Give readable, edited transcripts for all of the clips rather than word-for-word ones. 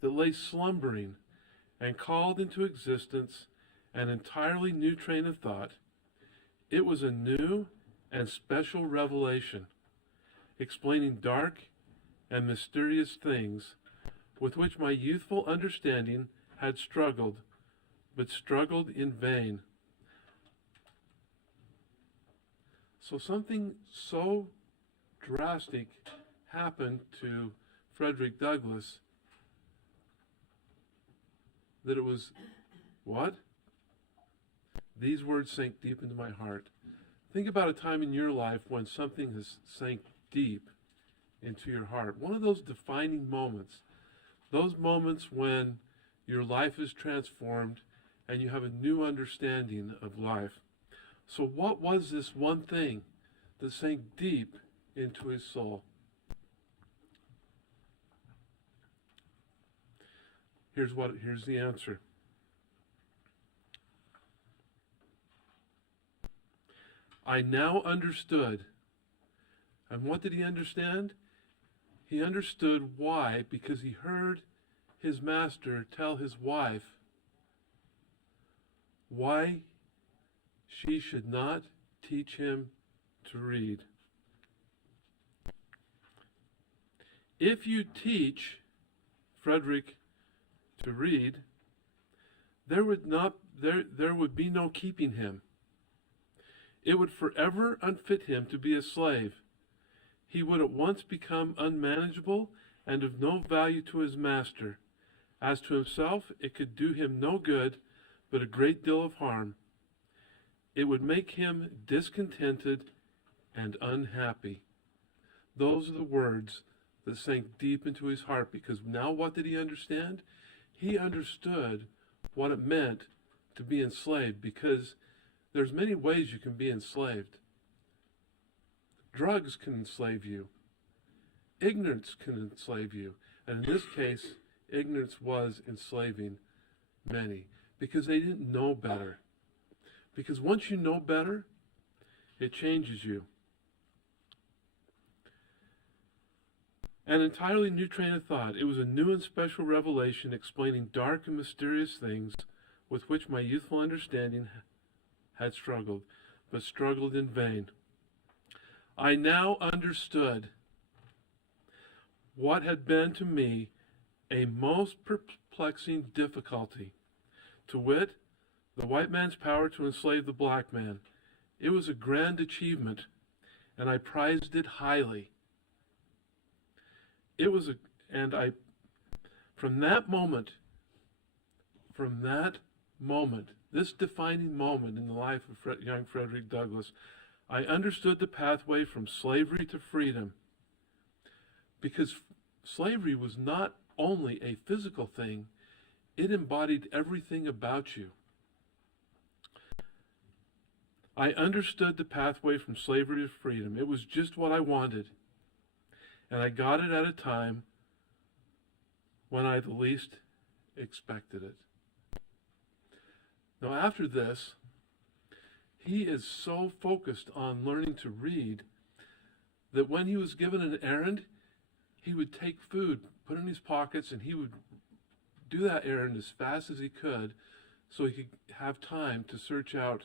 that lay slumbering and called into existence an entirely new train of thought. It was a new and special revelation, explaining dark and mysterious things with which my youthful understanding had struggled, but struggled in vain. So something so drastic happened to Frederick Douglass that it was, what? These words sank deep into my heart. Think about a time in your life when something has sank deep into your heart. One of those defining moments, those moments when your life is transformed and you have a new understanding of life. So what was this one thing that sank deep into his soul? Here's the answer. I now understood. And what did he understand? He understood why, because he heard his master tell his wife why she should not teach him to read. If you teach Frederick to read, there would be no keeping him. It would forever unfit him to be a slave. He would at once become unmanageable and of no value to his master. As to himself, it could do him no good, but a great deal of harm. It would make him discontented and unhappy. Those are the words that sank deep into his heart, because now what did he understand? He understood what it meant to be enslaved, because there's many ways you can be enslaved. Drugs can enslave you. Ignorance can enslave you. And in this case, ignorance was enslaving many, because they didn't know better. Because once you know better, it changes you. An entirely new train of thought. It was a new and special revelation explaining dark and mysterious things with which my youthful understanding had struggled, but struggled in vain. I now understood what had been to me a most perplexing difficulty, to wit, the white man's power to enslave the black man. It was a grand achievement, and I prized it highly. From that moment, this defining moment in the life of young Frederick Douglass, I understood the pathway from slavery to freedom. Because slavery was not only a physical thing, it embodied everything about you. I understood the pathway from slavery to freedom. It was just what I wanted. And I got it at a time when I the least expected it. Now after this, he is so focused on learning to read that when he was given an errand, he would take food, put it in his pockets, and he would do that errand as fast as he could so he could have time to search out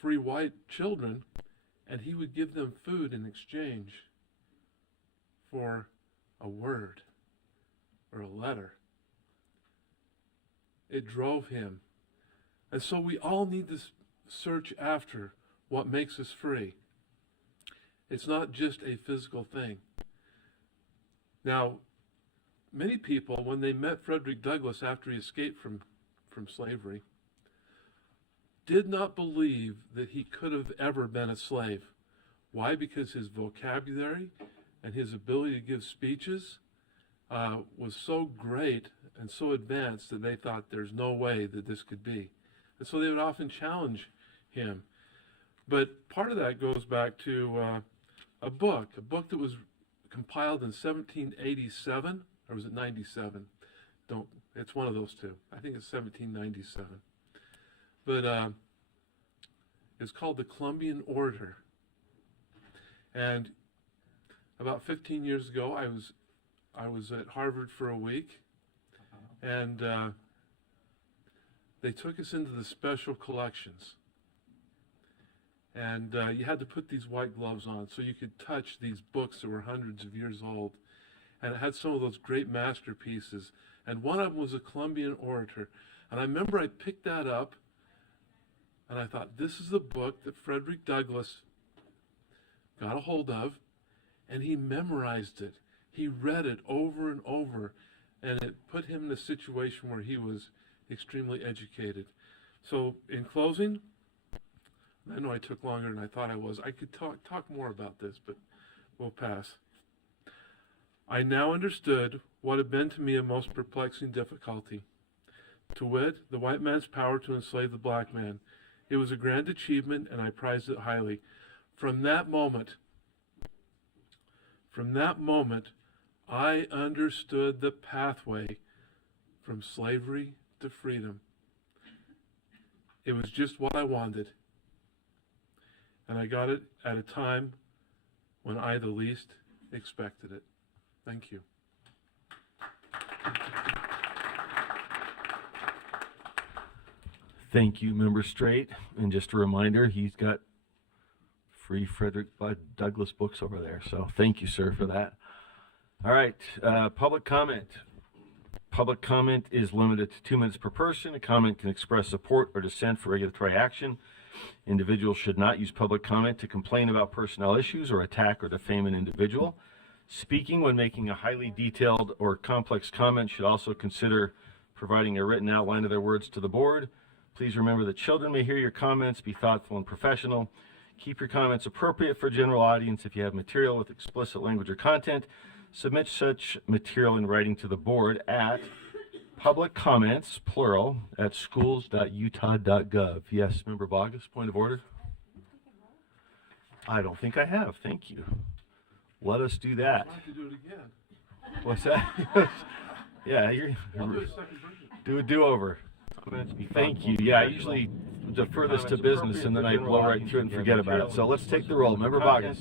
free white children, and he would give them food in exchange for a word or a letter. It drove him. And so we all need to search after what makes us free. It's not just a physical thing. Now, many people, when they met Frederick Douglass after he escaped from slavery, did not believe that he could have ever been a slave. Why? Because his vocabulary and his ability to give speeches was so great and so advanced that they thought there's no way that this could be. And so they would often challenge him. But part of that goes back to a book that was compiled in 1787, or was it 97? It's one of those two. I think it's 1797. But it's called the Columbian Orator. And about 15 years ago, I was at Harvard for a week, and they took us into the special collections. And you had to put these white gloves on so you could touch these books that were hundreds of years old. And it had some of those great masterpieces. And one of them was a Columbian Orator. And I remember I picked that up, and I thought, this is the book that Frederick Douglass got a hold of, and he memorized it. He read it over and over, and it put him in a situation where he was extremely educated. So in closing, I know I took longer than I thought I was. I could talk more about this, but we'll pass. I now understood what had been to me a most perplexing difficulty. To wit, the white man's power to enslave the black man. It was a grand achievement, and I prized it highly. From that moment, I understood the pathway from slavery to freedom. It was just what I wanted. And I got it at a time when I the least expected it. Thank you. Thank you, Member Straight. And just a reminder, he's got free Frederick Douglass books over there. So thank you, sir, for that. All right, public comment. Public comment is limited to 2 minutes per person. A comment can express support or dissent for regulatory action. Individuals should not use public comment to complain about personnel issues or attack or defame an individual. Speaking when making a highly detailed or complex comment should also consider providing a written outline of their words to the board. Please remember that children may hear your comments. Be thoughtful and professional. Keep your comments appropriate for general audience. If you have material with explicit language or content, submit such material in writing to the board at public comments, plural, at schools.utah.gov. Yes, Member Bogus, point of order? I don't think I have. Thank you. Let us do that. I'll have to do it again. What's that? Yeah, I'll do a second version. do a do-over. Thank you. Yeah, I usually defer this to business and then I blow right through it and forget about it. So let's take the roll. Member Bogus.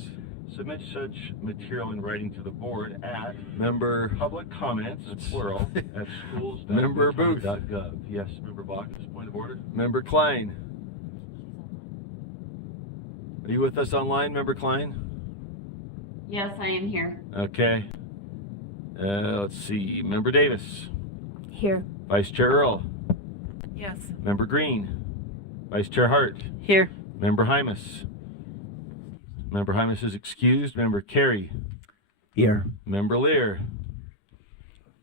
Submit such material in writing to the board at Member Public Comments, plural, at schools. Member Booth. .gov. Yes, Member Bogus, point of order. Member Klein. Are you with us online, Member Klein? Yes, I am here. Okay. Let's see. Member Davis. Here. Vice Chair Earl. Yes. Member Green. Vice Chair Hart. Here. Member Hymas. Member Hymas is excused. Member Carey. Here. Member Lear.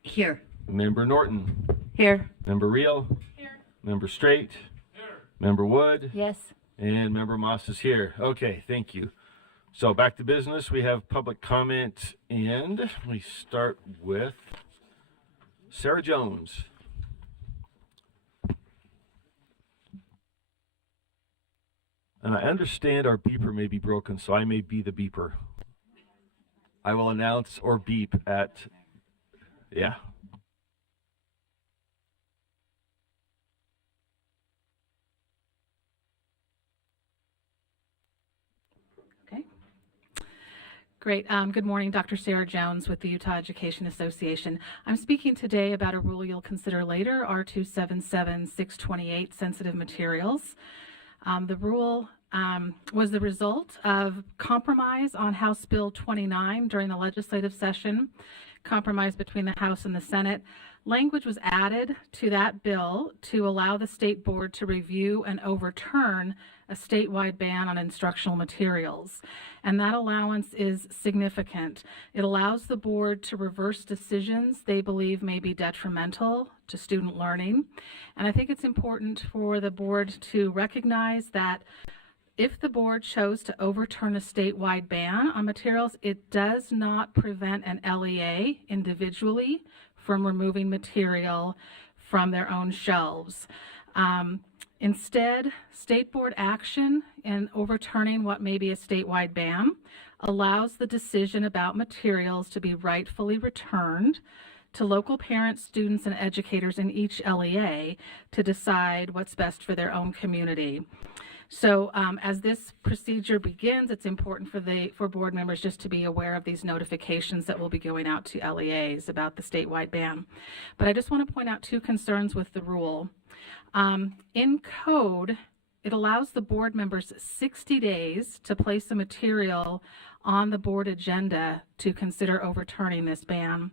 Here. Member Norton. Here. Member Reel. Here. Member Straight. Here. Member Wood. Yes. And Member Moss is here. Okay, thank you. So back to business. We have public comment, and we start with Sarah Jones. And I understand our beeper may be broken, so I may be the beeper. I will announce or beep at, yeah. Okay. Great. Good morning, Dr. Sarah Jones with the Utah Education Association. I'm speaking today about a rule you'll consider later, R277628, sensitive materials. The rule was the result of compromise on House Bill 29 during the legislative session, compromise between the House and the Senate. Language was added to that bill to allow the state board to review and overturn a statewide ban on instructional materials. And that allowance is significant. It allows the board to reverse decisions they believe may be detrimental to student learning. And I think it's important for the board to recognize that if the board chose to overturn a statewide ban on materials, it does not prevent an LEA individually from removing material from their own shelves. Instead, state board action in overturning what may be a statewide ban allows the decision about materials to be rightfully returned to local parents, students, and educators in each LEA to decide what's best for their own community. So as this procedure begins, it's important for board members just to be aware of these notifications that will be going out to LEAs about the statewide ban. But I just want to point out two concerns with the rule. In code, it allows the board members 60 days to place the material on the board agenda to consider overturning this ban.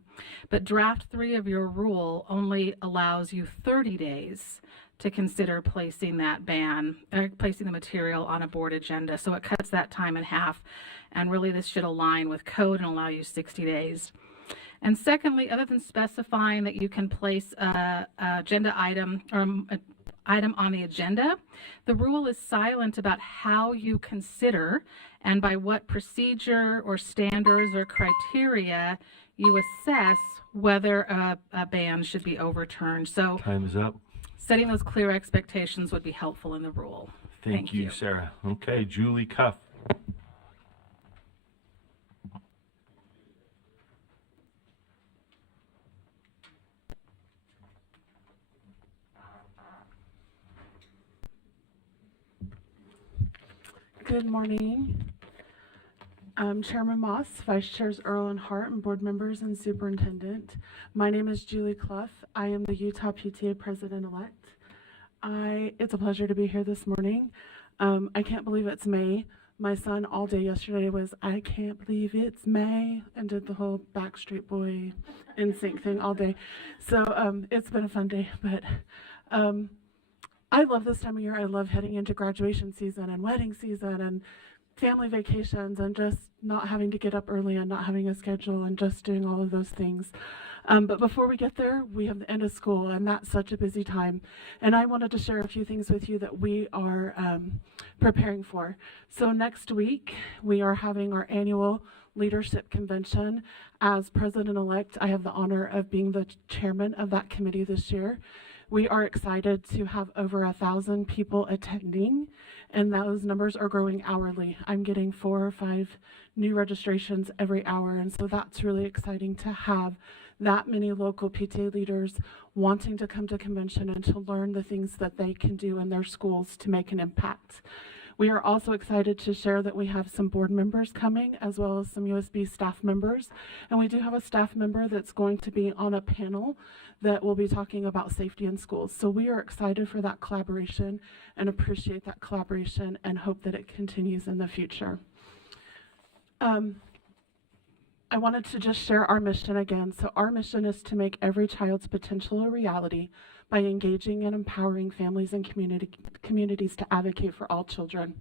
But draft 3 of your rule only allows you 30 days to consider placing that ban, or placing the material on a board agenda. So it cuts that time in half. And really this should align with code and allow you 60 days. And secondly, other than specifying that you can place a agenda item or an item on the agenda, the rule is silent about how you consider and by what procedure or standards or criteria you assess whether a ban should be overturned. So Time is up. setting those clear expectations would be helpful in the rule. Thank you, Sarah. Okay, Julie Cuff. Good morning. Chairman Moss, Vice Chairs Earl and Hart, and board members and Superintendent. My name is Julie Clough. I am the Utah PTA President-elect. It's a pleasure to be here this morning. I can't believe it's May. My son all day yesterday was, I can't believe it's May, and did the whole Backstreet Boy NSYNC thing all day. So it's been a fun day, but I love this time of year. I love heading into graduation season and wedding season and family vacations and just not having to get up early and not having a schedule and just doing all of those things. But before we get there, we have the end of school, and that's such a busy time. And I wanted to share a few things with you that we are preparing for. So next week, we are having our annual leadership convention. As president-elect, I have the honor of being the chairman of that committee this year. We are excited to have over 1,000 people attending, and those numbers are growing hourly. I'm getting 4 or 5 new registrations every hour, and so that's really exciting to have that many local PTA leaders wanting to come to convention and to learn the things that they can do in their schools to make an impact. We are also excited to share that we have some board members coming, as well as some USBE staff members. And we do have a staff member that's going to be on a panel that will be talking about safety in schools. So we are excited for that collaboration and appreciate that collaboration and hope that it continues in the future. I wanted to just share our mission again. So our mission is to make every child's potential a reality by engaging and empowering families and communities to advocate for all children.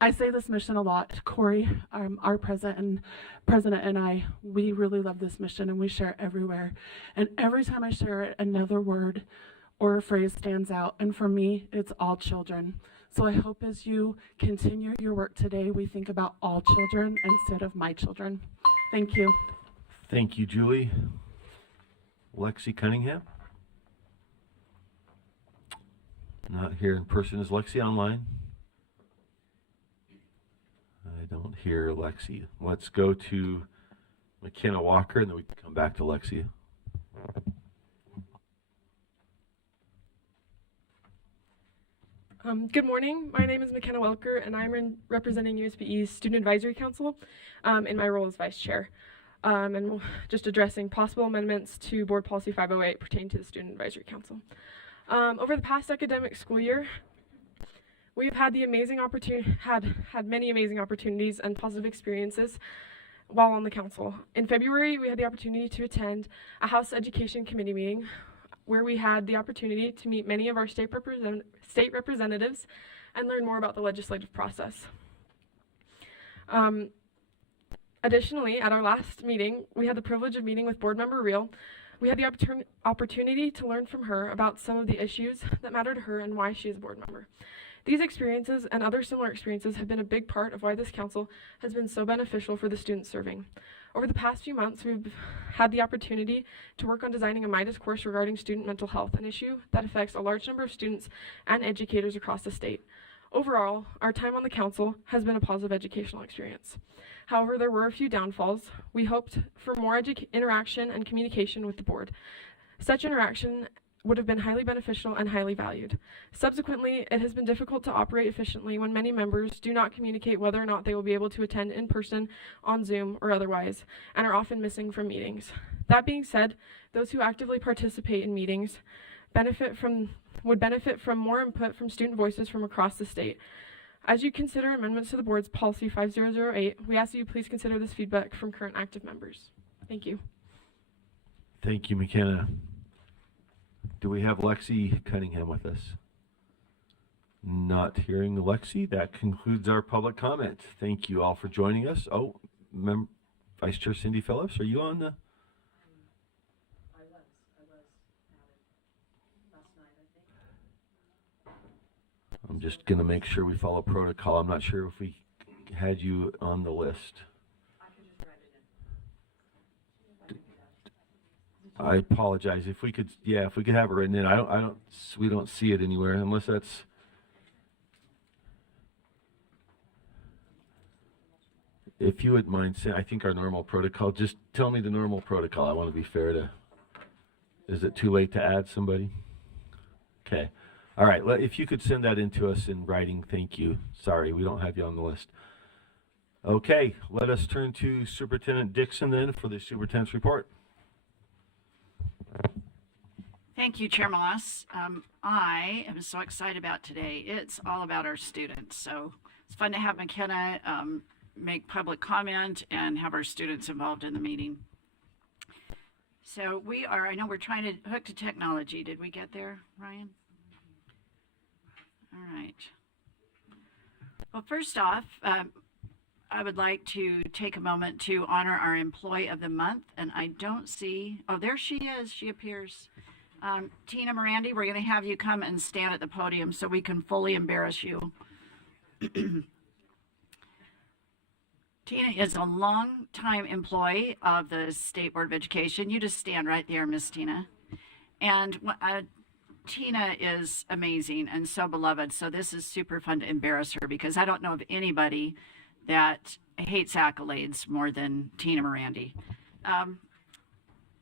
I say this mission a lot. Corey, our president and I, we really love this mission and we share it everywhere. And every time I share it, another word or a phrase stands out. And for me, it's all children. So I hope as you continue your work today, we think about all children instead of my children. Thank you. Thank you, Julie. Lexi Cunningham. Not here in person. Is Lexi online? I don't hear Lexi. Let's go to McKenna Walker, and then we can come back to Lexi. Good morning. My name is McKenna Welker, and I'm representing USBE's Student Advisory Council in my role as Vice Chair. And just addressing possible amendments to Board Policy 508 pertaining to the Student Advisory Council. Over the past academic school year, we have had the amazing opportunity, had many amazing opportunities and positive experiences while on the council. In February, we had the opportunity to attend a House Education Committee meeting where we had the opportunity to meet many of our state representatives and learn more about the legislative process. Additionally, at our last meeting, we had the privilege of meeting with Board Member Reel. We had the opportunity to learn from her about some of the issues that matter to her and why she is a board member. These experiences and other similar experiences have been a big part of why this council has been so beneficial for the students serving. Over the past few months, we've had the opportunity to work on designing a MIDAS course regarding student mental health, an issue that affects a large number of students and educators across the state. Overall, our time on the council has been a positive educational experience. However, there were a few downfalls. We hoped for more interaction and communication with the board. Such interaction would have been highly beneficial and highly valued. Subsequently, it has been difficult to operate efficiently when many members do not communicate whether or not they will be able to attend in person, on Zoom, or otherwise, and are often missing from meetings. That being said, those who actively participate in meetings would benefit from more input from student voices from across the state. As you consider amendments to the board's policy 5008, we ask that you please consider this feedback from current active members. Thank you. Thank you, McKenna. Do we have Lexi Cunningham with us? Not hearing Lexi. That concludes our public comment. Thank you all for joining us. Oh, Vice Chair Cindy Phillips, are you on the? I'm just going to make sure we follow protocol. I'm not sure if we had you on the list. I apologize. If we could, yeah, if we could have it written in. We don't see it anywhere unless that's. If you would mind saying, I think our normal protocol, just tell me the normal protocol. I want to be fair to, is it too late to add somebody? Okay. All right. If you could send that in to us in writing, thank you. Sorry, we don't have you on the list. Okay. Let us turn to Superintendent Dixon then for the superintendent's report. Thank you, Chair Moss. I am so excited about today. It's all about our students. So it's fun to have McKenna make public comment and have our students involved in the meeting. So I know we're trying to hook to technology. Did we get there, Ryan? All right. Well, first off, I would like to take a moment to honor our Employee of the Month. And I don't see, oh, there she is. She appears. Tina Morandi, we're going to have you come and stand at the podium so we can fully embarrass you. Tina is a long-time employee of the State Board of Education. You just stand right there, Miss Tina. And Tina is amazing and so beloved. So this is super fun to embarrass her because I don't know of anybody that hates accolades more than Tina Morandi.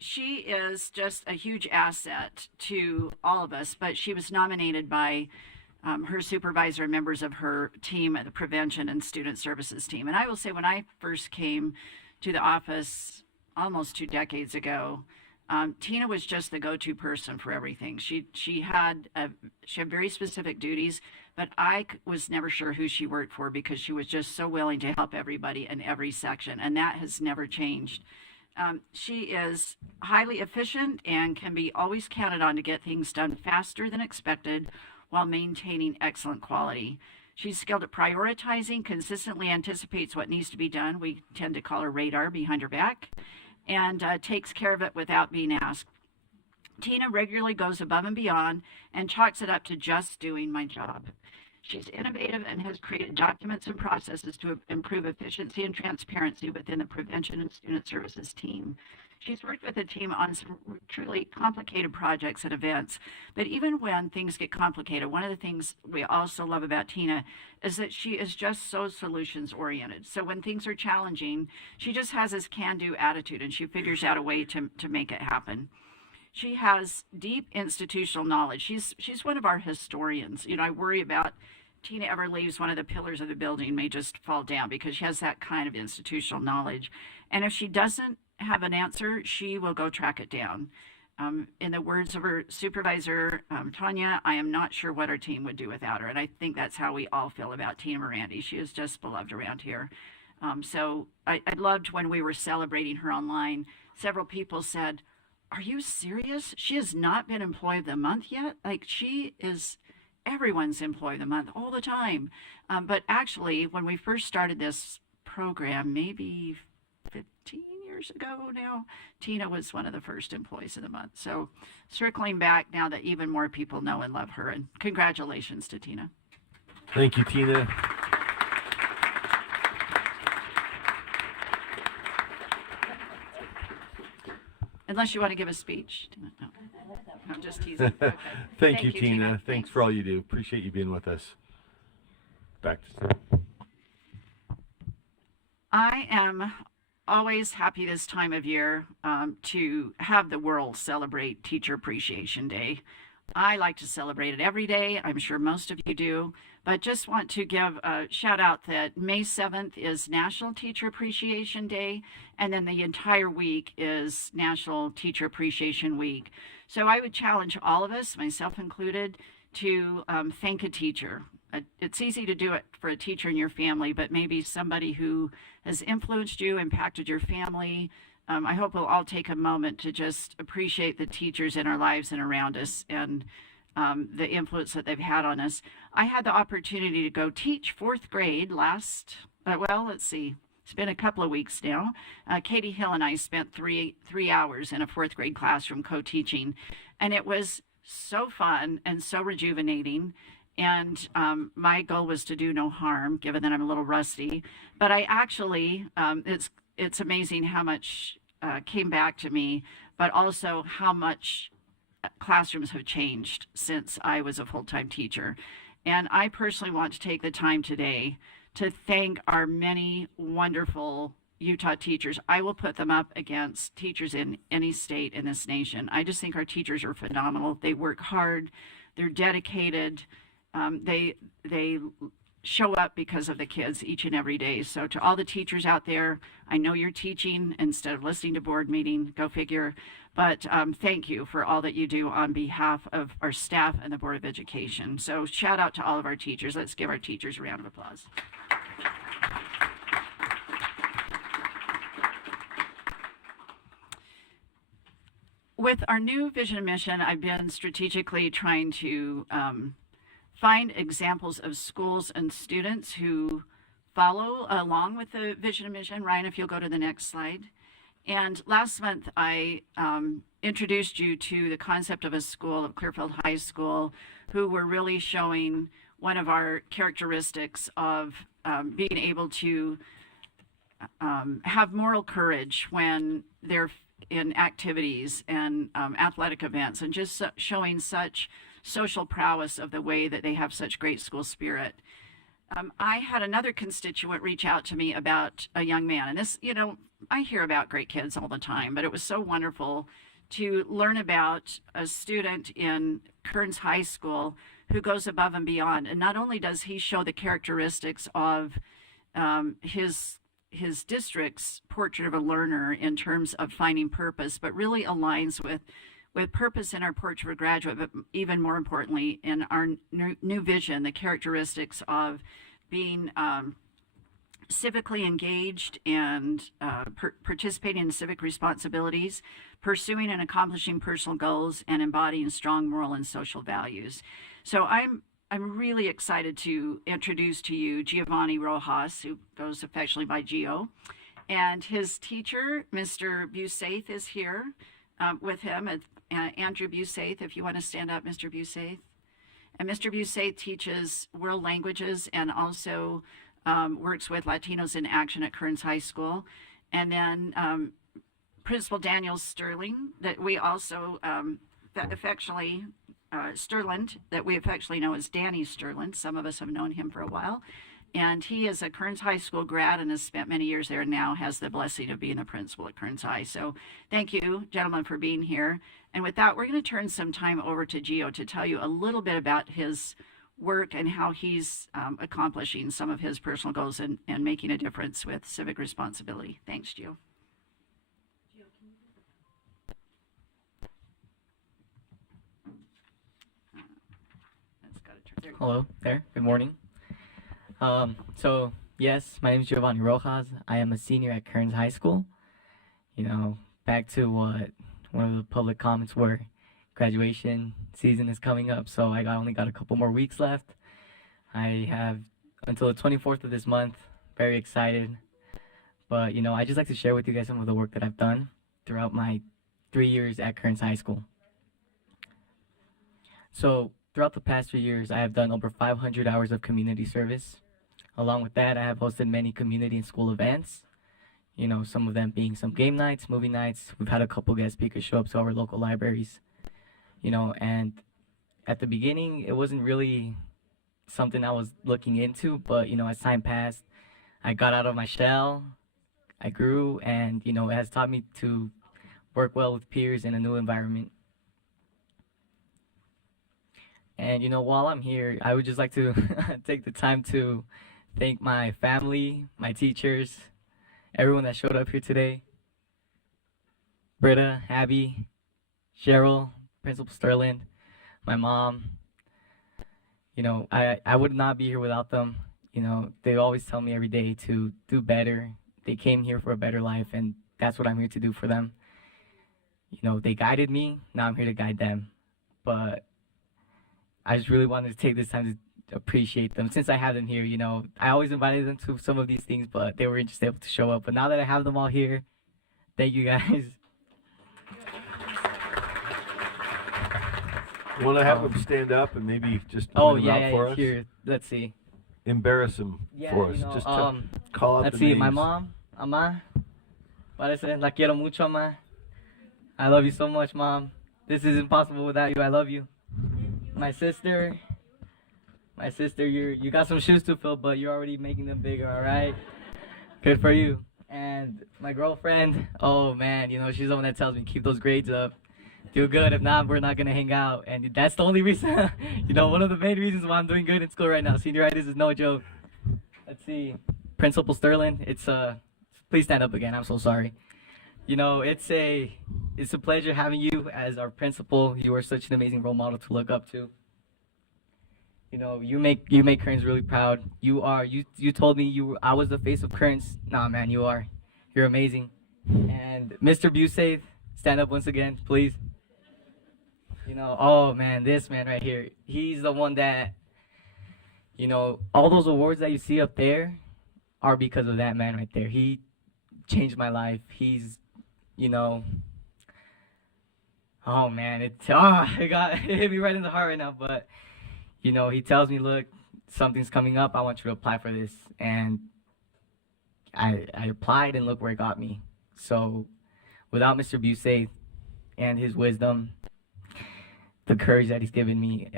She is just a huge asset to all of us, but she was nominated by her supervisor and members of her team at the Prevention and Student Services team. And I will say when I first came to the office almost 2 decades ago, Tina was just the go-to person for everything. She had very specific duties, but I was never sure who she worked for because she was just so willing to help everybody in every section, and that has never changed. She is highly efficient and can be always counted on to get things done faster than expected while maintaining excellent quality. She's skilled at prioritizing, consistently anticipates what needs to be done. We tend to call her radar behind her back, and takes care of it without being asked. Tina regularly goes above and beyond and chalks it up to just doing my job. She's innovative and has created documents and processes to improve efficiency and transparency within the Prevention and Student Services team. She's worked with the team on some truly complicated projects and events, but even when things get complicated, one of the things we also love about Tina is that she is just so solutions oriented. So when things are challenging, she just has this can-do attitude and she figures out a way to make it happen. She has deep institutional knowledge. She's one of our historians. You know, I worry about Tina ever leaves, one of the pillars of the building may just fall down because she has that kind of institutional knowledge. And if she doesn't have an answer, she will go track it down. In the words of her supervisor, Tanya, I am not sure what our team would do without her. And I think that's how we all feel about Tina Morandi. She is just beloved around here. So I loved when we were celebrating her online, several people said, are you serious? She has not been Employee of the Month yet? Like, she is everyone's Employee of the Month all the time. But actually, when we first started this program, maybe 15 years ago now, Tina was one of the first Employees of the Month. So circling back now that even more people know and love her, and congratulations to Tina. Thank you, Tina. Unless you want to give a speech. No, I'm just teasing. Okay. Thank you, Tina. Thanks for all you do. Appreciate you being with us. Back to I am always happy this time of year to have the world celebrate Teacher Appreciation Day. I like to celebrate it every day. I'm sure most of you do. But just want to give a shout out that May 7th is National Teacher Appreciation Day, and then the entire week is National Teacher Appreciation Week. So I would challenge all of us, myself included, to thank a teacher. It's easy to do it for a teacher in your family, but maybe somebody who has influenced you, impacted your family. I hope we'll all take a moment to just appreciate the teachers in our lives and around us, and the influence that they've had on us. I had the opportunity to go teach 4th grade last, it's been a couple of weeks now. Katie Hill and I spent three hours in a 4th grade classroom co-teaching, and it was so fun and so rejuvenating. And my goal was to do no harm, given that I'm a little rusty. But I actually, it's amazing how much came back to me, but also how much classrooms have changed since I was a full-time teacher. And I personally want to take the time today to thank our many wonderful Utah teachers. I will put them up against teachers in any state in this nation. I just think our teachers are phenomenal. They work hard. They're dedicated. They show up because of the kids each and every day. So to all the teachers out there, I know you're teaching instead of listening to board meeting, go figure. But thank you for all that you do on behalf of our staff and the Board of Education. So shout out to all of our teachers. Let's give our teachers a round of applause. With our new vision and mission, I've been strategically trying to find examples of schools and students who follow along with the vision and mission. Ryan, if you'll go to the next slide. And last month, I introduced you to the concept of a school, of Clearfield High School, who were really showing one of our characteristics of being able to have moral courage when they're in activities and athletic events, and just showing such social prowess of the way that they have such great school spirit. I had another constituent reach out to me about a young man, and this, I hear about great kids all the time, but it was so wonderful to learn about a student in Kearns High School who goes above and beyond. And not only does he show the characteristics of his district's portrait of a learner in terms of finding purpose, but really aligns with purpose in our portrait of a graduate, but even more importantly, in our new vision, the characteristics of being civically engaged and participating in civic responsibilities, pursuing and accomplishing personal goals, and embodying strong moral and social values. So I'm really excited to introduce to you Giovanni Rojas, who goes affectionately by Gio, and his teacher, Mr. Busaith, is here with him. Andrew Busaith, if you want to stand up, Mr. Busaith. And Mr. Busaith teaches world languages and also works with Latinos in Action at Kearns High School. And then Principal Daniel Sterling, that we also affectionately, Sterland, that we affectionately know as Danny Sterland. Some of us have known him for a while. And he is a Kearns High School grad and has spent many years there, and now has the blessing of being the principal at Kearns High. So thank you, gentlemen, for being here. And with that, we're going to turn some time over to Gio to tell you a little bit about his work and how he's accomplishing some of his personal goals and making a difference with civic responsibility. Thanks, Gio. Hello there. Good morning. Yes, my name is Giovanni Rojas. I am a senior at Kearns High School. Back to what one of the public comments were, graduation season is coming up, so I only got a couple more weeks left. I have until the 24th of this month. Very excited. But, I just like to share with you guys some of the work that I've done throughout my 3 years at Kearns High School. So, throughout the past 3 years, I have done over 500 hours of community service. Along with that, I have hosted many community and school events. Some of them being some game nights, movie nights. We've had a couple guest speakers show up to our local libraries. And at the beginning, it wasn't really something I was looking into, but, as time passed, I got out of my shell. I grew, and you know, it has taught me to work well with peers in a new environment. And you know, while I'm here, I would just like to take the time to thank my family, my teachers, everyone that showed up here today. Britta, Abby, Cheryl, Principal Sterling, my mom. You know, I would not be here without them. You know, they always tell me every day to do better. They came here for a better life, and that's what I'm here to do for them. You know, they guided me. Now I'm here to guide them. But I just really wanted to take this time to appreciate them. Since I have them here, you know, I always invited them to some of these things, but they were just able to show up. But now that I have them all here, thank you guys. You want to have them stand up and maybe just Oh, point them yeah, out for yeah, us? here. Let's see. Embarrass them Yeah, for us. you know, Just to call out let's the see, names. my mom, Ama, parece, la quiero mucho, Ama. I love you so much, Mom. This is impossible without you. I love you. My sister, you got some shoes to fill, but you're already making them bigger, all right? Good for you. And my girlfriend, oh man, you know, she's the one that tells me, keep those grades up. Do good. If not, we're not going to hang out. And that's the only reason, you know, one of the main reasons why I'm doing good in school right now. Senioritis is no joke. Let's see. Principal Sterling, please stand up again. I'm so sorry. You know, it's a pleasure having you as our principal. You are such an amazing role model to look up to. You know, you make Kearns really proud. You told me I was the face of Kearns. Nah, man, you are. You're amazing. And Mr. Busave, stand up once again, please. You know, oh man, this man right here, he's the one that, you know, all those awards that you see up there are because of that man right there. He changed my life. He's, you know, oh man, it hit me right in the heart right now. But, you know, he tells me, look, something's coming up. I want you to apply for this. And I applied, and look where it got me. So without Mr. Busey and his wisdom, the courage that he's given me,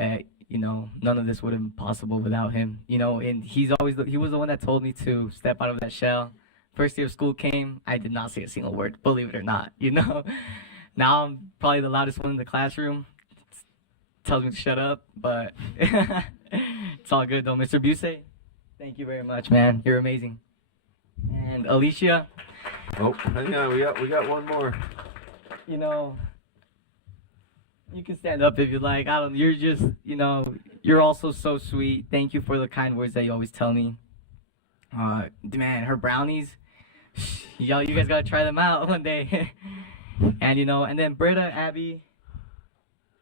you know, none of this would have been possible without him. You know, and he was the one that told me to step out of that shell. First year of school came, I did not say a single word, believe it or not, you know. Now I'm probably the loudest one in the classroom. Tells me to shut up, but it's all good though. Mr. Busey, thank you very much, man. You're amazing. And Alicia. Oh, hang on, we got one more. You know, you can stand up if you like. You're just, you know, you're also so sweet. Thank you for the kind words that you always tell me. Man, her brownies, you guys gotta try them out one day. And you know, and then Britta, Abby,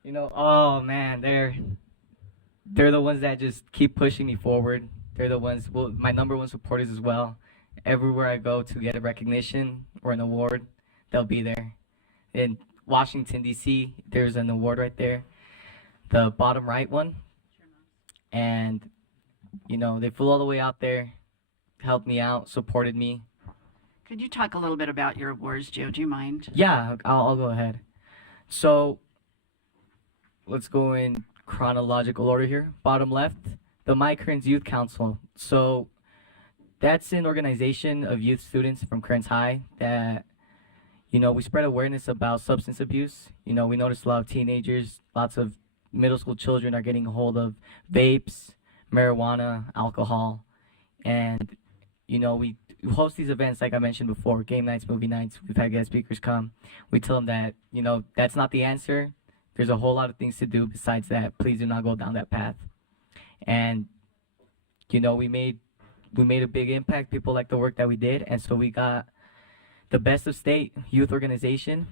you know, oh man, they're the ones that just keep pushing me forward. They're the ones, well, my number one supporters as well. Everywhere I go to get a recognition or an award, they'll be there. In Washington, D.C., there's an award right there, the bottom right one. And, you know, they flew all the way out there, helped me out, supported me. Could you talk a little bit about your awards, Joe? Do you mind? Yeah, I'll go ahead. So, let's go in chronological order here. Bottom left, the My Kearns Youth Council. So, that's an organization of youth students from Kearns High that, you know, we spread awareness about substance abuse. You know, we noticed a lot of teenagers, lots of middle school children are getting a hold of vapes, marijuana, alcohol. And, you know, we host these events, like I mentioned before, game nights, movie nights. We've had guest speakers come. We tell them that, you know, that's not the answer. There's a whole lot of things to do besides that. Please do not go down that path. And, you know, we made a big impact. People like the work that we did. And so we got the Best of State Youth Organization.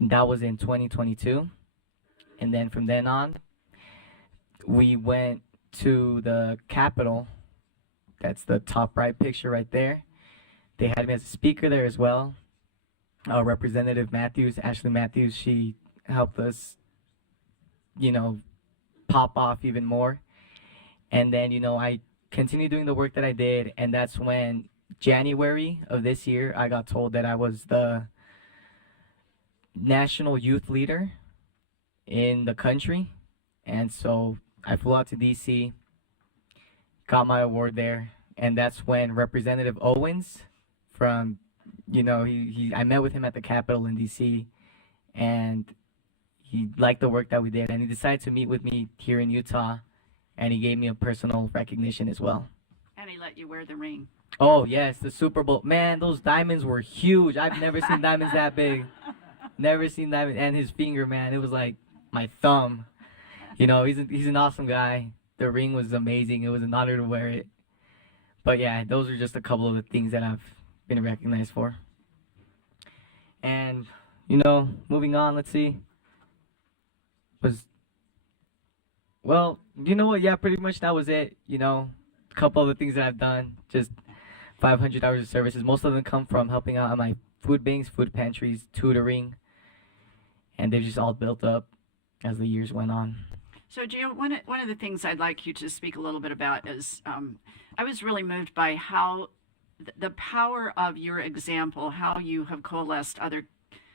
That was in 2022. And then from then on, we went to the Capitol. That's the top right picture right there. They had me as a speaker there as well. Representative Matthews, Ashley Matthews, she helped us, you know, pop off even more. And then, you know, I continued doing the work that I did, and that's when January of this year, I got told that I was the national youth leader in the country. And so I flew out to DC, got my award there, and that's when Representative Owens from, I met with him at the Capitol in DC, and he liked the work that we did, and he decided to meet with me here in Utah, and he gave me a personal recognition as well. And he let you wear the ring. Oh, yes, the Super Bowl. Man, those diamonds were huge. I've never seen diamonds that big. Never seen diamonds. And his finger, man, it was like my thumb. He's an awesome guy. The ring was amazing. It was an honor to wear it. But yeah, those are just a couple of the things that I've been recognized for. And, moving on, let's see. Well, you know what? Yeah, pretty much that was it. A couple of the things that I've done, just 500 hours of services. Most of them come from helping out at my food banks, food pantries, tutoring, and they've just all built up as the years went on. So, Gio, one of the things I'd like you to speak a little bit about is I was really moved by how the power of your example, how you have coalesced other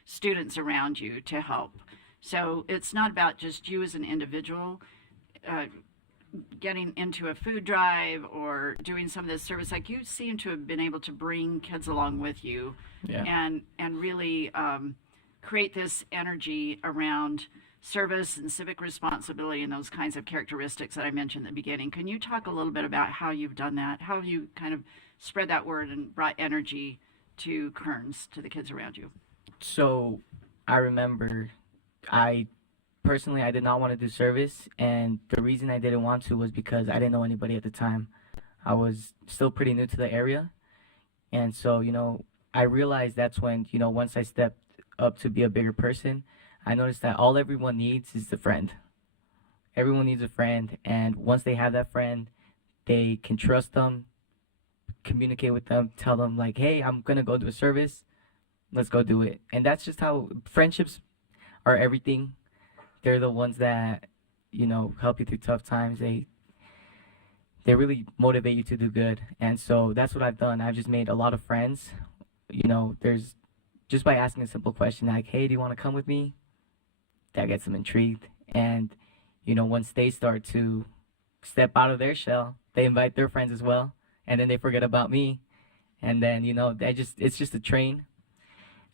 students around you to help. So it's not about just you as an individual getting into a food drive or doing some of this service. Like, you seem to have been able to bring kids along with you, and really create this energy around service and civic responsibility and those kinds of characteristics that I mentioned at the beginning. Can you talk a little bit about how you've done that, how you kind of spread that word and brought energy to Kearns, to the kids around you? So I remember I did not want to do service, and the reason I didn't want to was because I didn't know anybody at the time. I was still pretty new to the area, and so, I realized that's when, once I stepped up to be a bigger person, I noticed that all everyone needs is a friend. Everyone needs a friend, and once they have that friend, they can trust them, communicate with them, tell them like, hey, I'm going to go do a service. Let's go do it. And that's just how friendships are everything. They're the ones that, help you through tough times. They really motivate you to do good. And so that's what I've done. I've just made a lot of friends. There's just by asking a simple question like, hey, do you want to come with me? That gets them intrigued. And, once they start to step out of their shell, they invite their friends as well. And then they forget about me. And then, it's just a train.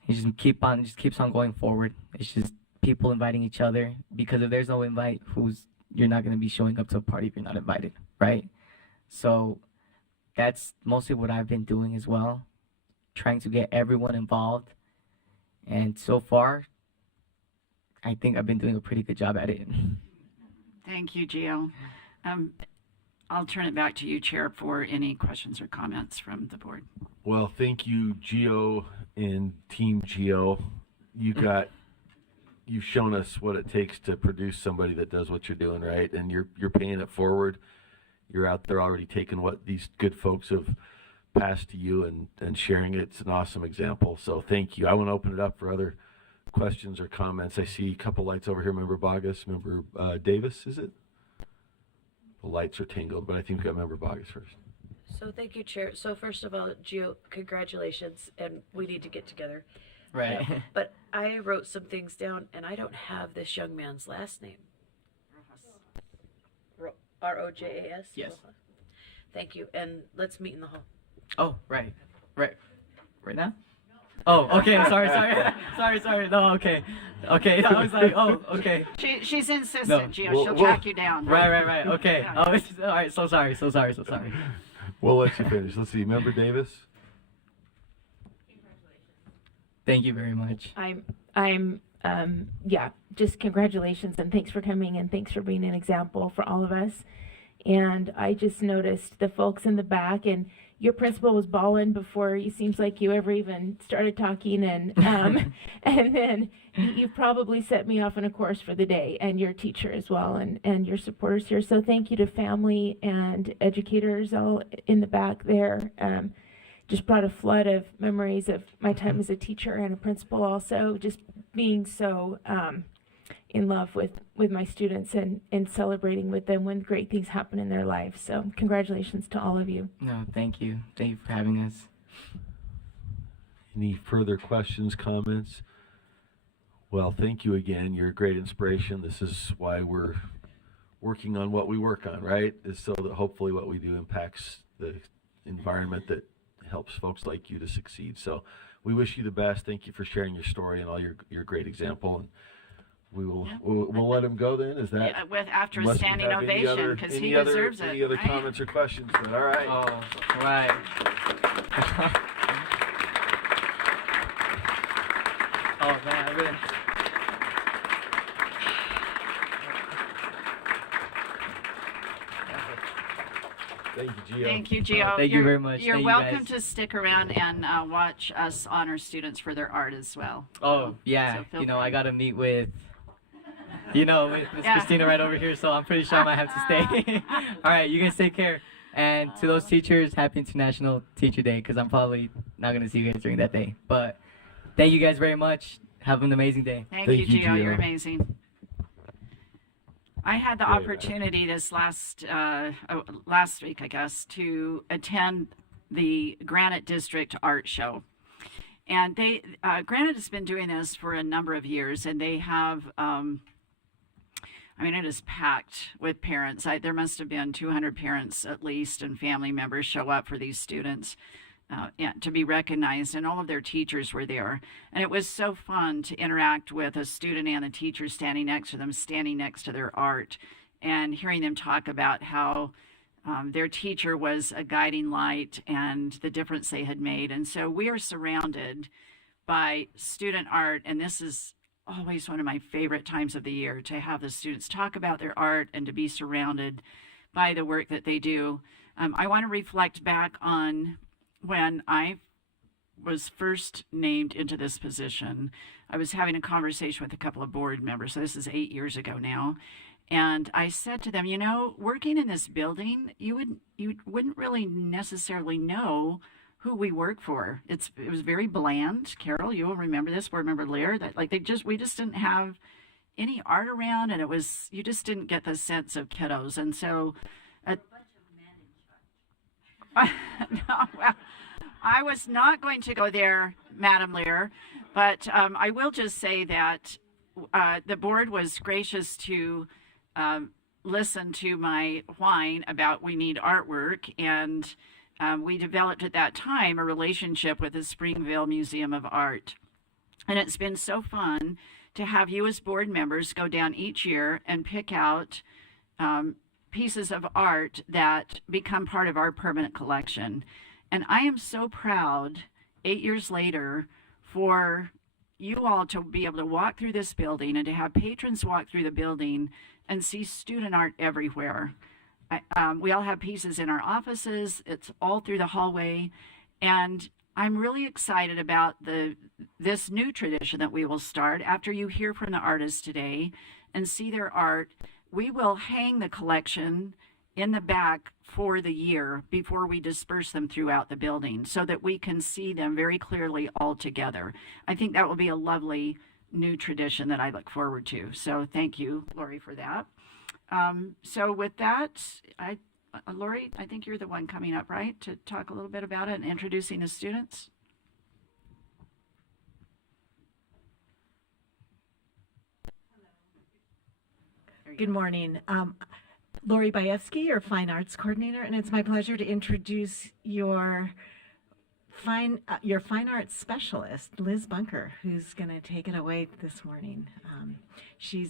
It just keeps on going forward. It's just people inviting each other, because if there's no invite, you're not going to be showing up to a party if you're not invited, right? So that's mostly what I've been doing as well, trying to get everyone involved. And so far, I think I've been doing a pretty good job at it. Thank you, Gio. I'll turn it back to you, Chair, for any questions or comments from the board. Well, thank you, Gio and Team Gio. You've shown us what it takes to produce somebody that does what you're doing, right? And you're paying it forward. You're out there already taking what these good folks have passed to you and sharing it. It's an awesome example. So thank you. I want to open it up for other questions or comments. I see a couple lights over here. Member Bogus, Member Davis, is it? The lights are tangled, but I think we got Member Bogus first. So thank you, Chair. So first of all, Gio, congratulations, and we need to get together. Right. But I wrote some things down, and I don't have this young man's last name. Rojas? Yes. Thank you, and let's meet in the hall. Oh, right. Right now? Oh, okay. Sorry. No, okay. I was like, oh, okay. She's insistent, No. Gio. She'll track you down. Right. Okay. Yeah. Oh, all right. So sorry. We'll let you finish. Let's see. Member Davis. Thank you very much. Just congratulations and thanks for coming and thanks for being an example for all of us. And I just noticed the folks in the back, and your principal was bawling before it seems like you ever even started talking, and and then you probably set me off on a course for the day, and your teacher as well, and your supporters here. So thank you to family and educators all in the back there. Just brought a flood of memories of my time as a teacher and a principal, also just being so in love with my students and celebrating with them when great things happen in their lives. So congratulations to all of you. No, thank you. Thank you for having us. Any further questions, comments? Well, thank you again. You're a great inspiration. This is why we're working on what we work on, right? Is so that hopefully what we do impacts the environment that helps folks like you to succeed. So we wish you the best. Thank you for sharing your story and all your great example. And we'll let him go then. Is that after a unless we standing have any ovation, other- because any he other- deserves it. Any other right? comments or questions? But all right. Oh, right. Oh man, I really. Thank you, Gio. Thank you, Gio. Thank you very much. You're Thank you, welcome guys. to stick around and watch us honor students for their art as well. Oh yeah, So feel you know free. I got to meet with. With Miss Yeah. Christina right over here, so I'm pretty sure I might have to stay. All right, you guys take care. And to those teachers, happy International Teacher Day, because I'm probably not going to see you guys during that day. But thank you guys very much. Have an amazing day. Thank Thank you, you, Gio. You're Gio. amazing. I had the Great. opportunity this last week, I guess, to attend the Granite District Art Show. And they Granite has been doing this for a number of years, and they have, it is packed with parents. There must have been 200 parents at least and family members show up for these students to be recognized, and all of their teachers were there. And it was so fun to interact with a student and a teacher standing next to them, standing next to their art, and hearing them talk about how their teacher was a guiding light and the difference they had made. And so we are surrounded by student art, and this is always one of my favorite times of the year, to have the students talk about their art and to be surrounded by the work that they do. I want to reflect back on when I was first named into this position. I was having a conversation with a couple of board members, so this is 8 years ago now, and I said to them, working in this building, you wouldn't really necessarily know who we work for. It was very bland. Carol, you will remember this. Board member Lear, that we just didn't have any art around, and you just didn't get the sense of kiddos. And so, I was not going to go there, Madam Lear, but I will just say that the board was gracious to listen to my whine about we need artwork, and we developed at that time a relationship with the Springville Museum of Art. And it's been so fun to have you as board members go down each year and pick out pieces of art that become part of our permanent collection. And I am so proud, 8 years later, for you all to be able to walk through this building and to have patrons walk through the building and see student art everywhere. We all have pieces in our offices. It's all through the hallway. And I'm really excited about this new tradition that we will start after you hear from the artists today and see their art. We will hang the collection in the back for the year before we disperse them throughout the building so that we can see them very clearly all together. I think that will be a lovely new tradition that I look forward to. So thank you, Lori, for that. So with that, Lori, I think you're the one coming up, right, to talk a little bit about it and introducing the students? Good morning. Lori Bajewski, your Fine Arts Coordinator, and it's my pleasure to introduce your fine arts specialist, Liz Bunker, who's going to take it away this morning.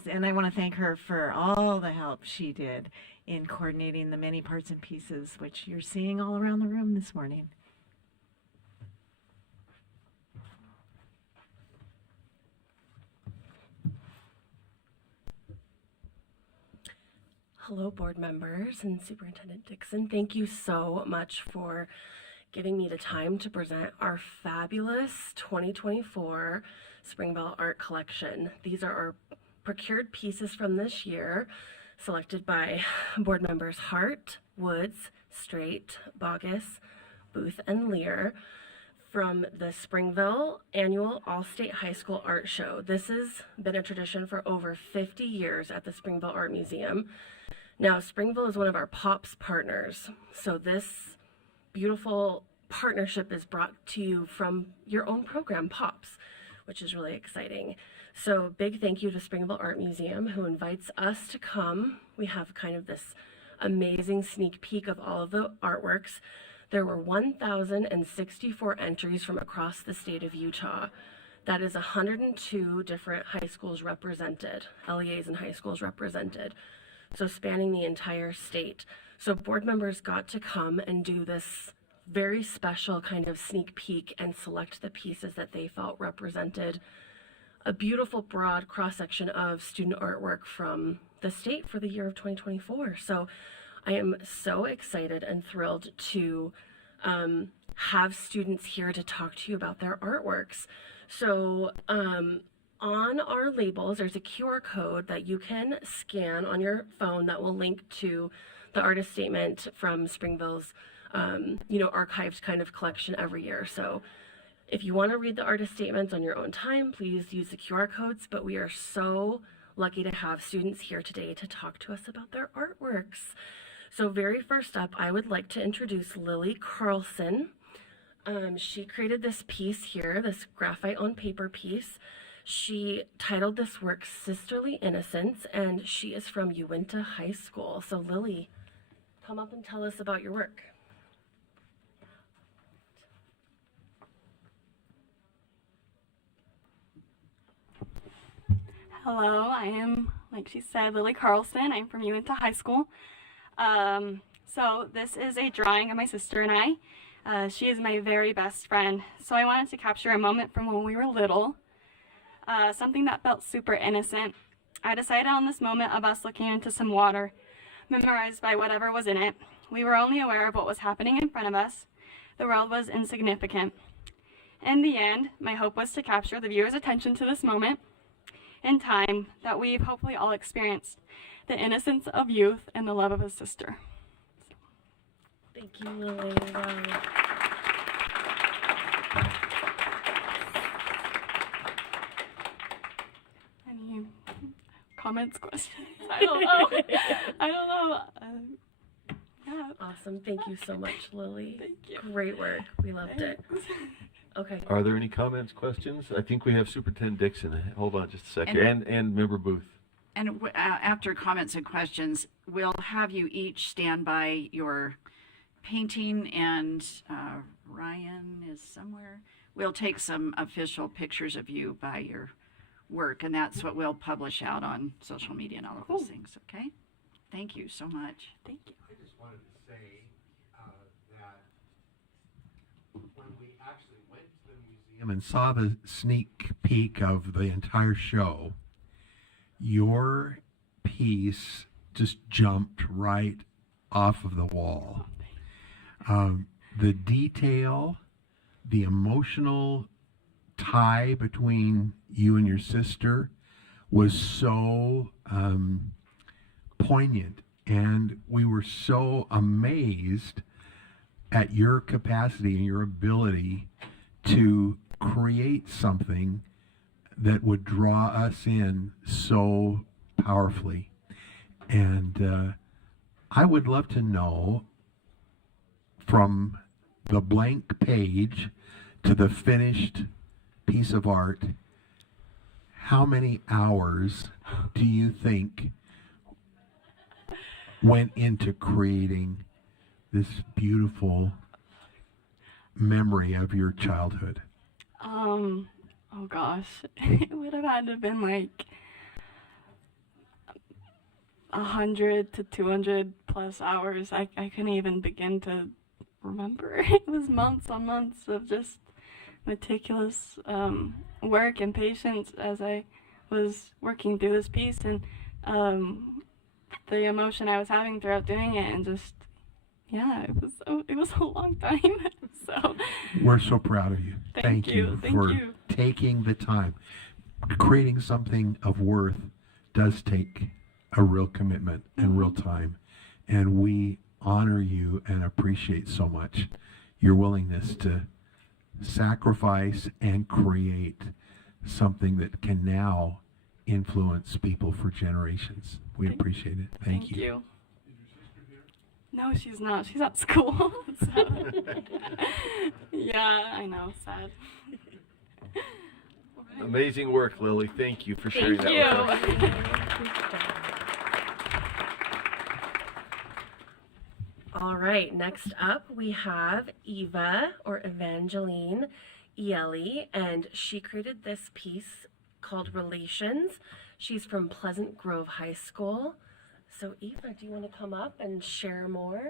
And I want to thank her for all the help she did in coordinating the many parts and pieces, which you're seeing all around the room this morning. Hello, board members and Superintendent Dixon. Thank you so much for giving me the time to present our fabulous 2024 Springville Art Collection. These are our procured pieces from this year, selected by board members Hart, Woods, Straight, Bogus, Booth, and Lear from the Springville Annual All-State High School Art Show. This has been a tradition for over 50 years at the Springville Art Museum. Now, Springville is one of our POPs partners, so this beautiful partnership is brought to you from your own program, POPs, which is really exciting. So big thank you to Springville Art Museum, who invites us to come. We have kind of this amazing sneak peek of all of the artworks. There were 1,064 entries from across the state of Utah. That is 102 different high schools represented, LEAs and high schools represented. So spanning the entire state. So board members got to come and do this very special kind of sneak peek and select the pieces that they felt represented a beautiful broad cross-section of student artwork from the state for the year of 2024. So I am so excited and thrilled to have students here to talk to you about their artworks. So on our labels, there's a QR code that you can scan on your phone that will link to the artist statement from Springville's, archived kind of collection every year. So if you want to read the artist statements on your own time, please use the QR codes, but we are so lucky to have students here today to talk to us about their artworks. So very first up, I would like to introduce Lily Carlson. She created this piece here, this graphite on paper piece. She titled this work Sisterly Innocence, and she is from Uinta High School. So Lily, come up and tell us about your work. Hello, I am, like she said, Lily Carlson. I'm from Uinta High School. So this is a drawing of my sister and I. She is my very best friend. So I wanted to capture a moment from when we were little, something that felt super innocent. I decided on this moment of us looking into some water, memorized by whatever was in it. We were only aware of what was happening in front of us. The world was insignificant. In the end, my hope was to capture the viewer's attention to this moment in time that we've hopefully all experienced, the innocence of youth and the love of a sister. Thank you, Lily. Wow. Any comments, questions? I don't know. I don't know. Yeah. Awesome. Thank you so much, Lily. Thank you. Great work. We loved it. Okay. Are there any comments, questions? I think we have Superintendent Dixon. Hold on just a second. And Member Booth. And after comments and questions, we'll have you each stand by your painting, and Ryan is somewhere. We'll take some official pictures of you by your work, and that's what we'll publish out on social media and all of those things, okay? Thank you so much. Thank you. I just wanted to say that when we actually went to the museum and saw the sneak peek of the entire show, your piece just jumped right off of the wall. The detail, the emotional tie between you and your sister was so poignant, and we were so amazed at your capacity and your ability to create something that would draw us in so powerfully. And I would love to know, from the blank page to the finished piece of art, how many hours do you think went into creating this beautiful memory of your childhood? Oh gosh, it would have had to have been like 100 to 200 plus hours. I couldn't even begin to remember. It was months on months of just meticulous work and patience as I was working through this piece, and the emotion I was having throughout doing it, and just, yeah, it was a long time. So we're so proud of you. Thank you for taking the time. Creating something of worth does take a real commitment and real time, and we honor you and appreciate so much your willingness to sacrifice and create something that can now influence people for generations. We appreciate it. Thank you. No, she's not. She's at school. So. Yeah, I know. Sad. Amazing work, Lily. Thank you for sharing that with us. All right, next up we have Eva, or Evangeline Yelly, and she created this piece called Relations. She's from Pleasant Grove High School. So Eva, do you want to come up and share more?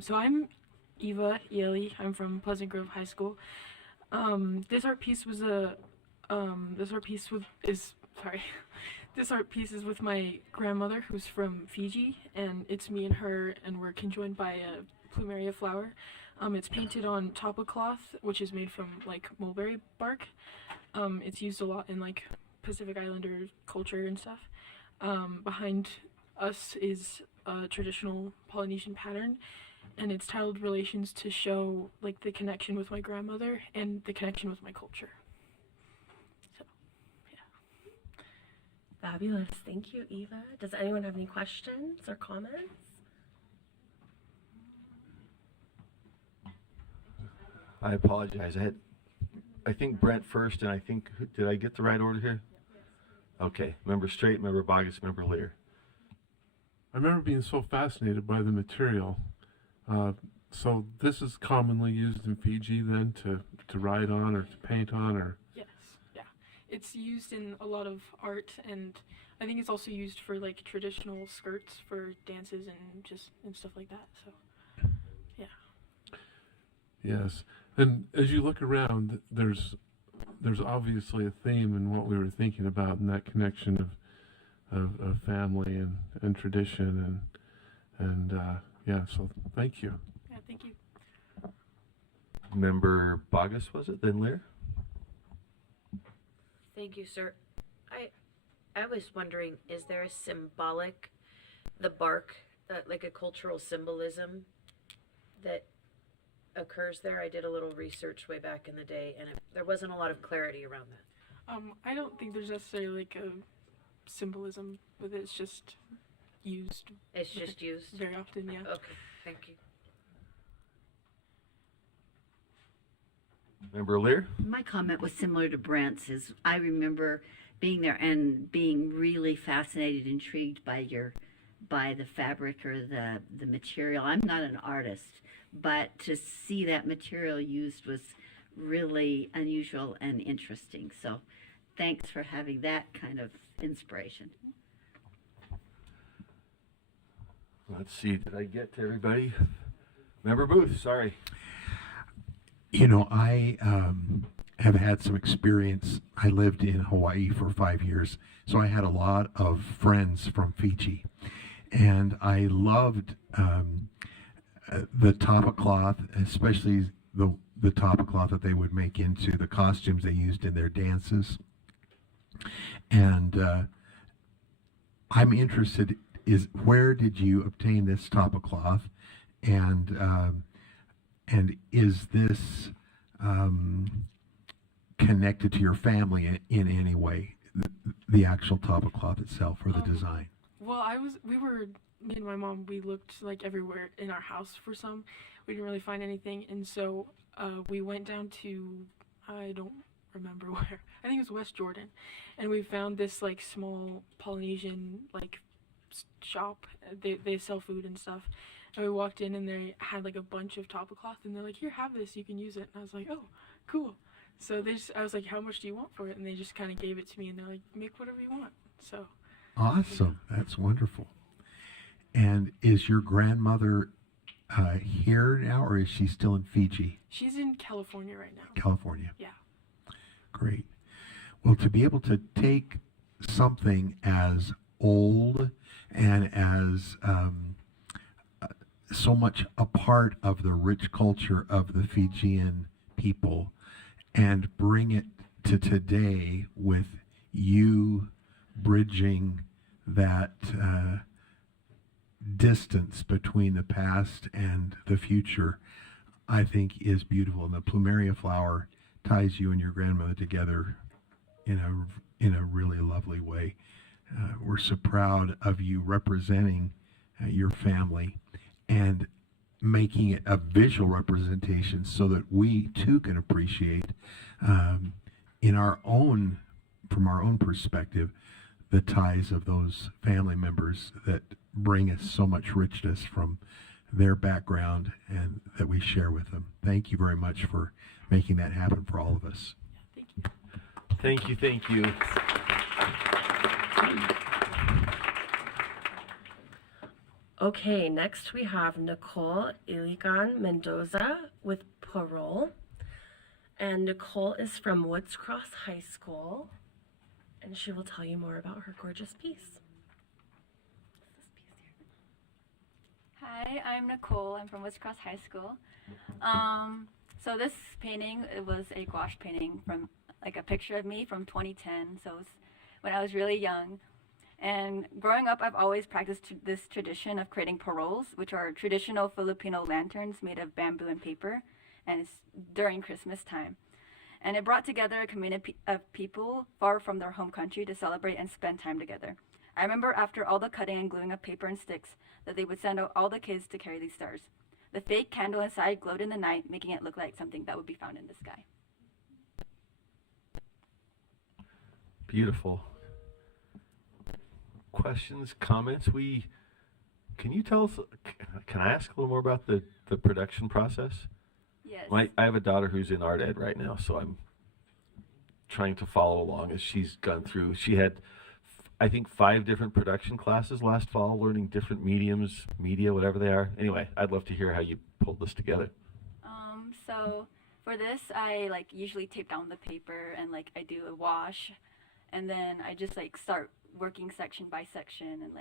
So I'm Eva Yelly. I'm from Pleasant Grove High School. This art piece was this art piece is with my grandmother, who's from Fiji, and it's me and her, and we're conjoined by a plumeria flower. It's painted on tapa cloth, which is made from like mulberry bark. It's used a lot in like Pacific Islander culture and stuff. Behind us is a traditional Polynesian pattern, and it's titled Relations, to show like the connection with my grandmother and the connection with my culture. So, yeah. Fabulous. Thank you, Eva. Does anyone have any questions or comments? I apologize. I think Brent first, and I think, did I get the right order here? Okay. Member Straight, Member Bogus, Member Lear. I remember being so fascinated by the material. So this is commonly used in Fiji then to write on or to paint on, or? Yes, yeah. It's used in a lot of art, and I think it's also used for like traditional skirts for dances and stuff like that. So, yeah. Yes, and as you look around, there's obviously a theme in what we were thinking about, in that connection of family and tradition and yeah. So thank you. Yeah, thank you. Member Bogus, was it? Then Lear? Thank you, sir. I was wondering, is there a symbolic, the bark, like a cultural symbolism that occurs there? I did a little research way back in the day, and there wasn't a lot of clarity around that. I don't think there's necessarily like a symbolism with it. It's just used. It's just used very often, yeah. Okay, thank you. Member Lear? My comment was similar to Brent's. Is I remember being there and being really fascinated, intrigued by the fabric or the material. I'm not an artist, but to see that material used was really unusual and interesting. So thanks for having that kind of inspiration. Let's see, did I get to everybody? Member Booth, sorry. You know, I have had some experience. I lived in Hawaii for 5 years, so I had a lot of friends from Fiji. And I loved the tapa cloth, especially the tapa cloth that they would make into the costumes they used in their dances. And I'm interested, where did you obtain this tapa cloth, and is this connected to your family in any way, the actual tapa cloth itself or the design? Well, me and my mom, we looked like everywhere in our house for some. We didn't really find anything, and so we went down to, I don't remember where, I think it was West Jordan, and we found this like small Polynesian like shop. They sell food and stuff, and we walked in and they had like a bunch of tapa cloth, and they're like, here, have this, you can use it. And I was like, oh, cool. So I was like, how much do you want for it? And they just kind of gave it to me, and they're like, make whatever you want. So awesome. That's wonderful. And is your grandmother here now, or is she still in Fiji? She's in California right now. California. Yeah. Great. Well, to be able to take something as old and as so much a part of the rich culture of the Fijian people and bring it to today with you bridging that distance between the past and the future, I think is beautiful. And the plumeria flower ties you and your grandmother together in a really lovely way. We're so proud of you representing your family, and making it a visual representation so that we too can appreciate in our own, from our own perspective, the ties of those family members that bring us so much richness from their background and that we share with them. Thank you very much for making that happen for all of us. Thank you. Thank you. Okay, next we have Nicole Iligan Mendoza with Parole. And Nicole is from Woods Cross High School, and she will tell you more about her gorgeous piece. Hi, I'm Nicole. I'm from Woods Cross High School. So this painting, it was a gouache painting from like a picture of me from 2010. So it was when I was really young. And growing up, I've always practiced this tradition of creating paroles, which are traditional Filipino lanterns made of bamboo and paper, and it's during Christmas time. And it brought together a community of people far from their home country to celebrate and spend time together. I remember after all the cutting and gluing of paper and sticks that they would send out all the kids to carry these stars. The fake candle inside glowed in the night, making it look like something that would be found in the sky. Beautiful. Questions, comments? Can you tell us, can I ask a little more about the production process? Yes. I have a daughter who's in art ed right now, so I'm trying to follow along as she's gone through. She had, I think, 5 different production classes last fall, learning different mediums, media, whatever they are. Anyway, I'd love to hear how you pulled this together. So for this, I usually tape down the paper and I do a wash, and then I just start working section by section and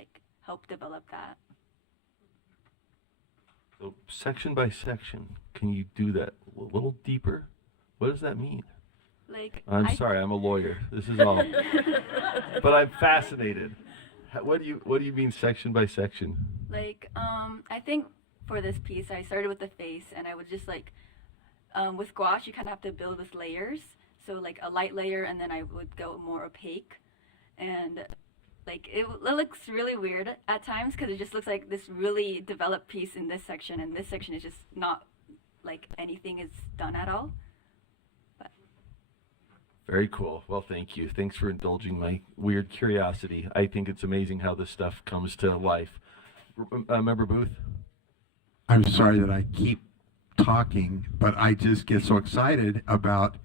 help develop that. So section by section, can you do that a little deeper? What does that mean? I'm sorry, I'm a lawyer. This is all, but I'm fascinated. What do you mean section by section? I think for this piece, I started with the face, and I would just with gouache, you kind of have to build with layers. So a light layer, and then I would go more opaque, and it looks really weird at times because it just looks like this really developed piece in this section, and this section is just not anything is done at all. But. Very cool. Well, thank you. Thanks for indulging my weird curiosity. I think it's amazing how this stuff comes to life. Member Booth? I'm sorry that I keep talking, but I just get so excited about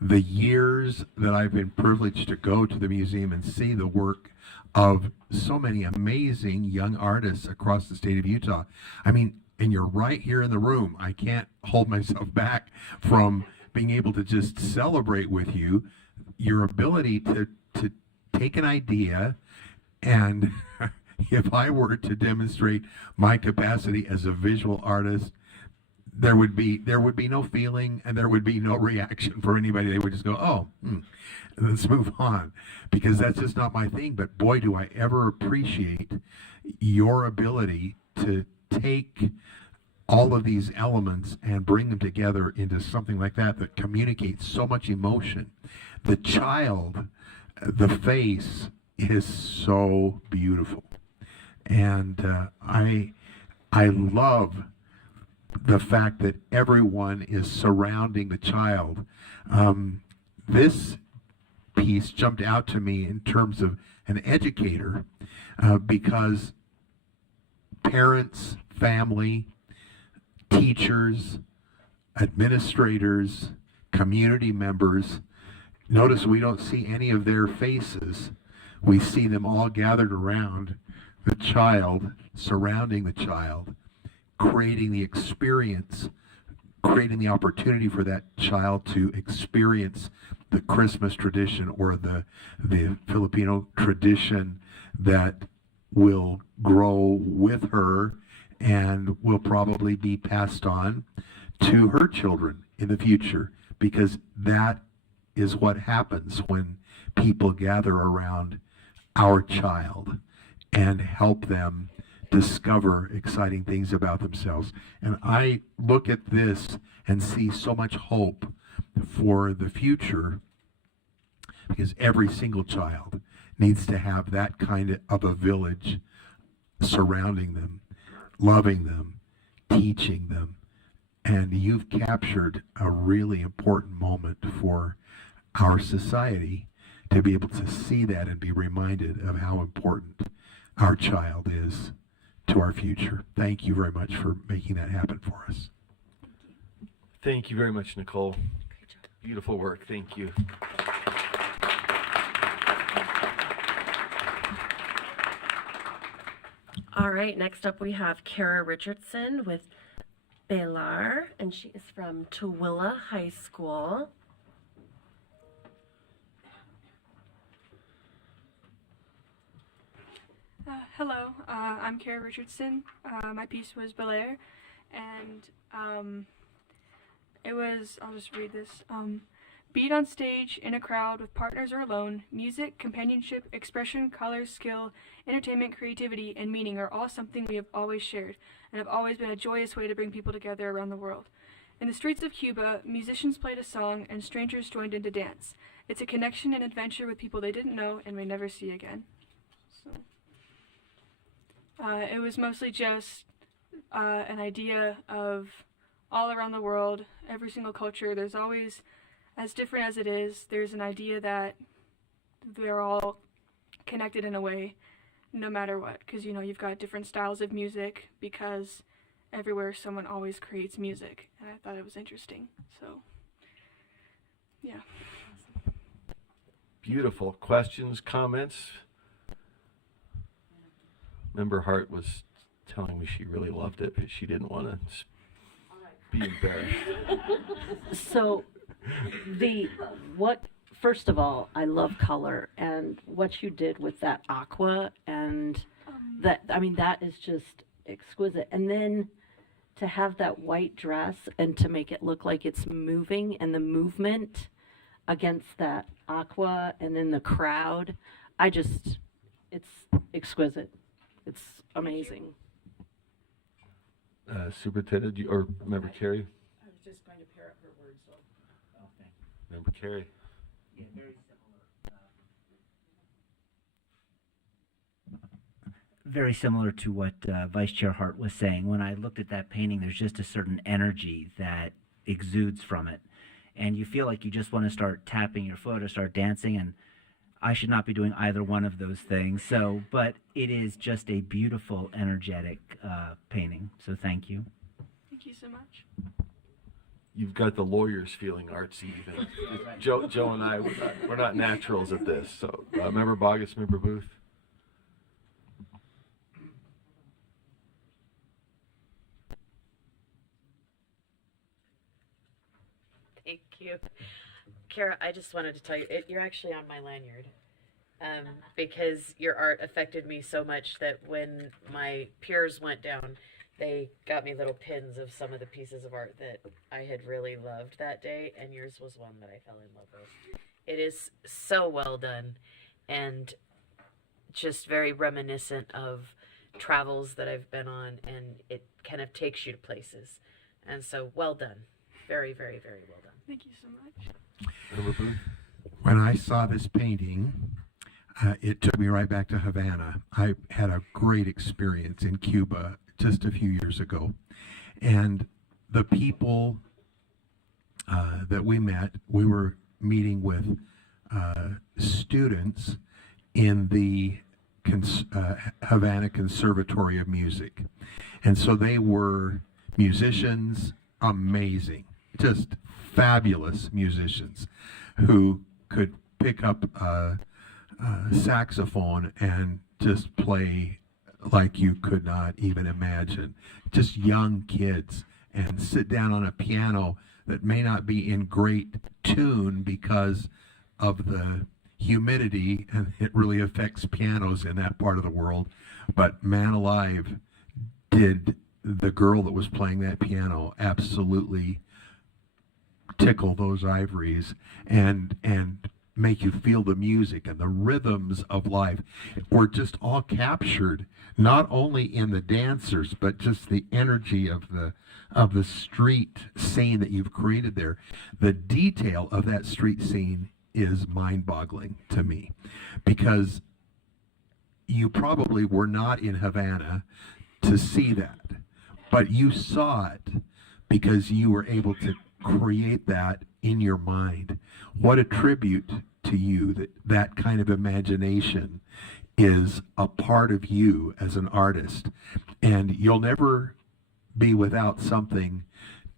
the years that I've been privileged to go to the museum and see the work of so many amazing young artists across the state of Utah. I mean, and you're right here in the room. I can't hold myself back from being able to just celebrate with you your ability to take an idea, and if I were to demonstrate my capacity as a visual artist, there would be no feeling and there would be no reaction for anybody. They would just go, oh, let's move on, because that's just not my thing. But boy, do I ever appreciate your ability to take all of these elements and bring them together into something like that communicates so much emotion. The child, the face is so beautiful. And I love the fact that everyone is surrounding the child. This piece jumped out to me in terms of an educator because parents, family, teachers, administrators, community members, notice we don't see any of their faces. We see them all gathered around the child, surrounding the child, creating the experience, creating the opportunity for that child to experience the Christmas tradition or the Filipino tradition that will grow with her and will probably be passed on to her children in the future, because that is what happens when people gather around our child and help them discover exciting things about themselves. And I look at this and see so much hope for the future, because every single child needs to have that kind of a village surrounding them, loving them, teaching them. And you've captured a really important moment for our society to be able to see that and be reminded of how important our child is to our future. Thank you very much for making that happen for us. Thank you very much, Nicole. Beautiful work. Thank you. All right, next up we have Kara Richardson with Belar, and she is from Tooele High School. Hello, I'm Kara Richardson. My piece was Belair, and I'll just read this. Beat on stage, in a crowd, with partners or alone, music, companionship, expression, color, skill, entertainment, creativity, and meaning are all something we have always shared, and have always been a joyous way to bring people together around the world. In the streets of Cuba, musicians played a song, and strangers joined in to dance. It's a connection and adventure with people they didn't know and may never see again. So, it was mostly just an idea of all around the world, every single culture, there's always, as different as it is, there's an idea that they're all connected in a way, no matter what. Because, you know, you've got different styles of music, because everywhere someone always creates music. And I thought it was interesting. So, yeah. Beautiful. Questions, comments? Member Hart was telling me she really loved it, but she didn't want to be embarrassed. So, first of all, I love color, and what you did with that aqua, and that is just exquisite. And then to have that white dress and to make it look like it's moving, and the movement against that aqua, and then the crowd, it's exquisite. It's amazing. Superintendent, or Member Carey? I was just going to pair up her words, so. Okay. Member Carey. Yeah, very similar. Very similar to what Vice Chair Hart was saying. When I looked at that painting, there's just a certain energy that exudes from it. And you feel like you just want to start tapping your foot or start dancing, and I should not be doing either one of those things. So, but it is just a beautiful, energetic painting. So thank you. Thank you so much. You've got the lawyers feeling artsy even. Joe and I, we're not naturals at this. So, Member Bogus, Member Booth. Thank you. Kara, I just wanted to tell you, you're actually on my lanyard, because your art affected me so much that when my peers went down, they got me little pins of some of the pieces of art that I had really loved that day, and yours was one that I fell in love with. It is so well done, and just very reminiscent of travels that I've been on, and it kind of takes you to places. And so, well done. Very, very, very well done. Thank you so much. When I saw this painting, it took me right back to Havana. I had a great experience in Cuba just a few years ago. And the people that we met, we were meeting with students in the Havana Conservatory of Music. And so they were musicians, amazing, just fabulous musicians who could pick up a saxophone and just play like you could not even imagine. Just young kids, and sit down on a piano that may not be in great tune because of the humidity, and it really affects pianos in that part of the world. But man alive, did the girl that was playing that piano absolutely tickle those ivories and make you feel the music and the rhythms of life were just all captured, not only in the dancers, but just the energy of the street scene that you've created there. The detail of that street scene is mind-boggling to me, because you probably were not in Havana to see that. but you saw it because you were able to create that in your mind. What a tribute to you that that kind of imagination is a part of you as an artist. And you'll never be without something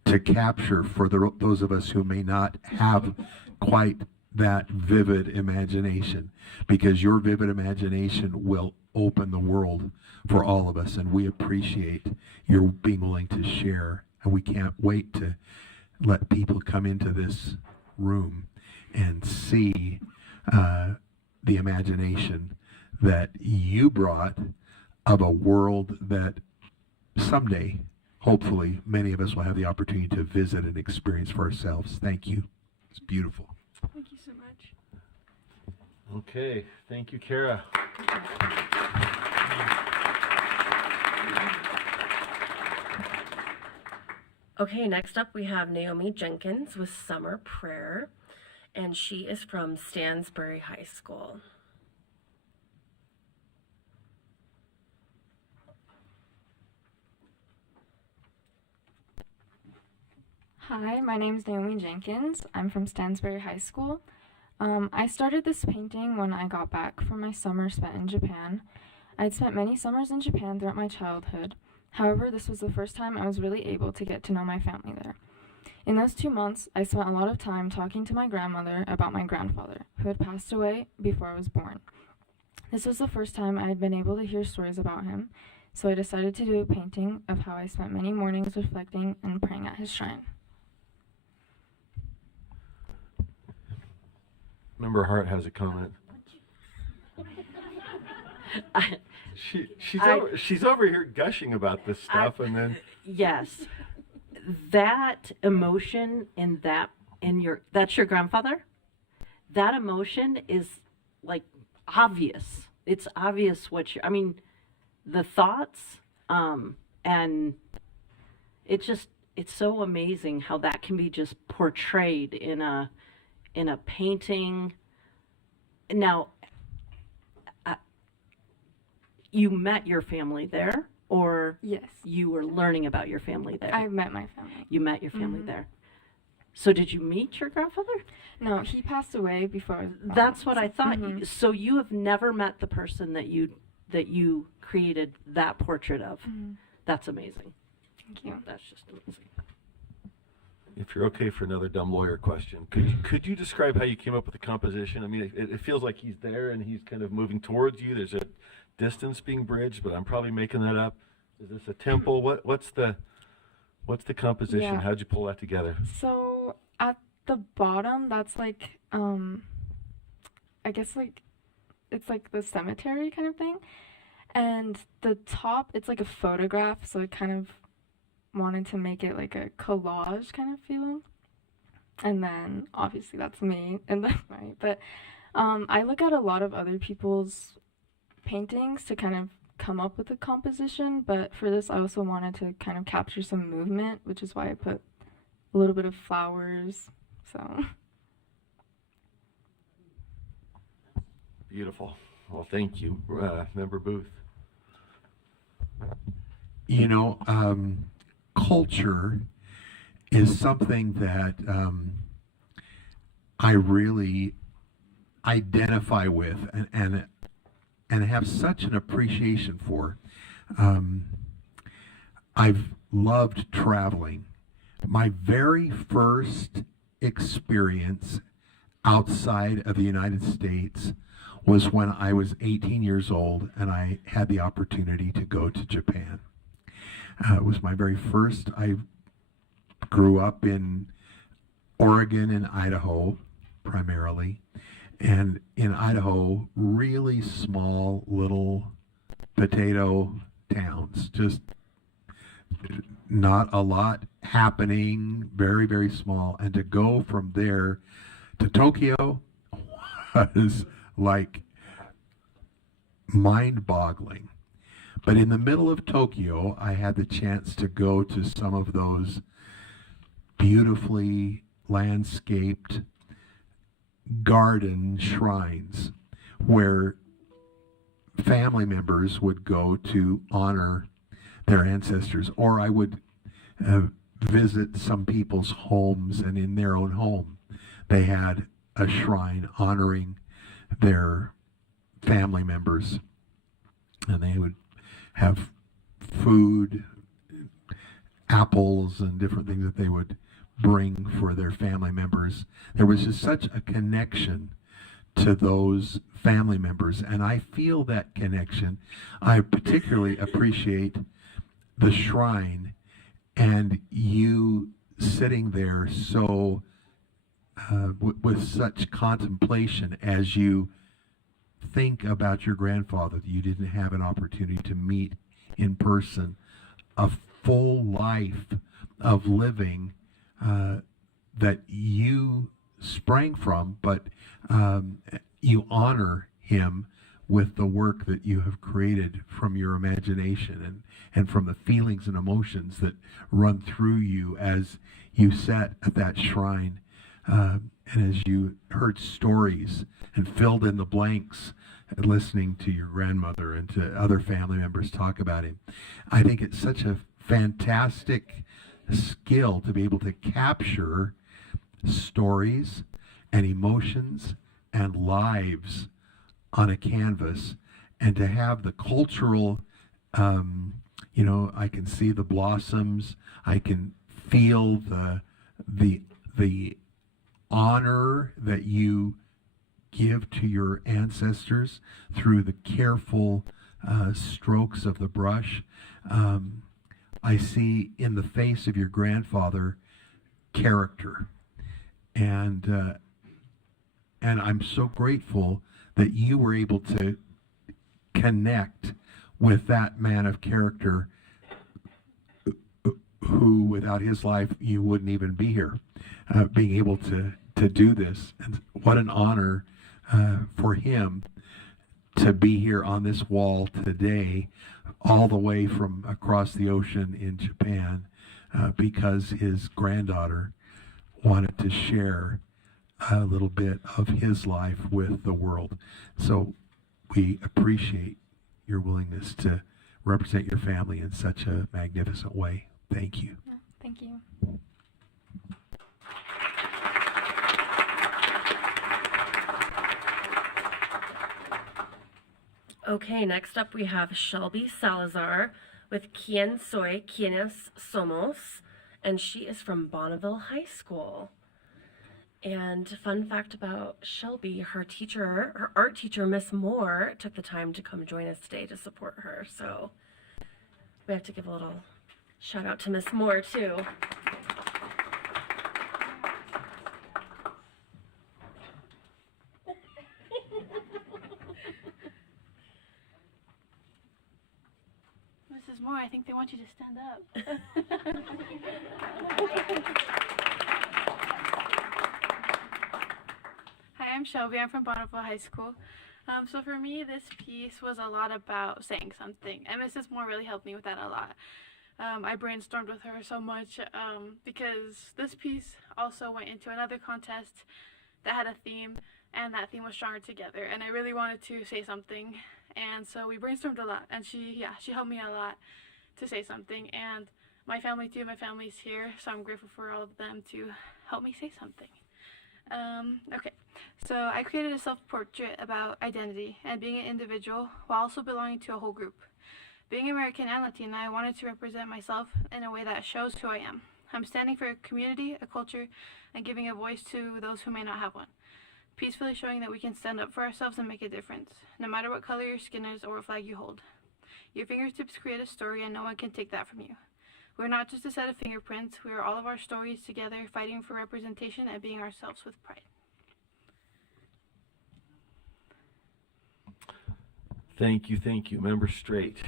to capture for those of us who may not have quite that vivid imagination, because your vivid imagination will open the world for all of us, and we appreciate your being willing to share, and we can't wait to let people come into this room and see the imagination that you brought of a world that someday, hopefully, many of us will have the opportunity to visit and experience for ourselves. Thank you. It's beautiful. Thank you so much. Okay, thank you, Kara. Okay, next up we have Naomi Jenkins with Summer Prayer, and she is from Stansbury High School. Hi, my name is Naomi Jenkins. I'm from Stansbury High School. I started this painting when I got back from my summer spent in Japan. I'd spent many summers in Japan throughout my childhood. However, this was the first time I was really able to get to know my family there. In those 2 months, I spent a lot of time talking to my grandmother about my grandfather, who had passed away before I was born. This was the first time I had been able to hear stories about him, so I decided to do a painting of how I spent many mornings reflecting and praying at his shrine. Member Hart has a comment. She's over here gushing about this stuff, and then yes, that emotion that's your grandfather. That emotion is like obvious. It's obvious the thoughts, and it's so amazing how that can be just portrayed in a painting. Now, you met your family there, or yes, you were learning about your family there? I met my family. You met your family there. So did you meet your grandfather? No, he passed away before I was born. That's what I thought. So you have never met the person that you created that portrait of. That's amazing. Thank you. That's just amazing. if you're okay for another dumb lawyer question, could you describe how you came up with the composition? I mean, it feels like he's there and he's kind of moving towards you. There's a distance being bridged, but I'm probably making that up. Is this a temple? What's the composition? Yeah. How'd you pull that together? So at the bottom, that's like, I guess like, it's like the cemetery kind of thing. And the top, it's like a photograph, so I kind of wanted to make it like a collage kind of feel. And then obviously that's me in the right. But I look at a lot of other people's paintings to kind of come up with a composition, but for this I also wanted to kind of capture some movement, which is why I put a little bit of flowers. So Beautiful. Well, thank you, Member Booth. You know, culture is something that I really identify with and have such an appreciation for. I've loved traveling. My very first experience outside of the United States was when I was 18 years old and I had the opportunity to go to Japan. It was my very first. I grew up in Oregon and Idaho primarily, and in Idaho, really small little potato towns, just not a lot happening, very, very small. And to go from there to Tokyo was like mind-boggling. But in the middle of Tokyo, I had the chance to go to some of those beautifully landscaped garden shrines where family members would go to honor their ancestors, or I would visit some people's homes, and in their own home they had a shrine honoring their family members, and they would have food, apples, and different things that they would bring for their family members. There was just such a connection to those family members, and I feel that connection. I particularly appreciate the shrine and you sitting there so with such contemplation as you think about your grandfather that you didn't have an opportunity to meet in person, a full life of living that you sprang from, but you honor him with the work that you have created from your imagination and from the feelings and emotions that run through you as you sat at that shrine and as you heard stories and filled in the blanks listening to your grandmother and to other family members talk about him. I think it's such a fantastic skill to be able to capture stories and emotions and lives on a canvas, and to have the cultural, I can see the blossoms, I can feel the honor that you give to your ancestors through the careful strokes of the brush. I see in the face of your grandfather character, and I'm so grateful that you were able to connect with that man of character who, without his life, you wouldn't even be here, being able to do this. And what an honor for him to be here on this wall today, all the way from across the ocean in Japan, because his granddaughter wanted to share a little bit of his life with the world. So we appreciate your willingness to represent your family in such a magnificent way. Thank you. Yeah, thank you. Okay, next up we have Shelby Salazar with Quien Soy, Quienes Somos, and she is from Bonneville High School. And fun fact about Shelby, her art teacher, Miss Moore, took the time to come join us today to support her. So we have to give a little shout out to Miss Moore too. Mrs. Moore, I think they want you to stand up. Hi, I'm Shelby. I'm from Bonneville High School. So for me, this piece was a lot about saying something, and Mrs. Moore really helped me with that a lot. I brainstormed with her so much because this piece also went into another contest that had a theme, and that theme was Stronger Together, and I really wanted to say something, and so we brainstormed a lot, and she helped me a lot to say something, and my family too. My family's here, so I'm grateful for all of them to help me say something. Okay, so I created a self-portrait about identity and being an individual while also belonging to a whole group. Being American and Latina, I wanted to represent myself in a way that shows who I am. I'm standing for a community, a culture, and giving a voice to those who may not have one. Peacefully showing that we can stand up for ourselves and make a difference, no matter what color your skin is or what flag you hold. Your fingertips create a story, and no one can take that from you. We're not just a set of fingerprints, we are all of our stories together, fighting for representation and being ourselves with pride. Thank you. Member Straight.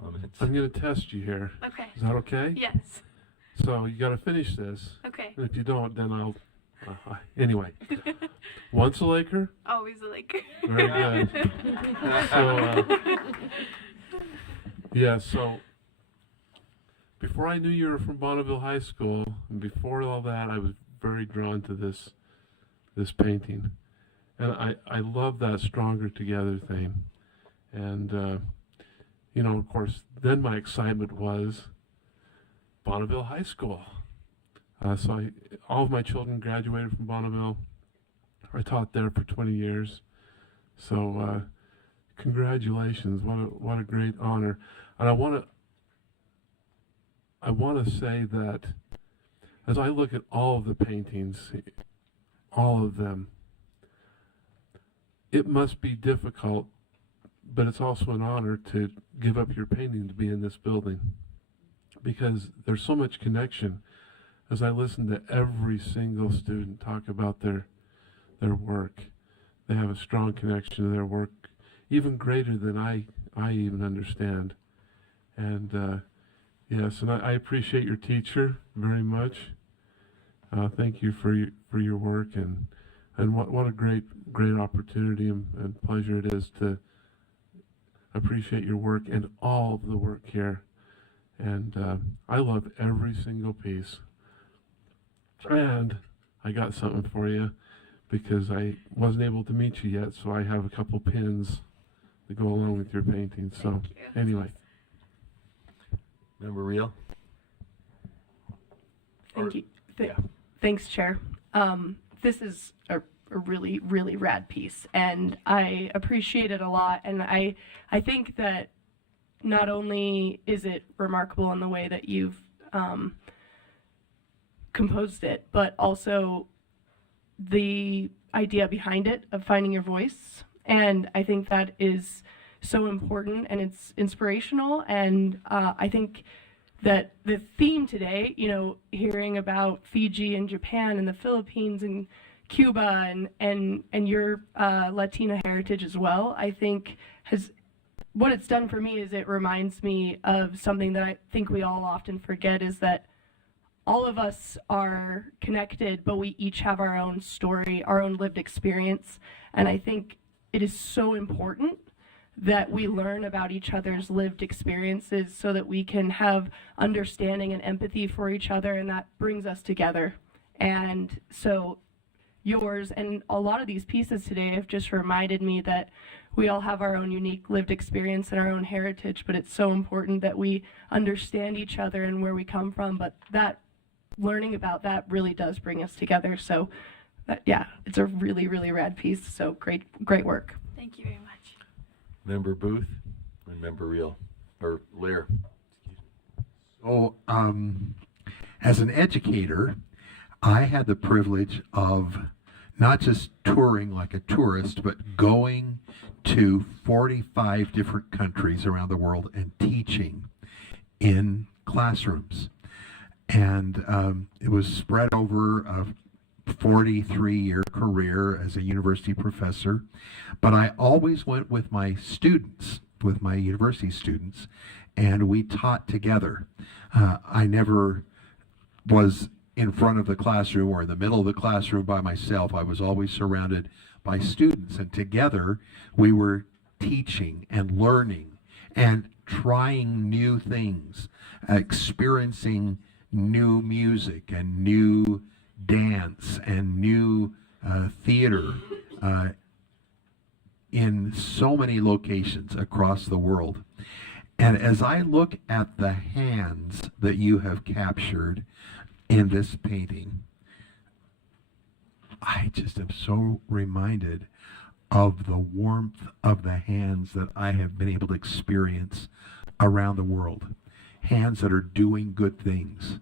Comments? I'm going to test you here. Okay. Is that okay? Yes. So you got to finish this. Okay. And if you don't, then I'll... anyway. Once a Laker? Always a Laker. Very good. So before I knew you were from Bonneville High School, and before all that, I was very drawn to this painting. And I love that Stronger Together thing. And, you know, of course, then my excitement was Bonneville High School. All of my children graduated from Bonneville. I taught there for 20 years. So congratulations, what a great honor. And I want to say that as I look at all of the paintings, all of them, it must be difficult, but it's also an honor to give up your painting to be in this building, because there's so much connection. As I listen to every single student talk about their work, they have a strong connection to their work, even greater than I even understand. And yes, and I appreciate your teacher very much. Thank you for your work, and what a great opportunity and pleasure it is to appreciate your work and all of the work here. And I love every single piece. And I got something for you, because I wasn't able to meet you yet, so I have a couple pins to go along with your painting. So anyway. Member Reel? Thank you. Thanks, Chair. This is a really, really rad piece, and I appreciate it a lot. And I think that not only is it remarkable in the way that you've composed it, but also the idea behind it of finding your voice. And I think that is so important, and it's inspirational. And I think that the theme today, you know, hearing about Fiji and Japan and the Philippines and Cuba and your Latina heritage as well, I think what it's done for me is it reminds me of something that I think we all often forget, is that all of us are connected, but we each have our own story, our own lived experience. And I think it is so important that we learn about each other's lived experiences so that we can have understanding and empathy for each other, and that brings us together. And so yours and a lot of these pieces today have just reminded me that we all have our own unique lived experience and our own heritage, but it's so important that we understand each other and where we come from. But that learning about that really does bring us together. So yeah, it's a really, really rad piece. So great work. Thank you very much. Member Booth and Member Reel, or Lear. So, as an educator, I had the privilege of not just touring like a tourist, but going to 45 different countries around the world and teaching in classrooms. And it was spread over a 43-year career as a university professor. But I always went with my students, with my university students, and we taught together. I never was in front of the classroom or in the middle of the classroom by myself. I was always surrounded by students, and together we were teaching and learning and trying new things, experiencing new music and new dance and new theater in so many locations across the world. And as I look at the hands that you have captured in this painting, I just am so reminded of the warmth of the hands that I have been able to experience around the world. Hands that are doing good things,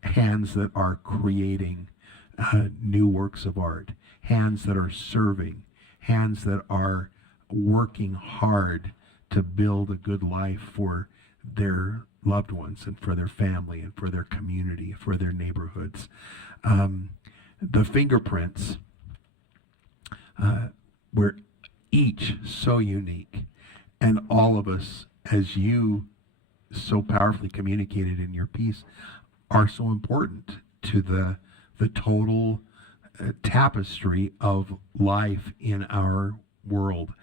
hands that are creating new works of art, hands that are serving, hands that are working hard to build a good life for their loved ones and for their family and for their community, for their neighborhoods. The fingerprints were each so unique, and all of us, as you so powerfully communicated in your piece, are so important to the total tapestry of life in our world.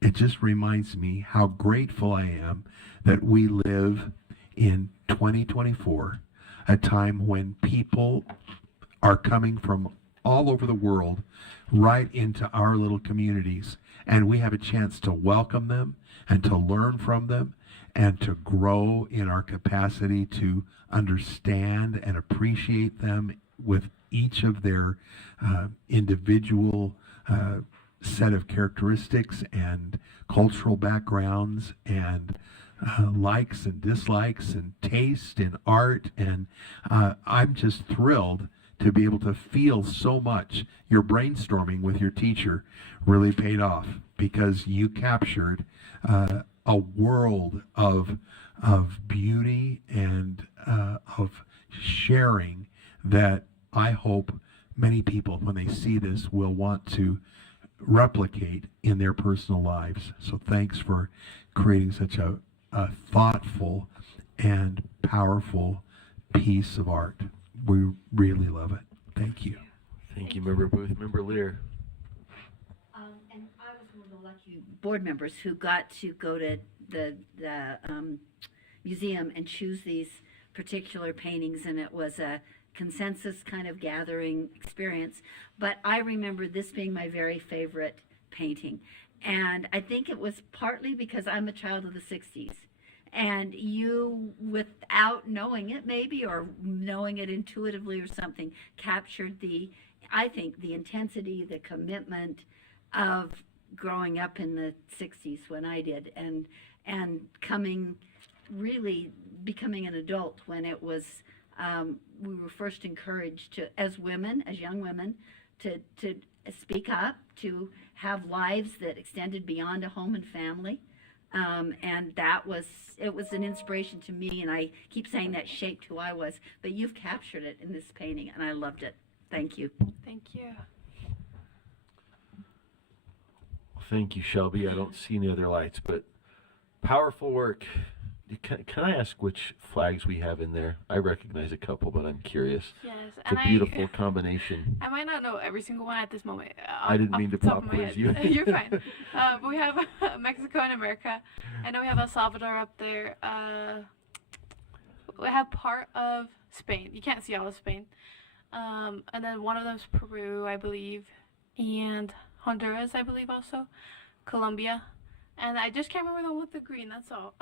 It just reminds me how grateful I am that we live in 2024, a time when people are coming from all over the world right into our little communities, and we have a chance to welcome them and to learn from them and to grow in our capacity to understand and appreciate them with each of their individual set of characteristics and cultural backgrounds and likes and dislikes and taste in art. And I'm just thrilled to be able to feel so much. Your brainstorming with your teacher really paid off because you captured a world of beauty and of sharing that I hope many people, when they see this, will want to replicate in their personal lives. So thanks for creating such a thoughtful and powerful piece of art. We really love it. Thank you. Thank you, Member Booth. Member Lear. And I was one of the lucky board members who got to go to the museum and choose these particular paintings, and it was a consensus kind of gathering experience. But I remember this being my very favorite painting. And I think it was partly because I'm a child of the 60s. And you, without knowing it maybe, or knowing it intuitively or something, captured I think, the intensity, the commitment of growing up in the 60s when I did, and becoming an adult when it was, we were first encouraged to, as women, as young women, to speak up, to have lives that extended beyond a home and family. And it was an inspiration to me, and I keep saying that shaped who I was, but you've captured it in this painting, and I loved it. Thank you. Thank you. Thank you, Shelby. I don't see any other lights, but powerful work. Can I ask which flags we have in there? I recognize a couple, but I'm curious. Yes, It's a beautiful combination. I might not know every single one at this moment. I didn't mean to pop quiz you. You're fine. But we have Mexico and America. I know we have El Salvador up there. We have part of Spain. You can't see all of Spain. And then one of them's Peru, I believe, and Honduras, I believe also, Colombia, and I just can't remember the one with the green. That's all.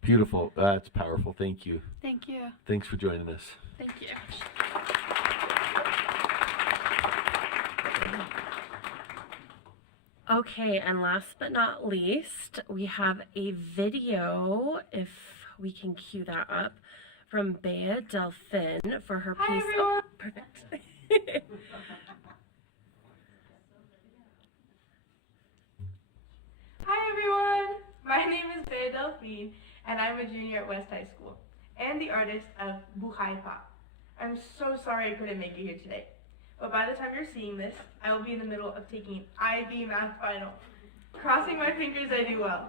Beautiful. That's powerful. Thank you. Thank you. Thanks for joining us. Thank you. Okay, and last but not least, we have a video, if we can cue that up, from Bea Delphin for her piece. Hi, everyone. Oh, perfect. Hi everyone! My name is Bea Delphine, and I'm a junior at West High School, and the artist of Buhay Pa. I'm so sorry I couldn't make it here today, but by the time you're seeing this, I will be in the middle of taking an IB math final. Crossing my fingers I do well.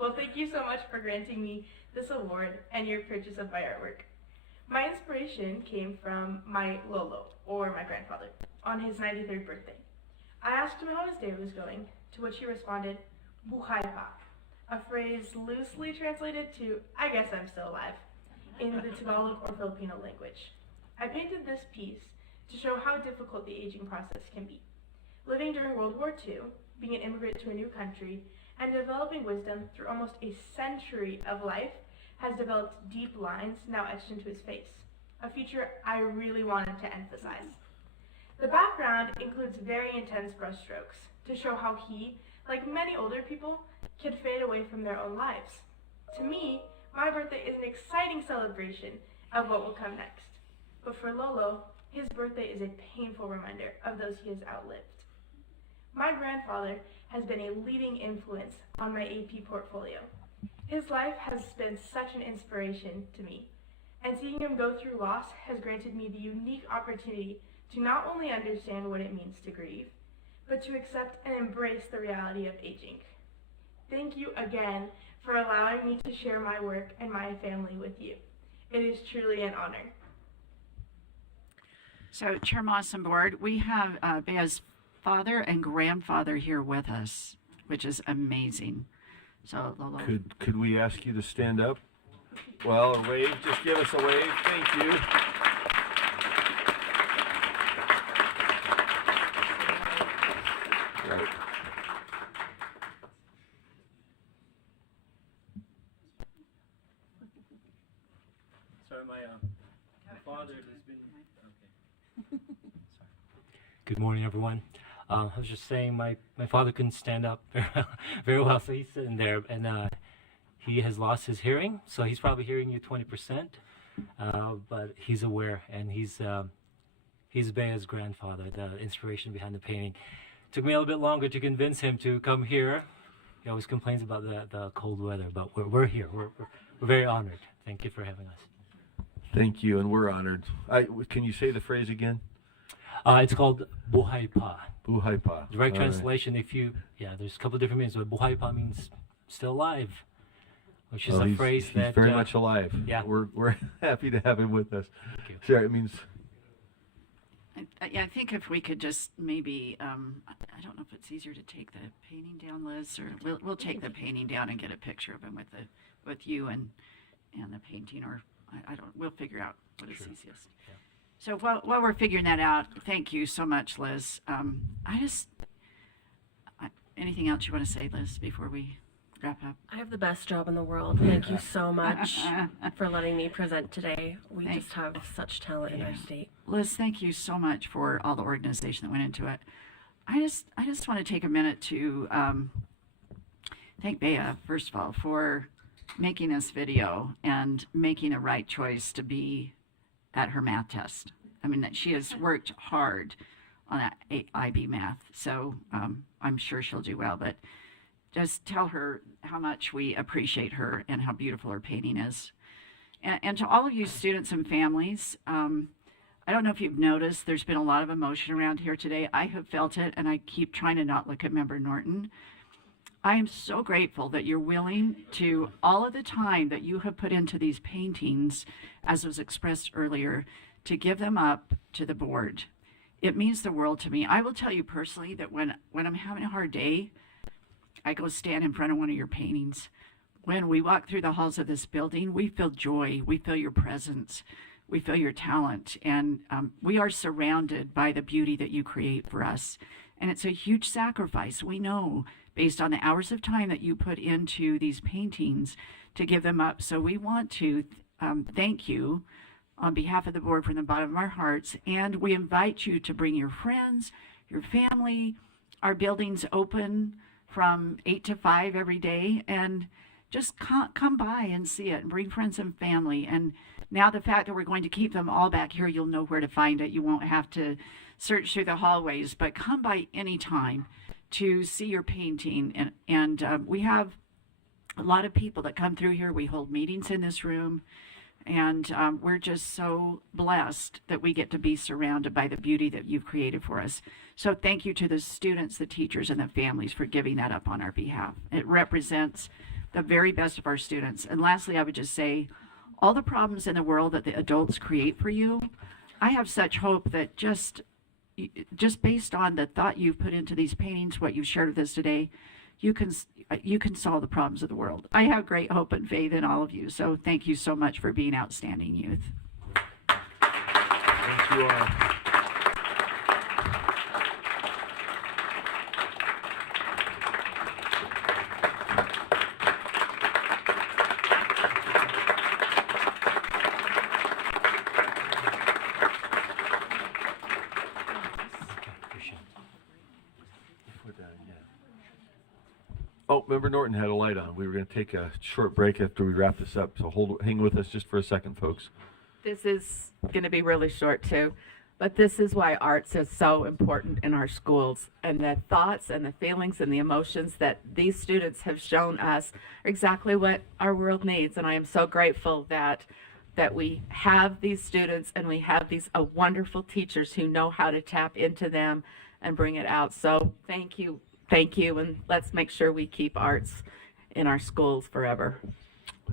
Well, thank you so much for granting me this award and your purchase of my artwork. My inspiration came from my Lolo, or my grandfather, on his 93rd birthday. I asked him how his day was going, to which he responded, Buhay Pa, a phrase loosely translated to, I guess I'm still alive, in the Tagalog or Filipino language. I painted this piece to show how difficult the aging process can be. Living during World War II, being an immigrant to a new country, and developing wisdom through almost a century of life has developed deep lines now etched into his face, a feature I really wanted to emphasize. The background includes very intense brushstrokes to show how he, like many older people, can fade away from their own lives. To me, my birthday is an exciting celebration of what will come next. But for Lolo, his birthday is a painful reminder of those he has outlived. My grandfather has been a leading influence on my AP portfolio. His life has been such an inspiration to me, and seeing him go through loss has granted me the unique opportunity to not only understand what it means to grieve, but to accept and embrace the reality of aging. Thank you again for allowing me to share my work and my family with you. It is truly an honor. So, Chair Moss and Board, we have Bea's father and grandfather here with us, which is amazing. So, Lolo. Could we ask you to stand up? Well, or wave. Just give us a wave. Thank you. Right. my father has been. Okay. Good morning, everyone. I was just saying, my father couldn't stand up very well, so he's sitting there, and he has lost his hearing, so he's probably hearing you 20%, but he's aware, and he's Bea's grandfather, the inspiration behind the painting. Took me a little bit longer to convince him to come here. He always complains about the cold weather, but we're here. We're very honored. Thank you for having us. Thank you, and we're honored. Can you say the phrase again? It's called Buhay Pa. Buhay Pa. Direct All right. translation, there's a couple of different meanings, but Buhay Pa means still alive, which is a he's, phrase he's that... very much alive. Yeah. We're happy to have him with us. Thank you. Sarah, it means... I think if we could just maybe, I don't know if it's easier to take the painting down, Liz, or we'll take the painting down and get a picture of him with you and the painting, or I don't. We'll figure out what is easiest. Yeah. So while we're figuring that out, thank you so much, Liz. Anything else you want to say, Liz, before we wrap up? I have the best job in the world. Thank you so much for letting me present today. We just have such talent in our state. Liz, thank you so much for all the organization that went into it. I just want to take a minute to thank Bea, first of all, for making this video and making the right choice to be at her math test. I mean, that she has worked hard on that IB math, so I'm sure she'll do well, but just tell her how much we appreciate her and how beautiful her painting is. And to all of you students and families, I don't know if you've noticed, there's been a lot of emotion around here today. I have felt it, and I keep trying to not look at Member Norton. I am so grateful that you're willing to, all of the time that you have put into these paintings, as was expressed earlier, to give them up to the board. It means the world to me. I will tell you personally that when I'm having a hard day, I go stand in front of one of your paintings. When we walk through the halls of this building, we feel joy, we feel your presence, we feel your talent, and we are surrounded by the beauty that you create for us. And it's a huge sacrifice, we know, based on the hours of time that you put into these paintings to give them up. So we want to thank you on behalf of the board from the bottom of our hearts, and we invite you to bring your friends, your family. Our building's open from 8 to 5 every day, and just come by and see it and bring friends and family. And now the fact that we're going to keep them all back here, you'll know where to find it. You won't have to search through the hallways, but come by anytime to see your painting. And we have a lot of people that come through here. We hold meetings in this room, and we're just so blessed that we get to be surrounded by the beauty that you've created for us. So thank you to the students, the teachers, and the families for giving that up on our behalf. It represents the very best of our students. And lastly, I would just say, all the problems in the world that the adults create for you, I have such hope that just based on the thought you've put into these paintings, what you've shared with us today, you can solve the problems of the world. I have great hope and faith in all of you. So thank you so much for being outstanding youth. Thank you all. Oh, Member Norton had a light on. We were going to take a short break after we wrap this up, so hang with us just for a second, folks. This is going to be really short too, but this is why arts is so important in our schools, and the thoughts and the feelings and the emotions that these students have shown us are exactly what our world needs. And I am so grateful that we have these students and we have these wonderful teachers who know how to tap into them and bring it out. So thank you, and let's make sure we keep arts in our schools forever.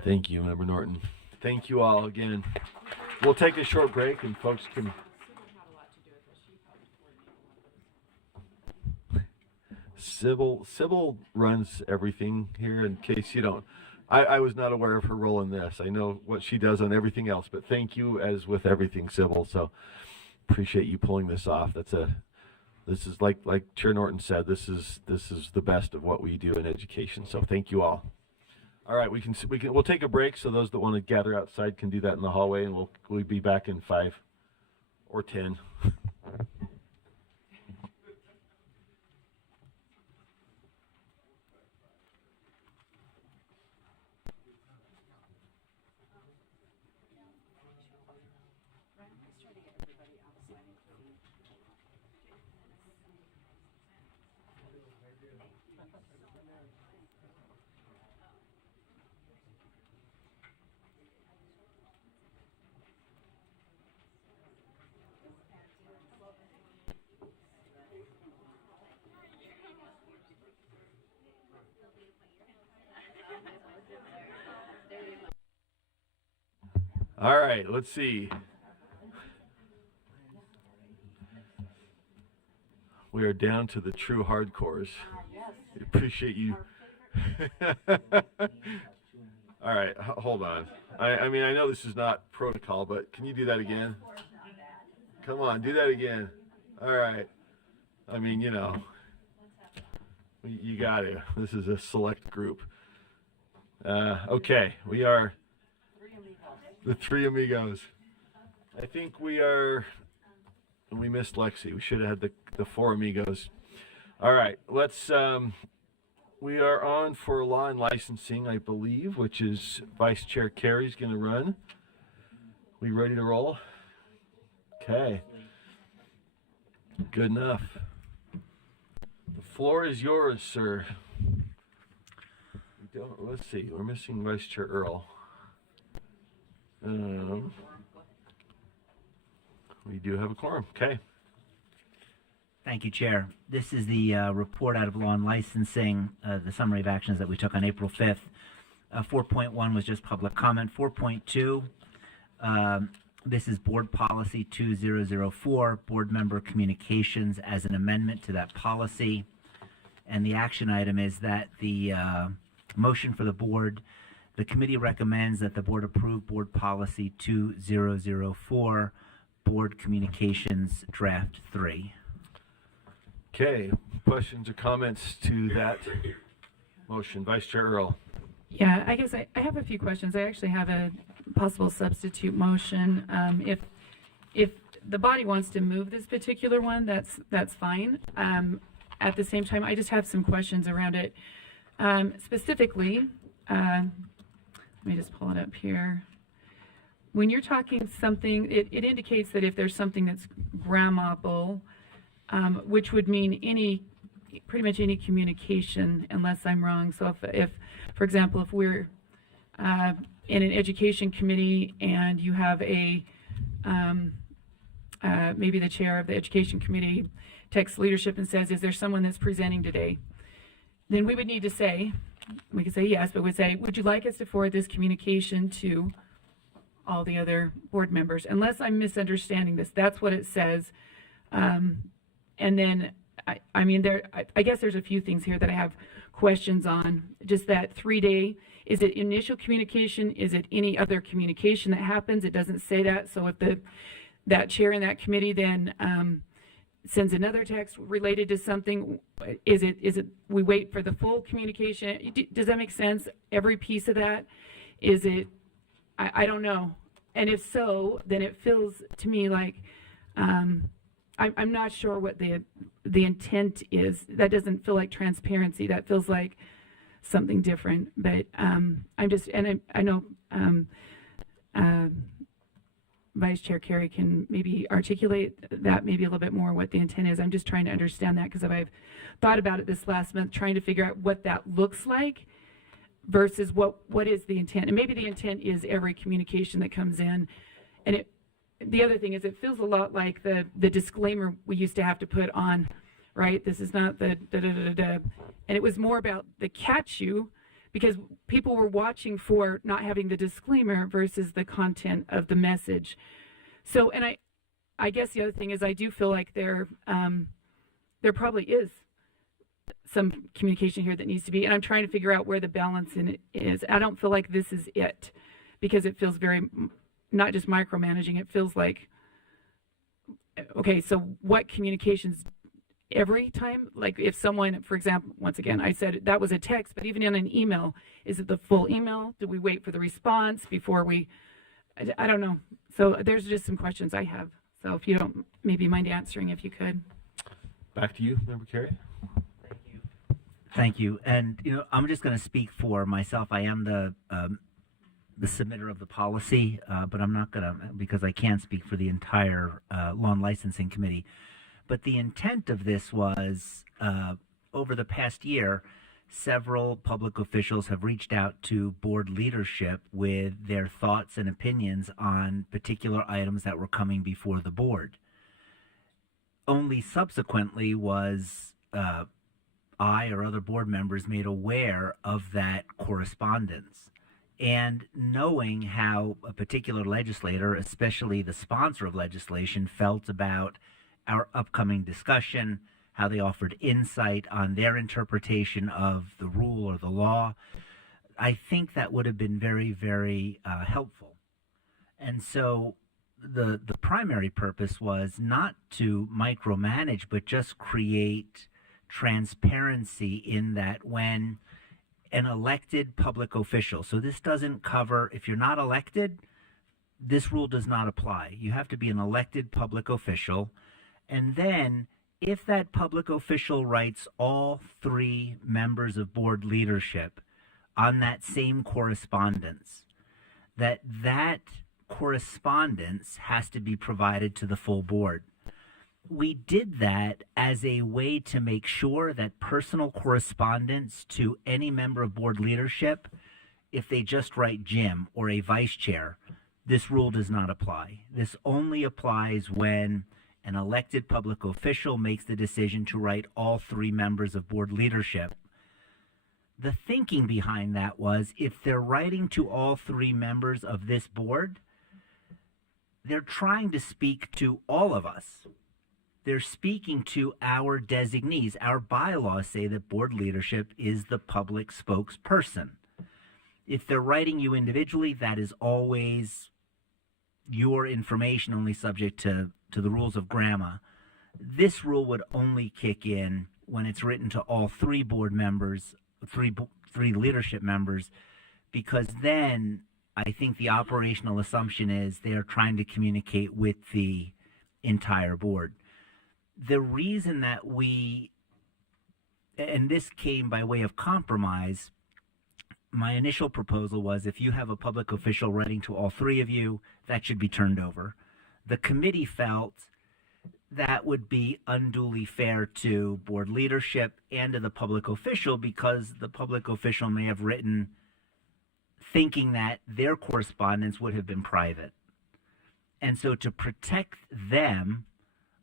Thank you, Member Norton. Thank you all again. We'll take a short break and folks can... Sybil runs everything here, in case you don't. I was not aware of her role in this. I know what she does on everything else, but thank you as with everything, Sybil. So appreciate you pulling this off. This is like Chair Norton said, this is the best of what we do in education. So thank you all. All right, we'll take a break, so those that want to gather outside can do that in the hallway, and we'll be back in 5 or 10. All right, let's see. We are down to the true hardcores. Appreciate you. All right, hold on. I mean, I know this is not protocol, but can you do that again? Come on, do that again. All right. I mean, you know, you got to. This is a select group. Okay, we are the three amigos. I think we missed Lexi. We should have had the four amigos. All right, let's, we are on for law and licensing, I believe, which is Vice Chair Carey's going to run. We ready to roll? Okay. Good enough. The floor is yours, sir. Let's see, we're missing Vice Chair Earl. We do have a quorum. Okay. Thank you, Chair. This is the report out of Law and Licensing, the summary of actions that we took on April 5th. 4.1 was just public comment. 4.2, this is Board Policy 2004, Board Member Communications as an amendment to that policy. And the action item is that the motion for the Board, the committee recommends that the Board approve Board Policy 2004, Board Communications Draft 3. Okay, questions or comments to that motion? Vice Chair Earl. Yeah, I guess I have a few questions. I actually have a possible substitute motion. If the body wants to move this particular one, that's fine. At the same time, I just have some questions around it. Specifically, let me just pull it up here. When you're talking something, it indicates that if there's something that's grammable, which would mean pretty much any communication, unless I'm wrong. So if for example, if we're in an education committee and you have maybe the chair of the education committee texts leadership and says, is there someone that's presenting today? Then we would need to say, we could say yes, but we'd say, would you like us to forward this communication to all the other board members? Unless I'm misunderstanding this, that's what it says. And then, I guess there's a few things here that I have questions on. Just that 3-day, is it initial communication? Is it any other communication that happens? It doesn't say that. So if that chair in that committee then sends another text related to something, is it we wait for the full communication? Does that make sense? Every piece of that? Is it, I don't know. And if so, then it feels to me like, I'm not sure what the intent is. That doesn't feel like transparency. That feels like something different. But I'm just, and I know Vice Chair Carey can maybe articulate that maybe a little bit more what the intent is. I'm just trying to understand that because I've thought about it this last month, trying to figure out what that looks like versus what is the intent. And maybe the intent is every communication that comes in. And the other thing is it feels a lot like the disclaimer we used to have to put on, right? This is not the da-da-da-da-da. And it was more about the catch you because people were watching for not having the disclaimer versus the content of the message. So, and I guess the other thing is I do feel like there probably is some communication here that needs to be, and I'm trying to figure out where the balance in it is. I don't feel like this is it because it feels very, not just micromanaging, it feels like, okay, so what communications every time? Like if someone, for example, once again, I said that was a text, but even in an email, is it the full email? Do we wait for the response before we, I don't know. So there's just some questions I have. So if you don't maybe mind answering, if you could. Back to you, Member Carey. Thank you. And, I'm just going to speak for myself. I am the submitter of the policy, but I'm not going to, because I can't speak for the entire Law and Licensing Committee. But the intent of this was, over the past year, several public officials have reached out to board leadership with their thoughts and opinions on particular items that were coming before the board. Only subsequently was I or other board members made aware of that correspondence. And knowing how a particular legislator, especially the sponsor of legislation, felt about our upcoming discussion, how they offered insight on their interpretation of the rule or the law, I think that would have been very, very helpful. And so the primary purpose was not to micromanage, but just create transparency in that when an elected public official, so this doesn't cover, if you're not elected, this rule does not apply. You have to be an elected public official. And then if that public official writes all 3 members of board leadership on that same correspondence, that correspondence has to be provided to the full board. We did that as a way to make sure that personal correspondence to any member of board leadership, if they just write Jim or a vice chair, this rule does not apply. This only applies when an elected public official makes the decision to write all 3 members of board leadership. The thinking behind that was if they're writing to all 3 members of this board, they're trying to speak to all of us. They're speaking to our designees. Our bylaws say that board leadership is the public spokesperson. If they're writing you individually, that is always your information, only subject to the rules of grammar. This rule would only kick in when it's written to all 3 board members, 3 leadership members, because then I think the operational assumption is they're trying to communicate with the entire board. The reason that and this came by way of compromise, my initial proposal was if you have a public official writing to all 3 of you, that should be turned over. The committee felt that would be unduly fair to board leadership and to the public official because the public official may have written thinking that their correspondence would have been private. And so to protect them,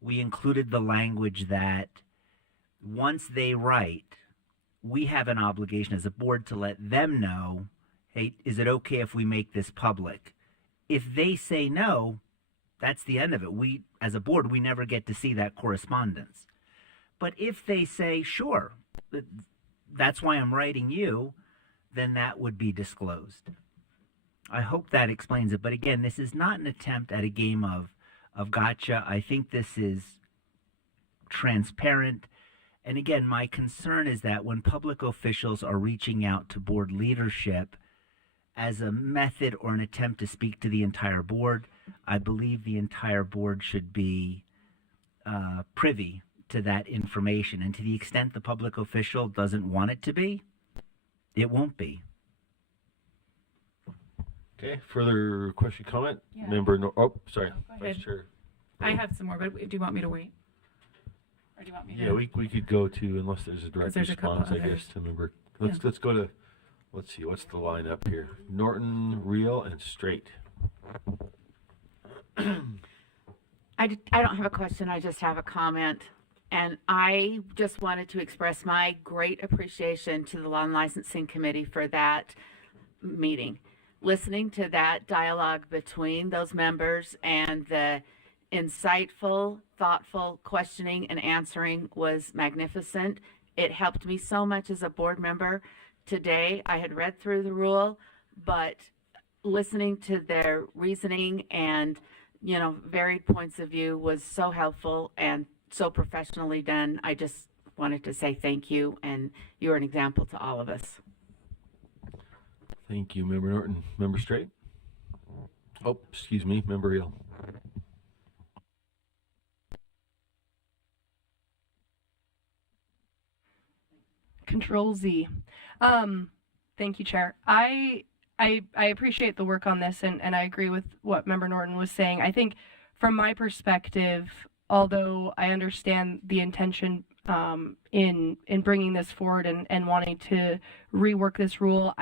we included the language that once they write, we have an obligation as a board to let them know, hey, is it okay if we make this public? If they say no, that's the end of it. We, as a board, we never get to see that correspondence. But if they say, sure, that's why I'm writing you, then that would be disclosed. I hope that explains it. But again, this is not an attempt at a game of gotcha. I think this is transparent. And again, my concern is that when public officials are reaching out to board leadership as a method or an attempt to speak to the entire board, I believe the entire board should be privy to that information. And to the extent the public official doesn't want it to be, it won't be. Okay, further question, comment? Yeah. Member, sorry, Go Vice ahead. Chair. I have some more, but do you want me to wait? Or do you want me to? Yeah, we could go to, unless there's a direct there's a couple response, I others. guess, to member. Let's go to, let's see, what's the line up here? Norton, Real, and Straight. I don't have a question, I just have a comment. And I just wanted to express my great appreciation to the Law and Licensing Committee for that meeting. Listening to that dialogue between those members and the insightful, thoughtful questioning and answering was magnificent. It helped me so much as a board member. Today, I had read through the rule, but listening to their reasoning and varied points of view was so helpful, and so professionally done. I just wanted to say thank you, and you're an example to all of us. Thank you, Member Norton. Member Straight? Oh, excuse me, Member Eel. Control Z. Thank you, Chair. I appreciate the work on this, and I agree with what Member Norton was saying. I think from my perspective, although I understand the intention in bringing this forward and wanting to rework this rule,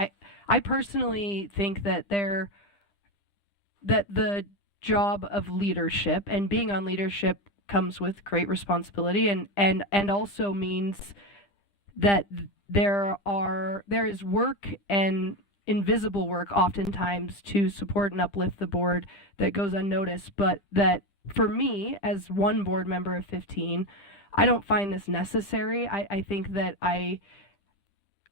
I personally think that the job of leadership and being on leadership comes with great responsibility and also means that there is work and invisible work oftentimes to support and uplift the board that goes unnoticed, but that for me as one board member of 15, I don't find this necessary. I think that I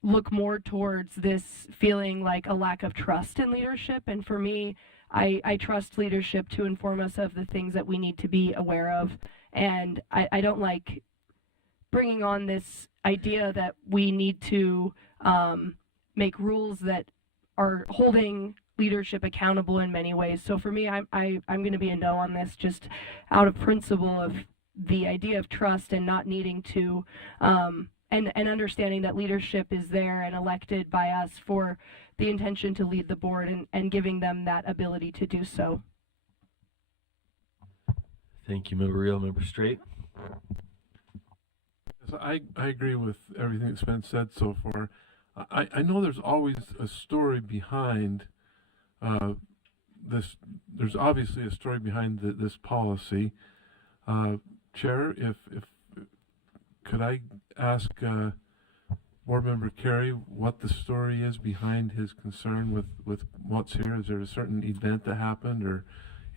look more towards this feeling like a lack of trust in leadership, and for me, I trust leadership to inform us of the things that we need to be aware of, and I don't like bringing on this idea that we need to make rules that are holding leadership accountable in many ways. So for me, I'm going to be a no on this, just out of principle of the idea of trust and not needing to, and understanding that leadership is there and elected by us for the intention to lead the board and giving them that ability to do so. Thank you, Member Eel. Member Straight? I agree with everything that's been said so far. I know there's always a story behind this. There's obviously a story behind this policy. Chair, if could I ask Board Member Carey what the story is behind his concern with what's here? Is there a certain event that happened or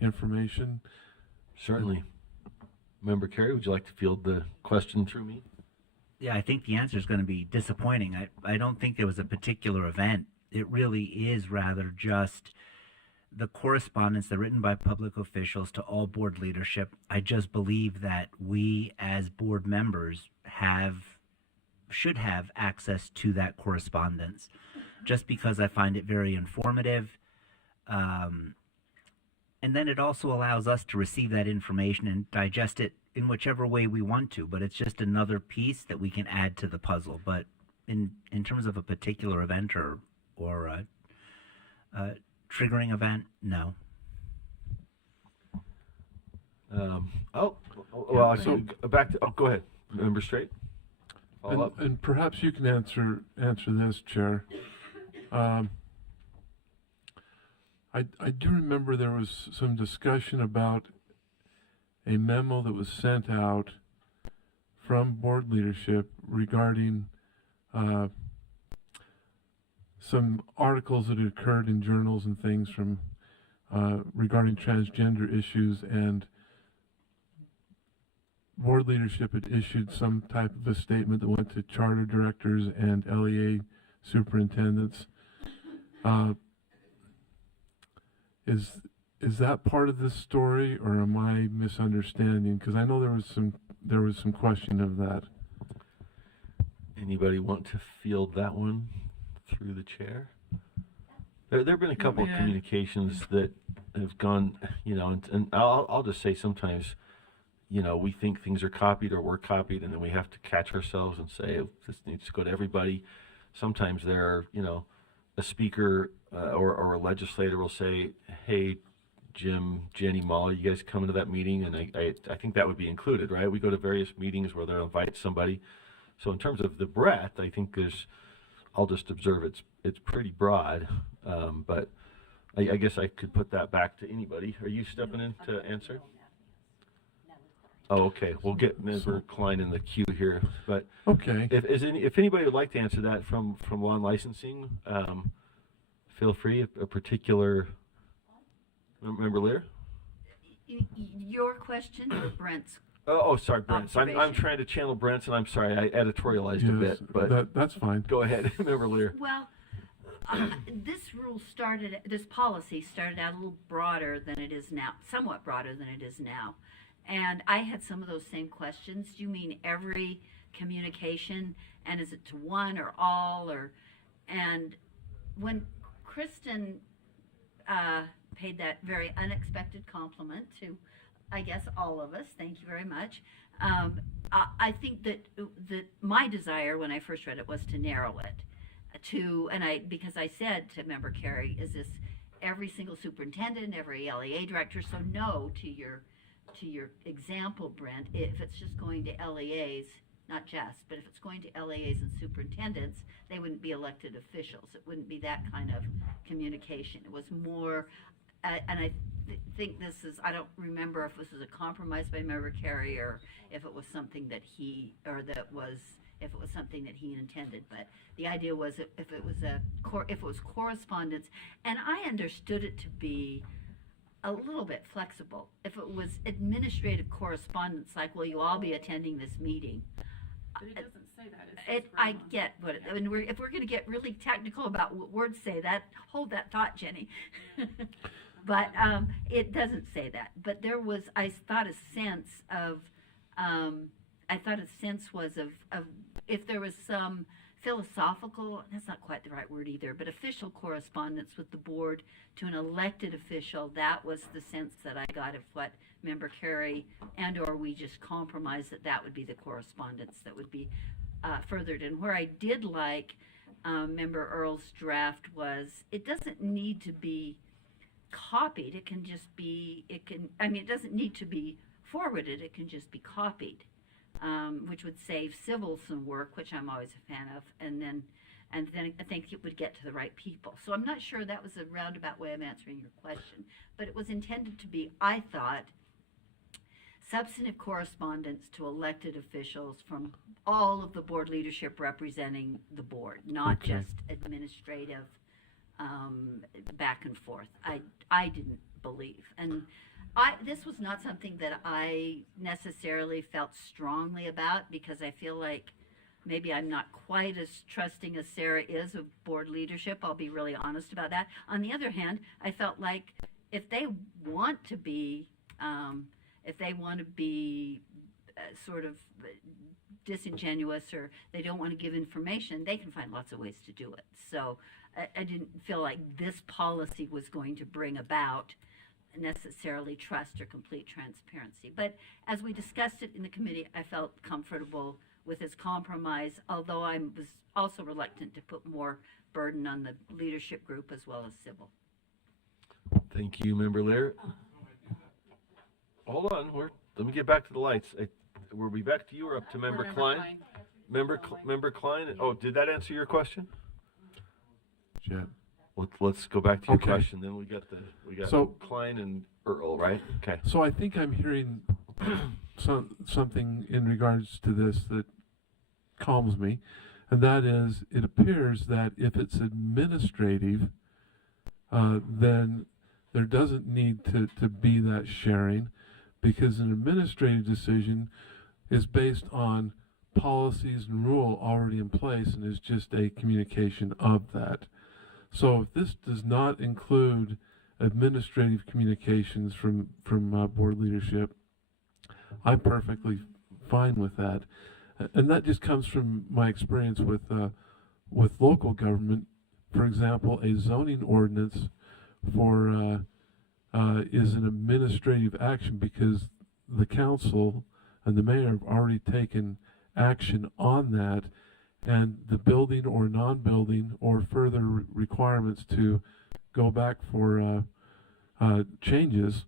information? Certainly. Member Carey, would you like to field the question through me? Yeah, I think the answer is going to be disappointing. I don't think there was a particular event. It really is rather just the correspondence that written by public officials to all board leadership. I just believe that we as board members should have access to that correspondence, just because I find it very informative. And then it also allows us to receive that information and digest it in whichever way we want to, but it's just another piece that we can add to the puzzle. But in terms of a particular event or a triggering event, no. Back to, go ahead, Member Straight. And perhaps you can answer this, Chair. I do remember there was some discussion about a memo that was sent out from board leadership regarding some articles that had occurred in journals and things from regarding transgender issues, and board leadership had issued some type of a statement that went to charter directors and LEA superintendents. Is that part of this story, or am I misunderstanding? Because I know there was some question of that. Anybody want to field that one through the chair? There have been a couple of communications that have gone, and I'll just say sometimes, we think things are copied or we're copied, and then we have to catch ourselves and say, oh, this needs to go to everybody. Sometimes there are, a speaker or a legislator will say, hey, Jim, Jenny, Molly, you guys come to that meeting, and I think that would be included, right? We go to various meetings where they'll invite somebody. So in terms of the breadth, I think I'll just observe it's pretty broad, but I guess I could put that back to anybody. Are you stepping in to answer? Oh, okay. We'll get Member Klein in the queue here, but okay. If anybody would like to answer that from law and licensing, feel free. A particular Member Lear? Your question or Brent's? Oh, sorry, Brent's. I'm trying to channel Brent's, and I'm sorry, I editorialized a bit, but that's fine. Go ahead, Member Lear. Well, this policy started out a little broader than it is now, somewhat broader than it is now. And I had some of those same questions. Do you mean every communication, and is it to one or all, or? And when Kristen paid that very unexpected compliment to, I guess, all of us, thank you very much. I think that my desire when I first read it was to narrow it to, because I said to Member Carey, is this every single superintendent, every LEA director? So no to your example, Brent. If it's just going to LEAs, not just, but if it's going to LEAs and superintendents, they wouldn't be elected officials. It wouldn't be that kind of communication. It was more, and I think this is, I don't remember if this was a compromise by Member Carey or if it was something that he, or that was, if it was something that he intended. But the idea was if it was correspondence, and I understood it to be a little bit flexible. If it was administrative correspondence, like, will you all be attending this meeting? But it doesn't say that. I get what, if we're going to get really technical about what words say, that, hold that thought, Jenny. But it doesn't say that. But there was, I thought a sense was of if there was some philosophical, that's not quite the right word either, but official correspondence with the board to an elected official, that was the sense that I got of what Member Carey and or we just compromised that would be the correspondence that would be furthered. And where I did like Member Earl's draft was, it doesn't need to be copied, it can just be, it doesn't need to be forwarded, it can just be copied. Which would save Civil some work, which I'm always a fan of, and then I think it would get to the right people. So I'm not sure that was a roundabout way of answering your question, but it was intended to be, I thought, substantive correspondence to elected officials from all of the board leadership representing the board, not just administrative back and forth. I didn't believe, and this was not something that I necessarily felt strongly about, because I feel like maybe I'm not quite as trusting as Sarah is of board leadership. I'll be really honest about that. On the other hand, I felt like if they want to be, sort of disingenuous, or they don't want to give information, they can find lots of ways to do it. So I didn't feel like this policy was going to bring about necessarily trust or complete transparency. But as we discussed it in the committee, I felt comfortable with his compromise, although I was also reluctant to put more burden on the leadership group as well as Civil. Thank you, Member Lair. Hold on, let me get back to the lights. Were we back to you or up to Member Klein? Member Klein? Oh, did that answer your question? Yeah. Let's go back to your Okay. question. Then we got Klein and Earl, right? Okay. So I think I'm hearing something in regards to this that calms me, and that is, it appears that if it's administrative, then there doesn't need to be that sharing, because an administrative decision is based on policies and rule already in place and is just a communication of that. So if this does not include administrative communications from board leadership, I'm perfectly fine with that. And that just comes from my experience with local government. For example, a zoning ordinance for is an administrative action because the council and the mayor have already taken action on that, and the building or non-building or further requirements to go back for changes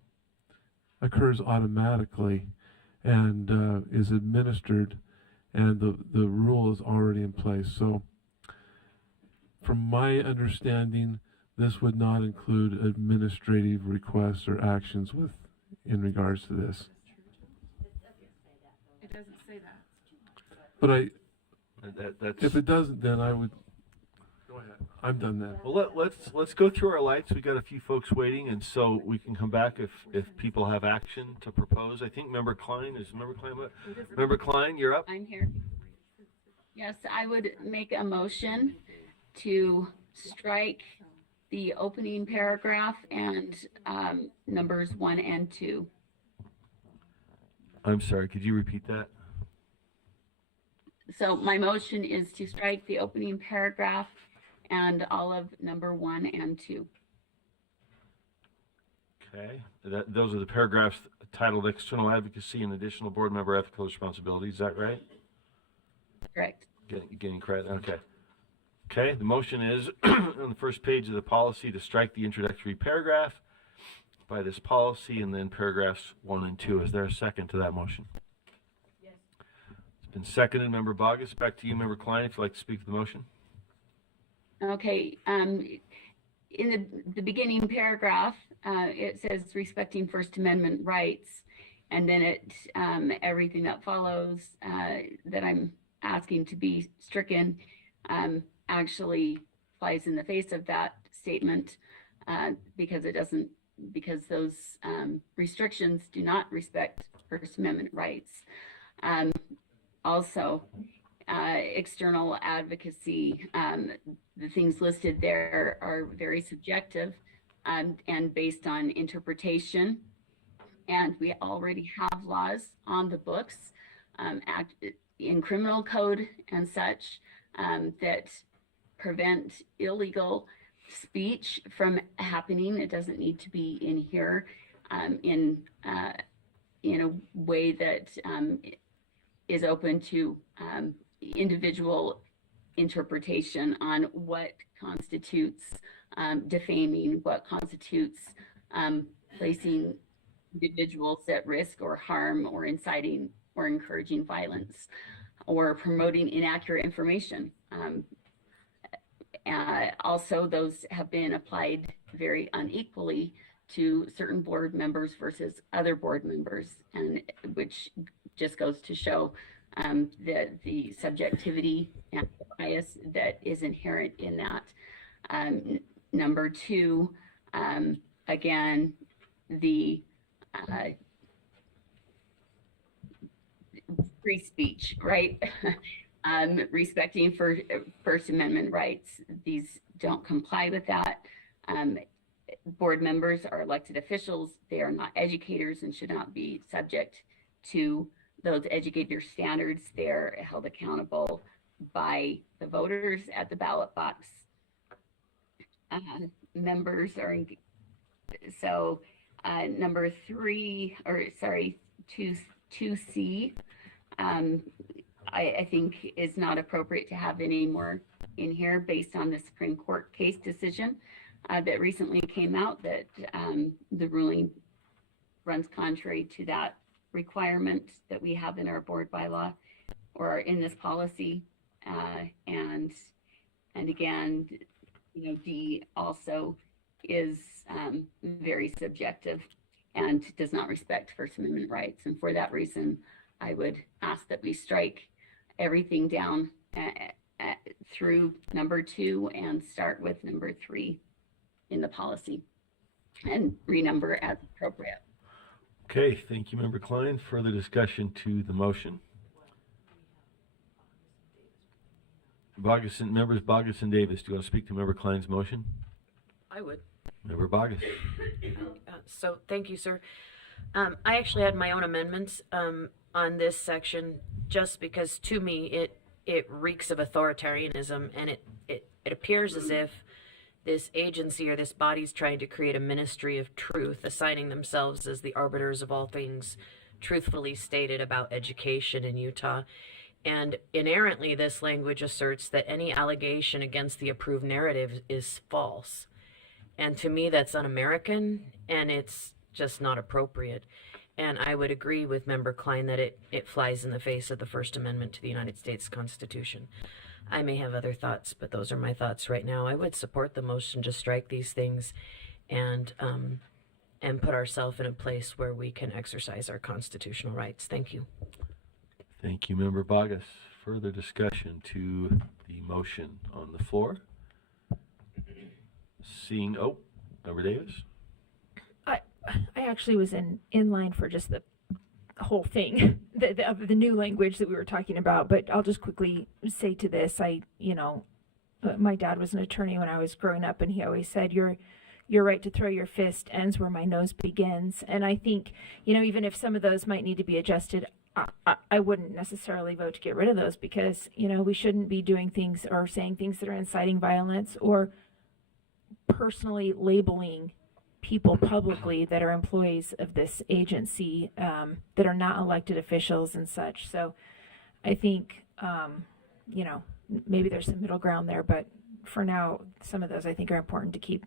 occurs automatically and is administered, and the rule is already in place. So from my understanding, this would not include administrative requests or actions in regards to this. It doesn't say that. But That's, if it doesn't, then I would go ahead. I'm done then. well, let's go through our lights. We got a few folks waiting, and so we can come back if people have action to propose. I think Member Klein, Member Klein, you're up. I'm here. Yes, I would make a motion to strike the opening paragraph and numbers 1 and 2. I'm sorry, could you repeat that? So my motion is to strike the opening paragraph and all of number 1 and 2. Okay, those are the paragraphs titled External Advocacy and Additional Board Member Ethical Responsibilities, is that right? Correct. Getting credit, okay. Okay, the motion is on the first page of the policy to strike the introductory paragraph by this policy and then paragraphs 1 and 2. Is there a second to that motion? Yes. It's been seconded. Member Bogus, back to you. Member Klein, if you'd like to speak to the motion. Okay, in the beginning paragraph, it says respecting First Amendment rights, and then it everything that follows that I'm asking to be stricken actually flies in the face of that statement because it doesn't, because those restrictions do not respect First Amendment rights. Also, external advocacy, the things listed there are very subjective and based on interpretation. And we already have laws on the books in criminal code and such that prevent illegal speech from happening. It doesn't need to be in here in a way that is open to individual interpretation on what constitutes defaming, what constitutes placing individuals at risk or harm or inciting or encouraging violence or promoting inaccurate information. Also, those have been applied very unequally to certain board members versus other board members, and which just goes to show the subjectivity and bias that is inherent in that. Number 2, again, the free speech, right? Respecting for First Amendment rights. These don't comply with that. Board members are elected officials. They are not educators and should not be subject to those educator standards. They're held accountable by the voters at the ballot box. Members are, so number 3, or sorry, 2C, I think is not appropriate to have any more in here based on the Supreme Court case decision that recently came out that the ruling runs contrary to that requirement that we have in our board bylaw or in this policy. And again, you know, D also is very subjective and does not respect First Amendment rights. And for that reason, I would ask that we strike everything down through number 2 and start with number 3 in the policy and renumber as appropriate. Okay, thank you, Member Klein. Further discussion to the motion. Members Bogus and Davis, do you want to speak to Member Klein's motion? I would. Member Bogus. So thank you, sir. I actually had my own amendments on this section just because to me it reeks of authoritarianism, and it appears as if this agency or this body is trying to create a ministry of truth, assigning themselves as the arbiters of all things truthfully stated about education in Utah. And inherently, this language asserts that any allegation against the approved narrative is false. And to me, that's un-American, and it's just not appropriate. And I would agree with Member Klein that it flies in the face of the First Amendment to the United States Constitution. I may have other thoughts, but those are my thoughts right now. I would support the motion to strike these things and put ourselves in a place where we can exercise our constitutional rights. Thank you. Thank you, Member Bogus. Further discussion to the motion on the floor? Seeing, Member Davis? I actually was in line for just the whole thing of the new language that we were talking about, but I'll just quickly say to this, my dad was an attorney when I was growing up, and he always said, your your right to throw your fist ends where my nose begins. And I think, you know, even if some of those might need to be adjusted, I wouldn't necessarily vote to get rid of those, because, you know, we shouldn't be doing things or saying things that are inciting violence or personally labeling people publicly that are employees of this agency, that are not elected officials and such. So I think, you know, maybe there's some middle ground there, but for now, some of those I think are important to keep.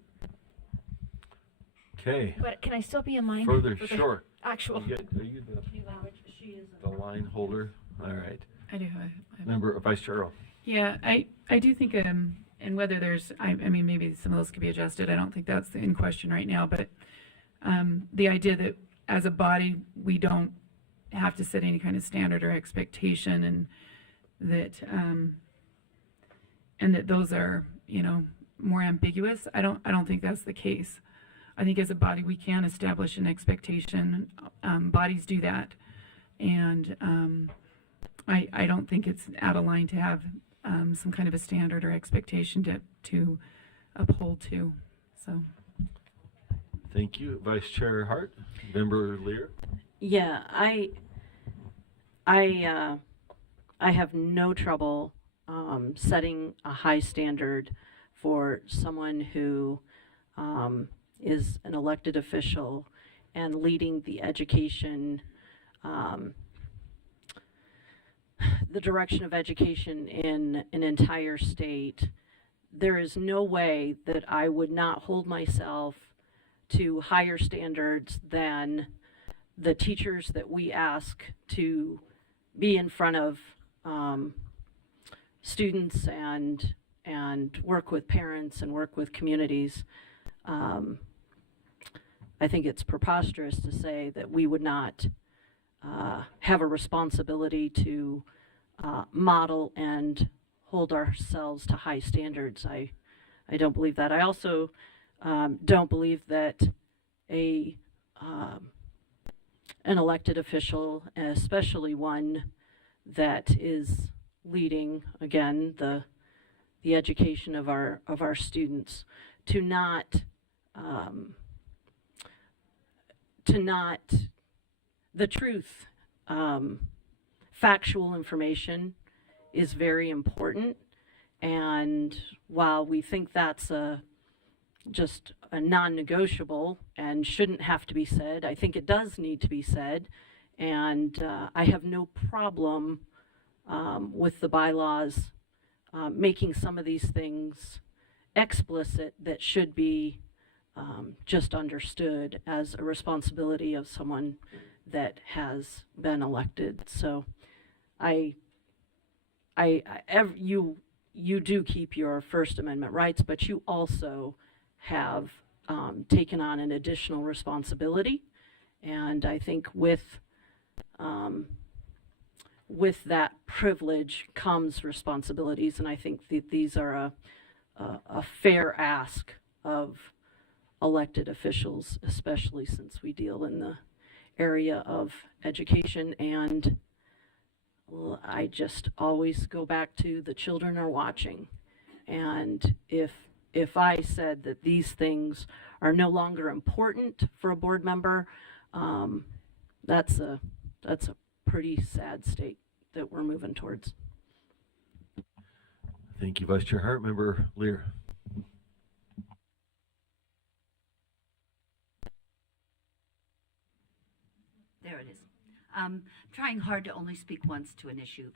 Okay. But can I still be in line? Further, for the sure. Actual. Are you the line holder? All right. I do. Member Vice Chair Earl. Yeah, I do think, and whether there's, I mean, maybe some of those could be adjusted. I don't think that's in question right now, but the idea that as a body, we don't have to set any kind of standard or expectation, and that those are, you know, more ambiguous. I don't think that's the case. I think as a body, we can establish an expectation. Bodies do that. And I don't think it's out of line to have some kind of a standard or expectation to uphold to. So. Thank you, Vice Chair Hart. Member Lear. Yeah, I have no trouble setting a high standard for someone who is an elected official and leading the education, the direction of education in an entire state. There is no way that I would not hold myself to higher standards than the teachers that we ask to be in front of students and work with parents and work with communities. I think it's preposterous to say that we would not have a responsibility to model and hold ourselves to high standards. I don't believe that. I also don't believe that an elected official, especially one that is leading, again, the education of our students, to not the truth. Factual information is very important, and while we think that's just a non-negotiable and shouldn't have to be said, I think it does need to be said, and I have no problem with the bylaws making some of these things explicit that should be just understood as a responsibility of someone that has been elected. So you do keep your First Amendment rights, but you also have taken on an additional responsibility, and I think with that privilege comes responsibilities, and I think that these are a fair ask of elected officials, especially since we deal in the area of education. And I just always go back to the children are watching, and if I said that these things are no longer important for a board member, that's a pretty sad state that we're moving towards. Thank you, Vice Chair Hart. Member Lear. There it is. Trying hard to only speak once to an issue,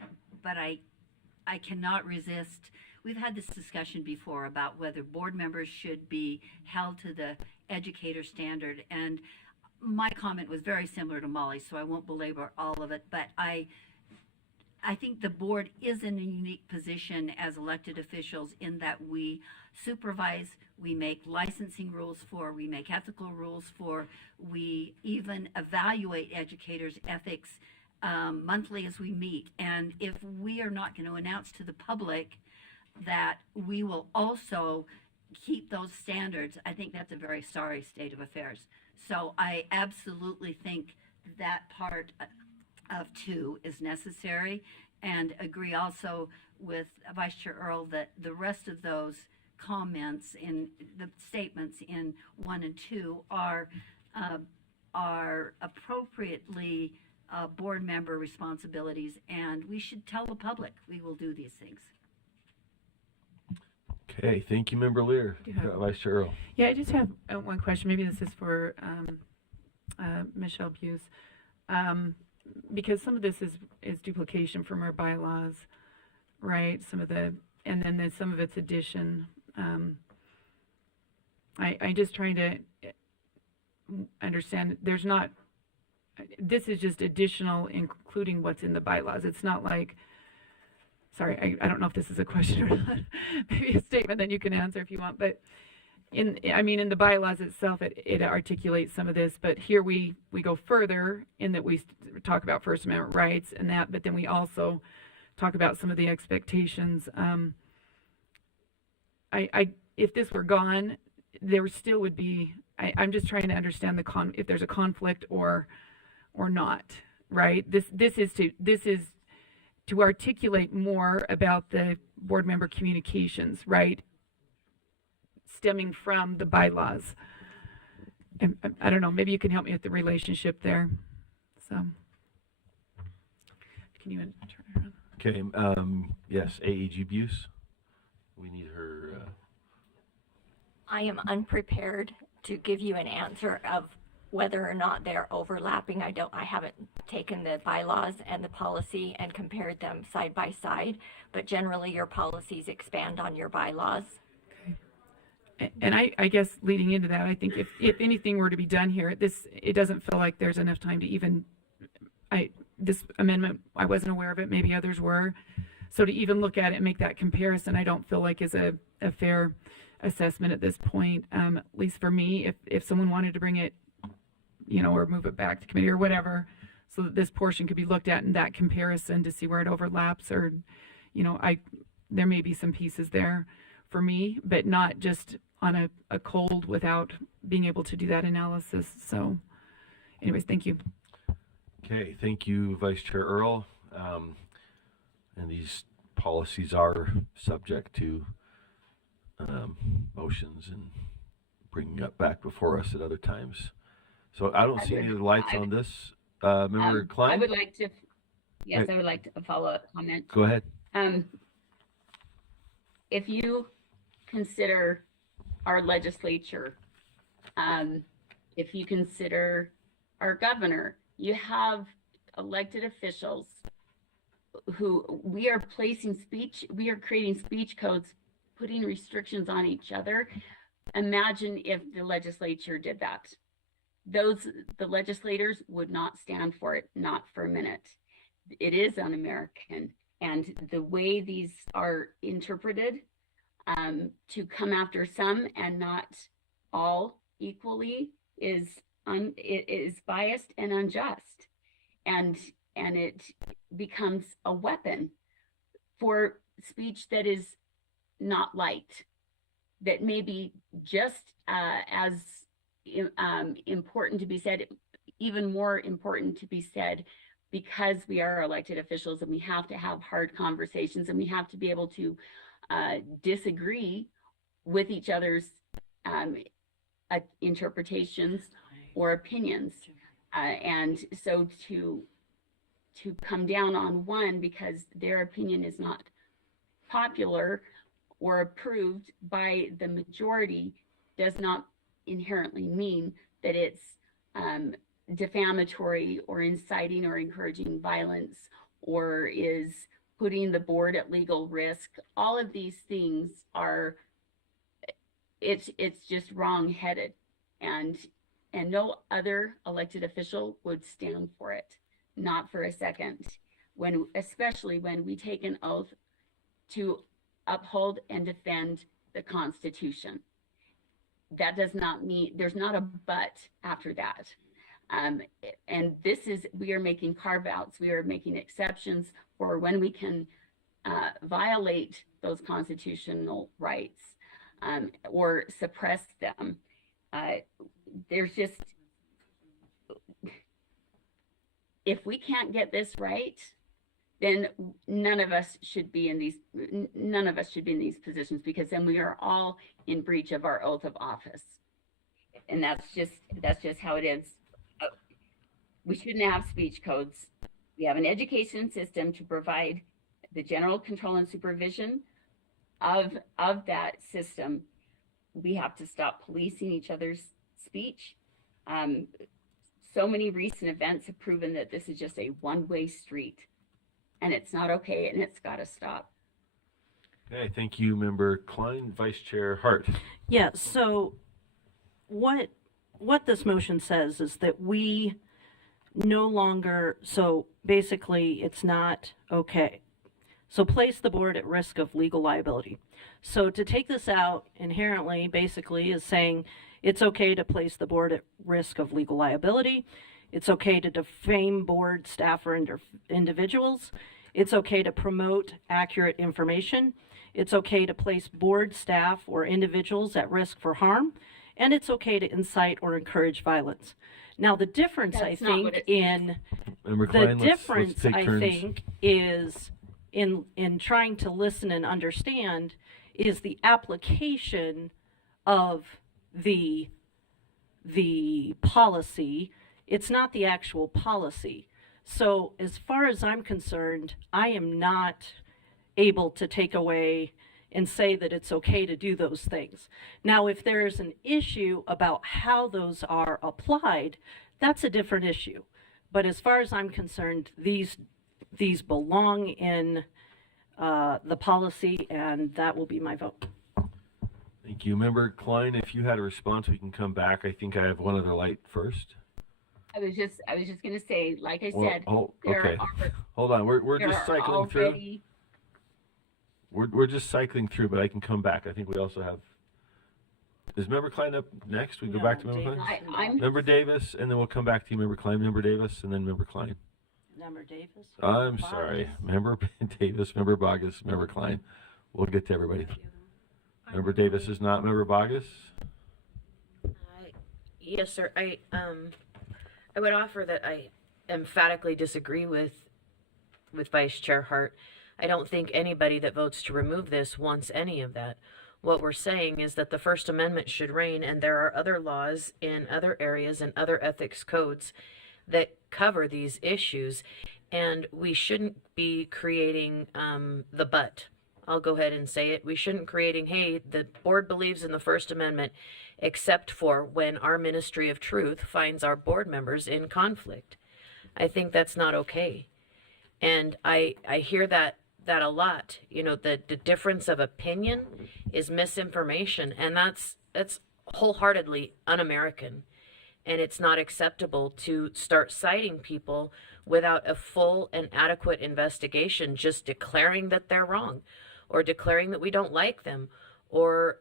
but I cannot resist. We've had this discussion before about whether board members should be held to the educator standard, and my comment was very similar to Molly's, so I won't belabor all of it, but I think the board is in a unique position as elected officials in that we supervise, we make licensing rules for, we make ethical rules for, we even evaluate educators' ethics monthly as we meet. And if we are not going to announce to the public that we will also keep those standards, I think that's a very sorry state of affairs. So I absolutely think that part of 2 is necessary, and agree also with Vice Chair Earl that the rest of those comments in the statements in 1 and 2 are appropriately board member responsibilities, and we should tell the public we will do these things. Okay, thank you, Member Lear. Do you have- Vice Chair Earl. Yeah, I just have one question. Maybe this is for Michelle Buse. Because some of this is duplication from our bylaws, right? Some of the, and then there's some of it's addition. I just trying to understand, there's not, this is just additional, including what's in the bylaws. It's not like, sorry, I don't know if this is a question or not. Maybe a statement that you can answer if you want, but in the bylaws itself, it articulates some of this, but here we go further in that we talk about First Amendment rights and that, but then we also talk about some of the expectations. If this were gone, there still would be, I'm just trying to understand if there's a conflict or not, right? This is to articulate more about the board member communications, right? Stemming from the bylaws. And I don't know, maybe you can help me with the relationship there. So, can you turn it around? Okay, yes, AEG Buse. We need her. I am unprepared to give you an answer of whether or not they're overlapping. I haven't taken the bylaws and the policy and compared them side by side, but generally your policies expand on your bylaws. And I guess leading into that, I think if anything were to be done here, it doesn't feel like there's enough time to even, this amendment, I wasn't aware of it, maybe others were. So to even look at it and make that comparison, I don't feel like is a fair assessment at this point. At least for me, if someone wanted to bring it, or move it back to committee or whatever, so that this portion could be looked at in that comparison to see where it overlaps, or, there may be some pieces there for me, but not just on a cold without being able to do that analysis. So anyways, thank you. Okay, thank you, Vice Chair Earl. And these policies are subject to motions and bringing up back before us at other times. So I don't see any of the lights on this. Member Klein? I would like to, yes, I would like to a follow-up comment. Go ahead. If you consider our legislature, if you consider our governor, you have elected officials who we are creating speech codes, putting restrictions on each other. Imagine if the legislature did that. The legislators would not stand for it, not for a minute. It is un-American, and the way these are interpreted to come after some and not all equally it is biased and unjust, and it becomes a weapon for speech that is not liked, that may be just as important to be said, even more important to be said, because we are elected officials and we have to have hard conversations and we have to be able to disagree with each other's interpretations or opinions. And so to come down on one because their opinion is not popular or approved by the majority does not inherently mean that it's defamatory or inciting or encouraging violence or is putting the board at legal risk. All of these things are, it's just wrong-headed, and no other elected official would stand for it, not for a second, especially when we take an oath to uphold and defend the Constitution. That does not mean, there's not a but after that. And we are making carve-outs, we are making exceptions for when we can violate those constitutional rights or suppress them. There's just, if we can't get this right, then none of us should be in these positions, because then we are all in breach of our oath of office. And that's just how it is. We shouldn't have speech codes. We have an education system to provide the general control and supervision of that system. We have to stop policing each other's speech. So many recent events have proven that this is just a one-way street, and it's not okay, and it's got to stop. Okay, thank you, Member Klein. Vice Chair Hart. Yeah, so what this motion says is that we no longer, so basically it's not okay. So place the board at risk of legal liability. So to take this out inherently basically is saying it's okay to place the board at risk of legal liability. It's okay to defame board staff or individuals. It's okay to promote accurate information. It's okay to place board staff or individuals at risk for harm. And it's okay to incite or encourage violence. Now the difference, I think, in Member Klein, the difference, I think, is in trying to listen and understand is the application of the policy. It's not the actual policy. So as far as I'm concerned, I am not able to take away and say that it's okay to do those things. Now, if there's an issue about how those are applied, that's a different issue. But as far as I'm concerned, these belong in the policy, and that will be my vote. Thank you. Member Klein, if you had a response, we can come back. I think I have one other light first. I was just going to say, like I Well, said, okay. Hold on. We're just cycling through. We're just cycling through, but I can come back. I think we also have. Is Member Klein up next? We go back to Member Klein. Member Davis, and then we'll come back to you, Member Klein. Member Davis, and then Member Klein. Member Davis. I'm sorry, Member Davis, Member Bogus, Member Klein. We'll get to everybody. Member Davis is not Member Bogus. Yes, sir. I would offer that I emphatically disagree with Vice Chair Hart. I don't think anybody that votes to remove this wants any of that. What we're saying is that the First Amendment should reign, and there are other laws in other areas and other ethics codes that cover these issues, and we shouldn't be creating the but. I'll go ahead and say it. We shouldn't creating, hey, the board believes in the First Amendment, except for when our Ministry of Truth finds our board members in conflict. I think that's not okay. And I hear that a lot. You know, the difference of opinion is misinformation, and that's wholeheartedly un-American. And it's not acceptable to start citing people without a full and adequate investigation, just declaring that they're wrong, or declaring that we don't like them, or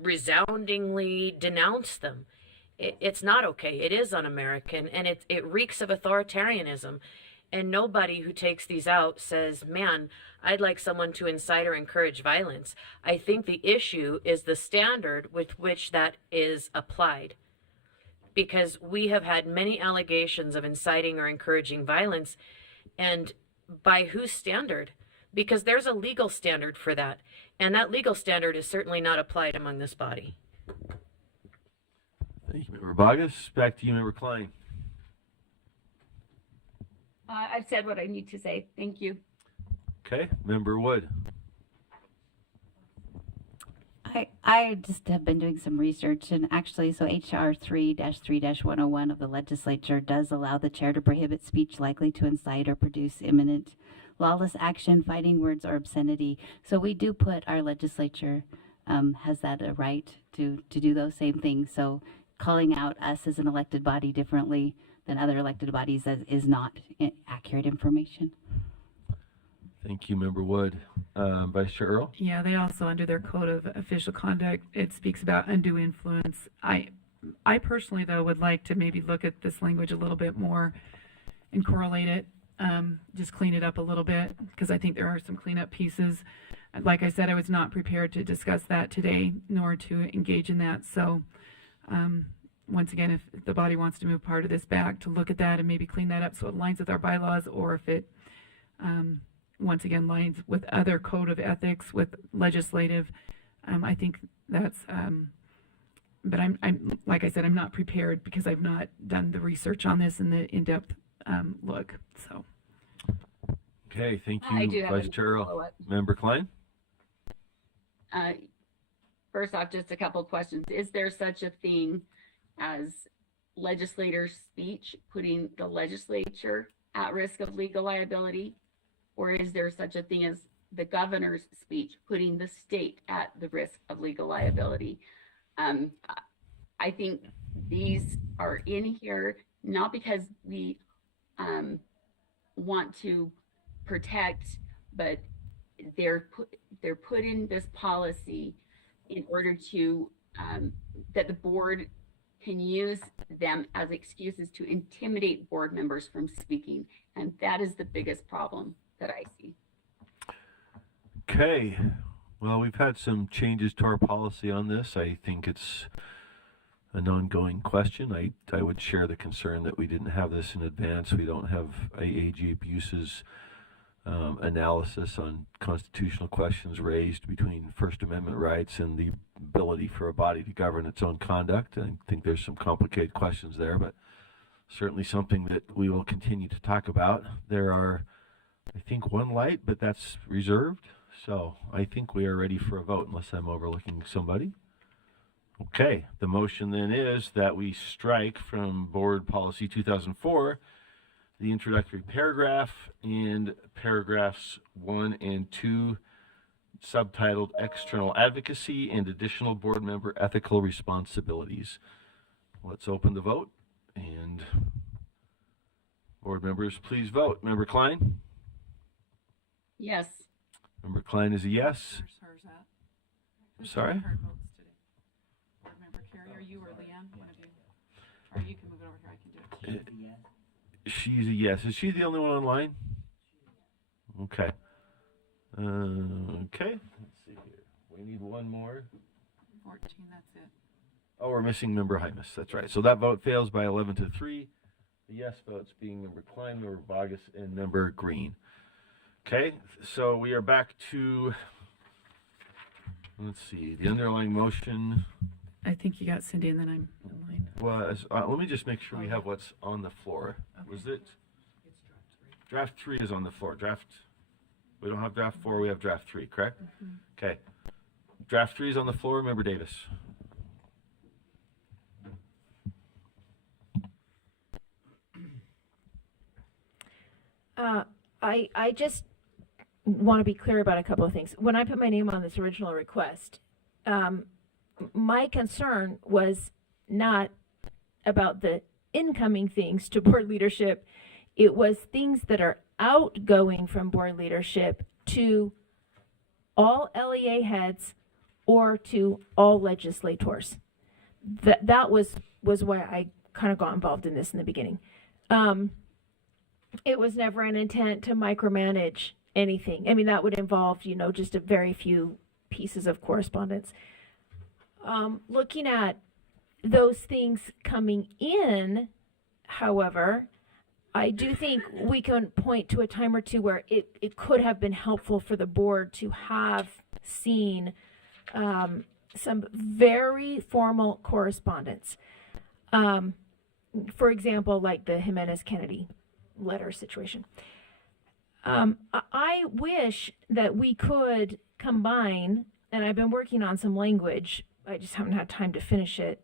resoundingly denounce them. It's not okay. It is un-American, and it reeks of authoritarianism. And nobody who takes these out says, man, I'd like someone to incite or encourage violence. I think the issue is the standard with which that is applied. Because we have had many allegations of inciting or encouraging violence, and by whose standard? Because there's a legal standard for that, and that legal standard is certainly not applied among this body. Thank you, Member Bogus. Back to you, Member Klein. I've said what I need to say. Thank you. Okay, Member Wood. I just have been doing some research, and actually, so HR 3-3-101 of the legislature does allow the chair to prohibit speech likely to incite or produce imminent lawless action, fighting words, or obscenity. So we do put, our legislature has that a right to do those same things. So calling out us as an elected body differently than other elected bodies is not accurate information. Thank you, Member Wood. Vice Chair Earl? Yeah, they also, under their code of official conduct, it speaks about undue influence. I personally, though, would like to maybe look at this language a little bit more and correlate it, just clean it up a little bit, because I think there are some cleanup pieces. Like I said, I was not prepared to discuss that today, nor to engage in that. So once again, if the body wants to move part of this back to look at that and maybe clean that up so it aligns with our bylaws, or if it once again, lines with other code of ethics, with legislative. I think that's, but I'm like I said, I'm not prepared because I've not done the research on this and the in-depth look. So. Okay, thank I do you, have Vice a Chair. follow-up. Member Klein? First off, just a couple questions. Is there such a thing as legislator speech putting the legislature at risk of legal liability? Or is there such a thing as the governor's speech putting the state at the risk of legal liability? I think these are in here not because we want to protect, but they're put in this policy in order to that the board can use them as excuses to intimidate board members from speaking, and that is the biggest problem that I see. Okay. Well, we've had some changes to our policy on this. I think it's an ongoing question. I would share the concern that we didn't have this in advance. We don't have AAG abuses analysis on constitutional questions raised between First Amendment rights and the ability for a body to govern its own conduct. I think there's some complicated questions there, but certainly something that we will continue to talk about. There are, I think, one light, but that's reserved. So I think we are ready for a vote unless I'm overlooking somebody. Okay, the motion then is that we strike from Board Policy 2004 the introductory paragraph and paragraphs 1 and 2 subtitled External Advocacy and Additional Board Member Ethical Responsibilities. Let's open the vote, and board members, please vote. Member Klein? Yes. Member Klein is a yes. I'm sorry? Board Member Carey, are you or Leanne? One of you. Or you can move it over here. I can do it. She's a yes. Is she the only one online? Okay. Okay. Let's see here. We need one more. 14, that's it. Oh, we're missing Member Hymas. That's right. So that vote fails by 11-3. The yes votes being Member Klein, Member Bogus, and Member Green. Okay. So we are back to, let's see, the underlying motion. I think you got Cindy, and then I'm in line. Was let me just make sure we have what's on the floor. Okay. Was it? Draft 3 is on the floor. We don't have draft 4. We have draft 3. Correct? Mm-hmm. Okay. Draft 3 is on the floor. Member Davis. I just want to be clear about a couple of things. When I put my name on this original request, my concern was not about the incoming things to board leadership. It was things that are outgoing from board leadership to all LEA heads or to all legislators. That was why I kind of got involved in this in the beginning. It was never an intent to micromanage anything. I mean, that would involve, just a very few pieces of correspondence. Looking at those things coming in, however, I do think we can point to a time or two where it could have been helpful for the board to have seen some very formal correspondence. For example, like the Jimenez-Kennedy letter situation. I wish that we could combine, and I've been working on some language, I just haven't had time to finish it,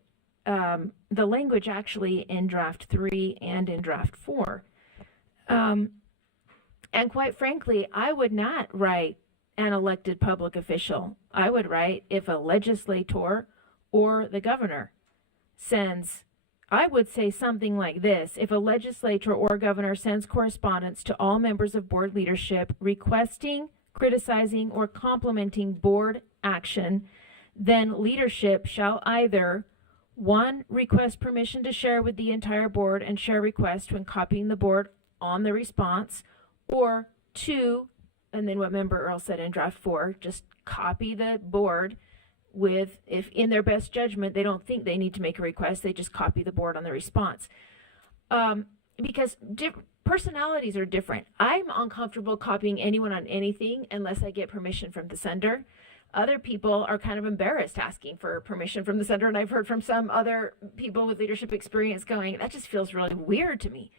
the language actually in draft 3 and in draft 4. And quite frankly, I would not write an elected public official. I would write if a legislator or the governor sends, I would say something like this: if a legislator or governor sends correspondence to all members of board leadership requesting, criticizing, or complimenting board action, then leadership shall either 1. Request permission to share with the entire board and share request when copying the board on the response, or 2, and then what Member Earl said in draft 4, just copy the board with, if in their best judgment they don't think they need to make a request, they just copy the board on the response. Because personalities are different. I'm uncomfortable copying anyone on anything unless I get permission from the sender. Other people are kind of embarrassed asking for permission from the sender, and I've heard from some other people with leadership experience going, that just feels really weird to me.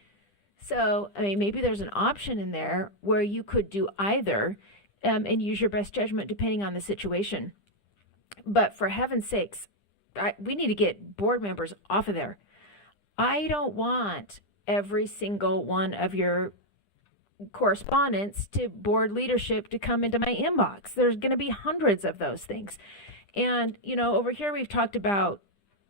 So, I mean, maybe there's an option in there where you could do either and use your best judgment depending on the situation. But for heaven's sakes, we need to get board members off of there. I don't want every single one of your correspondence to board leadership to come into my inbox. There's going to be hundreds of those things. And, you know, over here we've talked about,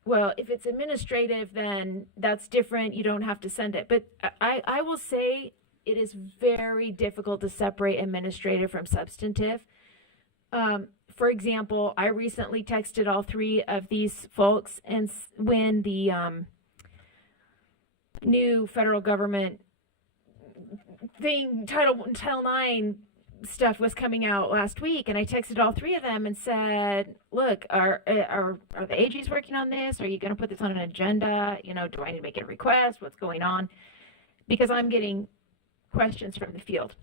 well, if it's administrative, then that's different. You don't have to send it. But I will say it is very difficult to separate administrative from substantive. For example, I recently texted all three of these folks, and when the new federal government thing, Title IX stuff was coming out last week, and I texted all three of them and said, look, are the AGs working on this? Are you going to put this on an agenda? You know, do I need to make a request? What's going on? Because I'm getting questions from the field.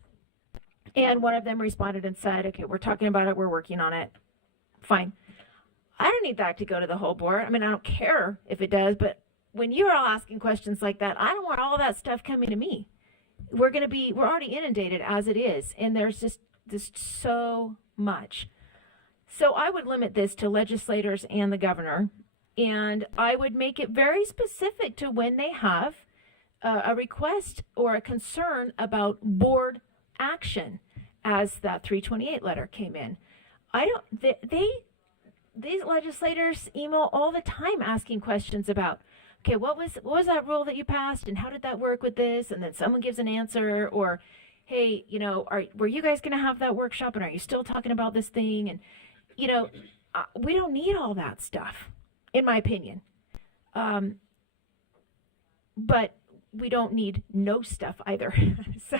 And one of them responded and said, okay, we're talking about it. We're working on it. Fine. I don't need that to go to the whole board. I mean, I don't care if it does, but when you're all asking questions like that, I don't want all that stuff coming to me. We're already inundated as it is, and there's just so much. So I would limit this to legislators and the governor, and I would make it very specific to when they have a request or a concern about board action, as that 328 letter came in. These legislators email all the time asking questions about, okay, what was that rule that you passed, and how did that work with this? And then someone gives an answer, or, hey, you know, were you guys going to have that workshop, and are you still talking about this thing? And, you know, we don't need all that stuff, in my opinion. But we don't need no stuff either. So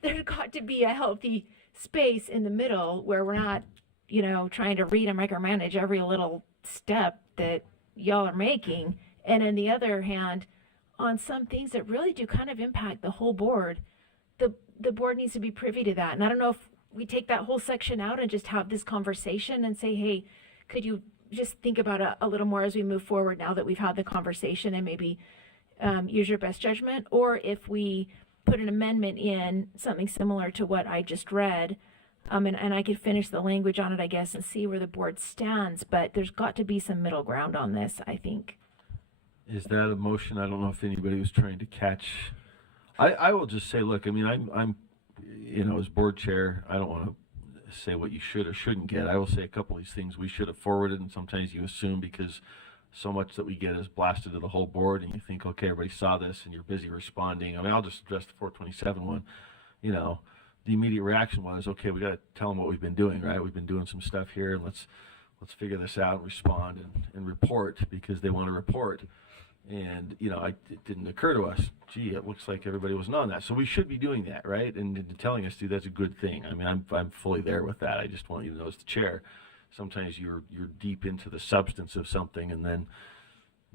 there's got to be a healthy space in the middle where we're not, you know, trying to read and micromanage every little step that y'all are making. And on the other hand, on some things that really do kind of impact the whole board, the board needs to be privy to that. And I don't know if we take that whole section out and just have this conversation and say, hey, could you just think about it a little more as we move forward now that we've had the conversation, and maybe use your best judgment? Or if we put an amendment in, something similar to what I just read, and I could finish the language on it, I guess, and see where the board stands. But there's got to be some middle ground on this, I think. Is that a motion? I don't know if anybody was trying to catch. I will just say, look, I mean, I'm, you know, as board chair, I don't want to say what you should or shouldn't get. I will say a couple of these things we should have forwarded, and sometimes you assume because so much that we get is blasted to the whole board, and you think, okay, everybody saw this, and you're busy responding. I mean, I'll just address the 427 one. You know, the immediate reaction was, okay, we got to tell them what we've been doing, right? We've been doing some stuff here, and let's figure this out and respond and report, because they want to report. And, you know, it didn't occur to us, gee, it looks like everybody wasn't on that. So we should be doing that, right? And telling us to, that's a good thing. I mean, I'm fully there with that. I just want you to know, as the chair, sometimes you're deep into the substance of something, and then,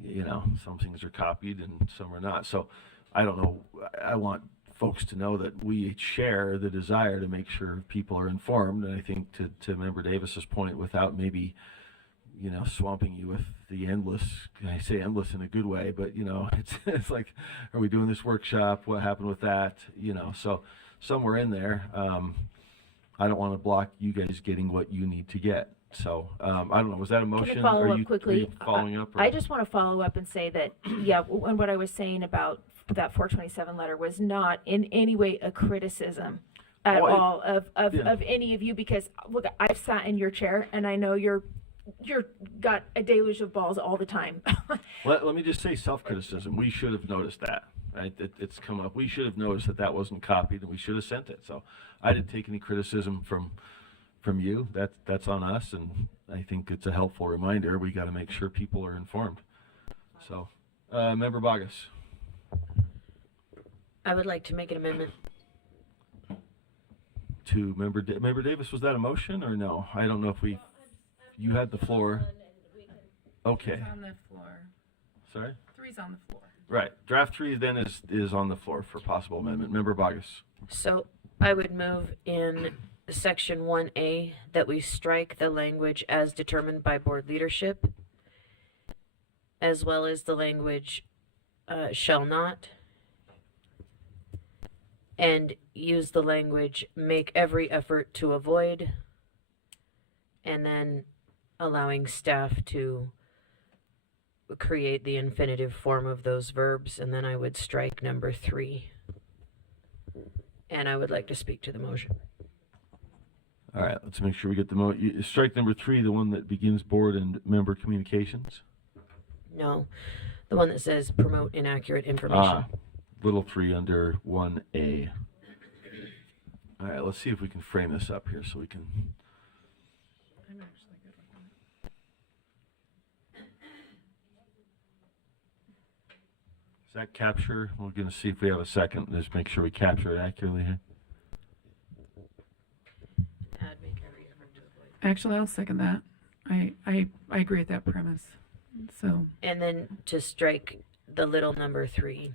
you know, some things are copied and some are not. So I don't know. I want folks to know that we share the desire to make sure people are informed. And I think to Member Davis's point, without maybe, you know, swamping you with the endless, I say endless in a good way, but, you know, it's like, are we doing this workshop? What happened with that? You know, so somewhere in there, I don't want to block you guys getting what you need to get. So I don't know. Was that a motion? Can I follow up quickly? Are you following up? Or? I just want to follow up and say that, yeah, and what I was saying about that 427 letter was not in any way a criticism at all of any of you, because look, I've sat in your chair and I know you're got a deluge of balls all the time. Let me just say, self-criticism. We should have noticed that, right? It's come up. We should have noticed that wasn't copied, and we should have sent it. So I didn't take any criticism from you. That's on us, and I think it's a helpful reminder. We got to make sure people are informed. So, Member Bogus. I would like to make an amendment. To Member Davis, was that a motion or no? I don't know if we. You had the floor. Okay. Three's on the floor. Sorry? Three's on the floor. Right. Draft 3 then is on the floor for possible amendment. Member Bogus. So I would move in section 1A that we strike the language as determined by board leadership, as well as the language shall not, and use the language make every effort to avoid, and then allowing staff to create the infinitive form of those verbs, and then I would strike number 3. And I would like to speak to the motion. All right, let's make sure we get the strike number 3, the one that begins board and member communications. No, the one that says promote inaccurate information. Little 3 under 1A. All right, let's see if we can frame this up here so we can. I'm actually good with that. Does that capture? We're going to see if we have a second. Just make sure we capture it accurately here. Actually, I'll second that. I agree with that premise. So. And then to strike the little number 3.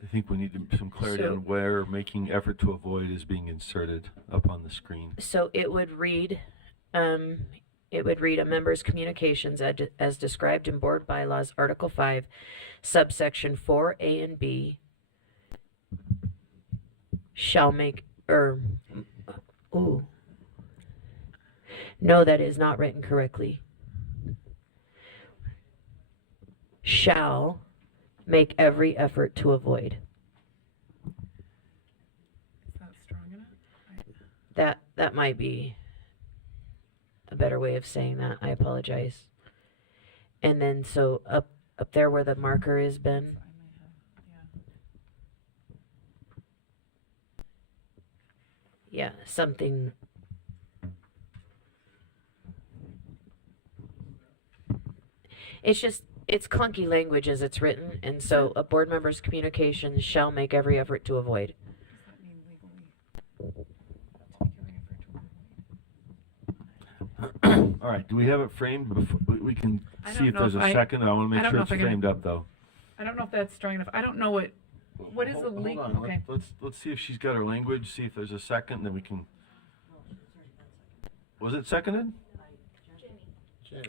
I think we need some clarity on where making effort to avoid is being inserted up on the screen. So it would read, a member's communications as described in Board Bylaws, Article 5, subsection 4A and B, shall make, no, that is not written correctly. Shall make every effort to avoid. Is that strong enough? That might be a better way of saying that. I apologize. And then so up there where the marker is, Ben. Yeah, something. It's clunky language as it's written, and so a board member's communications shall make every effort to avoid. All right, do we have it framed? Before we can see if there's a second. I want to make sure it's framed up, though. I don't know if that's strong enough. I don't know what is the legal. Hold on. Okay. Let's see if she's got her language. See if there's a second, then we can. Was it seconded?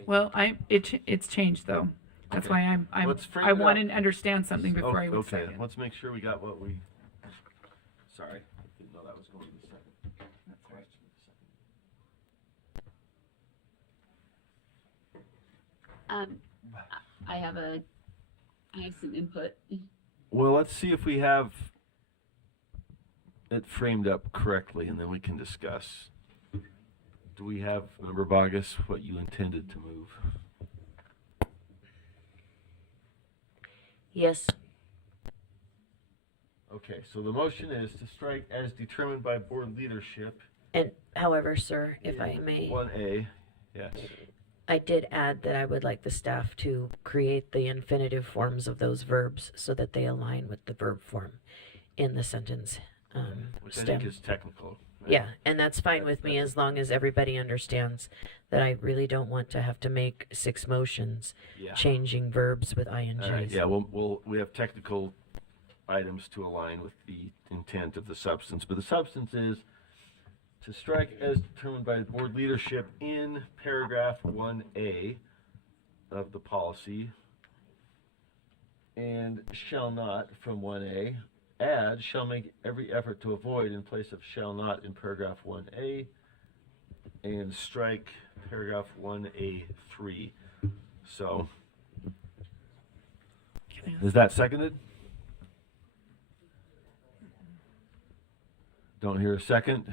Well, it's changed though. That's Okay. why I want to understand something before I would okay. second. Let's make sure we got what we. Sorry, didn't know that was going to be second. I have some input. Well, let's see if we have it framed up correctly, and then we can discuss. Do we have, Member Bogus, what you intended to move? Yes. Okay, so the motion is to strike as determined by board leadership. And however, sir, if I may. 1A, yes. I did add that I would like the staff to create the infinitive forms of those verbs so that they align with the verb form in the sentence. Which I think is technical. Right? Yeah, and that's fine with me as long as everybody understands that I really don't want to have to make 6 motions changing verbs with ings. All right, yeah, we have technical items to align with the intent of the substance, but the substance is to strike as determined by the board leadership in paragraph 1A of the policy, and shall not from 1A, add shall make every effort to avoid in place of shall not in paragraph 1A, and strike paragraph 1A3. So, is that seconded? Don't hear a second.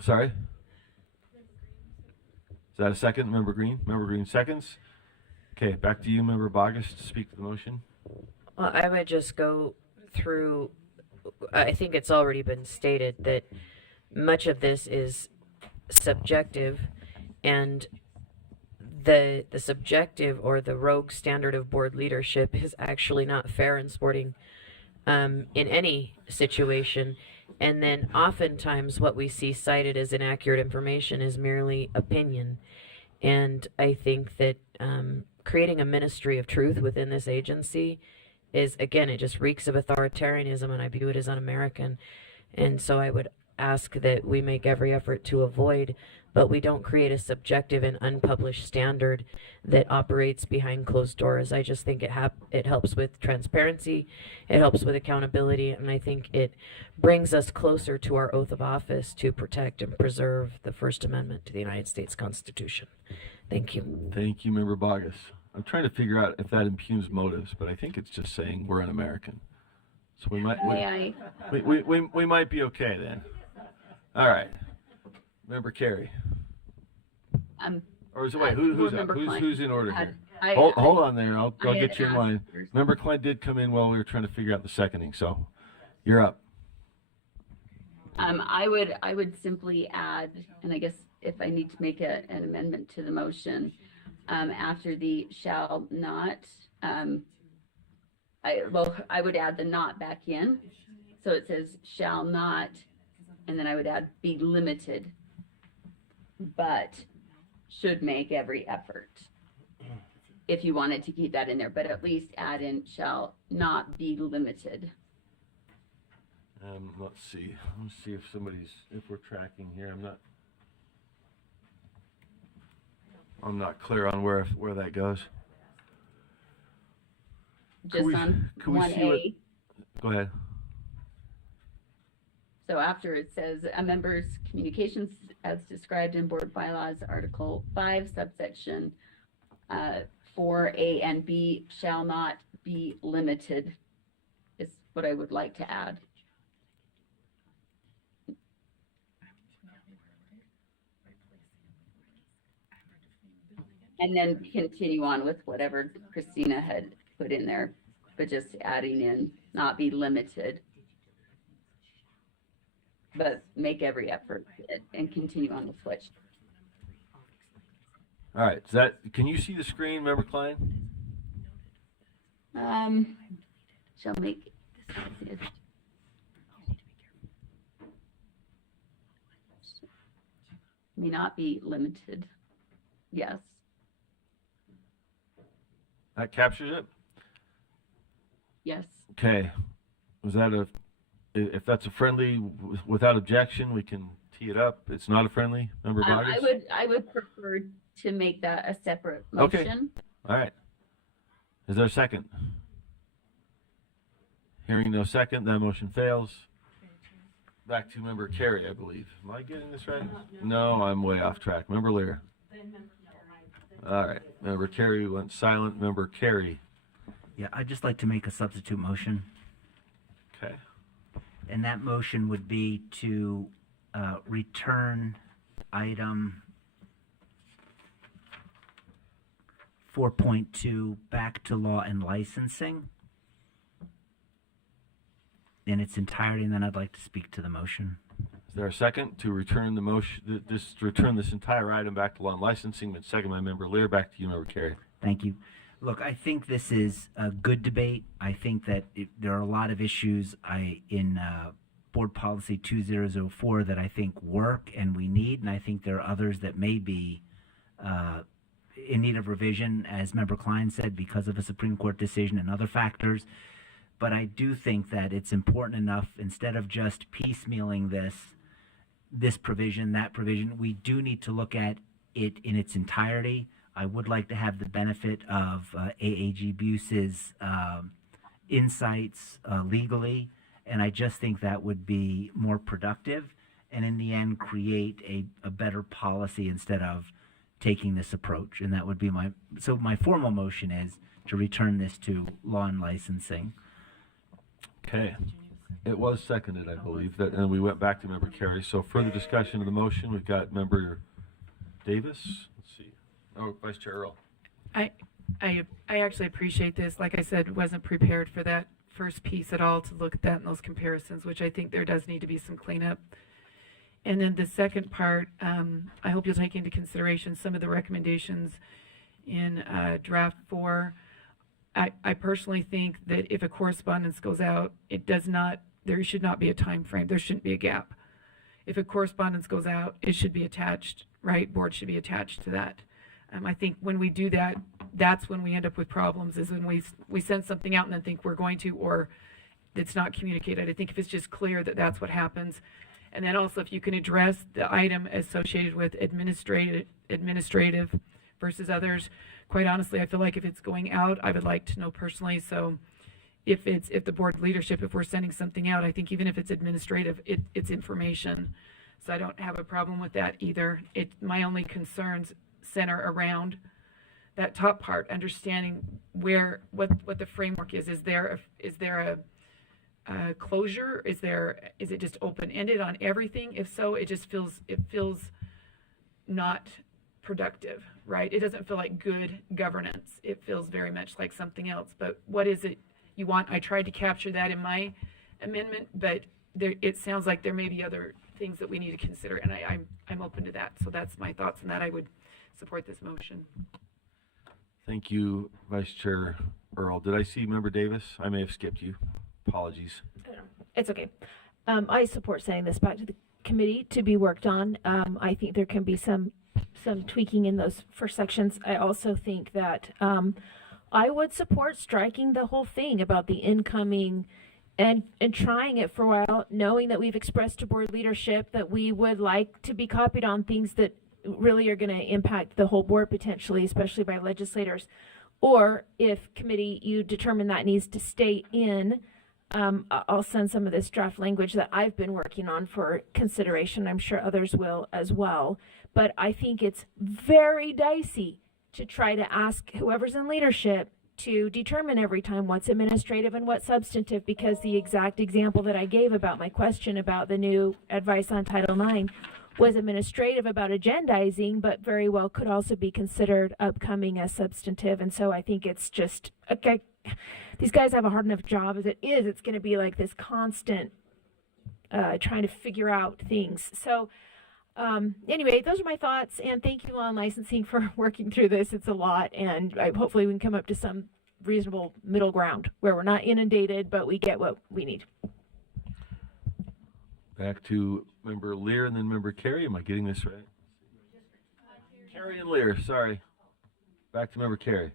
Sorry? Is that a second, Member Green? Member Green seconds. Okay, back to you, Member Bogus, to speak to the motion. Well, I would just go through, I think it's already been stated that much of this is subjective, and the subjective or the rogue standard of board leadership is actually not fair in sporting in any situation. And then oftentimes what we see cited as inaccurate information is merely opinion. And I think that creating a ministry of truth within this agency is, again, it just reeks of authoritarianism, and I view it as un-American. And so I would ask that we make every effort to avoid, but we don't create a subjective and unpublished standard that operates behind closed doors. I just think it helps with transparency, it helps with accountability, and I think it brings us closer to our oath of office to protect and preserve the First Amendment to the United States Constitution. Thank you. Thank you, Member Bogus. I'm trying to figure out if that impugns motives, but I think it's just saying we're un-American. So we might we might be okay then. All right, Member Carey. Or is it, wait, who's up? Who's in order here? Hold on there. I'll get you in line. Member Klein did come in while we were trying to figure out the seconding, so you're up. I would simply add, and I guess if I need to make an amendment to the motion, after the shall not, I would add the not back in. So it says shall not, and then I would add be limited, but should make every effort. If you wanted to keep that in there, but at least add in shall not be limited. Let's see. Let's see if we're tracking here. I'm not clear on where that goes. Just on 1A. Go ahead. So after it says a member's communications as described in board bylaws, Article 5, subsection 4A and B shall not be limited is what I would like to add. And then continue on with whatever Christina had put in there, but just adding in not be limited, but make every effort and continue on with what. All right, can you see the screen, Member Klein? Shall make may not be limited. Yes. That captures it? Yes. Okay. Was that if that's a friendly, without objection, we can tee it up. It's not a friendly, Member Bogus? I would prefer to make that a separate motion. Okay. All right. Is there a second? Hearing no second, that motion fails. Back to Member Carey, I believe. Am I getting this right? No, I'm way off track. Member Lear. All right. Member Carey went silent. Member Carey. Yeah, I'd just like to make a substitute motion. Okay. And that motion would be to return item 4.2 back to law and licensing in its entirety, and then I'd like to speak to the motion. Is there a second to return the motion? Return this entire item back to law and licensing. Been second by Member Lear. Back to you, Member Carey. Thank you. Look, I think this is a good debate. I think that there are a lot of issues in Board Policy 2004 that I think work and we need, and I think there are others that may be in need of revision, as Member Klein said, because of a Supreme Court decision and other factors. But I do think that it's important enough, instead of just piecemealing this provision, that provision, we do need to look at it in its entirety. I would like to have the benefit of AAG Buse's insights legally, and I just think that would be more productive and in the end create a better policy instead of taking this approach. And that would be my formal motion is to return this to law and licensing. Okay. It was seconded, I believe, and we went back to Member Carey. So further discussion of the motion, we've got Member Davis. Let's see. Oh, Vice Chair Earl. I actually appreciate this. Like I said, wasn't prepared for that first piece at all to look at that and those comparisons, which I think there does need to be some cleanup. And then the second part, I hope you'll take into consideration some of the recommendations in draft 4. I personally think that if a correspondence goes out, there should not be a time frame. There shouldn't be a gap. If a correspondence goes out, it should be attached, right? Board should be attached to that. I think when we do that, that's when we end up with problems, is when we send something out and then think we're going to, or it's not communicated. I think if it's just clear that that's what happens. And then also if you can address the item associated with administrative versus others. Quite honestly, I feel like if it's going out, I would like to know personally. So if the board leadership, if we're sending something out, I think even if it's administrative, it's information. So I don't have a problem with that either. My only concerns center around that top part, understanding what the framework is. Is there a closure? Is it just open-ended on everything? If so, it feels not productive, right? It doesn't feel like good governance. It feels very much like something else. But what is it you want? I tried to capture that in my amendment, but it sounds like there may be other things that we need to consider, and I'm open to that. So that's my thoughts on that. I would support this motion. Thank you, Vice Chair Earl. Did I see Member Davis? I may have skipped you. Apologies. It's okay. I support sending this back to the committee to be worked on. I think there can be some tweaking in those first sections. I also think that I would support striking the whole thing about the incoming and trying it for a while, knowing that we've expressed to board leadership that we would like to be copied on things that really are going to impact the whole board potentially, especially by legislators. Or if committee, you determine that needs to stay in, I'll send some of this draft language that I've been working on for consideration. I'm sure others will as well. But I think it's very dicey to try to ask whoever's in leadership to determine every time what's administrative and what's substantive, because the exact example that I gave about my question about the new advice on Title IX was administrative about agendizing, but very well could also be considered upcoming as substantive. And so I think it's just, okay, these guys have a hard enough job as it is. It's going to be like this constant trying to figure out things. So anyway, those are my thoughts, and thank you on licensing for working through this. It's a lot, and hopefully we can come up to some reasonable middle ground where we're not inundated, but we get what we need. Back to Member Lear and then Member Carey. Am I getting this right? Carey and Lear, sorry. Back to Member Carey.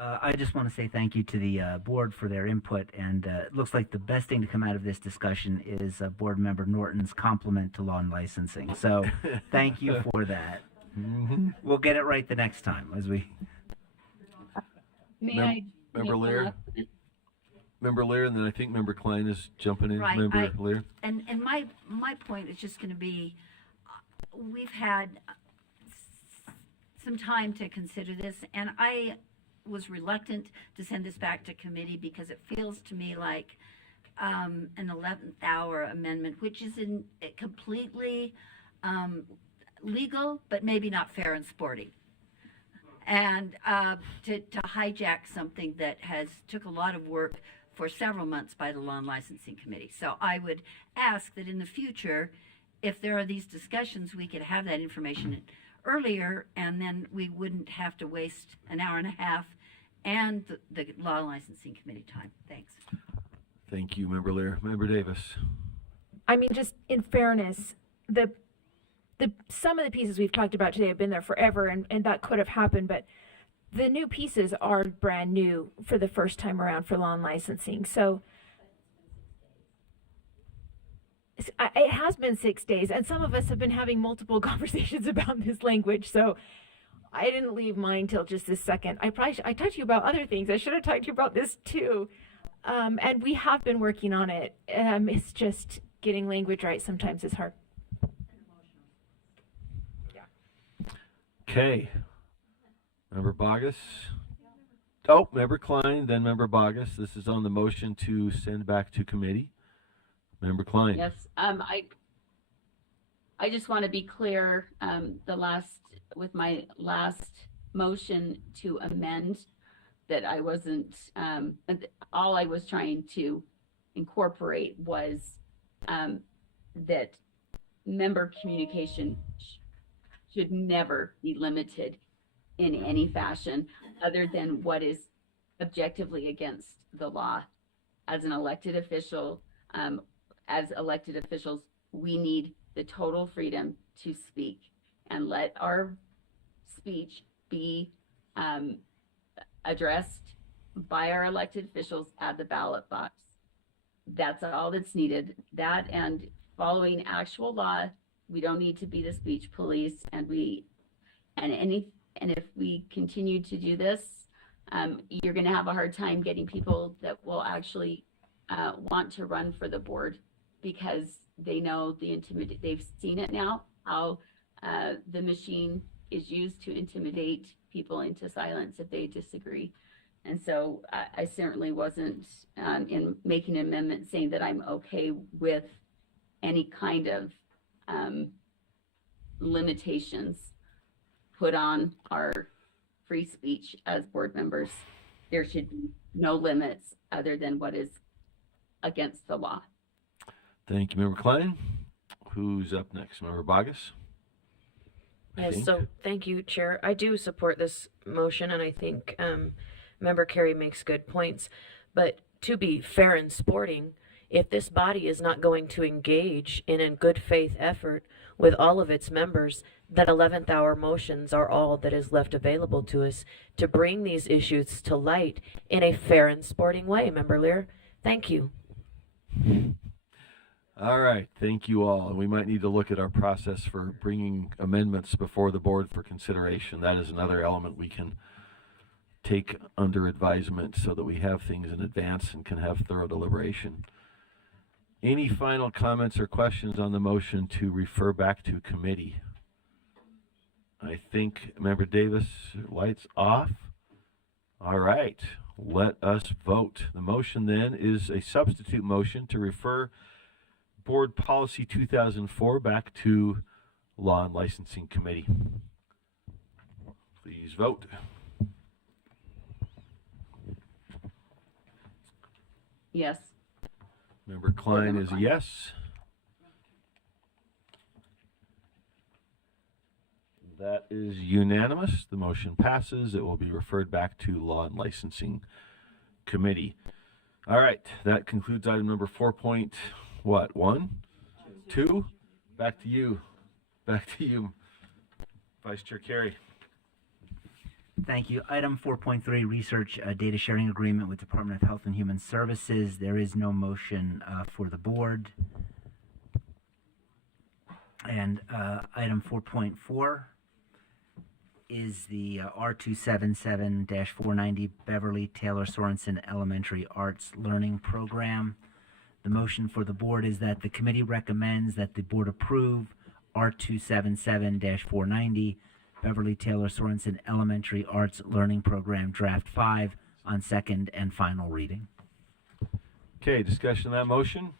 I just want to say thank you to the board for their input, and it looks like the best thing to come out of this discussion is Board Member Norton's compliment to law and licensing. So thank you for that. We'll get it right the next time as we... Member Lear? Member Lear, and then I think Member Klein is jumping in. Right. Member Lear? And my point is just going to be, we've had some time to consider this, and I was reluctant to send this back to committee because it feels to me like an 11th hour amendment, which is completely legal, but maybe not fair and sporting. And to hijack something that took a lot of work for several months by the Law and Licensing Committee. So I would ask that in the future, if there are these discussions, we could have that information earlier, and then we wouldn't have to waste an hour and a half and the Law and Licensing Committee time. Thanks. Thank you, Member Lear. Member Davis. I mean, just in fairness, some of the pieces we've talked about today have been there forever, and that could have happened, but the new pieces are brand new for the first time around for law and licensing. So it has been 6 days, and some of us have been having multiple conversations about this language. So I didn't leave mine till just this second. I talked to you about other things. I should have talked to you about this too. And we have been working on it. It's just getting language right sometimes is hard. Okay. Member Bogus. Oh, Member Klein, then Member Bogus. This is on the motion to send back to committee. Member Klein. Yes, I just want to be clear, with my last motion to amend, that I wasn't, all I was trying to incorporate was that member communication should never be limited in any fashion other than what is objectively against the law. As an elected official, as elected officials, we need the total freedom to speak and let our speech be addressed by our elected officials at the ballot box. That's all that's needed. That and following actual law. We don't need to be the speech police, and if we continue to do this, you're going to have a hard time getting people that will actually want to run for the board, because they know they've seen it now, how the machine is used to intimidate people into silence if they disagree. And so I certainly wasn't in making an amendment saying that I'm okay with any kind of limitations put on our free speech as board members. There should be no limits other than what is against the law. Thank you, Member Klein. Who's up next? Member Bogus? Yes, so thank you, Chair. I do support this motion, and I think Member Carey makes good points. But to be fair and sporting, if this body is not going to engage in a good faith effort with all of its members, that 11th hour motions are all that is left available to us to bring these issues to light in a fair and sporting way. Member Lear, thank you. All right, thank you all. We might need to look at our process for bringing amendments before the board for consideration. That is another element we can take under advisement so that we have things in advance and can have thorough deliberation. Any final comments or questions on the motion to refer back to committee? I think Member Davis, lights off. All right, let us vote. The motion then is a substitute motion to refer Board Policy 2004 back to Law and Licensing Committee. Please vote. Yes. Member Klein is a yes. That is unanimous. The motion passes. It will be referred back to Law and Licensing Committee. All right, that concludes item number 4.1? 2? Back to you. Back to you, Vice Chair Carey. Thank you. Item 4.3, research data sharing agreement with Department of Health and Human Services. There is no motion for the board. And item 4.4 is the R277-490 Beverly Taylor Sorensen Elementary Arts Learning Program. The motion for the board is that the committee recommends that the board approve R277-490 Beverly Taylor Sorensen Elementary Arts Learning Program Draft 5 on second and final reading. Okay, discussion of that motion.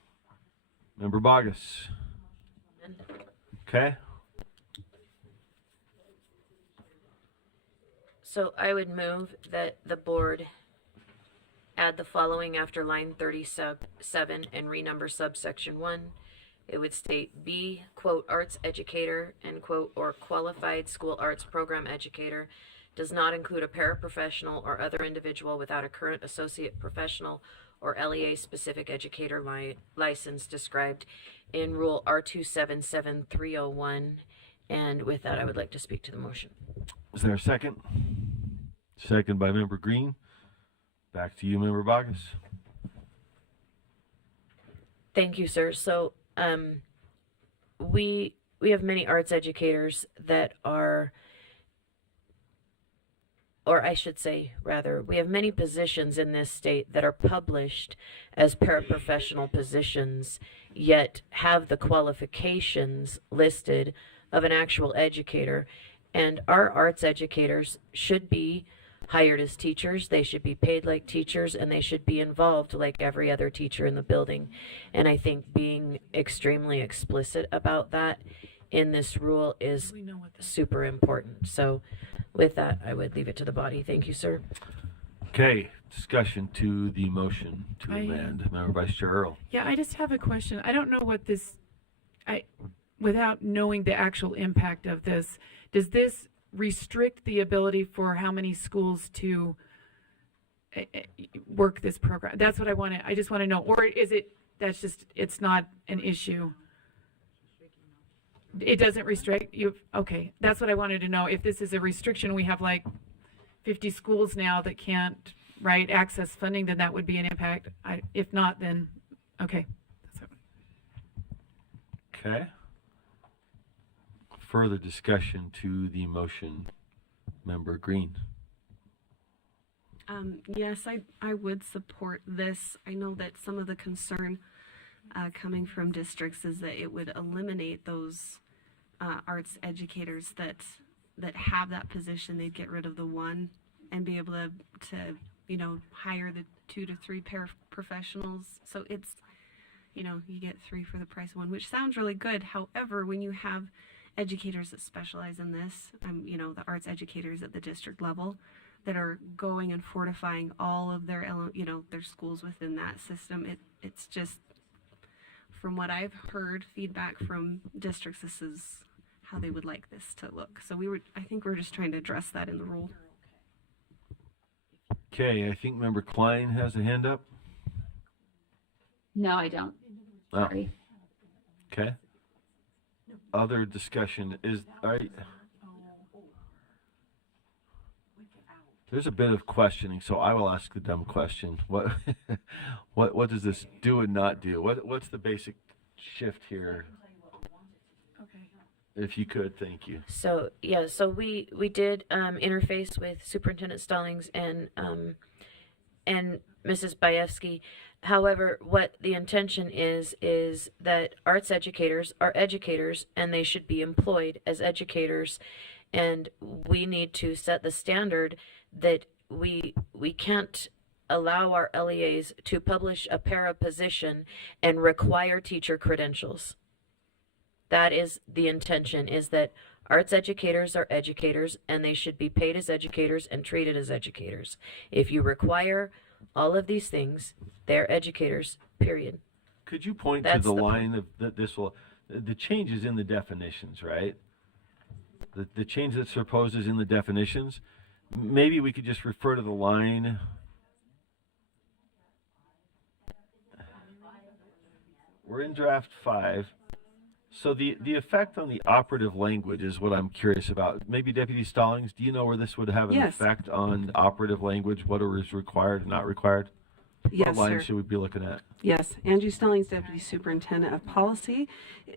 Member Bogus. Okay. So I would move that the board add the following after line 37 and renumber subsection 1. It would state B, quote, arts educator, end quote, or qualified school arts program educator does not include a paraprofessional or other individual without a current associate professional or LEA specific educator license described in Rule R277301. And with that, I would like to speak to the motion. Is there a second? Second by Member Green. Back to you, Member Bogus. Thank you, sir. So we have many arts educators that are, or I should say rather, we have many positions in this state that are published as paraprofessional positions, yet have the qualifications listed of an actual educator. And our arts educators should be hired as teachers, they should be paid like teachers, and they should be involved like every other teacher in the building. And I think being extremely explicit about that in this rule is super important. So with that, I would leave it to the body. Thank you, sir. Okay, discussion to the motion to amend. Member Vice Chair Earl. Yeah, I just have a question. I don't know what this, without knowing the actual impact of this, does this restrict the ability for how many schools to work this program? That's what I just want to know. Or is it, it's not an issue? It doesn't restrict you? Okay, that's what I wanted to know. If this is a restriction, we have like 50 schools now that can't, right, access funding, then that would be an impact. If not, then, okay. Okay. Further discussion to the motion. Member Green. Yes, I would support this. I know that some of the concern coming from districts is that it would eliminate those arts educators that have that position. They'd get rid of the one and be able to hire the 2 to 3 paraprofessionals. So it's, you get 3 for the price of 1, which sounds really good. However, when you have educators that specialize in this, the arts educators at the district level that are going and fortifying all of their schools within that system, it's just, from what I've heard feedback from districts, this is how they would like this to look. So I think we're just trying to address that in the rule. Okay, I think Member Klein has a hand up. No, I don't. Sorry. Okay. Other discussion is, there's a bit of questioning, so I will ask the dumb question. What does this do and not do? What's the basic shift here? Okay. If you could, thank you. So we did interface with Superintendent Stallings and Mrs. Bayevsky. However, what the intention is that arts educators are educators and they should be employed as educators, and we need to set the standard that we can't allow our LEAs to publish a para position and require teacher credentials. That is the intention, is that arts educators are educators and they should be paid as educators and treated as educators. If you require all of these things, they're educators, period. Could you point That's to the the line of that this will, the changes in the definitions, right? The change that's proposed is in the definitions. Maybe we could just refer to the line. We're in draft 5. So the effect on the operative language is what I'm curious about. Maybe Deputy Stallings, do you know where this would have an Yes. effect on operative language? What is required and not required? Yes, what line sir. should we be looking at? Yes, Angie Stallings, Deputy Superintendent of Policy.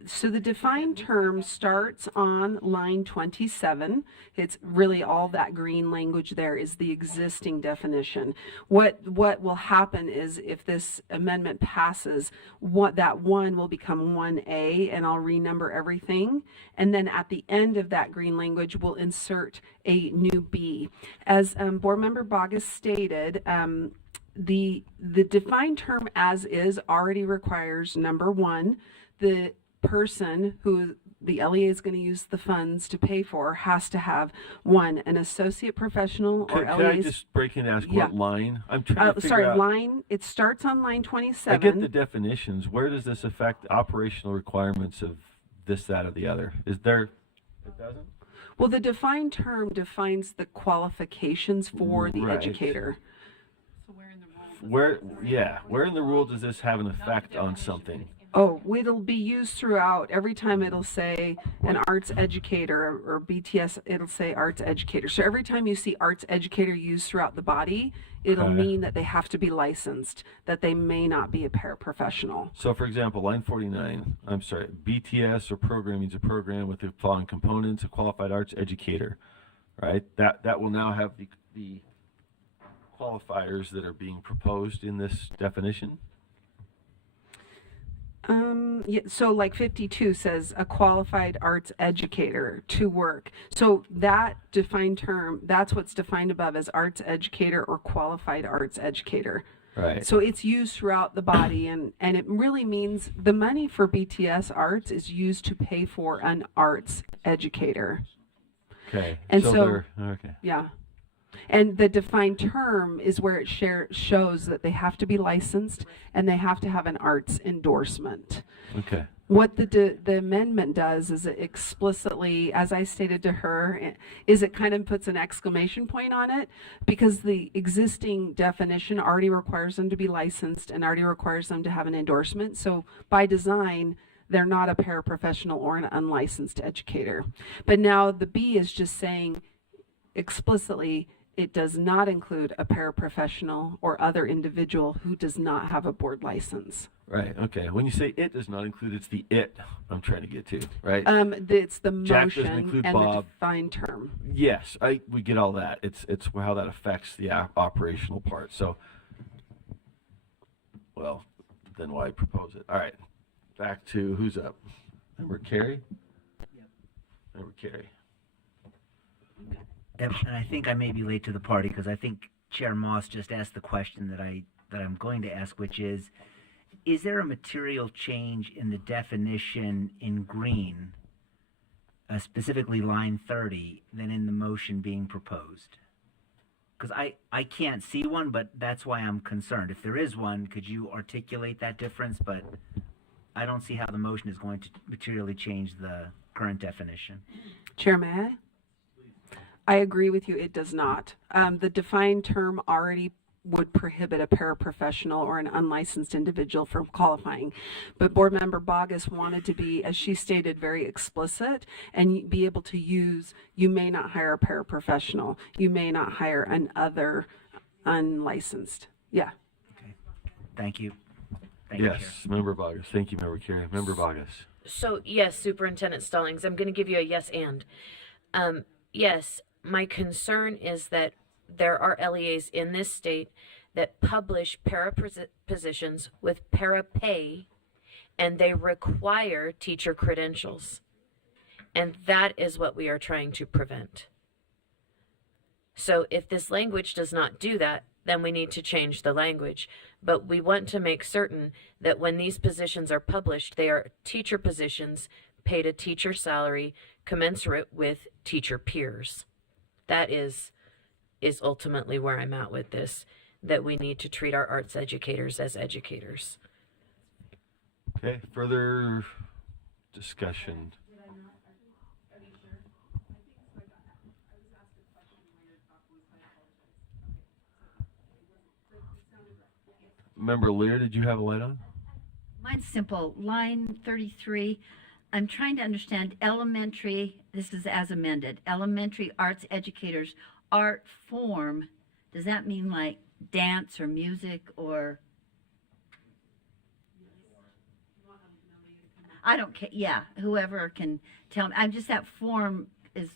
So the defined term starts on line 27. It's really all that green language there is the existing definition. What will happen is if this amendment passes, that 1 will become 1A, and I'll renumber everything. And then at the end of that green language, we'll insert a new B. As Board Member Bogus stated, the defined term as is already requires, number 1, the person who the LEA is going to use the funds to pay for has to have, 1, an associate professional or Could LEA. I just break in and ask Yeah. what line? I'm trying to figure out. Line, it starts on line 27. I get the definitions. Where does this affect operational requirements of this, that, or the other? Is there? It doesn't? Well, the defined term defines the qualifications for the Right. educator. Where in the rule does this have an effect on something? Oh, it'll be used throughout. Every time it'll say an arts educator or BTS, it'll say arts educator. So every time you see arts educator used throughout the body, it'll Okay. mean that they have to be licensed, that they may not be a paraprofessional. So, for example, line 49, BTS or program means a program with the following components: a qualified arts educator, right? That will now have the qualifiers that are being proposed in this definition. Yeah, so like 52 says a qualified arts educator to work. So that defined term, that's what's defined above as arts educator or qualified arts educator. Right. So it's used throughout the body, and it really means the money for BTS arts is used to pay for an arts educator. Okay. And so okay. yeah. And the defined term is where it shows that they have to be licensed and they have to have an arts endorsement. Okay. What the amendment does is it explicitly, as I stated to her, is it kind of puts an exclamation point on it, because the existing definition already requires them to be licensed and already requires them to have an endorsement. So by design, they're not a paraprofessional or an unlicensed educator. But now the B is just saying explicitly it does not include a paraprofessional or other individual who does not have a board license. Right. Okay. When you say it does not include, it's the it I'm trying to get to, right? It's the Jack motion doesn't include and Bob. the defined term. Yes, we get all that. It's how that affects the operational part. So, well, then why propose it? All right. Back to who's up? Member Carey? Yep. Member Carey. And I think I may be late to the party because I think Chair Moss just asked the question that I'm going to ask, which is there a material change in the definition in green, specifically line 30, than in the motion being proposed? Because I can't see one, but that's why I'm concerned. If there is one, could you articulate that difference? But I don't see how the motion is going to materially change the current definition. Chair, may I? I agree with you, it does not. The defined term already would prohibit a paraprofessional or an unlicensed individual from qualifying. But Board Member Bogus wanted to be, as she stated, very explicit and be able to use, you may not hire a paraprofessional, you may not hire another unlicensed. Yeah. Okay. Thank you. Thank you, Yes, Chair. Member Bogus. Thank you, Member Carey. Member Bogus. So yes, Superintendent Stallings, I'm going to give you a yes and. Yes, my concern is that there are LEAs in this state that publish para positions with para pay, and they require teacher credentials. And that is what we are trying to prevent. So if this language does not do that, then we need to change the language. But we want to make certain that when these positions are published, they are teacher positions paid a teacher salary commensurate with teacher peers. That is ultimately where I'm at with this, that we need to treat our arts educators as educators. Okay, further discussion. Member Lear, did you have a light on? Mine's simple. Line 33. I'm trying to understand elementary, this is as amended, elementary arts educators, art form. Does that mean like dance or music or? I don't care. Yeah, whoever can tell me. I'm just, that form is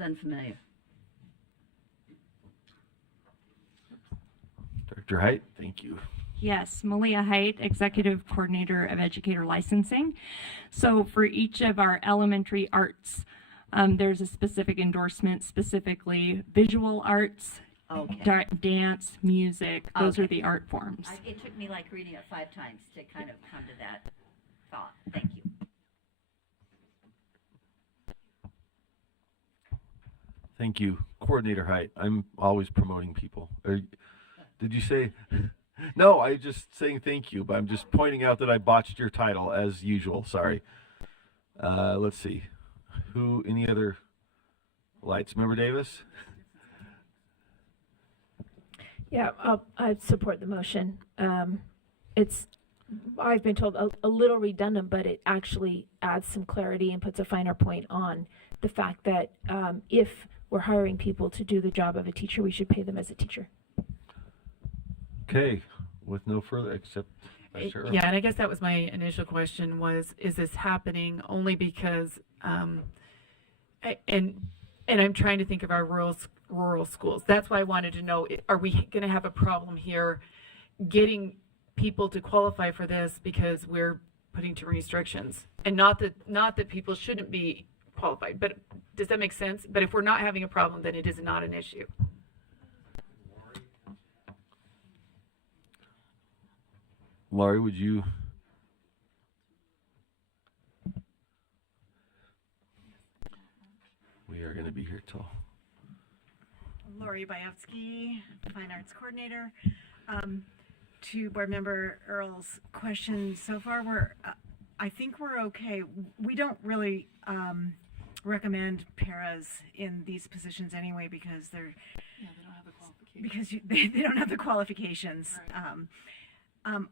unfamiliar. Director Height, thank you. Yes, Malia Height, Executive Coordinator of Educator Licensing. So for each of our elementary arts, there's a specific endorsement, specifically visual arts, Okay. dance, music. Those Okay. are the art forms. It took me like reading it 5 times to kind of come to that thought. Thank you. Thank you. Coordinator Height, I'm always promoting people. Did you say? No, I just saying thank you, but I'm just pointing out that I botched your title as usual. Sorry. Let's see. Any other lights? Member Davis? Yeah, I support the motion. I've been told a little redundant, but it actually adds some clarity and puts a finer point on the fact that if we're hiring people to do the job of a teacher, we should pay them as a teacher. Okay, with no further, except Yeah, and I guess that was my initial question was, is this happening only because, and I'm trying to think of our rural schools. That's why I wanted to know, are we going to have a problem here getting people to qualify for this because we're putting too many restrictions? And not that people shouldn't be qualified, but does that make sense? But if we're not having a problem, then it is not an issue. Laurie, would you? We are going to be here till Lori Bayevsky, Fine Arts Coordinator. To Board Member Earl's question, so far I think we're okay. We don't really recommend paras in these positions anyway because they don't have the qualifications. They don't have the qualifications. Right.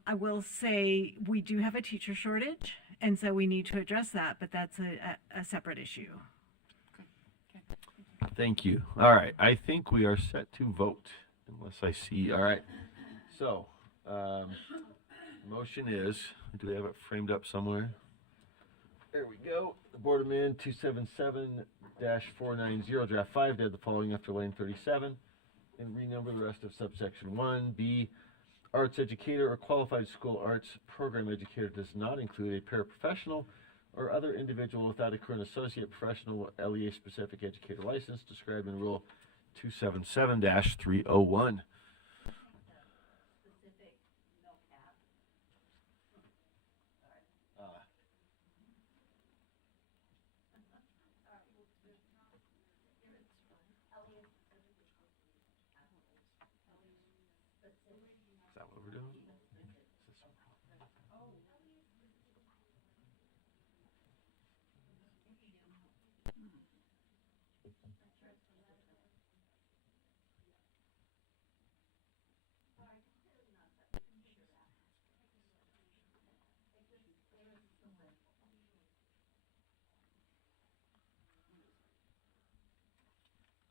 I will say we do have a teacher shortage, and so we need to address that, but that's a separate issue. Thank you. All right, I think we are set to vote, unless I see. All right, so motion is, do we have it framed up somewhere? There we go. The Board Amendment 277-490, Draft 5, to add the following after line 37, and renumber the rest of subsection 1. B, arts educator or qualified school arts program educator does not include a paraprofessional or other individual without a current associate professional LEA specific educator license described in Rule 277-301. Is that what we're doing?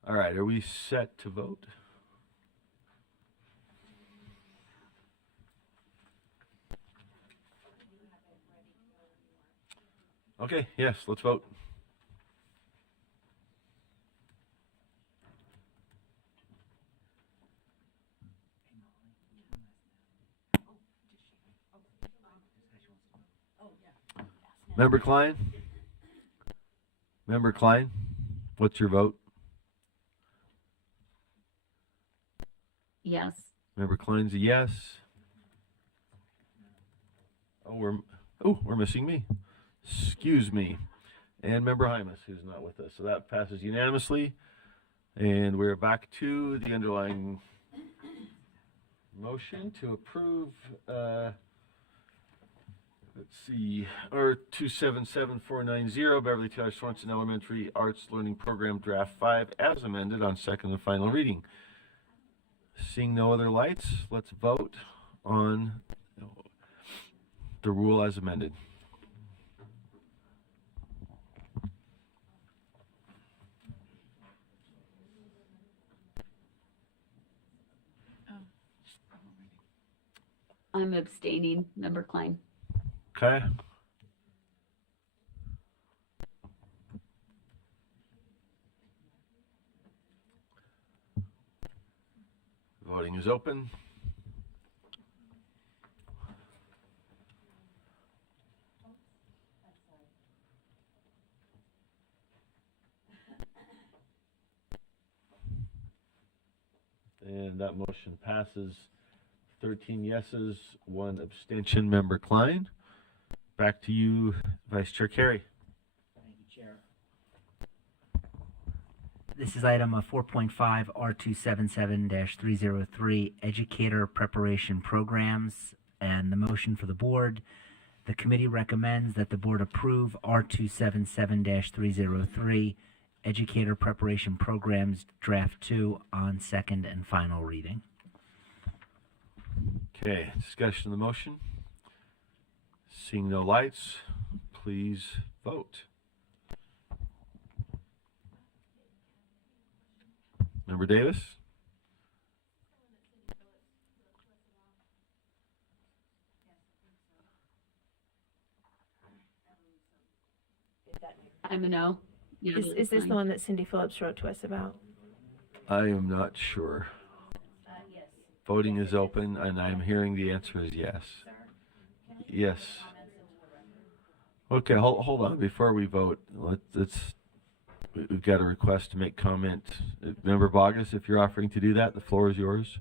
All right, are we set to vote? Okay, yes, let's vote. Member Klein? Member Klein, what's your vote? Yes. Member Klein's a yes. Oh, we're missing me. Excuse me. And Member Hymas, who's not with us. So that passes unanimously. And we're back to the underlying motion to approve, let's see, R 277-490, Beverly Taylor Swanson Elementary Arts Learning Program Draft 5 as amended on second and final reading. Seeing no other lights, let's vote on the rule as amended. I'm abstaining, Member Klein. Okay. Voting is open. And that motion passes. 13 yeses, 1 abstention. Member Klein. Back to you, Vice Chair Carey. Thank you, Chair. This is item 4.5 R277-303, Educator Preparation Programs, and the motion for the board. The committee recommends that the board approve R277-303, Educator Preparation Programs, Draft 2 on second and final reading. Okay, discussion of the motion. Seeing no lights, please vote. Member Davis? I'm a no. Yeah, Is this the one that Cindy Phillips wrote to us about? I am not sure. Yes. Voting is open, and I'm hearing the answer is yes. Yes. Okay, hold on. Before we vote, we've got a request to make comment. Member Bogus, if you're offering to do that, the floor is yours.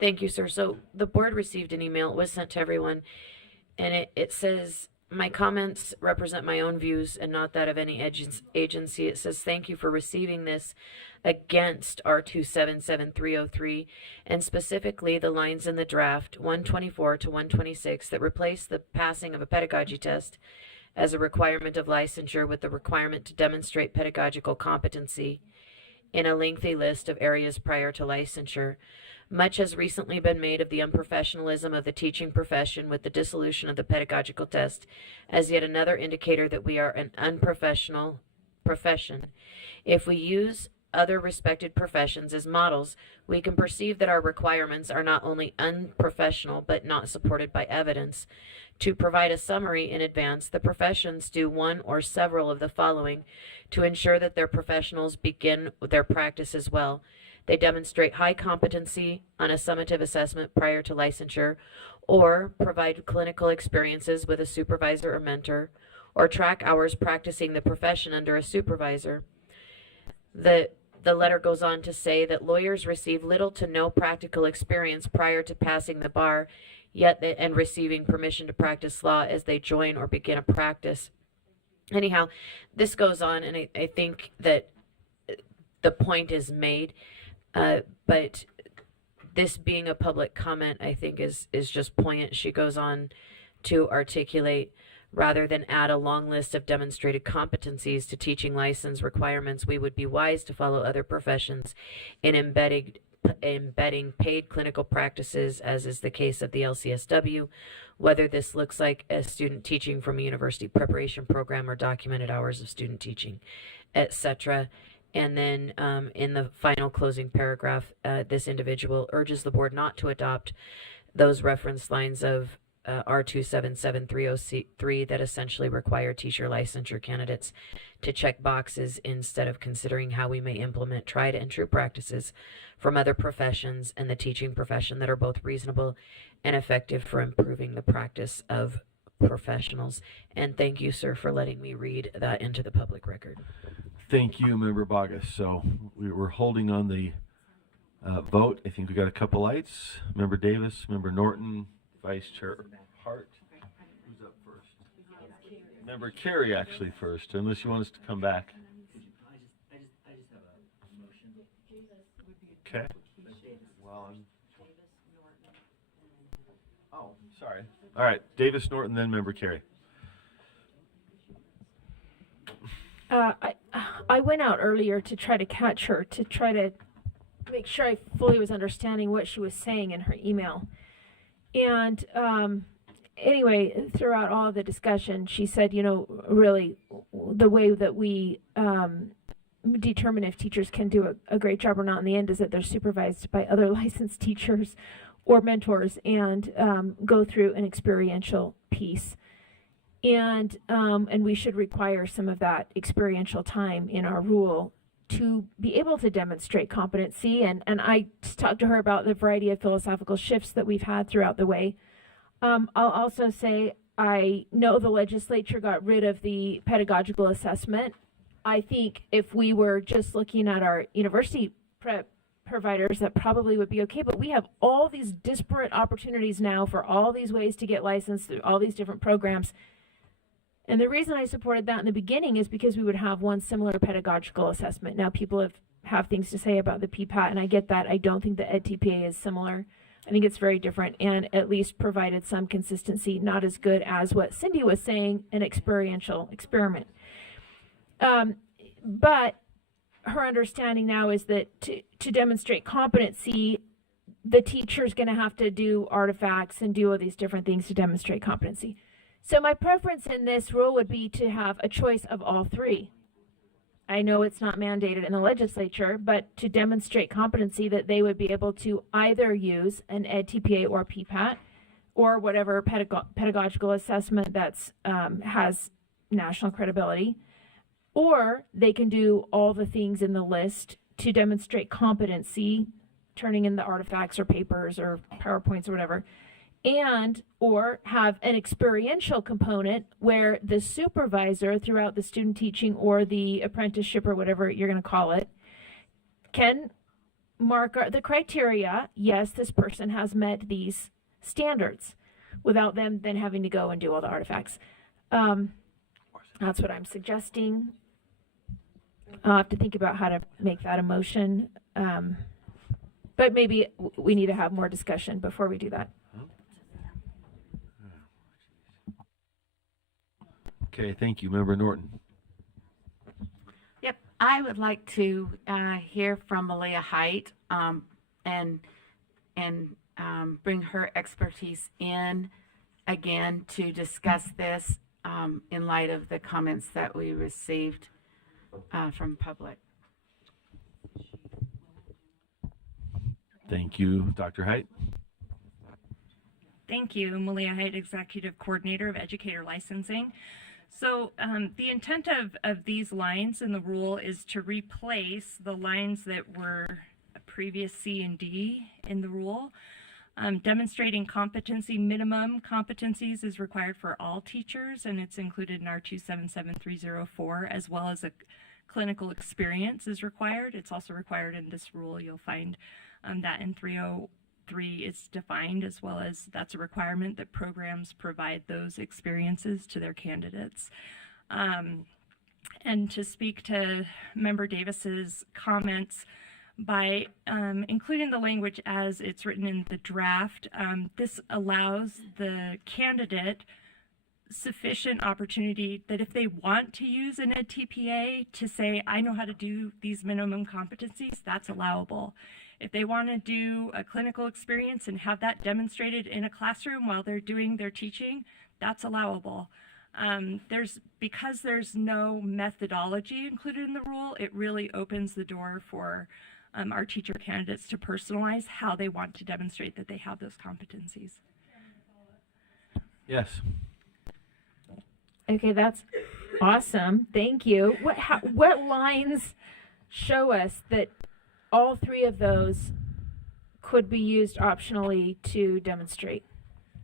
Thank you, sir. So the board received an email. It was sent to everyone, and it says, my comments represent my own views and not that of any agency. It says, thank you for receiving this against R277303, and specifically the lines in the draft 124 to 126 that replace the passing of a pedagogy test as a requirement of licensure with the requirement to demonstrate pedagogical competency in a lengthy list of areas prior to licensure. Much has recently been made of the unprofessionalism of the teaching profession with the dissolution of the pedagogical test as yet another indicator that we are an unprofessional profession. If we use other respected professions as models, we can perceive that our requirements are not only unprofessional but not supported by evidence. To provide a summary in advance, the professions do one or several of the following to ensure that their professionals begin their practice as well. They demonstrate high competency on a summative assessment prior to licensure, or provide clinical experiences with a supervisor or mentor, or track hours practicing the profession under a supervisor. The letter goes on to say that lawyers receive little to no practical experience prior to passing the bar, and receiving permission to practice law as they join or begin a practice. Anyhow, this goes on, and I think that the point is made. But this being a public comment, I think is just poignant. She goes on to articulate, rather than add a long list of demonstrated competencies to teaching license requirements, we would be wise to follow other professions in embedding paid clinical practices, as is the case of the LCSW, whether this looks like a student teaching from a university preparation program or documented hours of student teaching, etc. And then in the final closing paragraph, this individual urges the board not to adopt those reference lines of R277303 that essentially require teacher licensure candidates to check boxes instead of considering how we may implement tried and true practices from other professions and the teaching profession that are both reasonable and effective for improving the practice of professionals. And thank you, sir, for letting me read that into the public record. Thank you, Member Bogus. So we're holding on the vote. I think we got a couple lights. Member Davis, Member Norton, Vice Chair Hart. Who's up first? Member Carey actually first, unless you want us to come back. Okay. Well, oh, sorry. All right, Davis, Norton, then Member Carey. I went out earlier to try to catch her, to try to make sure I fully was understanding what she was saying in her email. And anyway, throughout all of the discussion, she said, you know, really the way that we determine if teachers can do a great job or not in the end is that they're supervised by other licensed teachers or mentors and go through an experiential piece. And we should require some of that experiential time in our rule to be able to demonstrate competency. And I talked to her about the variety of philosophical shifts that we've had throughout the way. I'll also say I know the legislature got rid of the pedagogical assessment. I think if we were just looking at our university prep providers, that probably would be okay. But we have all these disparate opportunities now for all these ways to get licensed through all these different programs. And the reason I supported that in the beginning is because we would have one similar pedagogical assessment. Now people have things to say about the PPAT, and I get that. I don't think the EdTPA is similar. I think it's very different and at least provided some consistency, not as good as what Cindy was saying, an experiential experiment. But her understanding now is that to demonstrate competency, the teacher's going to have to do artifacts and do all these different things to demonstrate competency. So my preference in this rule would be to have a choice of all three. I know it's not mandated in the legislature, but to demonstrate competency that they would be able to either use an EdTPA or PPAT or whatever pedagogical assessment that's has national credibility, or they can do all the things in the list to demonstrate competency, turning in the artifacts or papers or PowerPoints or whatever, and or have an experiential component where the supervisor throughout the student teaching or the apprenticeship or whatever you're going to call it can mark the criteria. Yes, this person has met these standards without them then having to go and do all the artifacts. That's what I'm suggesting. I'll have to think about how to make that a motion. But maybe we need to have more discussion before we do that. Okay, thank you. Member Norton. Yep, I would like to hear from Malia Height and bring her expertise in again to discuss this in light of the comments that we received from public. Thank you, Dr. Height. Thank you, Malia Height, Executive Coordinator of Educator Licensing. So the intent of these lines in the rule is to replace the lines that were previous C and D in the rule. Demonstrating competency, minimum competencies is required for all teachers, and it's included in our 277304, as well as a clinical experience is required. It's also required in this rule. You'll find that in 303 is defined, as well as that's a requirement that programs provide those experiences to their candidates. And to speak to Member Davis's comments, by including the language as it's written in the draft, this allows the candidate sufficient opportunity that if they want to use an EdTPA to say, I know how to do these minimum competencies, that's allowable. If they want to do a clinical experience and have that demonstrated in a classroom while they're doing their teaching, that's allowable. Because there's no methodology included in the rule, it really opens the door for our teacher candidates to personalize how they want to demonstrate that they have those competencies. Yes. Okay, that's awesome. Thank you. What lines show us that all three of those could be used optionally to demonstrate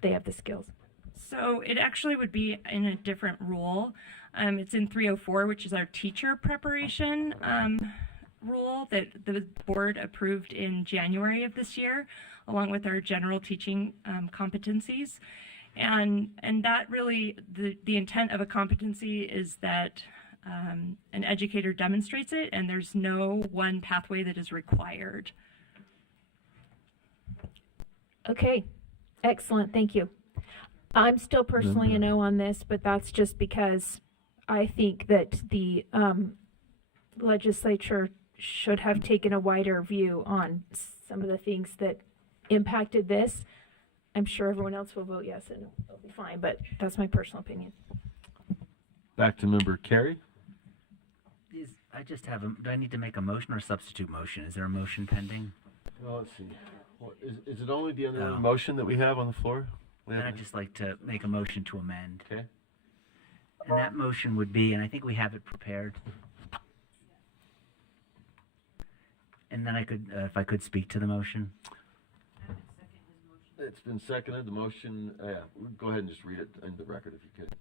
they have the skills? So it actually would be in a different rule. It's in 304, which is our teacher preparation rule that the board approved in January of this year, along with our general teaching competencies. And that really, the intent of a competency is that an educator demonstrates it, and there's no one pathway that is required. Okay, excellent. Thank you. I'm still personally a no on this, but that's just because I think that the legislature should have taken a wider view on some of the things that impacted this. I'm sure everyone else will vote yes and it'll be fine, but that's my personal opinion. Back to Member Carey. I just have do I need to make a motion or a substitute motion? Is there a motion pending? Well, let's see. Well, is it only the underlying motion that we have on the floor? Then I'd just like to make a motion to amend. Okay. And that motion would be, and I think we have it prepared. And then I could, if I could speak to the motion. It's been seconded. The motion, go ahead and just read it in the record if you could.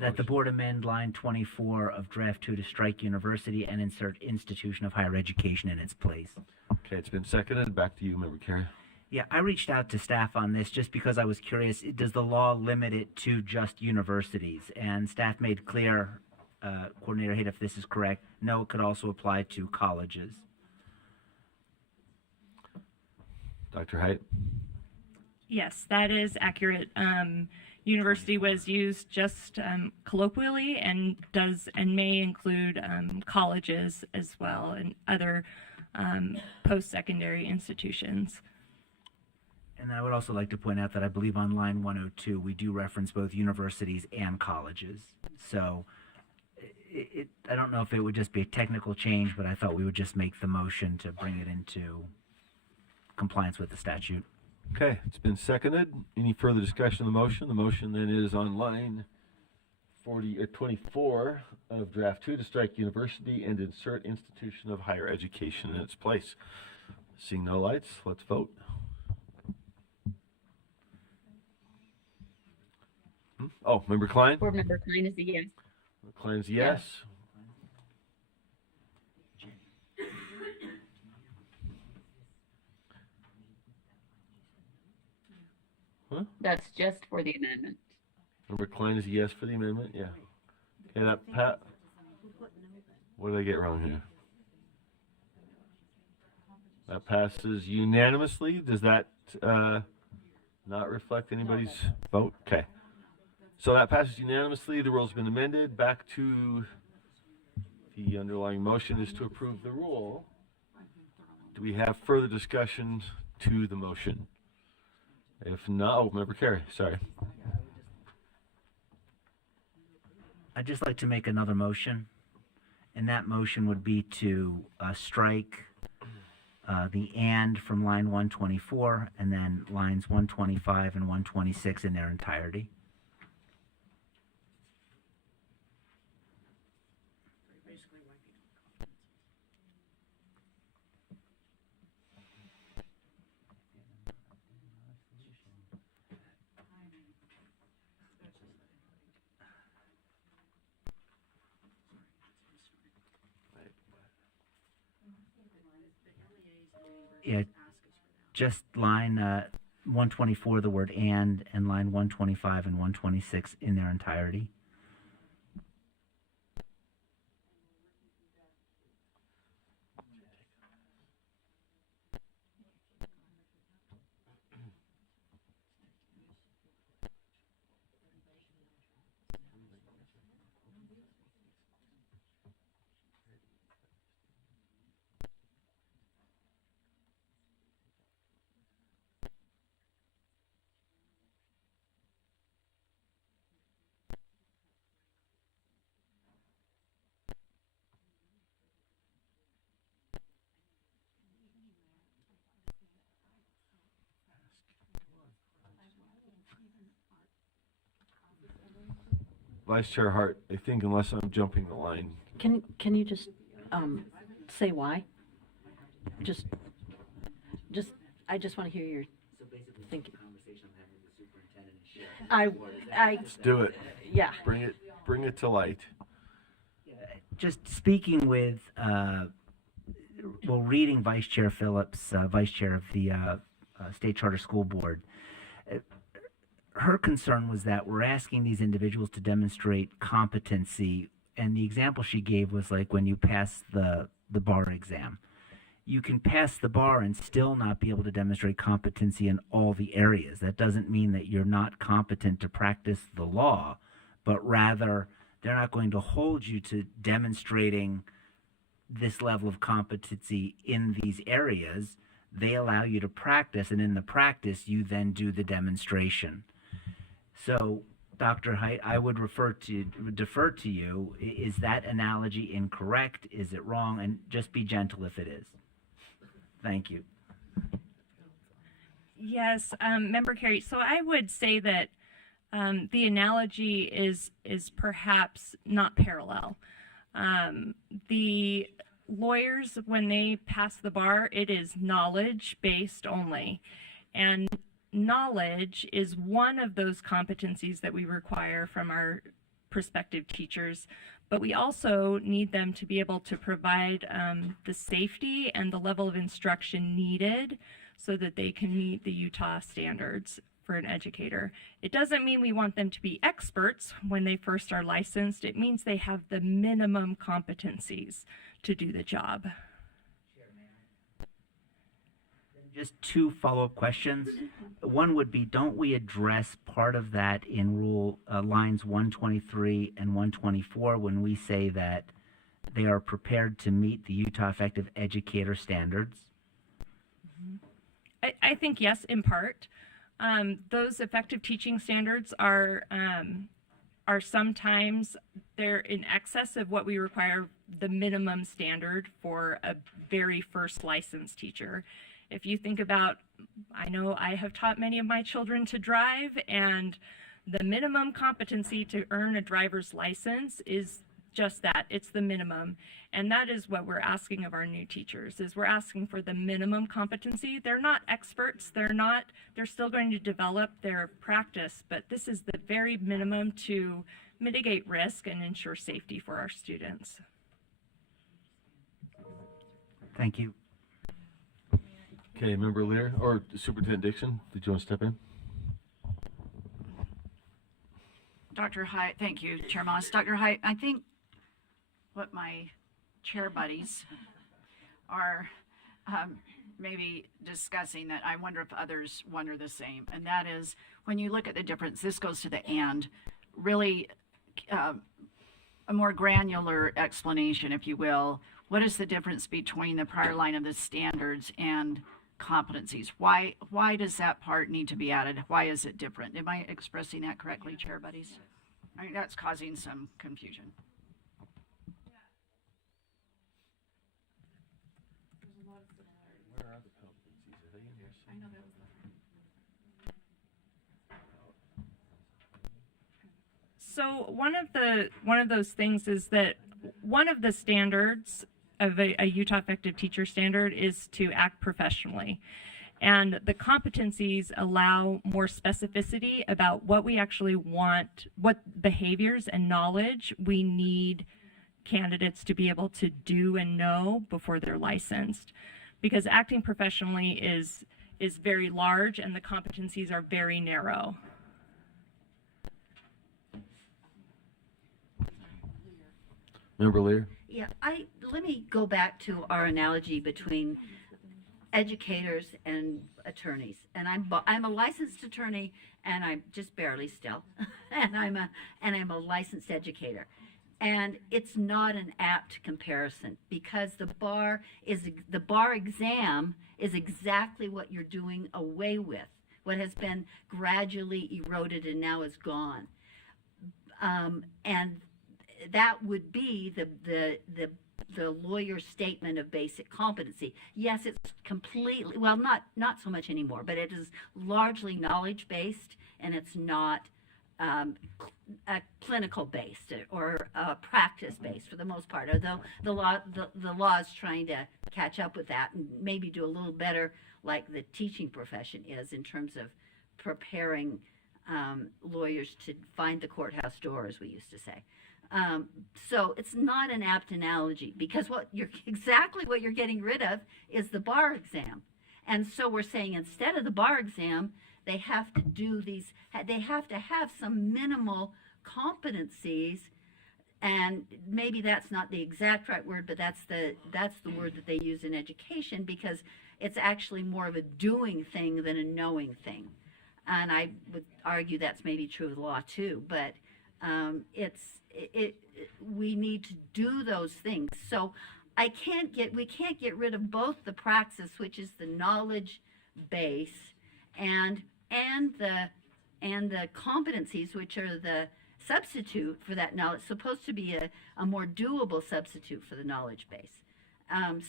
That the board amend line 24 of draft 2 to strike university and insert institution of higher education in its place. Okay, it's been seconded. Back to you, Member Carey. Yeah, I reached out to staff on this just because I was curious. Does the law limit it to just universities? And staff made clear, Coordinator Hayt, if this is correct, no, it could also apply to colleges. Dr. Height? Yes, that is accurate. University was used just colloquially and may include colleges as well and other post-secondary institutions. And I would also like to point out that I believe on line 102 we do reference both universities and colleges. So I don't know if it would just be a technical change, but I thought we would just make the motion to bring it into compliance with the statute. Okay, it's been seconded. Any further discussion of the motion? The motion then is on line 24 of draft 2 to strike university and insert institution of higher education in its place. Seeing no lights, let's vote. Oh, Member Klein? Board Member Klein is a yes. Klein's a yes. Huh? That's just for the amendment. Member Klein is a yes for the amendment? Yeah. Okay, that what did I get wrong here? That passes unanimously. Does that not reflect anybody's vote? Okay. So that passes unanimously. The rule's been amended. Back to the underlying motion is to approve the rule. Do we have further discussion to the motion? If not, oh, Member Carey, sorry. I'd just like to make another motion, and that motion would be to strike the "and" from line 124, and then lines 125 and 126 in their entirety. Yeah, just line 124, the word and line 125 and 126 in their entirety. Vice Chair Hart, I think unless I'm jumping the line. Can you just say why? I just want to hear your thinking. Let's do it. Yeah. Bring it to light. Just speaking with, reading Vice Chair Phillips, Vice Chair of the State Charter School Board, her concern was that we're asking these individuals to demonstrate competency, and the example she gave was like when you pass the bar exam. You can pass the bar and still not be able to demonstrate competency in all the areas. That doesn't mean that you're not competent to practice the law, but rather they're not going to hold you to demonstrating this level of competency in these areas. They allow you to practice, and in the practice, you then do the demonstration. So, Dr. Height, I would defer to you. Is that analogy incorrect? Is it wrong? And just be gentle if it is. Thank you. Yes, Member Carey. So I would say that the analogy is perhaps not parallel. The lawyers, when they pass the bar, it is knowledge based only, and knowledge is one of those competencies that we require from our prospective teachers, but we also need them to be able to provide the safety and the level of instruction needed so that they can meet the Utah standards for an educator. It doesn't mean we want them to be experts when they first are licensed. It means they have the minimum competencies to do the job. Just two follow-up questions. One would be, don't we address part of that in rule lines 123 and 124 when we say that they are prepared to meet the Utah Effective Educator standards? I think yes, in part. Those effective teaching standards are sometimes they're in excess of what we require the minimum standard for a very first licensed teacher. If you think about, I know I have taught many of my children to drive, and the minimum competency to earn a driver's license is just that. It's the minimum. And that is what we're asking of our new teachers, is we're asking for the minimum competency. They're not experts. They're still going to develop their practice, but this is the very minimum to mitigate risk and ensure safety for our students. Thank you. Okay, Member Lear, or Superintendent Dixon, did you want to step in? Dr. Hyatt, thank you, Chair Moss. Dr. Hyatt, I think what my chair buddies are maybe discussing that I wonder if others wonder the same, and that is when you look at the difference, this goes to the and, really a more granular explanation, if you will. What is the difference between the prior line of the standards and competencies? Why does that part need to be added? Why is it different? Am I expressing that correctly, Chair buddies? I mean, that's causing some confusion. So one of those things is that one of the standards of a Utah Effective Teacher Standard is to act professionally. And the competencies allow more specificity about what we actually want, what behaviors and knowledge we need candidates to be able to do and know before they're licensed. Because acting professionally is very large and the competencies are very narrow. Member Lear? Yeah, let me go back to our analogy between educators and attorneys. And I'm a licensed attorney, and I'm just barely still, and I'm a licensed educator. And it's not an apt comparison because the bar exam is exactly what you're doing away with, what has been gradually eroded and now is gone. And that would be the lawyer's statement of basic competency. Yes, it's completely, well, not so much anymore, but it is largely knowledge-based, and it's not clinical based or practice based for the most part. Although the law is trying to catch up with that and maybe do a little better, like the teaching profession is, in terms of preparing lawyers to find the courthouse door, as we used to say. So it's not an apt analogy because exactly what you're getting rid of is the bar exam. And so we're saying instead of the bar exam, they have to do they have to have some minimal competencies, and maybe that's not the exact right word, but that's the word that they use in education because it's actually more of a doing thing than a knowing thing. And I would argue that's maybe true of the law too, but we need to do those things. So we can't get rid of both the praxis, which is the knowledge base, and the competencies, which are the substitute for that knowledge, supposed to be a more doable substitute for the knowledge base.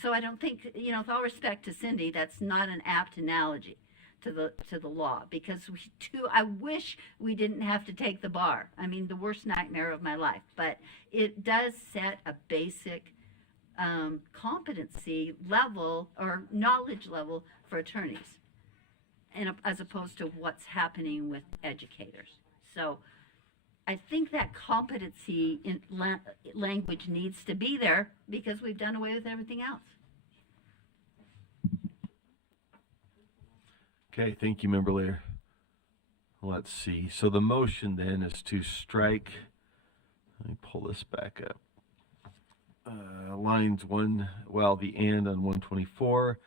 So I don't think, with all respect to Cindy, that's not an apt analogy to the law, because I wish we didn't have to take the bar. I mean, the worst nightmare of my life, but it does set a basic competency level or knowledge level for attorneys, and as opposed to what's happening with educators. So I think that competency in language needs to be there because we've done away with everything else. Okay, thank you, Member Lear. Let's see. So the motion then is to strike, let me pull this back up. Lines the and on 124,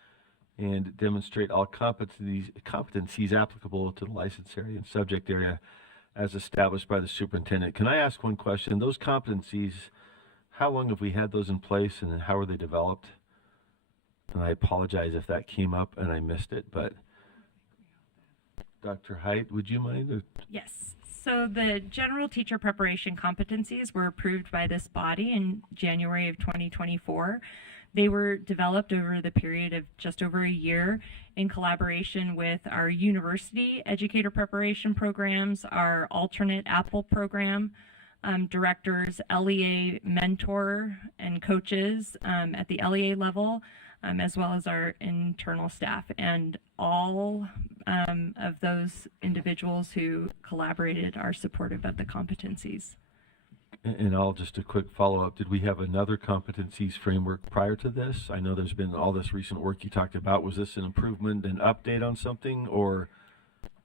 and demonstrate all competencies applicable to the license area and subject area as established by the superintendent. Can I ask one question? Those competencies, how long have we had those in place, and how are they developed? And I apologize if that came up and I missed it, but Dr. Haidt, would you mind? Yes. So the general teacher preparation competencies were approved by this body in January of 2024. They were developed over the period of just over a year in collaboration with our university educator preparation programs, our alternate Apple program, directors, LEA mentor and coaches at the LEA level, as well as our internal staff, and all of those individuals who collaborated are supportive of the competencies. And I'll just a quick follow-up. Did we have another competencies framework prior to this? I know there's been all this recent work you talked about. Was this an improvement, an update on something, or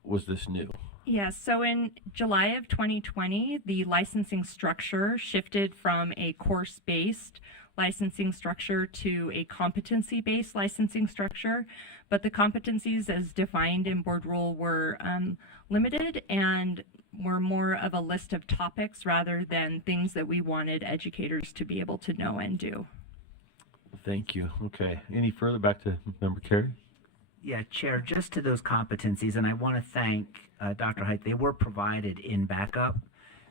was this new? Yes, so in July of 2020, the licensing structure shifted from a course-based licensing structure to a competency-based licensing structure, but the competencies as defined in board rule were limited and were more of a list of topics rather than things that we wanted educators to be able to know and do. Thank you. Okay. Any further? Back to Member Carey. Yeah, Chair, just to those competencies, and I want to thank Dr. Height. They were provided in backup,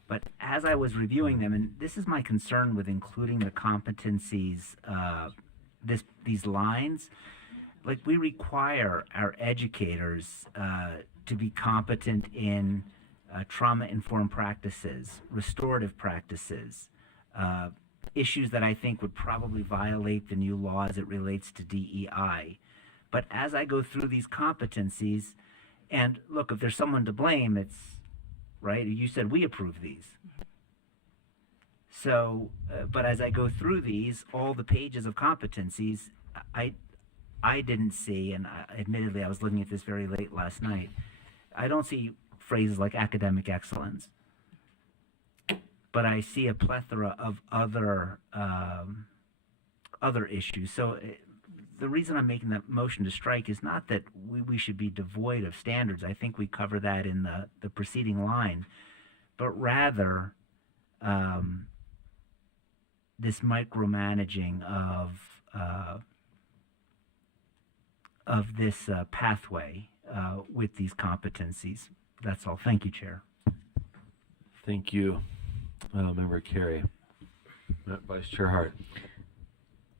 but as I was reviewing them, and this is my concern with including the competencies, these lines, like we require our educators to be competent in trauma-informed practices, restorative practices, issues that I think would probably violate the new law as it relates to DEI. But as I go through these competencies, and look, if there's someone to blame, it's, right, you said we approve these. So, but as I go through these, all the pages of competencies, I didn't see, and admittedly I was looking at this very late last night, I don't see phrases like academic excellence. But I see a plethora of other issues. So the reason I'm making that motion to strike is not that we should be devoid of standards. I think we cover that in the preceding line. But rather, this micromanaging of this pathway with these competencies. That's all. Thank you, Chair. Thank you, Member Carey. Vice Chair Hart.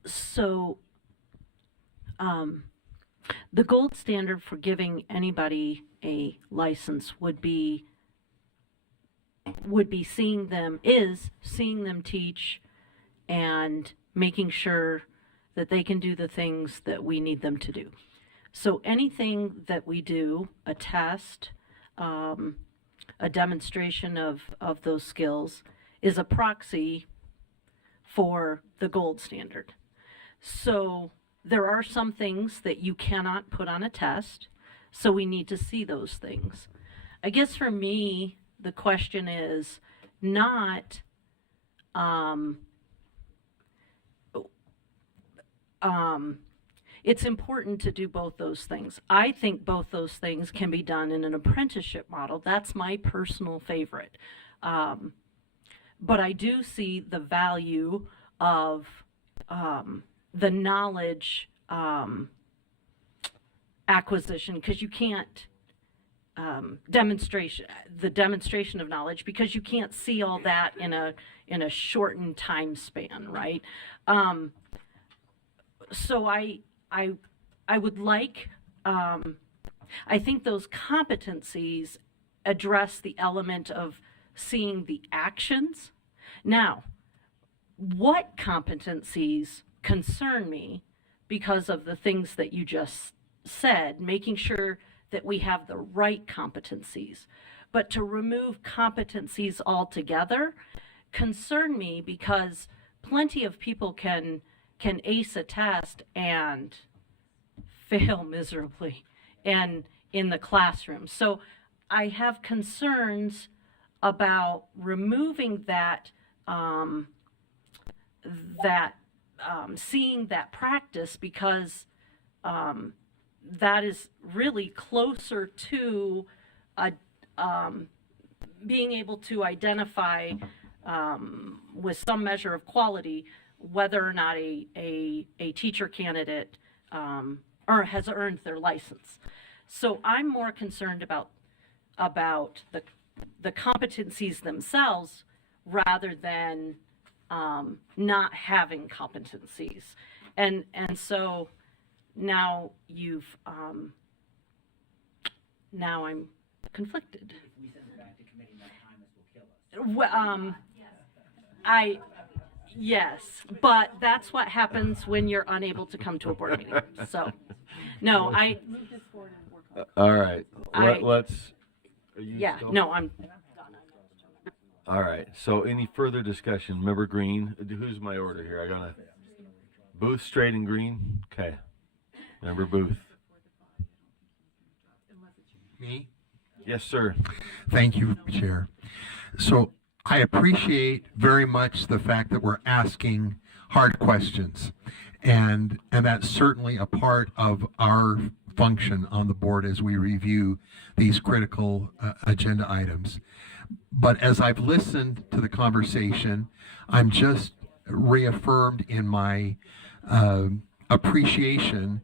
So, the gold standard for giving anybody a license would be seeing them teach and making sure that they can do the things that we need them to do. So anything that we do, a test, a demonstration of those skills, is a proxy for the gold standard. So there are some things that you cannot put on a test, so we need to see those things. I guess for me, the question is not it's important to do both those things. I think both those things can be done in an apprenticeship model. That's my personal favorite. But I do see the value of the knowledge acquisition, because you can't demonstration of knowledge, because you can't see all that in a shortened time span, right? So I would like, I think those competencies address the element of seeing the actions. Now, what competencies concern me because of the things that you just said, making sure that we have the right competencies. But to remove competencies altogether concern me, because plenty of people can ace a test and fail miserably and in the classroom. So I have concerns about removing that, seeing that practice, because that is really closer to being able to identify with some measure of quality whether or not a teacher candidate or has earned their license. So I'm more concerned about the competencies themselves rather than not having competencies. And so now you've now I'm conflicted. If we send it back to committee, that time will kill us. Yes, but that's what happens when you're unable to come to a board meeting. So, no, all right. Let's. Yeah, still? no, I'm. All right. So, any further discussion? Member Green. Who's my order here? I gotta. Booth, Straight, and Green. Okay. Member Booth. Me? Yes, sir. Thank you, Chair. So I appreciate very much the fact that we're asking hard questions, and that's certainly a part of our function on the board as we review these critical agenda items. But as I've listened to the conversation, I'm just reaffirmed in my appreciation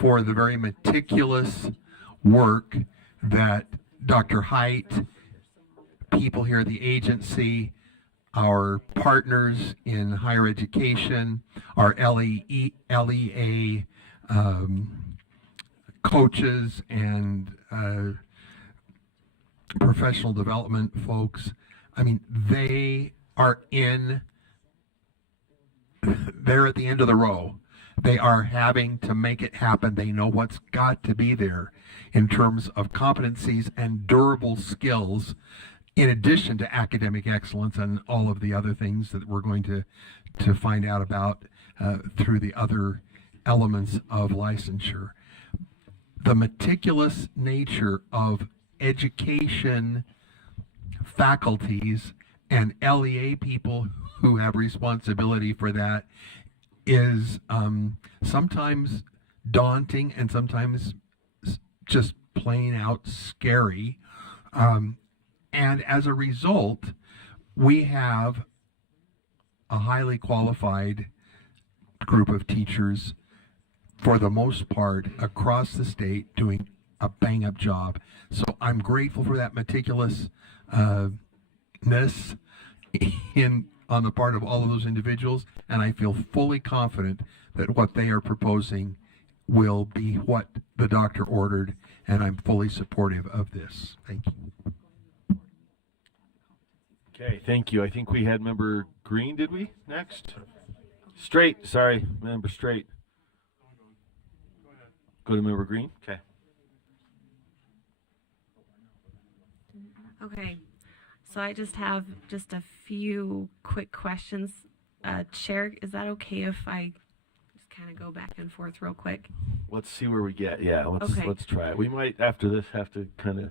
for the very meticulous work that Dr. Height, people here at the agency, our partners in higher education, our LEA coaches and professional development folks, I mean, they're at the end of the row. They are having to make it happen. They know what's got to be there in terms of competencies and durable skills, in addition to academic excellence and all of the other things that we're going to find out about through the other elements of licensure. The meticulous nature of education faculties and LEA people who have responsibility for that is sometimes daunting and sometimes just plain out scary. And as a result, we have a highly qualified group of teachers, for the most part, across the state doing a bang-up job. So I'm grateful for that meticulousness on the part of all of those individuals, and I feel fully confident that what they are proposing will be what the doctor ordered, and I'm fully supportive of this. Thank you. Okay, thank you. I think we had Member Green, did we? Next? Straight, sorry, Member Straight. Go to Member Green? Okay. Okay, so I just have just a few quick questions. Chair, is that okay if I just kind of go back and forth real quick? Let's see where we get. Yeah, let's Okay. let's try it. We might after this have to kind of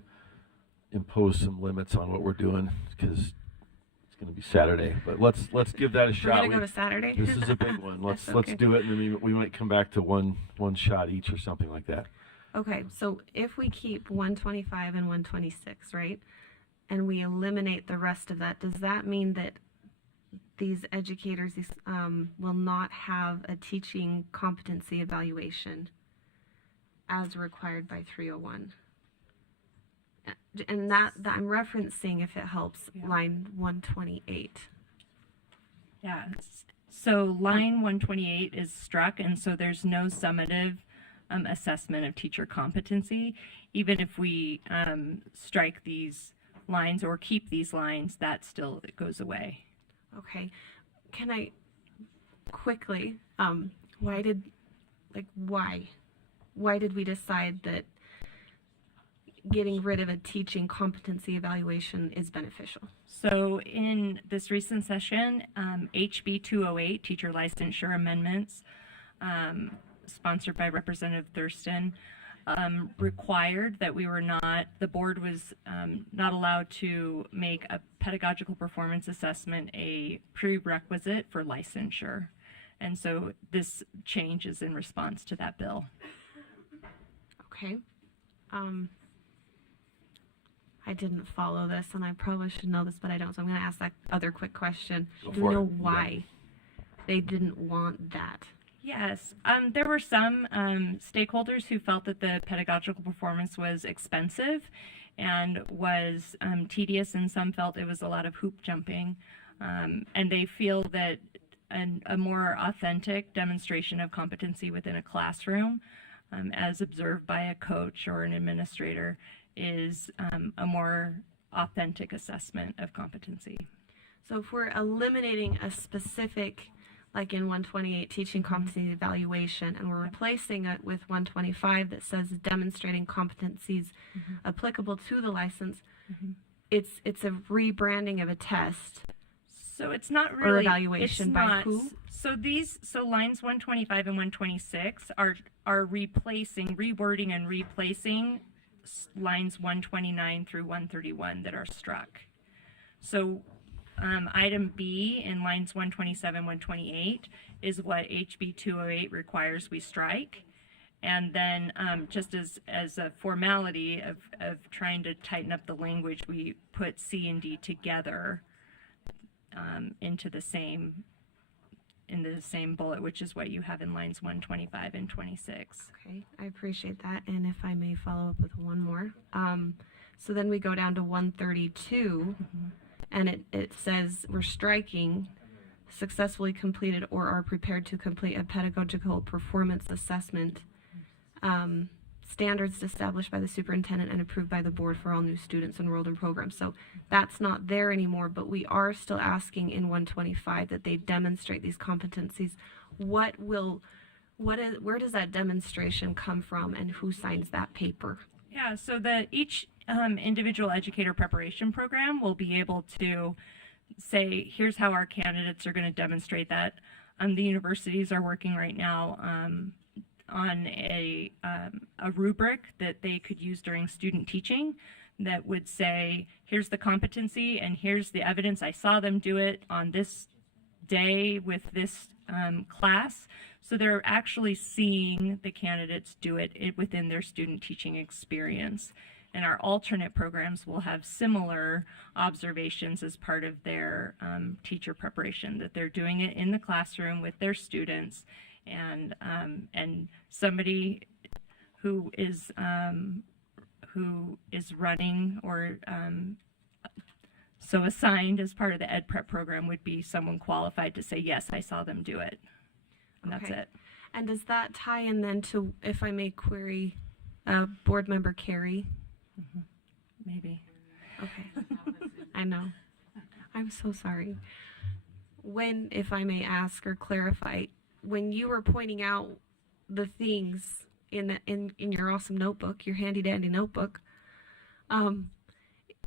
impose some limits on what we're doing because it's going to be Saturday. But let's give that a shot. We're gonna go to Saturday? This is a big one. Let's That's okay. do it, and then we might come back to one shot each or something like that. Okay, so if we keep 125 and 126, right, and we eliminate the rest of that, does that mean that these educators will not have a teaching competency evaluation as required by 301? And that I'm referencing, if it helps, line 128. Yeah. So line 128 is struck, and so there's no summative assessment of teacher competency. Even if we strike these lines or keep these lines, that still goes away. Okay. Can I quickly, why did we decide that getting rid of a teaching competency evaluation is beneficial? So in this recent session, HB 208, Teacher Licensure Amendments, sponsored by Representative Thurston, required that the board was not allowed to make a pedagogical performance assessment a prerequisite for licensure. And so this change is in response to that bill. Okay. I didn't follow this, and I probably should know this, but I don't, so I'm going to ask that other quick question. Do we know why they didn't want that? Yes, there were some stakeholders who felt that the pedagogical performance was expensive and was tedious, and some felt it was a lot of hoop jumping. And they feel that a more authentic demonstration of competency within a classroom, as observed by a coach or an administrator, is a more authentic assessment of competency. So if we're eliminating a specific, like in 128, teaching competency evaluation, and we're replacing it with 125 that says demonstrating competencies applicable to the license, it's a rebranding of a test. So it's not really or evaluation by who? So lines 125 and 126 are rewording and replacing lines 129 through 131 that are struck. So item B in lines 127, 128 is what HB 208 requires we strike. And then just as a formality of trying to tighten up the language, we put C and D together into the same bullet, which is what you have in lines 125 and 26. Okay, I appreciate that. And if I may follow up with one more. So then we go down to 132, and it says we're striking successfully completed or are prepared to complete a pedagogical performance assessment. Standards established by the superintendent and approved by the board for all new students enrolled in programs. So that's not there anymore, but we are still asking in 125 that they demonstrate these competencies. Where does that demonstration come from, and who signs that paper? Yeah, so that each individual educator preparation program will be able to say, here's how our candidates are going to demonstrate that. The universities are working right now on a rubric that they could use during student teaching that would say, here's the competency and here's the evidence. I saw them do it on this day with this class. So they're actually seeing the candidates do it within their student teaching experience. And our alternate programs will have similar observations as part of their teacher preparation, that they're doing it in the classroom with their students. And somebody who is running or so assigned as part of the ed prep program would be someone qualified to say, yes, I saw them do it. And that's it. And does that tie in then to, if I may query, board member Carey? Maybe. Okay. I know. I'm so sorry. When, if I may ask or clarify, when you were pointing out the things in your awesome notebook, your handy dandy notebook,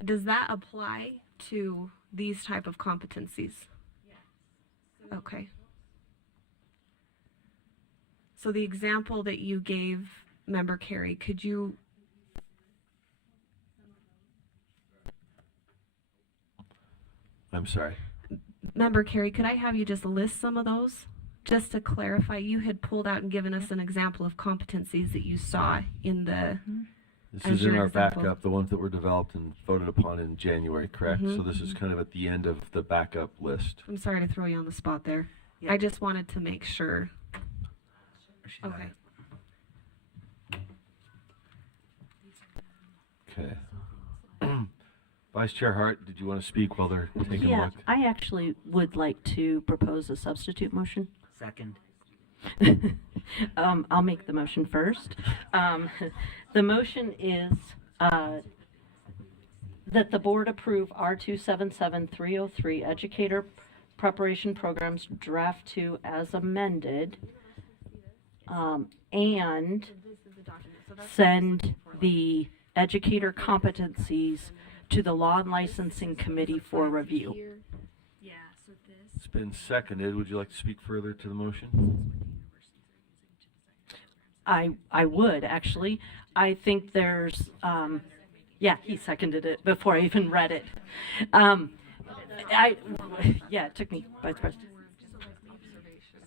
does that apply to these type of competencies? Yes. Okay. So the example that you gave, Member Carey, could you? I'm sorry. Member Carey, could I have you just list some of those? Just to clarify, you had pulled out and given us an example of competencies that you saw in the. This is in our backup, the ones that were developed and voted upon in January, correct? So this is kind of at the end of the backup list. I'm sorry to throw you on the spot there. Yeah. I just wanted to make sure. Okay. Okay. Vice Chair Hart, did you want to speak while they're taking a look? I actually would like to propose a substitute motion. Second. I'll make the motion first. The motion is that the board approve R277303 Educator Preparation Programs Draft 2 as amended, and send the educator competencies to the Law and Licensing Committee for review. It's been seconded. Would you like to speak further to the motion? I would, actually. I think there's, yeah, he seconded it before I even read it. Yeah, it took me by surprise.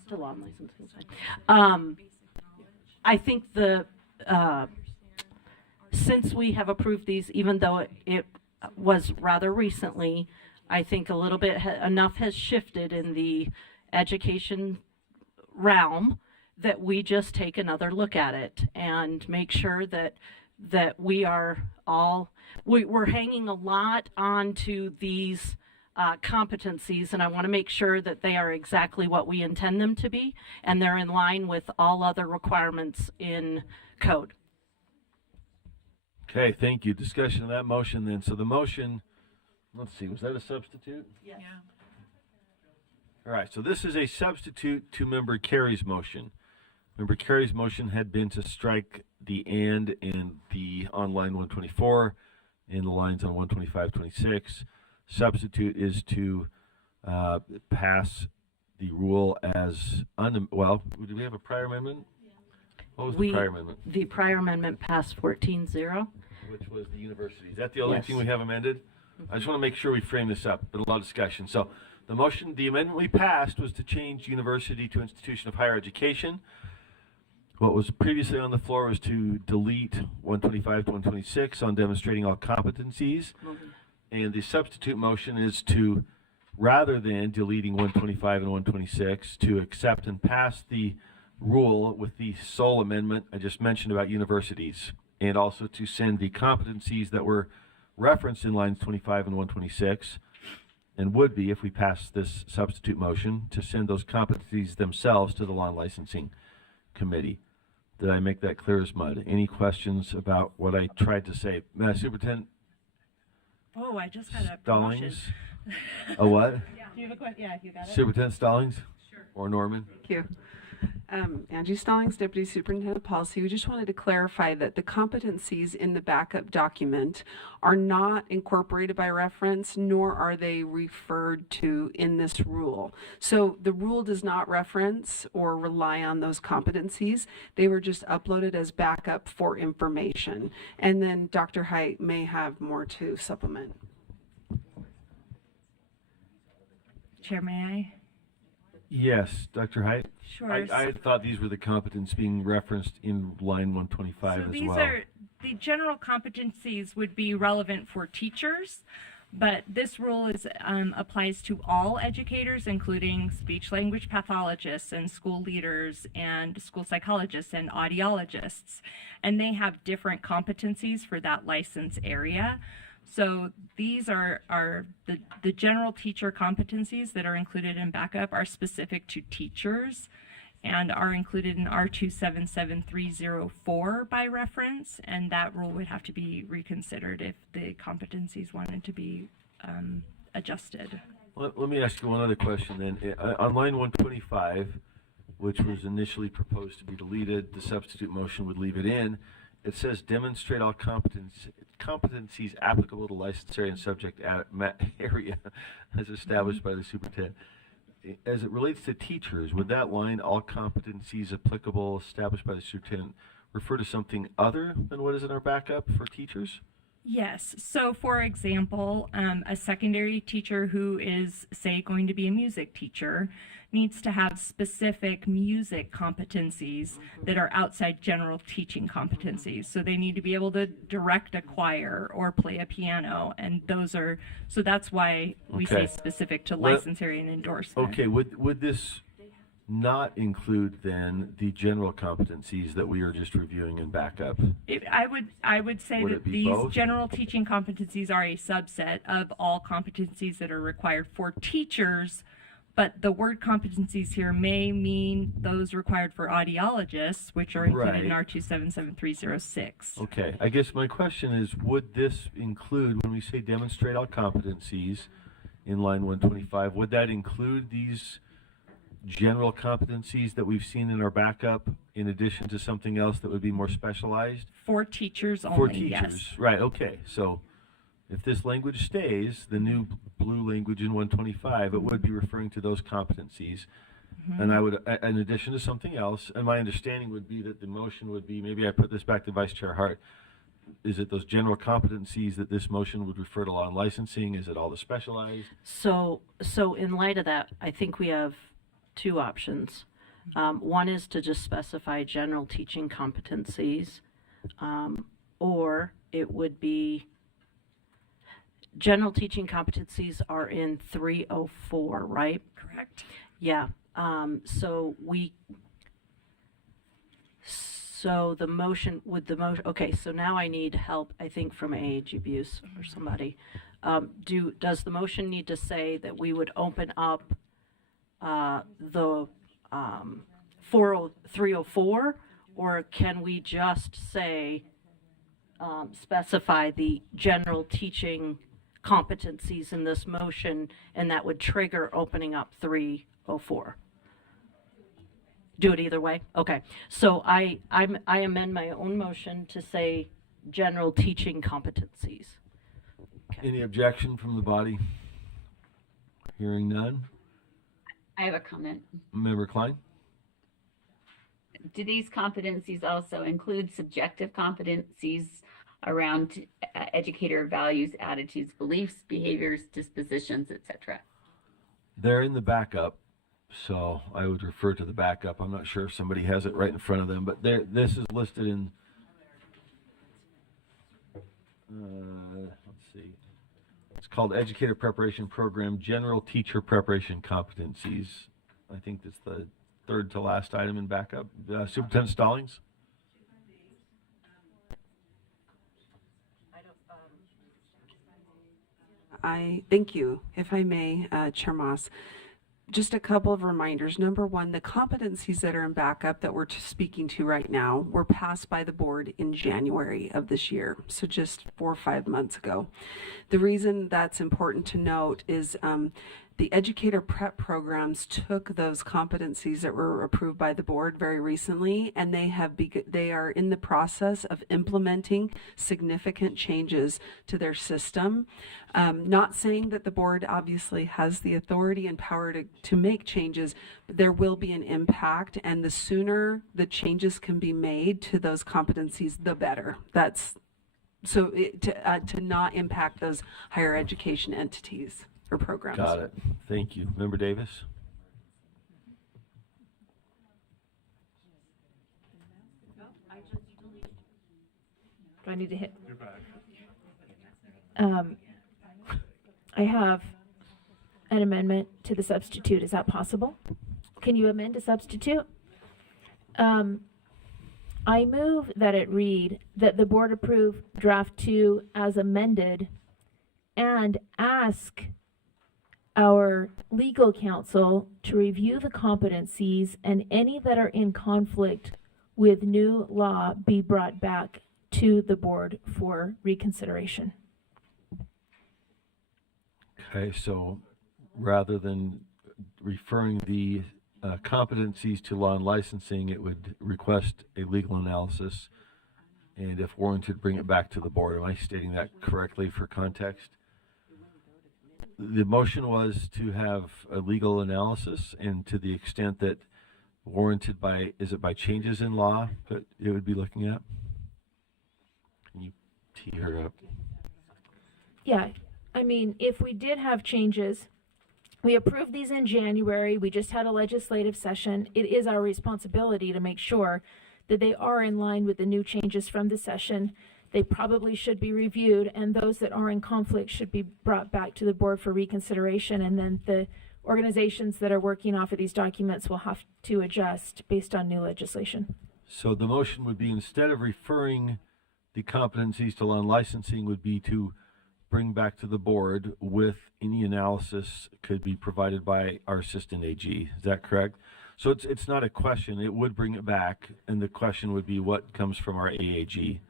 To Law and Licensing side. I think since we have approved these, even though it was rather recently, I think a little bit enough has shifted in the education realm that we just take another look at it and make sure that we are we're hanging a lot onto these competencies, and I want to make sure that they are exactly what we intend them to be, and they're in line with all other requirements in code. Okay, thank you. Discussion of that motion then. So the motion, let's see, was that a substitute? Yes. Yeah. All right, so this is a substitute to Member Carey's motion. Member Carey's motion had been to strike the and in the on line 124 and the lines on 125, 26. Substitute is to pass the rule as, well, do we have a prior amendment? What was the prior amendment? The prior amendment passed 14-0. which was the university. Is that the only Yes. thing we have amended? I just want to make sure we frame this up. Been a lot of discussion. So the motion, the amendment we passed was to change university to institution of higher education. What was previously on the floor was to delete 125 to 126 on demonstrating all competencies. And the substitute motion is to, rather than deleting 125 and 126, to accept and pass the rule with the sole amendment I just mentioned about universities, and also to send the competencies that were referenced in lines 25 and 126, and would be, if we pass this substitute motion, to send those competencies themselves to the law and licensing committee. Did I make that clear as mud? Any questions about what I tried to say? Superintendent Oh, I just had a Stallings? A what? Do you have a question? Yeah, you got it. Superintendent Stallings? Sure. Or Norman? Thank you. Angie Stallings, Deputy Superintendent of Policy. We just wanted to clarify that the competencies in the backup document are not incorporated by reference, nor are they referred to in this rule. So the rule does not reference or rely on those competencies. They were just uploaded as backup for information. And then Dr. Height may have more to supplement. Chair, may I? Yes, Dr. Height? Sure. I thought these were the competence being referenced in line 125 So as these well. are, the general competencies would be relevant for teachers, but this rule is applies to all educators, including speech language pathologists and school leaders and school psychologists and audiologists, and they have different competencies for that license area. So these are the general teacher competencies that are included in backup are specific to teachers and are included in R277304 by reference, and that rule would have to be reconsidered if the competencies wanted to be adjusted. Let me ask you one other question then. On line 125, which was initially proposed to be deleted, the substitute motion would leave it in. It says demonstrate all competencies applicable to licensed area and subject area as established by the superintendent. As it relates to teachers, would that line, all competencies applicable established by the superintendent, refer to something other than what is in our backup for teachers? Yes. So, for example, a secondary teacher who is, say, going to be a music teacher needs to have specific music competencies that are outside general teaching competencies. So they need to be able to direct a choir or play a piano, and those are, so that's why we say specific to license area and endorsement. Okay, would this not include then the general competencies that we are just reviewing in backup? I would say Would that it be these both? general teaching competencies are a subset of all competencies that are required for teachers, but the word competencies here may mean those required for audiologists, which are included in Right. R277306. Okay, I guess my question is, would this include, when we say demonstrate all competencies in line 125, would that include these general competencies that we've seen in our backup in addition to something else that would be more specialized? For teachers only, For teachers, yes. right, okay. So if this language stays, the new blue language in 125, it would be referring to those competencies. And I would, in addition to something else, and my understanding would be that the motion would be, maybe I put this back to Vice Chair Hart, is it those general competencies that this motion would refer to law and licensing? Is it all the specialized? So in light of that, I think we have two options. One is to just specify general teaching competencies, or it would be general teaching competencies are in 304, right? Correct. Yeah. So the motion, okay, so now I need help, I think, from age abuse or somebody. Does the motion need to say that we would open up the 304, or can we just say, specify the general teaching competencies in this motion, and that would trigger opening up 304? Do it either way? Okay. So I amend my own motion to say general teaching competencies. Okay. Any objection from the body? Hearing none. I have a comment. Member Klein? Do these competencies also include subjective competencies around educator values, attitudes, beliefs, behaviors, dispositions, etc. They're in the backup, so I would refer to the backup. I'm not sure if somebody has it right in front of them, but this is listed in, let's see, it's called Educator Preparation Program, General Teacher Preparation Competencies. I think that's the third to last item in backup. Superintendent Stallings? Thank you, if I may, Chair Moss. Just a couple of reminders. Number one, the competencies that are in backup that we're speaking to right now were passed by the board in January of this year, so just 4 or 5 months ago. The reason that's important to note is the educator prep programs took those competencies that were approved by the board very recently, and they are in the process of implementing significant changes to their system. Not saying that the board obviously has the authority and power to make changes, but there will be an impact, and the sooner the changes can be made to those competencies, the better. That's so to not impact those higher education entities or programs. Got it. Thank you. Member Davis? Do I need to hit? You're back. I have an amendment to the substitute. Is that possible? Can you amend a substitute? I move that it read that the board approve draft 2 as amended and ask our legal counsel to review the competencies, and any that are in conflict with new law be brought back to the board for reconsideration. Okay, so rather than referring the competencies to law and licensing, it would request a legal analysis, and if warranted, bring it back to the board. Am I stating that correctly for context? The motion was to have a legal analysis, and to the extent that warranted by, is it by changes in law that it would be looking at? Can you tee her up? Yeah, I mean, if we did have changes, we approved these in January, we just had a legislative session. It is our responsibility to make sure that they are in line with the new changes from the session. They probably should be reviewed, and those that are in conflict should be brought back to the board for reconsideration, and then the organizations that are working off of these documents will have to adjust based on new legislation. So the motion would be, instead of referring the competencies to law and licensing, would be to bring back to the board with any analysis could be provided by our assistant AG. Is that correct? So it's not a question. It would bring it back, and the question would be what comes from our AAG.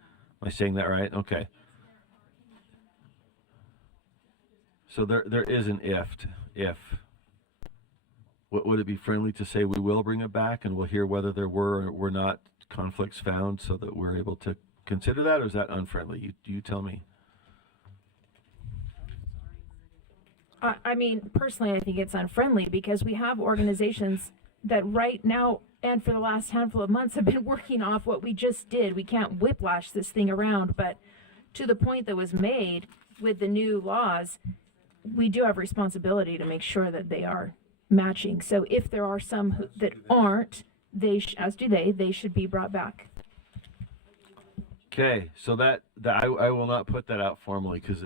Am I saying that right? Okay. So there is an if. Would it be friendly to say we will bring it back and we'll hear whether there were or were not conflicts found so that we're able to consider that, or is that unfriendly? You tell me. I mean, personally, I think it's unfriendly because we have organizations that right now and for the last handful of months have been working off what we just did. We can't whiplash this thing around, but to the point that was made with the new laws, we do have responsibility to make sure that they are matching. So if there are some that aren't, as do they should be brought back. Okay, so that I will not put that out formally because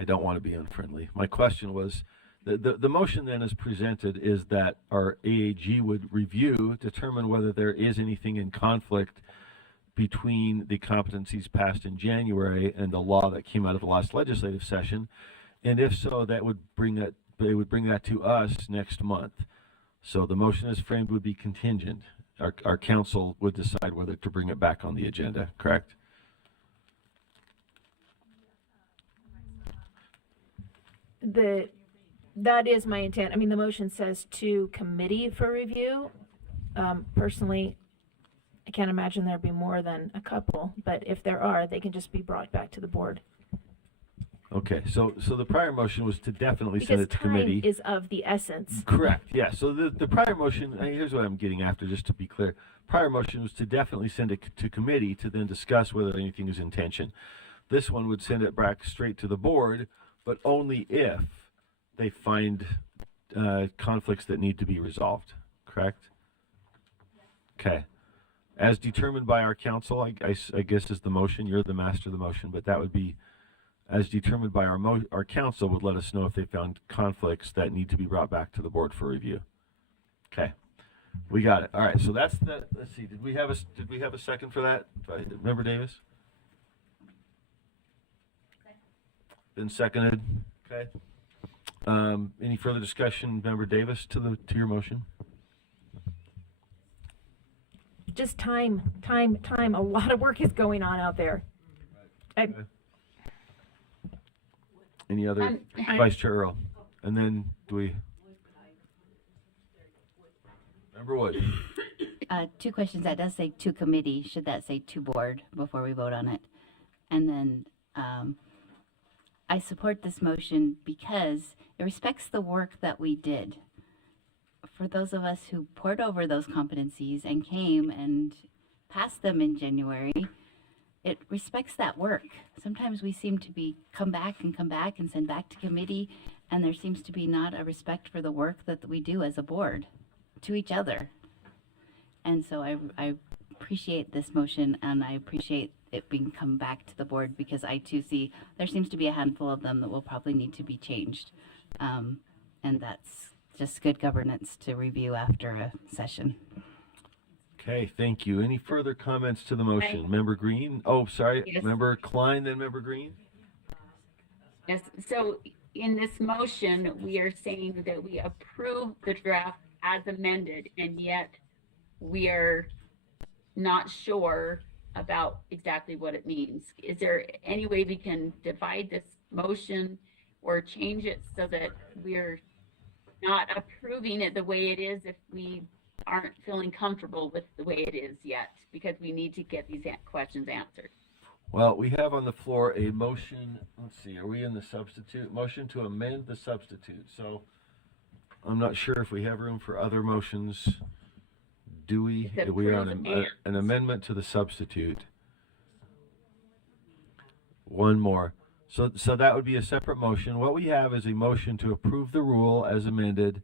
I don't want to be unfriendly. My question was, the motion then as presented is that our AAG would review, determine whether there is anything in conflict between the competencies passed in January and the law that came out of the last legislative session, and if so, they would bring that to us next month. So the motion as framed would be contingent. Our council would decide whether to bring it back on the agenda, correct? That is my intent. I mean, the motion says to committee for review. Personally, I can't imagine there'd be more than a couple, but if there are, they can just be brought back to the board. Okay, so the prior motion was to definitely send Because it to time committee. is of the essence. Correct, yeah. So the prior motion, here's what I'm getting after, just to be clear. Prior motion was to definitely send it to committee to then discuss whether anything is in tension. This one would send it back straight to the board, but only if they find conflicts that need to be resolved, correct? Okay. As determined by our council, I guess is the motion. You're the master of the motion, but that would be as determined by our council would let us know if they found conflicts that need to be brought back to the board for review. Okay, we got it. All right, so that's the. Let's see. Did we have a second for that? Member Davis. Been seconded. Okay. Any further discussion, Member Davis, to your motion? Just time. A lot of work is going on out there. Any other? Vice Chair Earl. And then do we? Member Wood. 2 questions. That does say to committee. Should that say to board before we vote on it? And then I support this motion because it respects the work that we did. For those of us who poured over those competencies and came and passed them in January, it respects that work. Sometimes we seem to come back and send back to committee, and there seems to be not a respect for the work that we do as a board to each other. And so I appreciate this motion, and I appreciate it being come back to the board, because I too see there seems to be a handful of them that will probably need to be changed. And that's just good governance to review after a session. Okay, thank you. Any further comments to the motion? Member Green? Oh, sorry. Yes. Member Klein, then Member Green? Yes, so in this motion, we are saying that we approve the draft as amended, and yet we are not sure about exactly what it means. Is there any way we can divide this motion or change it so that we're not approving it the way it is if we aren't feeling comfortable with the way it is yet, because we need to get these questions answered? Well, we have on the floor a motion. Let's see, are we in the substitute? Motion to amend the substitute. So I'm not sure if we have room for other motions. Do we? We are on an amendment to the substitute. One more. So that would be a separate motion. What we have is a motion to approve the rule as amended,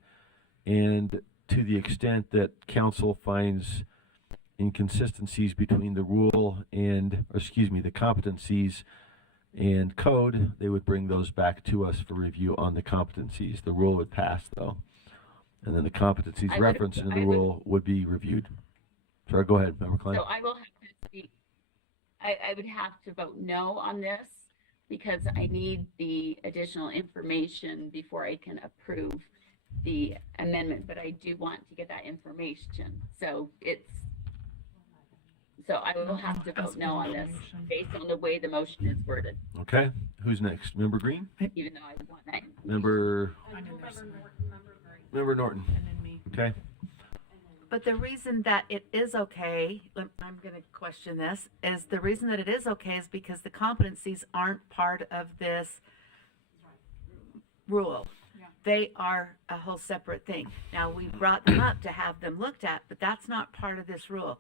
and to the extent that council finds inconsistencies between the rule and, or excuse me, the competencies and code, they would bring those back to us for review on the competencies. The rule would pass though, and then the competencies referenced in the rule would be reviewed. Sorry, go ahead, Member Klein. So I will have to speak. I would have to vote no on this because I need the additional information before I can approve the amendment, but I do want to get that information. So I will have to vote no on this based on the way the motion is worded. Okay, who's next? Member Green? Even though I want that. Member Norton. And then me. Okay. But the reason that it is okay, I'm going to question this, is the reason that it is okay is because the competencies aren't part of this rule. Yeah. They are a whole separate thing. Now, we brought them up to have them looked at, but that's not part of this rule.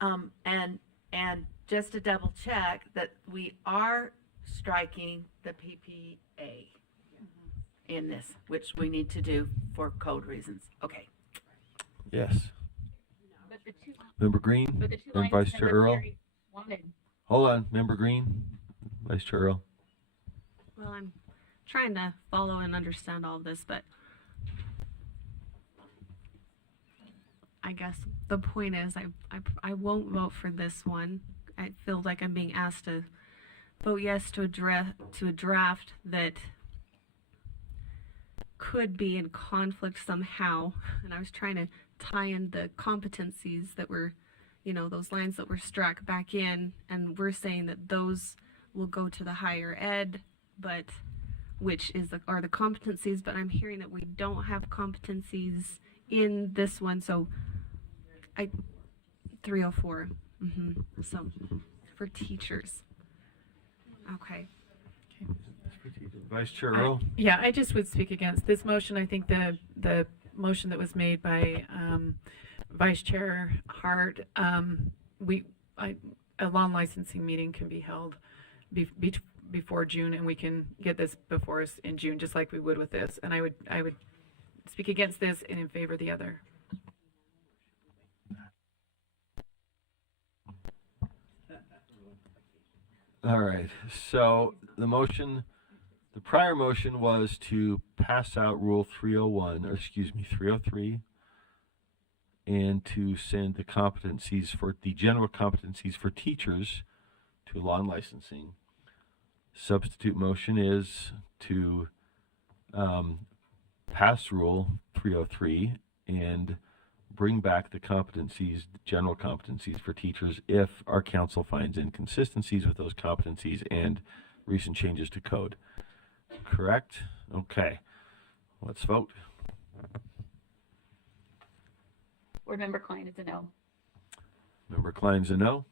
And just to double check that we are striking the PPA in this, which we need to do for code reasons. Okay. Yes. Member Green and Vice Chair Earl. Hold on, Member Green, Vice Chair Earl. Well, I'm trying to follow and understand all of this, but I guess the point is I won't vote for this one. I feel like I'm being asked to vote yes to a draft that could be in conflict somehow, and I was trying to tie in the competencies that were, those lines that were struck back in, and we're saying that those will go to the higher ed, but which are the competencies, but I'm hearing that we don't have competencies in this one, so 304. So for teachers. Okay. Vice Chair Earl? Yeah, I just would speak against this motion. I think the motion that was made by Vice Chair Hart, a lawn licensing meeting can be held before June, and we can get this before us in June, just like we would with this. And I would speak against this and in favor of the other. All right, so the prior motion was to pass out Rule 301, or excuse me, 303, and to send the general competencies for teachers to law and licensing. Substitute motion is to pass Rule 303 and bring back the general competencies for teachers if our council finds inconsistencies with those competencies and recent changes to code. Correct? Okay. Let's vote. Board Member Klein is a no. Member Klein's a no.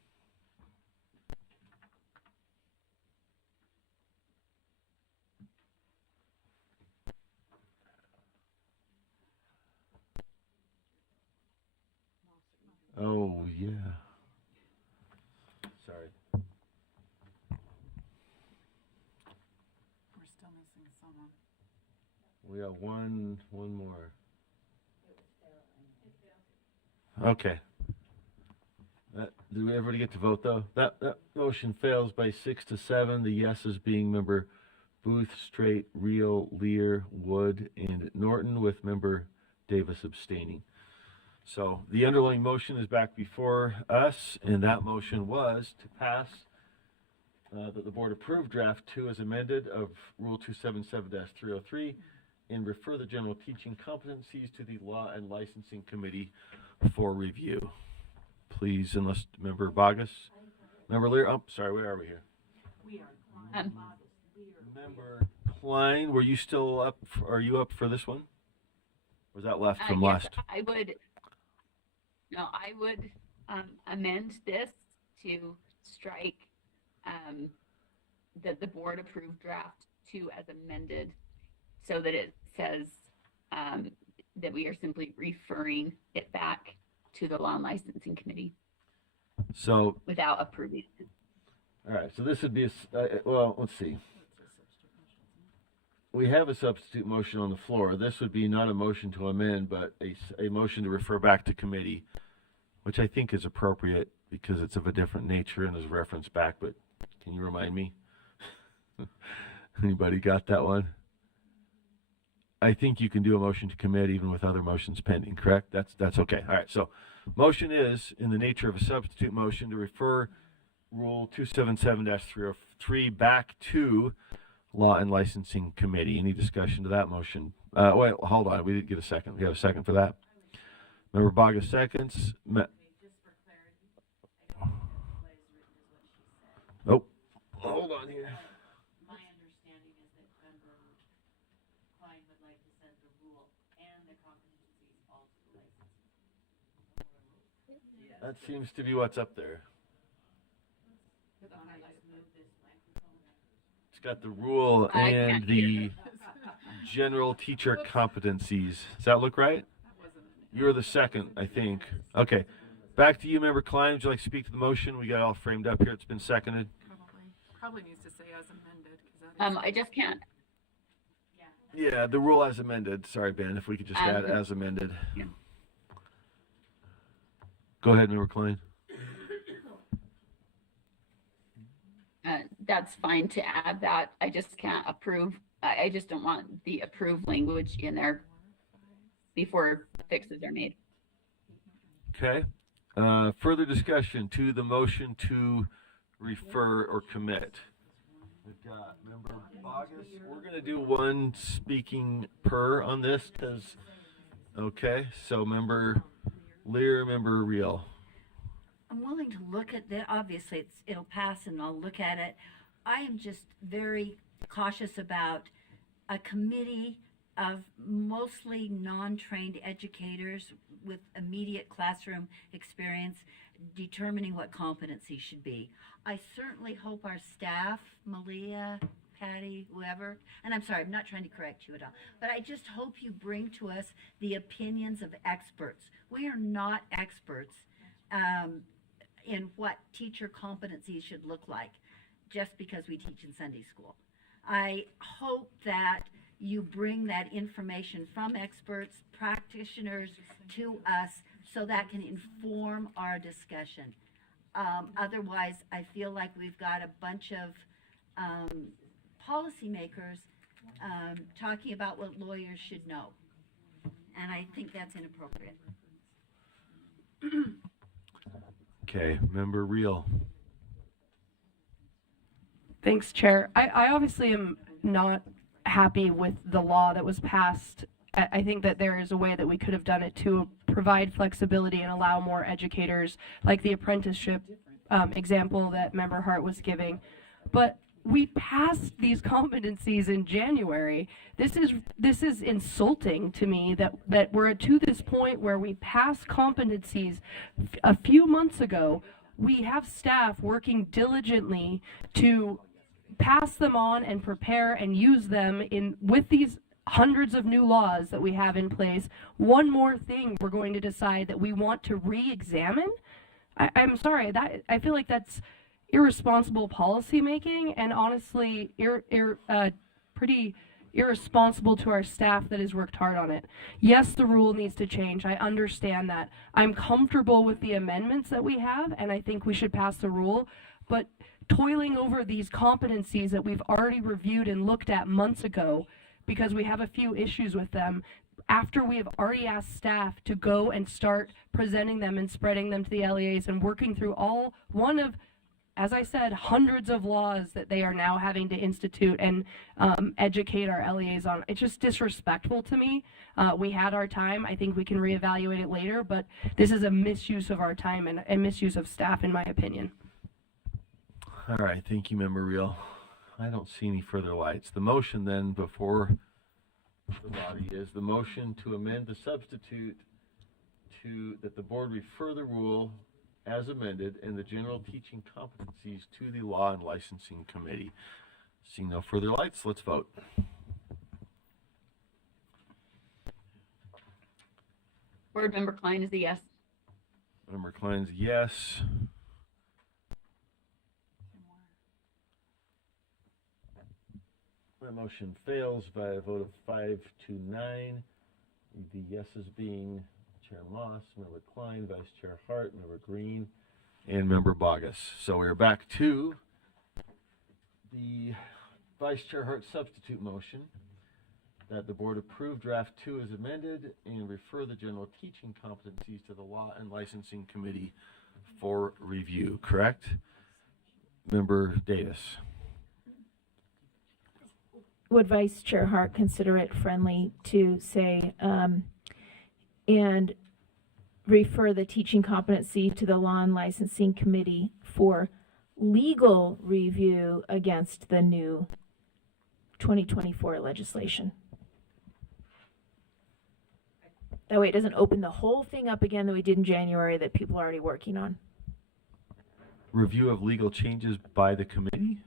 Oh, yeah. Sorry. We're still missing someone. We got one more. Okay. Did everybody get to vote, though? That motion fails by 6-7. The yeses being member Booth, Straight, Reel, Lear, Wood, and Norton, with member Davis abstaining. So the underlying motion is back before us, and that motion was to pass that the board approve draft 2 as amended of Rule 277-303 and refer the general teaching competencies to the Law and Licensing Committee for review. Please, unless member Bogus, member Lear. Oh, sorry, where are we here? We are. Member Klein, were you still up? Are you up for this one? Was that left from Yes, last? I would amend this to strike that the board approved draft 2 as amended, so that it says that we are simply referring it back to the Law and Licensing Committee. So without approving it. All right, so this would be well, let's see. We have a substitute motion on the floor. This would be not a motion to amend, but a motion to refer back to committee, which I think is appropriate because it's of a different nature and is referenced back, but can you remind me? Anybody got that one? I think you can do a motion to commit even with other motions pending, correct? That's okay. All right, so motion is in the nature of a substitute motion to refer Rule 277-303 back to Law and Licensing Committee. Any discussion to that motion? Wait, hold on. We didn't get a second. We have a second for that. Member Bogus seconds. Oh, hold on here. My understanding is that member Klein would like to send the rule and the competencies all to the licensing. That seems to be what's up there. It's got the rule and the general teacher competencies. Does that look right? You're the second, I think. Okay. Back to you, Member Klein. Would you like to speak to the motion? We got it all framed up here. It's been seconded. Probably needs to say as amended. I just can't. Yeah, the rule as amended. Sorry, Ben, if we could just add as amended. Yeah. Go ahead, Member Klein. That's fine to add that. I just can't approve. I just don't want the approved language in there before fixes are made. Okay. Further discussion to the motion to refer or commit. We've got Member Bogus. We're going to do one speaking per on this because, okay, so Member Lear, Member Reel. I'm willing to look at that. Obviously, it'll pass and I'll look at it. I am just very cautious about a committee of mostly non-trained educators with immediate classroom experience determining what competency should be. I certainly hope our staff, Malia, Patty, whoever, and I'm sorry, I'm not trying to correct you at all, but I just hope you bring to us the opinions of experts. We are not experts in what teacher competencies should look like just because we teach in Sunday school. I hope that you bring that information from experts, practitioners to us so that can inform our discussion. Otherwise, I feel like we've got a bunch of policymakers talking about what lawyers should know. And I think that's inappropriate. Okay, Member Reel. Thanks, Chair. I obviously am not happy with the law that was passed. I think that there is a way that we could have done it to provide flexibility and allow more educators, like the apprenticeship example that Member Hart was giving. But we passed these competencies in January. This is insulting to me that we're to this point where we passed competencies a few months ago. We have staff working diligently to pass them on and prepare and use them with these hundreds of new laws that we have in place. One more thing we're going to decide that we want to re-examine. I'm sorry, I feel like that's irresponsible policy making, and honestly pretty irresponsible to our staff that has worked hard on it. Yes, the rule needs to change. I understand that. I'm comfortable with the amendments that we have, and I think we should pass the rule, but toiling over these competencies that we've already reviewed and looked at months ago because we have a few issues with them, after we have already asked staff to go and start presenting them and spreading them to the LEAs and working through one of, as I said, hundreds of laws that they are now having to institute and educate our LEAs on. It's just disrespectful to me. We had our time. I think we can reevaluate it later, but this is a misuse of our time and a misuse of staff, in my opinion. All right, thank you, Member Reel. I don't see any further lights. The motion then before the body is the motion to amend the substitute that the board refer the rule as amended and the general teaching competencies to the Law and Licensing Committee. Seeing no further lights, let's vote. Board Member Klein is a yes. Member Klein's yes. That motion fails by a vote of 5 to 9. The yeses being Chair Moss, Member Klein, Vice Chair Hart, Member Green, and Member Bogus. So we're back to the Vice Chair Hart substitute motion that the board approve draft 2 as amended and refer the general teaching competencies to the Law and Licensing Committee for review, correct? Member Davis. Would Vice Chair Hart consider it friendly to say, and refer the teaching competency to the Law and Licensing Committee for legal review against the new 2024 legislation? That way it doesn't open the whole thing up again that we did in January that people are already working on. Review of legal changes by the committee?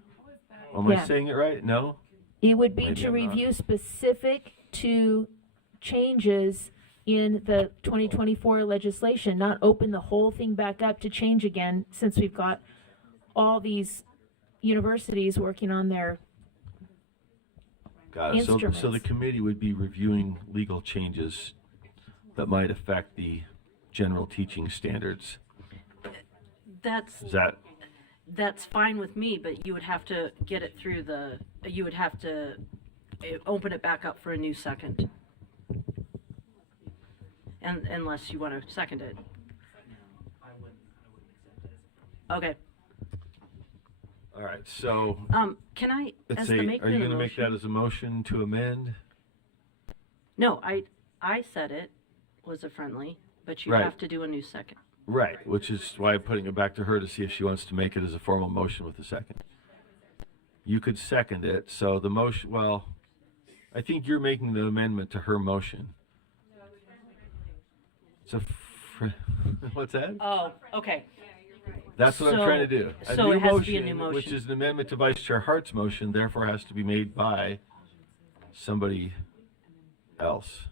Am I saying it right? No? It would be Maybe to I'm not. review specific to changes in the 2024 legislation, not open the whole thing back up to change again, since we've got all these universities working on their Got it. So instruments. the committee would be reviewing legal changes that might affect the general teaching standards. Is that? That's fine with me, but you would have to get it through you would have to open it back up for a new second. And unless you want to second it. Okay. All right, so. Can I, let's as say, the maker are you of the going to make motion- that as a motion to amend? No, I said it was a friendly, but you Right. have to do a new second. Right, which is why I'm putting it back to her to see if she wants to make it as a formal motion with a second. You could second it, so the motion, well, I think you're making the amendment to her motion. It's a, what's that? Oh, okay. That's what I'm trying to do. So it has to be a new motion. Which is an amendment to Vice Chair Hart's motion, therefore has to be made by somebody else.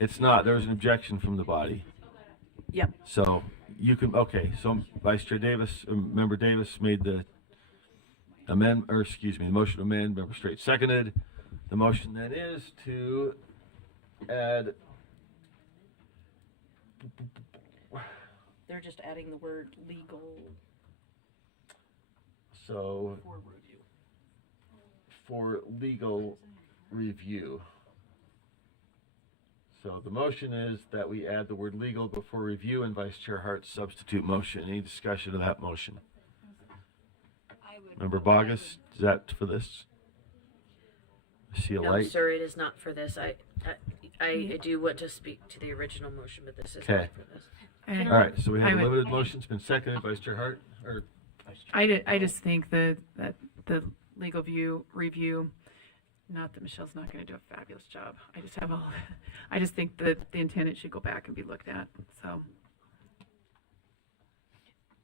It's not. There was an objection from the body. Yep. So you can, okay, so Vice Chair Davis, Member Davis made the the motion to amend, Member Straight seconded. The motion then is to add. They're just adding the word legal. So, for legal review. So the motion is that we add the word legal before review in Vice Chair Hart's substitute motion. Any discussion of that motion? Member Bogus, is that for this? I see a No, light. sir, it is not for this. I do want to speak to the original motion, but this is Okay. not for this. All right, so we have a limited motion. It's been seconded. Vice Chair Hart, or I just think that the legal review, not that Michelle's not going to do a fabulous job. I just think that the intendant should go back and be looked at. So.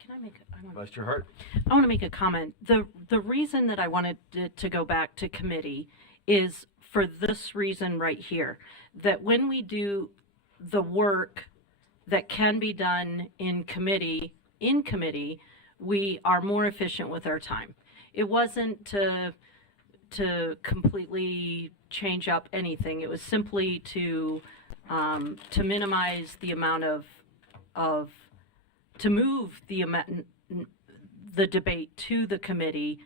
Can I make? Vice Chair Hart. I want to make a comment. The reason that I wanted to go back to committee is for this reason right here, that when we do the work that can be done in committee, we are more efficient with our time. It wasn't to completely change up anything. It was simply to minimize the amount to move the debate to the committee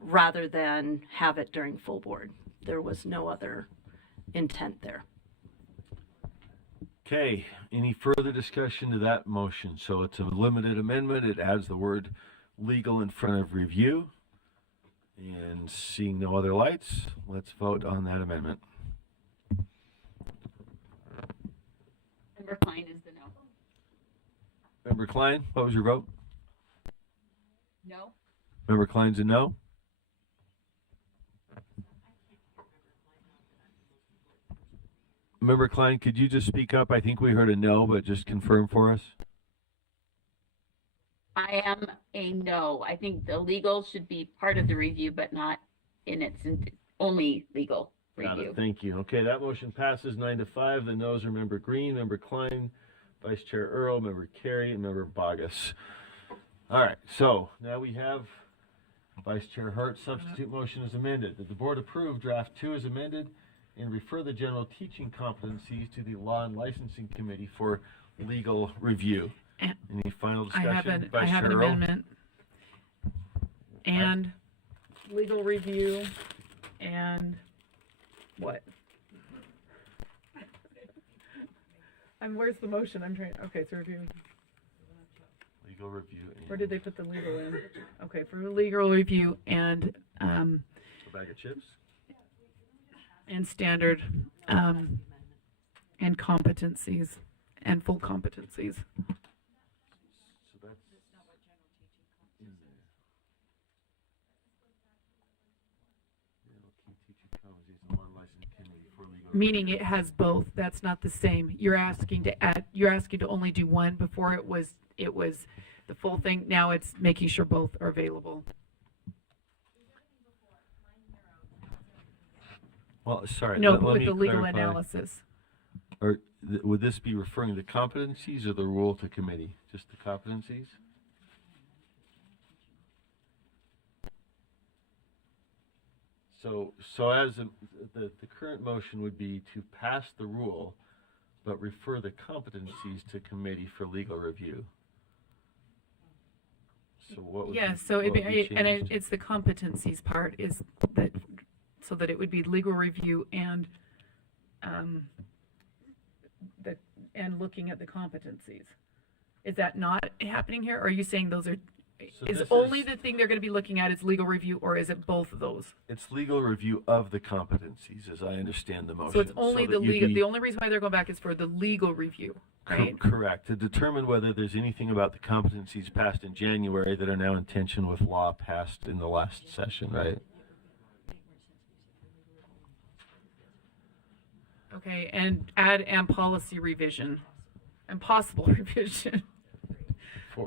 rather than have it during full board. There was no other intent there. Okay, any further discussion to that motion? So it's a limited amendment. It adds the word legal in front of review. And seeing no other lights, let's vote on that amendment. Member Klein is the no. Member Klein, what was your vote? No. Member Klein's a no? Member Klein, could you just speak up? I think we heard a no, but just confirm for us. I am a no. I think the legal should be part of the review, but not in its only legal Got review. it. Thank you. Okay, that motion passes 9-5. The noes are Member Green, Member Klein, Vice Chair Earl, Member Carey, and Member Bogus. All right, so now we have Vice Chair Hart's substitute motion is amended. That the board approve draft 2 is amended and refer the general teaching competencies to the Law and Licensing Committee for legal review. Any final discussion? I have an Chair Earl? amendment. And legal review and what? Where's the motion? I'm trying. Okay, it's review. Legal review. Where did they put the legal in? Okay, for legal review and A bag of chips? and standard and competencies and full competencies. So that's in there. Teaching competencies and Law and Licensing Committee for legal Meaning it has both. That's not the same. You're asking to only do one. Before it was the full thing. Now it's making sure both are available. Well, sorry. No, let with me the legal clarify. analysis. Or would this be referring to competencies or the rule to committee? Just the competencies? So as the current motion would be to pass the rule, but refer the competencies to committee for legal review. So what would Yeah, be, so what would be changed? it's the competencies part is that, so that it would be legal review and looking at the competencies. Is that not happening here? Or are you saying those are? So Is this only is- the thing they're going to be looking at is legal review, or is it both of those? It's legal review of the competencies, as I understand the motion. So it's only that the you'd legal. be- The only reason why they're going back is for the legal review, right? Correct. To determine whether there's anything about the competencies passed in January that are now in tension with law passed in the last session, right? Okay, and add and policy revision and possible revision.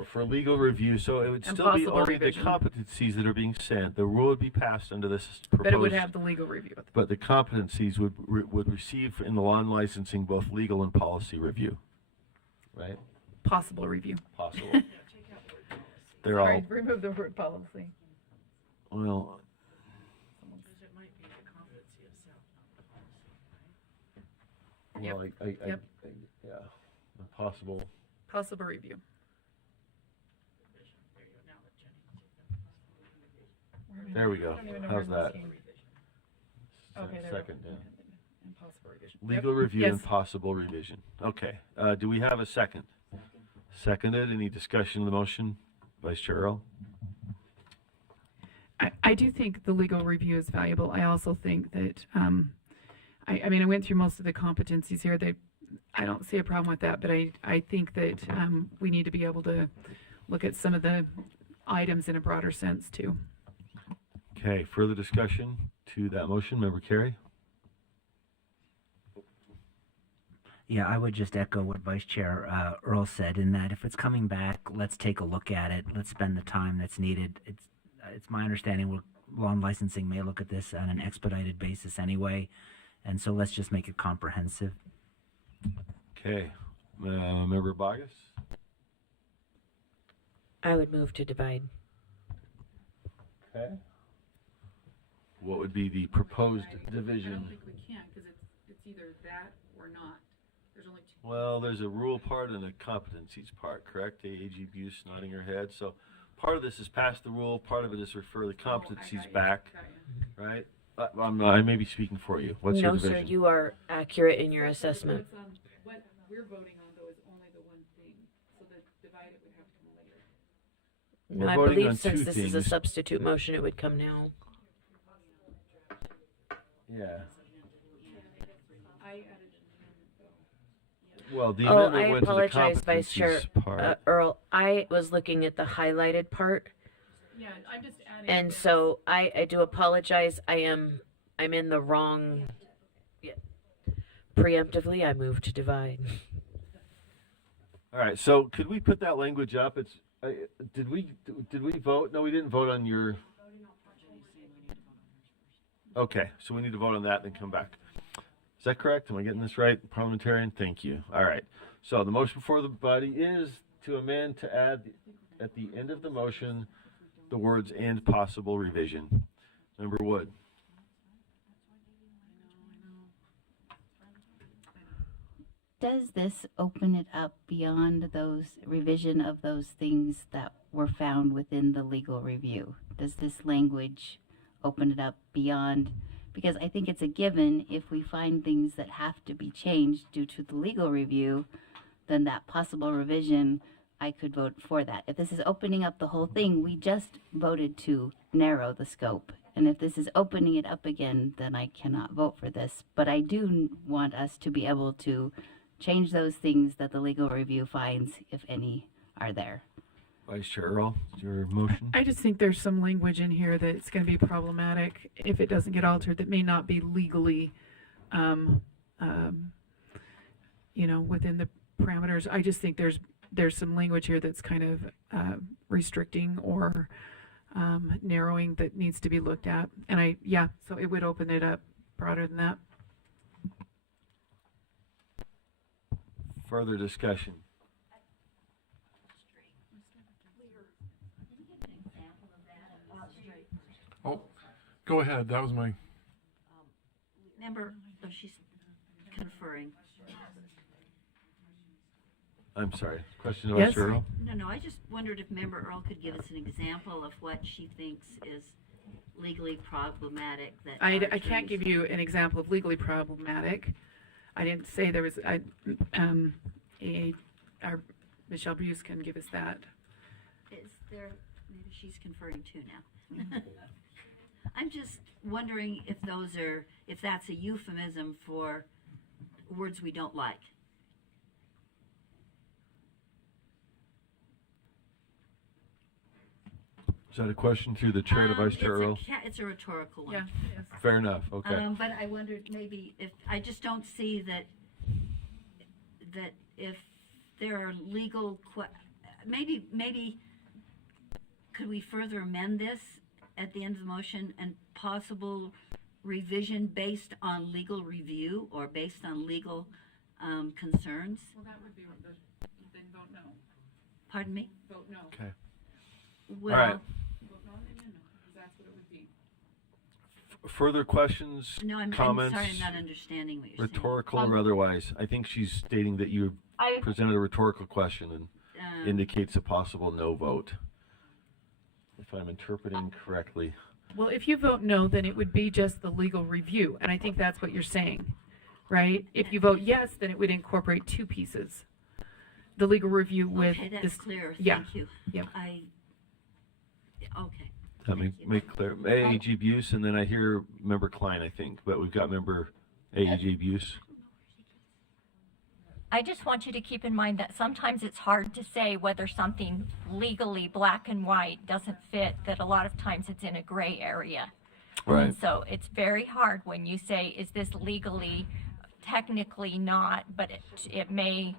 For legal review, so it would And still be possible only revision. the competencies that are being sent. The rule would be passed under this proposed. But it would have the legal review. But the competencies would receive in the law and licensing both legal and policy review, right? Possible review. Possible. They're Sorry, all remove the word policy. well. Yep. Well, Yep. yeah, possible. Possible review. There we go. I don't even know How's where I'm that? looking. Okay, there we Second, go. yeah. And possible revision. Legal Yep. review and Yes. possible revision. Okay. Do we have a second? Seconded. Any discussion of the motion? Vice Chair Earl? I do think the legal review is valuable. I also think that, I mean, I went through most of the competencies here. I don't see a problem with that, but I think that we need to be able to look at some of the items in a broader sense too. Okay. Further discussion to that motion, Member Carey? Yeah, I would just echo what Vice Chair Earl said in that if it's coming back, let's take a look at it. Let's spend the time that's needed. It's my understanding law and licensing may look at this on an expedited basis anyway, and so let's just make it comprehensive. Okay. Member Bogus? I would move to divide. Okay. What would be the proposed division? I don't think we can because it's either that or not. There's only two. Well, there's a rule part and a competencies part, correct? AG Buse nodding her head. So part of this is pass the rule, part of it is refer the competencies back, right? I may be speaking for you. What's your No, division? sir, you are accurate in your assessment. What we're voting on though is only the one thing, so the divided would have to come later. No, We're I voting on believe since two this is a things. substitute motion, it would come now. Yeah. Well, the Oh, amendment I went to the apologize, Vice Chair competencies part. Earl. I was looking at the highlighted part, Yeah, I'm just adding. and so I do apologize. I'm in the wrong. Yeah. Preemptively, I move to divide. All right. So could we put that language up? Did we vote? No, we didn't vote on your. Okay, so we need to vote on that and then come back. Is that correct? Am I getting this right? Parliamentarian, thank you. All right. So the motion before the body is to amend to add at the end of the motion the words "and possible revision." Member Wood. Does this open it up beyond those revision of those things that were found within the legal review? Does this language open it up beyond? Because I think it's a given if we find things that have to be changed due to the legal review, then that possible revision, I could vote for that. If this is opening up the whole thing, we just voted to narrow the scope. And if this is opening it up again, then I cannot vote for this. But I do want us to be able to change those things that the legal review finds, if any are there. Vice Chair Earl, your motion. I just think there's some language in here that's going to be problematic if it doesn't get altered that may not be legally, within the parameters. I just think there's some language here that's kind of restricting or narrowing that needs to be looked at. And so it would open it up broader than that. Further discussion. Oh, go ahead. That was my. Member, she's conferring. I'm sorry. Question to Yes? Vice Chair Earl. No, I just wondered if Member Earl could give us an example of what she thinks is legally problematic. That I our can't give attorneys- you an example of legally problematic. I didn't say there was, our Michelle Bruce can give us that. Is there, maybe she's conferring too now. I'm just wondering if if that's a euphemism for words we don't like. Is that a question through the chair to Vice Chair Earl? It's a rhetorical one. Yeah. Fair enough. Okay. But I wondered maybe if I just don't see that if there are legal, maybe could we further amend this at the end of the motion and possible revision based on legal review or based on legal concerns? Well, that would be, then vote no. Pardon me? Vote no. Okay. Well, All right. Vote no on the amendment, because that's what it would be. Further questions, no, I'm comments, sorry, I'm not understanding what you're rhetorical saying. or otherwise? I think she's stating that you presented a rhetorical question and indicates a possible no vote, if I'm interpreting correctly. Well, if you vote no, then it would be just the legal review, and I think that's what you're saying, right? If you vote yes, then it would incorporate two pieces. The legal review with Okay, that's this. clear. Yeah. Thank you. Yep. Okay. That make clear. AAG Buse, and then I hear Member Klein, I think, but we've got Member AAG Buse. I just want you to keep in mind that sometimes it's hard to say whether something legally black and white doesn't fit, that a lot of times it's in a gray area. Right. And so it's very hard when you say, is this legally, technically not, but it may,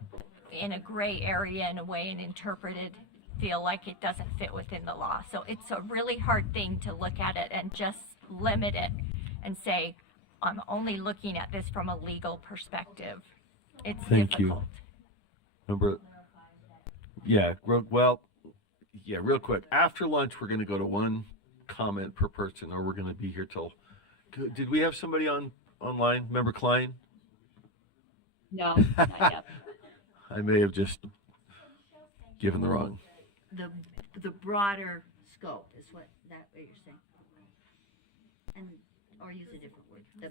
in a gray area in a way and interpreted, feel like it doesn't fit within the law. So it's a really hard thing to look at it and just limit it and say, I'm only looking at this from a legal perspective. It's Thank difficult. you. Remember, real quick. After lunch, we're going to go to one comment per person, or we're going to be here till. Did we have somebody online? Member Klein? No, not yet. I may have just given the wrong. The broader scope is what you're saying, and or use a different word. The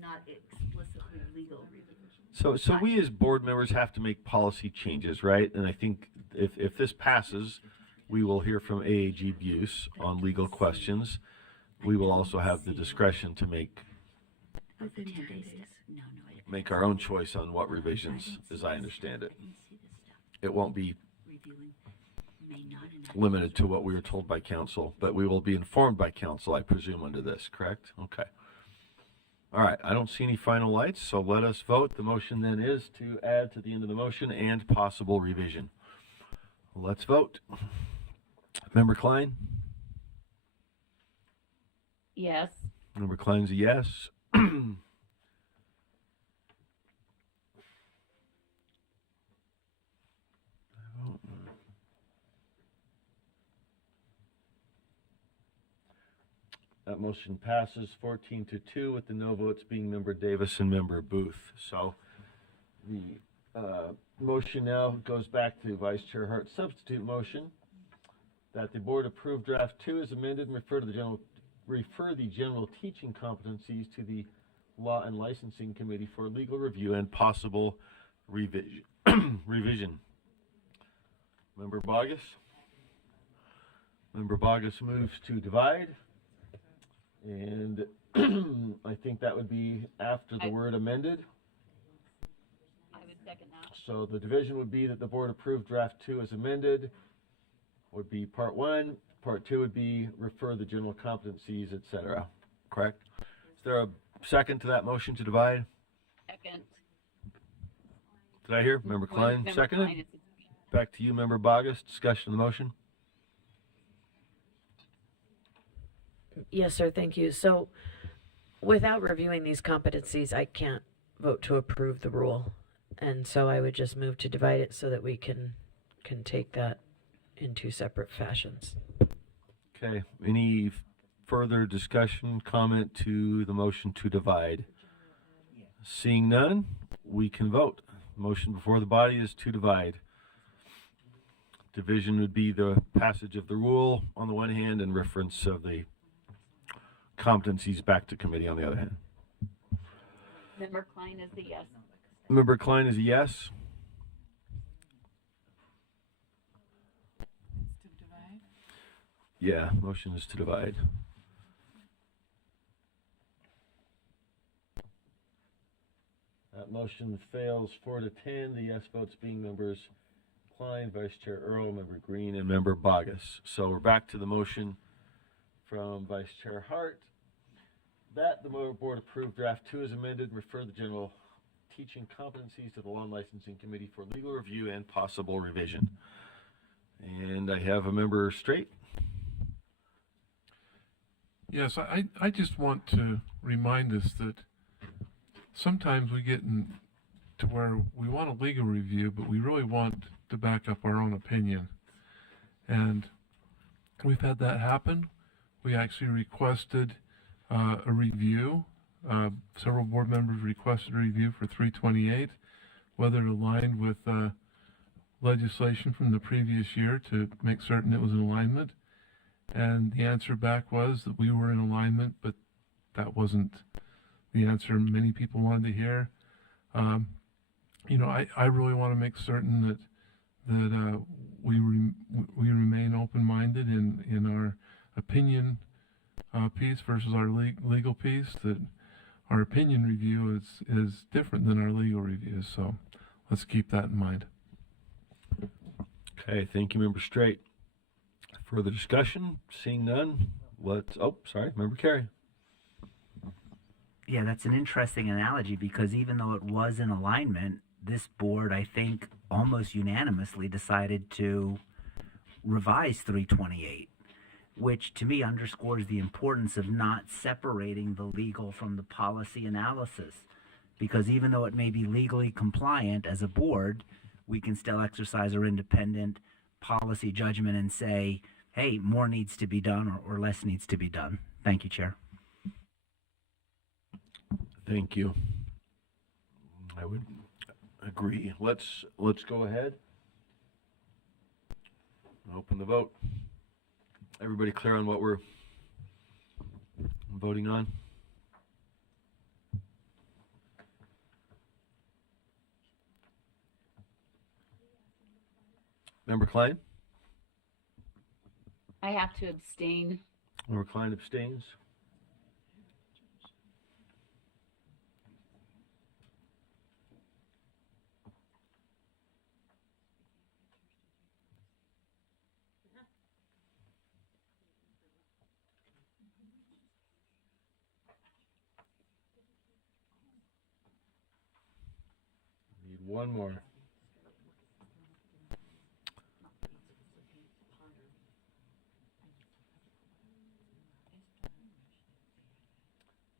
not explicitly legal review. So we as board members have to make policy changes, right? And I think if this passes, we will hear from AAG Buse on legal questions. We will also have the discretion to make our own choice on what revisions, as I understand it. It won't be limited to what we were told by council, but we will be informed by council, I presume, under this, correct? Okay. All right, I don't see any final lights, so let us vote. The motion then is to add to the end of the motion and possible revision. Let's vote. Member Klein? Yes. Member Klein's a yes. That motion passes 14-2 with the no votes being Member Davis and Member Booth. So the motion now goes back to Vice Chair Hart's substitute motion that the board approve draft 2 as amended and refer the general teaching competencies to the Law and Licensing Committee for legal review and possible revision. Member Bogus? Member Bogus moves to divide. And I think that would be after the word amended. I would second that. So the division would be that the board approved draft 2 as amended, would be part 1. Part 2 would be refer the general competencies, etc. Correct? Is there a second to that motion to divide? Second. Did I hear? Member Klein seconded? Back to you, Member Bogus. Discussion of the motion. Yes, sir. Thank you. So without reviewing these competencies, I can't vote to approve the rule. And so I would just move to divide it so that we can take that in two separate fashions. Okay. Any further discussion, comment to the motion to divide? Seeing none, we can vote. Motion before the body is to divide. Division would be the passage of the rule on the one hand and reference of the competencies back to committee on the other hand. Member Klein is the yes. Member Klein is a yes. Yeah, motion is to divide. That motion fails 4-10. The yes votes being members Klein, Vice Chair Earl, Member Green, and Member Bogus. So we're back to the motion from Vice Chair Hart that the board approve draft 2 as amended and refer the general teaching competencies to the Law and Licensing Committee for legal review and possible revision. And I have a member straight. Yes, I just want to remind us that sometimes we get to where we want a legal review, but we really want to back up our own opinion. And we've had that happen. We actually requested a review. Several board members requested a review for 328, whether it aligned with legislation from the previous year to make certain it was in alignment. And the answer back was that we were in alignment, but that wasn't the answer many people wanted to hear. You know, I really want to make certain that we remain open-minded in our opinion piece versus our legal piece, that our opinion review is different than our legal review. So let's keep that in mind. Okay, thank you, Member Straight. Further discussion? Seeing none, Member Carey. Yeah, that's an interesting analogy because even though it was in alignment, this board, I think, almost unanimously decided to revise 328, which to me underscores the importance of not separating the legal from the policy analysis. Because even though it may be legally compliant as a board, we can still exercise our independent policy judgment and say, hey, more needs to be done or less needs to be done. Thank you, Chair. Thank you. I would agree. Let's go ahead. Open the vote. Everybody clear on what we're voting on? Member Klein? I have to abstain. Member Klein abstains. Need one more.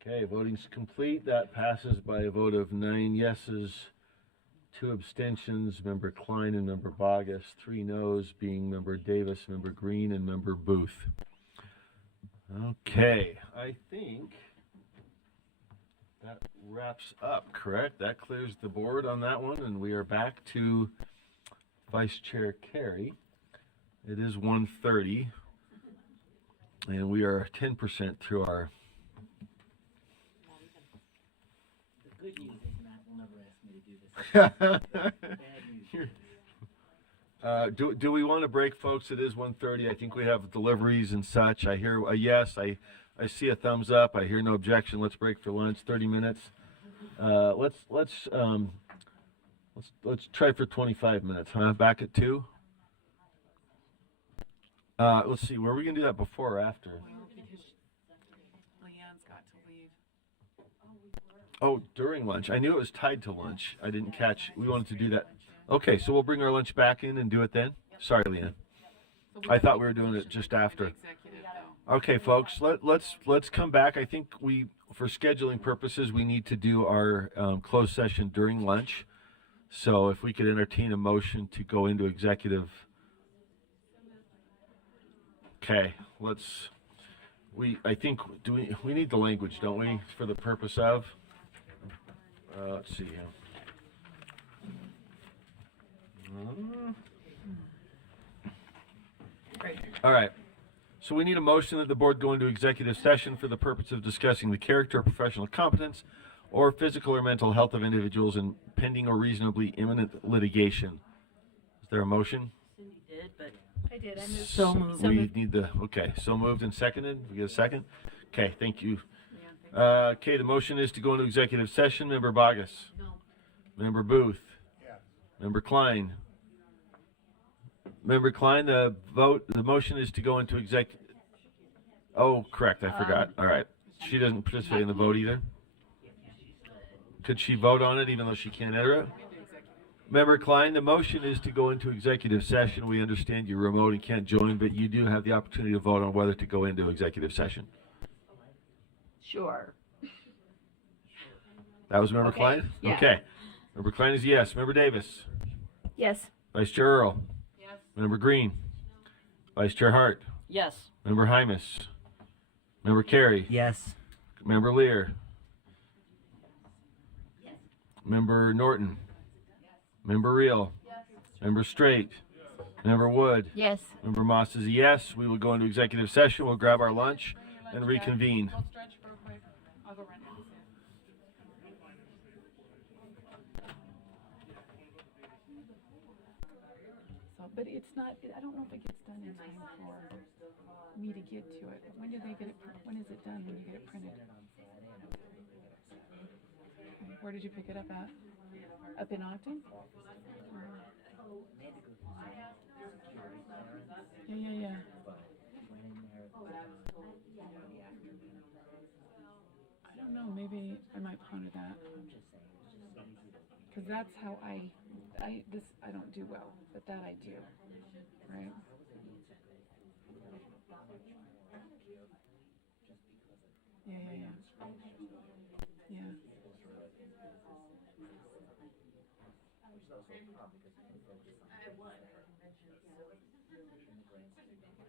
Okay, voting's complete. That passes by a vote of 9 yeses, 2 abstentions, Member Klein and Member Bogus, 3 noes being Member Davis, Member Green, and Member Booth. Okay, I think that wraps up, correct? That clears the board on that one, and we are back to Vice Chair Carey. It is 1:30, and we are 10% through our... The good news is Matt will never ask me to do this. Bad news. Do we want to break, folks? It is 1:30. I think we have deliveries and such. I hear a yes. I see a thumbs up. I hear no objection. Let's break for lunch. 30 minutes. Let's try for 25 minutes. Huh? Back at 2. Let's see. Were we gonna do that before or after? Oh, during lunch. I knew it was tied to lunch. I didn't catch. We wanted to do that. Okay, so we'll bring our lunch back in and do it then. Sorry, Leanne. I thought we were doing it just after. Okay, folks. Let's come back. I think for scheduling purposes, we need to do our closed session during lunch. So if we could entertain a motion to go into executive. Okay, I think we need the language, don't we, for the purpose of. Let's see here. Great. All right. So we need a motion that the board go into executive session for the purpose of discussing the character, professional competence, or physical or mental health of individuals in pending or reasonably imminent litigation. Is there a motion? Cindy did, but I did. I moved. So moved. So moved and seconded. We get a second? Okay, thank you. Okay, the motion is to go into executive session. Member Bogus? no. Member Booth? Yes. Member Klein? Member Klein, the motion is to go into Oh, correct, I forgot. All right. She doesn't participate in the vote either? Could she vote on it even though she can't enter it? Member Klein, the motion is to go into executive session. We understand you're remote and can't join, but you do have the opportunity to vote on whether to go into executive session. Sure. That was Member Okay, Klein? yeah. Okay. Member Klein is yes. Member Davis? Yes. Vice Chair Earl? Yes. Member Green? Vice Chair Hart? Yes. Member Hymas? Member Carey? Yes. Member Lear? Member Norton? Member Reel? Member Straight? Member Wood? Yes. Member Moss is a yes. We will go into executive session. We'll grab our lunch and reconvene. So, but it's not, I don't know if it gets done in time for me to get to it. When do they get it, when is it done, when you get it printed? Okay, where did you pick it up at? Up in Ogden? Yeah. I don't know, maybe I might ponder that. Because that's how I don't do well, but that I do, right? Yeah.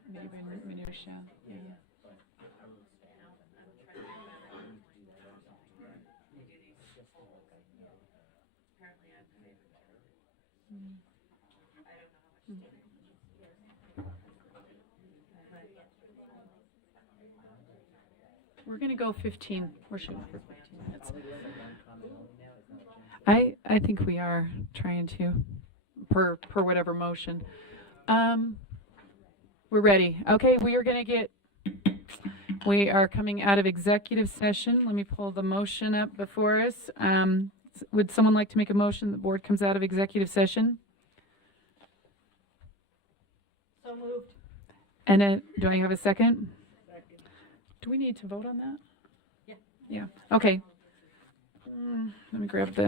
Maybe minutia, yeah. We're gonna go 15, we're shooting for 15 minutes. I think we are trying to, per whatever motion. We're ready. Okay, we are coming out of executive session. Let me pull the motion up before us. Would someone like to make a motion the board comes out of executive session? So moved. And do I have a second? Do we need to vote on that? Yeah. Okay. Let me grab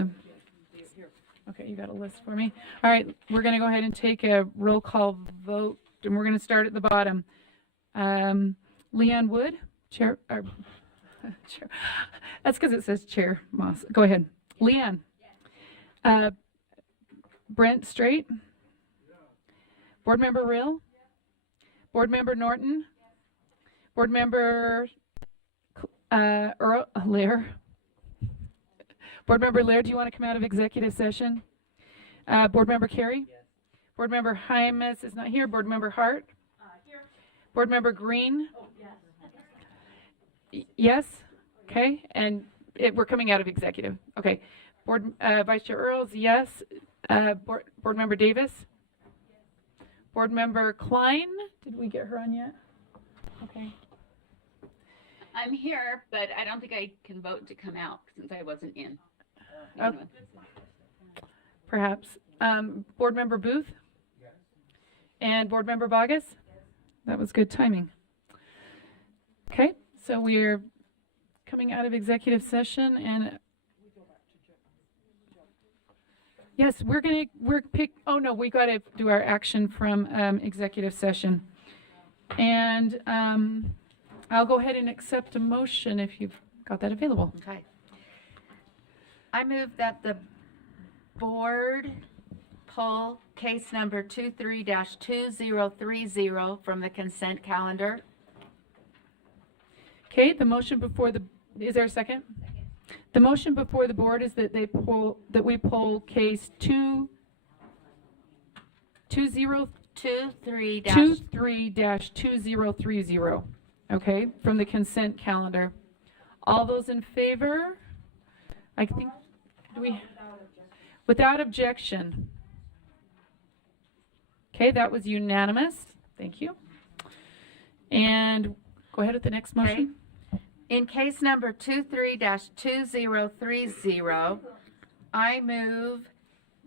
okay, you got a list for me. All right, we're going to go ahead and take a roll call vote, and we're going to start at the bottom. Leanne Wood, Chair. Chair. That's because it says Chair Moss. Go ahead. Leanne. Brent Straight. Board Member Rill. Board Member Norton. Board Member Lear. Board Member Laird, do you want to come out of executive session? Board Member Carey? Yes. Board Member Hymas is not here. Board Member Hart? Here. Board Member Green? Oh, yes. Yes? Okay. And we're coming out of executive. Okay. Board Vice Chair Earls, yes. Board Member Davis? Yes. Board Member Klein? Did we get her on yet? Okay. I'm here, but I don't think I can vote to come out since I wasn't in. Okay. Perhaps. Board Member Booth? Yes. And Board Member Bogus? Yes. That was good timing. Okay, so we're coming out of executive session and yes, we got to do our action from executive session. And I'll go ahead and accept a motion if you've got that available. Okay. I move that the board pull case number 23-2030 from the consent calendar. Okay, the motion before is there a second? The motion before the board is that we pull case 23-2030, okay, from the consent calendar. All those in favor? I think, without objection. Okay, that was unanimous. Thank you. And go ahead with the next motion. Okay. In case number 23-2030, I move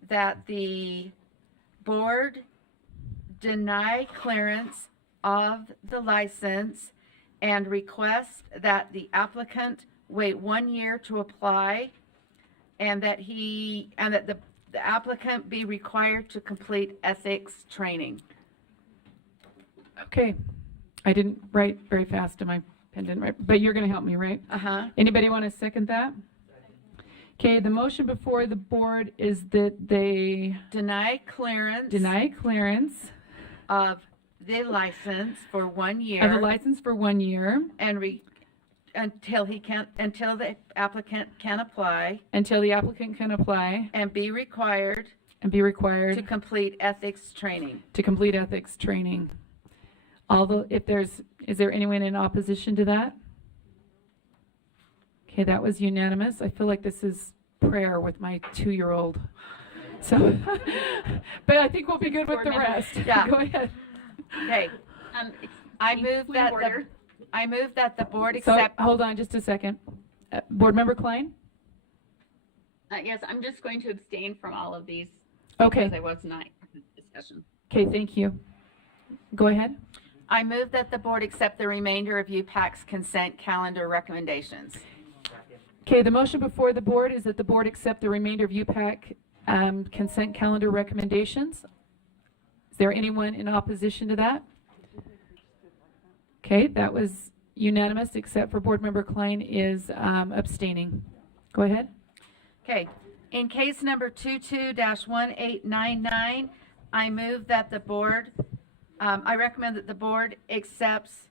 that the board deny clearance of the license and request that the applicant wait 1 year to apply and that the applicant be required to complete ethics training. Okay, I didn't write very fast, and my pen didn't write, but you're going to help me, right? Uh-huh. Anybody want to second that? Okay, the motion before the board is that they Deny clearance of the license for 1 year. of a license for 1 year And until the applicant can apply until the applicant can apply and be required to complete ethics training. complete ethics training. Although, is there anyone in opposition to that? Okay, that was unanimous. I feel like this is prayer with my 2-year-old. So, but I think we'll be good with the rest. Yeah. Go ahead. Okay. I move that the board So, accept. hold on just a second. Board Member Klein? Yes, I'm just going to abstain from all of these. Okay. Because I was not in discussion. Okay, thank you. Go ahead. I move that the board accept the remainder of UPAC's consent calendar recommendations. Okay, the motion before the board is that the board accept the remainder of UPAC consent calendar recommendations. Is there anyone in opposition to that? Okay, that was unanimous except for Board Member Klein is abstaining. Go ahead. Okay. In case number 22-1899, I move that the board, I recommend that the board accepts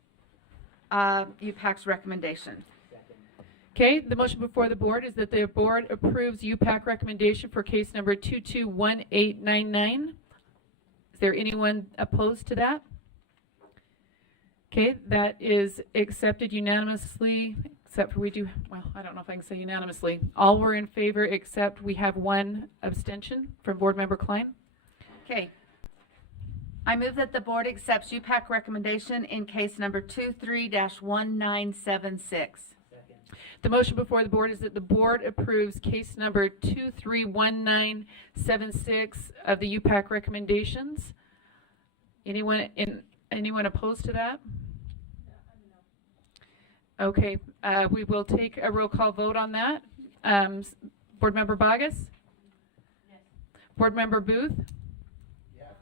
UPAC's recommendation. Okay, the motion before the board is that the board approves UPAC recommendation for case number 221899. Is there anyone opposed to that? Okay, that is accepted unanimously, except for I don't know if I can say unanimously. All were in favor except we have one abstention from Board Member Klein. Okay. I move that the board accepts UPAC recommendation in case number 23-1976. The motion before the board is that the board approves case number 231976 of the UPAC recommendations. Anyone opposed to that? Okay, we will take a roll call vote on that. Board Member Bogus? Yes. Board Member Booth? Yes.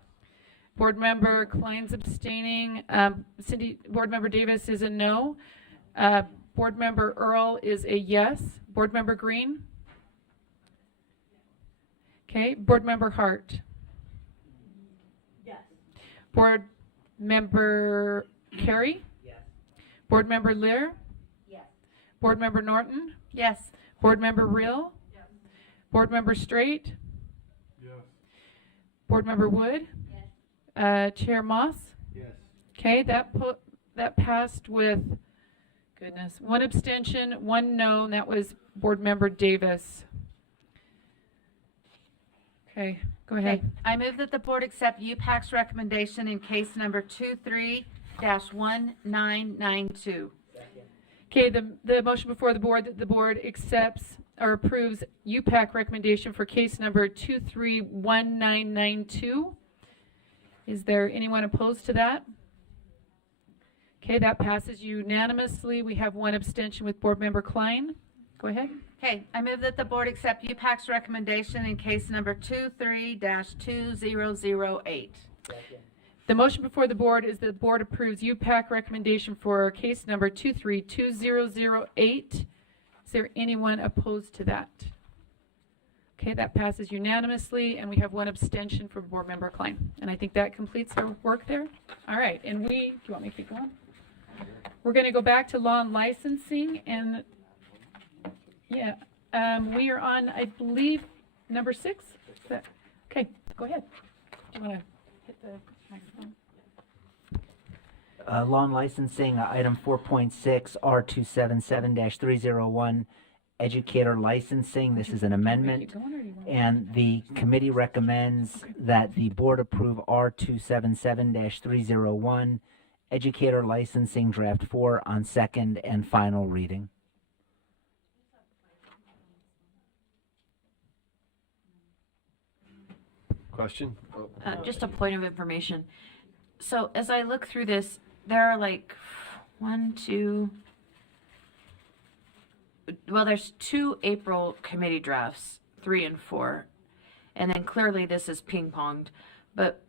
Board Member Klein's abstaining. Board Member Davis is a no. Board Member Earl is a yes. Board Member Green? Okay. Board Member Hart? Yes. Board Member Carey? Yes. Board Member Lear? Yes. Board Member Norton? Yes. Board Member Real? Yes. Board Member Straight? Yes. Board Member Wood? Yes. Chair Moss? Yes. Okay, that passed with, goodness, one abstention, one no, and that was Board Member Davis. Okay, go ahead. Okay. I move that the board accept UPAC's recommendation in case number 23-1992. Okay, the motion before the board that the board accepts or approves UPAC recommendation for case number 231992. Is there anyone opposed to that? Okay, that passes unanimously. We have one abstention with Board Member Klein. Go ahead. Okay, I move that the board accept UPAC's recommendation in case number 23-2008. The motion before the board is that the board approves UPAC recommendation for case number 232008. Is there anyone opposed to that? Okay, that passes unanimously, and we have one abstention for Board Member Klein. And I think that completes our work there. All right, and do you want me to keep going? We're going to go back to law and licensing, and yeah, we are on, I believe, number 6. Okay, go ahead. Do you want to hit the microphone? Law and licensing, item 4.6, R277-301, educator licensing. This is an amendment, and the committee recommends that the board approve R277-301, educator licensing draft 4 on second and final reading. Question? Just a point of information. So as I look through this, there are like 1, 2, well, there's 2 April committee drafts, 3 and 4, and then clearly this is ping-ponged, but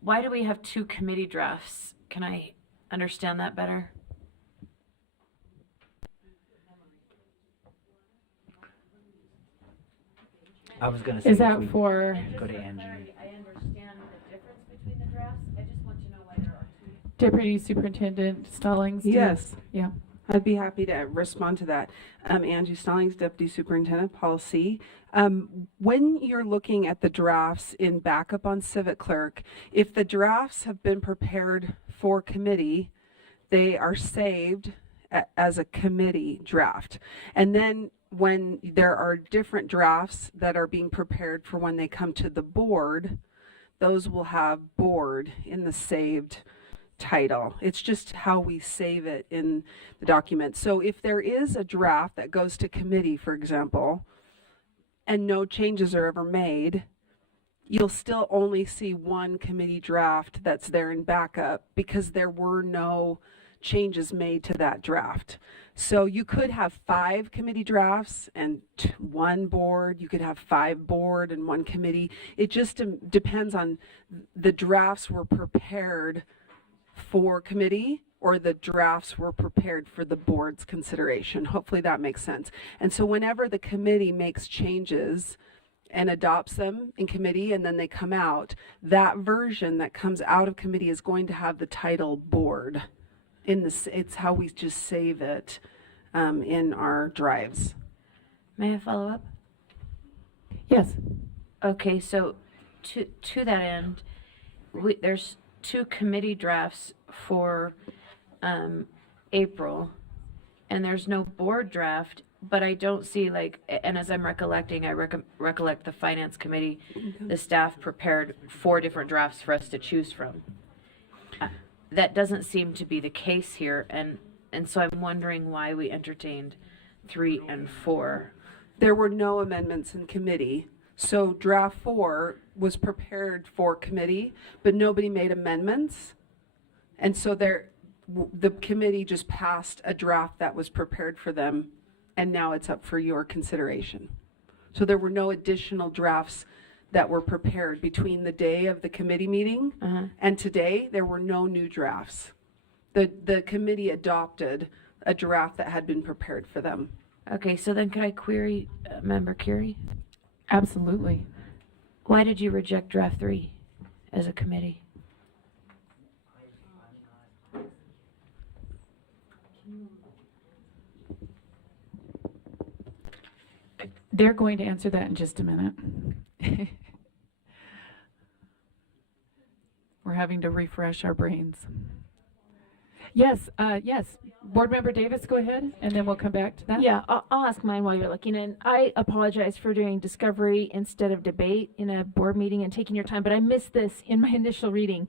why do we have 2 committee drafts? Can I understand that better? I was going to say, Is if that we for go to Angie. I understand the difference between the drafts. I just want to know why there are 2. Deputy Superintendent Stallings? Yes. Yeah. I'd be happy to respond to that. Angie Stallings, Deputy Superintendent Policy. When you're looking at the drafts in backup on Civic Clerk, if the drafts have been prepared for committee, they are saved as a committee draft. And then when there are different drafts that are being prepared for when they come to the board, those will have board in the saved title. It's just how we save it in the document. So if there is a draft that goes to committee, for example, and no changes are ever made, you'll still only see one committee draft that's there in backup because there were no changes made to that draft. So you could have 5 committee drafts and 1 board. You could have 5 board and 1 committee. It just depends on the drafts were prepared for committee or the drafts were prepared for the board's consideration. Hopefully that makes sense. And so whenever the committee makes changes and adopts them in committee and then they come out, that version that comes out of committee is going to have the title board. It's how we just save it in our drives. May I follow up? Yes. Okay, so to that end, there's 2 committee drafts for April, and there's no board draft, but I don't see and as I'm recollecting, I recollect the Finance Committee, the staff prepared 4 different drafts for us to choose from. That doesn't seem to be the case here, and so I'm wondering why we entertained 3 and 4. There were no amendments in committee. So draft 4 was prepared for committee, but nobody made amendments. And so the committee just passed a draft that was prepared for them, and now it's up for your consideration. So there were no additional drafts that were prepared between the day of the committee meeting and today. There were no new drafts. The committee adopted a draft that had been prepared for them. Okay, so then could I query Member Curie? Absolutely. Why did you reject draft 3 as a committee? They're going to answer that in just a minute. We're having to refresh our brains. Yes, yes. Board Member Davis, go ahead, and then we'll come back to that. Yeah, I'll ask mine while you're looking. And I apologize for doing discovery instead of debate in a board meeting and taking your time, but I missed this in my initial reading.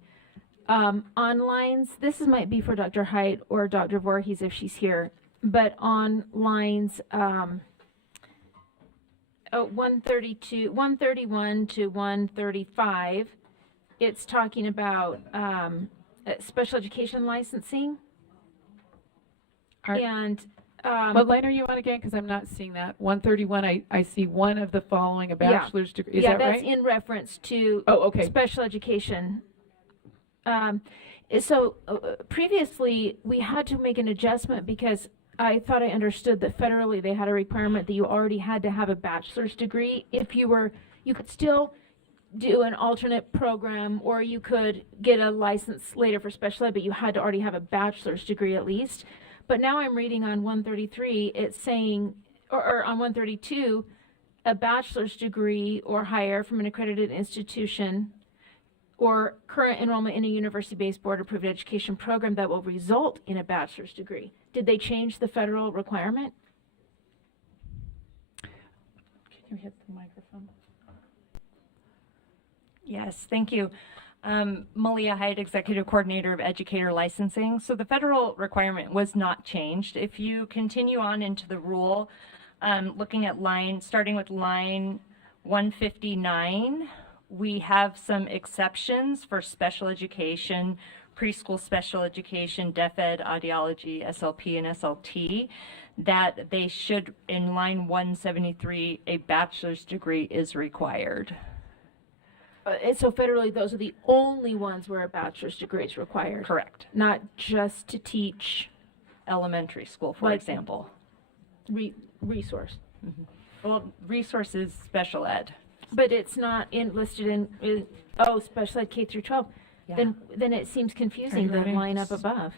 On lines, this might be for Dr. Haidt or Dr. Voorhees if she's here, but on lines 131 to 135, it's talking about special education licensing. And what line are you on again? Because I'm not seeing that. 131, I see one of the following, a bachelor's degree. Is that right? Yeah, that's in reference to okay. Special education. Previously, we had to make an adjustment because I thought I understood that federally they had a requirement that you already had to have a bachelor's degree. If you could still do an alternate program, or you could get a license later for special ed, but you had to already have a bachelor's degree at least. But now I'm reading on 133, it's saying, or on 132, a bachelor's degree or higher from an accredited institution or current enrollment in a university-based board-approved education program that will result in a bachelor's degree. Did they change the federal requirement? Can you hit the microphone? Yes, thank you. Malia Haidt, Executive Coordinator of Educator Licensing. So the federal requirement was not changed. If you continue on into the rule, looking at starting with line 159, we have some exceptions for special education preschool special education, deaf ed, audiology, SLP, and SLT, that they should, in line 173, a bachelor's degree is required. And so federally, those are the only ones where a bachelor's degree is required. Correct. Not just to teach Elementary school, for Like- example. resource. Well, resources special ed. But it's not listed in special ed K through 12. Yeah. Then it seems confusing, the line up above.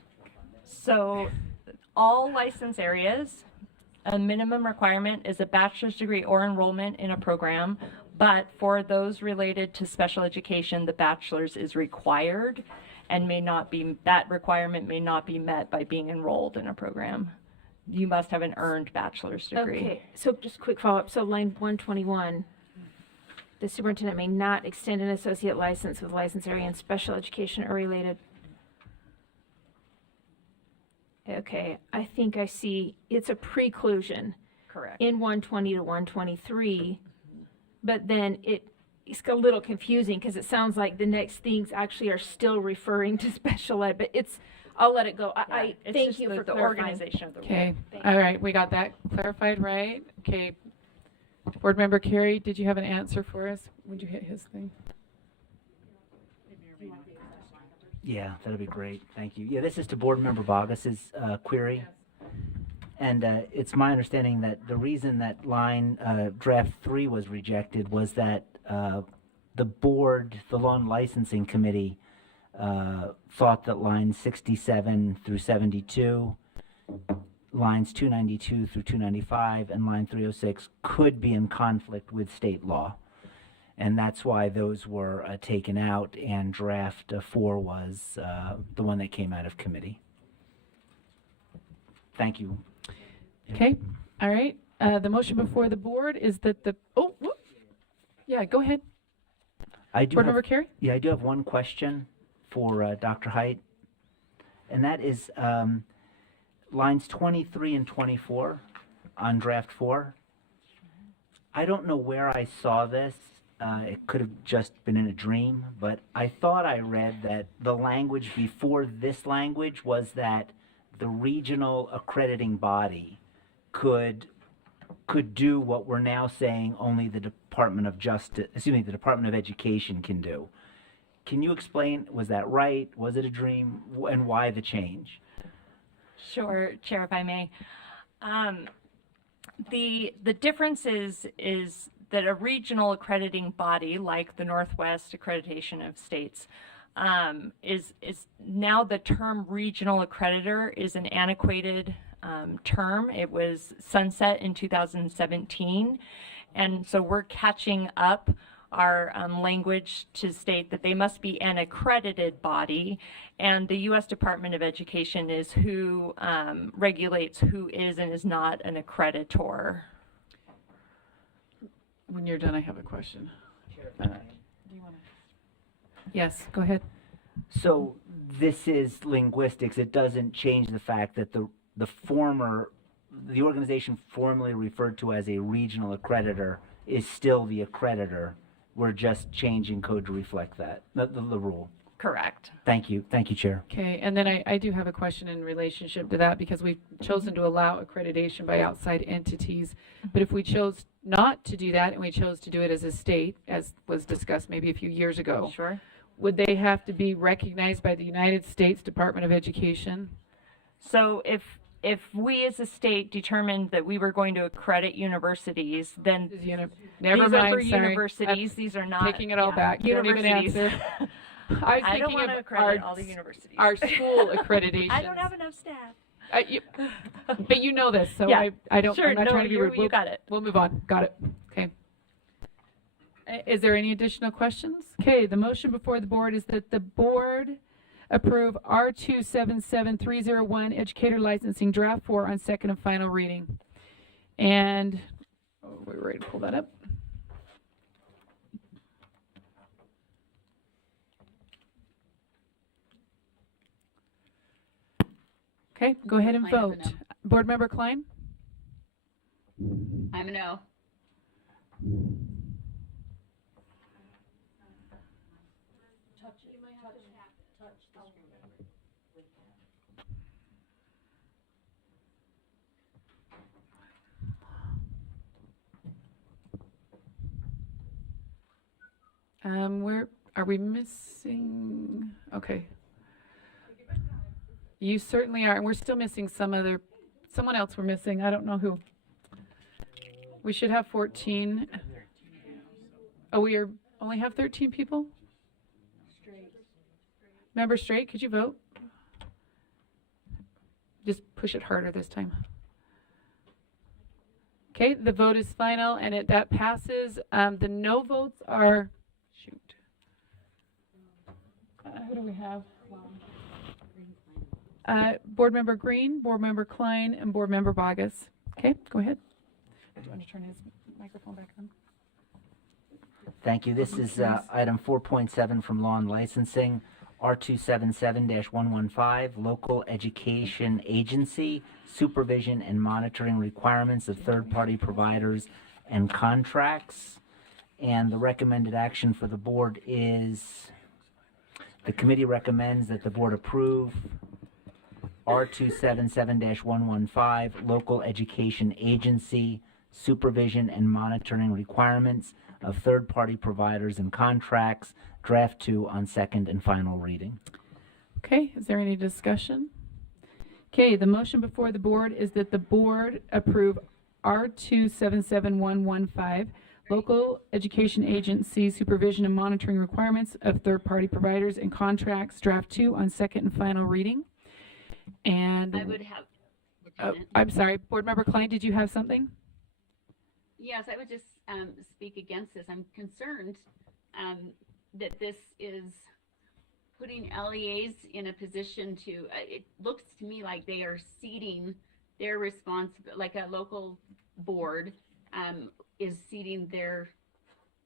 So all license areas, a minimum requirement is a bachelor's degree or enrollment in a program, but for those related to special education, the bachelor's is required and that requirement may not be met by being enrolled in a program. You must have an earned bachelor's degree. Okay, so just quick follow-up. So line 121, the superintendent may not extend an associate license with license area in special education or related. Okay, I think I see, it's a preclusion. Correct. In 120 to 123, but then it's a little confusing because it sounds like the next things actually are still referring to special ed, but I'll let it go. I It's thank just you for the clarifying. organization of the rule. Okay, all right, we got that clarified, right? Okay. Board Member Carey, did you have an answer for us? Would you hit his thing? Yeah, that'd be great. Thank you. Yeah, this is to Board Member Bogus's query. And it's my understanding that the reason that line draft 3 was rejected was that the board, the Law and Licensing Committee, thought that lines 67 through 72, lines 292 through 295, and line 306 could be in conflict with state law. And that's why those were taken out, and draft 4 was the one that came out of committee. Thank you. Okay, all right. The motion before the board is that yeah, go ahead. I do Board have- Member Carey? Yeah, I do have one question for Dr. Height, and that is lines 23 and 24 on draft 4. I don't know where I saw this. It could have just been in a dream, but I thought I read that the language before this language was that the regional accrediting body could do what we're now saying only the Department of Education can do. Can you explain, was that right? Was it a dream? And why the change? Sure, Chair, if I may. The difference is that a regional accrediting body, like the Northwest Accreditation of States, is now the term regional accreditor is an antiquated term. It was sunset in 2017, and so we're catching up our language to state that they must be an accredited body, and the U.S. Department of Education is who regulates who is and is not an accreditor. When you're done, I have a question. Yes, go ahead. So this is linguistics. It doesn't change the fact that the organization formerly referred to as a regional accreditor is still the accreditor. We're just changing code to reflect that, the rule. Correct. Thank you. Thank you, Chair. Okay, and then I do have a question in relationship to that, because we've chosen to allow accreditation by outside entities. But if we chose not to do that and we chose to do it as a state, as was discussed maybe a few years ago, Sure. would they have to be recognized by the United States Department of Education? So if we as a state determined that we were going to accredit universities, then Never these mind, are for sorry. universities. These are not Taking it all back. Don't even Universities. answer. I don't want to accredit all the universities. Our school accreditation. I don't have enough staff. But you know this, so Yeah. I don't. Sure, I'm not no, trying to be rude. you got it. We'll move on. Got it. Okay. Is there any additional questions? Okay. The motion before the board is that the board approve R277301 Educator Licensing Draft 4 on second and final reading. And we're ready to pull that up. Okay, go ahead and Klein, I'm a vote. no. Board Member Klein? I'm a no. Where are we missing? Okay. You certainly are, and we're still missing someone else we're missing. I don't know who. We should have 14. Oh, we only have 13 people? Member Straight, could you vote? Just push it harder this time. Okay, the vote is final, and that passes. The no votes are, who do we have? Board Member Green, Board Member Klein, and Board Member Bogus. Okay, go ahead. Do you want to turn his microphone back on? Thank you. This is item 4.7 from Law and Licensing, R277-115, Local Education Agency, Supervision and Monitoring Requirements of Third-Party Providers and Contracts. And the recommended action for the board is, the committee recommends that the board approve R277-115, Local Education Agency, Supervision and Monitoring Requirements of Third-Party Providers and Contracts, Draft 2 on second and final reading. Okay, is there any discussion? Okay, the motion before the board is that the board approve R277-115, Local Education Agency Supervision and Monitoring Requirements of Third-Party Providers and Contracts, Draft 2 on second and final reading. And I would have. I'm sorry, Board Member Klein, did you have something? Yes, I would just speak against this. I'm concerned that this is putting LEAs in a position to, it looks to me like they are ceding their responsibility, like a local board is ceding their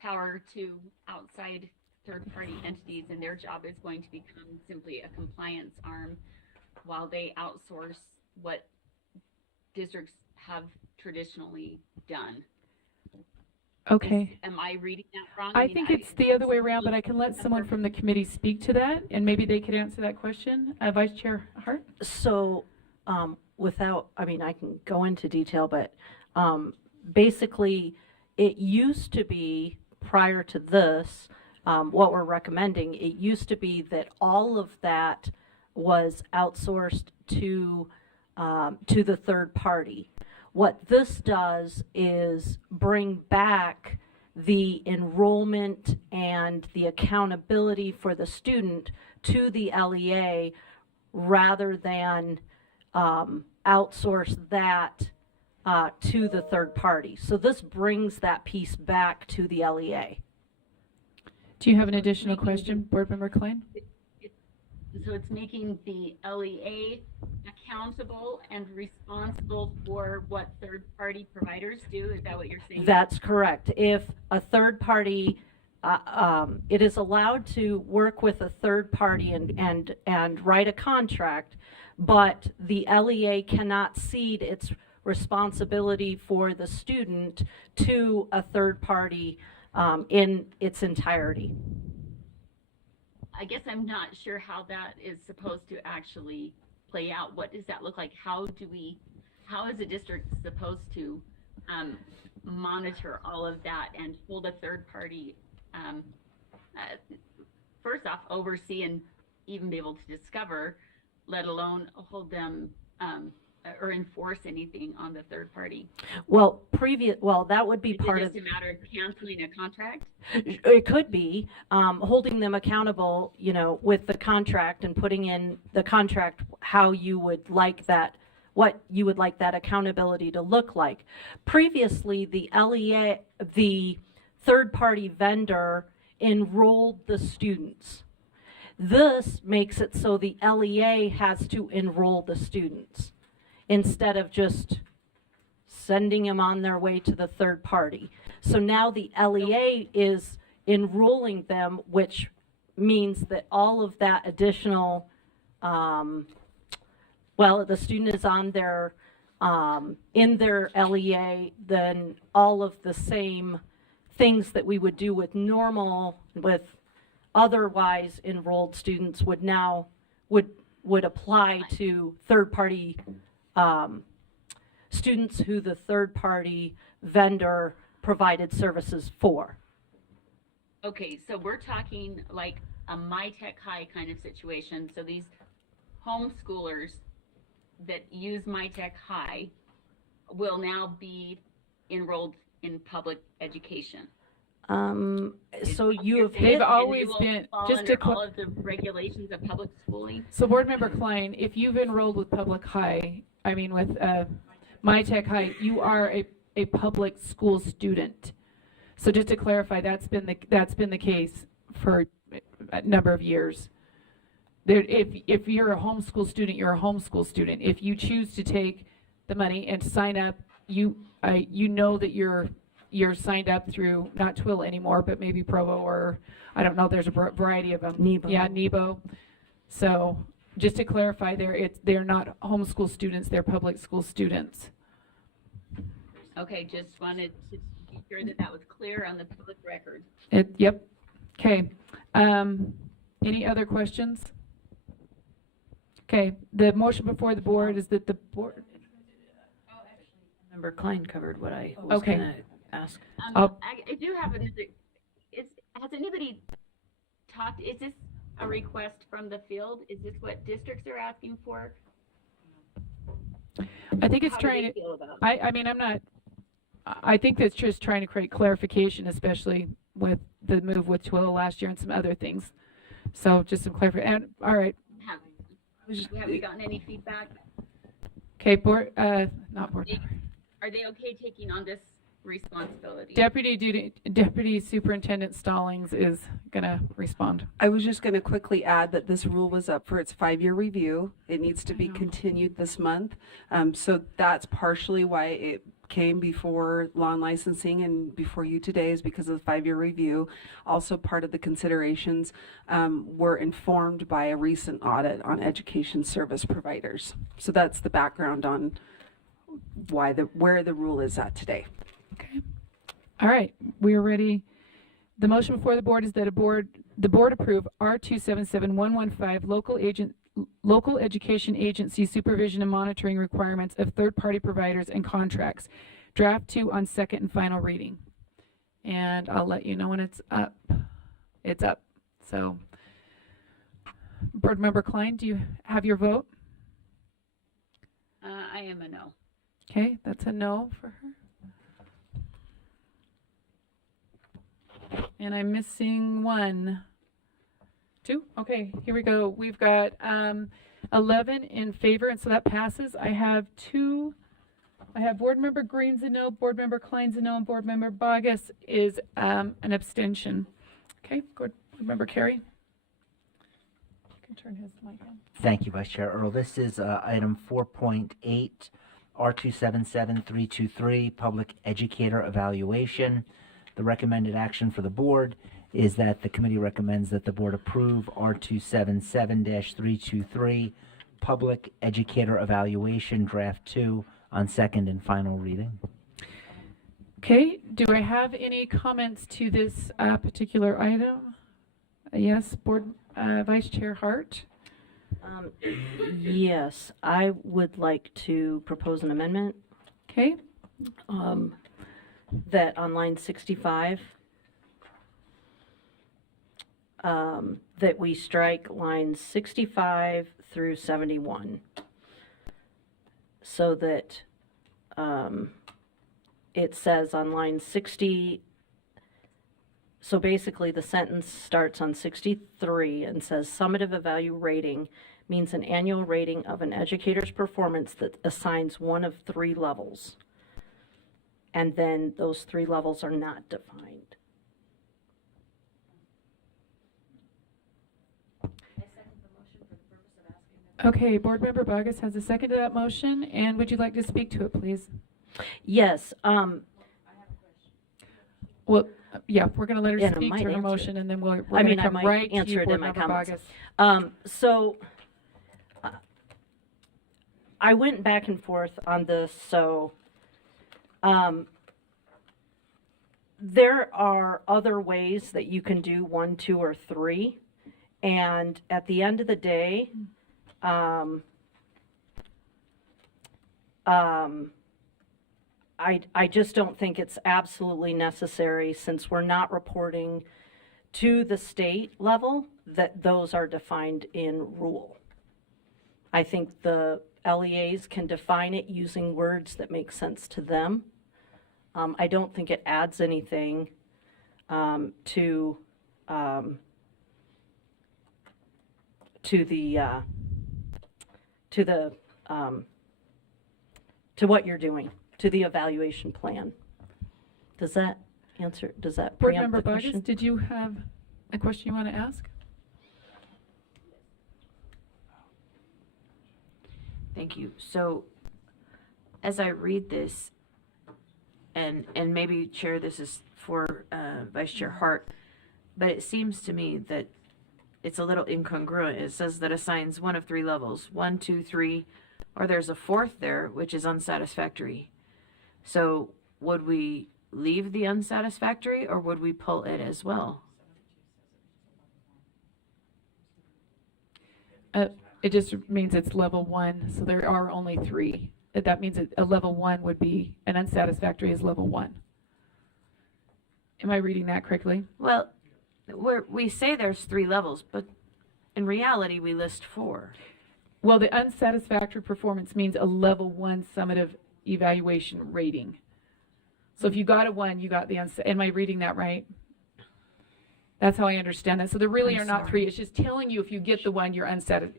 power to outside third-party entities, and their job is going to become simply a compliance arm while they outsource what districts have traditionally done. Okay. Am I reading that wrong? I think it's the other way around, but I can let someone from the committee speak to that, and maybe they could answer that question. Vice Chair Hart? So, I can go into detail, but basically, it used to be, prior to this, what we're recommending, it used to be that all of that was outsourced to the third party. What this does is bring back the enrollment and the accountability for the student to the LEA rather than outsource that to the third party. So this brings that piece back to the LEA. Do you have an additional question, Board Member Klein? So it's making the LEA accountable and responsible for what third-party providers do? Is that what you're saying? That's correct. If a third party, it is allowed to work with a third party and write a contract, but the LEA cannot cede its responsibility for the student to a third party in its entirety. I guess I'm not sure how that is supposed to actually play out. What does that look like? How is a district supposed to monitor all of that and hold a third party, first off, oversee and even be able to discover, let alone hold them or enforce anything on the third party? Well, that would be part of. Is it just a matter of canceling a contract? It could be holding them accountable, with the contract and putting in the contract how you would like that, what you would like that accountability to look like. Previously, the LEA, the third-party vendor, enrolled the students. This makes it so the LEA has to enroll the students, instead of just sending them on their way to the third party. So now the LEA is enrolling them, which means that all of that additional, the student is on their, in their LEA, then all of the same things that we would do with otherwise enrolled students would now, would apply to third-party students who the third-party vendor provided services for. Okay, so we're talking like a MyTech High kind of situation. So these homeschoolers that use MyTech High will now be enrolled in public education. So you have They've hit, always And they will been, fall just under to all of the regulations of public schooling. So Board Member Klein, if you've enrolled with Public High, I mean with MyTech High, you are a public school student. So just to clarify, that's been the case for a number of years. There, if you're a homeschool student, you're a homeschool student. If you choose to take the money and sign up, you know that you're signed up through not Twill anymore, but maybe Provo, or I don't know. There's a variety of them. Nebo. Yeah, Nebo. So just to clarify, they're not homeschool students. They're public school students. Okay, just wanted to be sure that that was clear on the public record. Yep. Okay. Any other questions? Okay. The motion before the board is that the board. Member Klein covered what I was Okay. gonna ask. I do have another. Has anybody talked? Is this a request from the field? Is this what districts are asking for? I think it's How do they trying to. feel about it? I mean, I'm not. I think that's just trying to create clarification, especially with the move with Twilla last year and some other things. So just some clarification. And all right. Have we gotten any feedback? Okay, board. Not board. Are they okay taking on this responsibility? Deputy Superintendent Stallings is gonna respond. I was just going to quickly add that this rule was up for its 5-year review. It needs to be continued this month. So that's partially why it came before Law and Licensing and before you today, is because of the 5-year review. Also, part of the considerations were informed by a recent audit on education service providers. So that's the background on where the rule is at today. Okay. All right, we are ready. The motion before the board is that the board approve R277115 local education agency supervision and monitoring requirements of third-party providers and contracts. Draft 2 on second and final reading. And I'll let you know when it's up. It's up. So, Board Member Klein, do you have your vote? I am a no. Okay, that's a no for her. And I'm missing 1. 2? Okay, here we go. We've got 11 in favor, and so that passes. I have Board Member Green's a no, Board Member Klein's a no, and Board Member Bogus is an abstention. Okay, Board Member Carey. You can turn his mic on. Thank you, Vice Chair Earl. This is item 4.8, R277323, Public Educator Evaluation. The recommended action for the board is that the committee recommends that the board approve R277-323, Public Educator Evaluation, Draft 2, on second and final reading. Okay, do I have any comments to this particular item? Yes, Board Vice Chair Hart. Yes, I would like to propose an amendment. Okay. That on line 65, that we strike lines 65 through 71, so that it says on line 60, so basically the sentence starts on 63 and says summative evaluation rating means an annual rating of an educator's performance that assigns one of 3 levels. And then those 3 levels are not defined. Okay, Board Member Bogus has a second to that motion, and would you like to speak to it, please? Yes. Well, yeah, we're going to let her And I speak might to her answer motion, and then we're I going mean, to I come might right to answer you, it Board in my Member comments. Bogus. So I went back and forth on this. So there are other ways that you can do 1, 2, or 3. And at the end of the day, I just don't think it's absolutely necessary, since we're not reporting to the state level, that those are defined in rule. I think the LEAs can define it using words that make sense to them. I don't think it adds anything to what you're doing, to the evaluation plan. Does that answer? Does that Board preempt Member the question? Vargas, did you have a question you want to ask? Thank you. So, as I read this, and maybe Chair, this is for Vice Chair Hart, but it seems to me that it's a little incongruent. It says that assigns one of 3 levels, 1, 2, 3, or there's a 4th there, which is unsatisfactory. So would we leave the unsatisfactory, or would we pull it as well? It just means it's level 1, so there are only 3. That means a level 1 would be, an unsatisfactory is level 1. Am I reading that correctly? Well, we say there's 3 levels, but in reality we list 4. Well, the unsatisfactory performance means a level 1 summative evaluation rating. So if you got a 1, you got the am I reading that right? That's how I understand that. So there really are not 3. It's just telling you if you get the 1,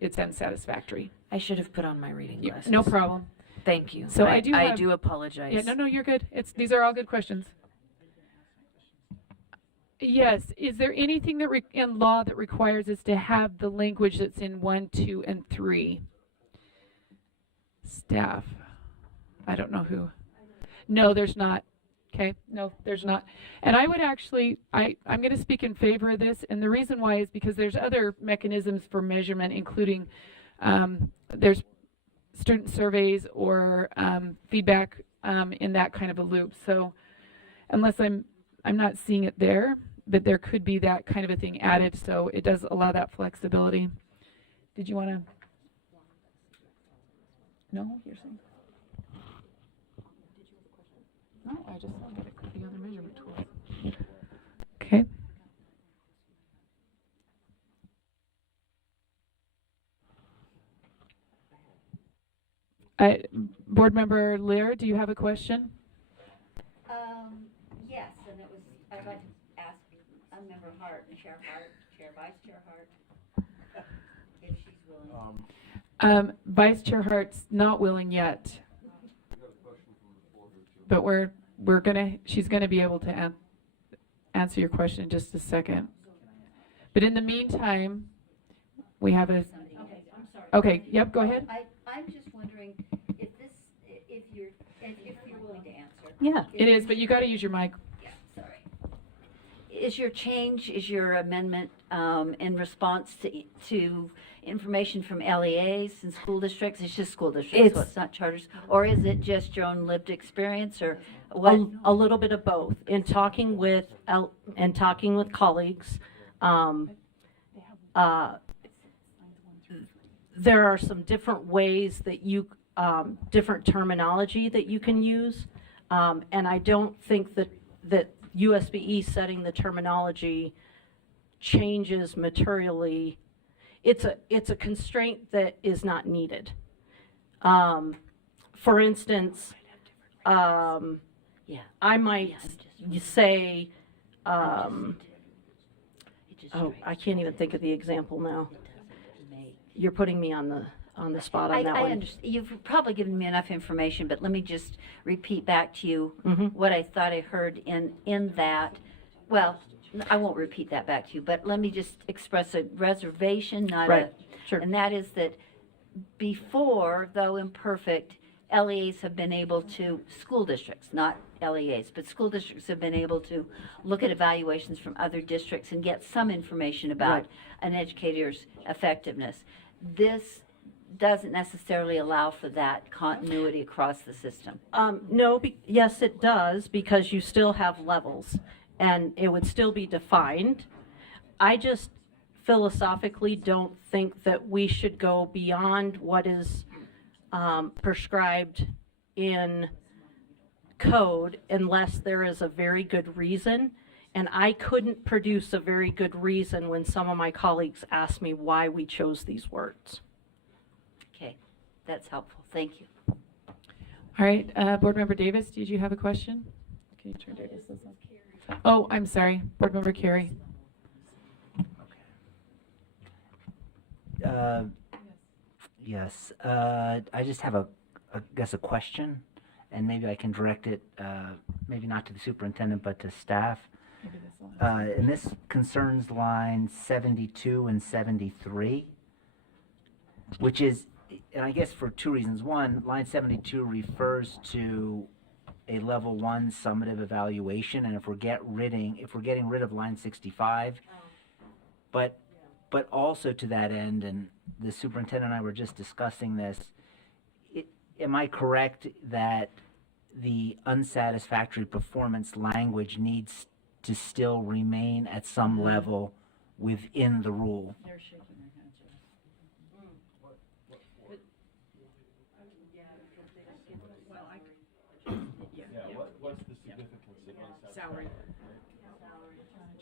it's unsatisfactory. I should have put on my reading glasses. No problem. Thank you. So I I do apologize. Yeah, no, you're good. These are all good questions. Yes. Is there anything that in law that requires us to have the language that's in 1, 2, and 3? Staff. I don't know who. No, there's not. Okay. No, there's not. And I would actually, I'm going to speak in favor of this. And the reason why is because there's other mechanisms for measurement, including there's student surveys or feedback in that kind of a loop. So unless I'm not seeing it there, but there could be that kind of a thing added. So it does allow that flexibility. Did you want to? No, you're saying? No, I just saw that it could be other measurement tools. Okay. Board Member Lear, do you have a question? Yes, and it was, I'd like to ask Member Hart and Chair Hart, Vice Chair Hart, if she's willing. Vice Chair Hart's not willing yet, but she's gonna be able to answer your question in just a second. But in the meantime, we have a. Okay, I'm sorry. Okay, yep, go ahead. I'm just wondering if you're willing to answer. Yeah, it is, but you got to use your mic. Yeah, sorry. Is your amendment in response to information from LEAs and school districts? It's just school districts, so it's not charters, or is it just your own lived experience, or what? A little bit of both. In talking with colleagues, there are some different ways that different terminology that you can use, and I don't think that USBE setting the terminology changes materially. It's a constraint that is not needed. For instance, I might say, oh, I can't even think of the example now. You're putting me on the spot on that I one. understand. You've probably given me enough information, but let me just repeat back to you what I thought I heard in that. Well, I won't repeat that back to you, but let me just express a reservation, not Sure. and that is that before, though imperfect, LEAs have been able to, school districts, not LEAs, but school districts have been able to look at evaluations from other districts and get some information about an educator's effectiveness. doesn't necessarily allow for that continuity across the system. No, yes, it does, because you still have levels, and it would still be defined. I just philosophically don't think that we should go beyond what is prescribed in code unless there is a very good reason. And I couldn't produce a very good reason when some of my colleagues asked me why we chose these words. Okay, that's helpful. Thank you. All right, Board Member Davis, did you have a question? Can you turn Davis on? Oh, I'm sorry, Board Member Carey. Yes. I just have I guess a question, and maybe I can direct it, maybe not to the superintendent, but to staff. And this concerns lines 72 and 73, which is, and I guess for two reasons. One, line 72 refers to a level 1 summative evaluation, and if we're getting rid of line 65, but also to that end, and the superintendent and I were just discussing this, am I correct that the unsatisfactory performance language needs to still remain at some level within the rule? They're shaking their heads. What's the significance of unsatisfactory? Salary.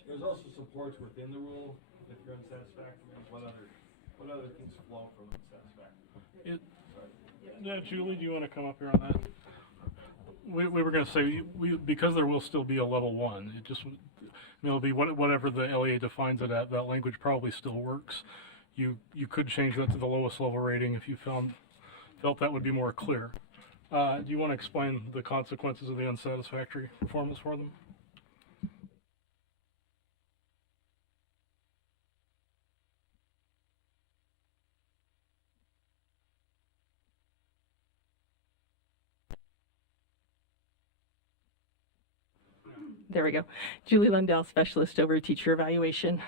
There's also supports within the rule if you're unsatisfactory. What other things flow from unsatisfactory? Julie, do you want to come up here on that? We were going to say, because there will still be a level 1, it just, it'll be whatever the LEA defines it at, that language probably still works. You could change that to the lowest level rating if you felt that would be more clear. Do you want to explain the consequences of the unsatisfactory performance for them? There we go. Julie Lundell, specialist over teacher evaluation.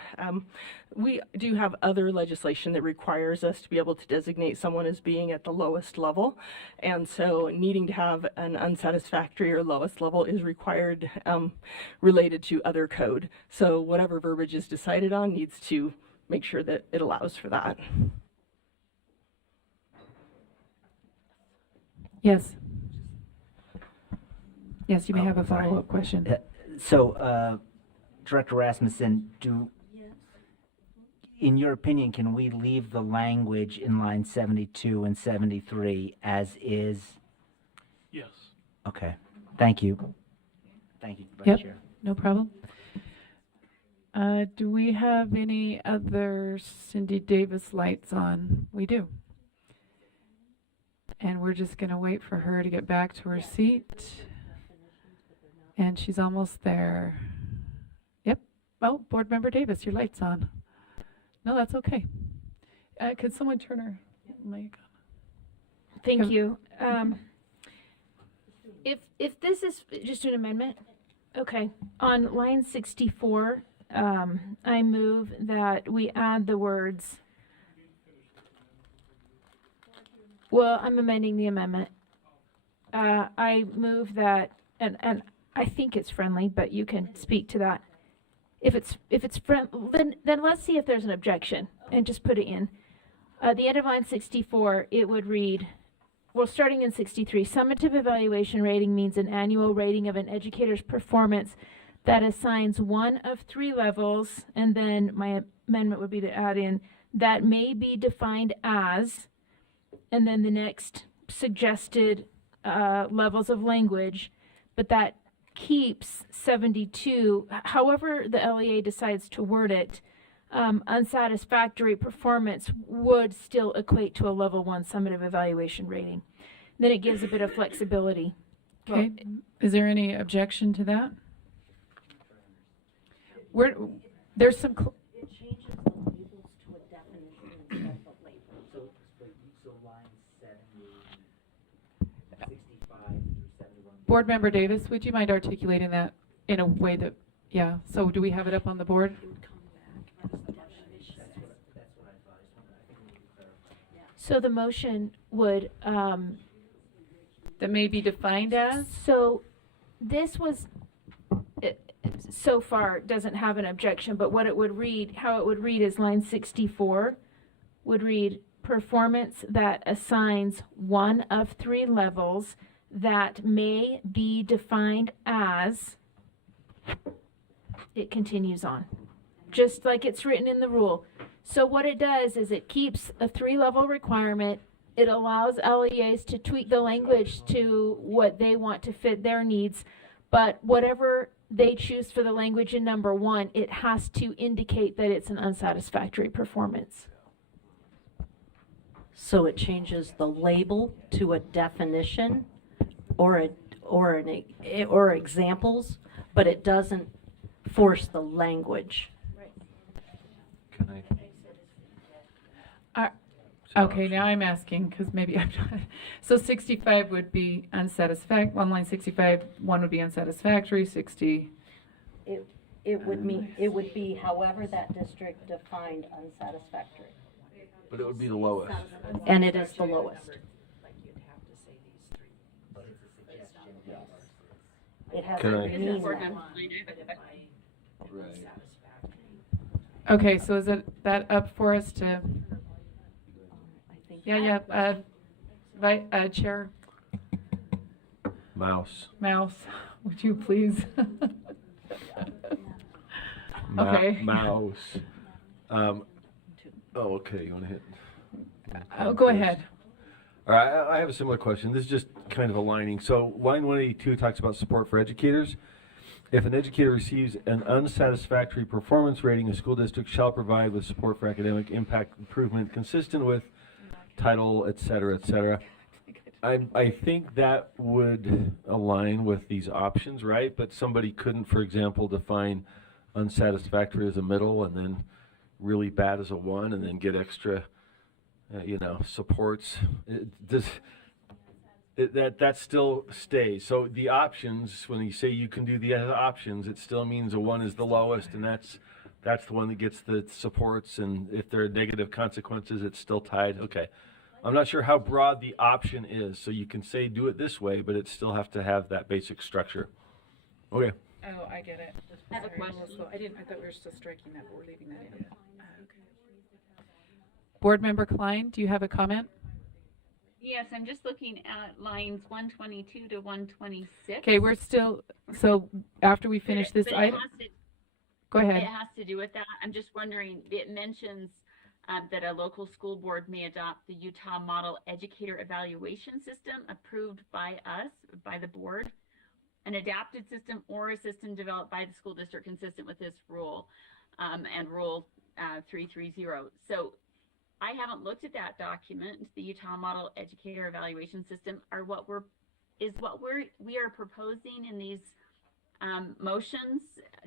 We do have other legislation that requires us to be able to designate someone as being at the lowest level. And so needing to have an unsatisfactory or lowest level is required related to other code. So whatever verbiage is decided on needs to make sure that it allows for that. Yes. Yes, you may have a follow-up question. So, Director Rasmussen, in your opinion, can we leave the language in line 72 and 73 as is? Yes. Okay. Thank you. Thank you, Vice Chair. No problem. Do we have any other Cindy Davis lights on? We do. And we're just going to wait for her to get back to her seat. And she's almost there. Yep. Oh, Board Member Davis, your light's on. No, that's okay. Could someone turn her mic on? Thank you. If this is just an amendment, okay. On line 64, I move that we add the words. Well, I'm amending the amendment. I move that, and I think it's friendly, but you can speak to that. If it's then let's see if there's an objection and just put it in. The end of line 64, it would read, well, starting in 63, summative evaluation rating means an annual rating of an educator's performance that assigns one of 3 levels, and then my amendment would be to add in that may be defined as, and then the next suggested levels of language, but that keeps 72, however the LEA decides to word it, unsatisfactory performance would still equate to a level 1 summative evaluation rating. Then it gives a bit of flexibility. Okay. Is there any objection to that? There's some. It changes the labels to a definition instead of a label. So line 65 through 71. Board Member Davis, would you mind articulating that in a way that, yeah, so do we have it up on the board? So the motion would, That may be defined as? so this was, so far doesn't have an objection, but what it would read, how it would read is line 64 would read performance that assigns one of 3 levels that may be defined as, it continues on, just like it's written in the rule. So what it does is it keeps a 3-level requirement. It allows LEAs to tweak the language to what they want to fit their needs, but whatever they choose for the language in number 1, it has to indicate that it's an unsatisfactory performance. So it changes the label to a definition or examples, but it doesn't force the language. Can I? Okay, now I'm asking, because maybe I'm not. So 65 would be unsatisfactory, on line 65, 1 would be unsatisfactory, 60. It would be however that district defined unsatisfactory. But it would be the lowest. And it is the lowest. It has Can to I- mean that. Okay, so is that up for us to? Yeah, Chair Mouse. would you please? Okay. Mouse. Okay, you want to hit? Oh, go ahead. All right, I have a similar question. This is just kind of aligning. So line 182 talks about support for educators. If an educator receives an unsatisfactory performance rating, a school district shall provide with support for academic impact improvement consistent with title, et cetera, et cetera. I think that would align with these options, right? But somebody couldn't, for example, define unsatisfactory as a middle and then really bad as a 1 and then get extra, supports. That still stays. So the options, when you say you can do the other options, it still means a 1 is the lowest, and that's the one that gets the supports, and if there are negative consequences, it's still tied. Okay. I'm not sure how broad the option is, so you can say do it this way, but it still have to have that basic structure. Okay. Oh, I get it. I have a question. I thought we were still striking that, but we're leaving that in. Board Member Klein, do you have a comment? Yes, I'm just looking at lines 122 to 126. Okay, we're still, so after we finish this But it item, has to- go ahead. It has to do with that. I'm just wondering, it mentions that a local school board may adopt the Utah Model Educator Evaluation System approved by us, by the board, an adapted system or a system developed by the school district consistent with this rule and Rule 330. So I haven't looked at that document, the Utah Model Educator Evaluation System, or we are proposing in these motions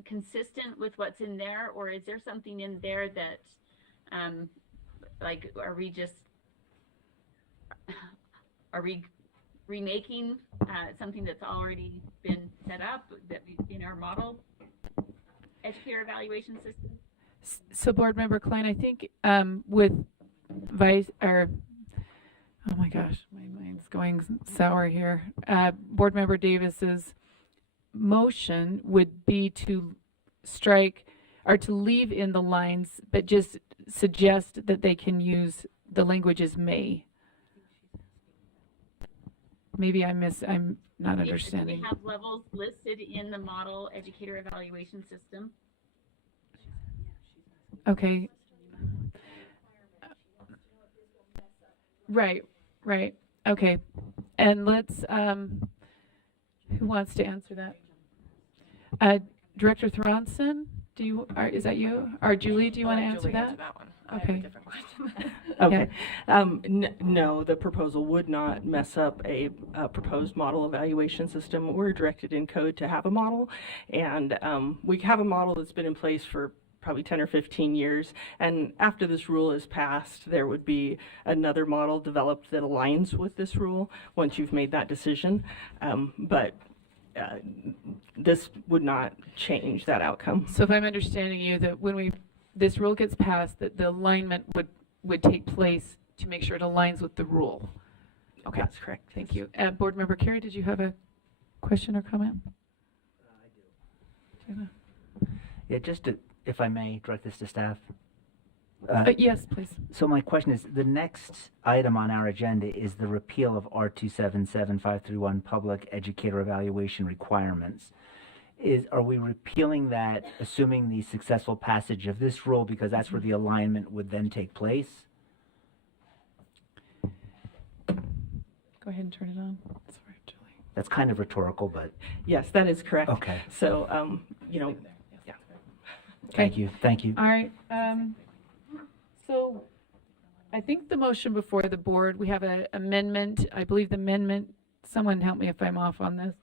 consistent with what's in there, or is there something in there that are we remaking something that's already been set up in our model educator evaluation system? So Board Member Klein, I think with oh my gosh, my mind's going sour here. Board Member Davis's motion would be to strike or to leave in the lines, but just suggest that they can use the language as may. Maybe I'm not understanding. We have levels listed in the model educator evaluation system. Okay. Right. Okay. And let's, who wants to answer that? Director Thronson, is that you? Or Julie, do you want to answer that? one. Okay. I have a different question. Okay. No, the proposal would not mess up a proposed model evaluation system. We're directed in code to have a model, and we have a model that's been in place for probably 10 or 15 years, and after this rule is passed, there would be another model developed that aligns with this rule once you've made that decision, but this would not change that outcome. So if I'm understanding you, that when this rule gets passed, that the alignment would take place to make sure it aligns with the rule. Okay. That's correct. Thank you. Board Member Carey, did you have a question or comment? I do. Yeah, just to, if I may direct this to staff. Yes, please. So my question is, the next item on our agenda is the repeal of R277531 public educator evaluation requirements. Are we repealing that, assuming the successful passage of this rule, because that's where the alignment would then take place? Go ahead and turn it on. Sorry, Julie. That's kind of rhetorical, but Yes, that is correct. okay. So, you know, yeah. Thank you. Thank you. All right. So I think the motion before the board, we have an amendment. I believe the amendment, someone help me if I'm off on this,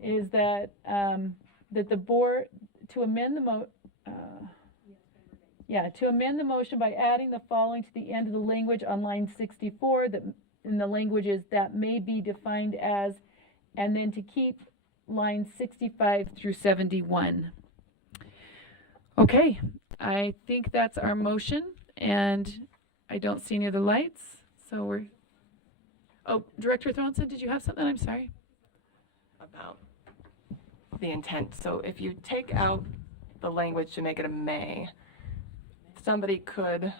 is that that the board, to amend the to amend the motion by adding the following to the end of the language on line 64, that in the language is that may be defined as, and then to keep lines 65 through 71. Okay, I think that's our motion, and I don't see any of the lights, so we're, oh, Director Thronson, did you have something? I'm sorry. About the intent. So if you take out the language to make it a may, somebody could,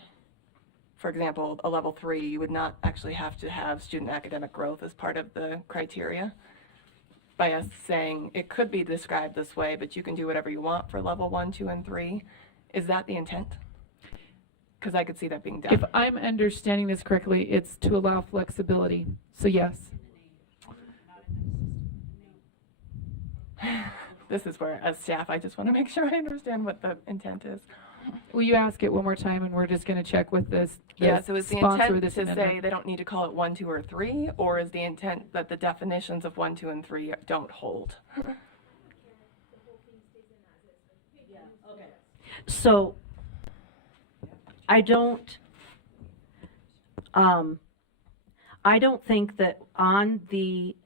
for example, a level 3, you would not actually have to have student academic growth as part of the criteria. By us saying it could be described this way, but you can do whatever you want for level 1, 2, and 3. Is that the intent? Because I could see that being done. If I'm understanding this correctly, it's to allow flexibility. So yes. This is where, as staff, I just want to make sure I understand what the intent is. Will you ask it one more time, and we're just going to check with this. Yeah, so is the sponsor of intent this to amendment. say they don't need to call it 1, 2, or 3, or is the intent that the definitions of 1, 2, and 3 don't hold? So I don't think that on the,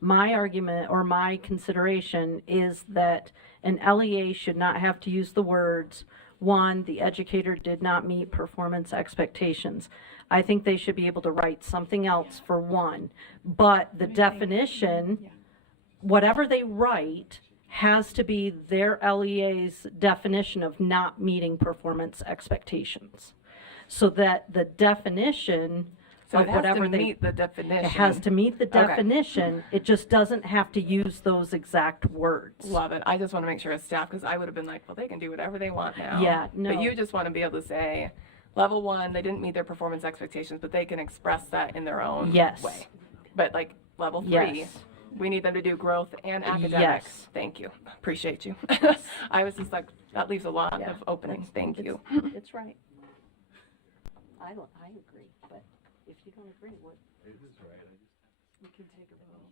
my argument or my consideration is that an LEA should not have to use the words, 1, the educator did not meet performance expectations. I think they should be able to write something else for 1, but the definition, whatever they write, has to be their LEA's definition of not meeting performance expectations. So that the definition So of it has whatever to they meet the definition. it has to meet the Okay. definition. It just doesn't have to use those exact words. Love it. I just want to make sure as staff, because I would have been like, well, they can do whatever they want now. Yeah, no. But you just want to be able to say, level 1, they didn't meet their performance expectations, but they can express that in their own Yes. way. But like level 3, Yes. we need them to do growth and academics. Yes. Thank you. Appreciate you. I was just like, that leaves a lot of opening. Thank you. It's right. I agree, but if you don't agree, what? It is right. We can take a vote.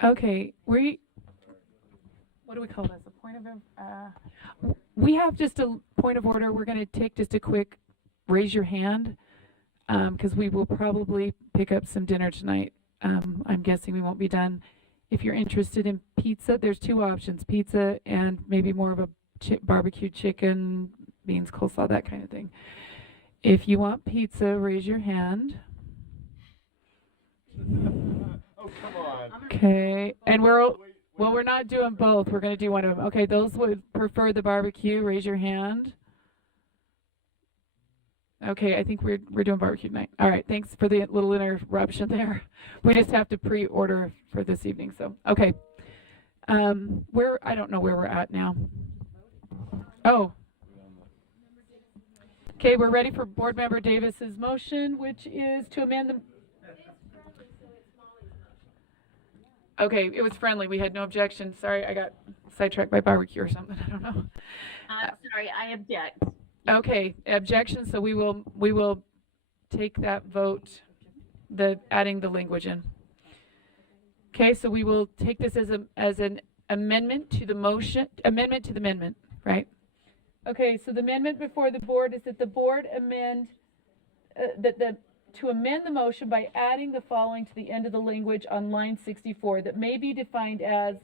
Okay, what do we call this? A point of, we have just a point of order. We're going to take just a quick raise your hand, because we will probably pick up some dinner tonight. I'm guessing we won't be done. If you're interested in pizza, there's 2 options, pizza and maybe more of a barbecue chicken, beans, coleslaw, that kind of thing. If you want pizza, raise your hand. Oh, come on. Okay, and well, we're not doing both. We're going to do one of them. Okay, those would prefer the barbecue, raise your hand. Okay, I think we're doing barbecue tonight. All right, thanks for the little interruption there. We just have to pre-order for this evening, so okay. I don't know where we're at now. Oh. Okay, we're ready for Board Member Davis's motion, which is to amend the. Okay, it was friendly. We had no objection. Sorry, I got sidetracked by barbecue or something. I don't know. I'm sorry, I object. Okay, objection. So we will take that vote, adding the language in. Okay, so we will take this as an amendment to the motion, amendment to the amendment, right? Okay, so the amendment before the board is that the board amend, to amend the motion by adding the following to the end of the language on line 64 that may be defined as,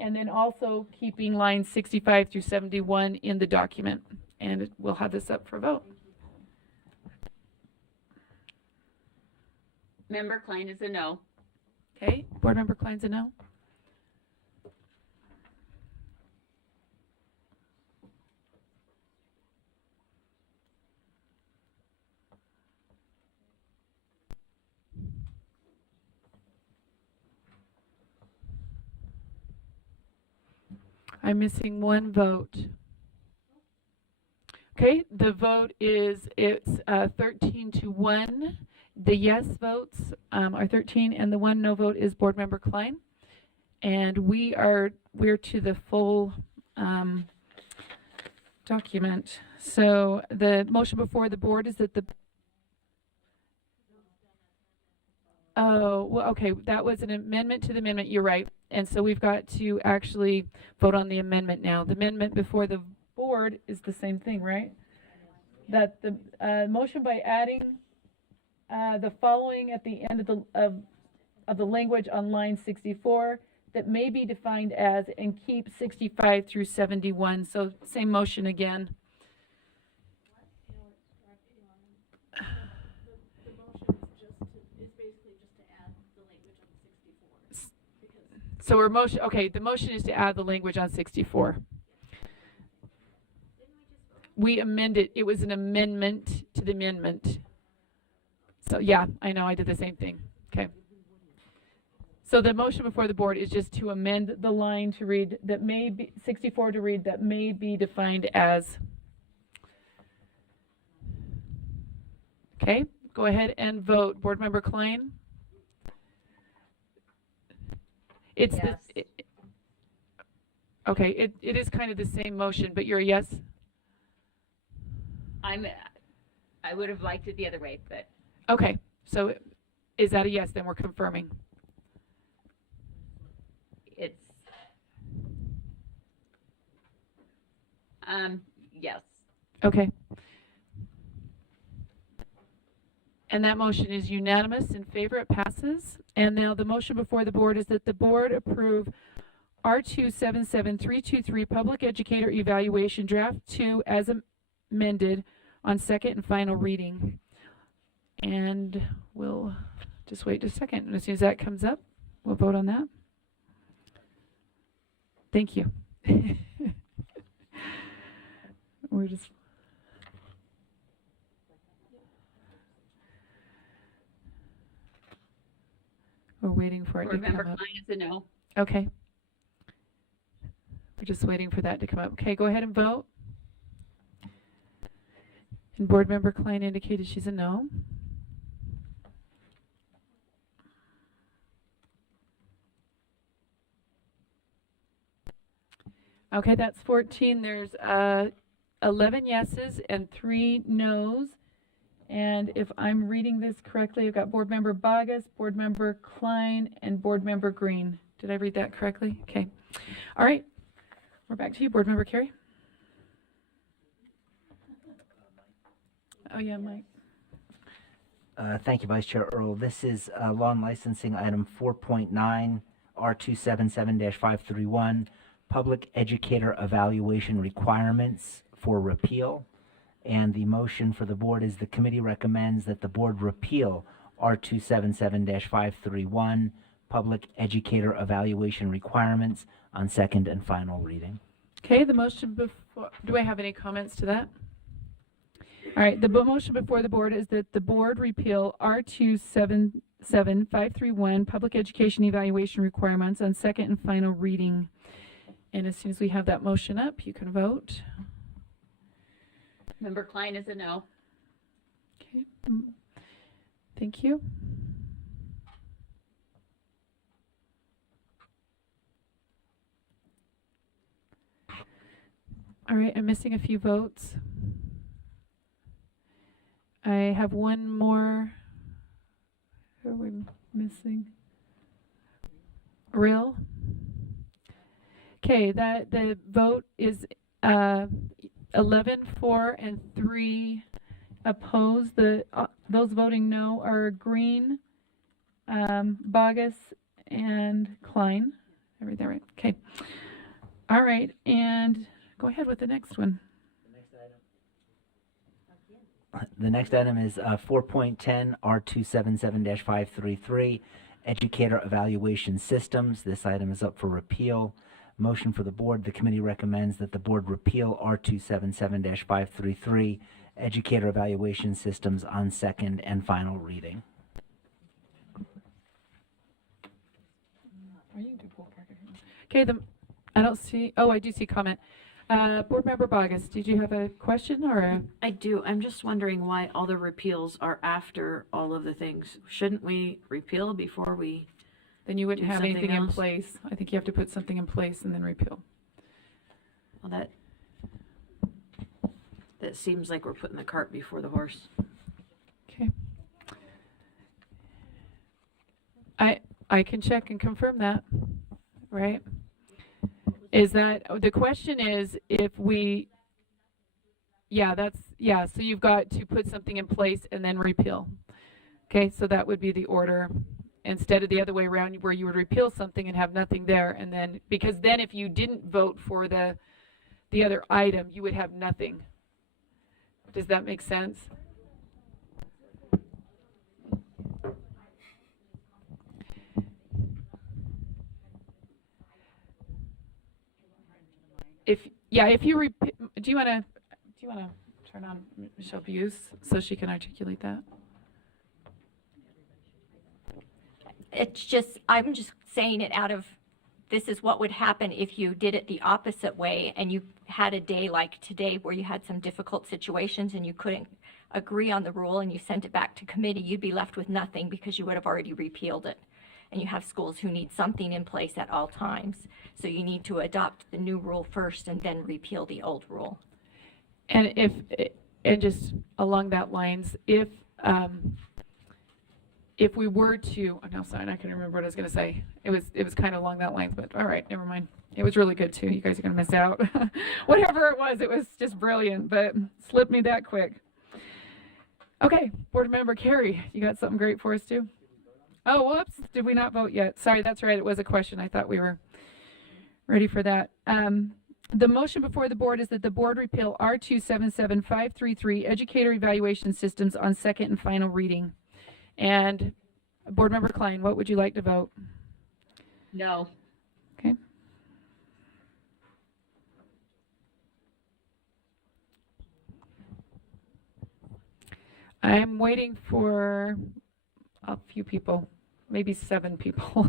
and then also keeping lines 65 through 71 in the document. And we'll have this up for vote. Member Klein is a no. Okay, Board Member Klein's a no. I'm missing one vote. Okay, the vote is, it's 13 to 1. The yes votes are 13, and the 1 no vote is Board Member Klein. And we're to the full document. So the motion before the board is that the, oh, well, okay, that was an amendment to the amendment, you're right. And so we've got to actually vote on the amendment now. The amendment before the board is the same thing, right? That the motion by adding the following at the end of the language on line 64 that may be defined as, and keep 65 through 71. So same motion again. So our motion, okay, the motion is to add the language on 64. We amended, it was an amendment to the amendment. So yeah, I know I did the same thing. Okay. So the motion before the board is just to amend the line to read that may be, 64 to read that may be defined as. Okay, go ahead and vote. Board Member Klein? It's yes. Okay, it is kind of the same motion, but you're a yes? I would have liked it the other way, but. Okay, so is that a yes? Then we're confirming. It's, yes. Okay. And that motion is unanimous in favor. It passes. And now the motion before the board is that the board approve R277323 Public Educator Evaluation Draft 2 as amended on second and final reading. And we'll just wait a second. And as soon as that comes up, we'll vote on that. Thank you. We're just... We're waiting for it to come up. Klein is a no. Okay. We're just waiting for that to come up. Okay, go ahead and vote. And Board Member Klein indicated she's a no. Okay, that's 14. There's 11 yeses and 3 noes. And if I'm reading this correctly, I've got Board Member Bogus, Board Member Klein, and Board Member Green. Did I read that correctly? Okay. All right. We're back to you, Board Member Carey. Oh, yeah, Mike. Thank you, Vice Chair Earl. This is law and licensing item 4.9, R277-531, public educator evaluation requirements for repeal. And the motion for the board is the committee recommends that the board repeal R277-531, public educator evaluation requirements on second and final reading. Okay, the motion before, do I have any comments to that? All right, the motion before the board is that the board repeal R277-531, public education evaluation requirements on second and final reading. And as soon as we have that motion up, you can vote. Member Klein is a no. Okay, thank you. All right, I'm missing a few votes. I have one more. Who are we missing? Real? Okay, that the vote is 11 for and 3 opposed. Those voting no are Green, Bogus, and Klein. Everything right? Okay. All right, and go ahead with the next one. The next item is 4.10 R277-533, Educator Evaluation Systems. This item is up for repeal. Motion for the board. The committee recommends that the board repeal R277-533, Educator Evaluation Systems on second and final reading. Okay, I don't see, oh, I do see comment. Board Member Bogus, did you have a question or a? I do. I'm just wondering why all the repeals are after all of the things. Shouldn't we repeal before we? Then you wouldn't do have something anything in else? place. I think you have to put something in place and then repeal. Well, that seems like we're putting the cart before the horse. Okay. I can check and confirm that, right? Is that, the question is if we, so you've got to put something in place and then repeal. Okay, so that would be the order instead of the other way around where you would repeal something and have nothing there, and then, because then if you didn't vote for the other item, you would have nothing. Does that make sense? If you do you want to turn on Michelle Buse so she can articulate that? It's just, I'm just saying it out of, this is what would happen if you did it the opposite way and you had a day like today where you had some difficult situations and you couldn't agree on the rule and you sent it back to committee. You'd be left with nothing because you would have already repealed it. And you have schools who need something in place at all times. So you need to adopt the new rule first and then repeal the old rule. And just along that lines, if we were to, I'm now sorry, I can remember what I was going to say. It was kind of along that lines, but all right, never mind. It was really good too. You guys are going to miss out. Whatever it was just brilliant, but slipped me that quick. Okay, Board Member Carey, you got something great for us too? Oh, whoops, did we not vote yet? Sorry, that's right, it was a question. I thought we were ready for that. The motion before the board is that the board repeal R277-533 Educator Evaluation Systems on second and final reading. And Board Member Klein, what would you like to vote? No. Okay. I'm waiting for a few people, maybe 7 people.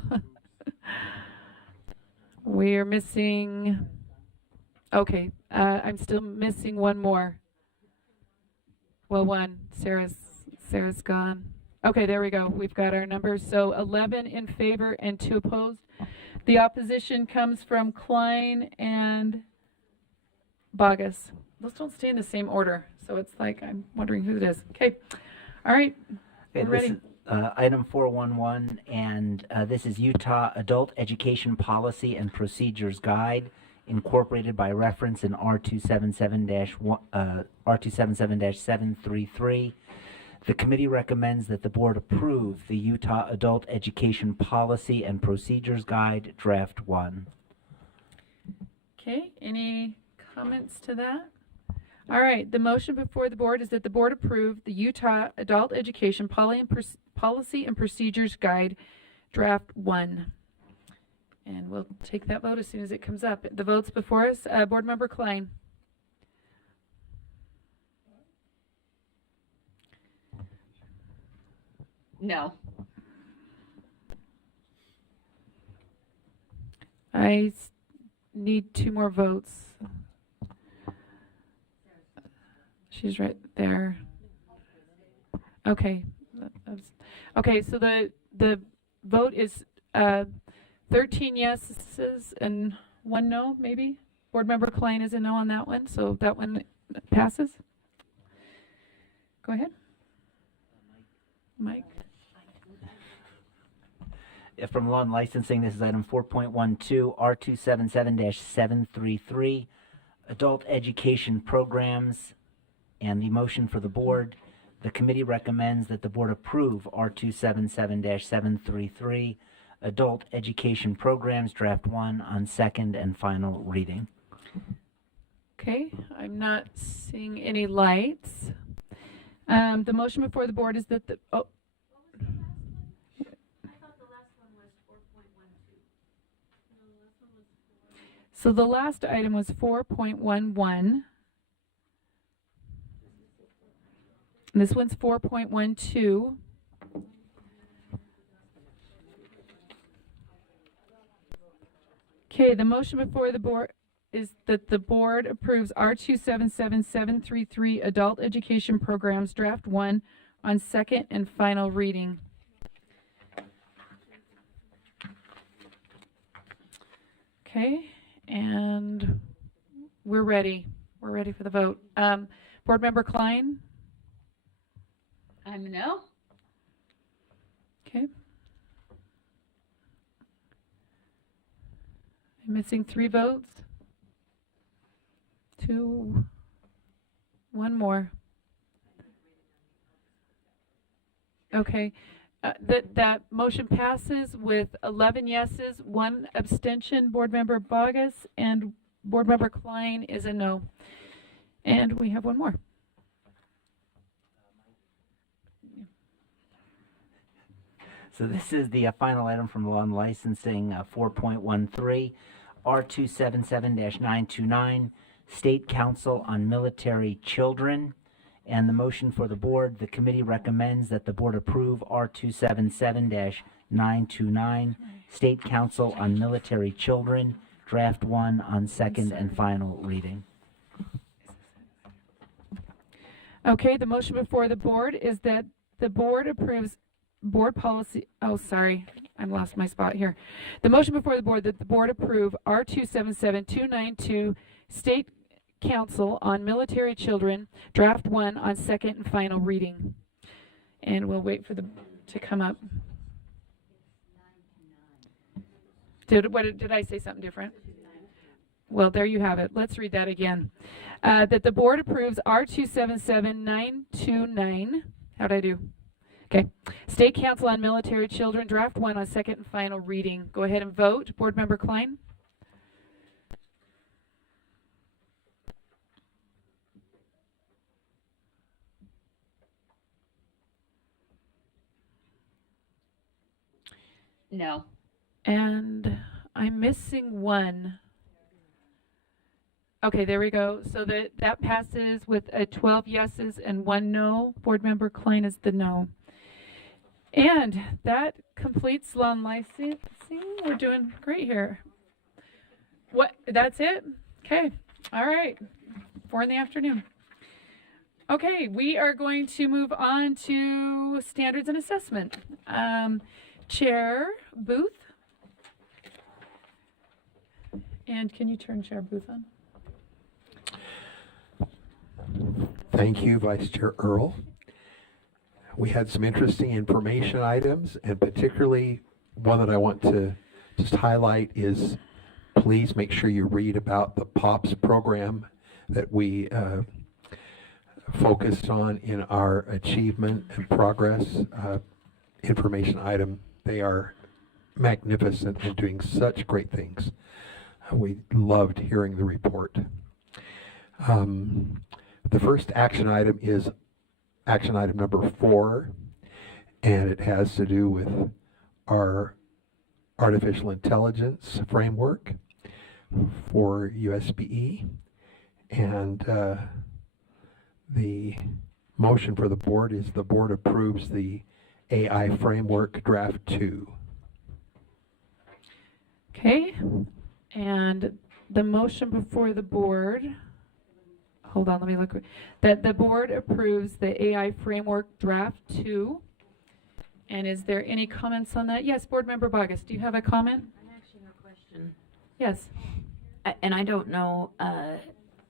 We're missing, okay, I'm still missing one more. Well, one, Sarah's gone. Okay, there we go. We've got our numbers. So 11 in favor and 2 opposed. The opposition comes from Klein and Bogus. Those don't stay in the same order, so it's like I'm wondering who it is. Okay, all right, we're ready. Item 411, and this is Utah Adult Education Policy and Procedures Guide, incorporated by reference in R277-733. The committee recommends that the board approve the Utah Adult Education Policy and Procedures Guide, Draft 1. Okay, any comments to that? All right, the motion before the board is that the board approve the Utah Adult Education Policy and Procedures Guide, Draft 1. And we'll take that vote as soon as it comes up. The votes before us, Board Member Klein. No. I need 2 more votes. She's right there. Okay. Okay, so the vote is 13 yeses and 1 no, maybe? Board Member Klein is a no on that one, so that one passes. Go ahead. Mike. From Law and Licensing, this is item 4.12, R277-733, Adult Education Programs, and the motion for the board. The committee recommends that the board approve R277-733, Adult Education Programs, Draft 1, on second and final reading. Okay, I'm not seeing any lights. The motion before the board is that the, oh. So the last item was 4.11. This one's 4.12. Okay, the motion before the board is that the board approves R277-733 Adult Education Programs Draft 1 on second and final reading. Okay, and we're ready. We're ready for the vote. Board Member Klein? I'm a no. Okay. I'm missing 3 votes. 2, 1 more. Okay. That motion passes with 11 yeses, 1 abstention. Board Member Bogus and Board Member Klein is a no. And we have 1 more. So this is the final item from Law and Licensing, 4.13, R277-929, State Council on Military Children. And the motion for the board, the committee recommends that the board approve R277-929, State Council on Military Children, Draft 1 on second and final reading. Okay, the motion before the board is that the board approves board policy, oh, sorry, I lost my spot here. The motion before the board that the board approve R277-292 State Council on Military Children, Draft 1 on second and final reading. And we'll wait for the to come up. Did I say something different? Well, there you have it. Let's read that again. That the board approves R277-929. How'd I do? Okay. State Council on Military Children, Draft 1 on second and final reading. Go ahead and vote. Board Member Klein? No. And I'm missing 1. Okay, there we go. So that passes with 12 yeses and 1 no. Board Member Klein is the no. And that completes law and licensing. We're doing great here. What? That's it? Okay. All right. 4 in the afternoon. Okay, we are going to move on to standards and assessment. Chair Booth. And can you turn Chair Booth on? Thank you, Vice Chair Earl. We had some interesting information items, and particularly one that I want to just highlight is please make sure you read about the POPS program that we focused on in our achievement and progress information item. They are magnificent and doing such great things. We loved hearing the report. The first action item is action item number 4, and it has to do with our artificial intelligence framework for USBE. And the motion for the board is the board approves the AI framework draft 2. Okay, and the motion before the board, hold on, let me look, that the board approves the AI framework draft 2. And is there any comments on that? Yes, Board Member Bogus, do you have a comment? I actually have a question. Yes. And I don't know,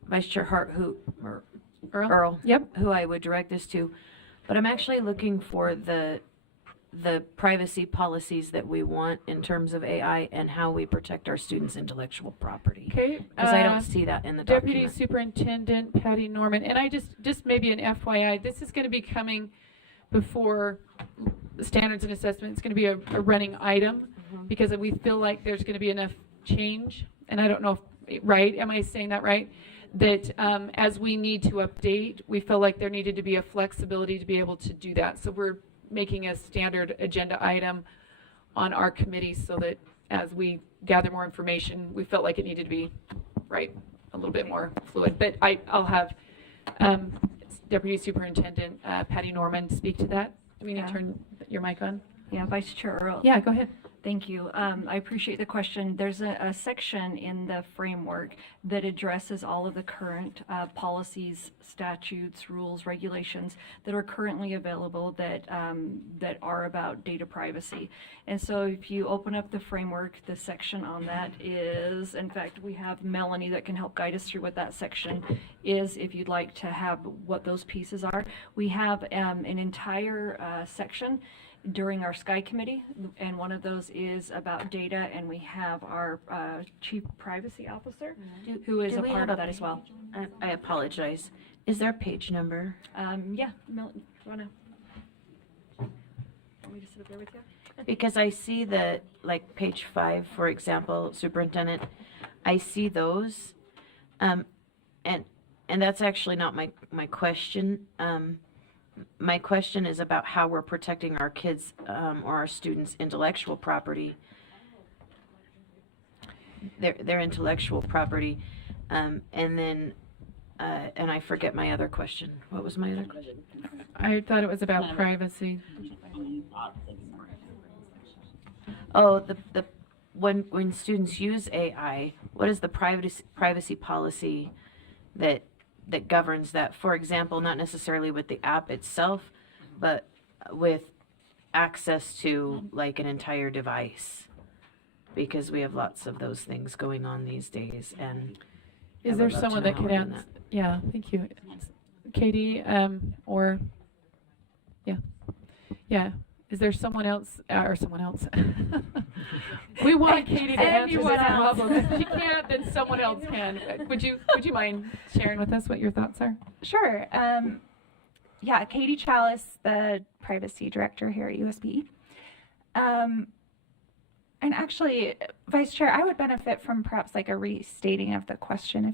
Vice Chair Hart, or Earl? Yep. who I would direct this to, but I'm actually looking for the the privacy policies that we want in terms of AI and how we protect our students' intellectual property. Okay. Because I don't see that in the Deputy document. Superintendent Patty Norman, and I just maybe an FYI, this is going to be coming before standards and assessment. It's going to be a running item because we feel like there's going to be enough change, and I don't know if, right, am I saying that right? That as we need to update, we feel like there needed to be a flexibility to be able to do that. So we're making a standard agenda item on our committee so that as we gather more information, we felt like it needed to be, right, a little bit more fluid. But I'll have Deputy Superintendent Patty Norman speak to that. Do we need to turn your mic on? Yeah, Vice Chair Earl. Yeah, go ahead. Thank you. I appreciate the question. There's a section in the framework that addresses all of the current policies, statutes, rules, regulations that are currently available that are about data privacy. And so if you open up the framework, the section on that is, in fact, we have Melanie that can help guide us through what that section is if you'd like to have what those pieces are. We have an entire section during our Sky Committee, and one of those is about data, and we have our Chief Privacy Officer, who is Do a we part have of that as well. I apologize. Is there a page number? Yeah, want me to sit up there with you? Because I see that, like page 5, for example, Superintendent, I see those, and that's actually not my question. My question is about how we're protecting our kids or our students' intellectual property, their intellectual property, and then and I forget my other question. What was my other question? I thought it was about privacy. Oh, the when students use AI, what is the privacy policy that governs that? For example, not necessarily with the app itself, but with access to like an entire device, because we have lots of those things going on these days. And Is there someone that could answer? Yeah, thank you. Katie, or yeah. Is there someone else or someone else? We want Katie to answer this problem. If she can't, then someone else can. Would you mind sharing with us what your thoughts are? Sure. Yeah, Katie Chalice, the privacy director here at USBE. And actually, Vice Chair, I would benefit from perhaps like a restating of the question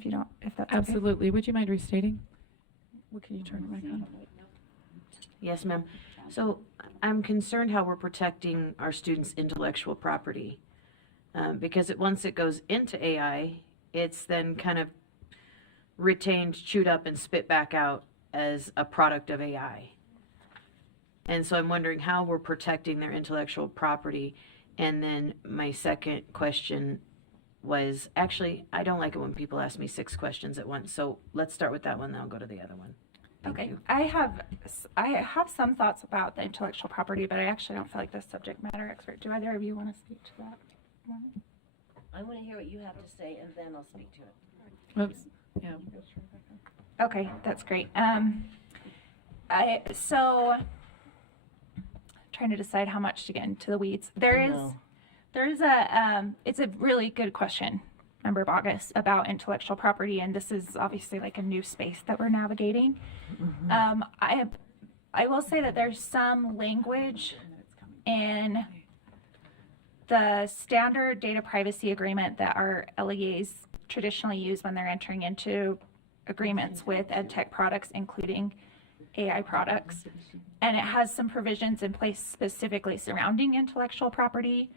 if that's Absolutely. Okay. Would you mind restating? What can you turn the mic on? Yes, ma'am. So I'm concerned how we're protecting our students' intellectual property, because once it goes into AI, it's then kind of retained, chewed up, and spit back out as a product of AI. And so I'm wondering how we're protecting their intellectual property. And then my second question was, actually, I don't like it when people ask me 6 questions at once. So let's start with that one, then I'll go to the other one. Okay. I have some thoughts about the intellectual property, but I actually don't feel like the subject matter expert. Do either of you want to speak to that? I want to hear what you have to say, and then I'll speak to it. Oops. Yeah. Okay, that's great. Trying to decide how much to get into the weeds. It's a really good question, Member Bogus, about intellectual property, and this is obviously like a new space that we're navigating. I will say that there's some language in the standard data privacy agreement that our LEAs traditionally use when they're entering into agreements with ed tech products, including AI products. And it has some provisions in place specifically surrounding intellectual property.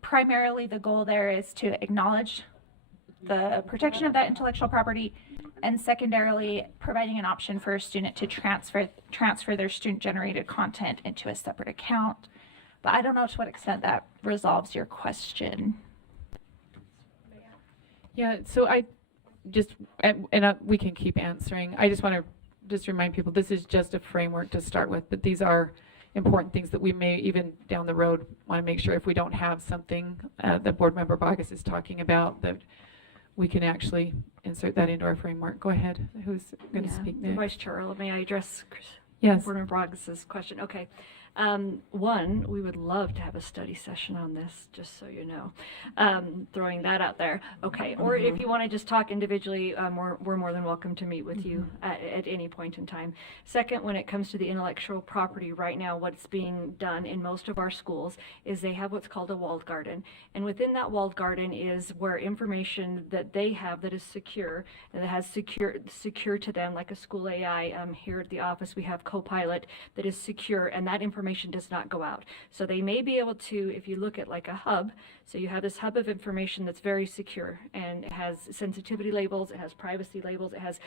Primarily, the goal there is to acknowledge the protection of that intellectual property, and secondarily, providing an option for a student to transfer their student-generated content into a separate account. But I don't know to what extent that resolves your question. Yeah, so we can keep answering. I just want to just remind people, this is just a framework to start with, but these are important things that we may even down the road want to make sure if we don't have something that Board Member Bogus is talking about, that we can actually insert that into our framework. Go ahead. Who's going to speak next? Vice Chair Earl, may I address Yes. Board Member August's question. Okay. One, we would love to have a study session on this, just so you know. Throwing that out there. Okay. Or if you want to just talk individually, we're more than welcome to meet with you at any point in time. Second, when it comes to the intellectual property, right now what's being done in most of our schools is they have what's called a walled garden. And within that walled garden is where information that they have that is secure, and that has secure to them, like a school AI. Here at the office we have Copilot that is secure, and that information does not go out. So they may be able to, if you look at like a hub, so you have this hub of information that's very secure, and it has sensitivity labels, it has privacy labels, it has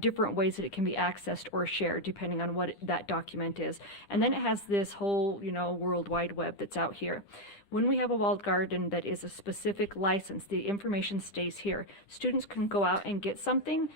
different ways that it can be accessed or shared depending on what that document is. And then it has this whole, World Wide Web that's out here. When we have a walled garden that is a specific license, the information stays here. Students can go out and get something,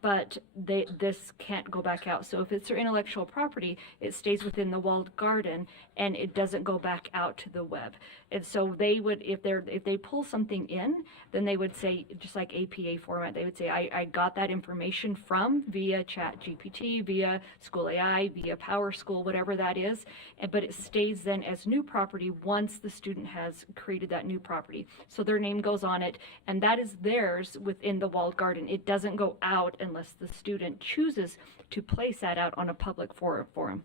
but this can't go back out. So if it's their intellectual property, it stays within the walled garden and it doesn't go back out to the web. And so they would, if they pull something in, then they would say, just like APA format, they would say, I got that information from via ChatGPT, via School AI, via PowerSchool, whatever that is, but it stays then as new property once the student has created that new property. So their name goes on it, and that is theirs within the walled garden. It doesn't go out unless the student chooses to place that out on a public forum.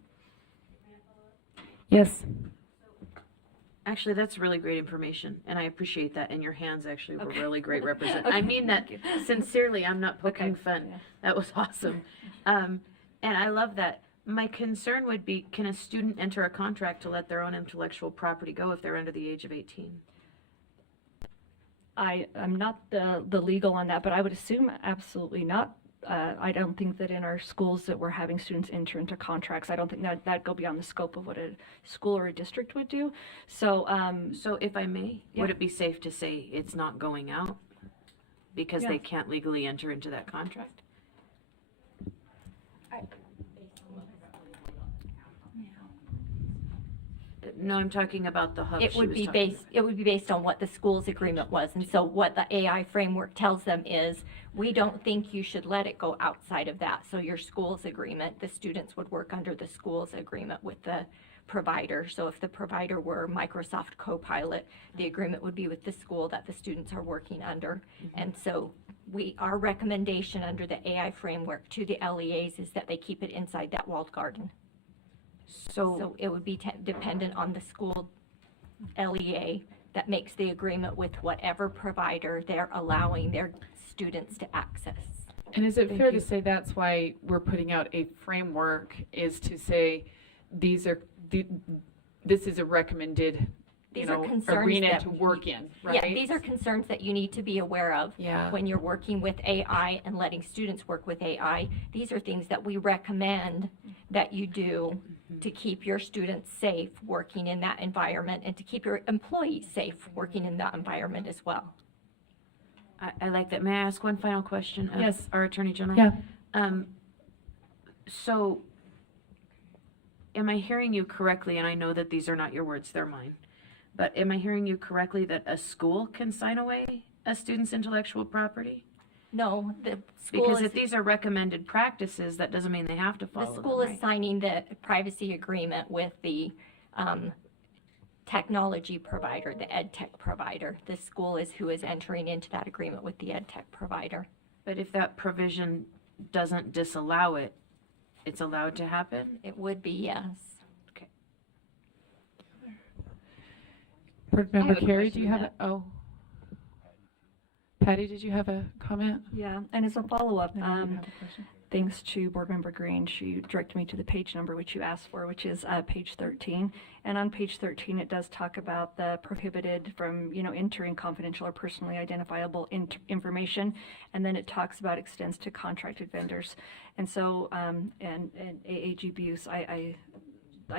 Yes. Actually, that's really great information, and I appreciate that. And your hands actually were really great represent. I mean that sincerely. I'm not poking fun. That was awesome, and I love that. My concern would be, can a student enter a contract to let their own intellectual property go if they're under the age of 18? I'm not the legal on that, but I would assume absolutely not. I don't think that in our schools that we're having students enter into contracts. I don't think that'd go beyond the scope of what a school or a district would do. So, so if I may, would it be safe to say it's not going out because they can't legally enter into that contract? No, I'm talking about the hub. It would be based on what the school's agreement was. And so what the AI framework tells them is, we don't think you should let it go outside of that. So your school's agreement, the students would work under the school's agreement with the provider. So if the provider were Microsoft Copilot, the agreement would be with the school that the students are working under. And so our recommendation under the AI framework to the LEAs is that they keep it inside that walled garden. So it would be dependent on the school LEA that makes the agreement with whatever provider they're allowing their students to access. And is it fair to say that's why we're putting out a framework, is to say this is a recommended arena to work in, right? Yeah, these are concerns that you need to be aware of when you're working with AI and letting students work with AI. These are things that we recommend that you do to keep your students safe working in that environment, and to keep your employees safe working in that environment as well. I like that. May I ask one final question of Yes. our Attorney General? Yeah. So am I hearing you correctly, and I know that these are not your words, they're mine, but am I hearing you correctly that a school can sign away a student's intellectual property? No, the school Because if these are recommended practices, that doesn't mean they have to follow The them, school right? is signing the privacy agreement with the technology provider, the ed tech provider. The school is who is entering into that agreement with the ed tech provider. But if that provision doesn't disallow it, it's allowed to happen? It would be, yes. Okay. Board Member Carey, do you have Patty, did you have a comment? Yeah, and as a follow-up, thanks to Board Member Green, she directed me to the page number which you asked for, which is page 13. And on page 13, it does talk about the prohibited from, entering confidential or personally identifiable information. And then it talks about extends to contracted vendors. And so, and AAG abuse, I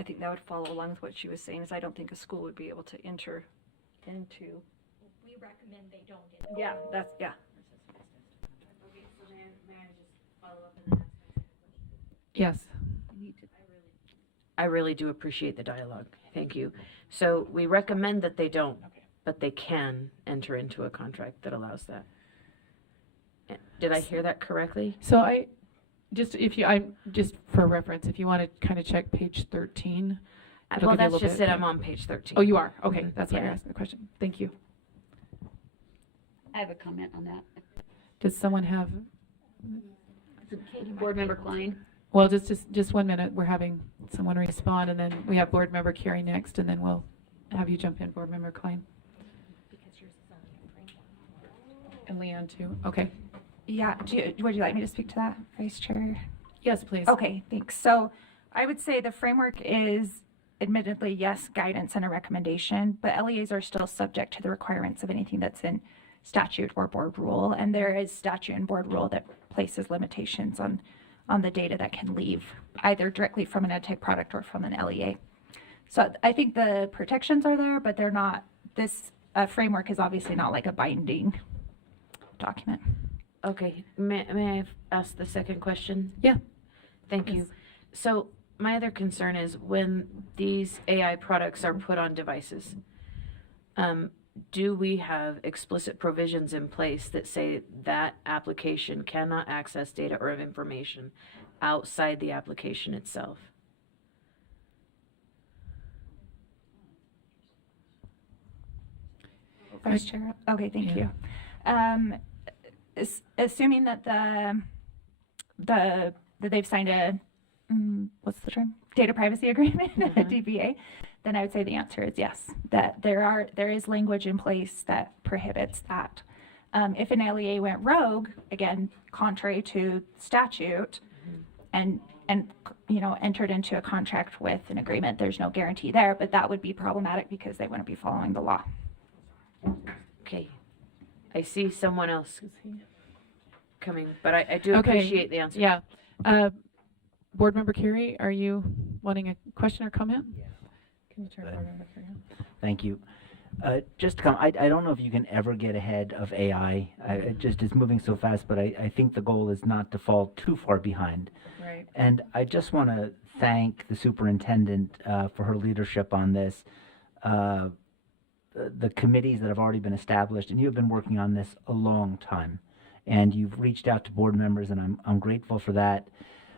think that would follow along with what she was saying, is I don't think a school would be able to enter into. We recommend they don't. Yeah, that's. Okay, so may I just follow up and then ask? Yes. I really do appreciate the dialogue. Thank you. So we recommend that they don't, but they can enter into a contract that allows that. Did I hear that correctly? So Just just for reference, if you want to kind of check page 13. it'll Well, give you a that's little just bit- it. I'm on page 13. Oh, you are? Okay, Mhm. that's why Yeah. you're asking the question. Thank you. I have a comment on that. Does someone have, Board Member Klein? well, just 1 minute. We're having someone respond, and then we have Board Member Carey next, and then we'll have you jump in, Board Member Klein. And Leanne too. Okay. Yeah, would you like me to speak to that, Vice Chair? Yes, please. Okay, thanks. So I would say the framework is admittedly, yes, guidance and a recommendation, but LEAs are still subject to the requirements of anything that's in statute or board rule. And there is statute and board rule that places limitations on the data that can leave either directly from an EdTech product or from an LEA. So I think the protections are there, but they're not, this framework is obviously not like a binding document. Okay, may I ask the second question? Yeah. Thank you. So my other concern is when these AI products are put on devices, do we have explicit provisions in place that say that application cannot access data or information outside the application itself? Vice Chair. Okay, thank you. Assuming that that they've signed a what's the term? Data privacy agreement, DPA, then I would say the answer is yes. That there is language in place that prohibits that. If an LEA went rogue, again, contrary to statute, and entered into a contract with an agreement, there's no guarantee there, but that would be problematic because they wouldn't be following the law. Okay, I see someone else coming, but I do Okay. appreciate the answer. Yeah. Board Member Carey, are you wanting a question or comment? Yeah. Can you turn Board Member Carey on? Thank you. Just to come, I don't know if you can ever get ahead of AI. It's moving so fast, but I think the goal is not to fall too far behind. Right. And I just want to thank the superintendent for her leadership on this. The committees that have already been established, and you have been working on this a long time, and you've reached out to board members, and I'm grateful for that.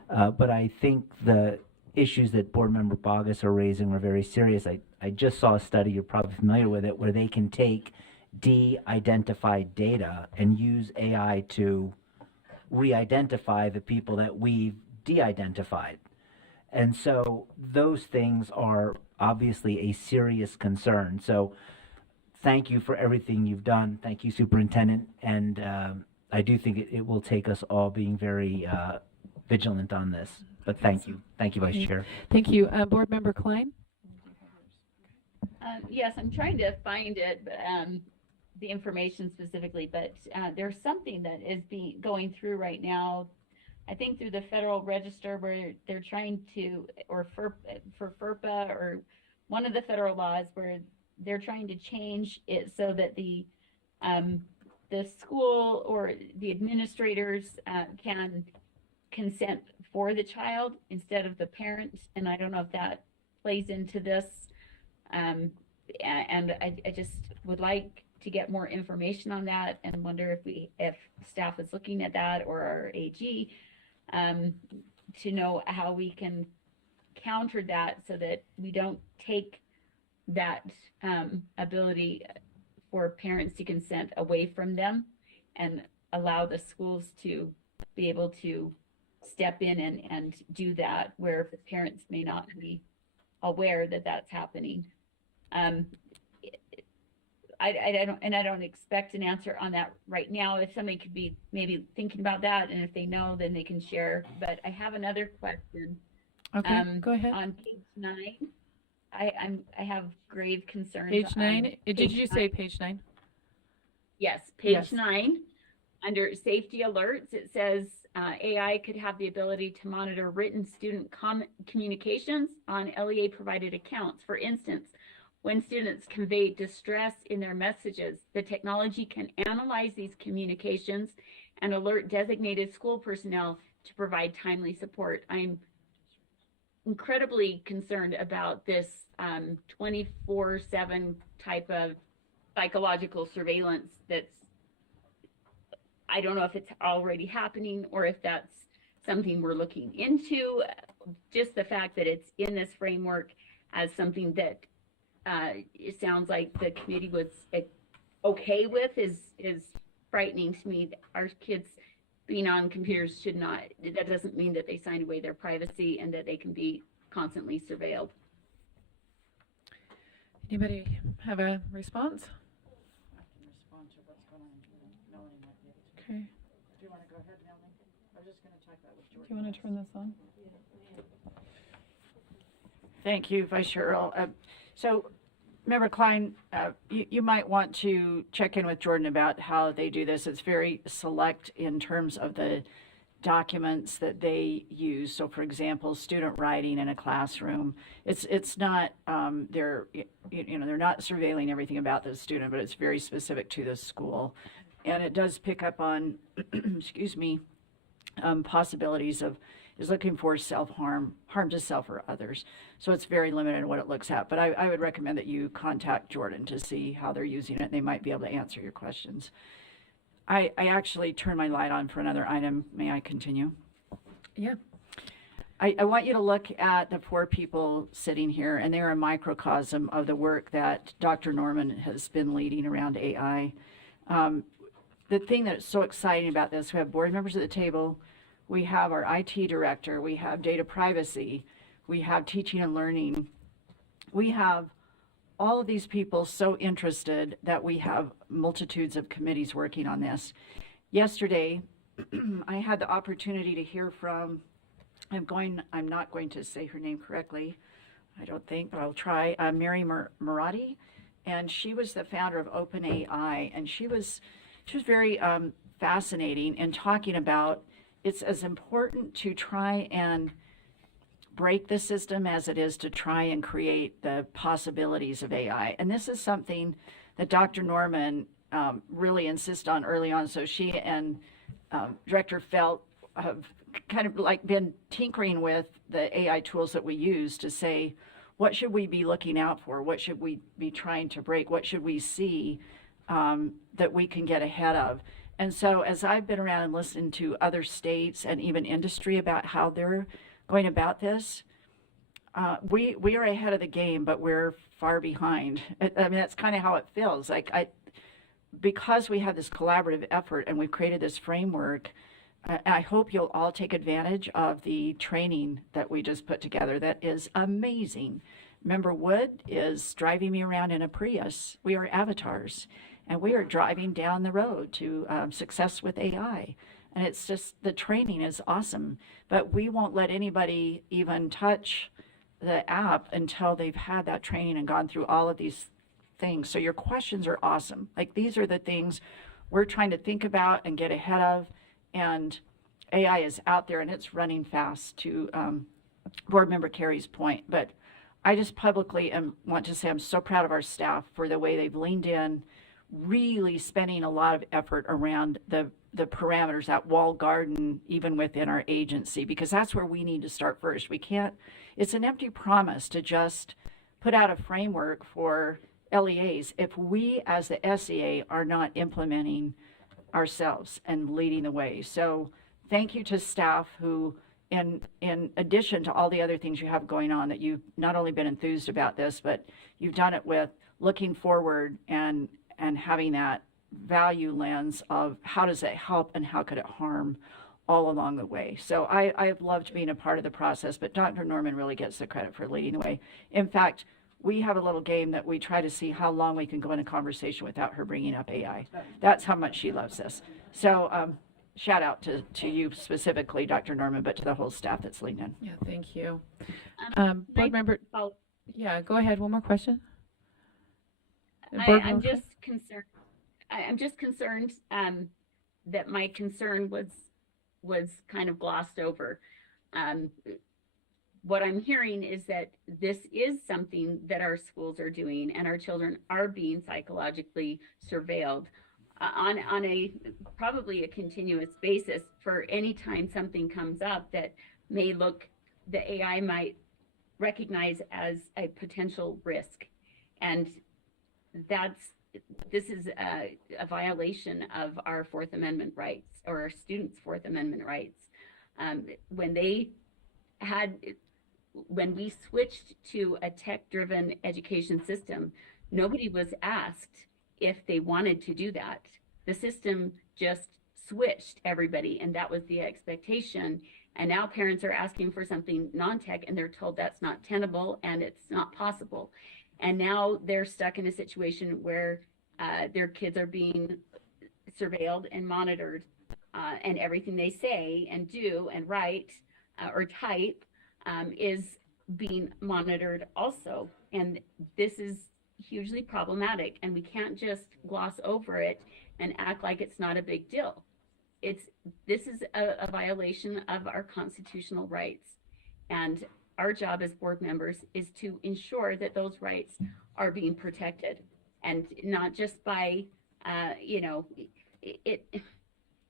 But I think the issues that Board Member Bogus are raising are very serious. I just saw a study, you're probably familiar with it, where they can take de-identified data and use AI to re-identify the people that we've de-identified. And so those things are obviously a serious concern. So thank you for everything you've done. Thank you, Superintendent. And I do think it will take us all being very vigilant on this. But thank you. Thank you, Vice Chair. Thank you. Board Member Klein? Yes, I'm trying to find it, the information specifically, but there's something that is going through right now, I think through the Federal Register, where they're trying to, or for FERPA, or one of the federal laws, where they're trying to change it so that the school or the administrators can consent for the child instead of the parent. And I don't know if that plays into this. And I just would like to get more information on that, and wonder if staff is looking at that, or our AG, to know how we can counter that so that we don't take that ability for parents to consent away from them, and allow the schools to be able to step in and do that where the parents may not be aware that that's happening. I don't expect an answer on that right now. If somebody could be maybe thinking about that, and if they know, then they can share. But I have another question. Okay, go ahead. On page 9, I have grave concerns. Page 9? on Did you say nine. page 9? Yes, page Yes. 9. Under safety alerts, it says AI could have the ability to monitor written student communications on LEA provided accounts. For instance, when students convey distress in their messages, the technology can analyze these communications and alert designated school personnel to provide timely support. I'm incredibly concerned about this 24/7 type of psychological surveillance that's, I don't know if it's already happening, or if that's something we're looking into. Just the fact that it's in this framework as something that it sounds like the committee was okay with is frightening to me. Our kids being on computers should not, that doesn't mean that they sign away their privacy and that they can be constantly surveilled. Anybody have a response? Okay. Do you want to go ahead, Melanie? I was just going to talk about with Jordan. Do you want to turn this on? Thank you, Vice Chair Earl. So, Member Klein, you might want to check in with Jordan about how they do this. It's very select in terms of the documents that they use. So, for example, student writing in a classroom. It's not they're not surveilling everything about the student, but it's very specific to the school, and it does pick up on excuse me, possibilities of is looking for self-harm, harm to self or others. So it's very limited in what it looks at. But I would recommend that you contact Jordan to see how they're using it. They might be able to answer your questions. I actually turned my light on for another item. May I continue? Yeah. I want you to look at the 4 people sitting here, and they're a microcosm of the work that Dr. Norman has been leading around AI. The thing that's so exciting about this, we have board members at the table, we have our IT director, we have data privacy, we have teaching and learning, we have all of these people so interested that we have multitudes of committees working on this. Yesterday, I had the opportunity to hear from, I'm not going to say her name correctly, I don't think, but I'll try, Mary Murati, and she was the founder of OpenAI, and she was very fascinating in talking about it's as important to try and break the system as it is to try and create the possibilities of AI. And this is something that Dr. Norman really insists on early on. So she and Director Felt have kind of like been tinkering with the AI tools that we use to say, what should we be looking out for? What should we be trying to break? What should we see that we can get ahead of? And so as I've been around and listened to other states and even industry about how they're going about this, we are ahead of the game, but we're far behind. I mean, that's kind of how it feels. Like because we have this collaborative effort and we've created this framework, I hope you'll all take advantage of the training that we just put together. That is amazing. Member Wood is driving me around in a Prius. We are avatars, and we are driving down the road to success with AI. And it's just, the training is awesome, but we won't let anybody even touch the app until they've had that training and gone through all of these things. So your questions are awesome. Like, these are the things we're trying to think about and get ahead of. And AI is out there and it's running fast, to Board Member Carey's point. But I just publicly want to say I'm so proud of our staff for the way they've leaned in, really spending a lot of effort around the parameters, that walled garden, even within our agency, because that's where we need to start first. We can't, it's an empty promise to just put out a framework for LEAs if we as the SEA are not implementing ourselves and leading the way. So thank you to staff who, in addition to all the other things you have going on, that you've not only been enthused about this, but you've done it with looking forward and having that value lens of how does it help and how could it harm all along the way. So I've loved being a part of the process, but Dr. Norman really gets the credit for leading the way. In fact, we have a little game that we try to see how long we can go in a conversation without her bringing up AI. That's how much she loves this. So shout out to you specifically, Dr. Norman, but to the whole staff that's leaned in. Yeah, thank you. Board member, yeah, go ahead. One more question. I'm just concerned. I'm just concerned that my concern was kind of glossed over. What I'm hearing is that this is something that our schools are doing, and our children are being psychologically surveilled on a probably a continuous basis for any time something comes up that may look, the AI might recognize as a potential risk. And this is a violation of our Fourth Amendment rights, or our students' Fourth Amendment rights. When we switched to a tech-driven education system, nobody was asked if they wanted to do that. The system just switched everybody, and that was the expectation. And now parents are asking for something non-tech, and they're told that's not tenable and it's not possible. And now they're stuck in a situation where their kids are being surveilled and monitored, and everything they say and do and write or type is being monitored also. And this is hugely problematic, and we can't just gloss over it and act like it's not a big deal. This is a violation of our constitutional rights, and our job as board members is to ensure that those rights are being protected, and not just by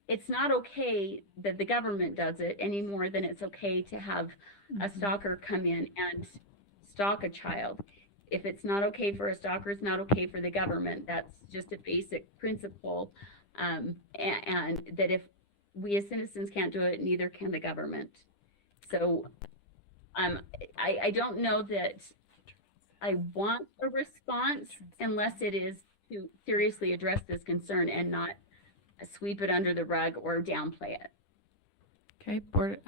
it's not okay that the government does it any more than it's okay to have a stalker come in and stalk a child. If it's not okay for a stalker, it's not okay for the government. That's just a basic principle. And that if we as citizens can't do it, neither can the government. So I don't know that I want a response unless it is to seriously address this concern and not sweep it under the rug or downplay it. Okay, Board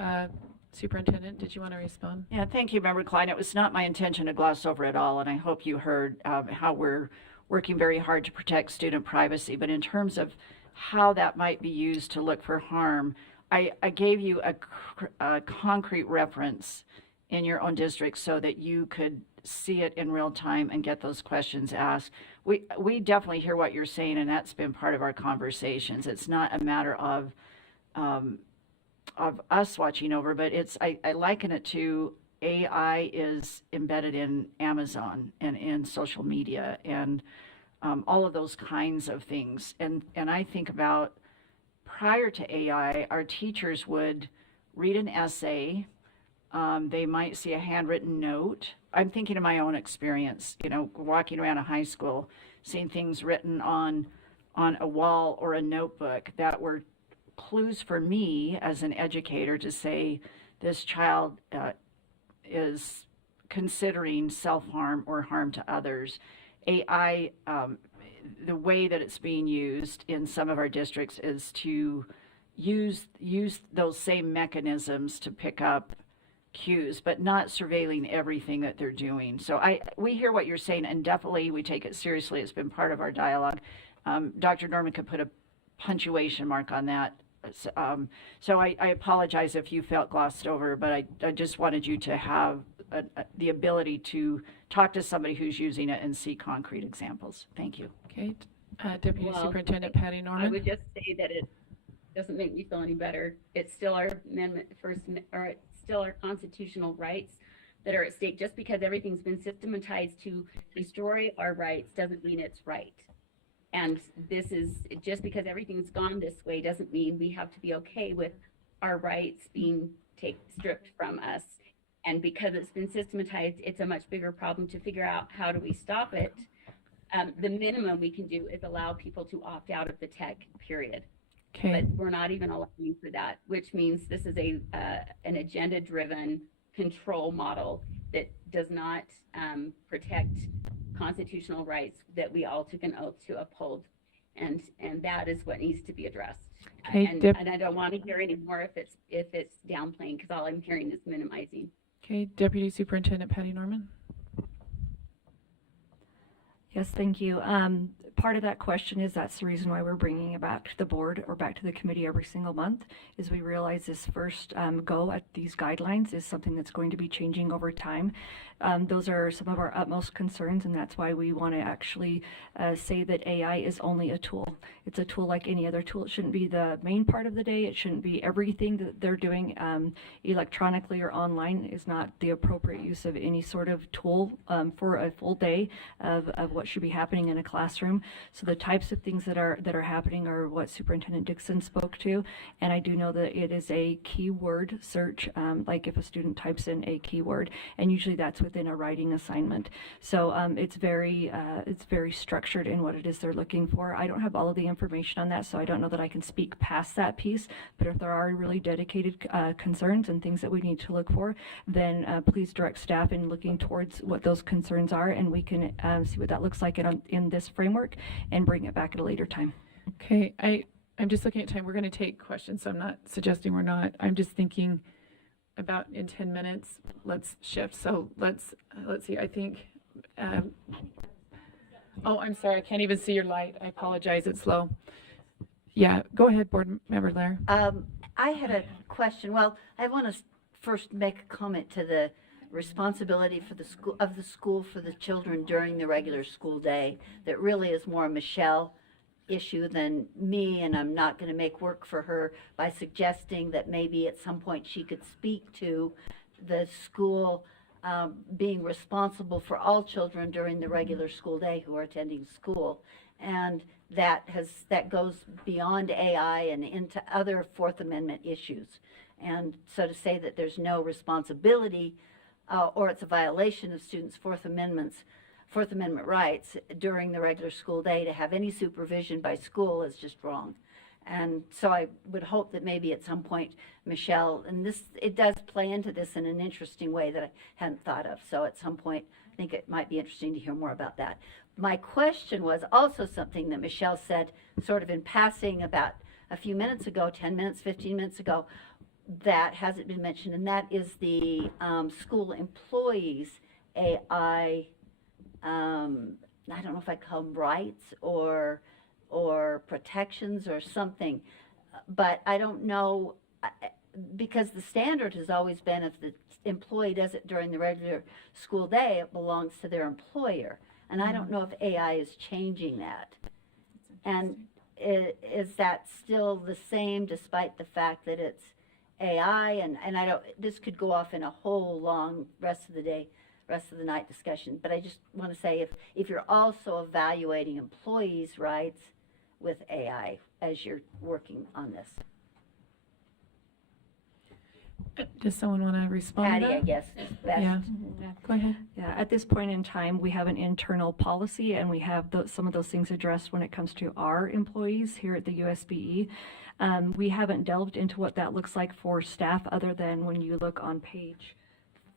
Superintendent, did you want to respond? Yeah, thank you, Member Klein. It was not my intention to gloss over at all, and I hope you heard how we're working very hard to protect student privacy. But in terms of how that might be used to look for harm, I gave you a concrete reference in your own district so that you could see it in real time and get those questions asked. We definitely hear what you're saying, and that's been part of our conversations. It's not a matter of us watching over, but I liken it to AI is embedded in Amazon and in social media and all of those kinds of things. And I think about prior to AI, our teachers would read an essay. They might see a handwritten note. I'm thinking of my own experience, walking around a high school, seeing things written on a wall or a notebook that were clues for me as an educator to say this child is considering self-harm or harm to others. AI, the way that it's being used in some of our districts is to use those same mechanisms to pick up cues, but not surveilling everything that they're doing. So we hear what you're saying, and definitely we take it seriously. It's been part of our dialogue. Dr. Norman could put a punctuation mark on that. So I apologize if you felt glossed over, but I just wanted you to have the ability to talk to somebody who's using it and see concrete examples. Thank you. Okay, Deputy Superintendent Patty Norman. I would just say that it doesn't make me feel any better. It's still our amendment it's still our constitutional rights that are at stake. Just because everything's been systematized to destroy our rights doesn't mean it's right. And this is just because everything's gone this way doesn't mean we have to be okay with our rights being stripped from us. And because it's been systematized, it's a much bigger problem to figure out how do we stop it. The minimum we can do is allow people to opt out of the tech, period. Okay. But we're not even allowing for that, which means this is an agenda-driven control model that does not protect constitutional rights that we all took an oath to uphold, and that is what needs to be addressed. Okay, And I don't want to hear any more if it's downplaying, because all I'm hearing is minimizing. Okay, Deputy Superintendent Patty Norman. Yes, thank you. Part of that question is that's the reason why we're bringing it back to the board or back to the committee every single month, is we realize this first go at these guidelines is something that's going to be changing over time. Those are some of our utmost concerns, and that's why we want to actually say that AI is only a tool. It's a tool like any other tool. It shouldn't be the main part of the day. It shouldn't be everything that they're doing electronically or online is not the appropriate use of any sort of tool for a full day of what should be happening in a classroom. So the types of things that are happening are what Superintendent Dixon spoke to, and I do know that it is a keyword search, like if a student types in a keyword, and usually that's within within a writing assignment. So it's very structured in what it is they're looking for. I don't have all of the information on that, so I don't know that I can speak past that piece. But if there are really dedicated concerns and things that we need to look for, then please direct staff in looking towards what those concerns are, and we can see what that looks like in this framework and bring it back at a later time. Okay, I'm just looking at time. We're going to take questions, so I'm not suggesting we're not. I'm just thinking about in 10 minutes, let's shift. So let's see. I think, oh, I'm sorry. I can't even see your light. I apologize. It's low. Yeah, go ahead, Board Member Lair. I had a question. Well, I want to first make a comment to the responsibility for the school for the children during the regular school day. That really is more a Michelle issue than me, and I'm not going to make work for her by suggesting that maybe at some point she could speak to the school being responsible for all children during the regular school day who are attending school. And that goes beyond AI and into other Fourth Amendment issues. And so to say that there's no responsibility or it's a violation of students' Fourth Amendment rights during the regular school day to have any supervision by school is just wrong. And so I would hope that maybe at some point, Michelle, and it does play into this in an interesting way that I hadn't thought of. So at some point, I think it might be interesting to hear more about that. My question was also something that Michelle said sort of in passing about a few minutes ago, 10 minutes, 15 minutes ago, that hasn't been mentioned, and that is the school employees AI, I don't know if I call them rights or protections or something, but I don't know, because the standard has always been if the employee does it during the regular school day, it belongs to their employer. And I don't know if AI is changing that. And is that still the same despite the fact that it's AI? And I don't, this could go off in a whole long rest of the night discussion. But I just want to say if you're also evaluating employees' rights with AI as you're working on this. Does someone want to respond Patty, to that? I guess, is best. Yeah. Go ahead. Yeah, at this point in time, we have an internal policy, and we have some of those things addressed when it comes to our employees here at the USBE. We haven't delved into what that looks like for staff, other than when you look on page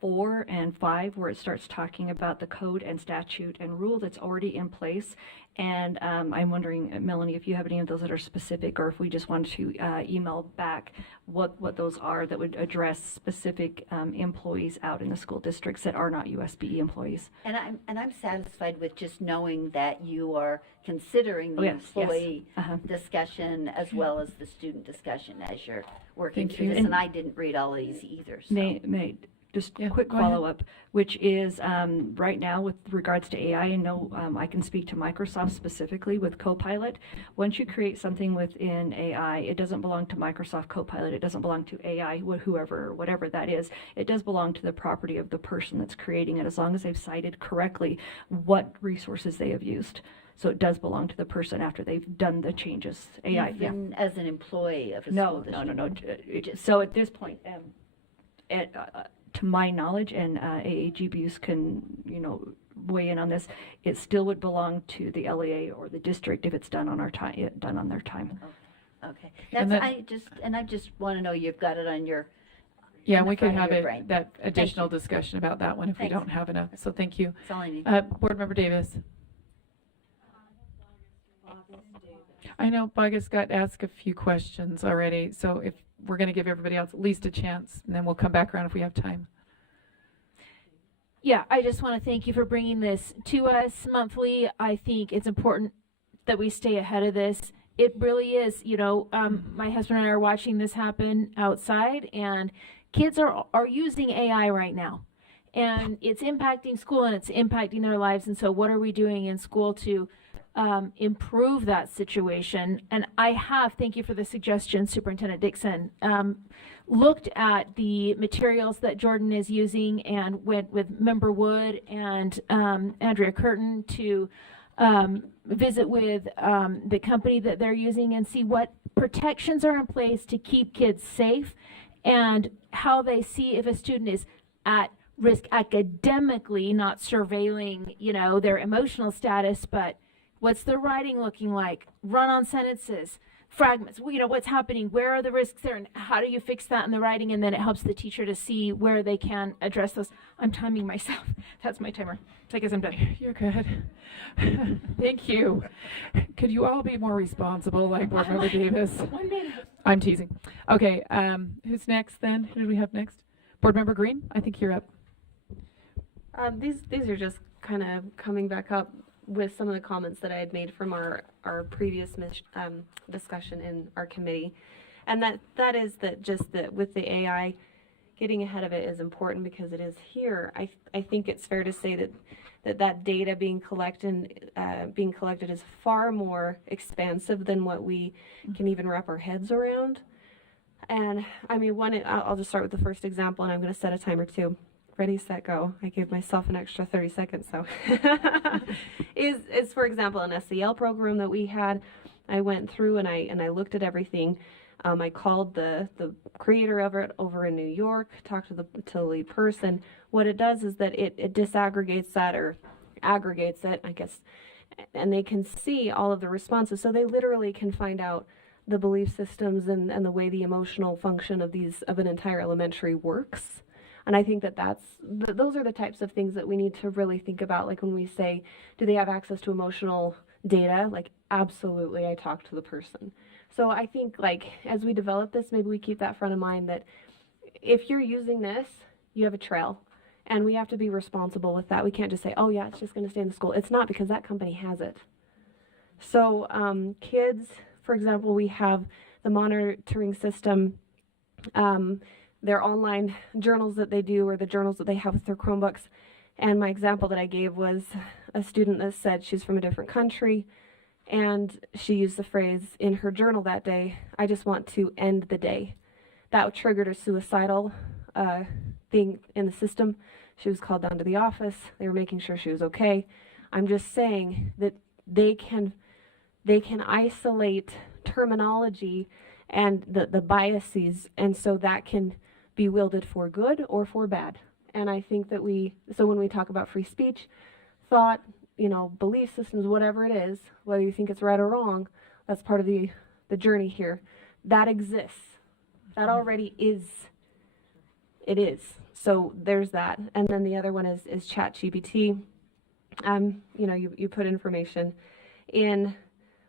4 and 5, where it starts talking about the code and statute and rule that's already in place. And I'm wondering, Melanie, if you have any of those that are specific, or if we just want to email back what those are that would address specific employees out in the school districts that are not USBE employees. And I'm satisfied with just knowing that you are considering the employee discussion as well as the student discussion as you're working through this. And I didn't read all of these either. So. Just quick follow-up, which is right now with regards to AI, and no, I can speak to Microsoft specifically with Copilot. Once you create something within AI, it doesn't belong to Microsoft Copilot. It doesn't belong to AI, whoever, whatever that is. It does belong to the property of the person that's creating it, as long as they've cited correctly what resources they have used. So it does belong to the person after they've done the changes. AI, Even as an employee of a school district? No. So at this point, to my knowledge, and AAG Buse can, weigh in on this, it still would belong to the LEA or the district if it's done on our time, done on their time. Okay. I just want to know you've got it on your. Yeah, we could have that additional discussion about that one if we don't have enough. So thank you. That's all I need. Board Member Davis. I know Bogus got asked a few questions already, so if we're going to give everybody else at least a chance, and then we'll come back around if we have time. Yeah, I just want to thank you for bringing this to us monthly. I think it's important that we stay ahead of this. It really is, my husband and I are watching this happen outside, and kids are using AI right now. And it's impacting school, and it's impacting their lives. And so what are we doing in school to improve that situation? And I have, thank you for the suggestion, Superintendent Dixon, looked at the materials that Jordan is using and went with Member Wood and Andrea Curtin to visit with the company that they're using and see what protections are in place to keep kids safe, and how they see if a student is at risk academically, not surveilling, you know, their emotional status, but what's their writing looking like? Run-on sentences, fragments, you know, what's happening, where are the risks there, and how do you fix that in the writing? And then it helps the teacher to see where they can address those. I'm timing myself. That's my timer. So I guess I'm done. You're good. Thank you. Could you all be more responsible, like Board Member Davis? 1 minute. I'm teasing. Okay, who's next then? Who do we have next? Board Member Green, I think you're up. These are just kind of coming back up with some of the comments that I had made from our previous discussion in our committee, and that is that just that with the AI, getting ahead of it is important because it is here. I think it's fair to say that data being collected is far more expansive than what we can even wrap our heads around. And I mean, I'll just start with the first example, and I'm going to set a timer too. Ready, set, go. I gave myself an extra 30 seconds, so. is for example, an SEL program that we had. I went through and I looked at everything. I called the creator of it over in New York, talked to the lead person. What it does is that it disaggregates that, or aggregates it, I guess, and they can see all of the responses. So they literally can find out the belief systems and the way the emotional function of an entire elementary works. And I think those are the types of things that we need to really think about. Like when we say, do they have access to emotional data? Like, absolutely, I talked to the person. So I think, like, as we develop this, maybe we keep that front of mind that if you're using this, you have a trail. And we have to be responsible with that. We can't just say, oh yeah, it's just going to stay in the school. It's not, because that company has it. So kids, for example, we have the monitoring system, their online journals that they do, or the journals that they have with their Chromebooks. And my example that I gave was a student that said she's from a different country, and she used the phrase in her journal that day, I just want to end the day. That triggered a suicidal thing in the system. She was called down to the office. They were making sure she was okay. I'm just saying that they can isolate terminology and the biases, and so that can be wielded for good or for bad. And I think that so when we talk about free speech, thought, you know, belief systems, whatever it is, whether you think it's right or wrong, that's part of the journey here. That exists. That already is. It is. So there's that. And then the other one is ChatGPT. You know, you put information in.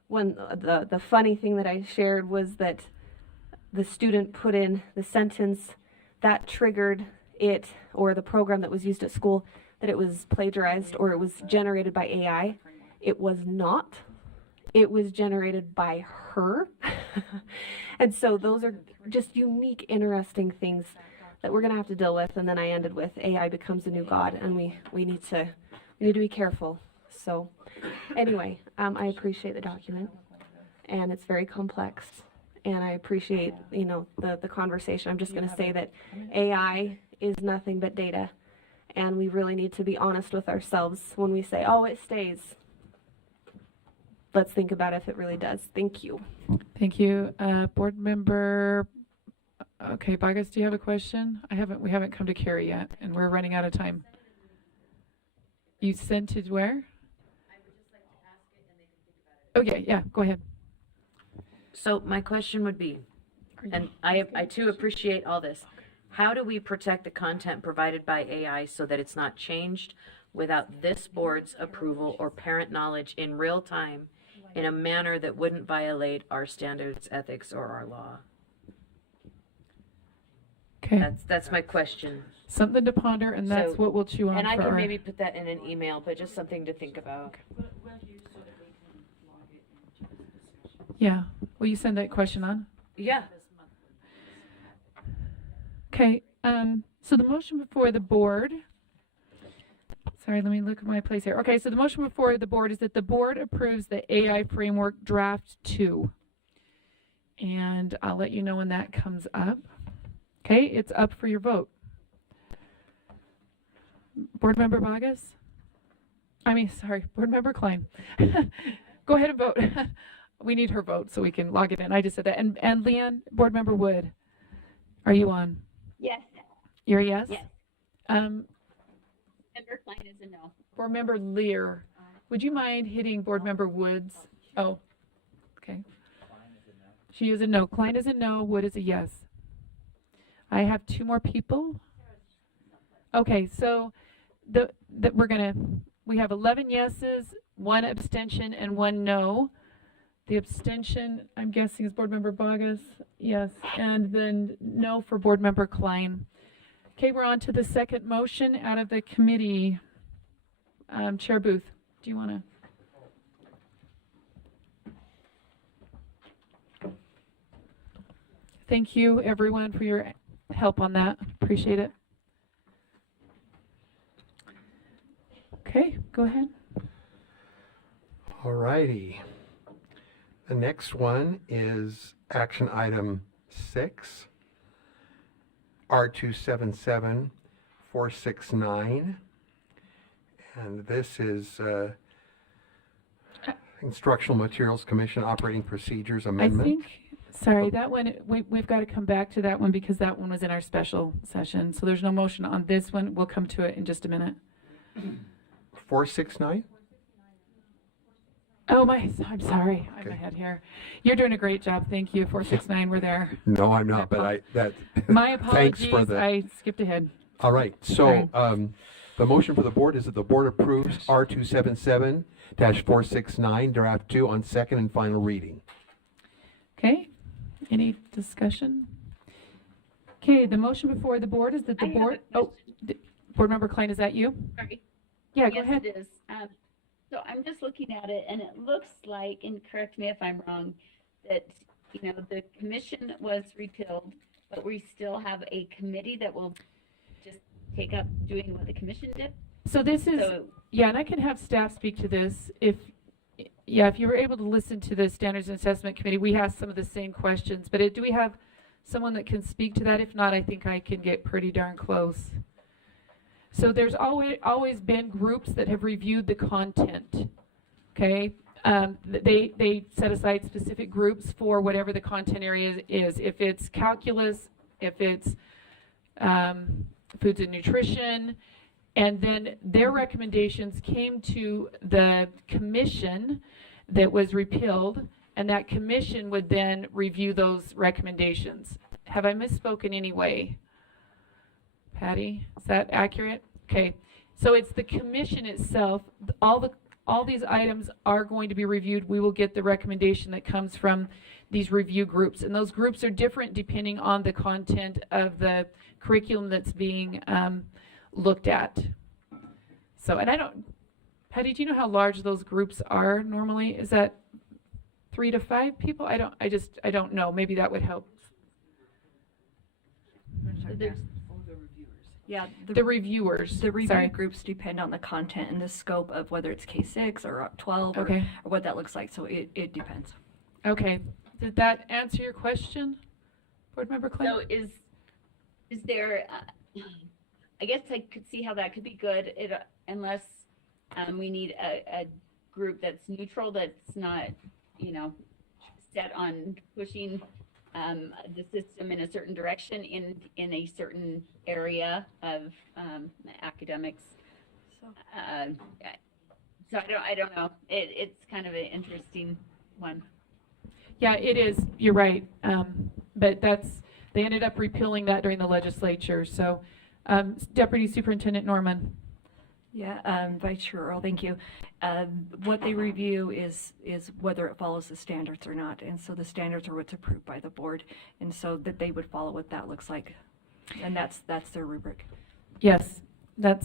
The funny thing that I shared was that the student put in the sentence that triggered it, or the program that was used at school, that it was plagiarized or it was generated by AI. It was not. It was generated by her. And so those are just unique, interesting things that we're going to have to deal with. And then I ended with AI becomes the new God, and we need to be careful. So anyway, I appreciate the document, and it's very complex, and I appreciate, you know, the conversation. I'm just going to say that AI is nothing but data, and we really need to be honest with ourselves when we say, oh, it stays. Let's think about if it really does. Thank you. Thank you. Board Member, okay, Bagas, do you have a question? We haven't come to Carrie yet, and we're running out of time. You sent it where? Okay, yeah, go ahead. So my question would be, and I too appreciate all this, how do we protect the content provided by AI so that it's not changed without this board's approval or parent knowledge in real time in a manner that wouldn't violate our standards, ethics, or our law? Okay. That's my question. Something to ponder, and that's what we'll chew on. And I for can our... maybe put that in an email, but just something to think about. Yeah. Will you send that question on? Yeah. Okay. So the motion before the board. Sorry, let me look at my place here. Okay, so the motion before the board is that the board approves the AI framework draft 2. And I'll let you know when that comes up. Okay, it's up for your vote. Board Member Bagas? Board Member Klein. Go ahead and vote. We need her vote so we can log it in. I just said that. And Leanne, Board Member Wood, are you on? Yes. You're a yes? Yes. Member Klein is a no. Board Member Lear, would you mind hitting Board Member Woods? Oh, okay. She is a no. Klein is a no. Wood is a yes. I have two more people. Okay, so we have 11 yeses, 1 abstention, and 1 no. The abstention, I'm guessing, is Board Member Bogus. Yes, and then no for Board Member Klein. Okay, we're on to the second motion out of the committee. Chair Booth, do you want to? Thank you, everyone, for your help on that. Appreciate it. Okay, go ahead. All righty. The next one is action item 6, R277469. And this is Instructional Materials Commission Operating Procedures Amendment. I think, sorry, that one, we've got to come back to that one because that one was in our special session. So there's no motion on this one. We'll come to it in just a minute. 469? Oh, I'm sorry. I'm ahead here. You're doing a great job. Thank you. 469, we're there. No, I'm not, but My apologies. thanks for the. I skipped ahead. All right, so the motion for the board is that the board approves R277-469, draft 2 on second and final reading. Okay, any discussion? Okay, the motion before the board is that the board, Board Member Klein, is that you? Sorry. Yeah, yes, go ahead. It is. So I'm just looking at it, and it looks like, and correct me if I'm wrong, that the commission was repealed, but we still have a committee that will just take up doing what the commission did. So this is, yeah, and I can have staff speak to this. If you were able to listen to the Standards and Assessment Committee, we asked some of the same questions, but do we have someone that can speak to that? If not, I think I can get pretty darn close. So there's always been groups that have reviewed the content, okay? They set aside specific groups for whatever the content area is. If it's calculus, if it's foods and nutrition, and then their recommendations came to the commission that was repealed, and that commission would then review those recommendations. Have I misspoken anyway? Patty, is that accurate? Okay, so it's the commission itself. All these items are going to be reviewed. We will get the recommendation that comes from these review groups, and those groups are different depending on the content of the curriculum that's being looked at. So, and Patty, do you know how large those groups are normally? Is that 3 to 5 people? I don't know. Maybe that would help. Yeah, the reviewers. The review groups depend on the content and the scope of whether it's K6 or 12 or what that looks like. So it depends. Okay. Did that answer your question, Board Member Klein? So is there? I guess I could see how that could be good, unless we need a group that's neutral, that's not set on pushing the system in a certain direction in a certain area of academics. So I don't know. It's kind of an interesting one. Yeah, it is. You're right. But they ended up repealing that during the legislature. So, Deputy Superintendent Norman. Yeah, Vice Chair Earl, thank you. What they review is whether it follows the standards or not, and so the standards are what's approved by the board, and so that they would follow what that looks like, and that's their rubric. Yes, that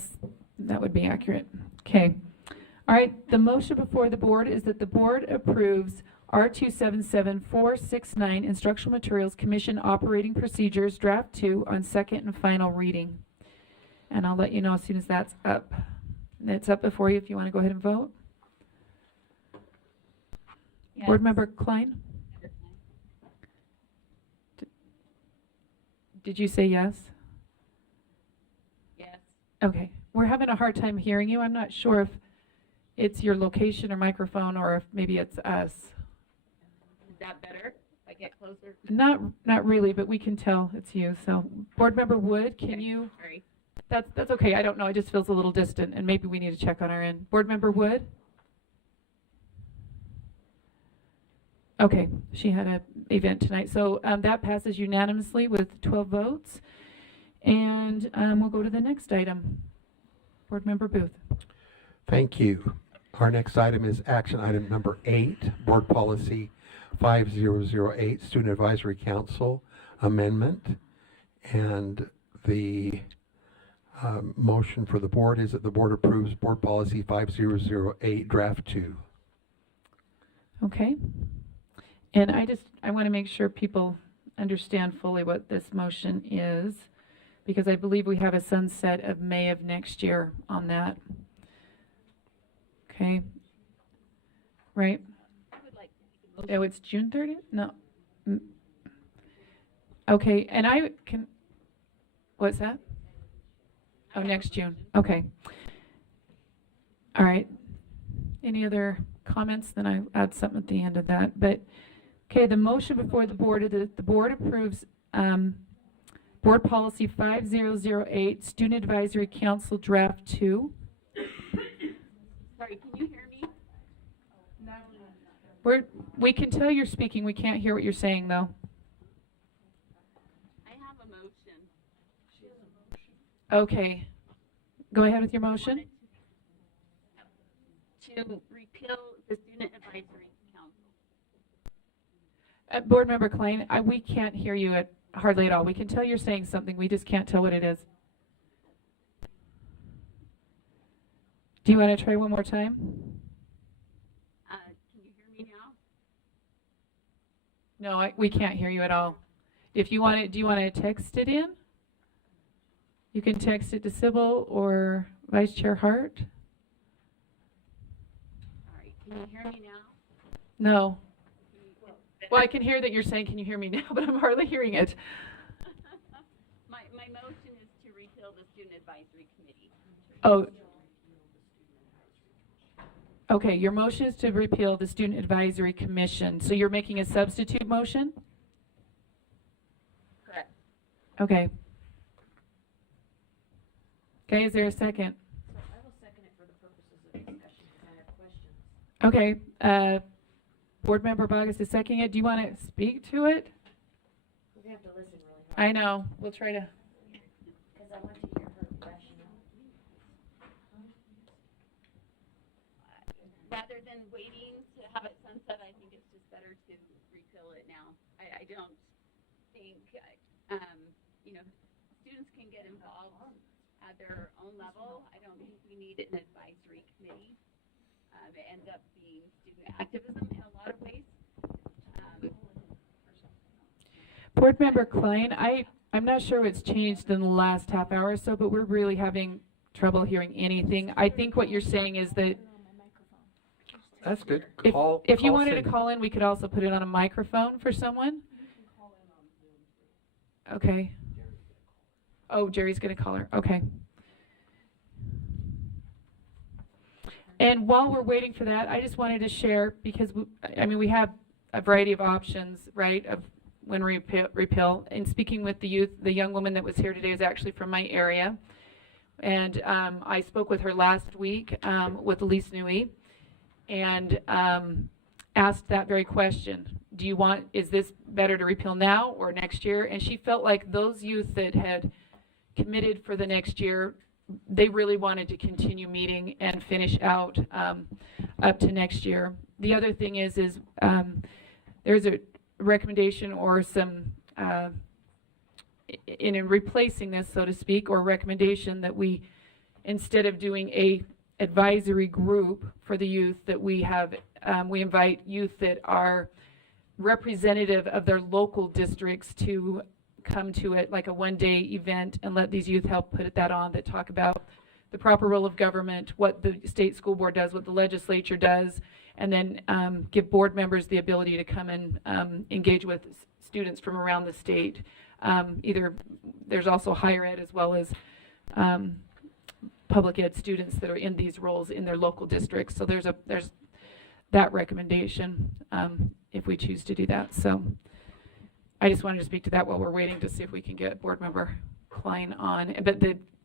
would be accurate. Okay. All right. The motion before the board is that the board approves R277469 Instructional Materials Commission Operating Procedures Draft 2 on second and final reading. And I'll let you know as soon as that's up. It's up before you if you want to go ahead and vote. Yes. Board Member Klein? Did you say yes? Yes. Okay. We're having a hard time hearing you. I'm not sure if it's your location or microphone or if maybe it's us. Is that better? If I get closer? Not really, but we can tell it's you. So, Board Member Wood, can you? Sorry. That's okay. I don't know. It just feels a little distant, and maybe we need to check on our end. Board Member Wood? Okay, she had an event tonight. So that passes unanimously with 12 votes. And we'll go to the next item. Board Member Booth. Thank you. Our next item is action item number 8, Board Policy 5008, Student Advisory Council Amendment. And the motion for the board is that the board approves Board Policy 5008, Draft 2. Okay. And I want to make sure people understand fully what this motion is, because I believe we have a sunset of May of next year on that. Okay. Right? Oh, it's June 30th? No. Okay, and I can, what's that? Oh, next June. Okay. All right. Any other comments? Then I add something at the end of that. But okay, the motion before the board is that the board approves Board Policy 5008, Student Advisory Council Draft 2. Sorry, can you hear me? We can tell you're speaking. We can't hear what you're saying, though. I have a motion. Okay. Go ahead with your motion. To repeal the Student Advisory Council. Board Member Klein, we can't hear you hardly at all. We can tell you're saying something. We just can't tell what it is. Do you want to try one more time? Can you hear me now? No, we can't hear you at all. If you want to, do you want to text it in? You can text it to Sybil or Vice Chair Hart. All right, can you hear me now? No. Well, I can hear that you're saying, can you hear me now? But I'm hardly hearing it. My motion is to repeal the Student Advisory Committee. Oh. Okay, your motion is to repeal the Student Advisory Commission. So you're making a substitute motion? Correct. Okay. Okay, is there a second? So I will second it for the purposes of discussion because I have questions. Okay, Board Member Bogus is seconding it. Do you want to speak to it? We have to listen really hard. I know. We'll try to. Because I want to hear her rationale. Rather than waiting to have it sunset, I think it's just better to repeal it now. I don't think, students can get involved at their own level. I don't think we need an advisory committee. It ends up being student activism in a lot of ways. Board Member Klein, I'm not sure what's changed in the last half hour or so, but we're really having trouble hearing anything. I think what you're saying is that That's good. if you wanted to call in, we could also put it on a microphone for someone. Okay. Oh, Jerry's going to call her. Okay. And while we're waiting for that, I just wanted to share, because we have a variety of options, right, of when we repeal. And speaking with the youth, the young woman that was here today is actually from my area. And I spoke with her last week with Elise Nui and asked that very question. Is this better to repeal now or next year? And she felt like those youth that had committed for the next year, they really wanted to continue meeting and finish out up to next year. The other thing is there's a recommendation or some in replacing this, so to speak, or recommendation that we, instead of doing a advisory group for the youth, that we have we invite youth that are representative of their local districts to come to it, like a one-day event, and let these youth help put that on, that talk about the proper role of government, what the state school board does, what the legislature does, and then give board members the ability to come and engage with students from around the state. Either there's also higher ed as well as public ed students that are in these roles in their local districts. So there's that recommendation if we choose to do that. So I just wanted to speak to that while we're waiting to see if we can get board member Klein on. But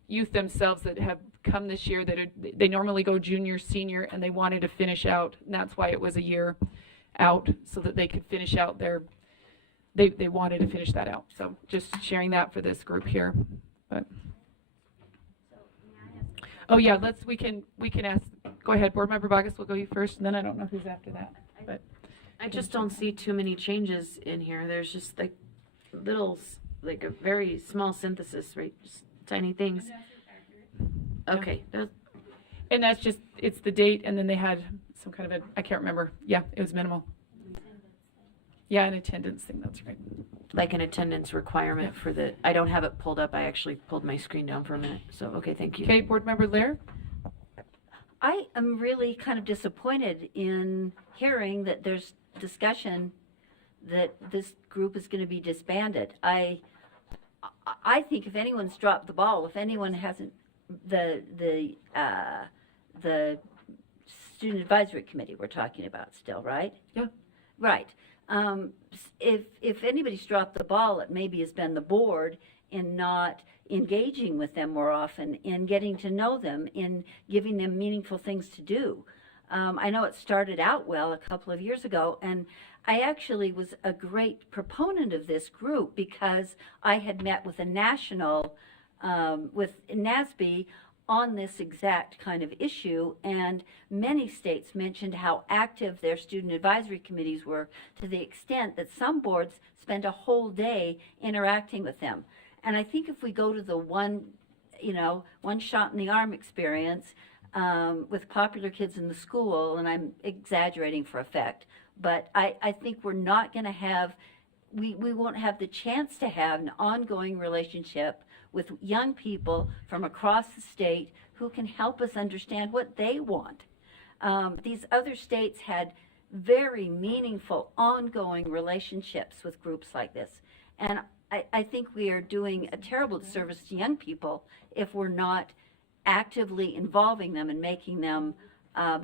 youth themselves that have come this year that they normally go junior, senior, and they wanted to finish out, and that's why it was a year out, so that they could finish out they wanted to finish that out. So just sharing that for this group here. But oh yeah, we can ask. Go ahead, Board Member Bogus. We'll go you first, and then I don't know who's after that. But I just don't see too many changes in here. There's just like like a very small synthesis, right? Just tiny things. Okay. And that's just, it's the date, and then they had some kind of I can't remember. Yeah, it was minimal. Yeah, an attendance thing, that's right. Like an attendance requirement for I don't have it pulled up. I actually pulled my screen down for a minute. So, okay, thank you. Okay, Board Member Lair? I am really kind of disappointed in hearing that there's discussion that this group is going to be disbanded. I think if anyone's dropped the ball, if anyone hasn't, the Student Advisory Committee we're talking about still, right? Yeah. Right. If anybody's dropped the ball, it maybe has been the board in not engaging with them more often, in getting to know them, in giving them meaningful things to do. I know it started out well a couple of years ago, and I actually was a great proponent of this group because I had met with a national, with NASB on this exact kind of issue, and many states mentioned how active their student advisory committees were, to the extent that some boards spend a whole day interacting with them. And I think if we go to the one shot in the arm experience with popular kids in the school, and I'm exaggerating for effect, but I think we're not going to have, we won't have the chance to have an ongoing relationship with young people from across the state who can help us understand what they want. These other states had very meaningful, ongoing relationships with groups like this. And I think we are doing a terrible disservice to young people if we're not actively involving them and making them,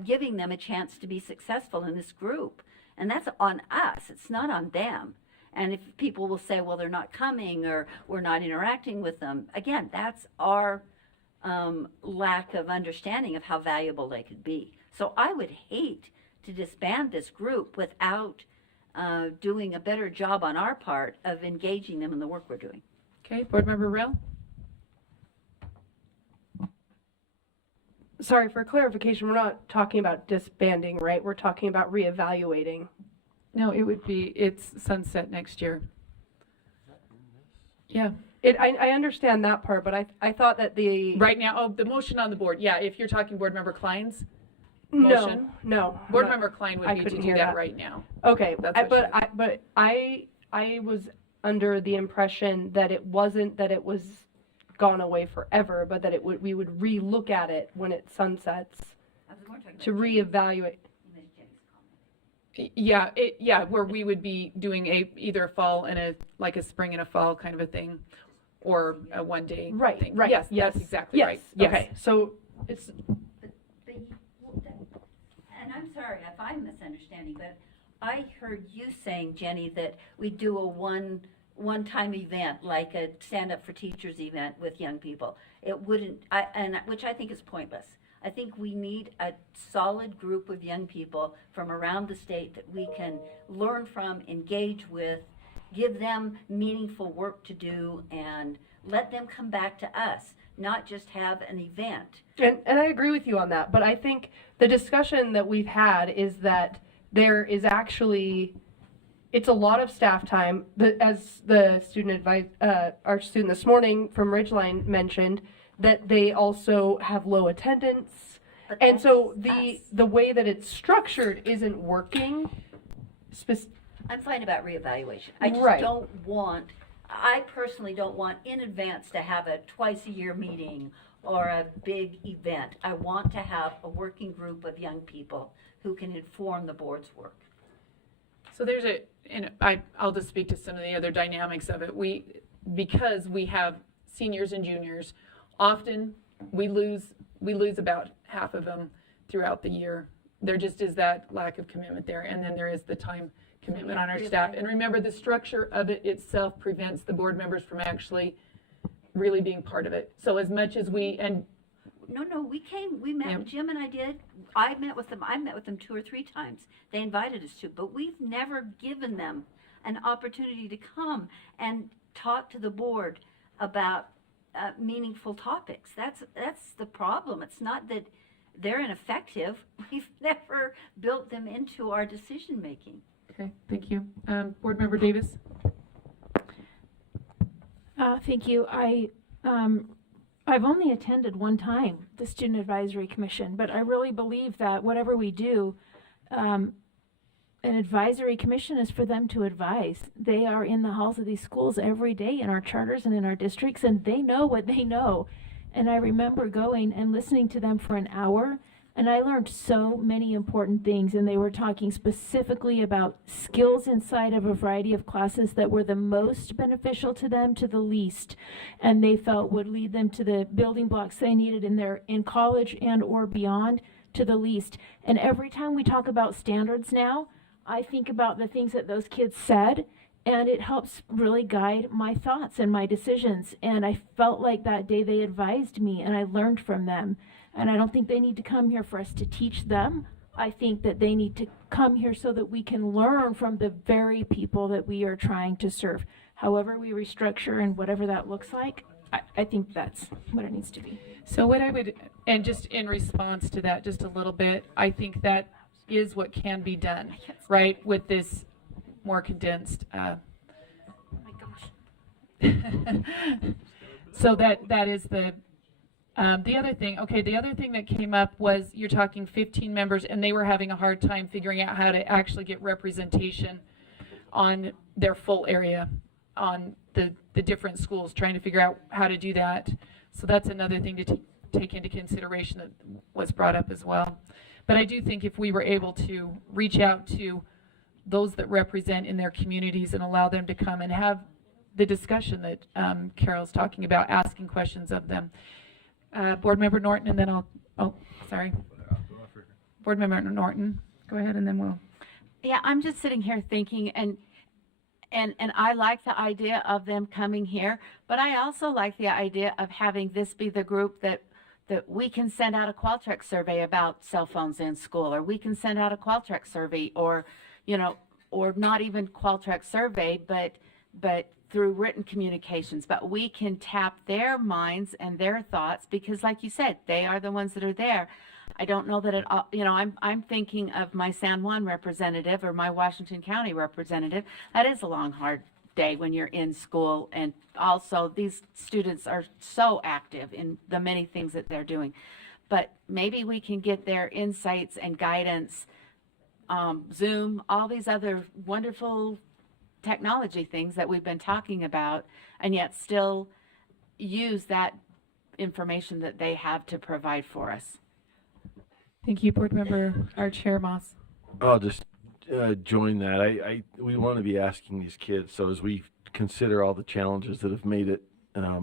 giving them a chance to be successful in this group. And that's on us, it's not on them. And if people will say, well, they're not coming or we're not interacting with them, again, that's our lack of understanding of how valuable they could be. So I would hate to disband this group without doing a better job on our part of engaging them in the work we're doing. Okay, Board Member Rell? Sorry, for clarification, we're not talking about disbanding, right? We're talking about reevaluating. No, it's sunset next year. Yeah. I understand that part, but I thought that right now, the motion on the board. Yeah, if you're talking Board Member Klein's motion. No. Board Member Klein would need to do that right now. Okay, but I was under the impression that it wasn't that it was gone away forever, but that we would re-look at it when it sunsets to reevaluate. Yeah, where we would be doing either a fall and a spring and a fall kind of a thing, or a one-day thing. Right. Yes, that's exactly right. Yes. Okay, so it's. And I'm sorry if I'm misunderstanding, but I heard you saying, Jenny, that we do a one-time event, like a Stand Up for Teachers event with young people. It wouldn't, which I think is pointless. I think we need a solid group of young people from around the state that we can learn from, engage with, give them meaningful work to do, and let them come back to us, not just have an event. And I agree with you on that, but I think the discussion that we've had is that there is actually, it's a lot of staff time. As the our student this morning from Ridgeline mentioned, that they also have low attendance, and so the way that it's structured isn't working. I'm fine about reevaluation. I just don't want, I personally don't want in advance to have a twice-a-year meeting or a big event. I want to have a working group of young people who can inform the board's work. So there's I'll just speak to some of the other dynamics of it. Because we have seniors and juniors, often we lose about half of them throughout the year. There just is that lack of commitment there, and then there is the time commitment on our staff. And remember, the structure of it itself prevents the board members from actually really being part of it. So as much as we, and No, we met, Yep. Jim and I did. I met with them 2 or 3 times. They invited us to, but we've never given them an opportunity to come and talk to the board about meaningful topics. That's the problem. It's not that they're ineffective. We've never built them into our decision making. okay, thank you. Board Member Davis? Thank you. I've only attended one time the Student Advisory Commission, but I really believe that whatever we do, an advisory commission is for them to advise. They are in the halls of these schools every day in our charters and in our districts, and they know what they know. And I remember going and listening to them for an hour, and I learned so many important things. And they were talking specifically about skills inside of a variety of classes that were the most beneficial to them to the least, and they felt would lead them to the building blocks they needed in college and or beyond to the least. And every time we talk about standards now, I think about the things that those kids said, and it helps really guide my thoughts and my decisions. And I felt like that day they advised me and I learned from them. And I don't think they need to come here for us to teach them. I think that they need to come here so that we can learn from the very people that we are trying to serve. However we restructure and whatever that looks like, I think that's what it needs to be. So what I would, and just in response to that just a little bit, I think that is what can be done, right, with this more condensed. Oh my gosh. So that is the other thing. Okay, the other thing that came up was you're talking 15 members, and they were having a hard time figuring out how to actually get representation on their full area, on the different schools, trying to figure out how to do that. So that's another thing to take into consideration that was brought up as well. But I do think if we were able to reach out to those that represent in their communities and allow them to come and have the discussion that Carol's talking about, asking questions of them. Board Member Norton, and then sorry. Board Member Norton, go ahead, and then we'll. Yeah, I'm just sitting here thinking, and I like the idea of them coming here, but I also like the idea of having this be the group that we can send out a Qualtrics survey about cell phones in school, or we can send out a Qualtrics survey, or not even Qualtrics survey, but through written communications. But we can tap their minds and their thoughts, because like you said, they are the ones that are there. I don't know that I'm thinking of my San Juan representative or my Washington County representative. That is a long, hard day when you're in school, and also these students are so active in the many things that they're doing. But maybe we can get their insights and guidance, Zoom, all these other wonderful technology things that we've been talking about, and yet still use that information that they have to provide for us. Thank you, Board Member, our Chair Moss. I'll just join that. We want to be asking these kids, so as we consider all the challenges that have made it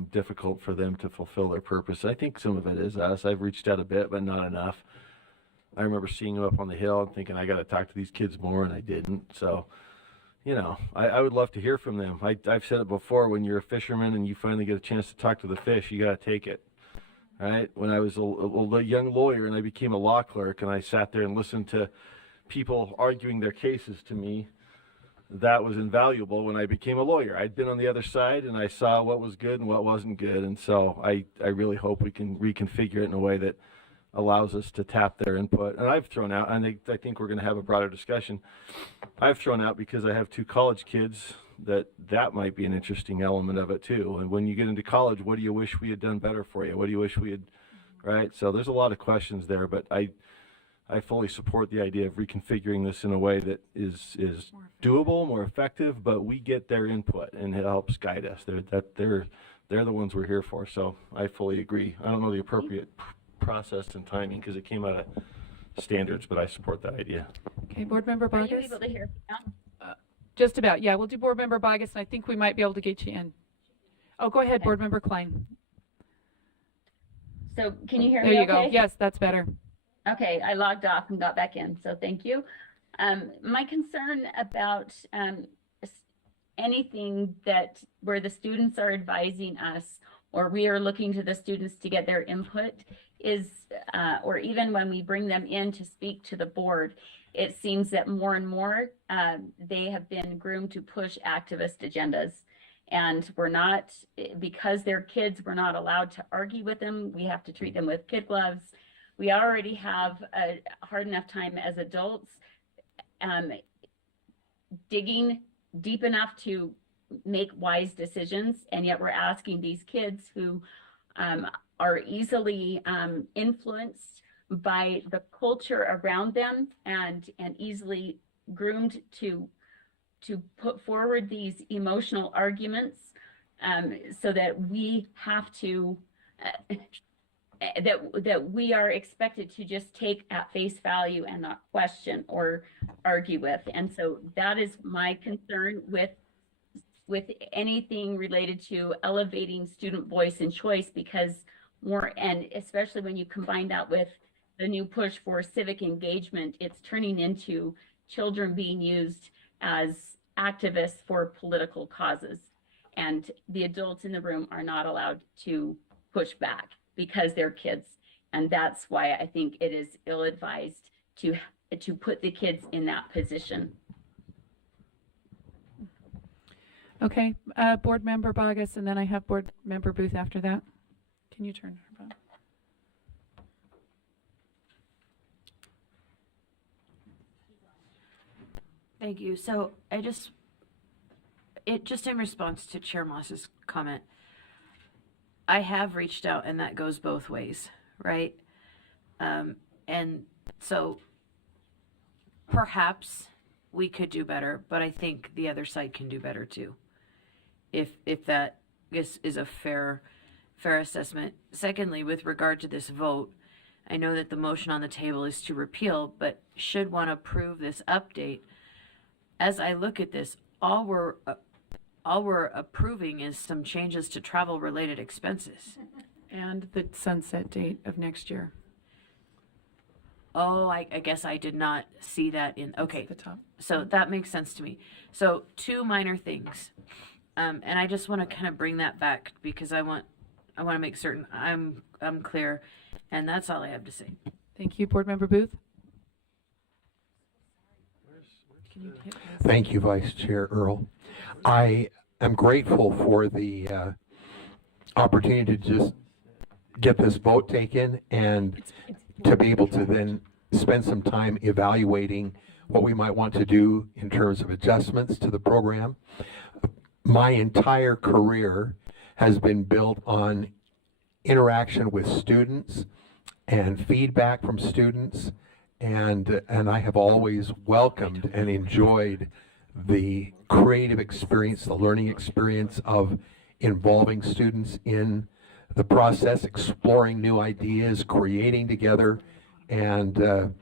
difficult for them to fulfill their purpose, I think some of it is us. I've reached out a bit, but not enough. I remember seeing them up on the hill and thinking, I got to talk to these kids more, and I didn't. So, I would love to hear from them. I've said it before, when you're a fisherman and you finally get a chance to talk to the fish, you got to take it. Right? When I was a young lawyer and I became a law clerk and I sat there and listened to people arguing their cases to me, that was invaluable when I became a lawyer. I'd been on the other side and I saw what was good and what wasn't good. And so I really hope we can reconfigure it in a way that allows us to tap their input. And I've thrown out, and I think we're going to have a broader discussion, I've thrown out, because I have 2 college kids, that might be an interesting element of it too. And when you get into college, what do you wish we had done better for you? What do you wish we had, right? So there's a lot of questions there, but I fully support the idea of reconfiguring this in a way that is doable, more effective, but we get their input and it helps guide us. They're the ones we're here for. So I fully agree. I don't know the appropriate process and timing because it came out of standards, but I support that idea. Okay, Board Member Vargas. Are you able to hear me now? Just about, yeah. We'll do Board Member Vargas, and I think we might be able to get you in. Oh, go ahead, Board Member Klein. So can you hear me There you okay? go. Yes, that's better. Okay, I logged off and got back in, so thank you. My concern about anything where the students are advising us or we are looking to the students to get their input is, or even when we bring them in to speak to the board, it seems that more and more they have been groomed to push activist agendas. And we're not, because they're kids, we're not allowed to argue with them. We have to treat them with kid gloves. We already have a hard enough time as adults digging deep enough to make wise decisions, and yet we're asking these kids who are easily influenced by the culture around them and easily groomed to put forward these emotional arguments, so that we have to that we are expected to just take at face value and not question or argue with. And so that is my concern with anything related to elevating student voice and choice, because more, and especially when you combine that with the new push for civic engagement, it's turning into children being used as activists for political causes. And the adults in the room are not allowed to push back because they're kids. And that's why I think it is ill-advised to put the kids in that position. Okay, Board Member Bogus, and then I have Board Member Booth after that. Can you turn her phone? Thank you. So just in response to Chair Moss's comment, I have reached out, and that goes both ways, right? And so perhaps we could do better, but I think the other side can do better too. If that is a fair assessment. Secondly, with regard to this vote, I know that the motion on the table is to repeal, but should one approve this update, as I look at this, all we're approving is some changes to travel related expenses. And the sunset date of next year. Oh, I guess I did not see that in, okay. The top. So that makes sense to me. So two minor things. And I just want to kind of bring that back because I want to make certain I'm clear, and that's all I have to say. Thank you, Board Member Booth. Thank you, Vice Chair Earl. I am grateful for the opportunity to just get this vote taken and to be able to then spend some time evaluating what we might want to do in terms of adjustments to the program. My entire career has been built on interaction with students and feedback from students, and I have always welcomed and enjoyed the creative experience, the learning experience of involving students in the process, exploring new ideas, creating together, and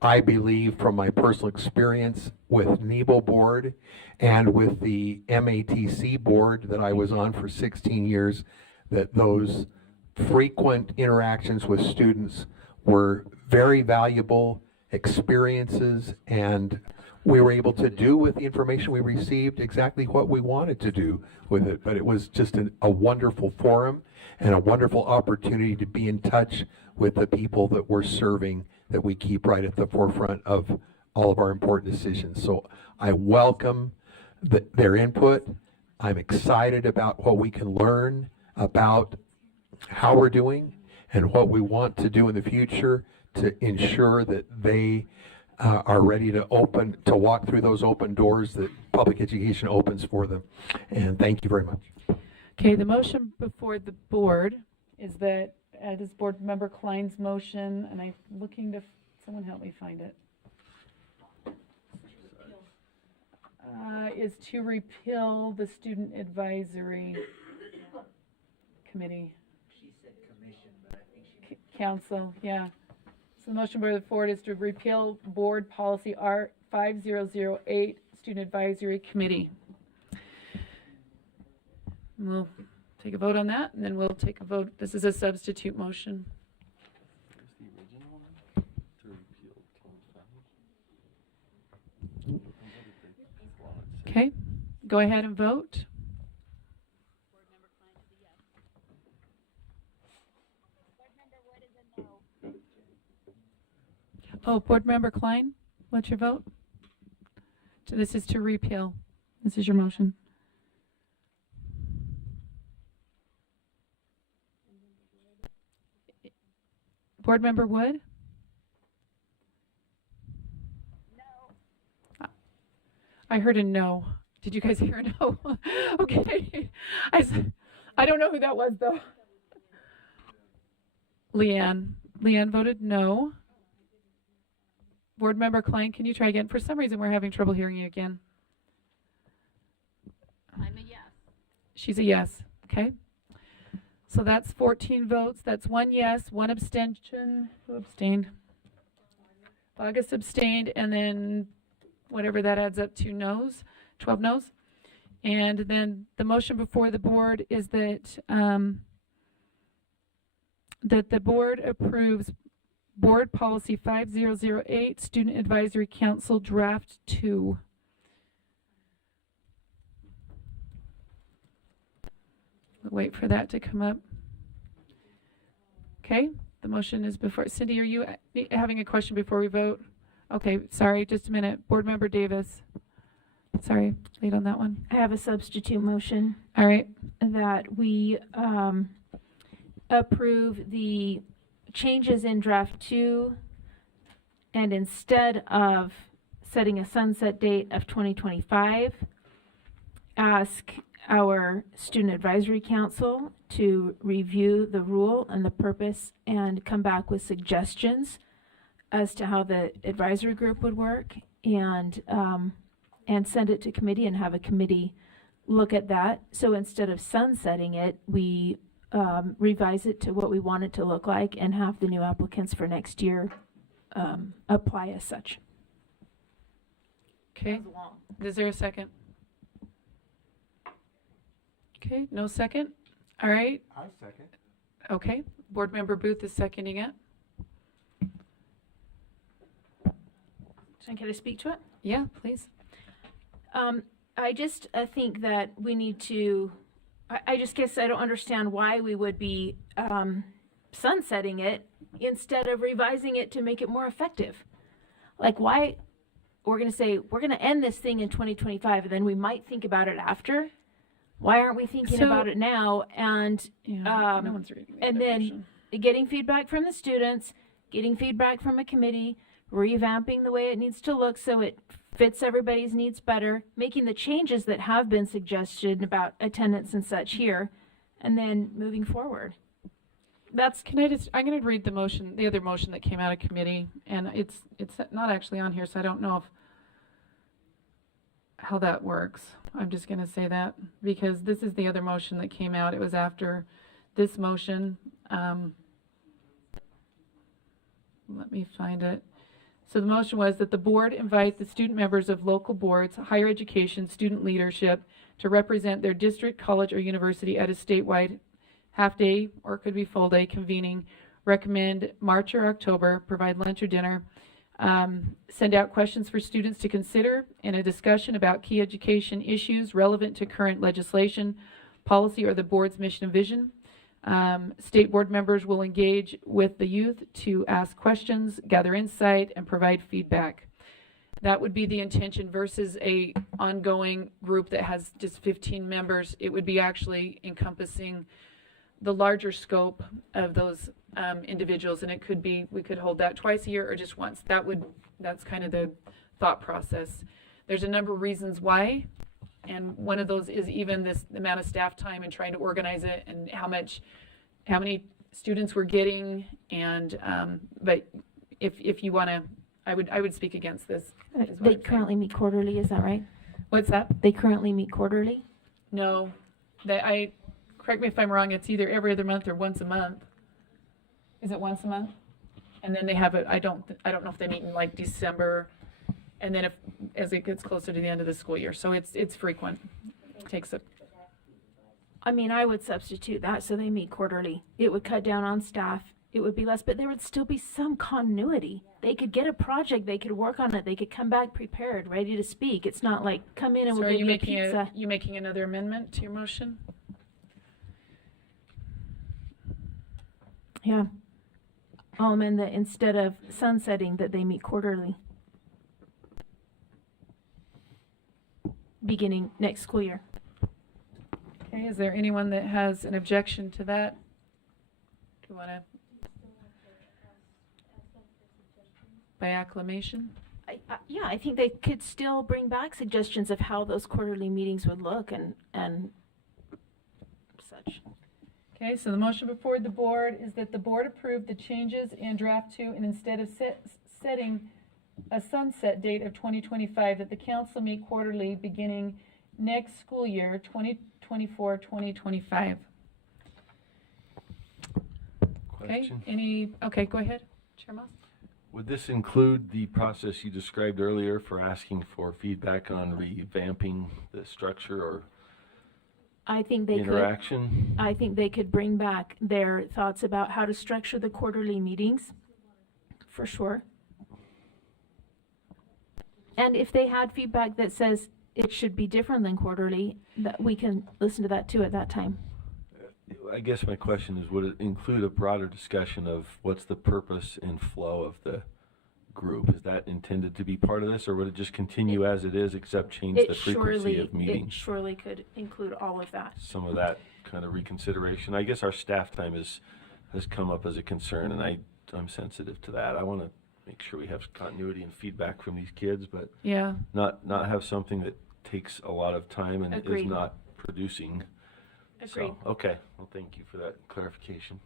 I believe from my personal experience with NEBO board and with the MATC board that I was on for 16 years, that those frequent interactions with students were very valuable experiences, and we were able to do with the information we received exactly what we wanted to do with it. But it was just a wonderful forum and a wonderful opportunity to be in touch with the people that we're serving, that we keep right at the forefront of all of our important decisions. So I welcome their input. I'm excited about what we can learn about how we're doing and what we want to do in the future to ensure that they are ready to walk through those open doors that public education opens for them. And thank you very much. Okay, the motion before the board is that this Board Member Klein's motion, and I'm looking to, someone help me find it, is to repeal the Student Advisory Committee. She said commission, but I think she meant Council, yeah. So the motion before the board is to repeal Board Policy R 5008, Student Advisory Committee. And we'll take a vote on that, and then we'll take a vote. This is a substitute motion. Okay, go ahead and vote. Oh, Board Member Klein, what's your vote? So this is to repeal. This is your motion. Board Member Wood? No. I heard a no. Did you guys hear a no? Okay. I don't know who that was though. Leanne. Leanne voted no. Board Member Klein, can you try again? For some reason, we're having trouble hearing you again. I'm a yes. She's a yes. Okay. So that's 14 votes. That's 1 yes, 1 abstention. Who abstained? August abstained, and then whatever that adds up to noes, 12 noes. And then the motion before the board is that that the board approves Board Policy 5008, Student Advisory Council Draft 2. We'll wait for that to come up. Okay, the motion is before. Cindy, are you having a question before we vote? Okay, sorry, just a minute. Board Member Davis. Sorry, late on that one. I have a substitute motion. All right. That we approve the changes in draft 2, and instead of setting a sunset date of 2025, ask our Student Advisory Council to review the rule and the purpose and come back with suggestions as to how the advisory group would work, and send it to committee and have a committee look at that. So instead of sunsetting it, we revise it to what we want it to look like and have the new applicants for next year apply as such. Okay. Is there a second? Okay, no second? All right. I second. Okay. Board Member Booth is seconding it. So can I speak to it? Yeah, please. I just think that we need to, I just guess I don't understand why we would be sunsetting it instead of revising it to make it more effective. Like, why we're going to say we're going to end this thing in 2025 and then we might think about it after. Why aren't we thinking about it now? And no one's reading and then getting feedback from the students, getting feedback from a committee, revamping the way it needs to look so it fits everybody's needs better, making the changes that have been suggested about attendance and such here, and then moving forward. That's, I'm going to read the motion, the other motion that came out of committee, and it's not actually on here, so I don't know how that works. I'm just going to say that because this is the other motion that came out. It was after this motion. Let me find it. So the motion was that the board invite the student members of local boards, higher education, student leadership to represent their district, college, or university at a statewide half-day, or it could be full-day convening, recommend March or October, provide lunch or dinner, send out questions for students to consider, and a discussion about key education issues relevant to current legislation, policy, or the board's mission and vision. State board members will engage with the youth to ask questions, gather insight, and provide feedback. That would be the intention versus a ongoing group that has just 15 members. It would be actually encompassing the larger scope of those individuals, and it could be, we could hold that twice a year or just once. That's kind of the thought process. There's a number of reasons why, and one of those is even this amount of staff time and trying to organize it and how many students we're getting, and but if you want to, I would speak against this. They currently meet quarterly, is that right? What's that? They currently meet quarterly? No, correct me if I'm wrong, it's either every other month or once a month. Is it once a month? And then they have I don't know if they meet in like December, and then as it gets closer to the end of the school year. So it's frequent. It takes a. I mean, I would substitute that so they meet quarterly. It would cut down on staff. It would be less, but there would still be some continuity. They could get a project, they could work on it, they could come back prepared, ready to speak. It's not like come in and So we'll give you a pizza. You making another amendment to your motion? Yeah. I'll amend that instead of sunsetting, that they meet quarterly. Beginning next school year. Okay, is there anyone that has an objection to that? Do you want to? By acclamation? Yeah, I think they could still bring back suggestions of how those quarterly meetings would look and such. Okay, so the motion before the board is that the board approve the changes in draft 2, and instead of setting a sunset date of 2025, that the council meet quarterly beginning next school year, 2024-2025. Okay, okay, go ahead, Chair Moss. Would this include the process you described earlier for asking for feedback on revamping the structure or I think they interaction? I think they could bring back their thoughts about how to structure the quarterly meetings, for sure. And if they had feedback that says it should be different than quarterly, that we can listen to that too at that time. I guess my question is, would it include a broader discussion of what's the purpose and flow of the group? Is that intended to be part of this, or would it just continue as it is, except change the frequency of meetings? It surely could include all of that. Some of that kind of reconsideration. I guess our staff time has come up as a concern, and I'm sensitive to that. I want to make sure we have continuity and feedback from these kids, but yeah, not have something that takes a lot of time and Agreed. is not producing. Agreed. So, okay. Well, thank you for that clarification.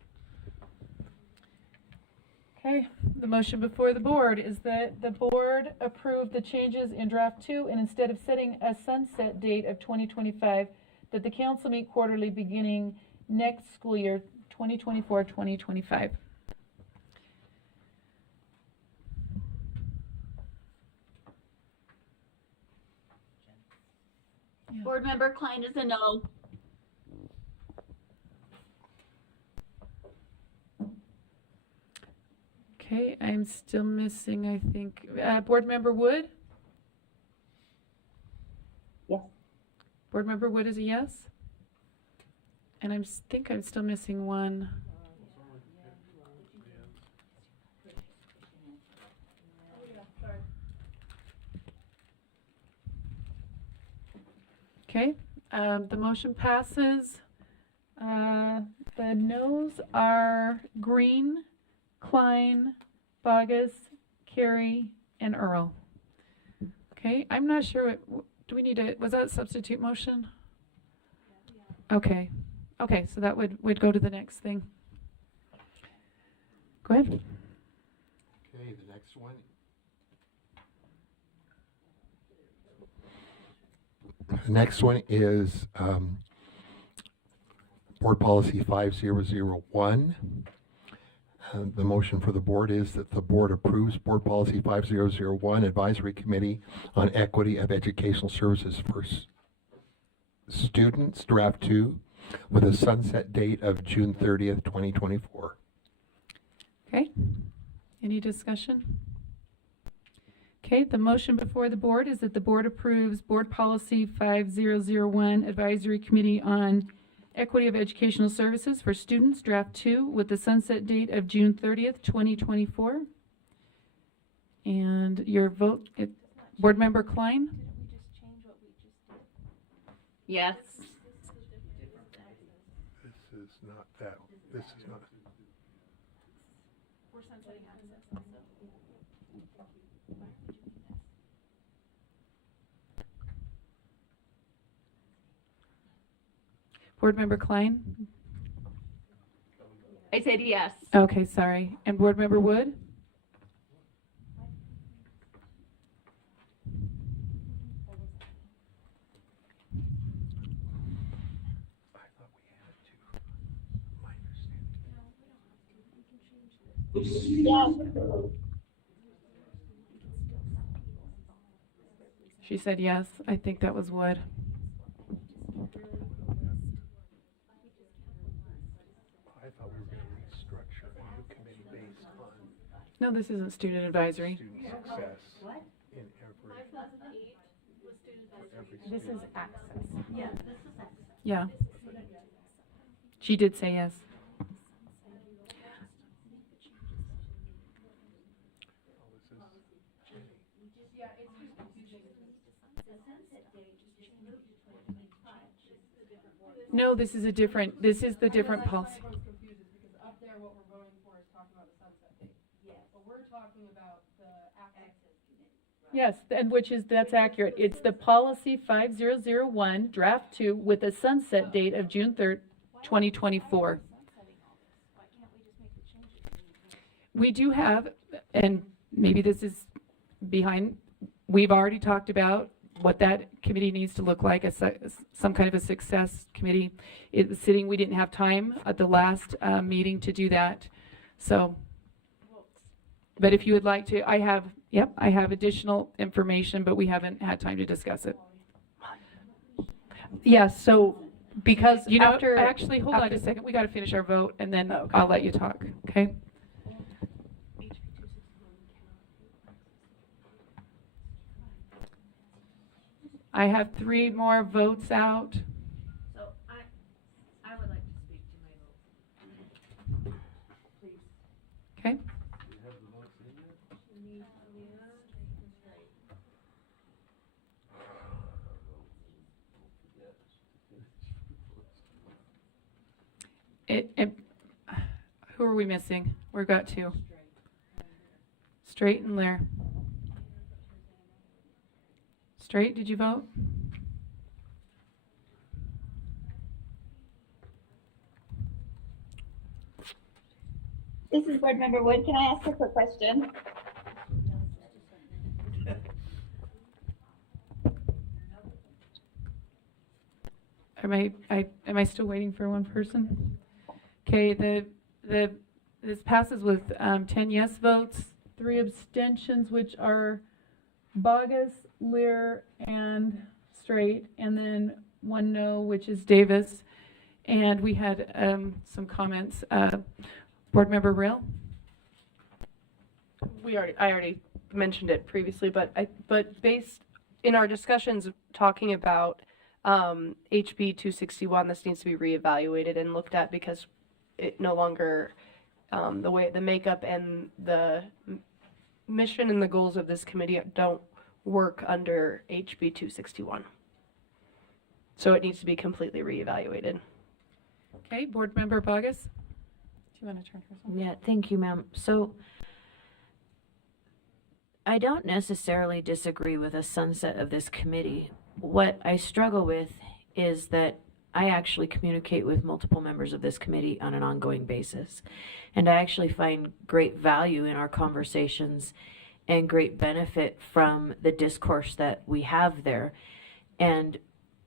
Okay, the motion before the board is that the board approve the changes in draft 2, and instead of setting a sunset date of 2025, that the council meet quarterly beginning next school year, 2024-2025. Board Member Klein is a no. Okay, I'm still missing, I think, Board Member Wood? Yes. Board Member Wood is a yes? And I think I'm still missing one. Okay, the motion passes. The noes are Green, Klein, Bogus, Carey, and Earl. Okay, I'm not sure, do we need a, was that a substitute motion? Okay, okay, so that would go to the next thing. Go ahead. Okay, the next one. The next one is Board Policy 5001. The motion for the board is that the board approves Board Policy 5001, Advisory Committee on Equity of Educational Services for Students, Draft 2, with a sunset date of June 30th, 2024. Okay, any discussion? Okay, the motion before the board is that the board approves Board Policy 5001, Advisory Committee on Equity of Educational Services for Students, Draft 2, with the sunset date of June 30th, 2024. And your vote, Board Member Klein? Yes. This is not that. This is not. We're sunsetting access. Board Member Klein? I said yes. Okay, sorry. And Board Member Wood? She said yes. I think that was Wood. I thought we were going to restructure a new committee based on No, this isn't student advisory. student success in every This is access. Yeah, this is access. Yeah. She did say yes. No, this is the different policy. Up there, what we're voting for is talking about the sunset date. Yes. But we're talking about the access committee. Yes, and that's accurate. It's the policy 5001, draft 2, with a sunset date of June 3rd, 2024. We do have, and maybe this is behind, we've already talked about what that committee needs to look like, some kind of a success committee. It was sitting, we didn't have time at the last meeting to do that. So, but if you would like to, I have additional information, but we haven't had time to discuss it. Yes, so because actually, hold on a second. We got to finish our vote, and then I'll let you talk, okay? I have 3 more votes out. So I would like to speak to my vote. Please. Okay. Who are we missing? We've got 2. Straight and Lair. Straight, did you vote? This is Board Member Wood. Can I ask a quick question? Am I still waiting for one person? Okay, this passes with 10 yes votes, 3 abstentions, which are Bogus, Lear, and Straight, and then 1 no, which is Davis. And we had some comments. Board Member Rail? I already mentioned it previously, but based in our discussions talking about HB 261, this needs to be reevaluated and looked at because it no longer the makeup and the mission and the goals of this committee don't work under HB 261. So it needs to be completely reevaluated. Okay, Board Member Bogus? Do you want to turn hers on? Yeah, thank you, ma'am. So I don't necessarily disagree with a sunset of this committee. What I struggle with is that I actually communicate with multiple members of this committee on an ongoing basis. And I actually find great value in our conversations and great benefit from the discourse that we have there. And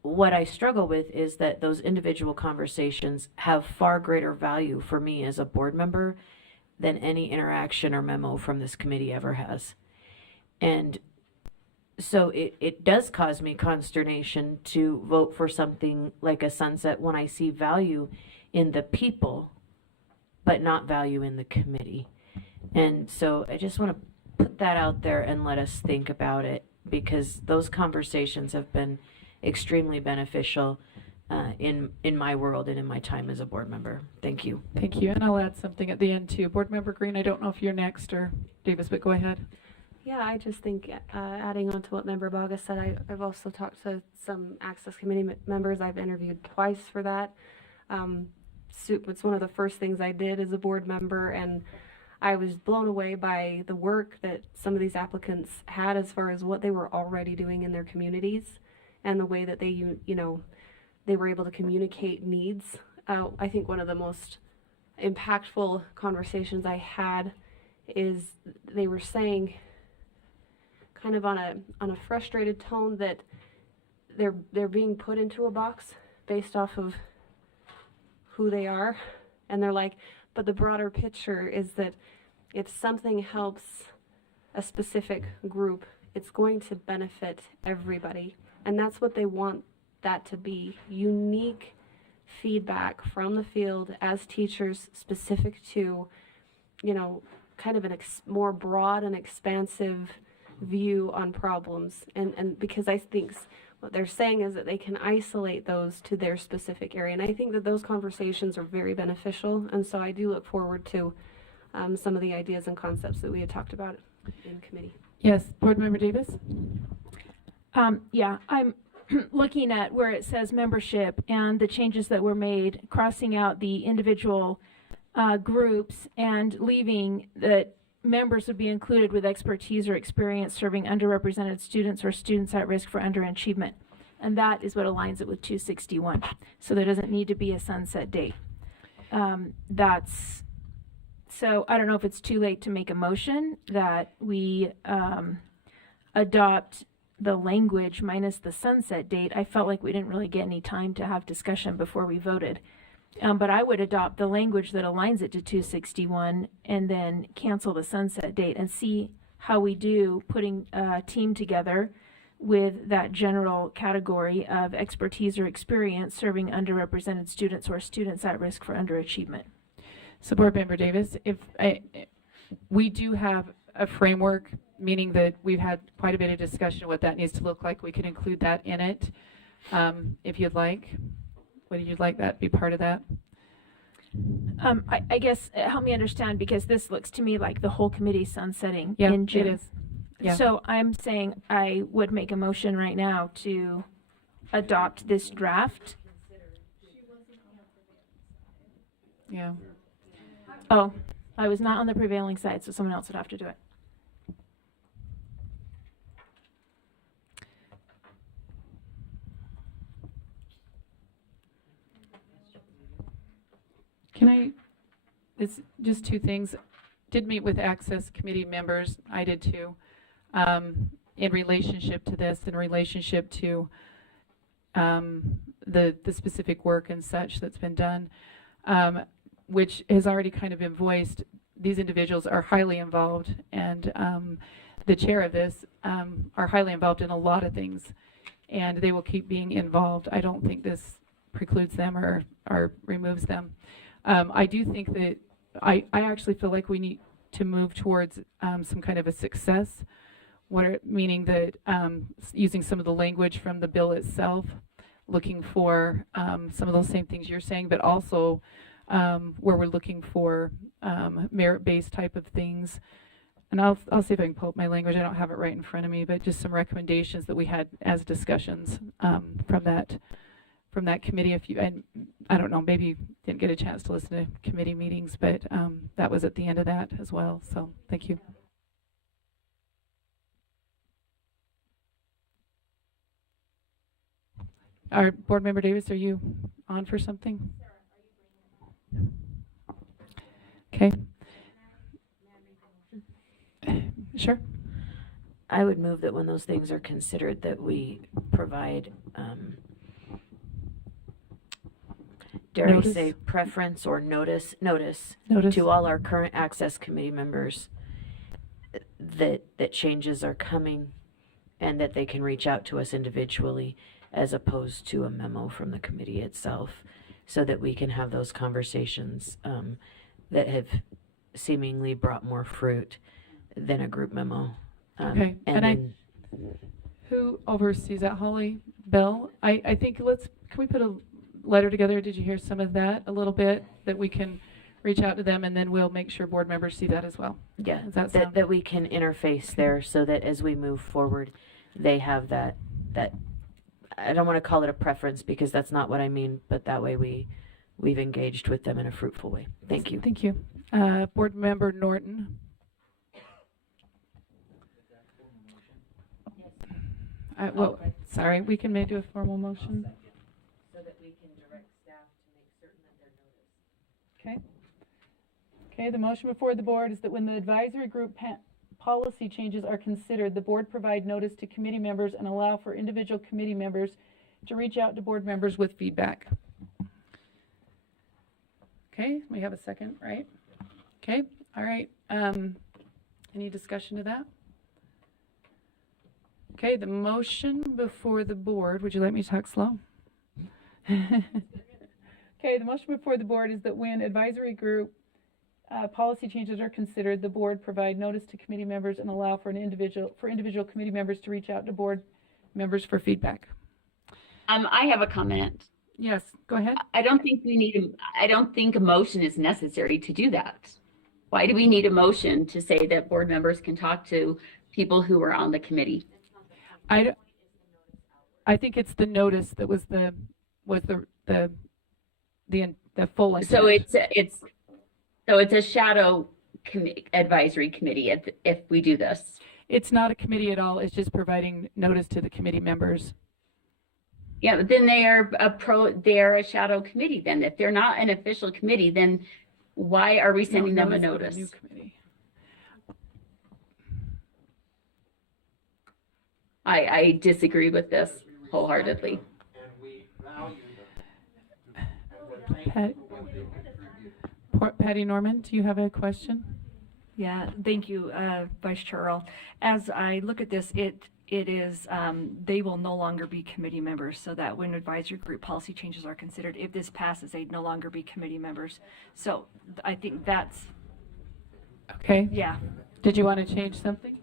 what I struggle with is that those individual conversations have far greater value for me as a board member than any interaction or memo from this committee ever has. And so it does cause me consternation to vote for something like a sunset when I see value in the people, but not value in the committee. And so I just want to put that out there and let us think about it, because those conversations have been extremely beneficial in my world and in my time as a board member. Thank you. Thank you. And I'll add something at the end too. Board Member Green, I don't know if you're next or Davis, but go ahead. Yeah, I just think adding on to what Member Bogus said, I've also talked to some Access Committee members. I've interviewed twice for that. It's one of the first things I did as a board member, and I was blown away by the work that some of these applicants had as far as what they were already doing in their communities and the way that they, they were able to communicate needs. I think one of the most impactful conversations I had is they were saying, kind of on a frustrated tone, that they're being put into a box based off of who they are, and they're like, but the broader picture is that if something helps a specific group, it's going to benefit everybody, and that's what they want that to be. Unique feedback from the field as teachers, specific to, kind of more broad and expansive view on problems, and because I think what they're saying is that they can isolate those to their specific area, and I think that those conversations are very beneficial, and so I do look forward to some of the ideas and concepts that we had talked about in committee. Yes, Board Member Davis? Yeah, looking at where it says membership and the changes that were made, crossing out the individual groups and leaving that members would be included with expertise or experience serving underrepresented students or students at risk for underachievement. And that is what aligns it with 261. So there doesn't need to be a sunset date. So I don't know if it's too late to make a motion that we adopt the language minus the sunset date. I felt like we didn't really get any time to have discussion before we voted. But I would adopt the language that aligns it to 261 and then cancel the sunset date and see how we do putting a team together with that general category of expertise or experience serving underrepresented students or students at risk for underachievement. So Board Member Davis, we do have a framework, meaning that we've had quite a bit of discussion of what that needs to look like. We could include that in it if you'd like. Would you like that to be part of that? I guess help me understand, because this looks to me like the whole committee sunsetting in June. It is. Yeah. So I'm saying I would make a motion right now to adopt this draft. Yeah. Oh, I was not on the prevailing side, so someone else would have to do it. Can I, it's just two things. Did meet with Access Committee members, I did too, in relationship to this, in relationship to the specific work and such that's been done, which has already kind of been voiced. These individuals are highly involved, and the chair of this are highly involved in a lot of things, and they will keep being involved. I don't think this precludes them or removes them. I do think that I actually feel like we need to move towards some kind of a success, meaning that using some of the language from the bill itself, looking for some of those same things you're saying, but also where we're looking for merit-based type of things. And I'll see if I can pull up my language. I don't have it right in front of me, but just some recommendations that we had as discussions from that committee. And I don't know, maybe you didn't get a chance to listen to committee meetings, but that was at the end of that as well. So thank you. Our Board Member Davis, are you on for something? Okay. Sure. I would move that when those things are considered, that we provide, dare I say, preference or notice to all our current Access Committee members that changes are coming and that they can reach out to us individually as opposed to a memo from the committee itself, so that we can have those conversations that have seemingly brought more fruit than a group memo. Okay, and who oversees that? Holly Bell? I think can we put a letter together? Did you hear some of that a little bit, that we can reach out to them, and then we'll make sure board members see that as well? Yeah, does that that we can interface there, so that as we move forward, they have that I don't want to call it a preference, because that's not what I mean, but that way we've engaged with them in a fruitful way. Thank you. Thank you. Board Member Norton. Well, sorry, we can maybe do a formal motion. So that we can direct staff to make certain that they're noticed. Okay. Okay, the motion before the board is that when the advisory group policy changes are considered, the board provide notice to committee members and allow for individual committee members to reach out to board members with feedback. Okay, we have a second, right? Okay, all right. Any discussion to that? Okay, the motion before the board, would you let me talk slow? Okay, the motion before the board is that when advisory group policy changes are considered, the board provide notice to committee members and allow for individual committee members to reach out to board members for feedback. I have a comment. Yes, go ahead. I don't think a motion is necessary to do that. Why do we need a motion to say that board members can talk to people who are on the committee? I think it's the notice that was the full intent. So it's a shadow advisory committee if we do this. It's not a committee at all. It's just providing notice to the committee members. Yeah, but then they are a shadow committee then. If they're not an official committee, then why are we sending them a notice? New committee. I disagree with this wholeheartedly. Patty Norman, do you have a question? Yeah, thank you, Vice Chair Earl. As I look at this, it is, they will no longer be committee members, so that when advisory group policy changes are considered, if this passes, they'd no longer be committee members. So I think that's, okay. Yeah. Did you want to change something?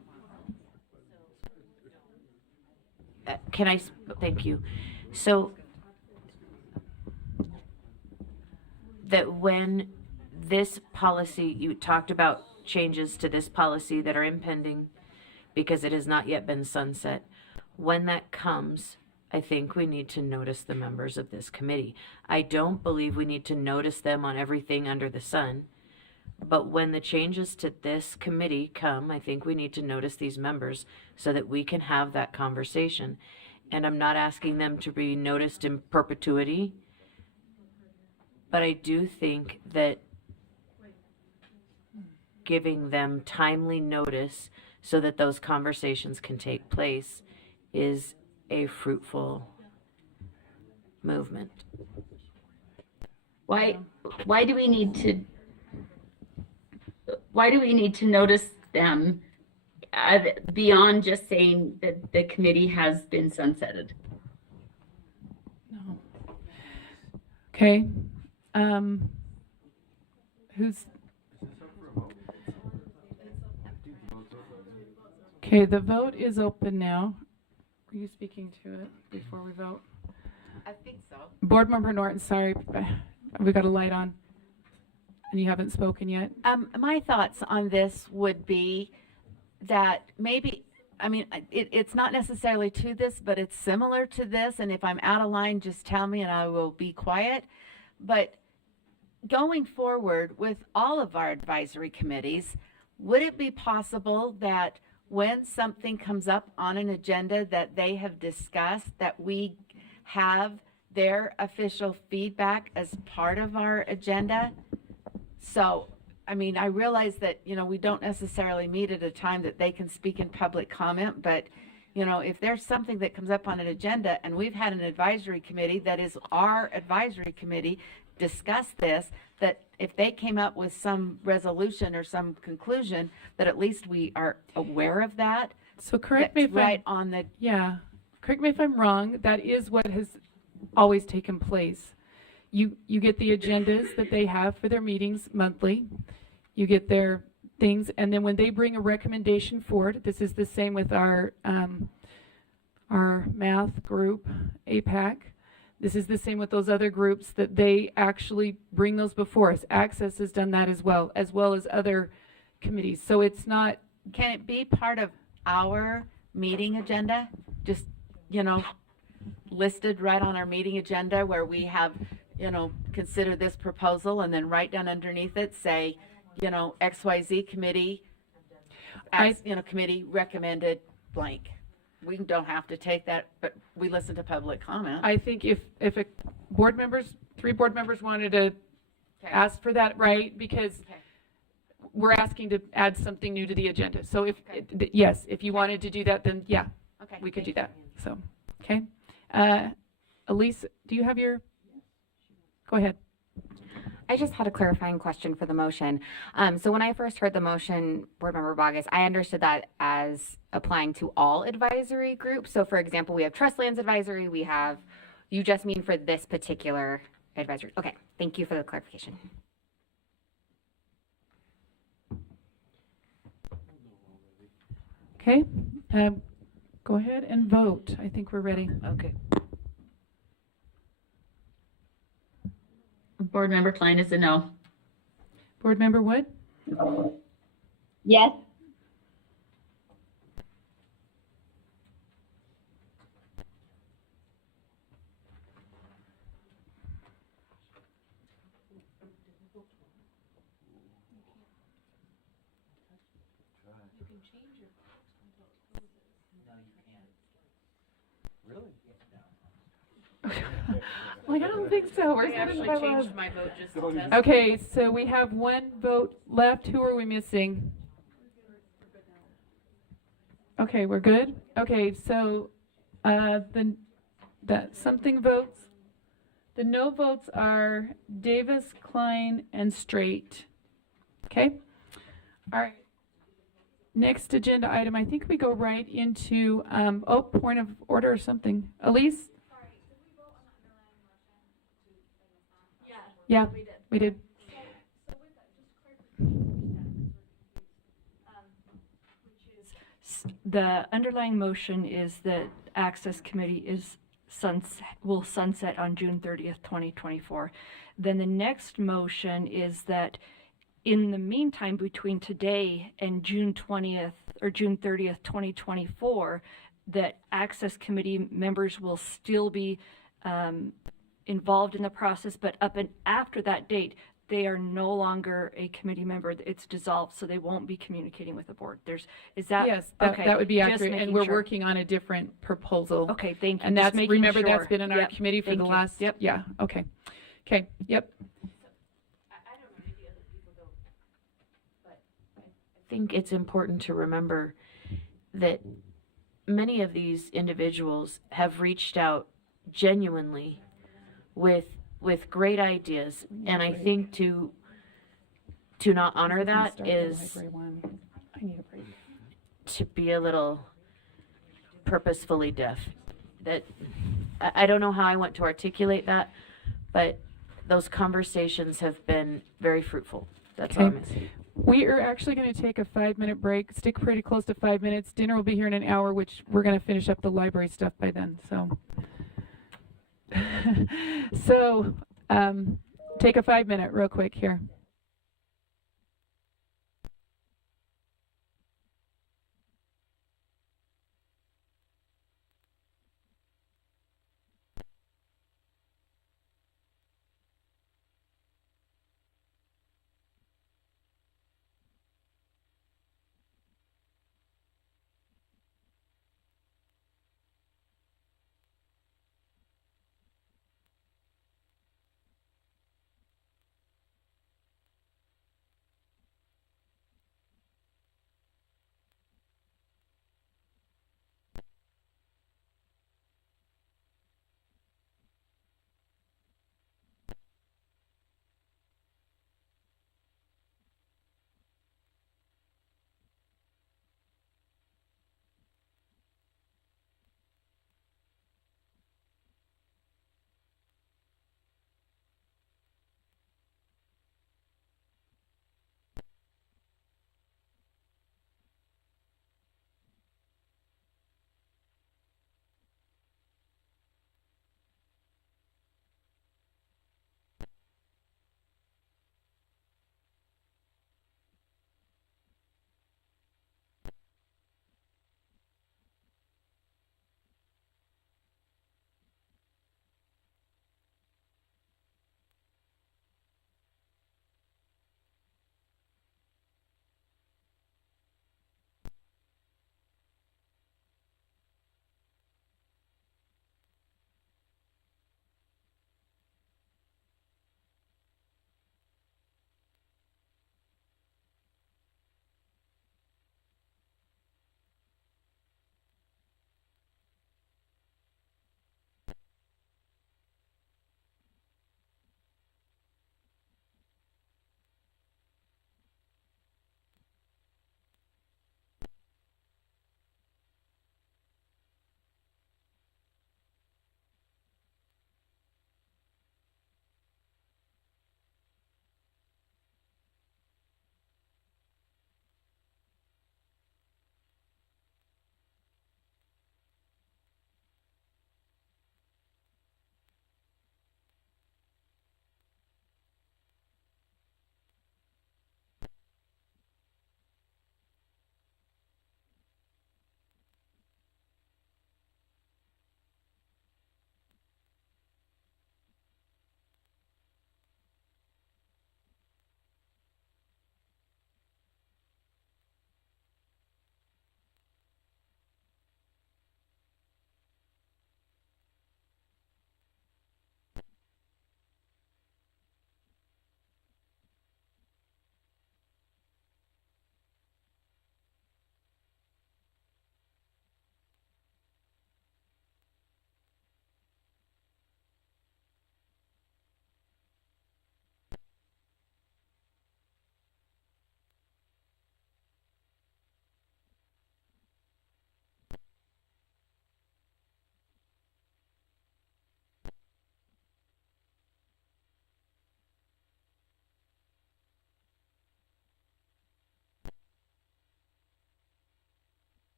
Thank you. So that when this policy, you talked about changes to this policy that are impending because it has not yet been sunset. When that comes, I think we need to notice the members of this committee. I don't believe we need to notice them on everything under the sun. But when the changes to this committee come, I think we need to notice these members so that we can have that conversation. And I'm not asking them to be noticed in perpetuity, but I do think that giving them timely notice so that those conversations can take place is a fruitful movement. Why do we need to notice them beyond just saying that the committee has been sunsetted? No. Okay. Okay, the vote is open now. Are you speaking to it before we vote? I think so. Board Member Norton, sorry, we got a light on and you haven't spoken yet. My thoughts on this would be that maybe, I mean, it's not necessarily to this, but it's similar to this. And if I'm out of line, just tell me and I will be quiet. But going forward with all of our advisory committees, would it be possible that when something comes up on an agenda that they have discussed, that we have their official feedback as part of our agenda? So, I mean, I realize that, you know, we don't necessarily meet at a time that they can speak in public comment, but, you know, if there's something that comes up on an agenda and we've had an advisory committee that is our advisory committee discuss this, that if they came up with some resolution or some conclusion, that at least we are aware of that. So correct me if correct me if I'm wrong, that is what has always taken place. You get the agendas that they have for their meetings monthly. You get their things, and then when they bring a recommendation forward, this is the same with our math group, APAC. This is the same with those other groups that they actually bring those before us. Access has done that as well as other committees. So it's not. Can it be part of our meeting agenda? Just, you know, listed right on our meeting agenda where we have, you know, consider this proposal and then right down underneath it say, you know, XYZ committee, committee recommended blank. We don't have to take that, but we listen to public comment. I think if three board members wanted to ask for that, right? Because we're asking to add something new to the agenda. So if you wanted to do that, then yeah, we could do that. So, okay. Elise, do you have your? Go ahead. I just had a clarifying question for the motion. So when I first heard the motion, Board Member Bogus, I understood that as applying to all advisory groups. So for example, we have Trust Lands Advisory, you just mean for this particular advisory. Okay, thank you for the clarification. Okay, go ahead and vote. I think we're ready. Okay. Board Member Klein is a no. Board Member Wood? Yes. Like, I don't think so. Where's I actually changed my vote just to test. Okay, so we have one vote left. Who are we missing? Okay, we're good. Okay, so that something votes. The no votes are Davis, Klein, and Straight. Okay. All right. Next agenda item. I think we go right into point of order or something. Elise. Yeah, we did. The underlying motion is that Access Committee will sunset on June 30th, 2024. Then the next motion is that in the meantime, between today and June 20th or June 30th, 2024, that Access Committee members will still be involved in the process, but up and after that date, they are no longer a committee member. It's dissolved, so they won't be communicating with the board. Yes, That would be just accurate, and making we're sure. working on a different proposal. Okay, thank you. And Just that's, making remember, sure. that's been in our Yep, committee for thank the you. last, Yep. yeah, okay. Okay, yep. I think it's important to remember that many of these individuals have reached out genuinely with great ideas, and I think to not honor that is to be a little purposefully deaf. That I don't know how I want to articulate that, but those conversations have been very fruitful. That's all I'm gonna say. We are actually going to take a 5-minute break, stick pretty close to 5 minutes. Dinner will be here in an hour, which we're going to finish up the library stuff by then. So, take a 5-minute real quick here.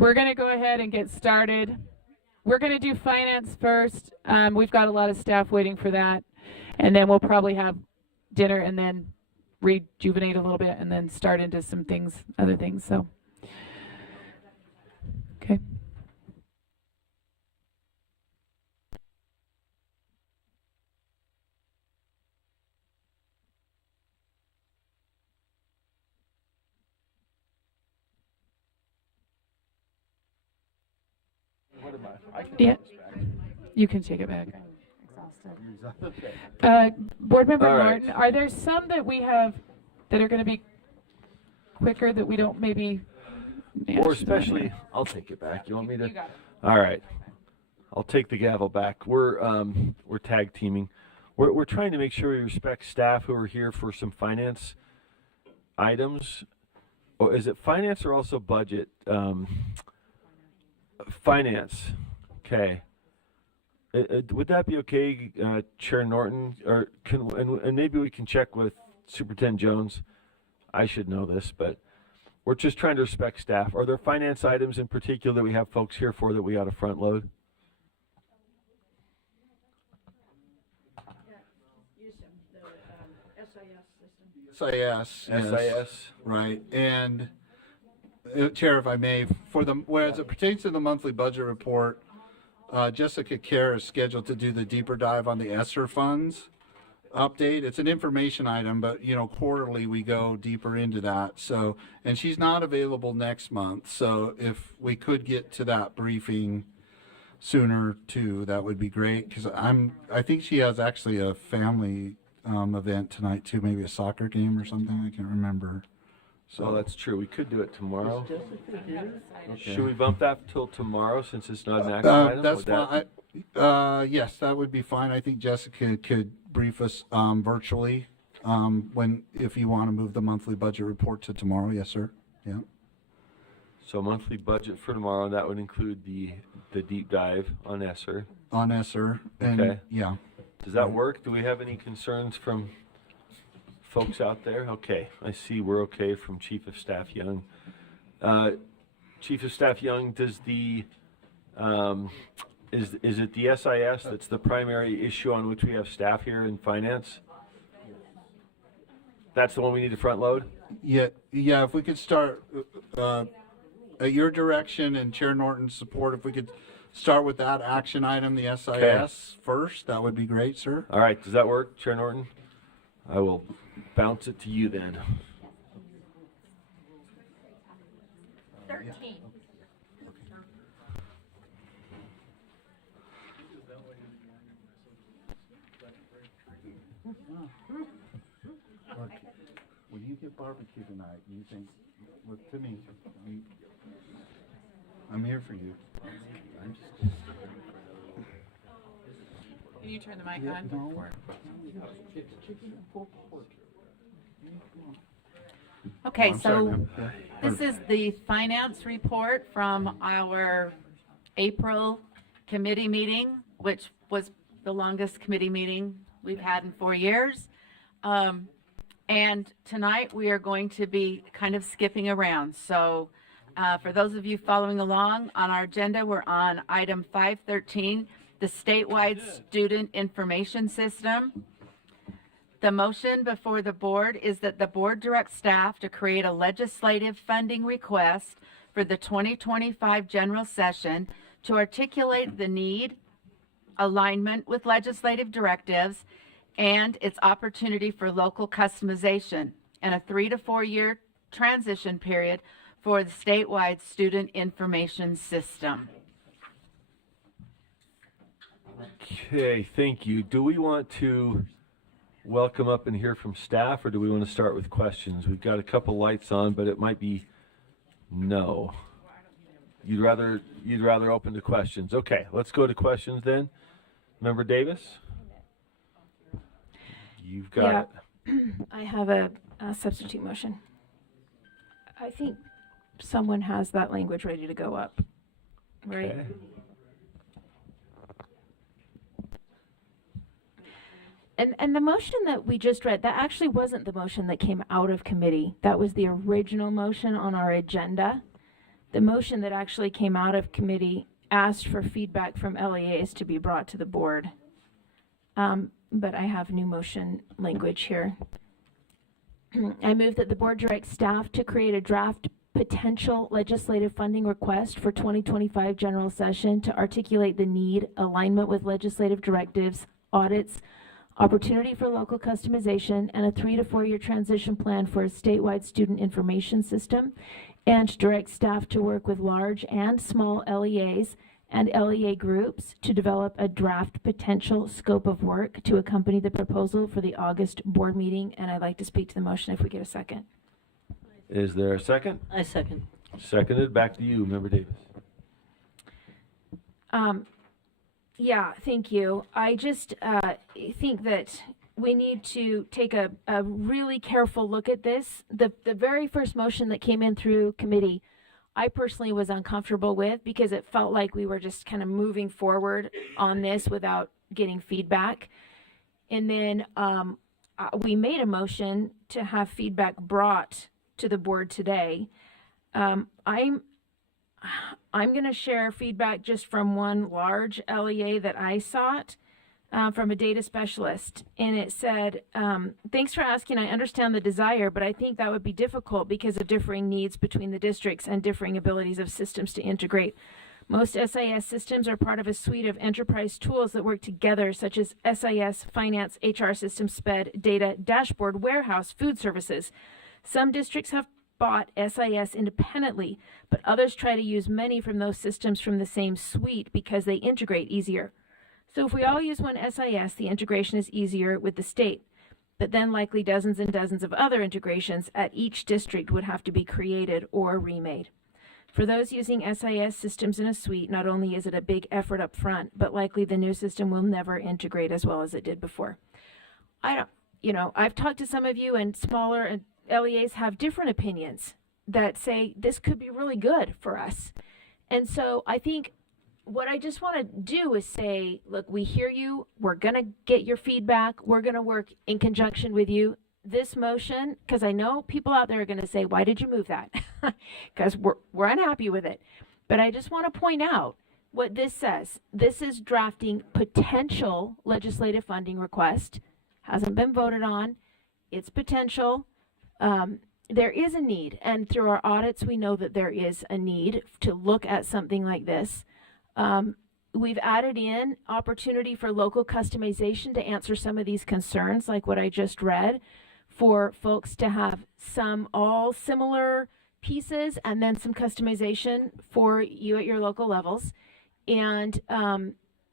We're going to go ahead and get started. We're going to do finance first. We've got a lot of staff waiting for that. And then we'll probably have dinner and then rejuvenate a little bit and then start into some things, other things. So, okay. What am I can Yeah, take this back. you can take it back. Okay. Board Member All right. Martin, are there some that we have that are going to be quicker that we don't maybe? Or especially, I'll take it back. You want me to? You got it. All right. I'll take the gavel back. We're tag teaming. We're trying to make sure we respect staff who are here for some finance items. Or is it finance or also budget? Finance. Okay. Would that be okay, Chair Norton? Or and maybe we can check with Superintendent Jones. I should know this, but we're just trying to respect staff. Are there finance items in particular that we have folks here for that we ought to front load? SIS. SIS. Right. And Chair, if I may, whereas it pertains to the monthly budget report, Jessica Kerr is scheduled to do the deeper dive on the ESSER funds update. It's an information item, but quarterly we go deeper into that. So, and she's not available next month. So if we could get to that briefing sooner too, that would be great. Because I think she has actually a family event tonight too, maybe a soccer game or something. I can't remember. So that's true. We could do it tomorrow. Is Jessica here? Okay. Should we bump that till tomorrow since it's not an action item? That's fine. Yes, that would be fine. I think Jessica could brief us virtually if you want to move the monthly budget report to tomorrow. Yes, sir. Yeah. So monthly budget for tomorrow, that would include the deep dive on ESSER. On ESSER. And Okay. yeah. Does that work? Do we have any concerns from folks out there? Okay, I see we're okay from Chief of Staff Young. Chief of Staff Young, does the is it the SIS that's the primary issue on which we have staff here in finance? That's the one we need to front load? Yeah. If we could start at your direction and Chair Norton's support, if we could start with that action item, the SIS first, that would be great, sir. All right, does that work, Chair Norton? I will bounce it to you then. 13. Look, when you get barbecue tonight, you think, look to me. I'm here for you. I'm just Can you turn the mic Yeah, on? no. It's chicken and pork. Okay, I'm sorry, so ma'am. Yeah. this is the finance report from our April committee meeting, which was the longest committee meeting we've had in 4 years. And tonight we are going to be kind of skipping around. So for those of you following along on our agenda, we're on item 513, the statewide student information system. The motion before the board is that the board directs staff to create a legislative funding request for the 2025 general session to articulate the need, alignment with legislative directives, and its opportunity for local customization, and a 3 to 4 year transition period for the statewide student information system. Okay, thank you. Do we want to welcome up and hear from staff, or do we want to start with questions? We've got a couple lights on, but it might be no. You'd rather open to questions. Okay, let's go to questions then. Member Davis? You've got it. I have a substitute motion. I think someone has that language ready to go up, right? Okay. And the motion that we just read, that actually wasn't the motion that came out of committee. That was the original motion on our agenda The motion that actually came out of committee asked for feedback from LEAs to be brought to the board. But I have new motion language here. I move that the board direct staff to create a draft potential legislative funding request for 2025 general session to articulate the need, alignment with legislative directives, audits, opportunity for local customization, and a 3 to 4 year transition plan for a statewide student information system, and direct staff to work with large and small LEAs and LEA groups to develop a draft potential scope of work to accompany the proposal for the August board meeting. And I'd like to speak to the motion if we get a second. Is there a second? I second. Seconded. Back to you, Member Davis. Yeah, thank you. I just think that we need to take a really careful look at this. The very first motion that came in through committee, I personally was uncomfortable with because it felt like we were just kind of moving forward on this without getting feedback. And then we made a motion to have feedback brought to the board today. I'm going to share feedback just from one large LEA that I sought from a data specialist. And it said, thanks for asking. I understand the desire, but I think that would be difficult because of differing needs between the districts and differing abilities of systems to integrate. Most SIS systems are part of a suite of enterprise tools that work together, such as SIS, finance, HR systems, SPED, data, dashboard, warehouse, food services. Some districts have bought SIS independently, but others try to use many from those systems from the same suite because they integrate easier. So if we all use one SIS, the integration is easier with the state, but then likely dozens and dozens of other integrations at each district would have to be created or remade. For those using SIS systems in a suite, not only is it a big effort up front, but likely the new system will never integrate as well as it did before. I've talked to some of you, and smaller LEAs have different opinions that say this could be really good for us. And so I think what I just want to do is say, look, we hear you. We're going to get your feedback. We're going to work in conjunction with you. This motion, because I know people out there are going to say, why did you move that? Because we're unhappy with it. But I just want to point out what this says. This is drafting potential legislative funding request. Hasn't been voted on. It's potential. There is a need, and through our audits, we know that there is a need to look at something like this. We've added in opportunity for local customization to answer some of these concerns, like what I just read, for folks to have some all similar pieces and then some customization for you at your local levels. And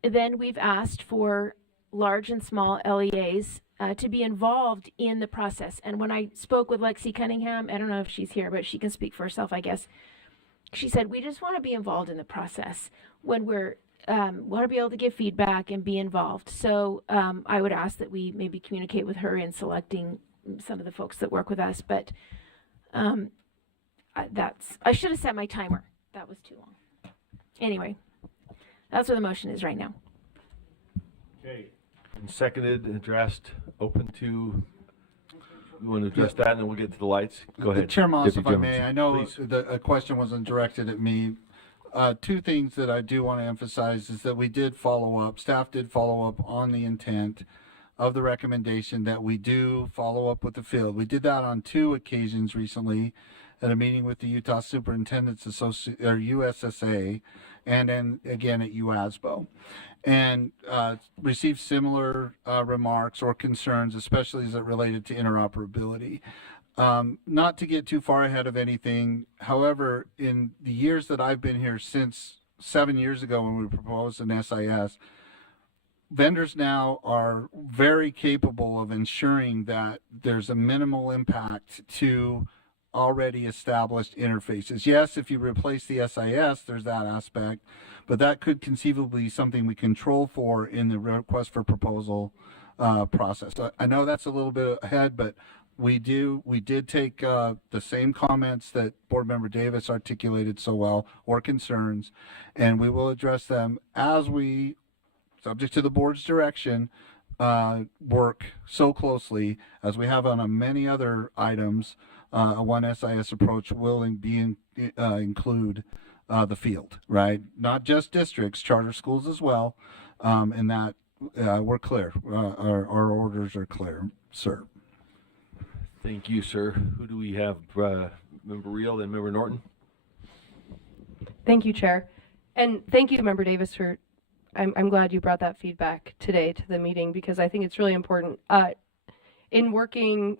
then we've asked for large and small LEAs to be involved in the process. And when I spoke with Lexi Cunningham, I don't know if she's here, but she can speak for herself, I guess. She said, we just want to be involved in the process when we're want to be able to give feedback and be involved. So I would ask that we maybe communicate with her in selecting some of the folks that work with us. But I should have set my timer. That was too long. Anyway, that's where the motion is right now. Okay. And seconded, addressed, open to. You want to address that, and then we'll get to the lights. Go ahead, Chair Moss, Deputy if I Jones. may. I know Please. a question wasn't directed at me. Two things that I do want to emphasize is that we did follow up. Staff did follow up on the intent of the recommendation that we do follow up with the field. We did that on 2 occasions recently at a meeting with the Utah Superintendent's USSA, and then again at UASBO, and received similar remarks or concerns, especially as it related to interoperability. Not to get too far ahead of anything, however, in the years that I've been here since 7 years ago when we proposed an SIS, vendors now are very capable of ensuring that there's a minimal impact to already established interfaces. Yes, if you replace the SIS, there's that aspect, but that could conceivably be something we control for in the request for proposal process. I know that's a little bit ahead, but we did take the same comments that Board Member Davis articulated so well, or concerns, and we will address them as we, subject to the board's direction, work so closely as we have on many other items a one SIS approach will include the field, right? Not just districts, charter schools as well, and that we're clear. Our orders are clear, sir. Thank you, sir. Who do we have? Member Reel and Member Norton? Thank you, Chair. And thank you, Member Davis, for, I'm glad you brought that feedback today to the meeting because I think it's really important. In working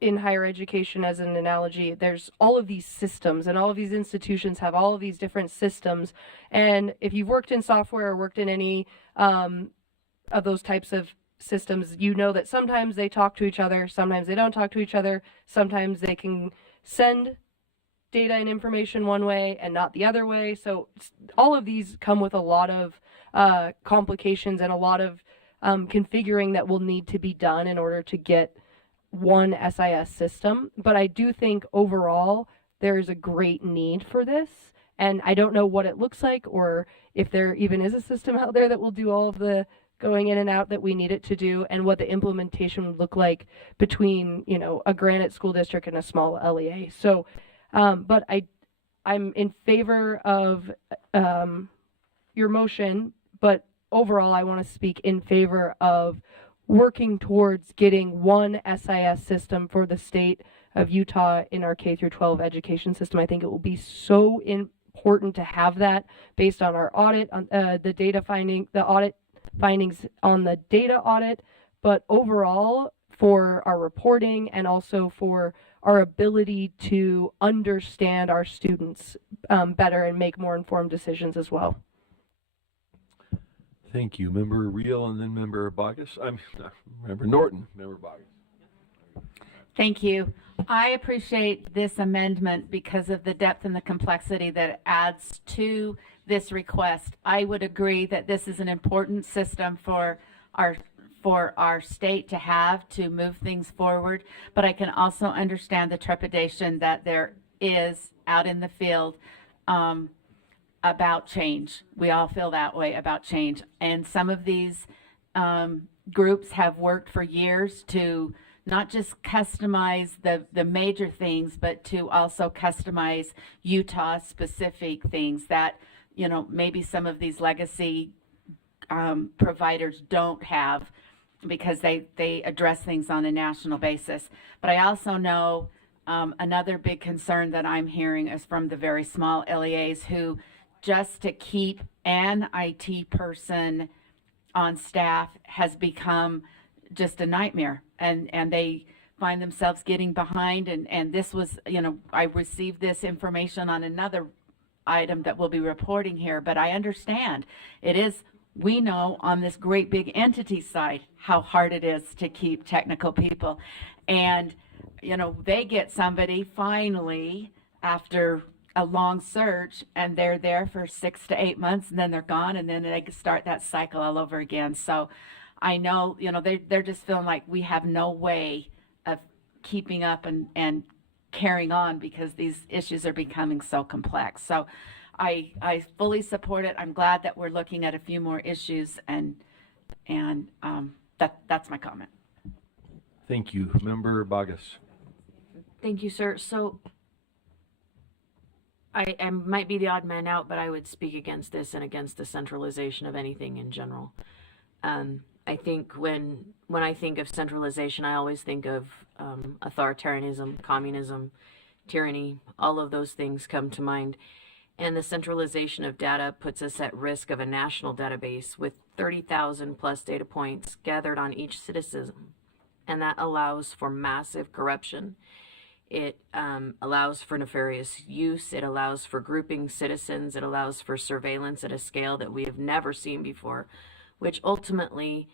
in higher education as an analogy, there's all of these systems and all of these institutions have all of these different systems. And if you've worked in software or worked in any of those types of systems, you know that sometimes they talk to each other, sometimes they don't talk to each other, sometimes they can send data and information one way and not the other way. So all of these come with a lot of complications and a lot of configuring that will need to be done in order to get one SIS system. But I do think overall there is a great need for this. And I don't know what it looks like or if there even is a system out there that will do all of the going in and out that we need it to do and what the implementation would look like between, you know, a Granite school district and a small LEA. So, but I'm in favor of your motion, but overall I want to speak in favor of working towards getting one SIS system for the state of Utah in our K through 12 education system. I think it will be so important to have that based on our audit, on the data finding, the audit findings on the data audit, but overall for our reporting and also for our ability to understand our students better and make more informed decisions as well. Thank you. Member Reel and then Member Bogus. Member Norton, Member Bogus. Thank you. I appreciate this amendment because of the depth and the complexity that it adds to this request. I would agree that this is an important system for our state to have to move things forward, but I can also understand the trepidation that there is out in the field about change. We all feel that way about change. And some of these groups have worked for years to not just customize the major things, but to also customize Utah specific things that, you know, maybe some of these legacy providers don't have because they address things on a national basis. But I also know another big concern that I'm hearing is from the very small LEAs who just to keep an IT person on staff has become just a nightmare. And they find themselves getting behind. And this was, you know, I received this information on another item that we'll be reporting here, but I understand it is, we know on this great big entity side how hard it is to keep technical people. And, you know, they get somebody finally after a long search and they're there for 6 to 8 months and then they're gone and then they start that cycle all over again. So I know, you know, they're just feeling like we have no way of keeping up and carrying on because these issues are becoming so complex. So I fully support it. I'm glad that we're looking at a few more issues and that's my comment. Thank you. Member Bogus. Thank you, sir. So I might be the odd man out, but I would speak against this and against the centralization of anything in general. I think when I think of centralization, I always think of authoritarianism, communism, tyranny. All of those things come to mind. And the centralization of data puts us at risk of a national database with 30,000 plus data points gathered on each citizen. And that allows for massive corruption. It allows for nefarious use. It allows for grouping citizens. It allows for surveillance at a scale that we have never seen before, which ultimately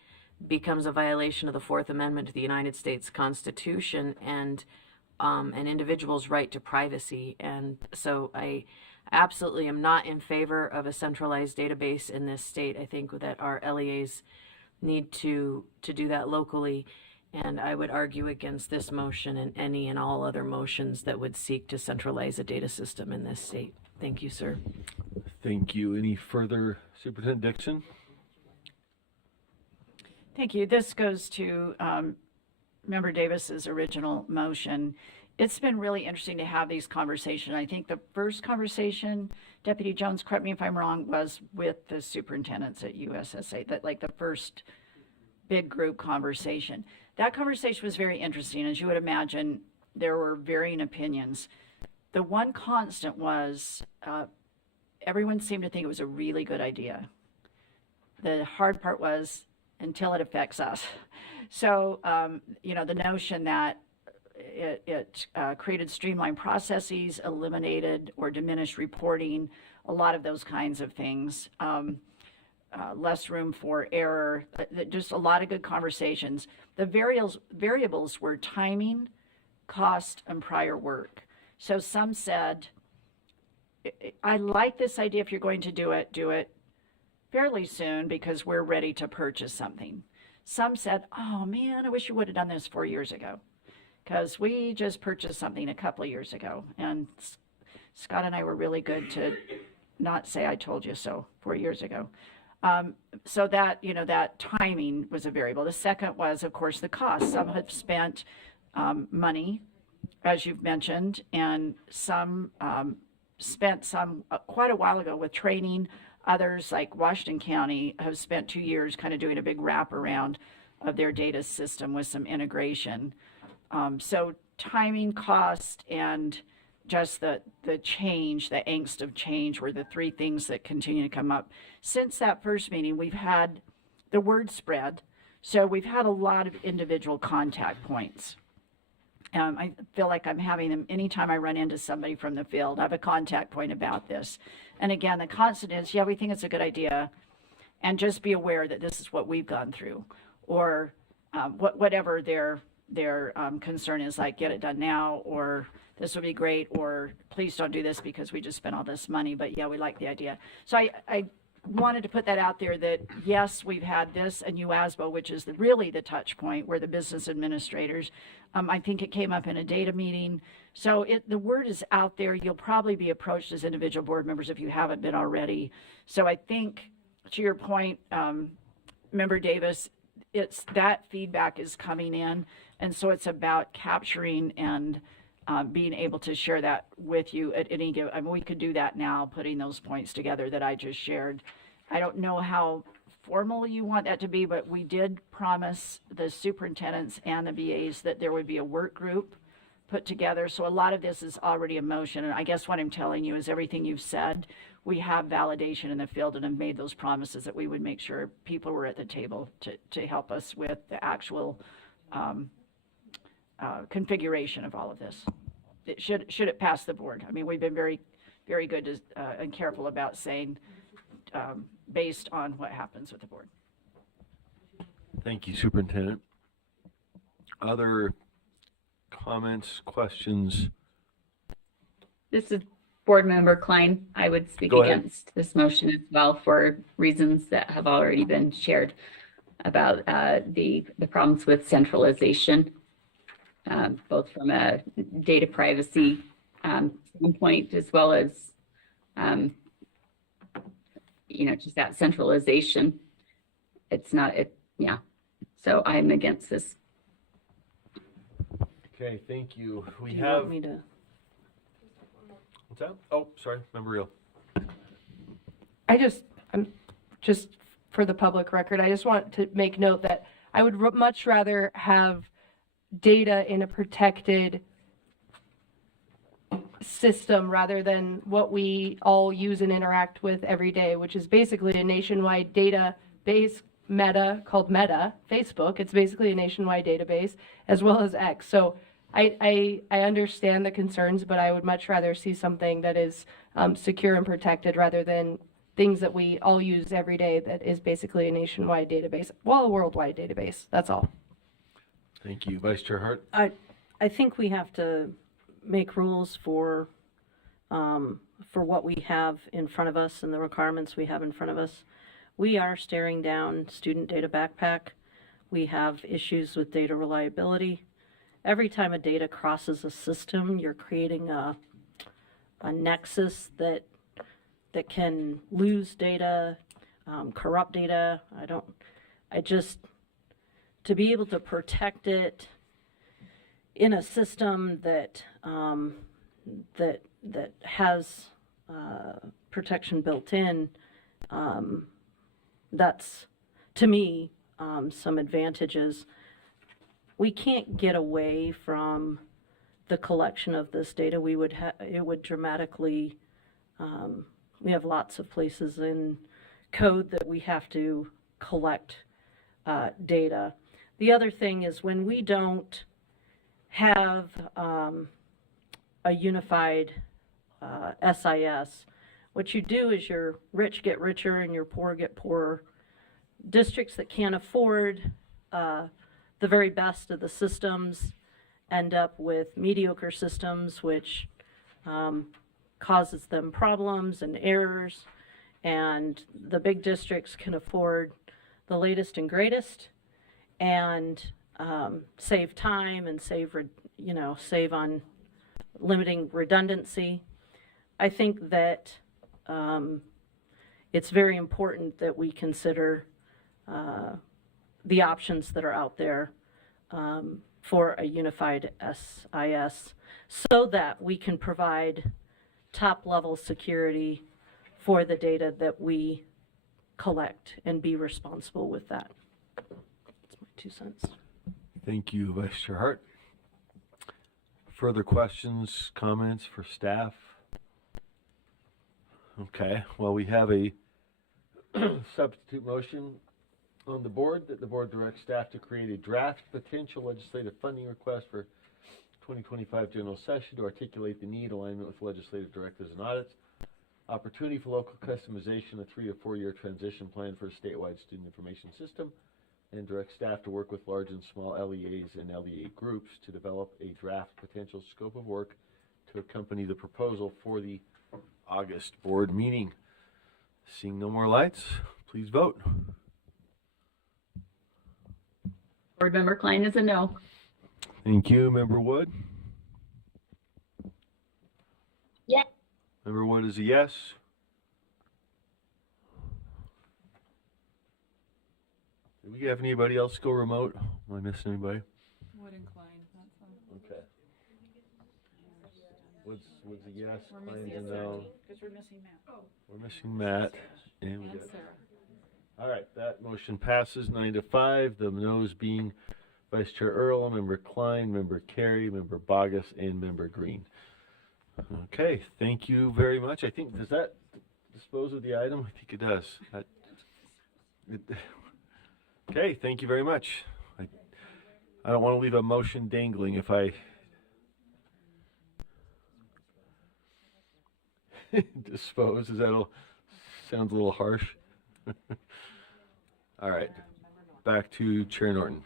becomes a violation of the Fourth Amendment to the United States Constitution and an individual's right to privacy. And so I absolutely am not in favor of a centralized database in this state. I think that our LEAs need to do that locally. And I would argue against this motion and any and all other motions that would seek to centralize a data system in this state. Thank you, sir. Thank you. Any further, Superintendent Dixon? Thank you. This goes to Member Davis's original motion. it's been really interesting to have these conversations. I think the first conversation, Deputy Jones, correct me if I'm wrong, was with the superintendents at USSA, that like the first big group conversation. That conversation was very interesting. As you would imagine, there were varying opinions. The one constant was everyone seemed to think it was a really good idea. The hard part was until it affects us. So, the notion that it created streamlined processes, eliminated or diminished reporting, a lot of those kinds of things, less room for error, just a lot of good conversations. The variables were timing, cost, and prior work. So some said, I like this idea. If you're going to do it fairly soon because we're ready to purchase something. Some said, oh man, I wish you would have done this 4 years ago, because we just purchased something a couple of years ago, and Scott and I were really good to not say I told you so 4 years ago. So that, that timing was a variable. The second was, of course, the cost. Some have spent money, as you've mentioned, and some spent some quite a while ago with training. Others, like Washington County, have spent 2 years kind of doing a big wraparound of their data system with some integration. So timing, cost, and just the change, the angst of change were the three things that continue to come up. Since that first meeting, we've had the word spread. So we've had a lot of individual contact points. I feel like I'm having them anytime I run into somebody from the field. I have a contact point about this. And again, the constant is, yeah, we think it's a good idea. And just be aware that this is what we've gone through. Or whatever their concern is, like, get it done now, or this would be great, or please don't do this because we just spent all this money, but yeah, we like the idea. So I wanted to put that out there that, yes, we've had this, and UASBO, which is really the touch point where the business administrators, I think it came up in a data meeting. So the word is out there. You'll probably be approached as individual board members if you haven't been already. So I think, to your point, Member Davis, it's that feedback is coming in, and so it's about capturing and being able to share that with you at any given. I mean, we could do that now, putting those points together that I just shared. I don't know how formal you want that to be, but we did promise the superintendents and the BAs that there would be a work group put together. So a lot of this is already in motion. And I guess what I'm telling you is everything you've said, we have validation in the field and have made those promises that we would make sure people were at the table to help us with the actual configuration of all of this. Should it pass the board? I mean, we've been very, very good and careful about saying based on what happens with the board. Thank you, Superintendent. Other comments, questions? This is Board Member Klein. I would speak against this motion as well for reasons that have already been shared about the problems with centralization, both from a data privacy standpoint as well as just that centralization. So I'm against this. Okay, thank you. We Do you have. want me to? What's that? Oh, sorry, Member Reel. I'm just for the public record, I just want to make note that I would much rather have data in a protected system rather than what we all use and interact with every day, which is basically a nationwide database called Meta, Facebook. It's basically a nationwide database as well as X. So I understand the concerns, but I would much rather see something that is secure and protected rather than things that we all use every day that is basically a nationwide database, well, a worldwide database. That's all. Thank you. Vice Chair Hart? I think we have to make rules for what we have in front of us and the requirements we have in front of us. We are staring down student data backpack. We have issues with data reliability. Every time a data crosses a system, you're creating a nexus that can lose data, corrupt data. To be able to protect it in a system that that has protection built in, that's, to me, some advantages. We can't get away from the collection of this data. It would dramatically, we have lots of places in code that we have to collect data. The other thing is when we don't have a unified SIS, what you do is your rich get richer and your poor get poorer. Districts that can't afford the very best of the systems end up with mediocre systems, which causes them problems and errors, and the big districts can afford the latest and greatest and save time and save on limiting redundancy. I think that it's very important that we consider the options that are out there for a unified SIS so that we can provide top-level security for the data that we collect and be responsible with that. That's my 2 cents. Thank you, Vice Chair Hart. Further questions, comments for staff? Okay, well, we have a substitute motion on the board that the board directs staff to create a draft potential legislative funding request for 2025 general session to articulate the need, alignment with legislative directives and audits, opportunity for local customization, a 3 to 4 year transition plan for a statewide student information system, and direct staff to work with large and small LEAs and LEA groups to develop a draft potential scope of work to accompany the proposal for the August board meeting. Seeing no more lights, please vote. Board Member Klein is a no. Thank you. Member Wood? Yes. Member Wood is a yes. Do we have anybody else go remote? Am I missing anybody? Wood and Klein. Okay. Wood's a yes. We're Klein's missing a no. because we're missing Matt. Oh. We're missing Matt. And we And got. Sarah. All right, that motion passes 9-5. The noes being Vice Chair Earl, Member Klein, Member Carey, Member Bogus, and Member Green. Okay, thank you very much. I think, does that dispose of the item? I think it does. Okay, thank you very much. I don't want to leave a motion dangling if I dispose. Sounds a little harsh. All right, back to Chair Norton.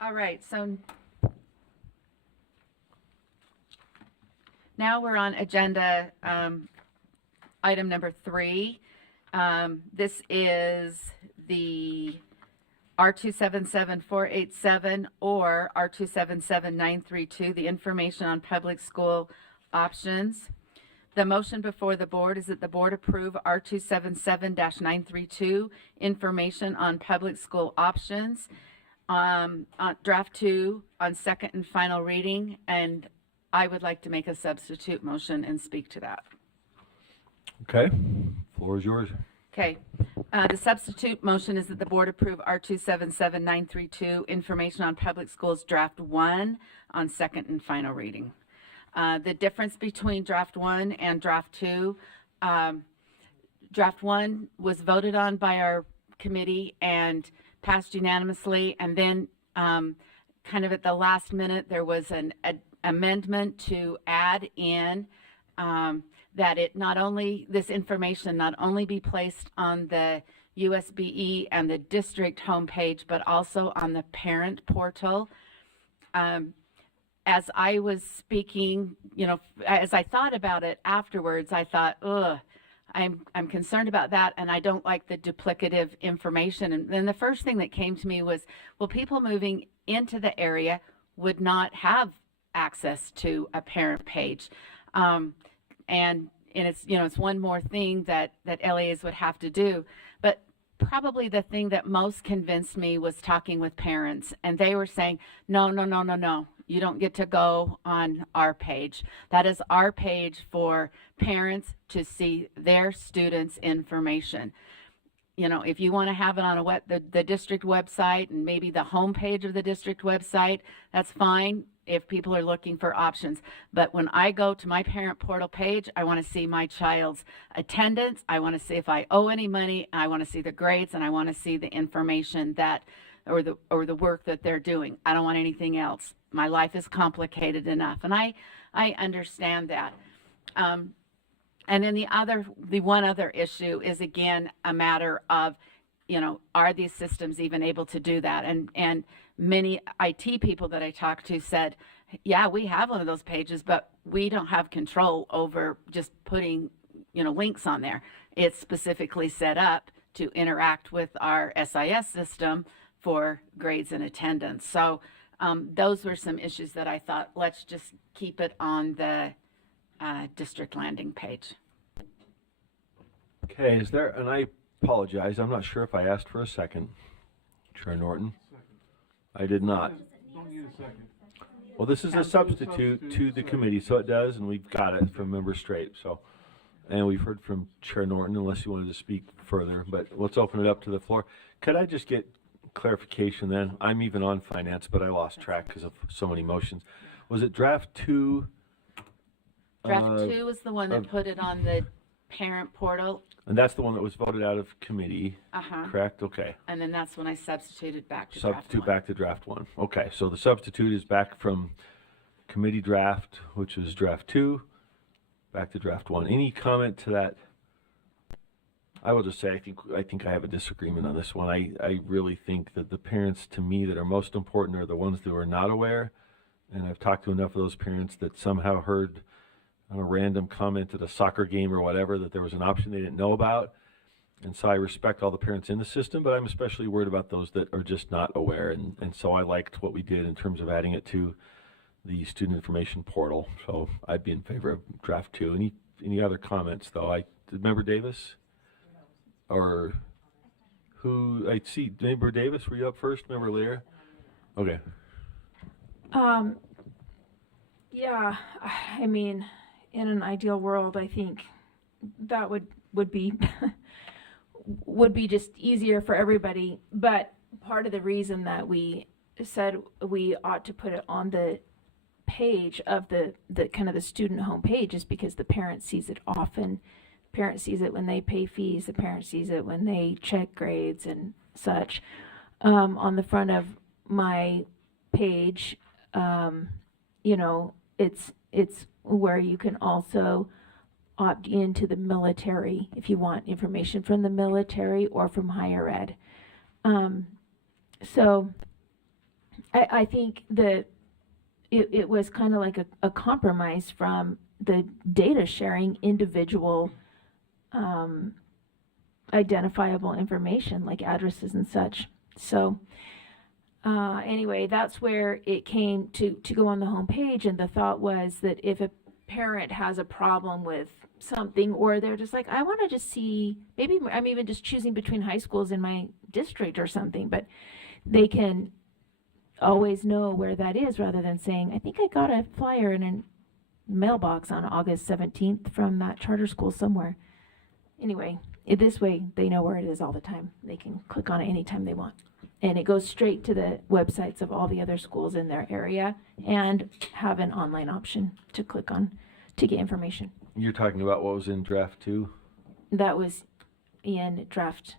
All right, so now we're on agenda item number 3. This is the R277487 or R277932, the information on public school options. The motion before the board is that the board approve R277-932, information on public school options, on draft 2 on second and final reading, and I would like to make a substitute motion and speak to that. Okay, floor is yours. Okay, the substitute motion is that the board approve R277-932, information on public schools draft 1 on second and final reading. The difference between draft 1 and draft 2, draft 1 was voted on by our committee and passed unanimously, and then kind of at the last minute there was an amendment to add in that it not only, this information not only be placed on the USBE and the district homepage, but also on the parent portal. As I was speaking, as I thought about it afterwards, I thought, I'm concerned about that, and I don't like the duplicative information. And then the first thing that came to me was, well, people moving into the area would not have access to a parent page, and it's it's one more thing that LEAs would have to do. But probably the thing that most convinced me was talking with parents, and they were saying, no, no, no, no, no. You don't get to go on our page. That is our page for parents to see their students' information. You know, if you want to have it on the district website and maybe the homepage of the district website, that's fine if people are looking for options. But when I go to my parent portal page, I want to see my child's attendance. I want to see if I owe any money. I want to see the grades, and I want to see the information that, or the work that they're doing. I don't want anything else. My life is complicated enough, and I understand that. And then the one other issue is, again, a matter of, you know, are these systems even able to do that? And many IT people that I talked to said, yeah, we have one of those pages, but we don't have control over just putting, you know, links on there. It's specifically set up to interact with our SIS system for grades and attendance. So those were some issues that I thought, let's just keep it on the district landing page. Okay, is there, and I apologize, I'm not sure if I asked for a second. Chair Norton? I did not. Well, this is a substitute to the committee, so it does, and we've got it from Member Straight. So, and we've heard from Chair Norton, unless you wanted to speak further, but let's open it up to the floor. Could I just get clarification then? I'm even on finance, but I lost track because of so many motions. Was it draft 2? Draft 2 was the one that put it on the parent portal. And that's the one that was voted out of committee, correct? Okay. And then that's when I substituted back to Substitute back to draft 1. Okay, so the substitute is back from committee draft, which is draft 2, back to draft 1. Any comment to that? I will just say I think I have a disagreement on this one. I really think that the parents, to me, that are most important are the ones that are not aware. And I've talked to enough of those parents that somehow heard on a random comment at a soccer game or whatever that there was an option they didn't know about. And so I respect all the parents in the system, but I'm especially worried about those that are just not aware. And so I liked what we did in terms of adding it to the student information portal. So I'd be in favor of draft 2. Any other comments though? Member Davis? Or who? I see Member Davis, were you up first? Member Lear? Okay. Yeah, I mean, in an ideal world, I think that would be would be just easier for everybody. But part of the reason that we said we ought to put it on the page of the kind of the student home page is because the parent sees it often. The parent sees it when they pay fees. The parent sees it when they check grades and such. On the front of my page, you know, it's where you can also opt into the military if you want information from the military or from higher ed. So I think that it was kind of like a compromise from the data sharing individual identifiable information like addresses and such. So anyway, that's where it came to go on the home page, and the thought was that if a parent has a problem with something, or they're just like, I want to just see, maybe I'm even just choosing between high schools in my district or something, but they can always know where that is rather than saying, I think I got a flyer in a mailbox on August 17th from that charter school somewhere. Anyway, this way they know where it is all the time. They can click on it anytime they want. And it goes straight to the websites of all the other schools in their area and have an online option to click on to get information. You're talking about what was in draft 2? That was in draft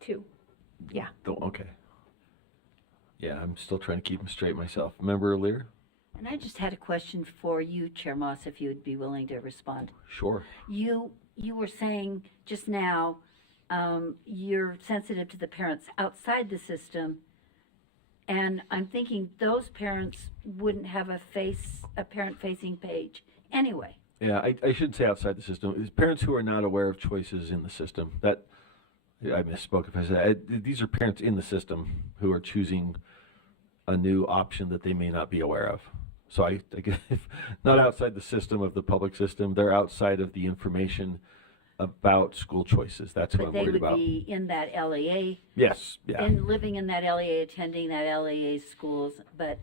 2. Yeah. Oh, okay. Yeah, I'm still trying to keep them straight myself. Member Lear? And I just had a question for you, Chair Moss, if you would be willing to respond. Sure. You were saying just now you're sensitive to the parents outside the system, and I'm thinking those parents wouldn't have a parent-facing page anyway. Yeah, I should say outside the system. It's parents who are not aware of choices in the system. That I misspoke if I said these are parents in the system who are choosing a new option that they may not be aware of. So I guess not outside the system of the public system. They're outside of the information about school choices. That's what But I'm they worried would about. be in that LEA. Yes, yeah. And living in that LEA, attending that LEA schools, but.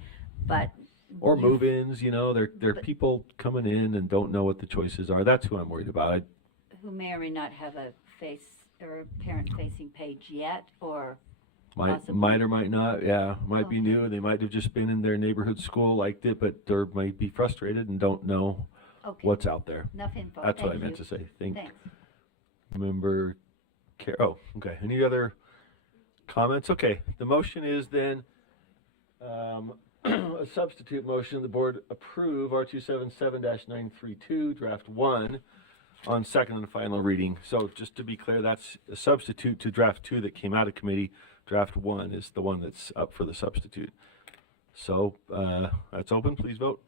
Or you- move-ins, you know, they're people coming in and don't know what the choices are. That's who I'm worried about. Who may or may not have a face or a parent-facing page yet, or Might or might not, might be new. They might have just been in their neighborhood school, liked it, but they might be frustrated and don't know what's out there. Enough info. That's what I Thank meant you. to say. Thanks. Member oh, okay. Any other comments? Okay, the motion is then a substitute motion. The board approve R277-932 draft 1 on second and final reading. So just to be clear, that's a substitute to draft 2 that came out of committee. Draft 1 is the one that's up for the substitute. So that's open. Please vote.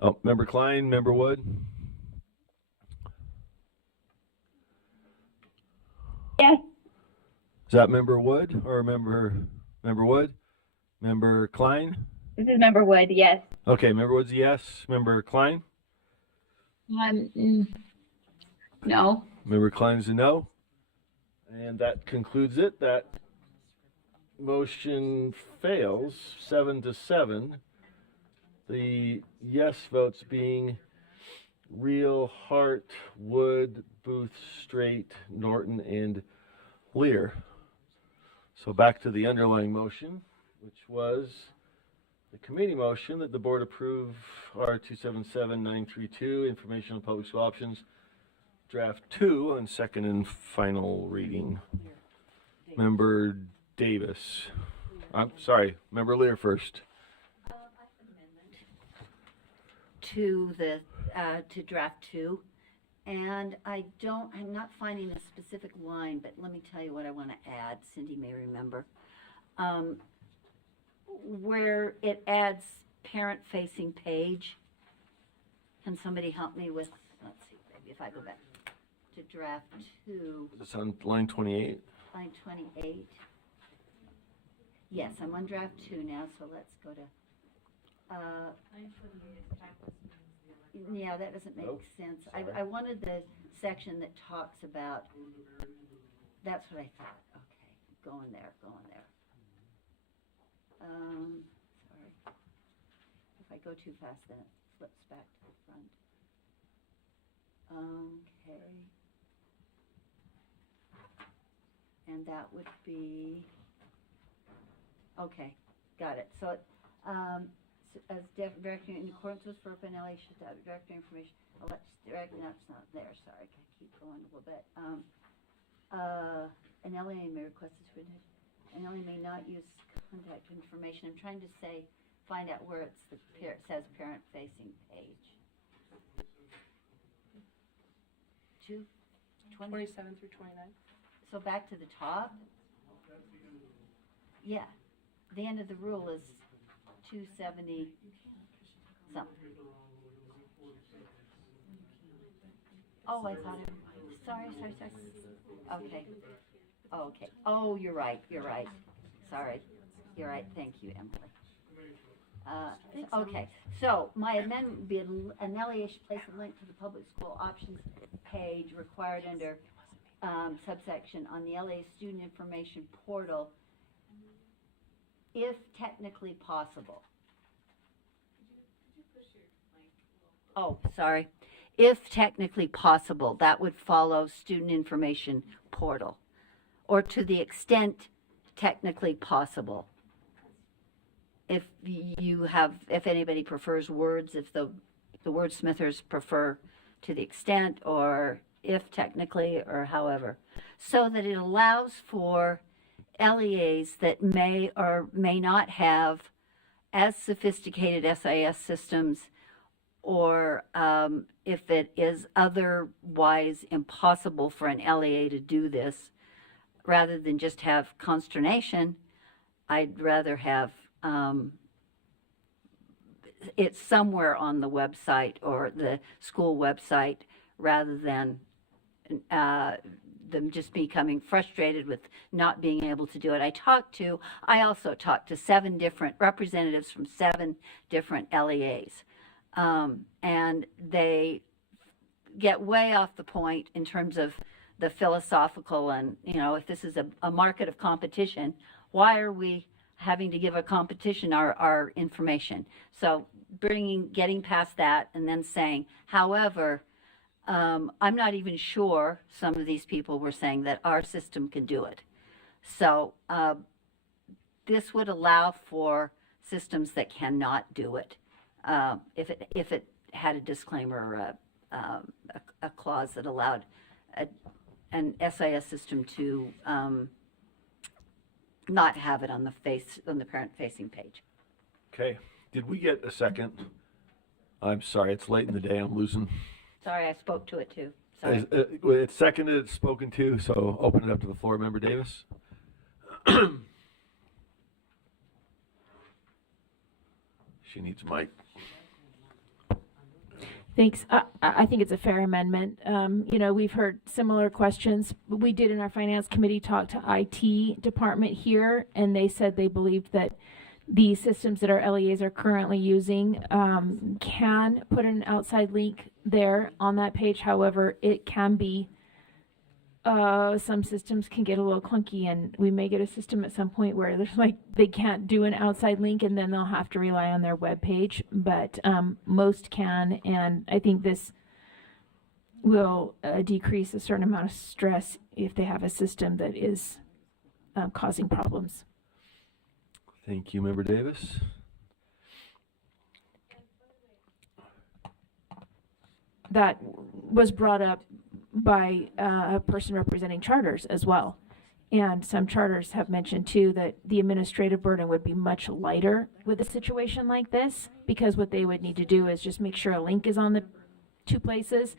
Oh, Member Klein, Member Wood. Yes. Is that Member Wood or Member Wood? Member Klein? This is Member Wood, yes. Okay, Member Wood's a yes. Member Klein? No. Member Klein's a no. And that concludes it. That motion fails 7-7. The yes votes being Reel, Hart, Wood, Booth, Straight, Norton, and Lear. So back to the underlying motion, which was the committee motion that the board approve R277-932, Information on Public School Options, Draft 2 on second and final reading. Member Davis. I'm sorry, Member Lear first. To draft 2, and I'm not finding a specific line, but let me tell you what I want to add. Cindy may remember. Where it adds parent-facing page. Can somebody help me with, let's see, maybe if I go back to draft 2. It's on line 28. Line 28. Yes, I'm on draft 2 now, so let's go to, yeah, that doesn't make sense. I wanted the section that talks about, that's what I thought. Okay, going there. Sorry. If I go too fast, then it flips back to the front. Okay. And that would be, okay, got it. So, as directing in accordance with FERPA and LA should have director information. Let's direct. That's not there. Sorry, I keep going a little bit. An LA may request this. An LA may not use contact information. I'm trying to find out where it says parent-facing page. 27 through 29. So back to the top. Yeah, the end of the rule is 270 something. Oh, I thought it. Sorry. Okay. Okay. Oh, you're right. Sorry. You're right. Thank you, Emily. Okay. So my amendment would be an LEA should place a link to the public school options page required under subsection on the LEA student information portal, if technically possible. Oh, sorry. If technically possible, that would follow student information portal, or to the extent technically possible. If anybody prefers words, if the wordsmithers prefer to the extent, or if technically, or however, so that it allows for LEAs that may or may not have as sophisticated SIS systems, or if it is otherwise impossible for an LEA to do this, rather than just have consternation, I'd rather have it somewhere on the website or the school website, rather than them just becoming frustrated with not being able to do it. I also talked to 7 different representatives from 7 different LEAs. and they get way off the point in terms of the philosophical and, if this is a market of competition, why are we having to give a competition our information? So getting past that and then saying, however, I'm not even sure some of these people were saying that our system can do it. So this would allow for systems that cannot do it if it had a disclaimer or a clause that allowed an SIS system to not have it on the parent-facing page. Okay. Did we get a second? I'm sorry, it's late in the day. I'm losing. Sorry, I spoke to it too. Sorry. It's seconded, it's spoken to, so open it up to the floor. Member Davis? She needs a mic. Thanks. I think it's a fair amendment. We've heard similar questions. We did in our finance committee talk to IT department here, and they said they believed that the systems that our LEAs are currently using can put an outside link there on that page. However, it can be, some systems can get a little clunky, and we may get a system at some point where there's they can't do an outside link, and then they'll have to rely on their web page, but most can, and I think this will decrease a certain amount of stress if they have a system that is causing problems. Thank you, Member Davis. That was brought up by a person representing charters as well. And some charters have mentioned too that the administrative burden would be much lighter with a situation like this, because what they would need to do is just make sure a link is on the two places,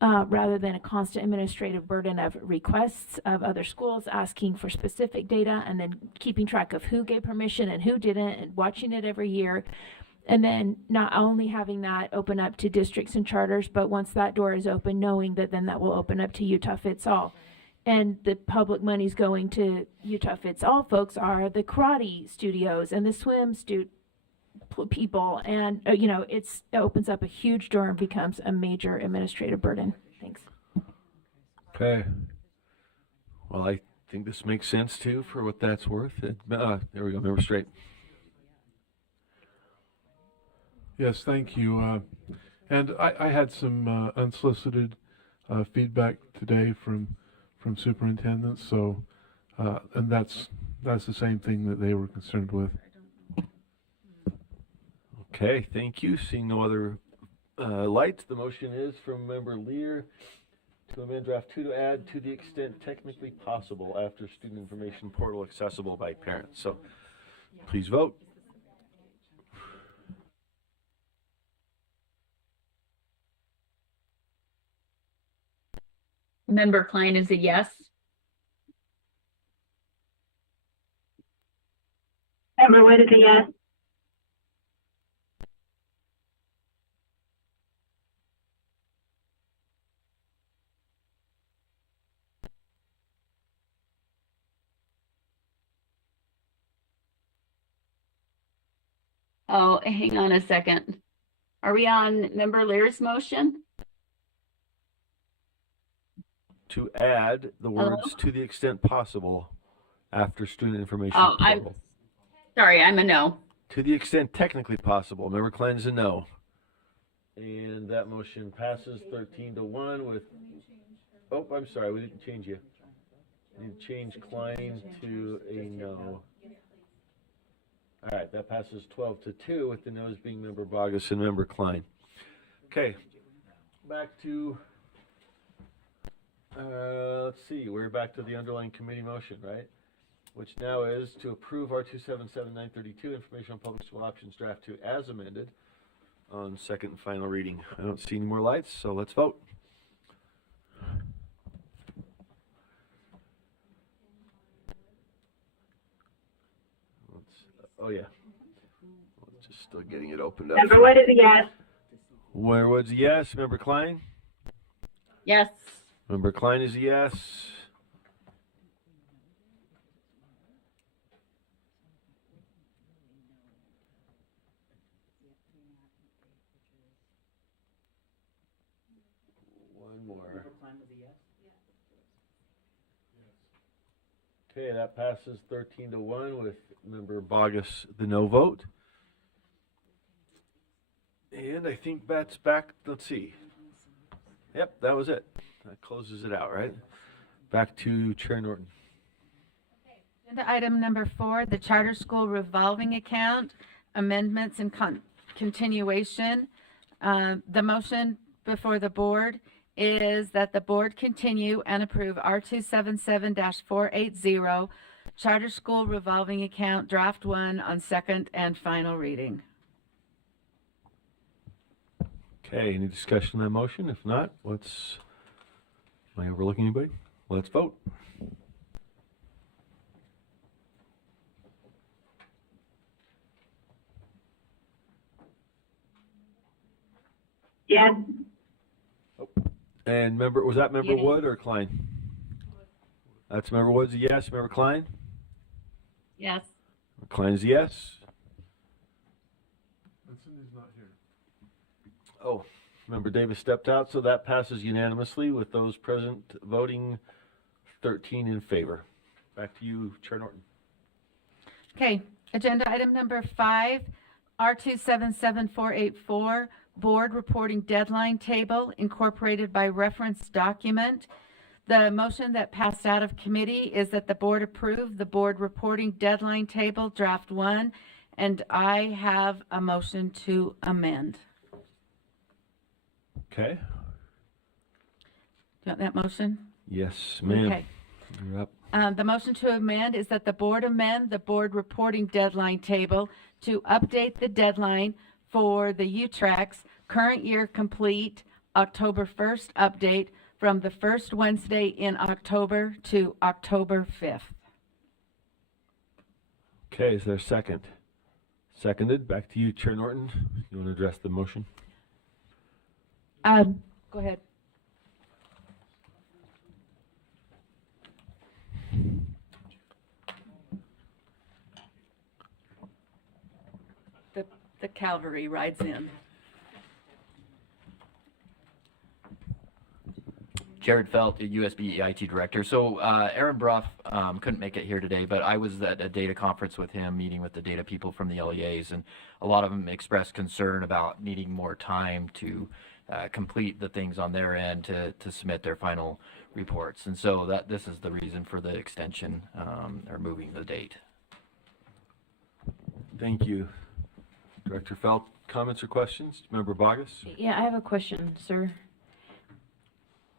rather than a constant administrative burden of requests of other schools asking for specific data and then keeping track of who gave permission and who didn't and watching it every year. And then not only having that open up to districts and charters, but once that door is open, knowing that then that will open up to Utah Fits All. And the public money's going to Utah Fits All folks are the karate studios and the swim people. And, it opens up a huge door and becomes a major administrative burden. Thanks. Okay. Well, I think this makes sense too for what that's worth. There we go, Member Straight. Yes, thank you. And I had some unsolicited feedback today from superintendents. So, and that's the same thing that they were concerned with. Okay, thank you. Seeing no other lights, the motion is from Member Lear to amend draft 2 to add to the extent technically possible after student information portal accessible by parents. So please vote. Member Klein is a yes. Member Wood is a yes. Oh, hang on a second. Are we on Member Lear's motion? To add the words to the extent possible after student information Oh, portal. Sorry, I'm a no. To the extent technically possible. Member Klein is a no. And that motion passes 13-1 with, oh, I'm sorry, we didn't change you. We need to change Klein to a no. All right, that passes 12-2 with the no's being Member Bogus and Member Klein. Okay, back to, let's see, we're back to the underlying committee motion, right? Which now is to approve R277-932, Information on Public School Options Draft 2 as amended on second and final reading. I don't see any more lights, so let's vote. Oh yeah, just still getting it opened up. Member Wood is a yes. Where was a yes? Member Klein? Yes. Member Klein is a yes. Okay, that passes 13-1 with Member Bogus the no vote. And I think that's back, let's see. Yep, that was it. That closes it out, right? Back to Chair Norton. Agenda item number 4, the charter school revolving account, amendments and continuation. The motion before the board is that the board continue and approve R277-480 charter school revolving account draft 1 on second and final reading. Okay, any discussion on that motion? If not, let's, am I overlooking anybody? Let's vote. Yes. And member, was that Member Yes. Wood or Klein? That's Member Wood's a yes. Member Klein? Yes. Klein is a yes. Cindy's not here. Oh, Member Davis stepped out, so that passes unanimously with those present voting 13 in favor. Back to you, Chair Norton. Okay, agenda item number 5, R277-484, board reporting deadline table incorporated by reference document. The motion that passed out of committee is that the board approve the board reporting deadline table draft 1, and I have a motion to amend. Okay. Do you want that motion? Yes, ma'am. Okay. You're up. The motion to amend is that the board amend the board reporting deadline table to update the deadline for the UTRAC's current year complete October 1st update from the first Wednesday in October to October 5th. Okay, is there a second? Seconded. Back to you, Chair Norton. You want to address the motion? Go ahead. The cavalry rides in. Jared Felt, USBE IT Director. So Aaron Bruff couldn't make it here today, but I was at a data conference with him, meeting with the data people from the LEAs, and a lot of them expressed concern about needing more time to complete the things on their end to submit their final reports. And so this is the reason for the extension or moving the date. Thank you. Director Felt, comments or questions? Member Bogus? Yeah, I have a question, sir.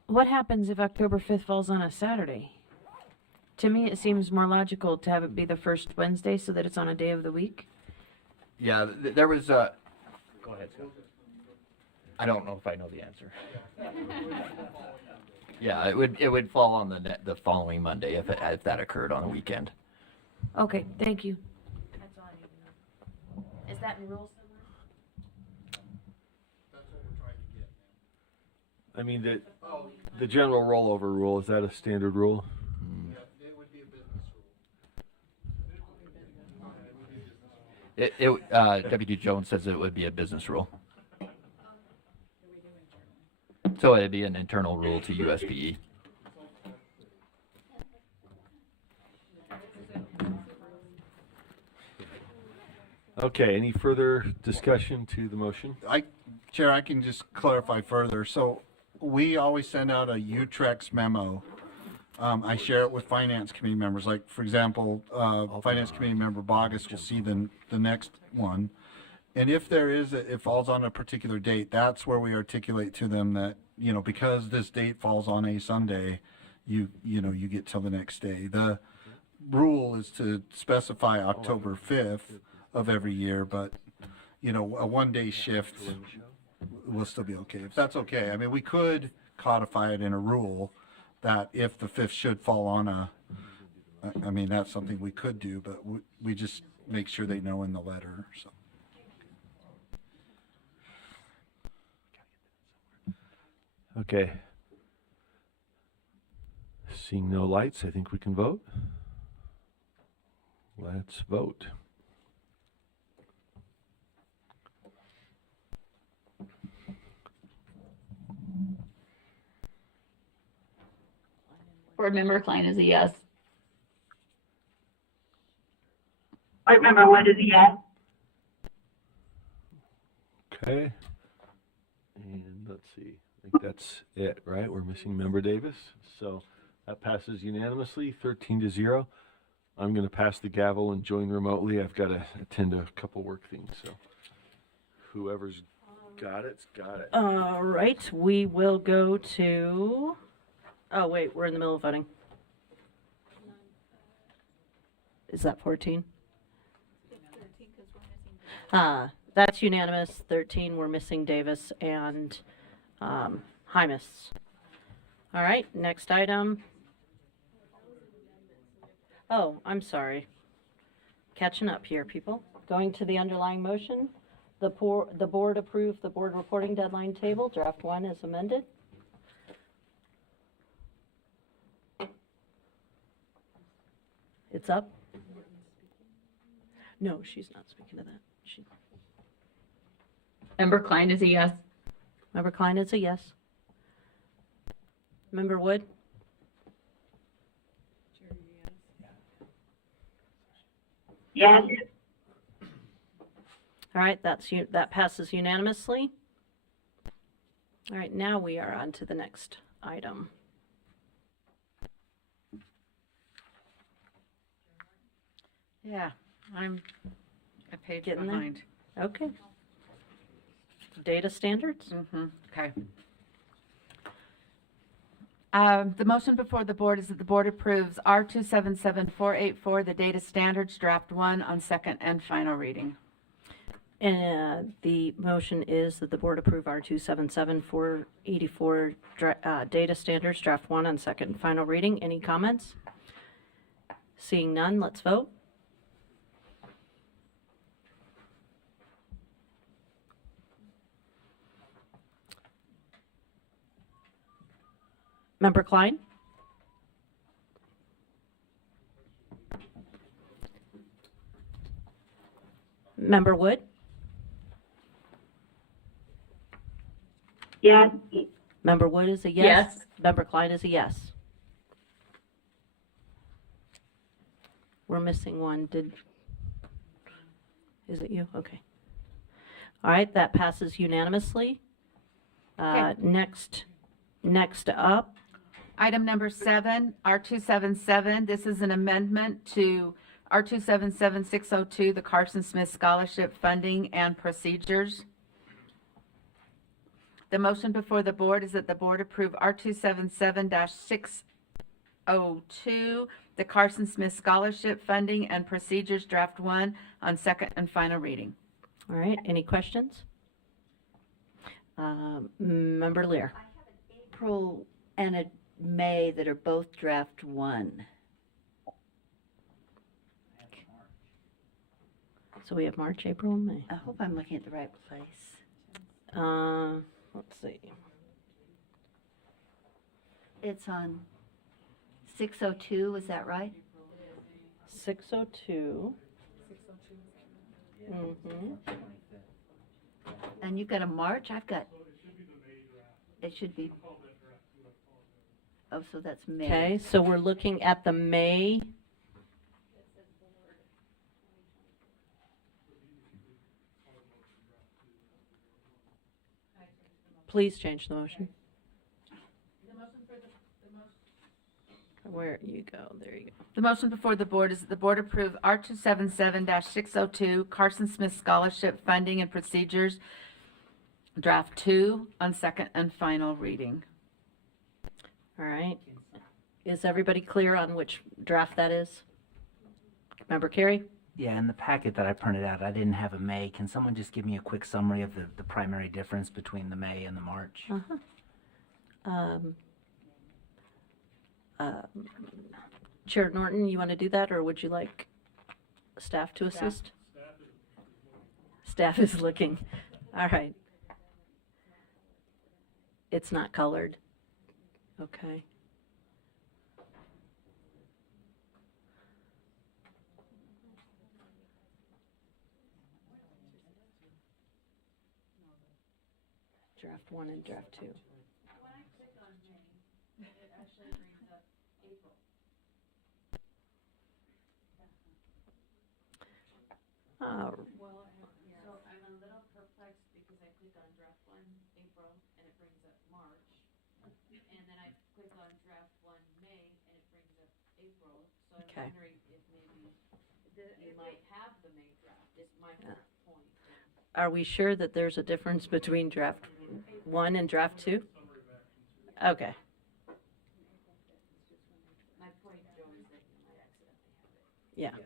What happens if October 5th falls on a Saturday? To me, it seems more logical to have it be the first Wednesday so that it's on a day of the week. Yeah, there was a... Go ahead, Scott. I don't know if I know the answer. Yeah, it would fall on the following Monday if that occurred on a weekend. Okay, thank you. That's all I need to know. Is that in rules somewhere? I mean, the general rollover rule, is that a standard rule? It would be a business rule. Deputy Jones says it would be a business rule. So it'd be an internal rule to USBE. Okay, any further discussion to the motion? Chair, I can just clarify further. So we always send out a UTREX memo. I share it with Finance Committee members. Like, for example, Finance Committee member Bogus will see the next one. And if it falls on a particular date, that's where we articulate to them that, because this date falls on a Sunday, you get till the next day. The rule is to specify October 5th of every year, but, a 1-day shift will still be okay. If that's okay. I mean, we could codify it in a rule that if the 5th should fall on that's something we could do, but we just make sure they know in the letter, so. Okay. Seeing no lights, I think we can vote. Let's vote. Board Member Klein is a yes. Board Member Wood is a yes. Okay. And let's see, I think that's it, right? We're missing Member Davis. So that passes unanimously, 13-0. I'm going to pass the gavel and join remotely. I've got to attend a couple work things, so whoever's got it's got it. All right, we will go to, oh wait, we're in the middle of voting. Is that 14? That's unanimous, 13, we're missing Davis and Hymas. All right, next item. Oh, I'm sorry. Catching up here, people. Going to the underlying motion. The board approved the board reporting deadline table. Draft 1 is amended. It's up. No, she's not speaking to that. Member Klein is a yes. Member Klein is a yes. Member Wood? Yes. All right, that passes unanimously. All right, now we are on to the next item. Yeah, I'm a page Getting there? behind. Okay. Data standards? Okay. The motion before the board is that the board approves R277484, the data standards, draft 1 on second and final reading. And the motion is that the board approve R277484 data standards, draft 1 on second and final reading. Any comments? Seeing none, let's vote. Member Klein? Member Wood? Yes. Member Wood is a yes. Yes. Member Klein is a yes. We're missing one. Is it you? Okay. All right, that passes unanimously. Okay. Next up, Item number 7, R277. This is an amendment to R277602, the Carson Smith Scholarship Funding and Procedures. The motion before the board is that the board approve R277-602, the Carson Smith Scholarship Funding and Procedures, draft 1 on second and final reading. all right, any questions? Member Lear? April and a May that are both draft 1. So we have March, April, and May. I hope I'm looking at the right place. Let's see. It's on 602, is that right? 602. Mm-hmm. And you've got a March, I've got, it should be, oh, so that's May. Okay, so we're looking at the May. Please change the motion. Where you go, there you go. The motion before the board is that the board approve R277-602, Carson Smith Scholarship Funding and Procedures, draft 2 on second and final reading. All right. Is everybody clear on which draft that is? Member Carey? Yeah, in the packet that I printed out, I didn't have a May. Can someone just give me a quick summary of the primary difference between the May and the March? Chair Norton, you want to do that, or would you like staff to assist? Staff is looking. All right. It's not colored. Okay. Draft 1 and draft 2. Well, so I'm a little perplexed because I click on draft one, April, and it brings up March. And then I click on draft one, May, and it brings up April. So I'm Okay. wondering if maybe you might have the May draft, is my point. Are we sure that there's a difference between draft 1 and draft 2? Okay. My point, Joe, is that you might accidentally have it. Yeah.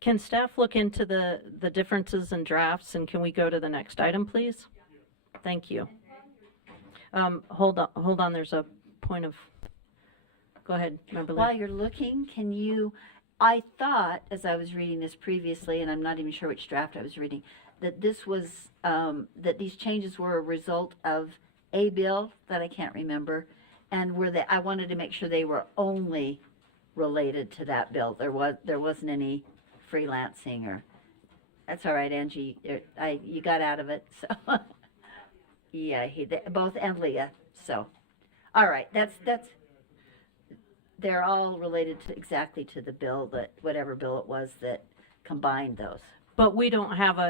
Can staff look into the differences in drafts, and can we go to the next item, please? Thank you. Hold on, there's a point of, go ahead, Member Lee. While you're looking, I thought, as I was reading this previously, and I'm not even sure which draft I was reading, that this was, that these changes were a result of a bill that I can't remember, and I wanted to make sure they were only related to that bill. There wasn't any freelancing or, that's all right, Angie, you got out of it, so. Yeah, both and Leah, so. All right, they're all related exactly to the bill, whatever bill it was that combined those. But we don't have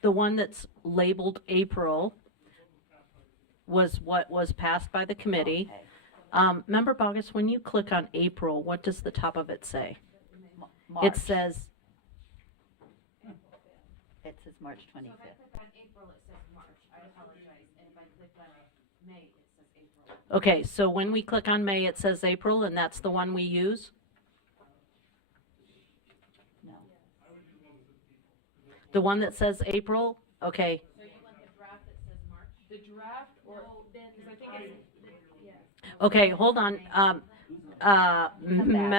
the one that's labeled April was what was passed by the committee. Okay. Member Bogus, when you click on April, what does the top of it say? March. It says March 25th. So if I click on April, it says March. I apologize. And if I click on May, it says April. okay, so when we click on May, it says April, and that's the one we use? No. The one that says April? Okay. So you want the draft that says March? The draft or, because I think it's, Okay, hold on. May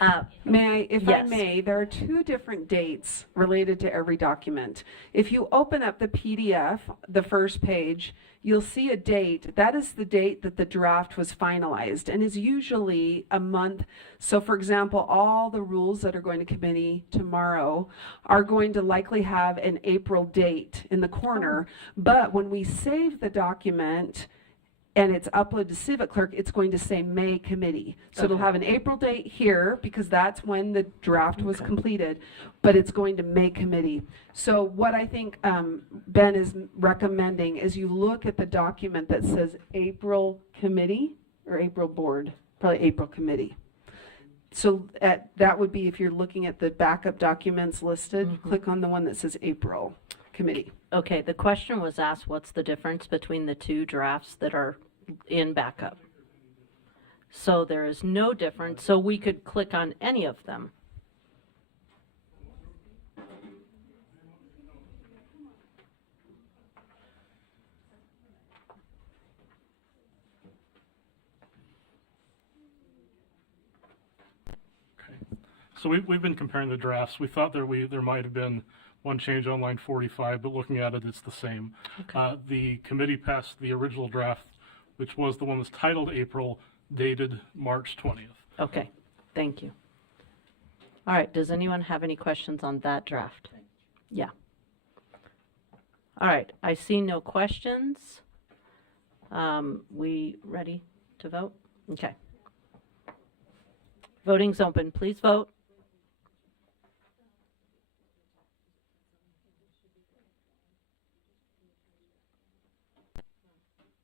I, if I yes. may, there are two different dates related to every document. If you open up the PDF, the first page, you'll see a date. That is the date that the draft was finalized and is usually a month. So for example, all the rules that are going to committee tomorrow are going to likely have an April date in the corner. But when we save the document, and it's uploaded to Civic Clerk, it's going to say May committee. So it'll have an April date here because that's when the draft was completed, but it's going to May committee. So what I think Ben is recommending is you look at the document that says April committee or April board, probably April committee. So that would be if you're looking at the backup documents listed, click on the one that says April committee. Okay, the question was asked, what's the difference between the two drafts that are in backup? So there is no difference, so we could click on any of them. So we've been comparing the drafts. We thought there might have been one change on line 45, but looking at it, it's the same. Okay. The committee passed the original draft, which was the one that's titled April, dated March 20th. Okay, thank you. All right, does anyone have any questions on that draft? Yeah. All right, I see no questions. We ready to vote? Okay. Voting's open. Please vote.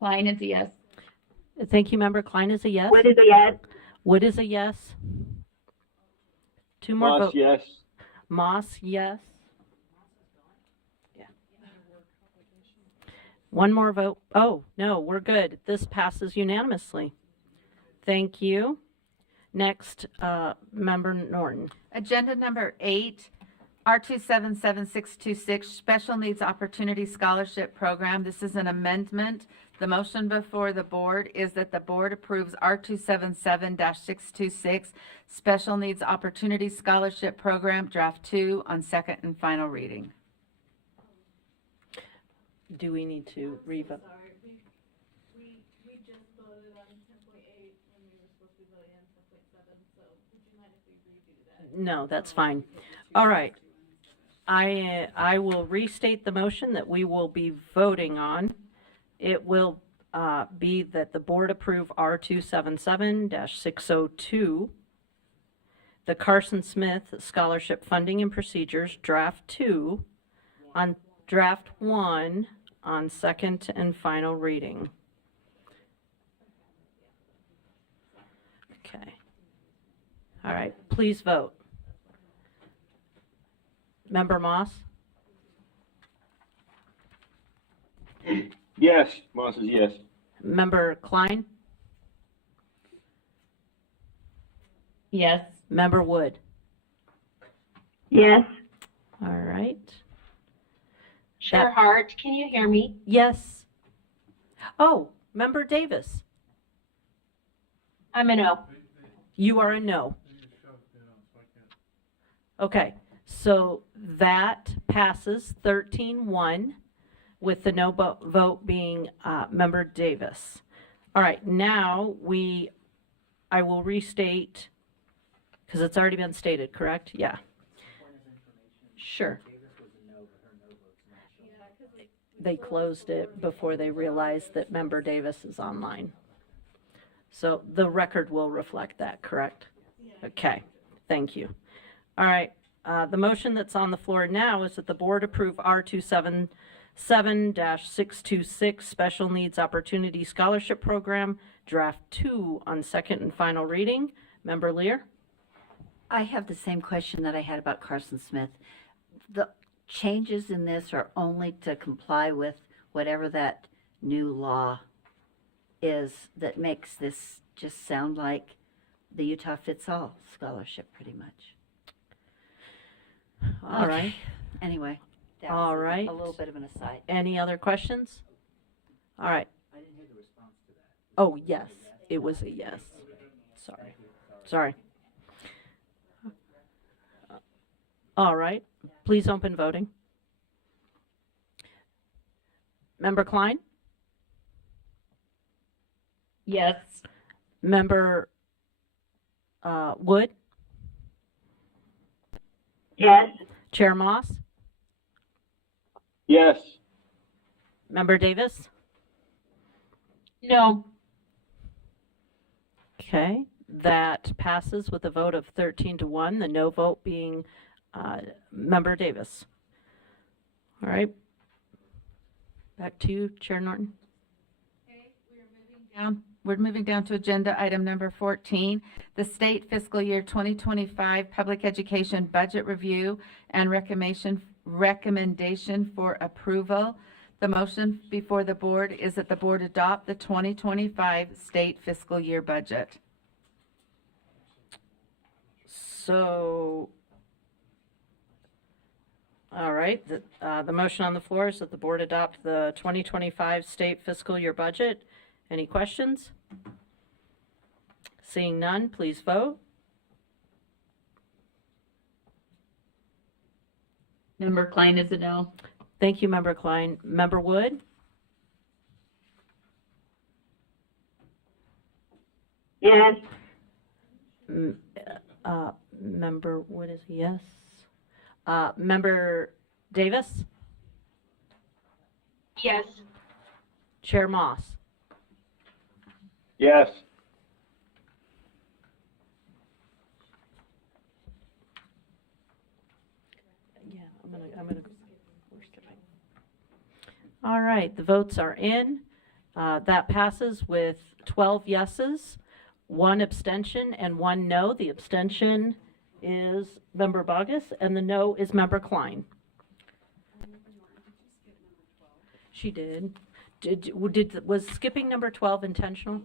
Klein is a yes. Thank you, Member Klein is a yes. Wood is a yes. Wood is a yes. Two more Moss, votes. yes. Moss, yes. Yeah. One more vote. Oh, no, we're good. This passes unanimously. Thank you. Next, Member Norton. Agenda number 8, R277626, Special Needs Opportunity Scholarship Program. This is an amendment. The motion before the board is that the board approves R277-626, Special Needs Opportunity Scholarship Program, Draft 2, on second and final reading. Do we need to revote? Sorry, we just voted on 10.8 when we were supposed to be voting on 10.7, so would you mind if we redo that? No, that's fine. All right. I will restate the motion that we will be voting on. It will be that the board approve R277-602, the Carson Smith Scholarship Funding and Procedures, Draft 2, on Draft 1 on second and final reading. Okay. All right, please vote. Member Moss? Yes. Moss is yes. Member Klein? Yes. Member Wood? Yes. All right. Chair Hart, can you hear me? Yes. Oh, Member Davis? I'm a no. You are a no. Okay, so that passes 13-1 with the no vote being Member Davis. All right, now I will restate, because it's already been stated, correct? Yeah. Sure. They closed it before they realized that Member Davis is online. So the record will reflect that, correct? Okay, thank you. All right, the motion that's on the floor now is that the board approve R277-626 Special Needs Opportunity Scholarship Program, Draft 2 on second and final reading. Member Lear? I have the same question that I had about Carson Smith. The changes in this are only to comply with whatever that new law is that makes this just sound like the Utah Fits All scholarship, pretty much. All right. Anyway, that All was right. a little bit of an aside. Any other questions? All right. Oh, yes, it was a yes. Sorry. All right, please open voting. Member Klein? Yes. Member Wood? Yes. Chair Moss? Yes. Member Davis? No. Okay, that passes with a vote of 13-1, the no vote being Member Davis. All right. Back to you, Chair Norton. We're moving down to agenda item number 14, the state fiscal year 2025 public education budget review and recommendation for approval. The motion before the board is that the board adopt the 2025 state fiscal year budget. So, all right, the motion on the floor is that the board adopt the 2025 state fiscal year budget. Any questions? Seeing none, please vote. Member Klein is a no. Thank you, Member Klein. Member Wood? Yes. Member Wood is a yes. Member Davis? Yes. Chair Moss? Yes. Yeah, we're skipping. All right, the votes are in. That passes with 12 yeses, 1 abstention, and 1 no. The abstention is Member Bogus, and the no is Member Klein. She did. Was skipping number 12 intentional?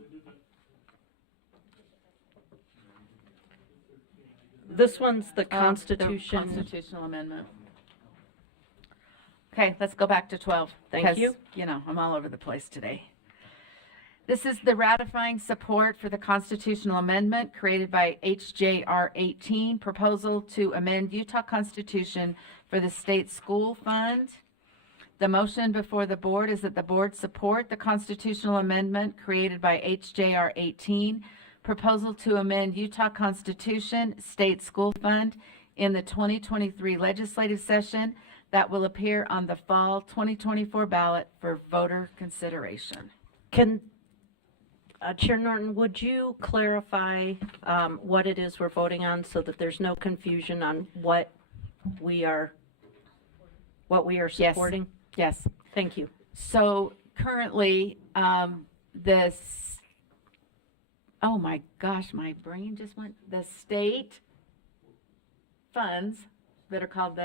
This one's the Constitution. The constitutional amendment. Okay, let's go back to 12. Thank you. You know, I'm all over the place today. This is the ratifying support for the constitutional amendment created by HJR 18, proposal to amend Utah Constitution for the state school fund. The motion before the board is that the board support the constitutional amendment created by HJR 18, proposal to amend Utah Constitution State School Fund in the 2023 legislative session that will appear on the fall 2024 ballot for voter consideration. Can, Chair Norton, would you clarify what it is we're voting on so that there's no confusion on what we are supporting? Yes. Thank you. So currently, oh my gosh, my brain just went, the state funds that are called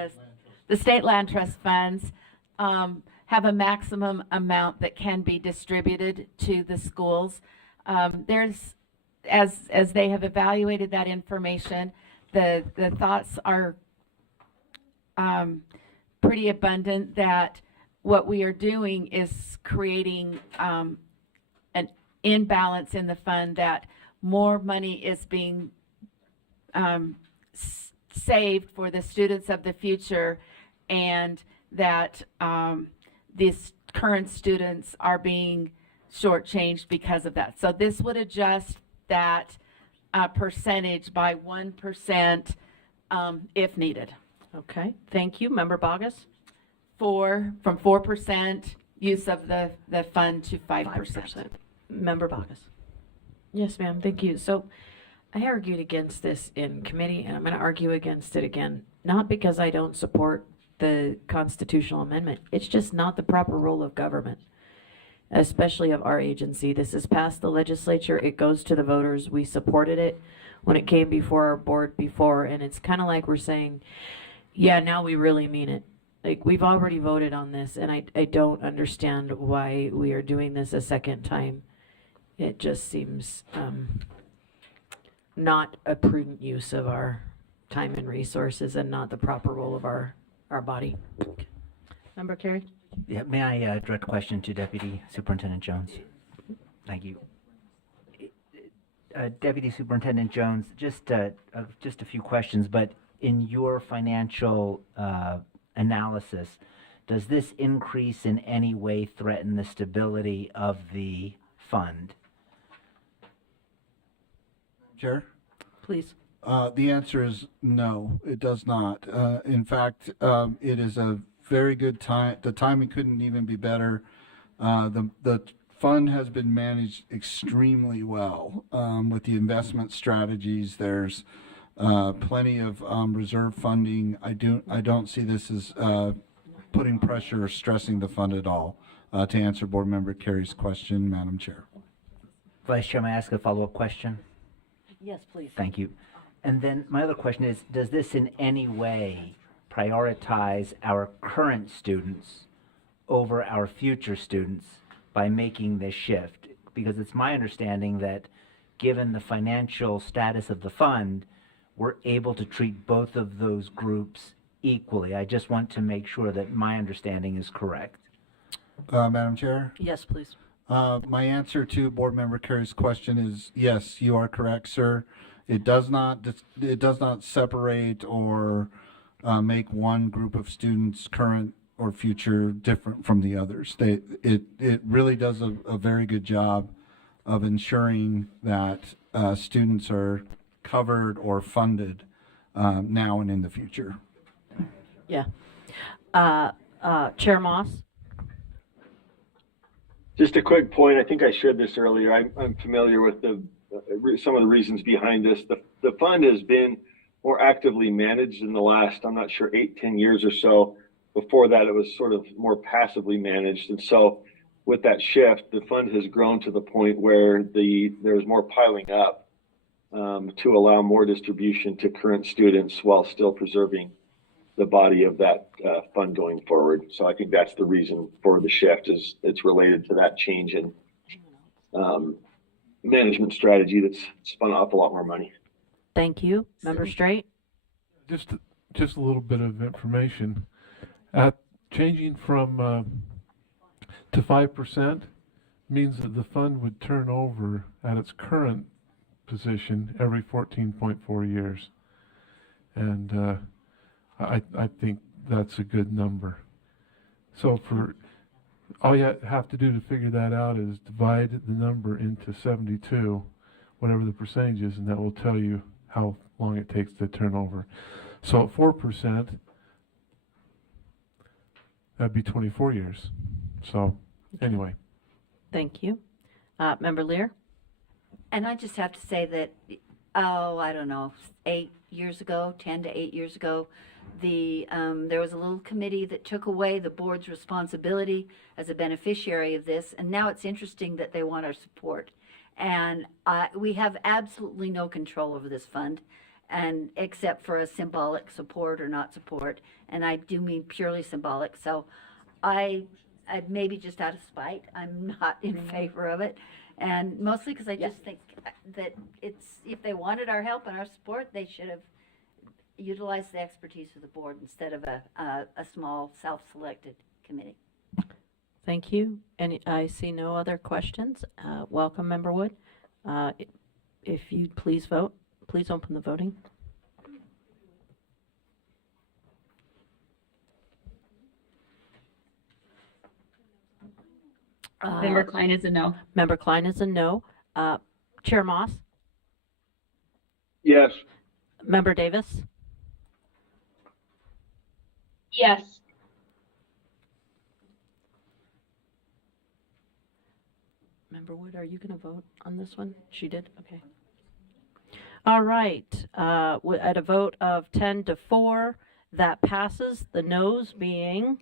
the state land trust funds have a maximum amount that can be distributed to the schools. There's, as they have evaluated that information, the thoughts are pretty abundant that what we are doing is creating an imbalance in the fund, that more money is being saved for the students of the future, and that these current students are being shortchanged because of that. So this would adjust that percentage by 1% if needed. Okay, thank you. Member Bogus? From 4% use of the fund to 5%. Member Bogus? Yes, ma'am. Thank you. So I argued against this in committee, and I'm going to argue against it again, not because I don't support the constitutional amendment. It's just not the proper role of government, especially of our agency. This is passed the legislature. It goes to the voters. We supported it when it came before our board before, and it's kind of like we're saying, yeah, now we really mean it. Like, we've already voted on this, and I don't understand why we are doing this a second time. It just seems not a prudent use of our time and resources, and not the proper role of our body. Member Carey? Yeah, may I direct a question to Deputy Superintendent Jones? Thank you. Deputy Superintendent Jones, just a few questions, but in your financial analysis, does this increase in any way threaten the stability of the fund? Chair? Please. The answer is no, it does not. In fact, it is a very good time. The timing couldn't even be better. The fund has been managed extremely well with the investment strategies. There's plenty of reserve funding. I don't see this as putting pressure or stressing the fund at all. To answer Board Member Carey's question, Madam Chair. Vice Chair, may I ask a follow-up question? Yes, please. Thank you. And then my other question is, does this in any way prioritize our current students over our future students by making this shift? Because it's my understanding that given the financial status of the fund, we're able to treat both of those groups equally. I just want to make sure that my understanding is correct. Madam Chair? Yes, please. My answer to Board Member Carey's question is yes, you are correct, sir. It does not separate or make one group of students, current or future, different from the others. It really does a very good job of ensuring that students are covered or funded now and in the future. Yeah. Chair Moss? Just a quick point. I think I shared this earlier. I'm familiar with some of the reasons behind this. The fund has been more actively managed in the last, I'm not sure, 8-10 years or so. Before that, it was sort of more passively managed. And so with that shift, the fund has grown to the point where there's more piling up to allow more distribution to current students while still preserving the body of that fund going forward. So I think that's the reason for the shift, is it's related to that change in management strategy that's spun off a lot more money. Thank you. Member Straight? Just a little bit of information. Changing from to 5% means that the fund would turn over at its current position every 14.4 years. And I think that's a good number. So all you have to do to figure that out is divide the number into 72, whatever the percentage is, and that will tell you how long it takes to turn over. So at 4%, that'd be 24 years. So anyway. Thank you. Member Lear? And I just have to say that, I don't know, 8 years ago, 10 to 8 years ago, there was a little committee that took away the board's responsibility as a beneficiary of this, and now it's interesting that they want our support. And we have absolutely no control over this fund, and except for a symbolic support or not support, and I do mean purely symbolic. So I maybe just out of spite, I'm not in favor of it. And mostly because I just think that if they wanted our help and our support, they should have utilized the expertise of the board instead of a small self-selected committee. Thank you. And I see no other questions. Welcome, Member Wood. If you'd please vote, please open the voting. Member Klein is a no. Member Klein is a no. Chair Moss? Yes. Member Davis? Yes. Member Wood, are you going to vote on this one? She did? Okay. All right. At a vote of 10 to 4, that passes. The noes being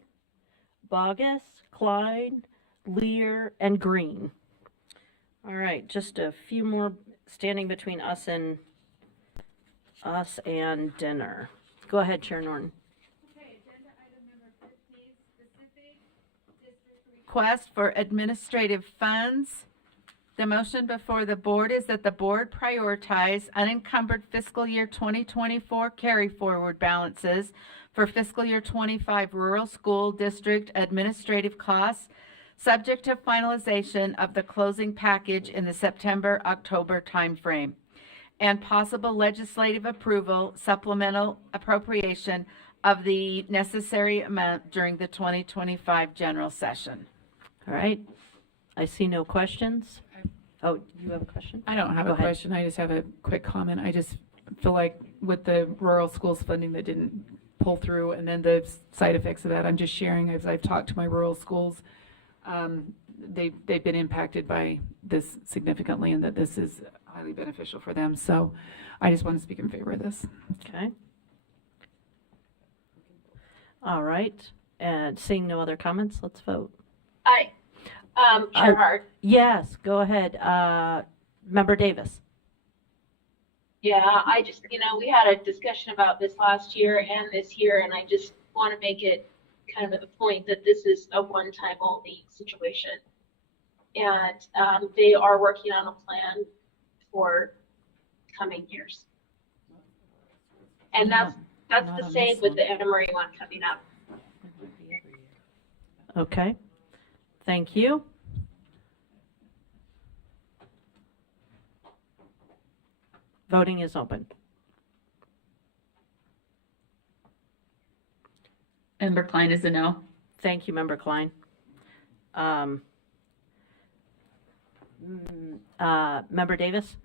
Bogus, Klein, Lear, and Green. All right, just a few more standing between us and dinner. Go ahead, Chair Norton. Okay, agenda item number 15, specific district request for administrative funds. The motion before the board is that the board prioritize unencumbered fiscal year 2024 carry forward balances for fiscal year 25 rural school district administrative costs, subject to finalization of the closing package in the September-October timeframe, and possible legislative approval, supplemental appropriation of the necessary amount during the 2025 general session. All right. I see no questions. Oh, you have a question? I don't have Go a ahead. question. I just have a quick comment. I just feel like with the rural schools funding that didn't pull through and then the side effects of that, I'm just sharing as I've talked to my rural schools. They've been impacted by this significantly, and that this is highly beneficial for them. So I just want to speak in favor of this. Okay. All right. And seeing no other comments, let's vote. Chair Hart. Yes, go ahead. Member Davis. Yeah, I just, we had a discussion about this last year and this year, and I just want to make it kind of a point that this is a one-time only situation. And they are working on a plan for coming years. And that's the same with the Emory one coming up. Okay. Thank you. Voting is open. Member Klein is a no. Thank you, Member Klein. Member Davis?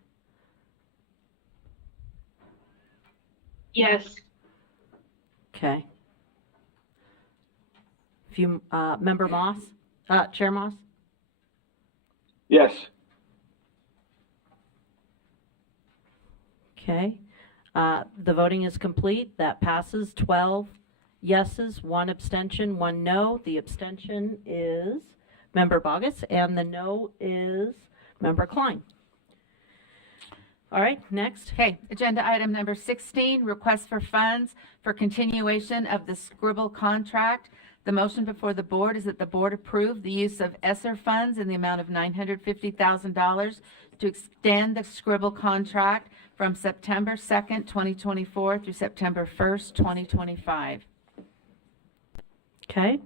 Yes. Okay. Member Moss? Chair Moss? Yes. Okay. The voting is complete. That passes 12 yeses, 1 abstention, 1 no. The abstention is Member Bogus, and the no is Member Klein. All right, next. Okay, agenda item number 16, request for funds for continuation of the Scribble contract. The motion before the board is that the board approve the use of ESSER funds in the amount of $950,000 to extend the Scribble contract from September 2nd, 2024 through September 1st, 2025. Okay.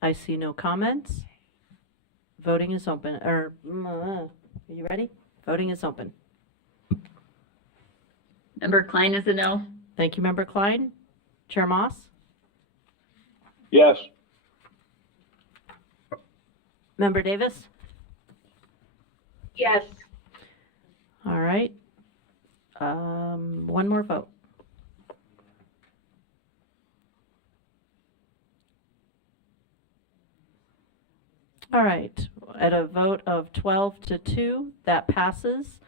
I see no comments. Voting is open. Are you ready? Voting is open. Member Klein is a no. Thank you, Member Klein. Chair Moss? Yes. Member Davis? Yes. All right. One more vote. All right, at a vote of 12 to 2, that passes.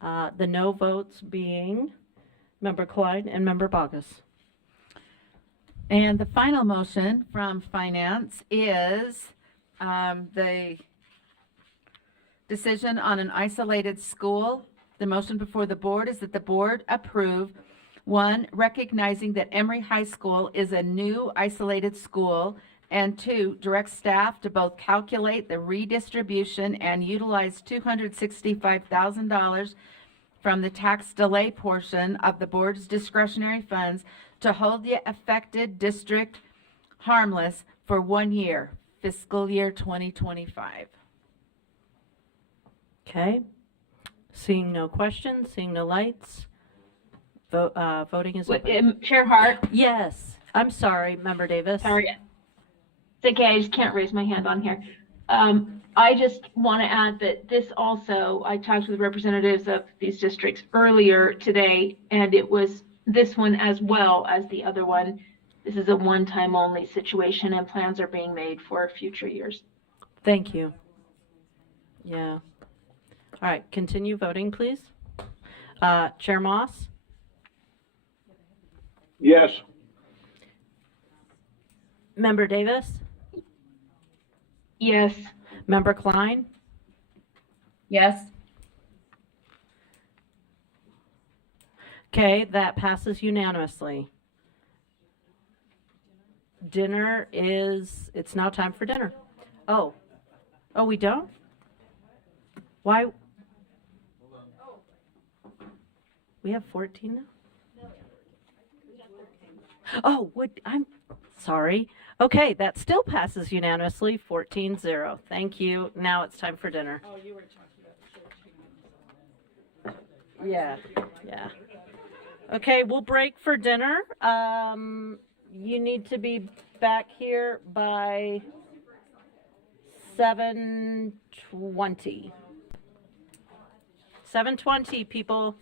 The no votes being Member Klein and Member Bogus. And the final motion from Finance is the decision on an isolated school. The motion before the board is that the board approve, one, recognizing that Emory High School is a new isolated school, and two, direct staff to both calculate the redistribution and utilize $265,000 from the tax delay portion of the board's discretionary funds to hold the affected district harmless for 1 year, fiscal year 2025. Okay. Seeing no questions, seeing no lights, voting is open. Chair Hart? Yes. I'm sorry, Member Davis. Sorry. It's okay, I just can't raise my hand on here. I just want to add that this also, I talked with representatives of these districts earlier today, and it was this one as well as the other one. This is a one-time only situation, and plans are being made for future years. Thank you. Yeah. All right, continue voting, please. Chair Moss? Yes. Member Davis? Yes. Member Klein? Yes. Okay, that passes unanimously. Dinner is, it's now time for dinner. Oh, we don't? Why? We have 14 now? Oh, I'm sorry. Okay, that still passes unanimously, 14-0. Thank you. Now it's time for dinner. Oh, you were talking about the Yeah. Okay, we'll break for dinner. You need to be back here by 7:20. 7:20, people.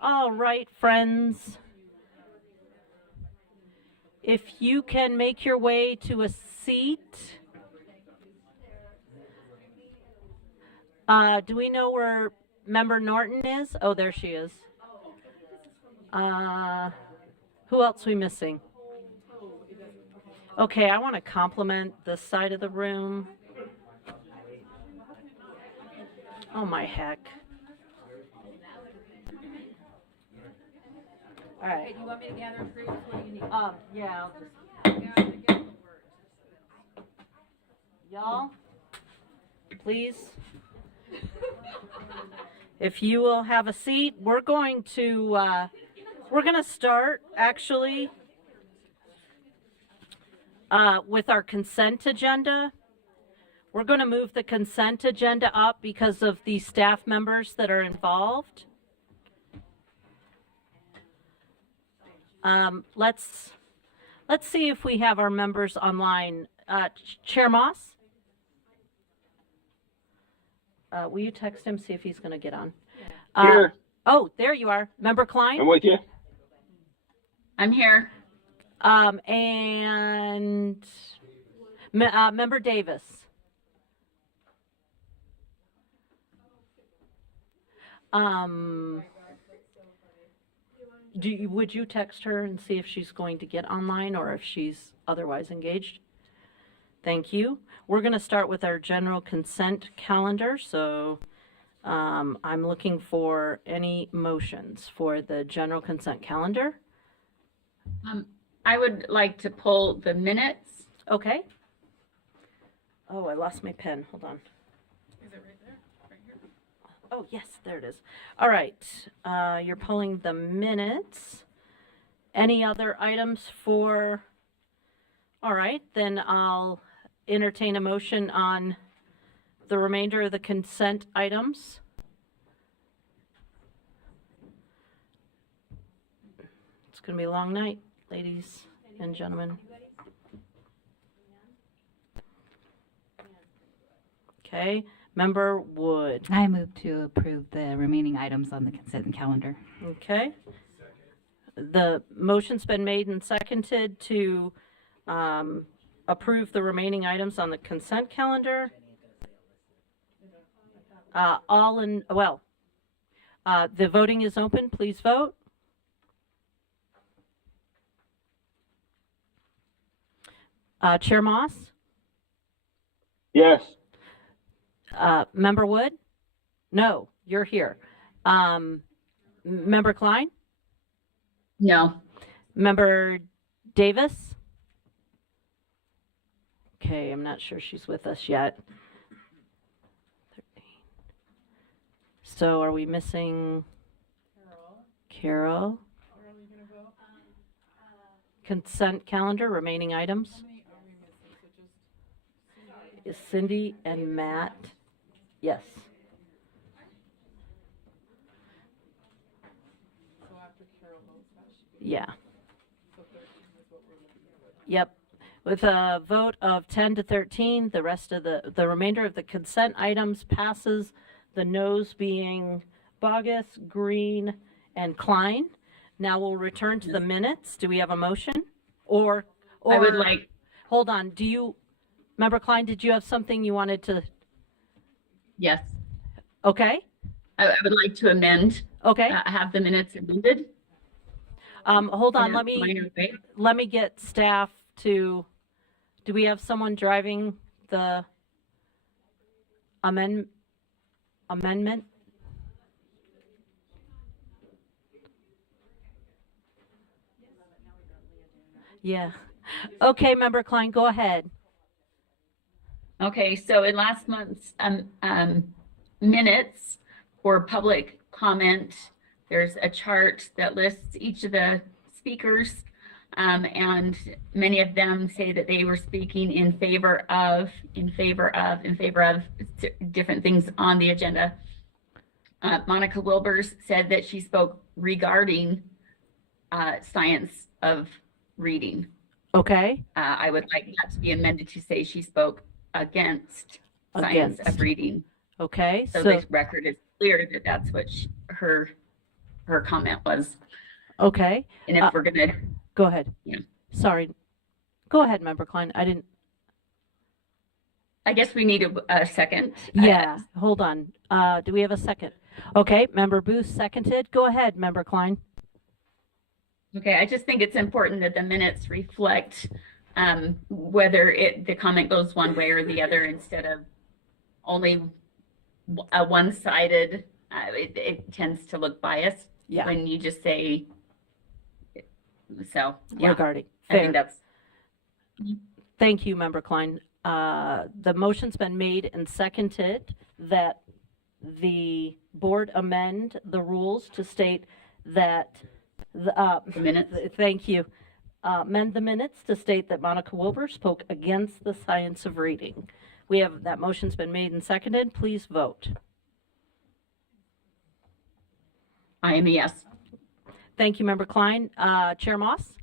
All right, friends. If you can make your way to a seat. Do we know where Member Norton is? Oh, there she is. Who else we missing? Okay, I want to compliment this side of the room. Oh my heck. All right. Okay, do you want me to gather fruits? What do you need? Yeah, I'll just. Y'all, please. If you will have a seat, we're going to start actually with our consent agenda. We're going to move the consent agenda up because of the staff members that are involved. Let's see if we have our members online. Chair Moss? Will you text him, see if he's going to get on? Here. Oh, there you are. Member Klein? I'm with you. I'm here. And Member Davis? Would you text her and see if she's going to get online or if she's otherwise engaged? Thank you. We're going to start with our general consent calendar. So I'm looking for any motions for the general consent calendar. I would like to pull the minutes. Okay. Oh, I lost my pen. Hold on. Is it right there? Right here? Oh, yes, there it is. All right. You're pulling the minutes. Any other items for? All right, then I'll entertain a motion on the remainder of the consent items. It's going to be a long night, ladies and gentlemen. Okay, Member Wood. I move to approve the remaining items on the consent calendar. Okay. The motion's been made and seconded to approve the remaining items on the consent calendar. The voting is open. Please vote. Chair Moss? Yes. Member Wood? No, you're here. Member Klein? No. Member Davis? Okay, I'm not sure she's with us yet. 13. So are we missing Carol? Consent calendar, remaining items? Is Cindy and Matt? Yes. Yeah. Yep. With a vote of 10 to 13, the rest of the remainder of the consent items passes, the noes being Bogus, Green, and Klein. Now we'll return to the minutes. Do we have a motion? Or I would like. Hold on. Member Klein, did you have something you wanted to? Yes. Okay. I would like to amend. Okay. Have the minutes amended. Hold on. In a minor way. Let me get staff to. Do we have someone driving the amendment? Yeah. Okay, Member Klein, go ahead. Okay, so in last month's minutes for public comment, there's a chart that lists each of the speakers, and many of them say that they were speaking in favor of different things on the agenda. Monica Wilbers said that she spoke regarding science of reading. Okay. I would like that to be amended to say she spoke against science of reading. Okay. So the record is clear that that's what her her comment was. Okay. And if we're gonna. Go ahead. Yeah. Sorry. Go ahead, Member Klein. I guess we need a second. Yeah, hold on. Do we have a second? Okay, Member Booth seconded. Go ahead, Member Klein. Okay, I just think it's important that the minutes reflect whether the comment goes one way or the other instead of only a one-sided. It tends to look biased when you just say. So yeah, Regarding. I Fair. think that's. Thank you, Member Klein. The motion's been made and seconded that the board amend the rules to state that the minutes. Thank you. Amend the minutes to state that Monica Wilbur spoke against the science of reading. We have that motion's been made and seconded. Please vote. I am a yes. Thank you, Member Klein. Chair Moss?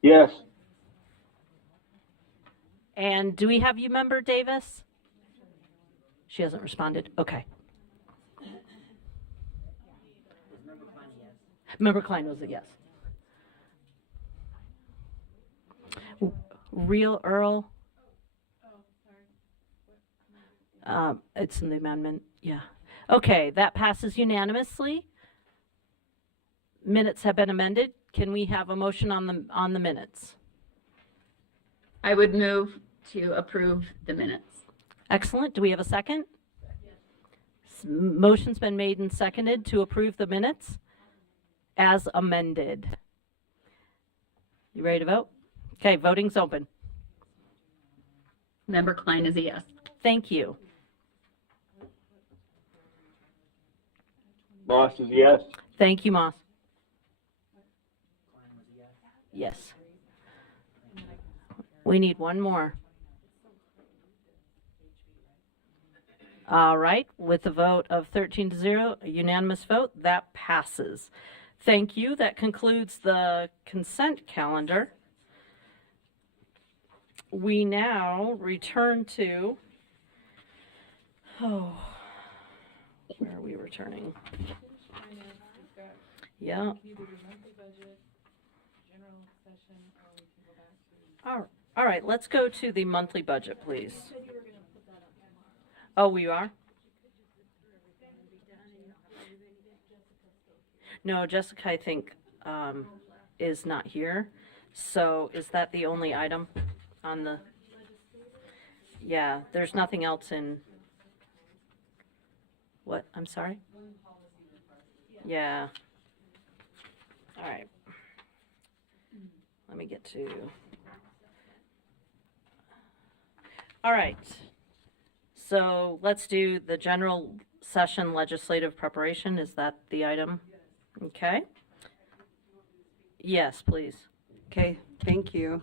Yes. And do we have you, Member Davis? She hasn't responded. Okay. Member Klein was a yes. Real Earl? It's in the amendment. Yeah. Okay, that passes unanimously. Minutes have been amended. Can we have a motion on the minutes? I would move to approve the minutes. Excellent. Do we have a second? Motion's been made and seconded to approve the minutes as amended. You ready to vote? Okay, voting's open. Member Klein is a yes. Thank you. Moss is yes. Thank you, Moss. Yes. We need one more. All right, with a vote of 13-0, a unanimous vote, that passes. Thank you. That concludes the consent calendar. We now return to, where are we returning? Yeah. All right, let's go to the monthly budget, please. Oh, we are? No, Jessica, I think, is not here. So is that the only item on the? Yeah, there's nothing else in. What? I'm sorry? Yeah. All right. Let me get to. All right. So let's do the general session legislative preparation. Is that the item? Okay. Yes, please. Okay, thank you.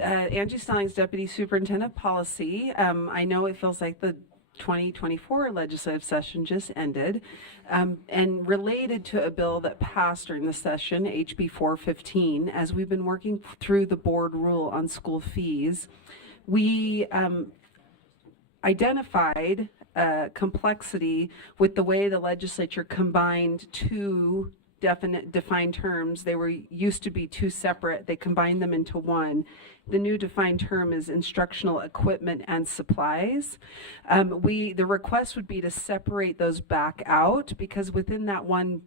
Angie Stallings, Deputy Superintendent Policy. I know it feels like the 2024 legislative session just ended, and related to a bill that passed during the session, HB 415, as we've been working through the board rule on school fees, we identified complexity with the way the legislature combined two defined terms. They were used to be two separate. They combined them into one. The new defined term is instructional equipment and supplies. The request would be to separate those back out, because within that one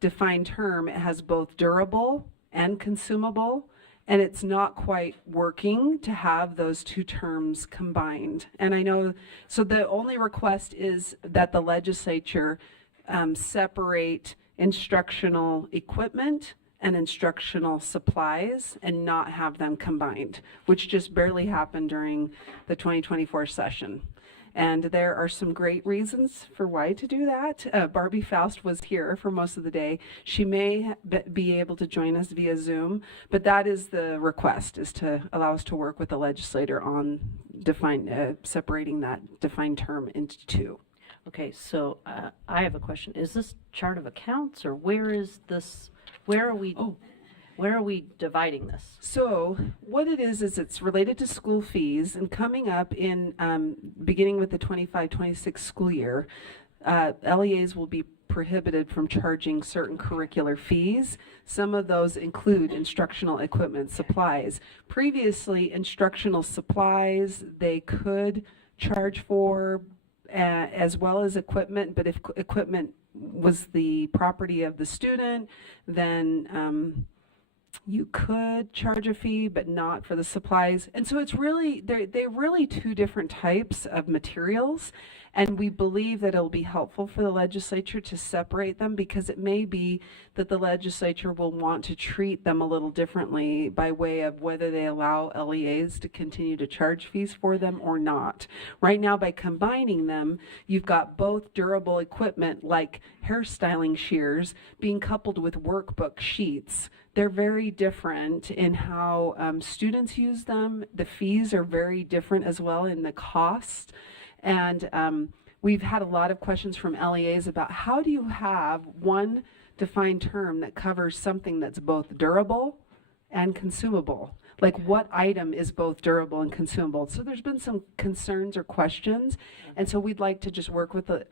defined term, it has both durable and consumable, and it's not quite working to have those two terms combined. And I know, so the only request is that the legislature separate instructional equipment and instructional supplies and not have them combined, which just barely happened during the 2024 session. And there are some great reasons for why to do that. Barbie Faust was here for most of the day. She may be able to join us via Zoom, but that is the request, is to allow us to work with the legislator on separating that defined term into two. Okay, so I have a question. Is this chart of accounts, or where is this? Where are we? Where are we dividing this? So what it is it's related to school fees, and coming up in beginning with the 25-26 school year, LEAs will be prohibited from charging certain curricular fees. Some of those include instructional equipment supplies. Previously, instructional supplies they could charge for as well as equipment, but if equipment was the property of the student, then you could charge a fee, but not for the supplies. And so it's really, they're really two different types of materials. And we believe that it'll be helpful for the legislature to separate them, because it may be that the legislature will want to treat them a little differently by way of whether they allow LEAs to continue to charge fees for them or not. Right now, by combining them, you've got both durable equipment like hairstyling shears being coupled with workbook sheets. They're very different in how students use them. The fees are very different as well in the cost. And we've had a lot of questions from LEAs about how do you have one defined term that covers something that's both durable and consumable? Like, what item is both durable and consumable? So there's been some concerns or questions, and so we'd like to just work with the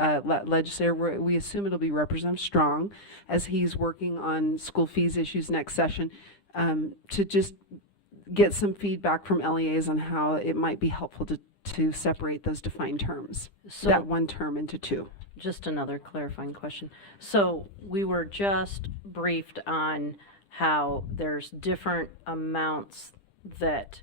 legislator. We assume it'll be Representative Strong, as he's working on school fees issues next session, to just get some feedback from LEAs on how it might be helpful to separate those defined terms, So- that one term into two. Just another clarifying question. So we were just briefed on how there's different amounts that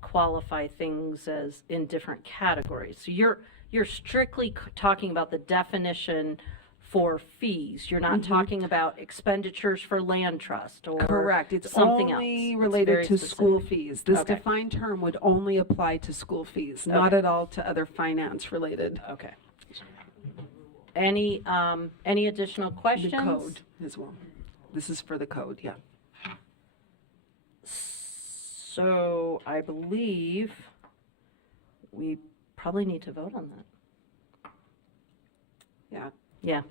qualify things as in different categories. So you're strictly talking about the definition for fees. You're not talking about expenditures for land trust or Correct. It's something only else. related It's to very school specific. fees. This Okay. defined term would only apply to school fees, not Okay. at all to other finance related. Okay. Any additional questions? The code as well. This is for the code, yeah. So I believe we probably need to vote on that. Yeah. Yeah.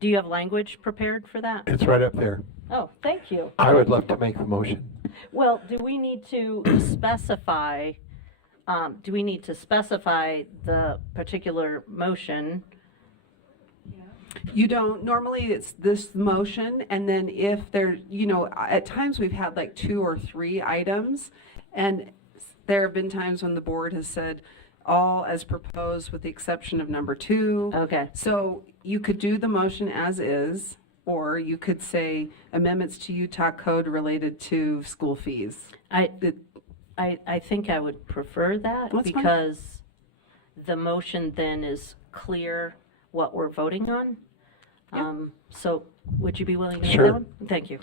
Do you have language prepared for that? It's right up there. Oh, thank you. I would love to make the motion. Well, do we need to specify, the particular motion? You don't, normally it's this motion, and then if there, at times we've had like 2 or 3 items, and there have been times when the board has said all as proposed with the exception of number 2. Okay. So you could do the motion as is, or you could say amendments to Utah code related to school fees. I think I would prefer that, That's fine. because the motion then is clear what we're voting on. So would you be willing to do Sure. that one? Thank you.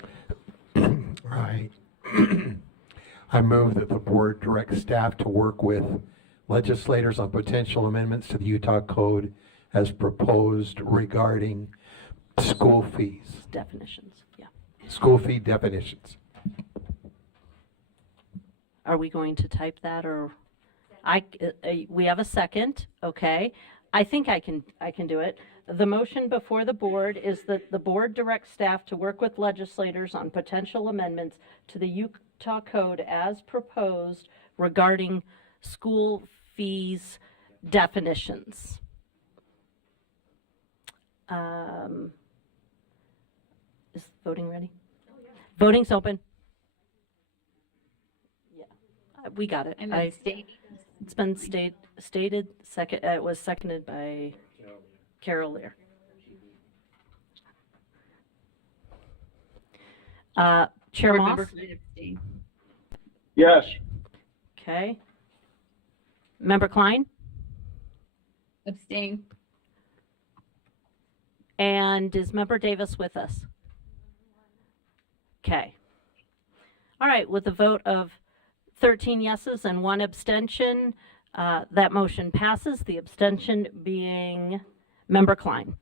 Right. I move that the board direct staff to work with legislators on potential amendments to the Utah Code as proposed regarding school fees, Definitions, yeah. school fee definitions. Are we going to type that, or we have a second, okay? I think I can do it. The motion before the board is that the board directs staff to work with legislators on potential amendments to the Utah Code as proposed regarding school fees definitions. Is voting ready? Voting's open. Yeah, we got it. And then state. It's been stated. Second. It was seconded by Carol Lear. Chair Board Moss. Member Klein abstain. Yes. Okay. Member Klein. Abstain. And is Member Davis with us? Okay. All right, with a vote of 13 yeses and 1 abstention, that motion passes, the abstention being Member Klein.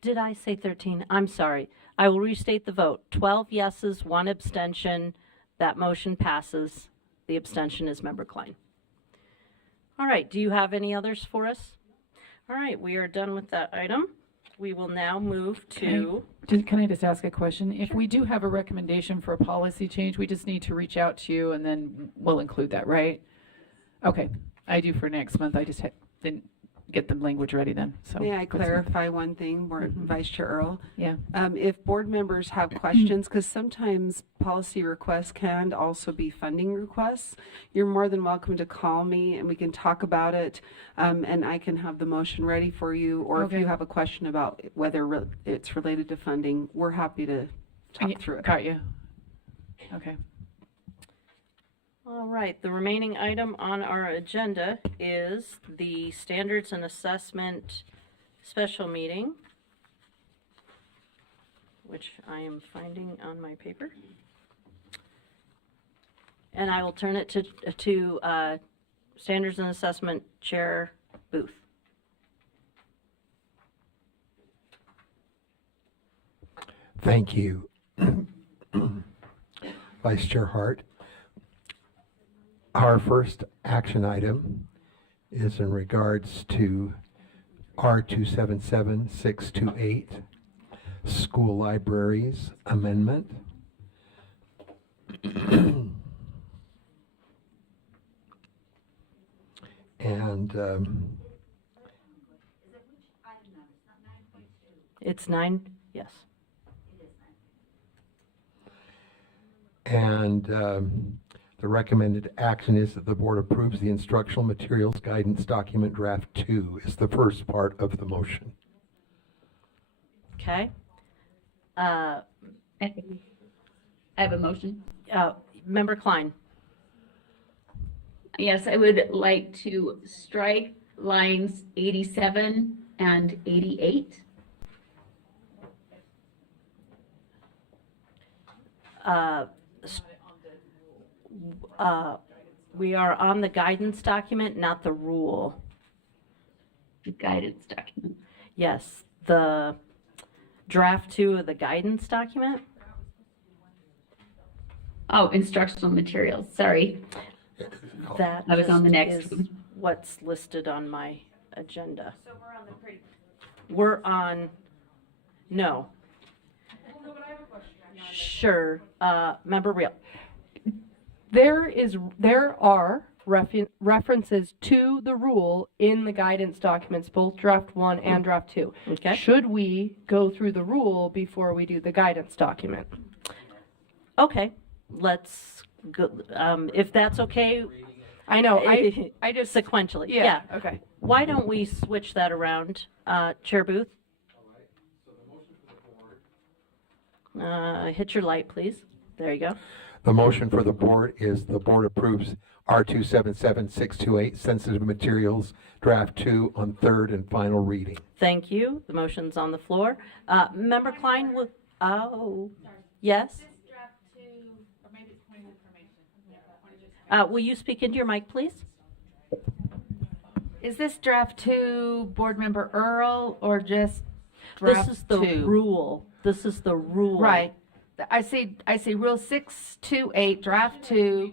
Did I say 13? I'm sorry. I will restate the vote. 12 yeses, 1 abstention. That motion passes. The abstention is Member Klein. All right, do you have any others for us? All right, we are done with that item. We will now move to, Can I just ask a question? If we do have a recommendation for a policy change, we just need to reach out to you and then we'll include that, right? Okay, I do for next month. I just didn't get the language ready then, so. May I for this month. clarify one thing, Board Vice Chair Earl? Yeah. If board members have questions, because sometimes policy requests can also be funding requests, you're more than welcome to call me and we can talk about it, and I can have the motion ready for you. Or if Okay. you have a question about whether it's related to funding, we're happy to talk through it. Got you. Okay. all right, the remaining item on our agenda is the Standards and Assessment Special Meeting, which I am finding on my paper. And I will turn it to Standards and Assessment Chair Booth. Thank you, Vice Chair Hart. Our first action item is in regards to R277628, School Libraries Amendment. And It's 9, yes. And the recommended action is that the board approves the instructional materials guidance document draft 2 is the first part of the motion. Okay. I have a motion. Member Klein. Yes, I would like to strike lines 87 and 88. We are on the guidance document, not the rule. The guidance document. Yes, the draft 2 of the guidance document. Oh, instructional materials, sorry. That I was on the next is one. what's listed on my agenda. So we're on the We're on, no. Sure, Member Real. There are references to the rule in the guidance documents, both draft 1 and draft 2. Okay. Should we go through the rule before we do the guidance document? Okay, let's go, if that's okay. I know, I just sequentially, yeah. Okay. Why don't we switch that around, Chair Booth? Hit your light, please. There you go. The motion for the board is the board approves R277628 sensitive materials draft 2 on third and final reading. Thank you. The motion's on the floor. Member Klein will, yes? Will you speak into your mic, please? Is this draft 2 Board Member Earl or just draft 2? This is the rule. This is the rule. Right. I see Rule 628, draft 2.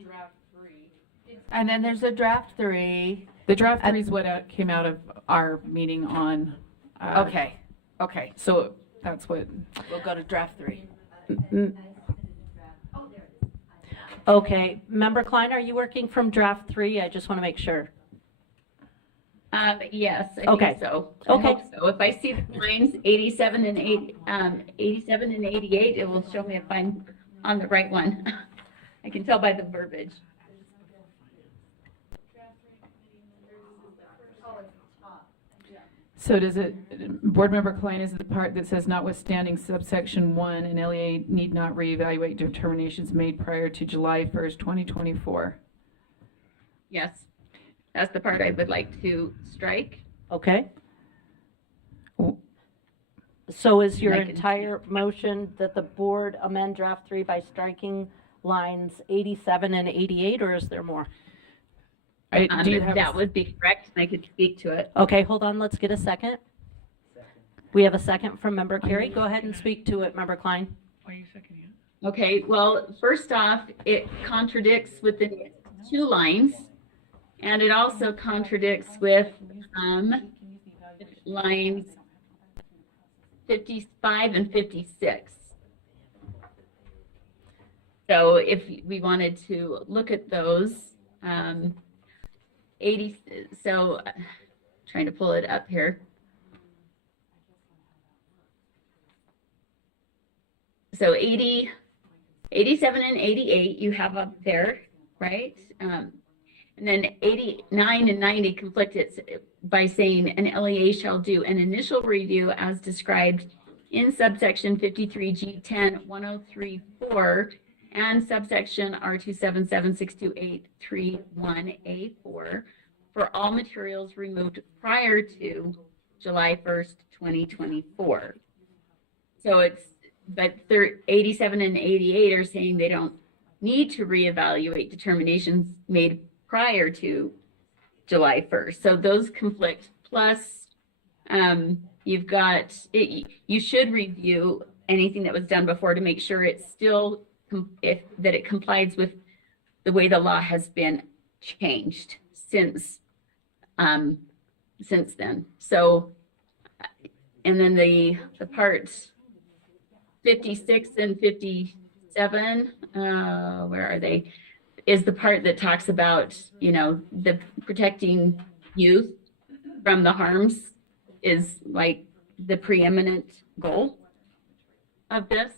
And then there's a draft 3. The draft 3 is what came out of our meeting on. Okay. So that's what. We'll go to draft 3. Okay, Member Klein, are you working from draft 3? I just want to make sure. Yes, I Okay. think so. Okay. I hope so. If I see the lines 87 and 88, it will show me if I'm on the right one. I can tell by the verbiage. So does it, Board Member Klein, is the part that says notwithstanding subsection 1, an LEA need not reevaluate determinations made prior to July 1st, 2024? Yes, that's the part I would like to strike. Okay. So is your I can- entire motion that the board amend draft 3 by striking lines 87 and 88, or is there more? Do you have That would be correct, and I could speak to it. Okay, hold on, let's get a second. We have a second from Member Carey. Go ahead and speak to it, Member Klein. Why are you seconding it? Okay, well, first off, it contradicts with the next 2 lines, and it also contradicts with lines 55 and 56. So if we wanted to look at those, 80, so trying to pull it up here. So 80, 87 and 88 you have up there, right? And then 89 and 90 conflict it by saying an LEA shall do an initial review as described in subsection 53G10-1034 and subsection R2776283-1A4 for all materials removed prior to July 1st, 2024. So it's, but 87 and 88 are saying they don't need to reevaluate determinations made prior to July 1st. So those conflict. Plus, you've got, you should review anything that was done before to make sure it's still, that it complies with the way the law has been changed since then. So, and then the part 56 and 57, where are they? Is the part that talks about, you know, the protecting youth from the harms is like the preeminent goal of this.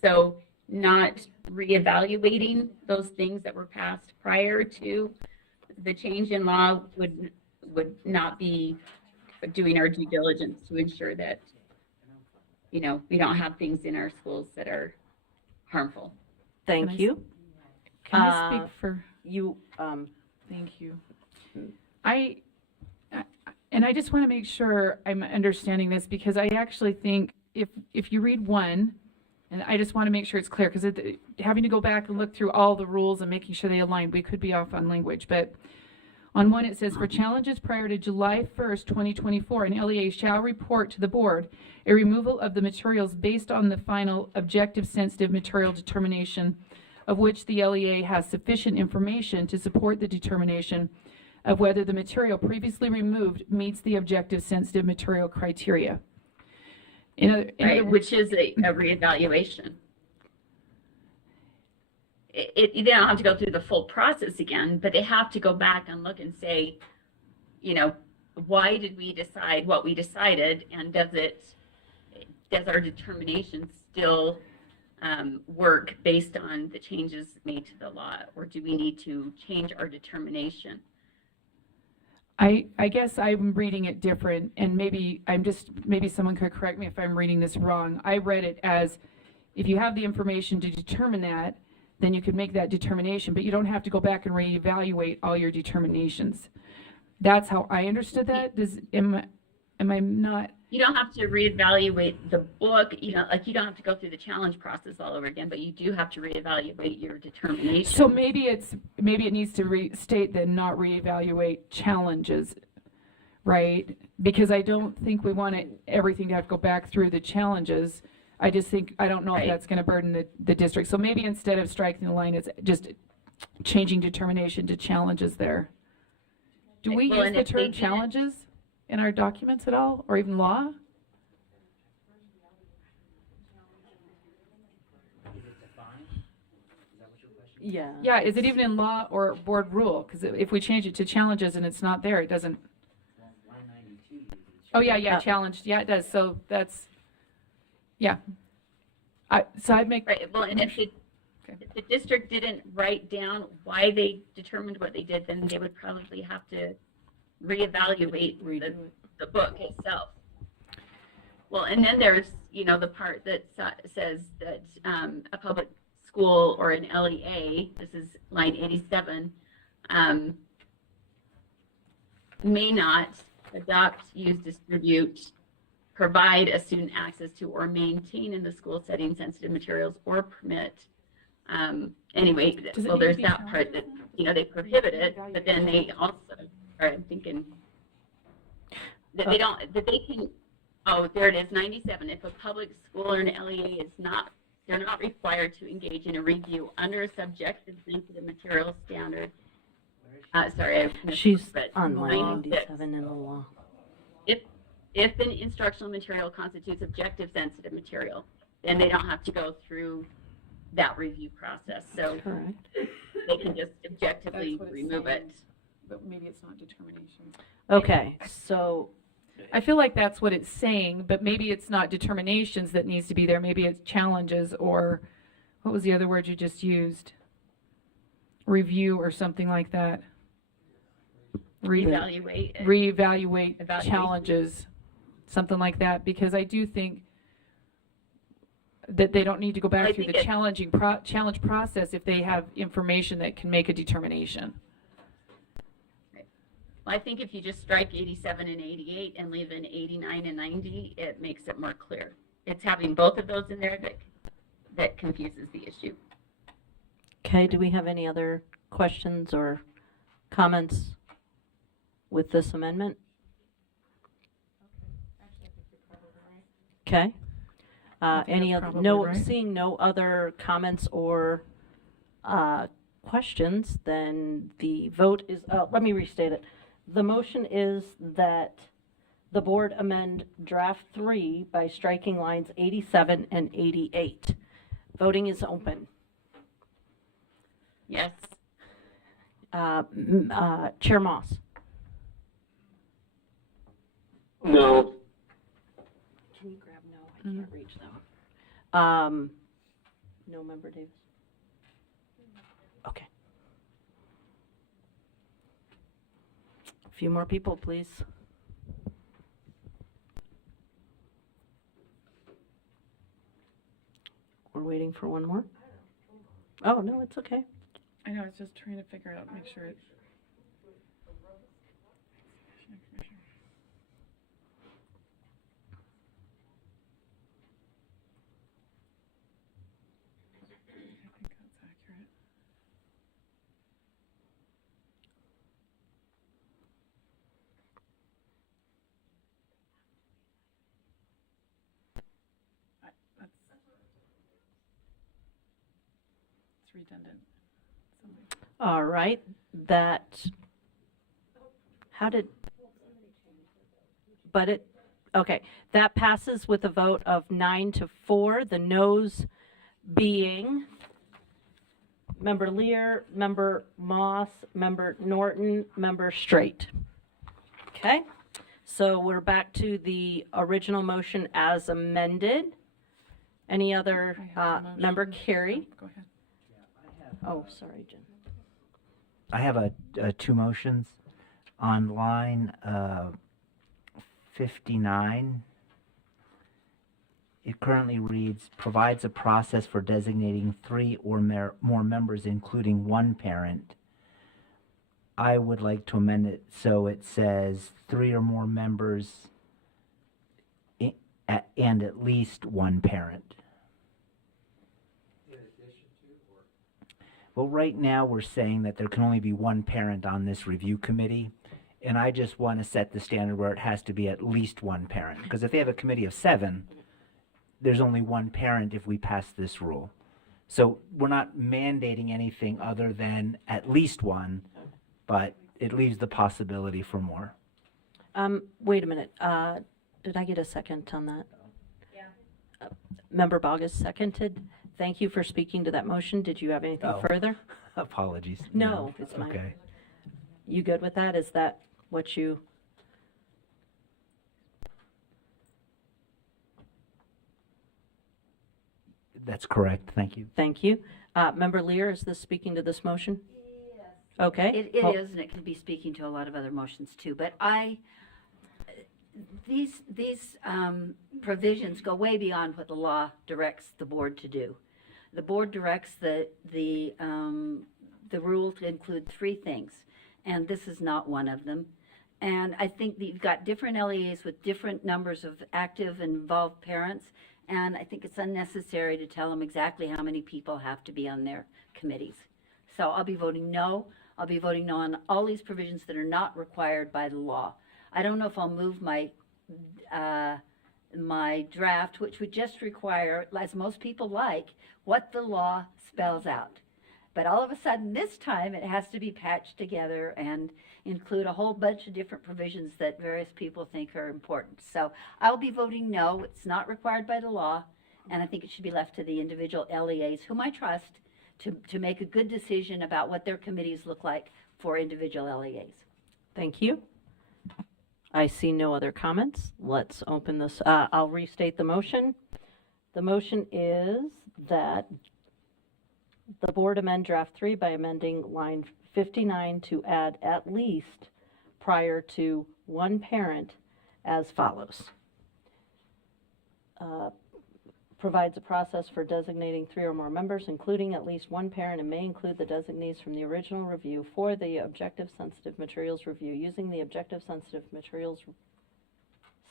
So not reevaluating those things that were passed prior to the change in law would not be doing our due diligence to ensure that, you know, we don't have things in our schools that are harmful. Thank you. Can I speak for you? Thank you. I just want to make sure I'm understanding this, because I actually think if you read one, and I just want to make sure it's clear, because having to go back and look through all the rules and making sure they align, we could be off on language. But on one, it says, for challenges prior to July 1st, 2024, an LEA shall report to the board a removal of the materials based on the final objective sensitive material determination of which the LEA has sufficient information to support the determination of whether the material previously removed meets the objective sensitive material criteria. Which is a reevaluation. They don't have to go through the full process again, but they have to go back and look and say, you know, why did we decide what we decided, and does our determination still work based on the changes made to the law, or do we need to change our determination? I guess I'm reading it different, and maybe someone could correct me if I'm reading this wrong. I read it as, if you have the information to determine that, then you could make that determination, but you don't have to go back and reevaluate all your determinations. That's how I understood that. Am I not? You don't have to reevaluate the book, you know, like you don't have to go through the challenge process all over again, but you do have to reevaluate your determination. So maybe it needs to restate that, not reevaluate challenges, right? Because I don't think we want everything to have to go back through the challenges. I just think, I don't know if that's going to burden the district. So maybe instead of striking the line, it's just changing determination to challenges there. Do we use the term challenges in our documents at all, or even law? Yeah. Yeah, is it even in law or board rule? Because if we change it to challenges and it's not there, it doesn't. Oh, yeah, challenged. Yeah, it does. So that's, yeah. So I'd make. Right, well, and if the district didn't write down why they determined what they did, then they would probably have to reevaluate the book itself. Well, and then there's, you know, the part that says that a public school or an LEA, this is line 87, may not adopt, use, distribute, provide a student access to, or maintain in the school setting sensitive materials, or permit. Anyway, well, there's that part that, you know, they prohibit it, but then they also are thinking that they don't, that they can, oh, there it is, 97. If a public school or an LEA is not, they're not required to engage in a review under a subjective sensitive material standard. Sorry, I missed, She's but on line 96. 97 in the law. if the instructional material constitutes objective sensitive material, then they don't have to go through that review process. So they can just objectively remove it. But maybe it's not determination. Okay, so I feel like that's what it's saying, but maybe it's not determinations that needs to be there. Maybe it's challenges, or what was the other word you just used? Review or something like that. Reevaluate. Reevaluate challenges, something like that, because I do think that they don't need to go back through the challenge process if they have information that can make a determination. I think if you just strike 87 and 88 and leave in 89 and 90, it makes it more clear. It's having both of those in there that confuses the issue. okay, do we have any other questions or comments with this amendment? Okay. Any other, seeing no other comments or questions, then the vote is, let me restate it. The motion is that the board amend draft 3 by striking lines 87 and 88. Voting is open. Yes. Chair Moss. No. Can you grab no? I can't reach them. No member Davis. Okay. A few more people, please. We're waiting for one more. Oh, no, it's okay. I know, I was just trying to figure out, make sure it. Redundant. All right, that, okay, that passes with a vote of 9-4, the noes being Member Lear, Member Moss, Member Norton, Member Straight. Okay, so we're back to the original motion as amended. Any other, Member Carey? Go ahead. Oh, sorry, Jen. I have two motions on line 59. It currently reads, provides a process for designating 3 or more members, including one parent. I would like to amend it so it says 3 or more members and at least one parent. Well, right now we're saying that there can only be one parent on this review committee, and I just want to set the standard where it has to be at least one parent. Because if they have a committee of 7, there's only one parent if we pass this rule. So we're not mandating anything other than at least one, but it leaves the possibility for more. Wait a minute. Did I get a second on that? Yeah. Member Bogus seconded. Thank you for speaking to that motion. Did you have anything further? Apologies. No, it's mine. Okay. You good with that? Is that what you? That's correct. Thank you. Thank you. Member Lear, is this speaking to this motion? Yes. Okay. It is, and it can be speaking to a lot of other motions too. But these provisions go way beyond what the law directs the board to do. The board directs the rule to include 3 things, and this is not one of them. And I think that you've got different LEAs with different numbers of active and involved parents, and I think it's unnecessary to tell them exactly how many people have to be on their committees. So I'll be voting no. I'll be voting no on all these provisions that are not required by the law. I don't know if I'll move my my draft, which would just require, as most people like, what the law spells out. But all of a sudden, this time, it has to be patched together and include a whole bunch of different provisions that various people think are important. So I'll be voting no. It's not required by the law, and I think it should be left to the individual LEAs, whom I trust, to make a good decision about what their committees look like for individual LEAs. Thank you. I see no other comments. Let's open this. I'll restate the motion. The motion is that the board amend draft 3 by amending line 59 to add at least prior to one parent as follows. Provides a process for designating 3 or more members, including at least one parent, and may include the designees from the original review for the objective sensitive materials review using the objective sensitive materials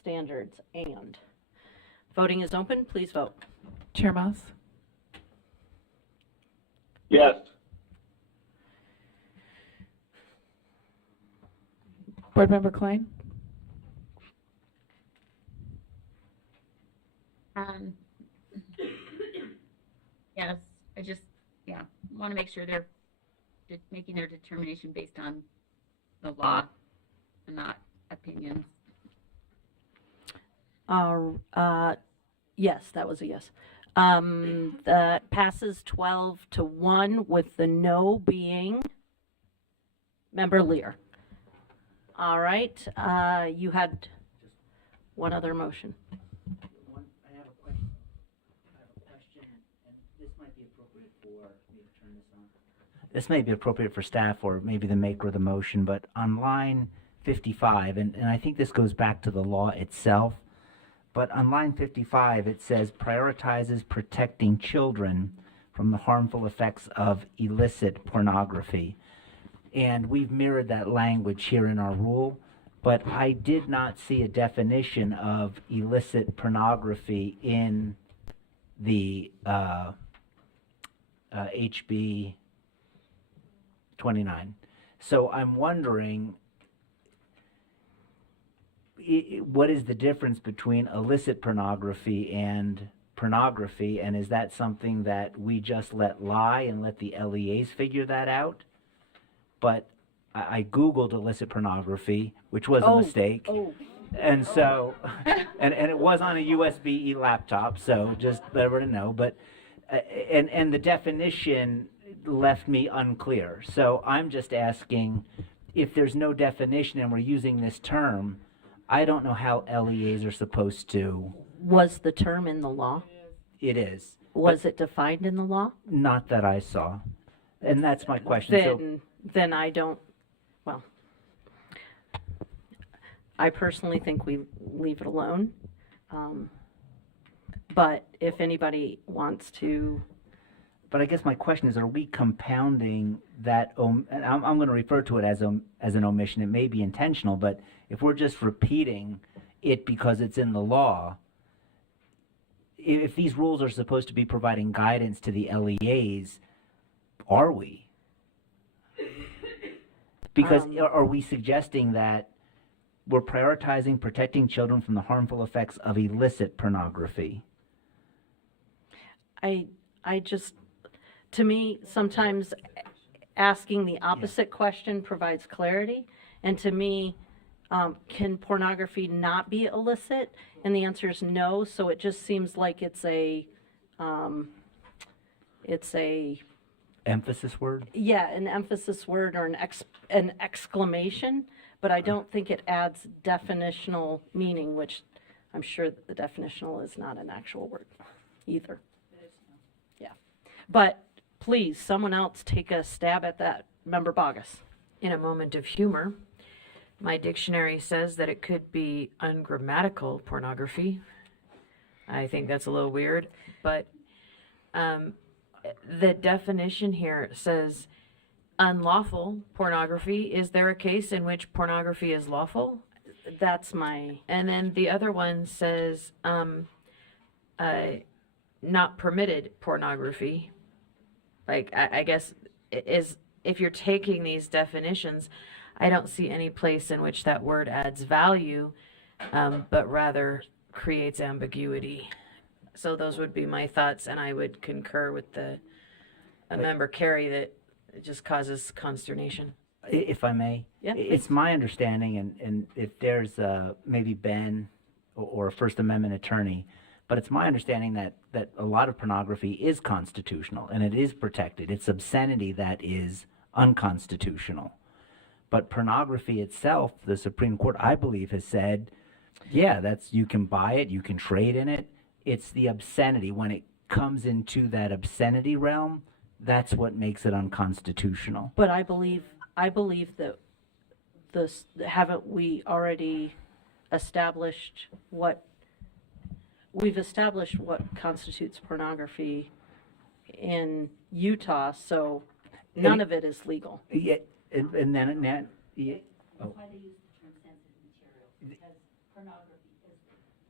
standards. And voting is open. Please vote. Chair Moss? Yes. Board Member Klein? Yes, I just, want to make sure they're making their determination based on the law and not opinions. Yes, that was a yes. That passes 12-1 with the no being Member Lear. All right, you had one other motion. I have a question, and this might be appropriate for me to turn this on. This may be appropriate for staff or maybe the maker of the motion, but on line 55, and I think this goes back to the law itself, but on line 55 it says prioritizes protecting children from the harmful effects of illicit pornography. And we've mirrored that language here in our rule, but I did not see a definition of illicit pornography in the HB 29. So I'm wondering, what is the difference between illicit pornography, and is that something that we just let lie and let the LEAs figure that out? But I Googled illicit pornography, which was a mistake. And so, and it was on a USBE laptop, so just let everyone know. But, and the definition left me unclear. So I'm just asking, if there's no definition and we're using this term, I don't know how LEAs are supposed to. Was the term in the law? It is. Was it defined in the law? Not that I saw. And that's my question. Then I don't, well, I personally think we leave it alone. But if anybody wants to. But I guess my question is, are we compounding that, and I'm going to refer to it as an omission. It may be intentional, but if we're just repeating it because it's in the law, if these rules are supposed to be providing guidance to the LEAs, are we? Because are we suggesting that we're prioritizing protecting children from the harmful effects of illicit pornography? I just, to me, sometimes asking the opposite question provides clarity. And to me, can pornography not be illicit? And the answer is no. So it just seems like it's a emphasis word? Yeah, an emphasis word or an exclamation, but I don't think it adds definitional meaning, which I'm sure that the definitional is not an actual word either. Yeah. But please, someone else take a stab at that. Member Bogus. In a moment of humor, my dictionary says that it could be ungrammatical pornography. I think that's a little weird, but the definition here says unlawful pornography. Is there a case in which pornography is lawful? That's my. And then the other one says not permitted pornography. Like, I guess is, if you're taking these definitions, I don't see any place in which that word adds value, but rather creates ambiguity. So those would be my thoughts, and I would concur with the a member carry that it just causes consternation. If I may, Yeah, it's my understanding, and if there's maybe Ben or a First Amendment attorney, but it's my understanding that a lot of pornography is constitutional and it is protected. It's obscenity that is unconstitutional. But pornography itself, the Supreme Court, I believe, has said, yeah, you can buy it, you can trade in it. It's the obscenity. When it comes into that obscenity realm, that's what makes it unconstitutional. But I believe that haven't we already established what constitutes pornography in Utah, so none of it is legal. Yeah, and then yeah. Oh.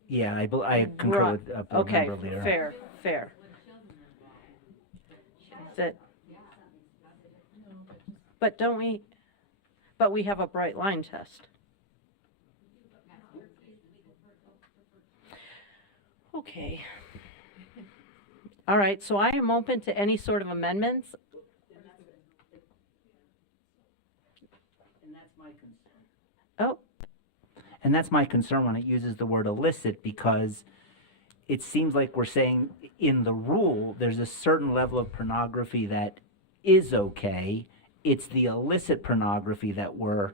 Yeah, I concur with Board Okay, Member Lear. fair. But we have a bright line test. Okay. All right, so I am open to any sort of amendments. Oh, And that's my concern when it uses the word illicit, because it seems like we're saying in the rule there's a certain level of pornography that is okay. It's the illicit pornography that we're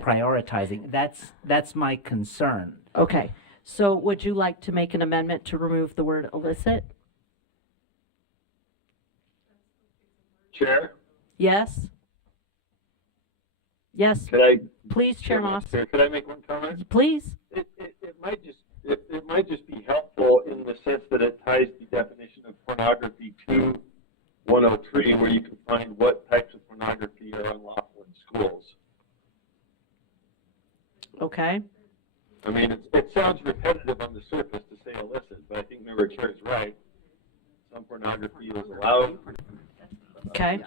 prioritizing. That's my concern. okay. So would you like to make an amendment to remove the word illicit? Chair? Yes? Yes, Could I? please, Chair Moss. Could I make one comment? Please. It might just be helpful in the sense that it ties the definition of pornography to 103, where you can find what types of pornography are unlawful in schools. Okay. I mean, it sounds repetitive on the surface to say illicit, but I think Member Chair is right. Some pornography is allowed. Okay.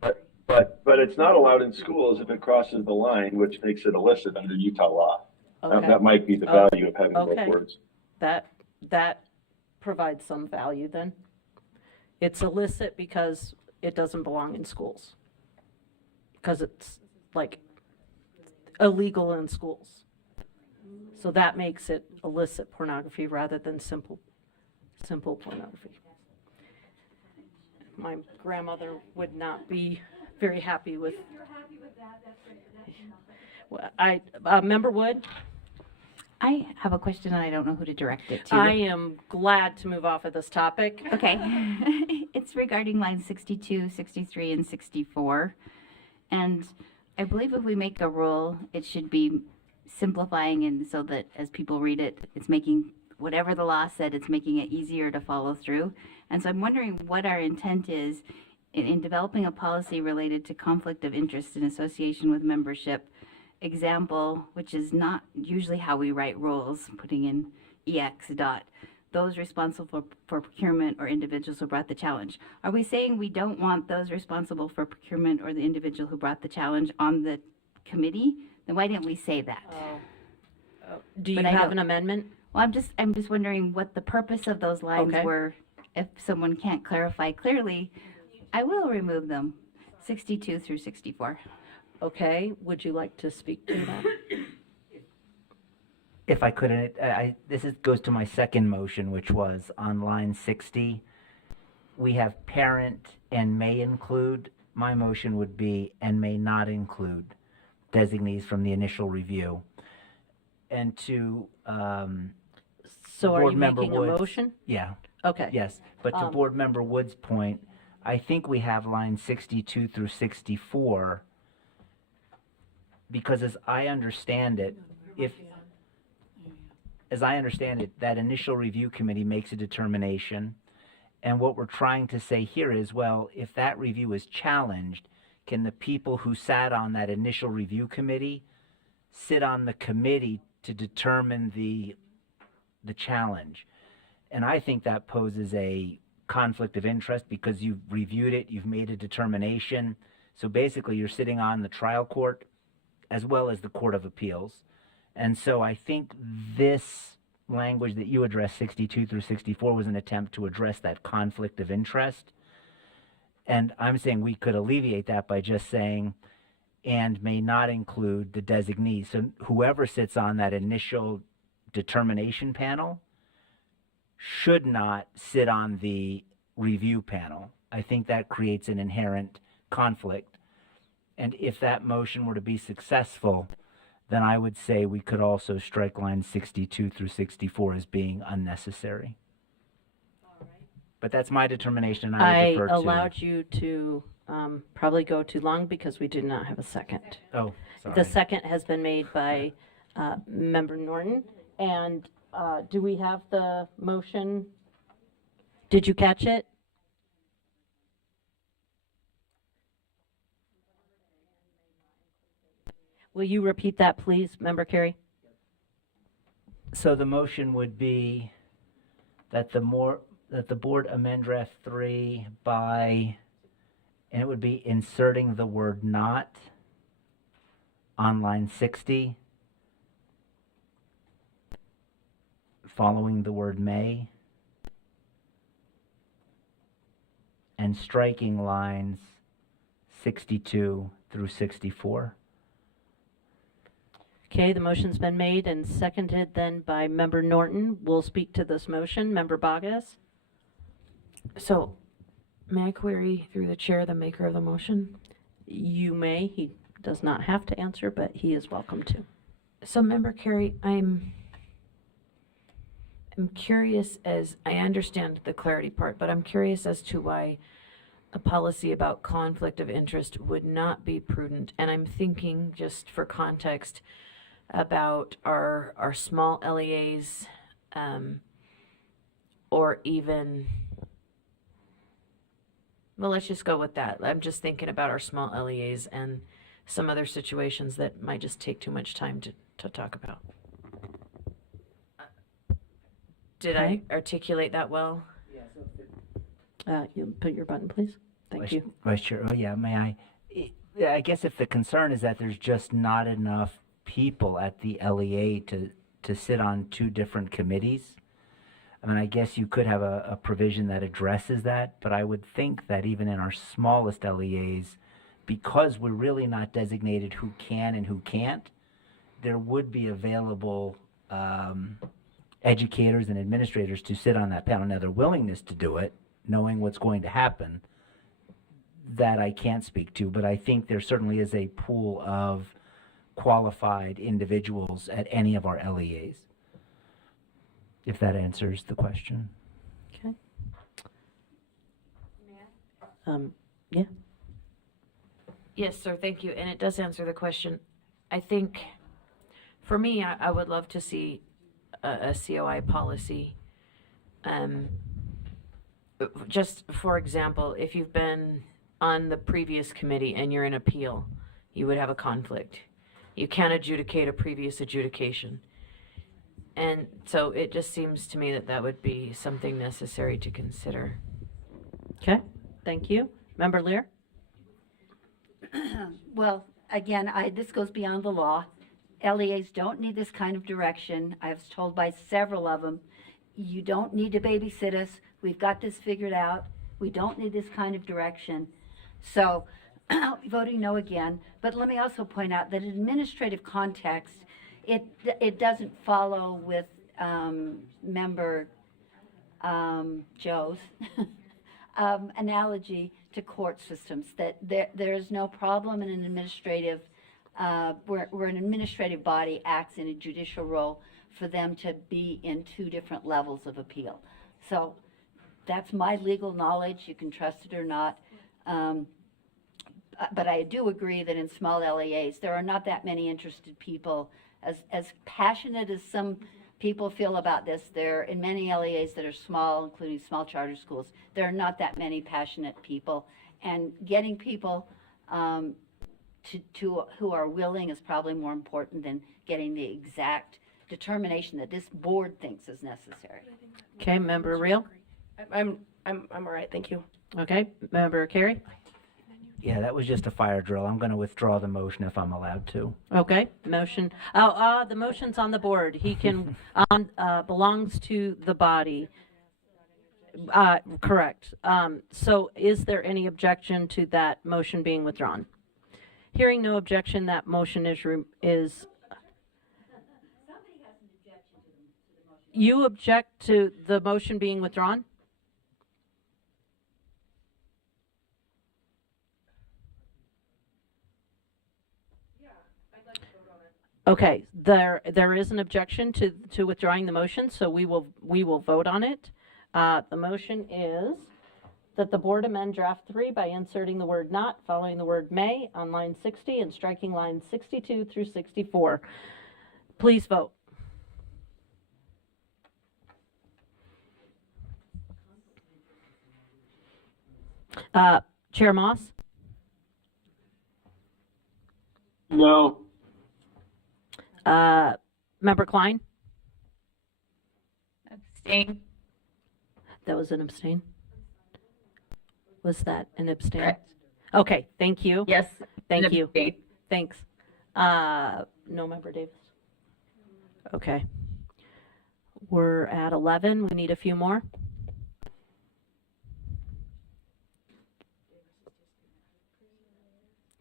But it's not allowed in schools if it crosses the line, which makes it illicit under Utah law. Okay. That might be the value of having both words. That provides some value then. It's illicit because it doesn't belong in schools. Because it's like illegal in schools. So that makes it illicit pornography rather than simple pornography. My grandmother would not be very happy with. Well, Member Wood? I have a question and I don't know who to direct it to. I am glad to move off of this topic. Okay. It's regarding lines 62, 63, and 64. And I believe if we make a rule, it should be simplifying, and so that as people read it, it's making whatever the law said, it's making it easier to follow through. And so I'm wondering what our intent is in developing a policy related to conflict of interest in association with membership. Example, which is not usually how we write rules, putting in EX dot, those responsible for procurement or individuals who brought the challenge. Are we saying we don't want those responsible for procurement or the individual who brought the challenge on the committee? Then why didn't we say that? Do you have an amendment? Well, I'm just wondering what the purpose of those lines Okay. were. If someone can't clarify clearly, I will remove them, 62 through 64. Okay, would you like to speak to that? If I could, goes to my second motion, which was on line 60. We have parent and may include. My motion would be and may not include designees from the initial review. And to So are Board you Member making a Woods- motion? Yeah. Okay. Yes, but to Board Member Wood's point, I think we have lines 62 through 64, because as I understand it, that initial review committee makes a determination, and what we're trying to say here is, well, if that review is challenged, can the people who sat on that initial review committee sit on the committee to determine the challenge? And I think that poses a conflict of interest because you've reviewed it, you've made a determination. So basically you're sitting on the trial court as well as the Court of Appeals. And so I think this language that you addressed, 62 through 64, was an attempt to address that conflict of interest. And I'm saying we could alleviate that by just saying, and may not include the designee. So whoever sits on that initial determination panel should not sit on the review panel. I think that creates an inherent conflict. And if that motion were to be successful, then I would say we could also strike lines 62 through 64 as being unnecessary. But that's my determination. I would defer to. allowed you to probably go too long because we did not have a second. Oh, sorry. The second has been made by Member Norton. And do we have the motion? Did you catch it? Will you repeat that, please, Member Carey? So the motion would be that the board amend draft 3 by, and it would be inserting the word not on line 60, following the word may, and striking lines 62 through 64. Okay, the motion's been made and seconded then by Member Norton. We'll speak to this motion. Member Bogus? So, may I query through the chair the maker of the motion? You may. He does not have to answer, but he is welcome to. So, Member Carey, I'm curious, as I understand the clarity part, but I'm curious as to why a policy about conflict of interest would not be prudent. And I'm thinking, just for context, about our small LEAs, or even, well, let's just go with that. I'm just thinking about our small LEAs and some other situations that might just take too much time to talk about. Did I articulate that well? You put your button, please. Thank you. Vice Chair, oh yeah, may I? I guess if the concern is that there's just not enough people at the LEA to sit on two different committees, I mean, I guess you could have a provision that addresses that, but I would think that even in our smallest LEAs, because we're really not designated who can and who can't, there would be available educators and administrators to sit on that panel. Now, their willingness to do it, knowing what's going to happen, that I can't speak to, but I think there certainly is a pool of qualified individuals at any of our LEAs, if that answers the question. Okay. Yeah. Yes, sir, thank you. And it does answer the question. I think, for me, I would love to see a COI policy. Just for example, if you've been on the previous committee and you're in appeal, you would have a conflict. You can't adjudicate a previous adjudication. And so it just seems to me that that would be something necessary to consider. Okay, thank you. Member Lear? Well, again, this goes beyond the law. LEAs don't need this kind of direction. I was told by several of them, you don't need to babysit us. We've got this figured out. We don't need this kind of direction. So, voting no again. But let me also point out that in administrative context, it doesn't follow with Member Joe's analogy to court systems, that there is no problem in an administrative, where an administrative body acts in a judicial role for them to be in two different levels of appeal. So that's my legal knowledge. You can trust it or not. But I do agree that in small LEAs, there are not that many interested people. As passionate as some people feel about this, there in many LEAs that are small, including small charter schools, there are not that many passionate people. And getting people who are willing is probably more important than getting the exact determination that this board thinks is necessary. Okay, Member Reel? I'm all right, thank you. Okay, Member Carey? Yeah, that was just a fire drill. I'm going to withdraw the motion if I'm allowed to. Okay, motion. The motion's on the board. He can, belongs to the body. Correct. So is there any objection to that motion being withdrawn? Hearing no objection, that motion is. You object to the motion being withdrawn? Okay, there is an objection to withdrawing the motion, so we will vote on it. The motion is that the board amend draft 3 by inserting the word not following the word may on line 60 and striking lines 62 through 64. Please vote. Chair Moss? No. Member Klein? Abstain. That was an abstain? Was that an abstain? Correct. Okay, thank you. Yes. Thank you. Abstain. Thanks. No member Davis? Okay. We're at 11. We need a few more.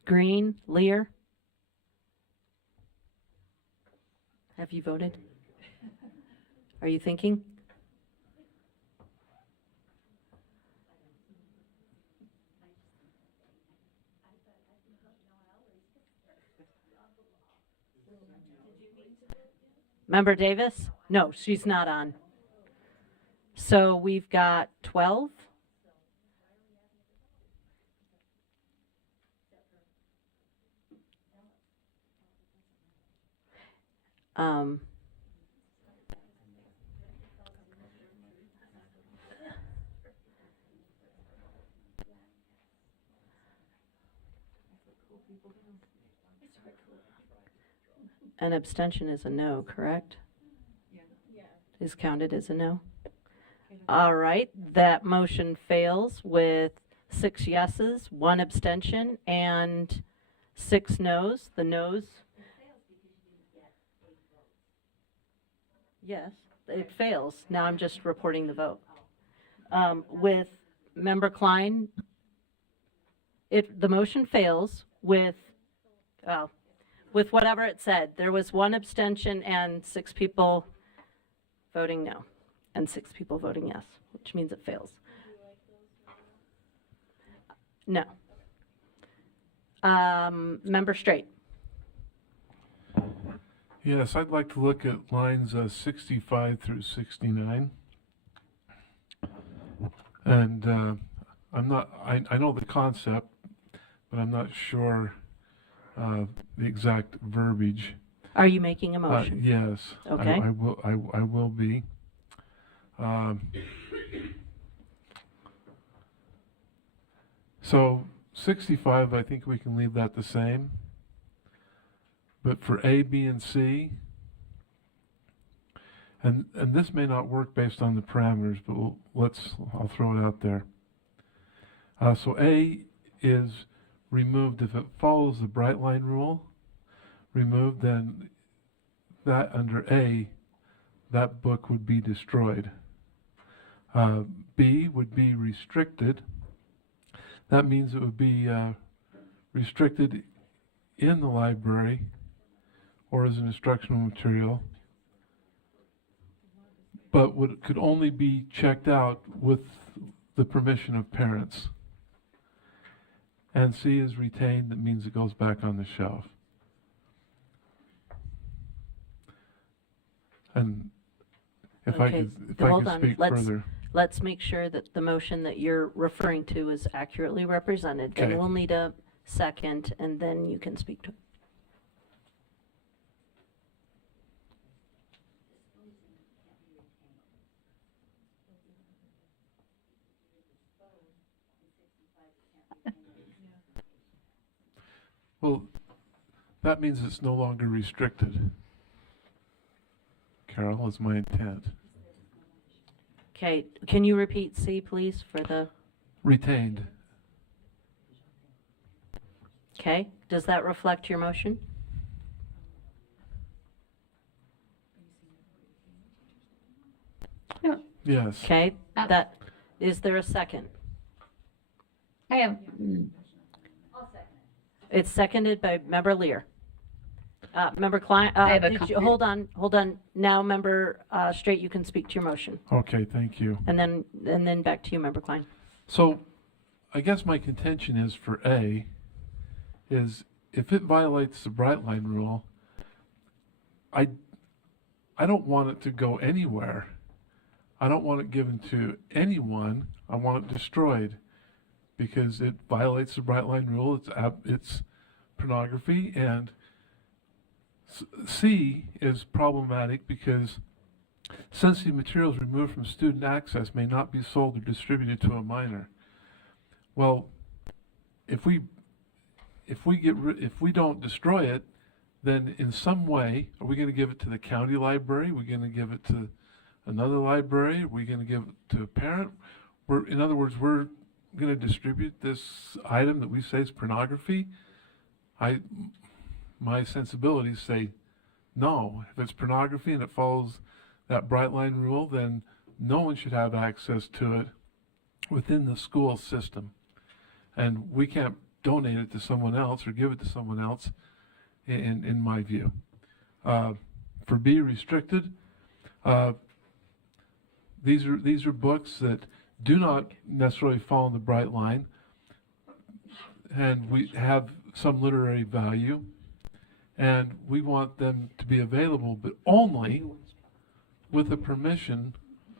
Green, Lear? Have you voted? Are you thinking? Member Davis? No, she's not on. So we've got 12. An abstention is a no, correct? Is counted as a no? All right, that motion fails with 6 yeses, 1 abstention, and 6 noes. The noes. Yes, it fails. Now I'm just reporting the vote. With Member Klein, the motion fails with whatever it said. There was 1 abstention and 6 people voting no, and 6 people voting yes, which means it fails. No. Member Straight. Yes, I'd like to look at lines 65 through 69. And I know the concept, but I'm not sure the exact verbiage. Are you making a motion? Yes. Okay. I will be. So 65, I think we can leave that the same. But for A, B, and C, and this may not work based on the parameters, but I'll throw it out there. So A is removed if it follows the bright line rule. Removed, then that under A, that book would be destroyed. B would be restricted. That means it would be restricted in the library or as an instructional material, but could only be checked out with the permission of parents. And C is retained, that means it goes back on the shelf. And if I could speak further. Let's make sure that the motion that you're referring to is accurately represented. Okay. Then we'll need a second, and then you can speak to it. Well, that means it's no longer restricted. Carol, is my intent. Okay, can you repeat C, please, for the... Retained. Okay, does that reflect your motion? Yes. Okay, that Is there a second? I have, It's seconded by Member Lear. Member Klein, I have a hold on. Now, Member Straight, you can speak to your motion. Okay, thank you. And then back to you, Member Klein. So, I guess my contention is for A, is if it violates the bright line rule, I don't want it to go anywhere. I don't want it given to anyone. I want it destroyed because it violates the bright line rule. It's pornography. And C is problematic because sensitive materials removed from student access may not be sold or distributed to a minor. Well, if we don't destroy it, then in some way, are we going to give it to the county library? Are we going to give it to another library? Are we going to give it to a parent? In other words, we're going to distribute this item that we say is pornography. My sensibilities say no. If it's pornography and it follows that bright line rule, then no one should have access to it within the school system. And we can't donate it to someone else or give it to someone else, in my view. For B, restricted, these are books that do not necessarily fall in the bright line, and we have some literary value, and we want them to be available, but only with the permission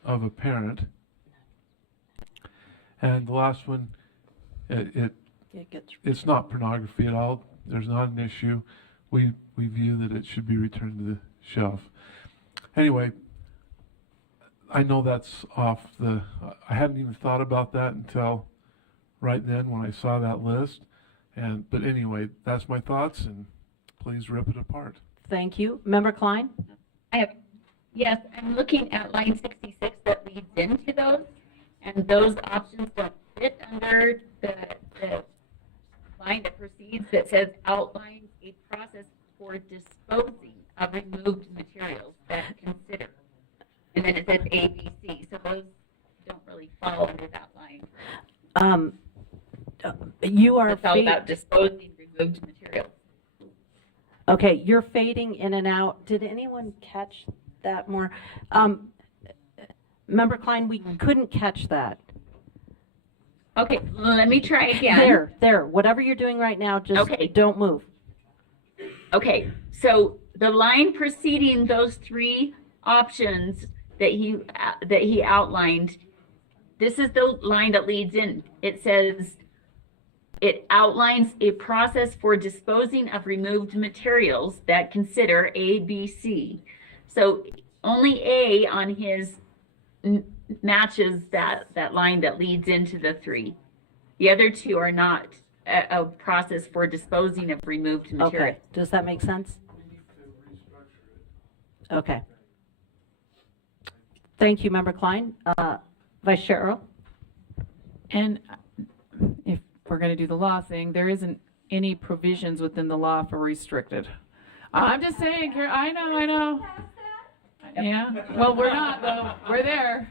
of a parent. And the last one, it's not pornography at all. There's not an issue. We view that it should be returned to the shelf. Anyway, I know that's off the... I hadn't even thought about that until right then when I saw that list. But anyway, that's my thoughts, and please rip it apart. Thank you. Member Klein? yes, I'm looking at line 66 that leads into those, and those options don't fit under the line that precedes that says outlines a process for disposing of removed materials that consider. And then it says ABC, so those don't really fall under that line. You are... It's all about disposing removed materials. Okay, you're fading in and out. Did anyone catch that more? Member Klein, we couldn't catch that. Okay, let me try again. There. Whatever you're doing right now, just don't move. Okay, so the line preceding those three options that he outlined, this is the line that leads in. It says it outlines a process for disposing of removed materials that consider A, B, C. So only A on his matches that line that leads into the three. The other two are not a process for disposing of removed material. Okay, does that make sense? Okay. Thank you, Member Klein. Vice Chair Earl? And if we're going to do the law thing, there isn't any provisions within the law for restricted. I'm just saying, I know. Yeah, well, we're not, though. We're there.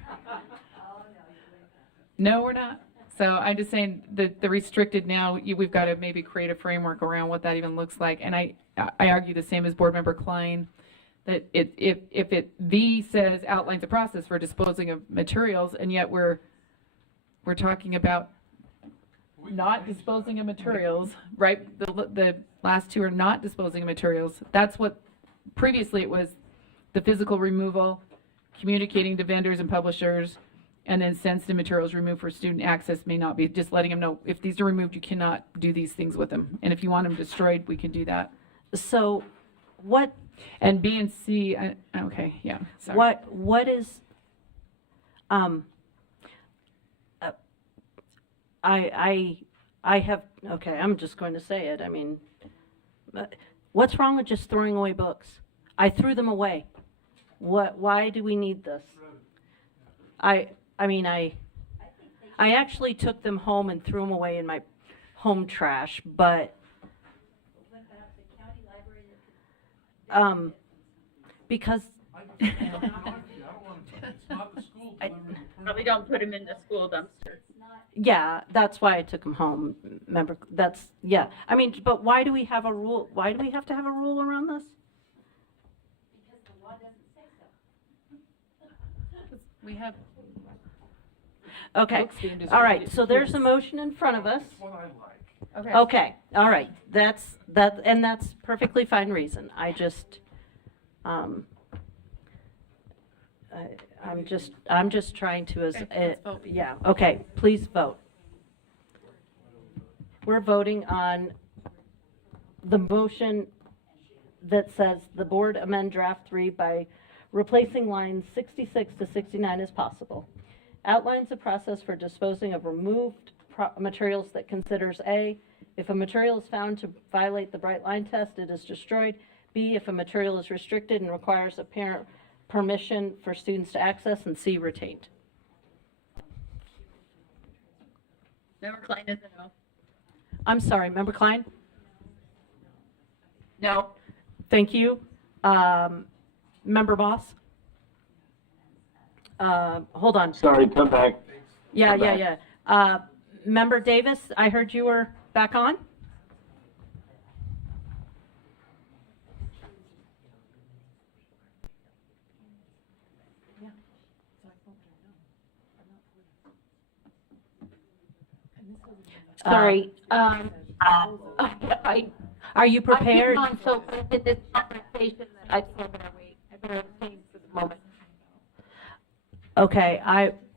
No, we're not. So I'm just saying that the restricted now, we've got to maybe create a framework around what that even looks like. And I argue the same as Board Member Klein, that if V says outlines a process for disposing of materials, and yet we're talking about not disposing of materials, right? The last two are not disposing of materials. That's what previously it was, the physical removal, communicating to vendors and publishers, and then sensitive materials removed for student access may not be, just letting them know if these are removed, you cannot do these things with them. And if you want them destroyed, we can do that. So what? And B and C, okay, yeah. Sorry. What is, I have, okay, I'm just going to say it. I mean, what's wrong with just throwing away books? I threw them away. Why do we need this? I actually took them home and threw them away in my home trash, but because Probably don't put them in the school dumpster. Yeah, that's why I took them home. Remember, that's, yeah. I mean, but why do we have a rule? Why do we have to have a rule around this? We have. Okay, Book standards all right, related so to there's kids. a motion in front of us. Okay. Okay, all right, that's perfectly fine reason. I just, I'm just trying to, Okay, let's vote. yeah, okay, please vote. We're voting on the motion that says the board amend draft 3 by replacing lines 66 to 69 as possible. Outlines the process for disposing of removed materials that considers A, if a material is found to violate the bright line test, it is destroyed. B, if a material is restricted and requires a parent permission for students to access, and C, retained. Member Klein is a no. I'm sorry, Member Klein? No. Thank you. Member Boss? Hold on. Sorry, come back. Yeah. Member Davis, I heard you were back on? Sorry. Are you prepared? I'm so in this conversation that I still better wait. I better abstain for the moment. Okay,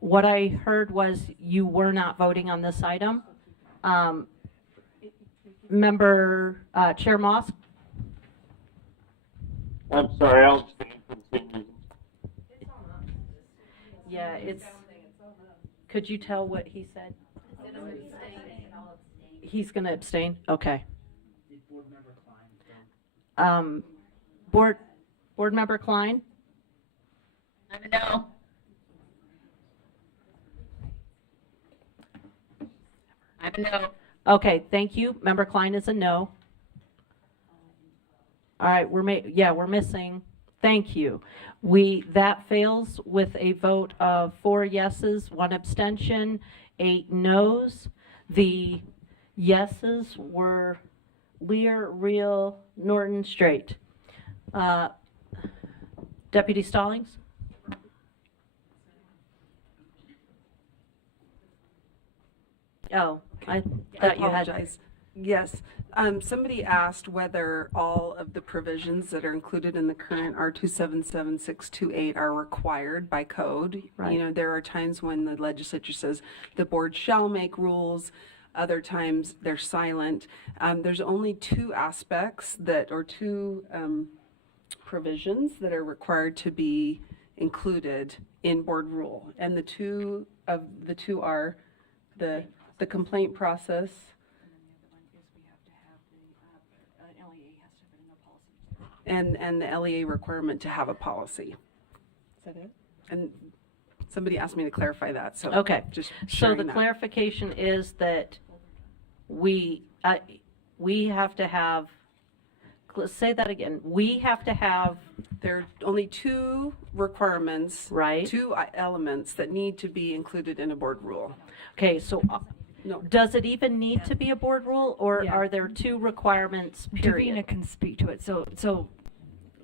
what I heard was you were not voting on this item. Member Chair Moss? I'm sorry, I'll abstain for the same reason. Yeah, could you tell what he said? He's going to abstain? Okay. Board Member Klein? I'm a no. I'm a no. Okay, thank you. Member Klein is a no. All right, we're missing. Thank you. That fails with a vote of 4 yeses, 1 abstention, 8 noes. The yeses were Lear, Reel, Norton, Straight. Deputy Stallings? Oh, I thought you had. Apologize. Yes, somebody asked whether all of the provisions that are included in the current R277628 are required by code. Right. You know, there are times when the legislature says the board shall make rules, other times they're silent. There's only 2 aspects or 2 provisions that are required to be included in board rule. And the two are the complaint process. And the LEA requirement to have a policy. Is that it? And somebody asked me to clarify that, so. Okay, Just so sharing the that. clarification is that we have to have, say that again, we have to have. There are only 2 requirements. Right. 2 elements that need to be included in a board rule. Okay, so No. does it even need to be a board rule, or Yeah. are there 2 requirements, period? Davina can speak to it. So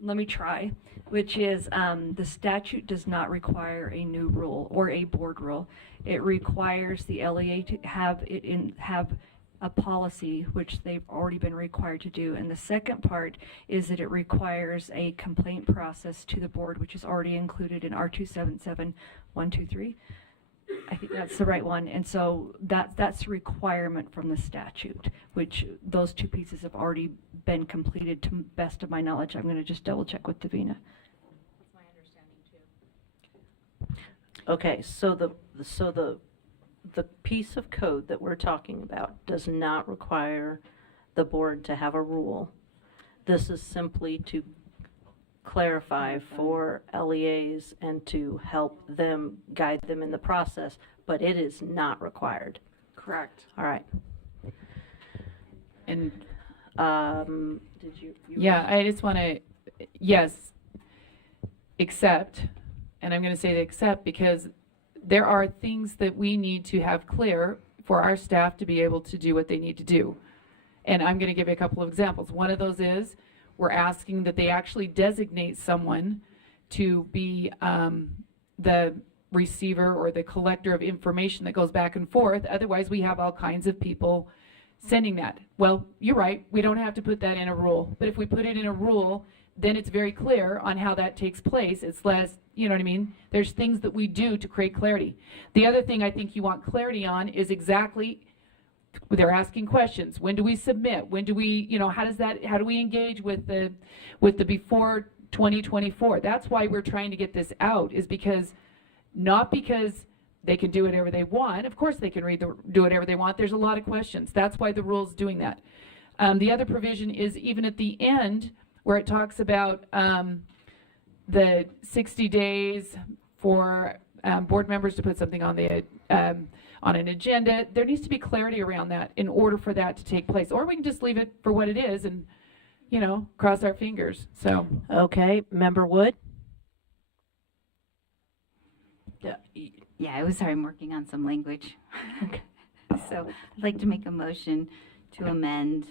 let me try, which is the statute does not require a new rule or a board rule. It requires the LEA to have a policy, which they've already been required to do. And the second part is that it requires a complaint process to the board, which is already included in R277123. I think that's the right one. And so that's a requirement from the statute, which those 2 pieces have already been completed to best of my knowledge. I'm going to just double check with Davina. That's my understanding too. Okay, so the piece of code that we're talking about does not require the board to have a rule. This is simply to clarify for LEAs and to help them, guide them in the process, but it is not required. Correct. All right. And did you yeah, I just want to, yes, except, and I'm going to say accept because there are things that we need to have clear for our staff to be able to do what they need to do. And I'm going to give you a couple of examples. One of those is we're asking that they actually designate someone to be the receiver or the collector of information that goes back and forth. Otherwise, we have all kinds of people sending that. Well, you're right. We don't have to put that in a rule. But if we put it in a rule, then it's very clear on how that takes place. It's less, you know what I mean? There's things that we do to create clarity. The other thing I think you want clarity on is exactly, they're asking questions. When do we submit? When do we, you know, how do we engage with the before 2024? That's why we're trying to get this out, is because, not because they can do whatever they want. Of course they can do whatever they want. There's a lot of questions. That's why the rule's doing that. The other provision is even at the end where it talks about the 60 days for board members to put something on the on an agenda. There needs to be clarity around that in order for that to take place. Or we can just leave it for what it is and, you know, cross our fingers. So. Okay, Member Wood? Yeah, I was sorry, I'm working on some language. So I'd like to make a motion to amend.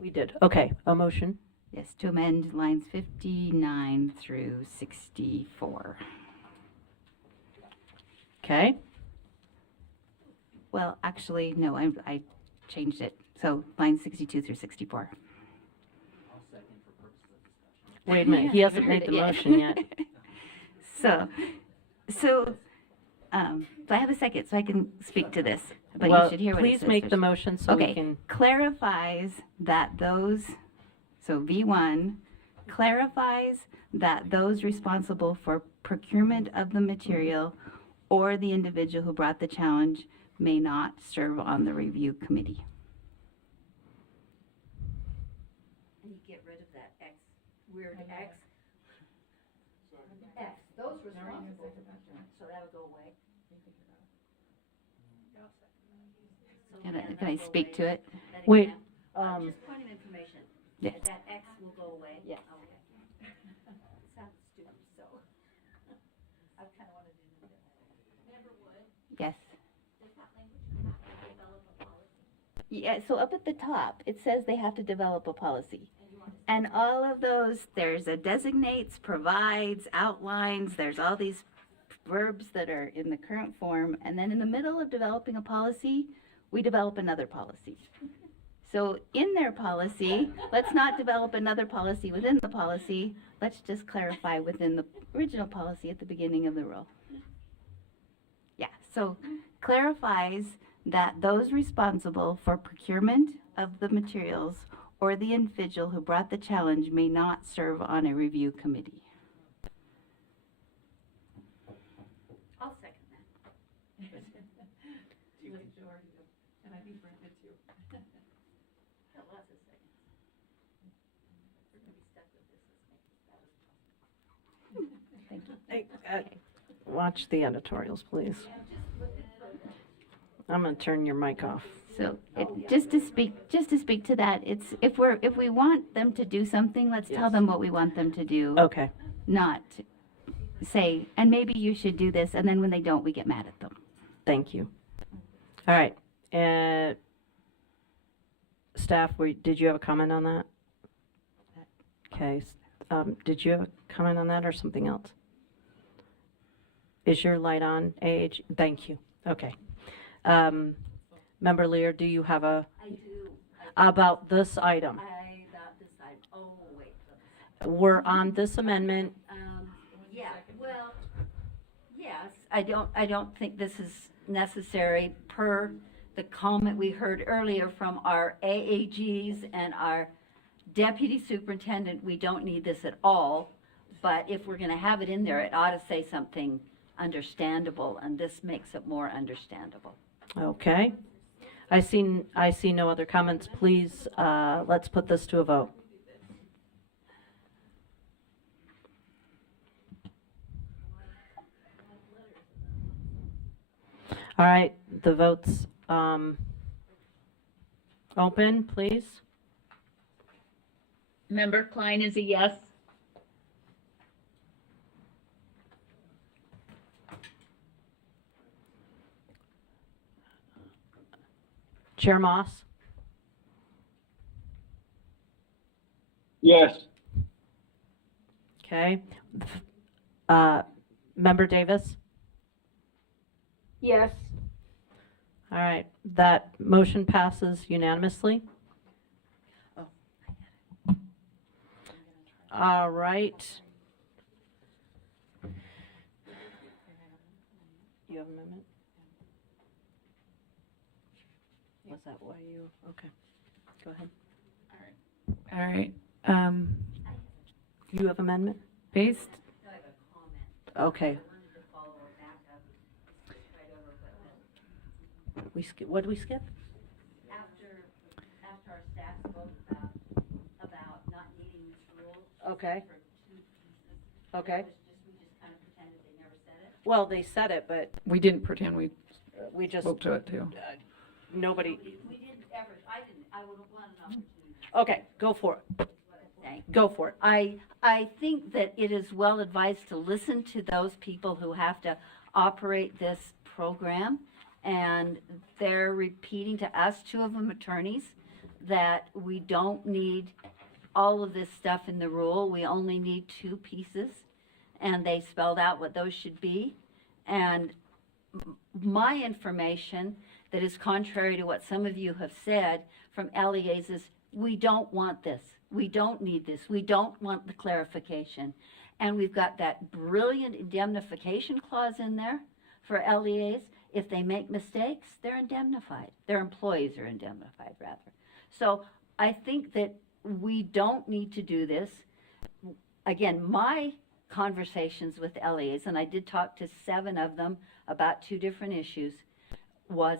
We did. Okay, a motion. Yes, to amend lines 59 through 64. Okay. Well, actually, no, I changed it. So lines 62 through 64. Wait a minute, he hasn't made the motion yet. So do I have a second so I can speak to this? But Well, you should hear what it please says make first. the motion so Okay, we can. clarifies that those, so V1 clarifies that those responsible for procurement of the material or the individual who brought the challenge may not serve on the review committee. And you get rid of that X, weird X. X, those responsible, so that would go away. Can I speak to it? Wait. Just point of information. Yes. That X will go away? Yes. Okay. Sounds stupid, so. I kind of wanted to do that. Member Wood? Yes. Does that language have to develop a policy? Yeah, so up at the top, it says they have to develop a policy. And all of those, there's a designates, provides, outlines, there's all these verbs that are in the current form. And then in the middle of developing a policy, we develop another policy. So in their policy, let's not develop another policy within the policy. Let's just clarify within the original policy at the beginning of the rule. Yeah, so clarifies that those responsible for procurement of the materials or the individual who brought the challenge may not serve on a review committee. I'll second that. And I think Brent did too. Got lots of seconds. We're gonna be stuck with this. Thank you. Watch the editorials, please. I'm going to turn your mic off. So just to speak to that, it's if we want them to do something, let's tell them what we want them to do. Okay. Not say, and maybe you should do this, and then when they don't, we get mad at them. Thank you. All right. Staff, did you have a comment on that? Okay. Did you have a comment on that or something else? Is your light on, AH? Thank you. Okay. Member Lear, do you have a? I do. About this item? About this item. Oh, wait. We're on this amendment. Yeah, well, yes, I don't think this is necessary per the comment we heard earlier from our AAGs and our deputy superintendent. We don't need this at all, but if we're gonna have it in there, it ought to say something understandable, and this makes it more understandable. Okay. I see no other comments. Please, let's put this to a vote. All right, the vote's open, please. Member Klein is a yes. Chair Moss? Yes. Okay. Member Davis? Yes. All right, that motion passes unanimously. All right. You have an amendment? Was that why you, okay, go ahead. All right. You have amendment? Based, Okay. We skip, what did we skip? After our staff spoke about not needing this rule. Okay. For two pieces. Okay. We just kind of pretended they never said it. Well, they said it, but we didn't pretend we we just, spoke to it too. nobody, We didn't ever, I would have wanted an opportunity. okay, go for it. Go for it. I think that it is well advised to listen to those people who have to operate this program. And they're repeating to us, two of them attorneys, that we don't need all of this stuff in the rule. We only need two pieces. And they spelled out what those should be. And my information that is contrary to what some of you have said from LEAs is, we don't want this. We don't need this. We don't want the clarification. And we've got that brilliant indemnification clause in there for LEAs. If they make mistakes, they're indemnified. Their employees are indemnified, rather. So I think that we don't need to do this. Again, my conversations with LEAs, and I did talk to 7 of them about 2 different issues, was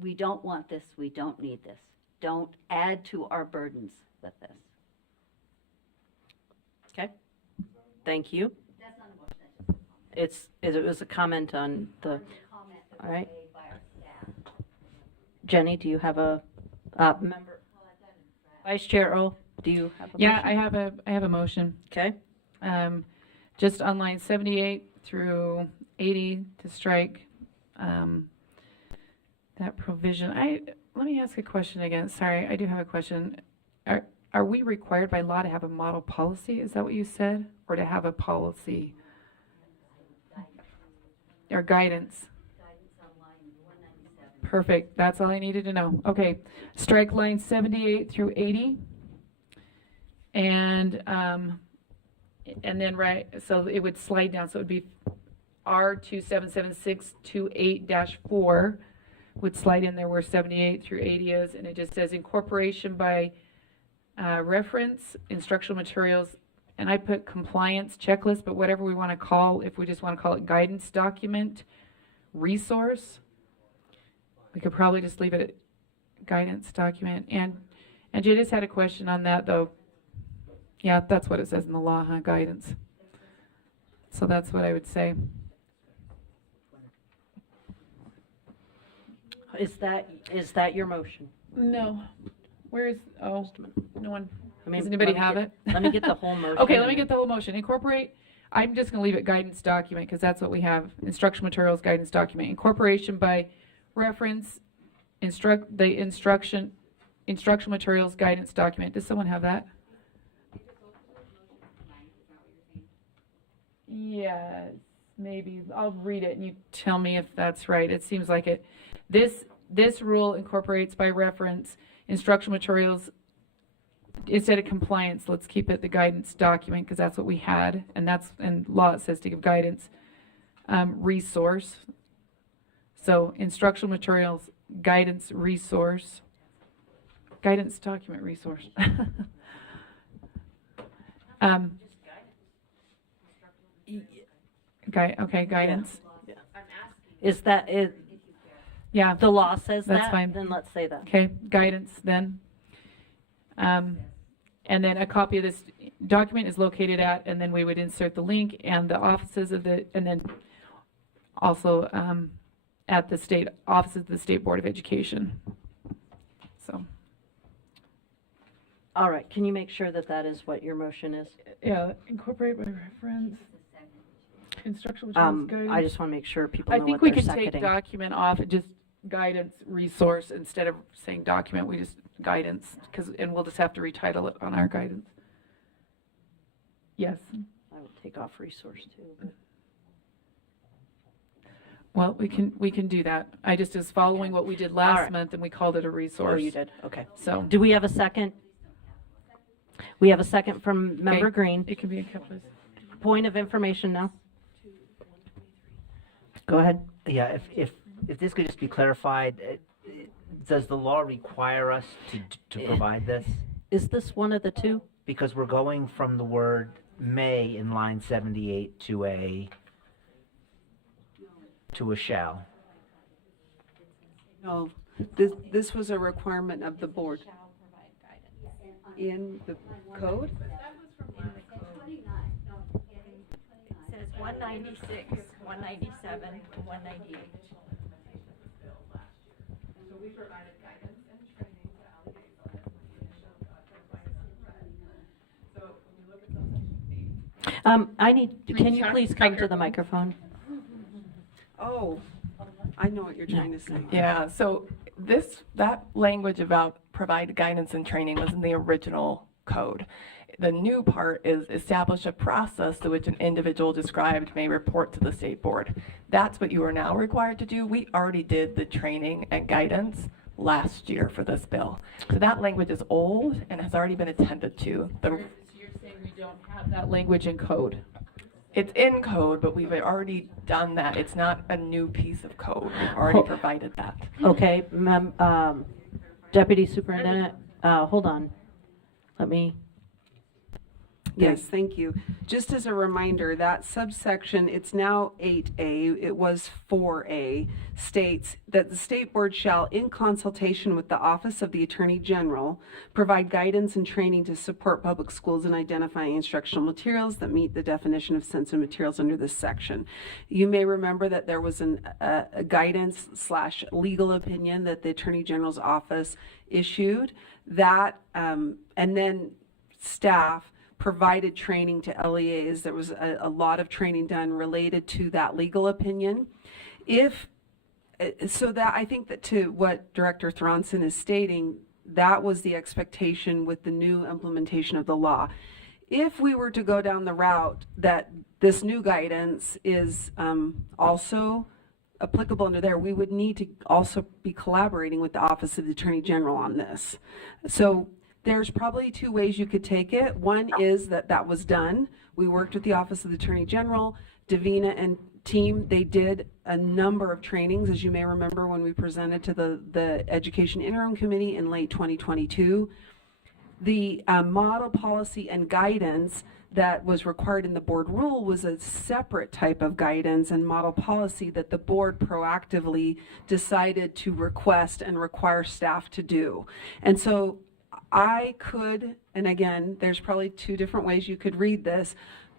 we don't want this, we don't need this. Don't add to our burdens with this. Okay, thank you. That's not a motion, that's just a comment. It was a comment on the, Comment that all was right. made by our staff. Jenny, do you have a, member? Vice Chair Earl, do you have a Yeah, motion? I have a motion. Okay, Just on line 78 through 80 to strike that provision. Let me ask a question again. Sorry, I do have a question. Are we required by law to have a model policy? Is that what you said? Or to have a policy? Or guidance? Perfect. That's all I needed to know. Okay. Strike line 78 through 80. And then so it would slide down. So it would be R277628-4 would slide in there where 78 through 80 is. And it just says incorporation by reference, instructional materials, and I put compliance checklist, but whatever we want to call, if we just want to call it guidance document, resource, we could probably just leave it at guidance document. And Jay just had a question on that though. Yeah, that's what it says in the law, huh? Guidance. So that's what I would say. is that your motion? No. Where's, oh, no one, I mean, does anybody let me have get- it? let me get the whole motion Okay, let and me then- get the whole motion. Incorporate, I'm just gonna leave it guidance document, because that's what we have. Instructional materials, guidance document. Incorporation by reference, instructional materials, guidance document. Does someone have that? Yes, maybe. I'll read it and you tell me if that's right. It seems like it. This rule incorporates by reference instructional materials. Instead of compliance, let's keep it the guidance document, because that's what we had, and that's in law it says to give guidance. Resource. So instructional materials, guidance resource, guidance document resource. Okay, guidance. Is that it? Yeah. The law says that? That's fine. Then let's say that. Okay, guidance then. And then a copy of this document is located at, and then we would insert the link and the offices of the, and then also at the state offices of the State Board of Education. So. All right, can you make sure that that is what your motion is? Yeah, incorporate by reference. Instructional materials guidance. I just want to make sure people I know think what we they're could take seconding. document off, just guidance resource instead of saying document, we just guidance, and we'll just have to retitle it on our guidance. Yes. I would take off resource too. But. Well, we can do that. I just was following what we did last right. month, and we called it a resource. Oh, you did? Okay. So do we have a second? We have a second from Member Okay. Green. It can be a couple of... Point of information now. Go ahead. Yeah, if this could just be clarified, does the law require us to provide this? Is this one of the two? Because we're going from the word may in line 78 to a shall. No, this was a requirement of the board. In the code? It says 196, 197, 198. So we provided guidance and training to LEAs so when you look at subsection 8. Can you please come to the microphone? Oh, I know what you're trying to say. Yeah, so that language about provide guidance and training was in the original code. The new part is establish a process to which an individual described may report to the state board. That's what you are now required to do. We already did the training and guidance last year for this bill. So that language is old and has already been attended to. So you're saying we don't have that language in code? It's in code, but we've already done that. It's not a new piece of code. We've already provided that. Okay, Deputy Superintendent, hold on. Let me. Yes, thank you. Just as a reminder, that subsection, it's now 8A, it was 4A, states that the state board shall, in consultation with the Office of the Attorney General, provide guidance and training to support public schools in identifying instructional materials that meet the definition of sensitive materials under this section. You may remember that there was a guidance/legal opinion that the Attorney General's office issued, that, and then staff provided training to LEAs. There was a lot of training done related to that legal opinion. So that I think that to what Director Thronson is stating, that was the expectation with the new implementation of the law. If we were to go down the route that this new guidance is also applicable under there, we would need to also be collaborating with the Office of the Attorney General on this. So there's probably two ways you could take it. One is that was done. We worked with the Office of the Attorney General, Davina and team. They did a number of trainings, as you may remember, when we presented to the Education Interim Committee in late 2022. The model policy and guidance that was required in the board rule was a separate type of guidance and model policy that the board proactively decided to request and require staff to do. And so I could, and again, there's probably two different ways you could read this.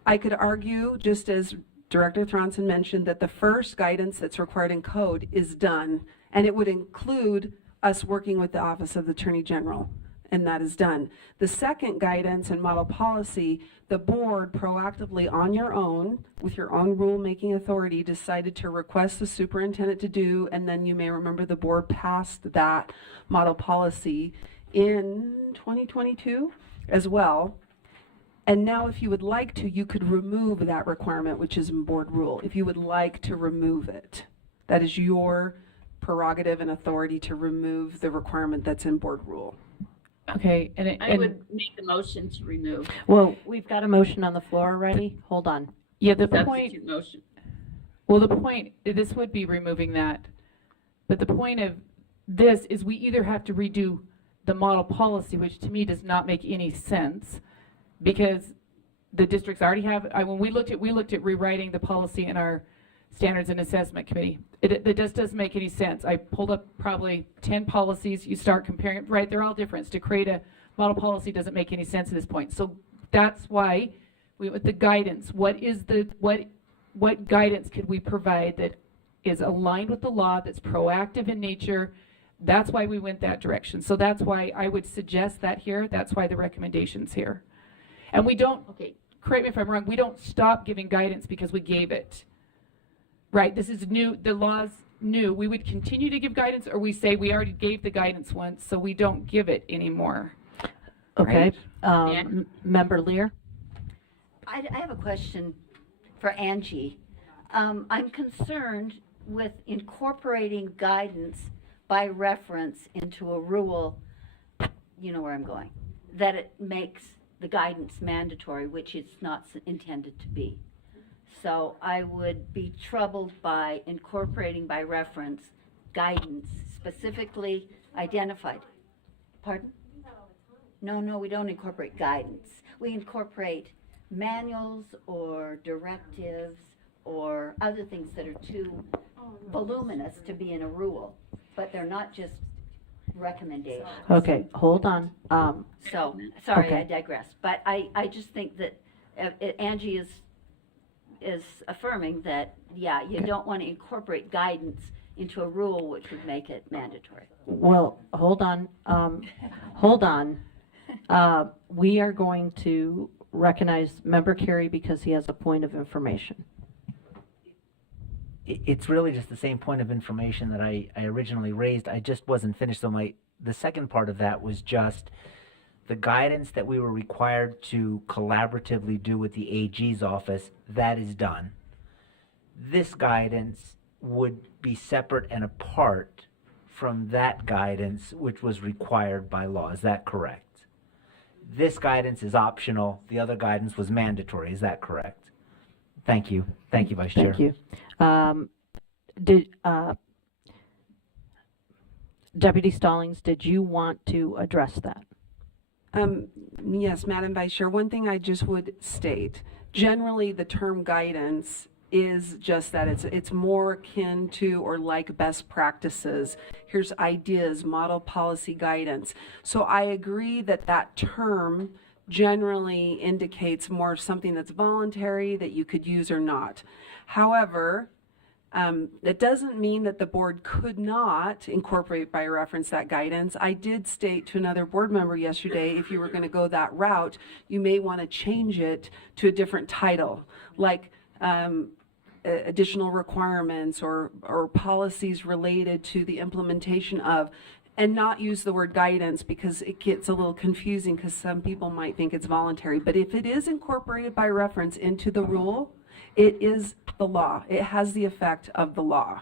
I could argue, just as Director Thronson mentioned, that the first guidance that's required in code is done, and it would include us working with the Office of the Attorney General, and that is done. The second guidance and model policy, the board proactively on your own, with your own rulemaking authority, decided to request the superintendent to do, and then you may remember the board passed that model policy in 2022 as well. And now if you would like to, you could remove that requirement, which is in board rule. If you would like to remove it, that is your prerogative and authority to remove the requirement that's in board rule. Okay, I would make the motion to remove. Well, we've got a motion on the floor already. Hold on. Yeah, the Substitute motion. Well, the point, this would be removing that. But the point of this is we either have to redo the model policy, which to me does not make any sense, because the districts already have, when we looked at rewriting the policy in our standards and assessment committee. It just doesn't make any sense. I pulled up probably 10 policies. You start comparing, right? They're all different. To create a model policy doesn't make any sense at this point. So that's why we, with the guidance, what guidance could we provide that is aligned with the law, that's proactive in nature? That's why we went that direction. So that's why I would suggest that here. That's why the recommendation's here. And we don't, correct me if I'm wrong, we don't stop giving guidance because we gave it. Right, this is new, the laws new, we would continue to give guidance, or we say we already gave the guidance once, so we don't give it anymore. Okay. Right? Member Lear? I have a question for Angie. I'm concerned with incorporating guidance by reference into a rule, you know where I'm going, that it makes the guidance mandatory, which it's not intended to be. So I would be troubled by incorporating by reference guidance specifically identified. Pardon? No, we don't incorporate guidance. We incorporate manuals or directives or other things that are too voluminous to be in a rule, but they're not just recommendations. Okay, hold on. So, sorry, okay. I digress. But I just think that Angie is affirming that, yeah, you don't want to incorporate guidance into a rule which would make it mandatory. Well, hold on. Hold on. We are going to recognize Member Carey because he has a point of information. It's really just the same point of information that I originally raised. I just wasn't finished. So the second part of that was just the guidance that we were required to collaboratively do with the AG's office. That is done. This guidance would be separate and apart from that guidance which was required by law. Is that correct? This guidance is optional. The other guidance was mandatory. Is that correct? Thank you. Thank you, Vice Chair. Thank you. Deputy Stallings, did you want to address that? Yes, Madam Vice Chair. One thing I just would state, generally the term guidance is just that it's more akin to or like best practices. Here's ideas, model policy guidance. So I agree that term generally indicates more of something that's voluntary that you could use or not. However, that doesn't mean that the board could not incorporate by reference that guidance. I did state to another board member yesterday, if you were going to go that route, you may want to change it to a different title, like additional requirements or policies related to the implementation of, and not use the word guidance because it gets a little confusing because some people might think it's voluntary. But if it is incorporated by reference into the rule, it is the law. It has the effect of the law.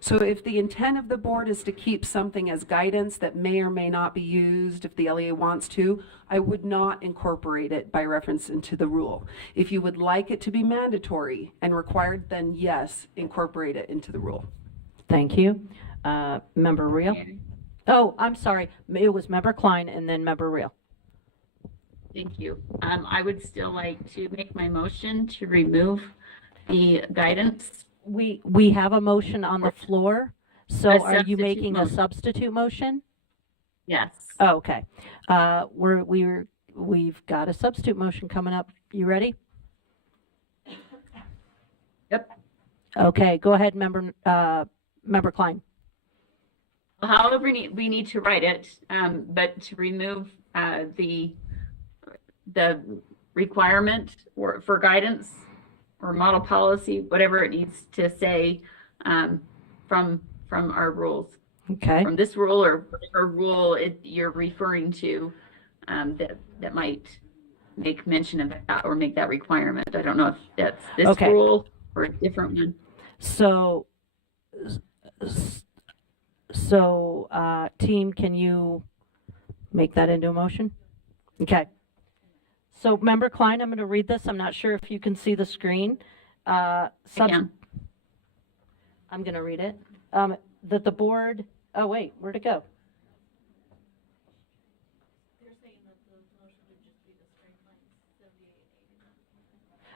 So if the intent of the board is to keep something as guidance that may or may not be used if the LEA wants to, I would not incorporate it by reference into the rule. If you would like it to be mandatory and required, then yes, incorporate it into the rule. Thank you. Member Reel? Oh, I'm sorry. It was Member Klein and then Member Reel. Thank you. I would still like to make my motion to remove the guidance. We have a motion on the floor. So A are you substitute making a motion. substitute motion? Yes. Oh, okay. We've got a substitute motion coming up. You ready? Yep. Okay, go ahead, Member Klein. However we need to write it, but to remove the requirement for guidance or model policy, whatever it needs to say, from our rules. Okay. From this rule or whatever rule you're referring to, that might make mention of that or make that requirement. I don't know if that's this rule or a different one. So, team, can you make that into a motion? Okay. So, Member Klein, I'm going to read this. I'm not sure if you can see the screen. I can. I'm going to read it. That the board, oh wait, where'd it go?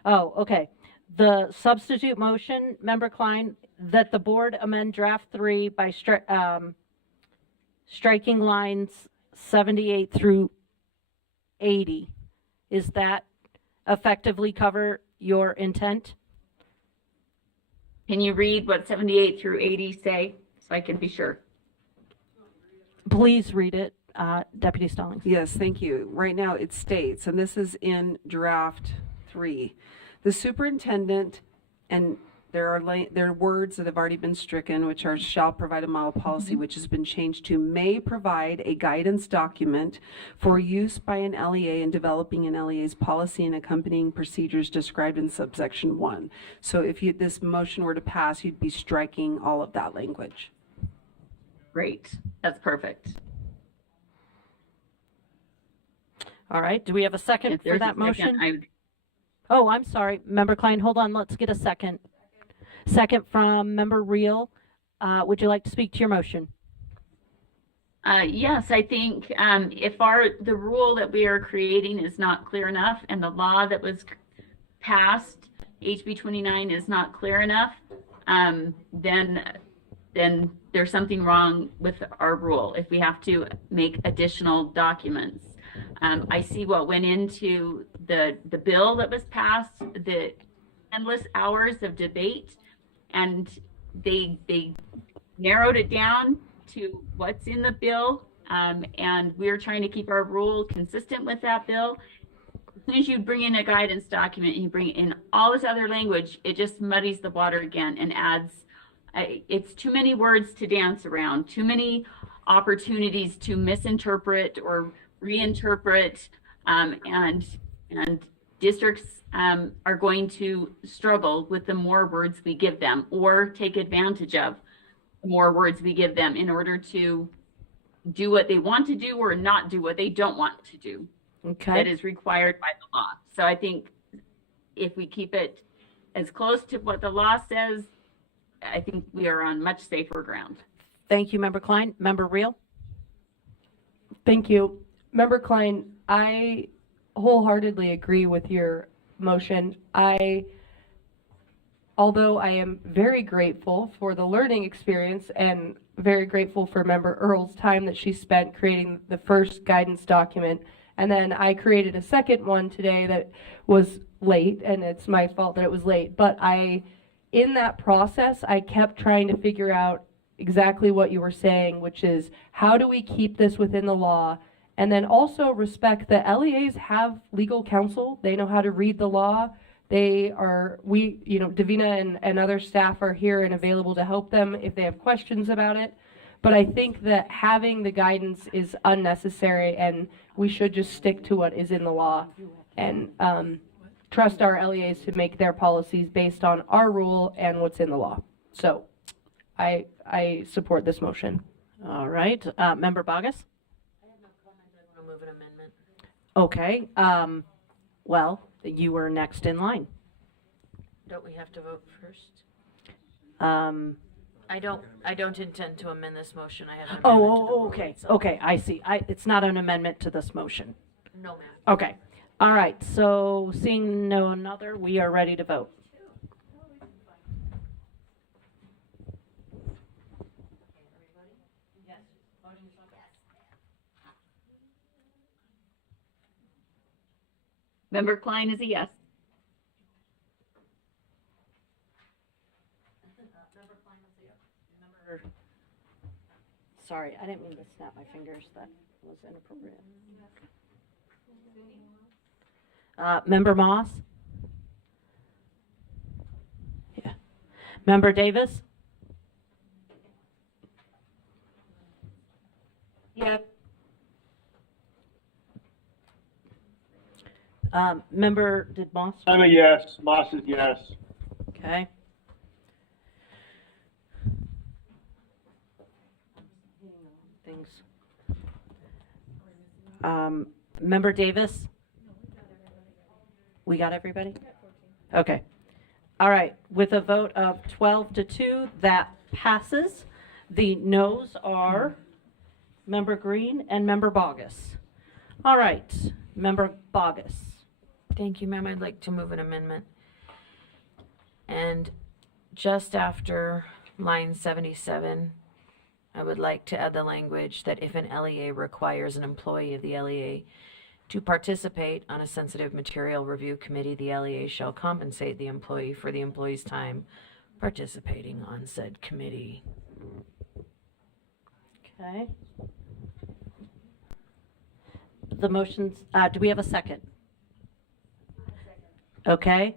Oh, okay. The substitute motion, Member Klein, that the board amend draft 3 by striking lines 78 through 80. Is that effectively cover your intent? Can you read what 78 through 80 say so I can be sure? Please read it, Deputy Stallings. Yes, thank you. Right now it states, and this is in draft 3, the superintendent and There are words that have already been stricken, which are shall provide a model policy, which has been changed to may provide a guidance document for use by an LEA in developing an LEA's policy and accompanying procedures described in subsection 1. So if this motion were to pass, you'd be striking all of that language. Great. That's perfect. All right, do we have a second If for there's that a second, motion? Oh, I'm sorry, Member Klein, hold on, let's get a second. Second from Member Reel. Would you like to speak to your motion? Yes, I think if the rule that we are creating is not clear enough and the law that was passed, HB 29, is not clear enough, then there's something wrong with our rule if we have to make additional documents. I see what went into the bill that was passed, the endless hours of debate, and they narrowed it down to what's in the bill, and we're trying to keep our rule consistent with that bill. As soon as you bring in a guidance document and you bring in all this other language, it just muddies the water again and adds, it's too many words to dance around, too many opportunities to misinterpret or reinterpret, and districts are going to struggle with the more words we give them, or take advantage of the more words we give them in order to do what they want to do or not do what they don't want to do. Okay. That is required by the law. So I think if we keep it as close to what the law says, I think we are on much safer ground. Thank you, Member Klein. Member Reel? Thank you. Member Klein, I wholeheartedly agree with your motion. Although I am very grateful for the learning experience and very grateful for Member Earl's time that she spent creating the first guidance document, and then I created a second one today that was late, and it's my fault that it was late, but in that process, I kept trying to figure out exactly what you were saying, which is how do we keep this within the law, and then also respect that LEAs have legal counsel. They know how to read the law. Davina and other staff are here and available to help them if they have questions about it. But I think that having the guidance is unnecessary, and we should just stick to what is in the law and trust our LEAs to make their policies based on our rule and what's in the law. So I support this motion. All right, Member Bogus? I have no comment. I want to move an amendment. Okay, well, you were next in line. Don't we have to vote first? I don't intend to amend this motion. I have an amendment to the rule Okay, itself. okay, I see. It's not an amendment to this motion. No, ma'am. Okay, all right, so seeing no another, we are ready to vote. Member Klein is a yes. Sorry, I didn't mean to snap my fingers. That was inappropriate. Member Moss? Yeah. Member Davis? Yes. Did Moss? I'm a yes. Moss is yes. Okay. Things. Member Davis? We got everybody? Okay. All right. With a vote of 12-2, that passes. The noes are Member Green and Member Bogus. All right. Member Bogus. Thank you, ma'am. I'd like to move an amendment. And just after line 77, I would like to add the language that if an LEA requires an employee of the LEA to participate on a sensitive material review committee, the LEA shall compensate the employee for the employee's time participating on said committee. Okay. The motions, do we have a second? Okay.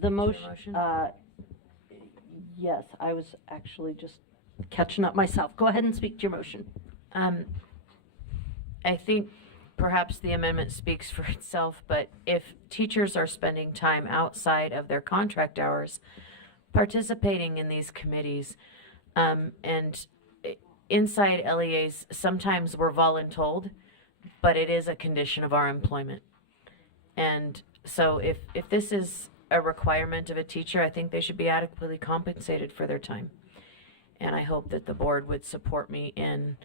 The your motion, yes, I was actually just catching up myself. Go ahead and speak to your motion. I think perhaps the amendment speaks for itself, but if teachers are spending time outside of their contract hours participating in these committees, and inside LEAs, sometimes we're voluntold, but it is a condition of our employment. And so if this is a requirement of a teacher, I think they should be adequately compensated for their time. And I hope that the board would support me in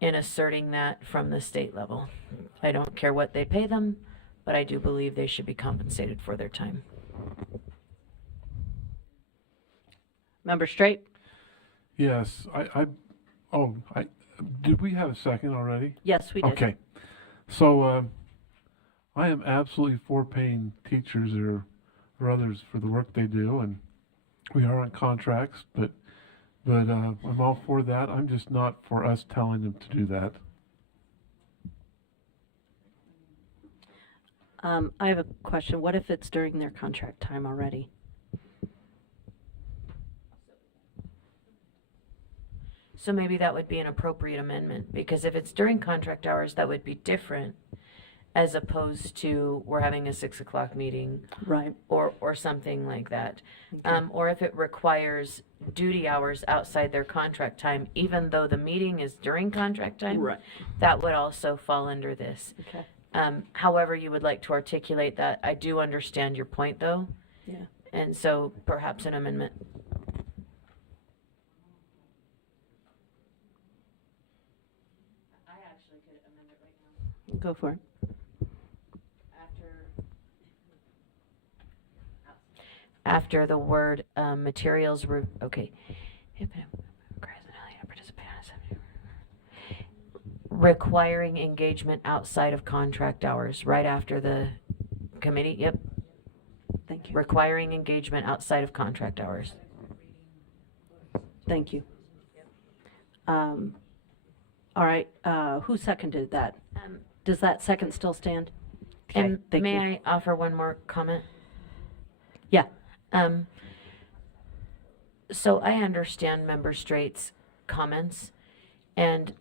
asserting that from the state level. I don't care what they pay them, but I do believe they should be compensated for their time. Member Straight? Yes, did we have a second already? Yes, we did. Okay. So, I am absolutely for paying teachers or others for the work they do, and we are on contracts, but I'm all for that. I'm just not for us telling them to do that. I have a question. What if it's during their contract time already? So maybe that would be an appropriate amendment, because if it's during contract hours, that would be different as opposed to we're having a 6 o'clock meeting. Right. Or something like that. Or if it requires duty hours outside their contract time, even though the meeting is during contract time, Right. that would also fall under this. Okay. However you would like to articulate that, I do understand your point though. Yeah. And so perhaps an amendment. Go for it. After the word materials, okay. Requiring engagement outside of contract hours, right after the committee, yep. Thank you. Requiring engagement outside of contract hours. Thank you. All right, who seconded that? Does that second still stand? Okay, And thank may you. I offer one more comment? Yeah. So I understand Member Straight's comments, and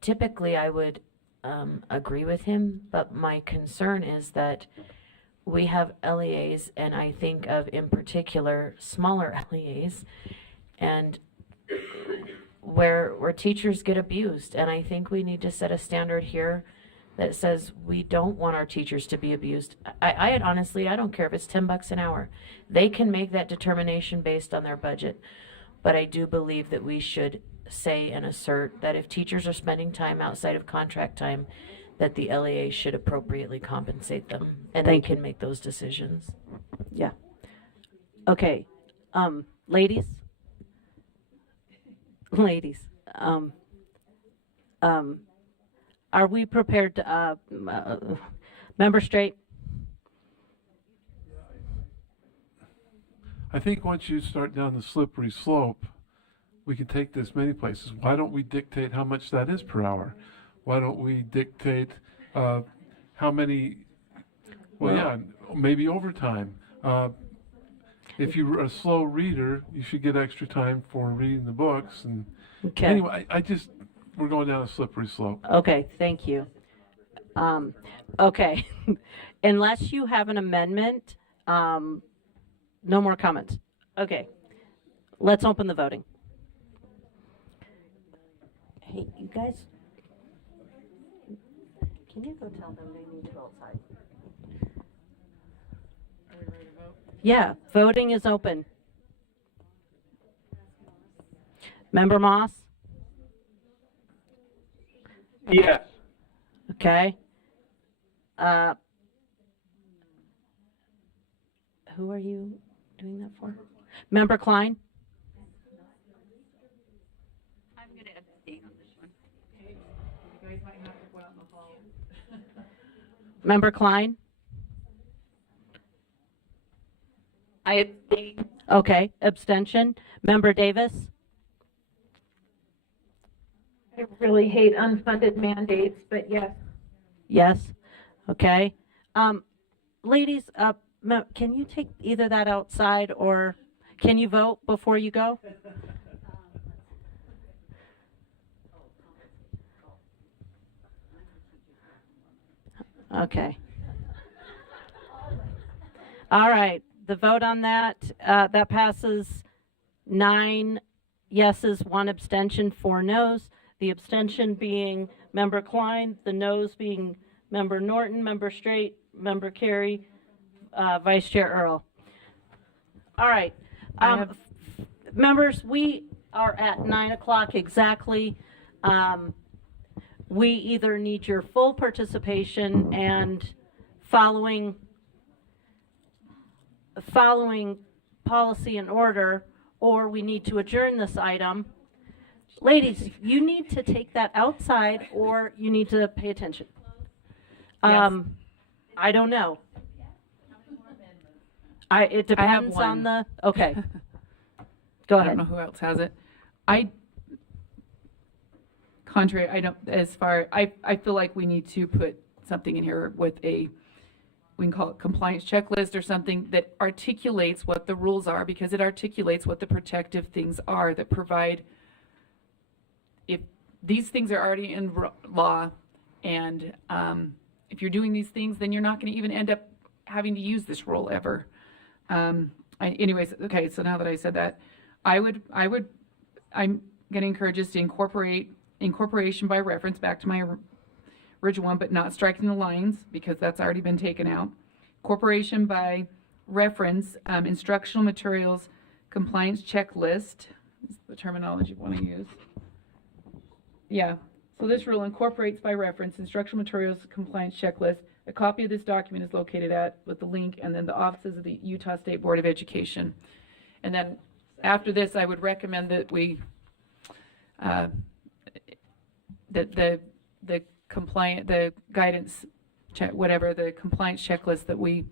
typically I would agree with him, but my concern is that we have LEAs, and I think of in particular smaller LEAs, and where teachers get abused, and I think we need to set a standard here that says we don't want our teachers to be abused. I honestly, I don't care if it's $10 an hour. They can make that determination based on their budget. But I do believe that we should say and assert that if teachers are spending time outside of contract time, that the LEA should appropriately compensate them, and they can make those decisions. Yeah. Okay, ladies? Ladies, are we prepared to, Member Straight? I think once you start down the slippery slope, we can take this many places. Why don't we dictate how much that is per hour? Why don't we dictate how many, maybe overtime. If you're a slow reader, you should get extra time for reading the books. And Okay. anyway, we're going down a slippery slope. Okay, thank you. Okay, unless you have an amendment, no more comments. Okay, let's open the voting. Hey, you guys, can you go tell them they need to go outside? Are we ready to vote? Yeah, voting is open. Member Moss? Yes. Okay. Who are you doing that for? Member Klein? I'm going to abstain on this one. Okay, you guys might have to go out in the hall. Member Klein? I abstain. Okay, abstention. Member Davis? I really hate unfunded mandates, but yes. Yes. Okay. Ladies, can you take either that outside, or can you vote before you go? Okay. All right, the vote on that, that passes 9 yeses, 1 abstention, 4 noes. The abstention being Member Klein, the noes being Member Norton, Member Straight, Member Carey, Vice Chair Earl. All right, members, we are at 9 o'clock exactly. We either need your full participation and following policy and order, or we need to adjourn this item. Ladies, you need to take that outside, or you need to pay attention. Yes. I don't know. It depends on the, okay. Go ahead. I don't know who else has it. I feel like we need to put something in here with we can call it compliance checklist or something that articulates what the rules are, because it articulates what the protective things are that provide, if these things are already in law, and if you're doing these things, then you're not going to even end up having to use this rule ever. Anyways, okay, so now that I said that, I'm going to encourage us to incorporation by reference back to my original one, but not striking the lines, because that's already been taken out. Incorporation by reference, instructional materials, compliance checklist is the terminology you want to use. Yeah, so this rule incorporates by reference instructional materials, compliance checklist. A copy of this document is located with the link, and then the offices of the Utah State Board of Education. And then after this, I would recommend that we the guidance check, whatever, the compliance checklist, that we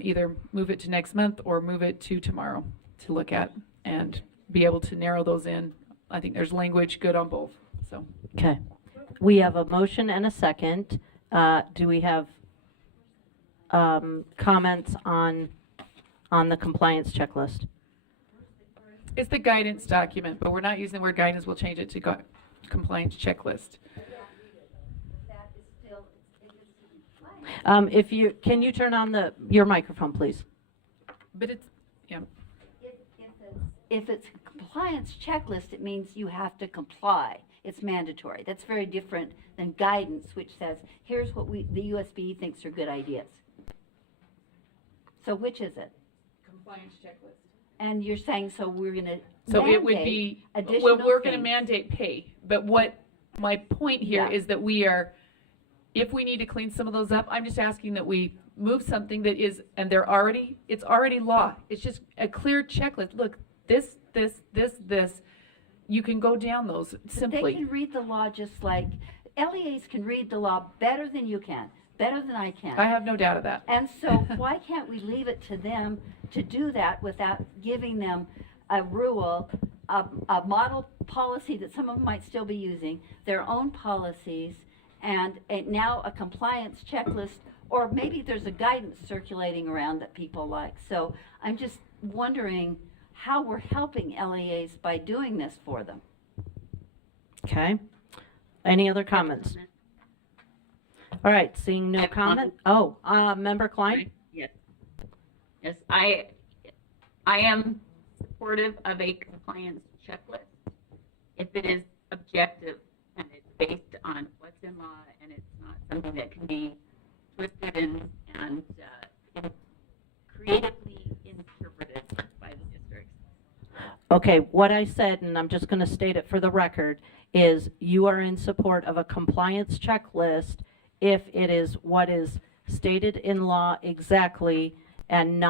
either move it to next month or move it to tomorrow to look at and be able to narrow those in. I think there's language good on both. So Okay. We have a motion and a second. Do we have comments on the compliance checklist? it's the guidance document, but we're not using the word guidance. We'll change it to compliance checklist. Can you turn on your microphone, please? But it's, yeah. If it's a compliance checklist, it means you have to comply. It's mandatory. That's very different than guidance, which says, here's what the USBE thinks are good ideas. So which is it? Compliance checklist. And you're saying, so we're going to So it would be, well, we're going to mandate pay. But what my point here is that we are, if we need to clean some of those up, I'm just asking that we move something that is, and it's already law. It's just a clear checklist. Look, this. You can go down those simply. They can read the law just like, LEAs can read the law better than you can, better than I can. I have no doubt of that. And so why can't we leave it to them to do that without giving them a rule, a model policy that some of them might still be using, their own policies, and now a compliance checklist, or maybe there's a guidance circulating around that people like. So I'm just wondering how we're helping LEAs by doing this for them. Okay. Any other comments? All right, seeing no comment. Oh, Member Klein? Yes. Yes, I am supportive of a compliance checklist if it is objective and it's based on what's in law and it's not something that can be twisted and creatively interpreted by the districts. Okay, what I said, and I'm just going to state it for the record, is you are in support of a compliance checklist if it is what is stated in law exactly and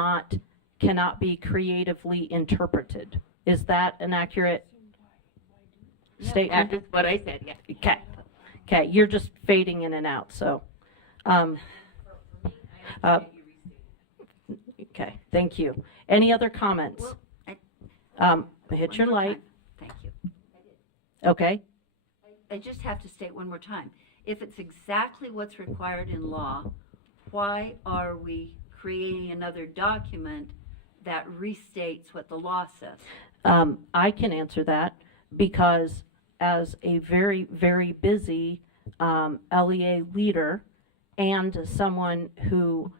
cannot be creatively interpreted. Is that an accurate statement? That is what I said, yes. Okay. Okay, you're just fading in and out, so. Okay, thank you. Any other comments? Hit your light. Thank you. Okay. I just have to state one more time. If it's exactly what's required in law, why are we creating another document that restates what the law says? I can answer that because as a very, very busy LEA leader and someone who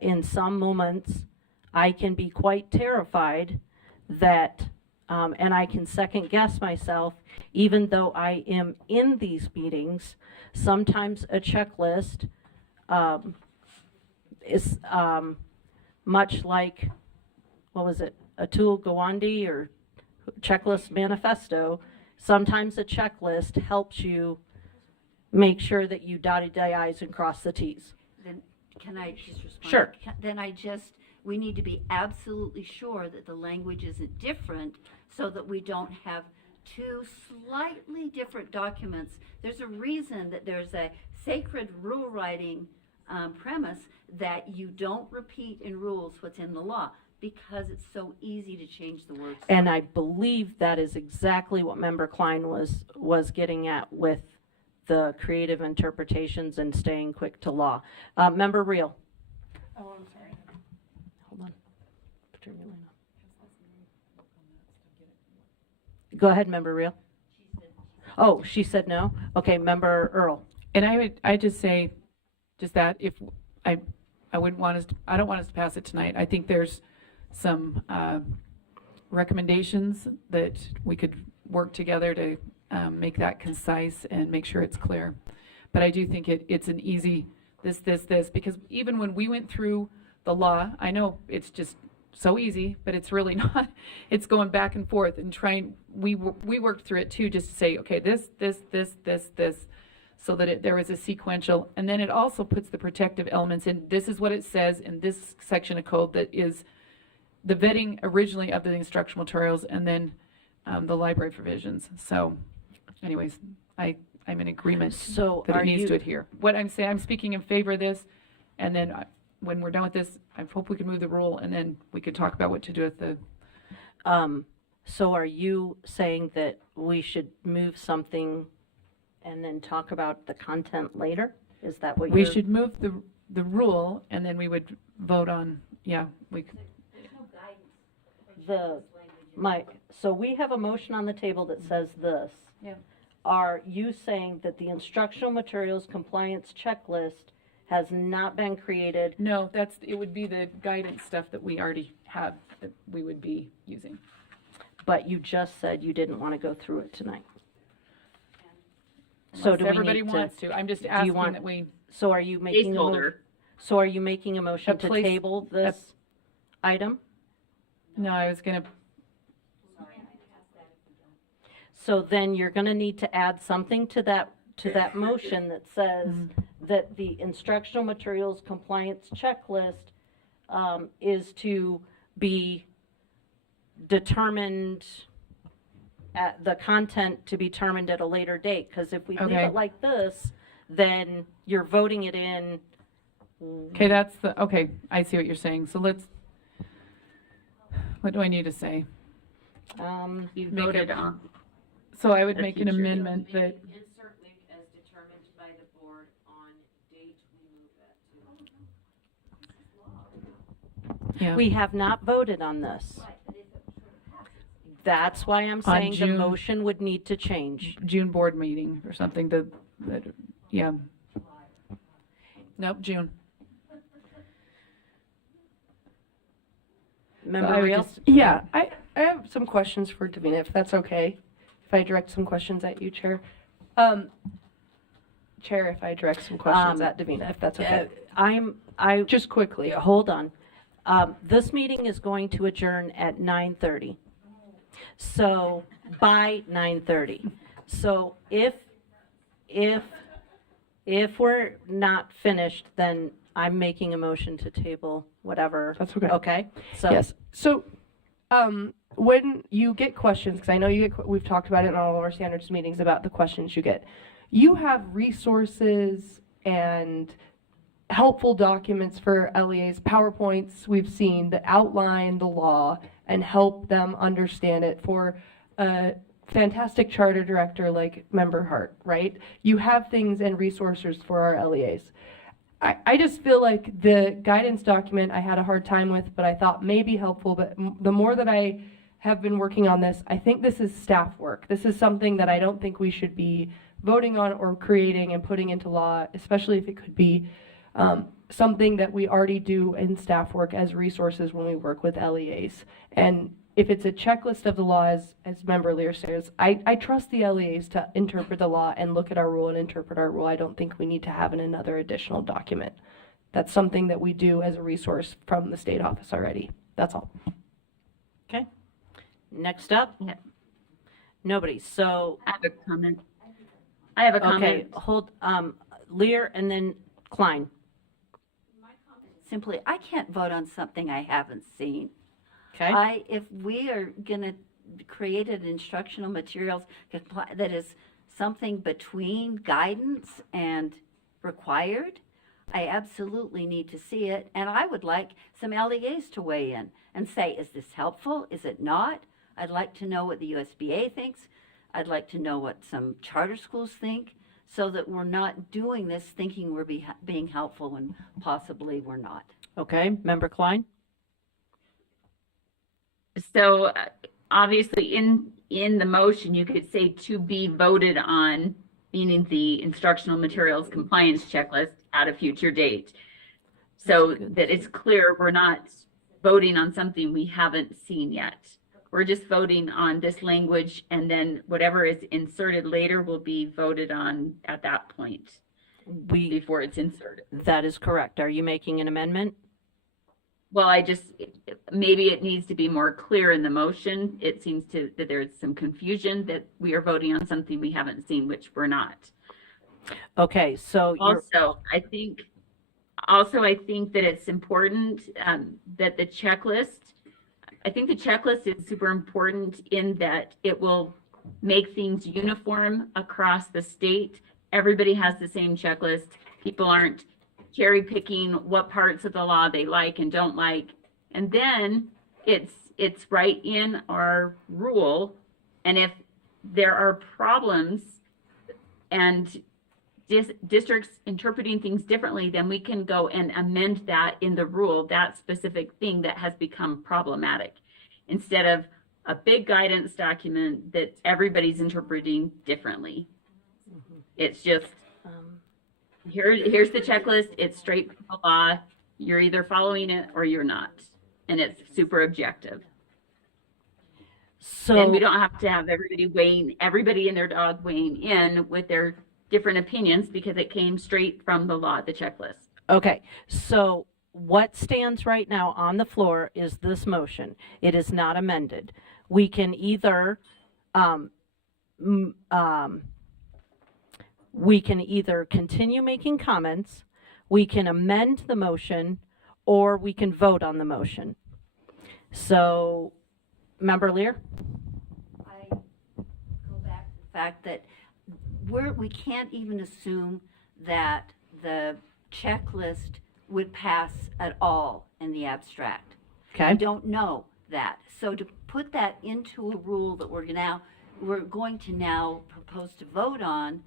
in some moments I can be quite terrified that, and I can second guess myself, even though I am in these meetings, sometimes a checklist is much like, what was it, Atul Gawande or checklist manifesto. Sometimes a checklist helps you make sure that you dotted the I's and cross the T's. Then can I just respond? Sure. Then we need to be absolutely sure that the language isn't different so that we don't have two slightly different documents. There's a reason that there's a sacred rule writing premise that you don't repeat in rules what's in the law, because it's so easy to change the words. And I believe that is exactly what Member Klein was getting at with the creative interpretations and staying quick to law. Member Reel. Oh, I'm sorry. Hold on. Put your mute on. Go ahead, Member Reel. Oh, she said no? Okay, Member Earl. And I just say just that if I wouldn't want us to, I don't want us to pass it tonight. I think there's some recommendations that we could work together to make that concise and make sure it's clear. But I do think it's an easy this, because even when we went through the law, I know it's just so easy, but it's really not. It's going back and forth and trying, we worked through it too, just to say, okay, this, so that there is a sequential, and then it also puts the protective elements in. This is what it says in this section of code that is the vetting originally of the instructional materials, and then the library provisions. So anyways, I'm in agreement that it needs to adhere. What I'm saying, I'm speaking in favor of this, and then when we're done with this, I hope we can move the rule, and then we could talk about what to do with the. So are you saying that we should move something and then talk about the content later? Is that what We should move the rule, and then we would vote on, so we have a motion on the table that says this. Yeah. Are you saying that the instructional materials compliance checklist has not been created? No, it would be the guidance stuff that we already have that we would be using. But you just said you didn't want to go through it tonight. Unless So do we everybody need wants to. I'm just asking that we. So are you making So are you making a motion to table this item? No, I was gonna. So then you're going to need to add something to that motion that says that the instructional materials compliance checklist is to be determined at the content to be determined at a later date. Because if we leave it like this, then you're voting it in. Okay, okay, I see what you're saying. So what do I need to say? You voted on. So I would make an amendment that. Insert link as determined by the board on date we move Yeah. We have not voted on this. That's why I'm saying the motion would need to change. June board meeting or something yeah. Nope, June. Member Reel? Yeah, I have some questions for Davina, if that's okay. If I direct some questions at you, Chair. Chair, if I direct some questions at Davina, if that's okay. Just quickly. Hold on. This meeting is going to adjourn at 9:30. So by 9:30. So if we're not finished, then I'm making a motion to table whatever. That's okay. Okay? So yes. So when you get questions, because I know we've talked about it in all of our standards meetings about the questions you get. You have resources and helpful documents for LEAs, PowerPoints we've seen that outline the law and help them understand it for a fantastic charter director like Member Hart, right? You have things and resources for our LEAs. I just feel like the guidance document I had a hard time with, but I thought may be helpful. But the more that I have been working on this, I think this is staff work. This is something that I don't think we should be voting on or creating and putting into law, especially if it could be something that we already do in staff work as resources when we work with LEAs. And if it's a checklist of the law, as Member Lear says, I trust the LEAs to interpret the law and look at our rule and interpret our rule. I don't think we need to have another additional document. That's something that we do as a resource from the state office already. That's all. Okay. Next up? Nobody. So. I have a comment. I have a comment. Okay, hold, Lear and then Klein. Simply, I can't vote on something I haven't seen. Okay. If we are gonna create an instructional materials that is something between guidance and required, I absolutely need to see it. And I would like some LEAs to weigh in and say, is this helpful? Is it not? I'd like to know what the USBA thinks. I'd like to know what some charter schools think, so that we're not doing this thinking we're being helpful when possibly we're not. Okay, Member Klein? So obviously in the motion, you could say to be voted on, meaning the instructional materials compliance checklist at a future date. So that it's clear we're not voting on something we haven't seen yet. We're just voting on this language, and then whatever is inserted later will be voted on at that point before it's inserted. That is correct. Are you making an amendment? Well, maybe it needs to be more clear in the motion. It seems that there's some confusion that we are voting on something we haven't seen, which we're not. Okay, so I think that it's important that the checklist, I think the checklist is super important in that it will make things uniform across the state. Everybody has the same checklist. People aren't cherry picking what parts of the law they like and don't like. And then it's right in our rule. And if there are problems and districts interpreting things differently, then we can go and amend that in the rule, that specific thing that has become problematic, instead of a big guidance document that everybody's interpreting differently. It's just, here's the checklist, it's straight from the law, you're either following it or you're not, and it's super objective. So, and we don't have to have everybody and their dog weighing in with their different opinions, because it came straight from the law, the checklist. Okay, so what stands right now on the floor is this motion. It is not amended. We can either continue making comments, we can amend the motion, or we can vote on the motion. So, Member Lear? I go back to the fact that we can't even assume that the checklist would pass at all in the abstract. Okay. I don't know that. So to put that into a rule that we're going to now propose to vote on,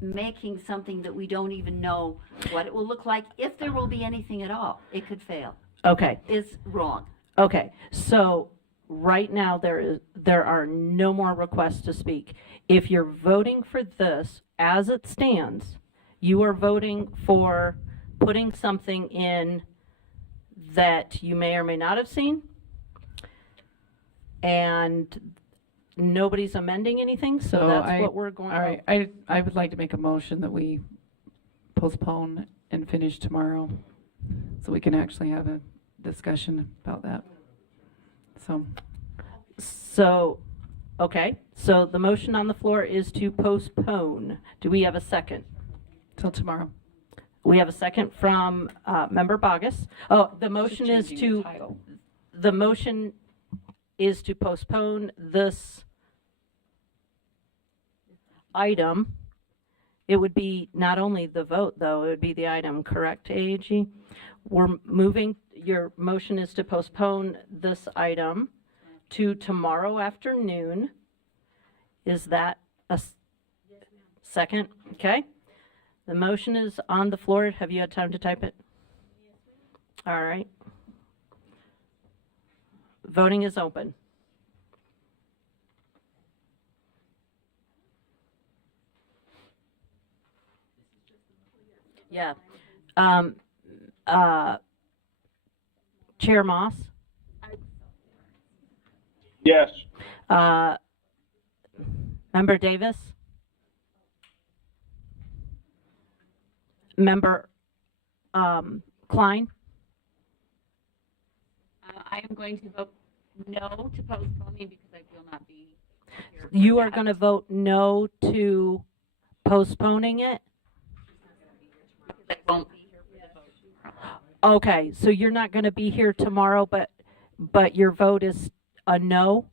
making something that we don't even know what it will look like, if there will be anything at all, it could fail. Okay. Is wrong. Okay, so right now there are no more requests to speak. If you're voting for this as it stands, you are voting for putting something in that you may or may not have seen, and nobody's amending anything, so that's what we're going to. All right, I would like to make a motion that we postpone and finish tomorrow, so we can actually have a discussion about that. So, okay, so the motion on the floor is to postpone. Do we have a second? Till tomorrow. We have a second from Member Bogus. Oh, the motion is to, the motion is to postpone this item. It would be not only the vote, though, it would be the item, correct, AAG? We're moving, your motion is to postpone this item to tomorrow afternoon. Is that a second? Okay. The motion is on the floor. Have you had time to type it? All right. Voting is open. Yeah. Chair Moss? Yes. Member Davis? Member Klein? I am going to vote no to postponing because I will not be here. You are going to vote no to postponing it? I won't be here for the vote. Okay, so you're not going to be here tomorrow, but your vote is a no?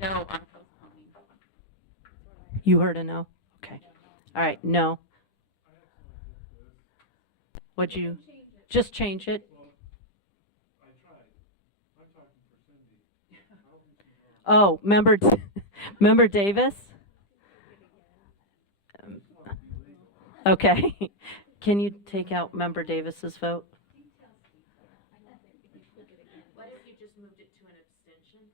No, I'm postponing. You heard a no? Okay. All right, no. Would you just change it? Oh, member Davis? Okay. Can you take out member Davis's vote? What if you just moved it to an abstention?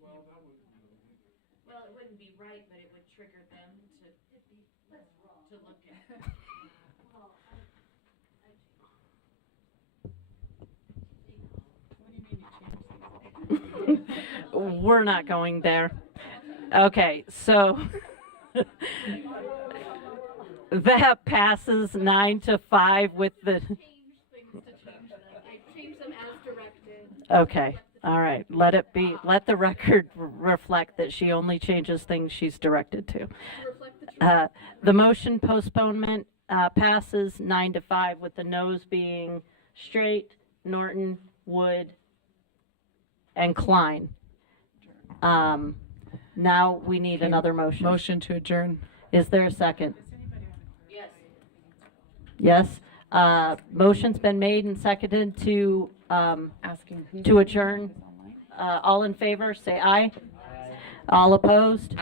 Well, it wouldn't be right, but it would trigger them to look at it. We're not going there. Okay, so that passes 9-5 with the. Okay, all right. Let it be. Let the record reflect that she only changes things she's directed to. The motion postponement passes 9-5 with the noes being Straight, Norton, Wood, and Klein. Now we need another motion. Motion to adjourn. Is there a second? Yes. Motion's been made and seconded to adjourn. All in favor, say aye. All opposed?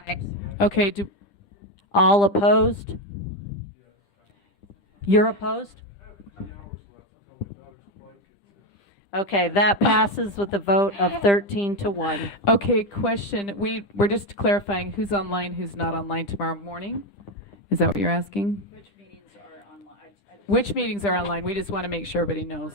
Okay, All opposed? You're opposed? Okay, that passes with a vote of 13-1. okay, question. We're just clarifying who's online, who's not online tomorrow morning. Is that what you're asking? Which meetings are online? Which meetings are online? We just want to make sure everybody knows.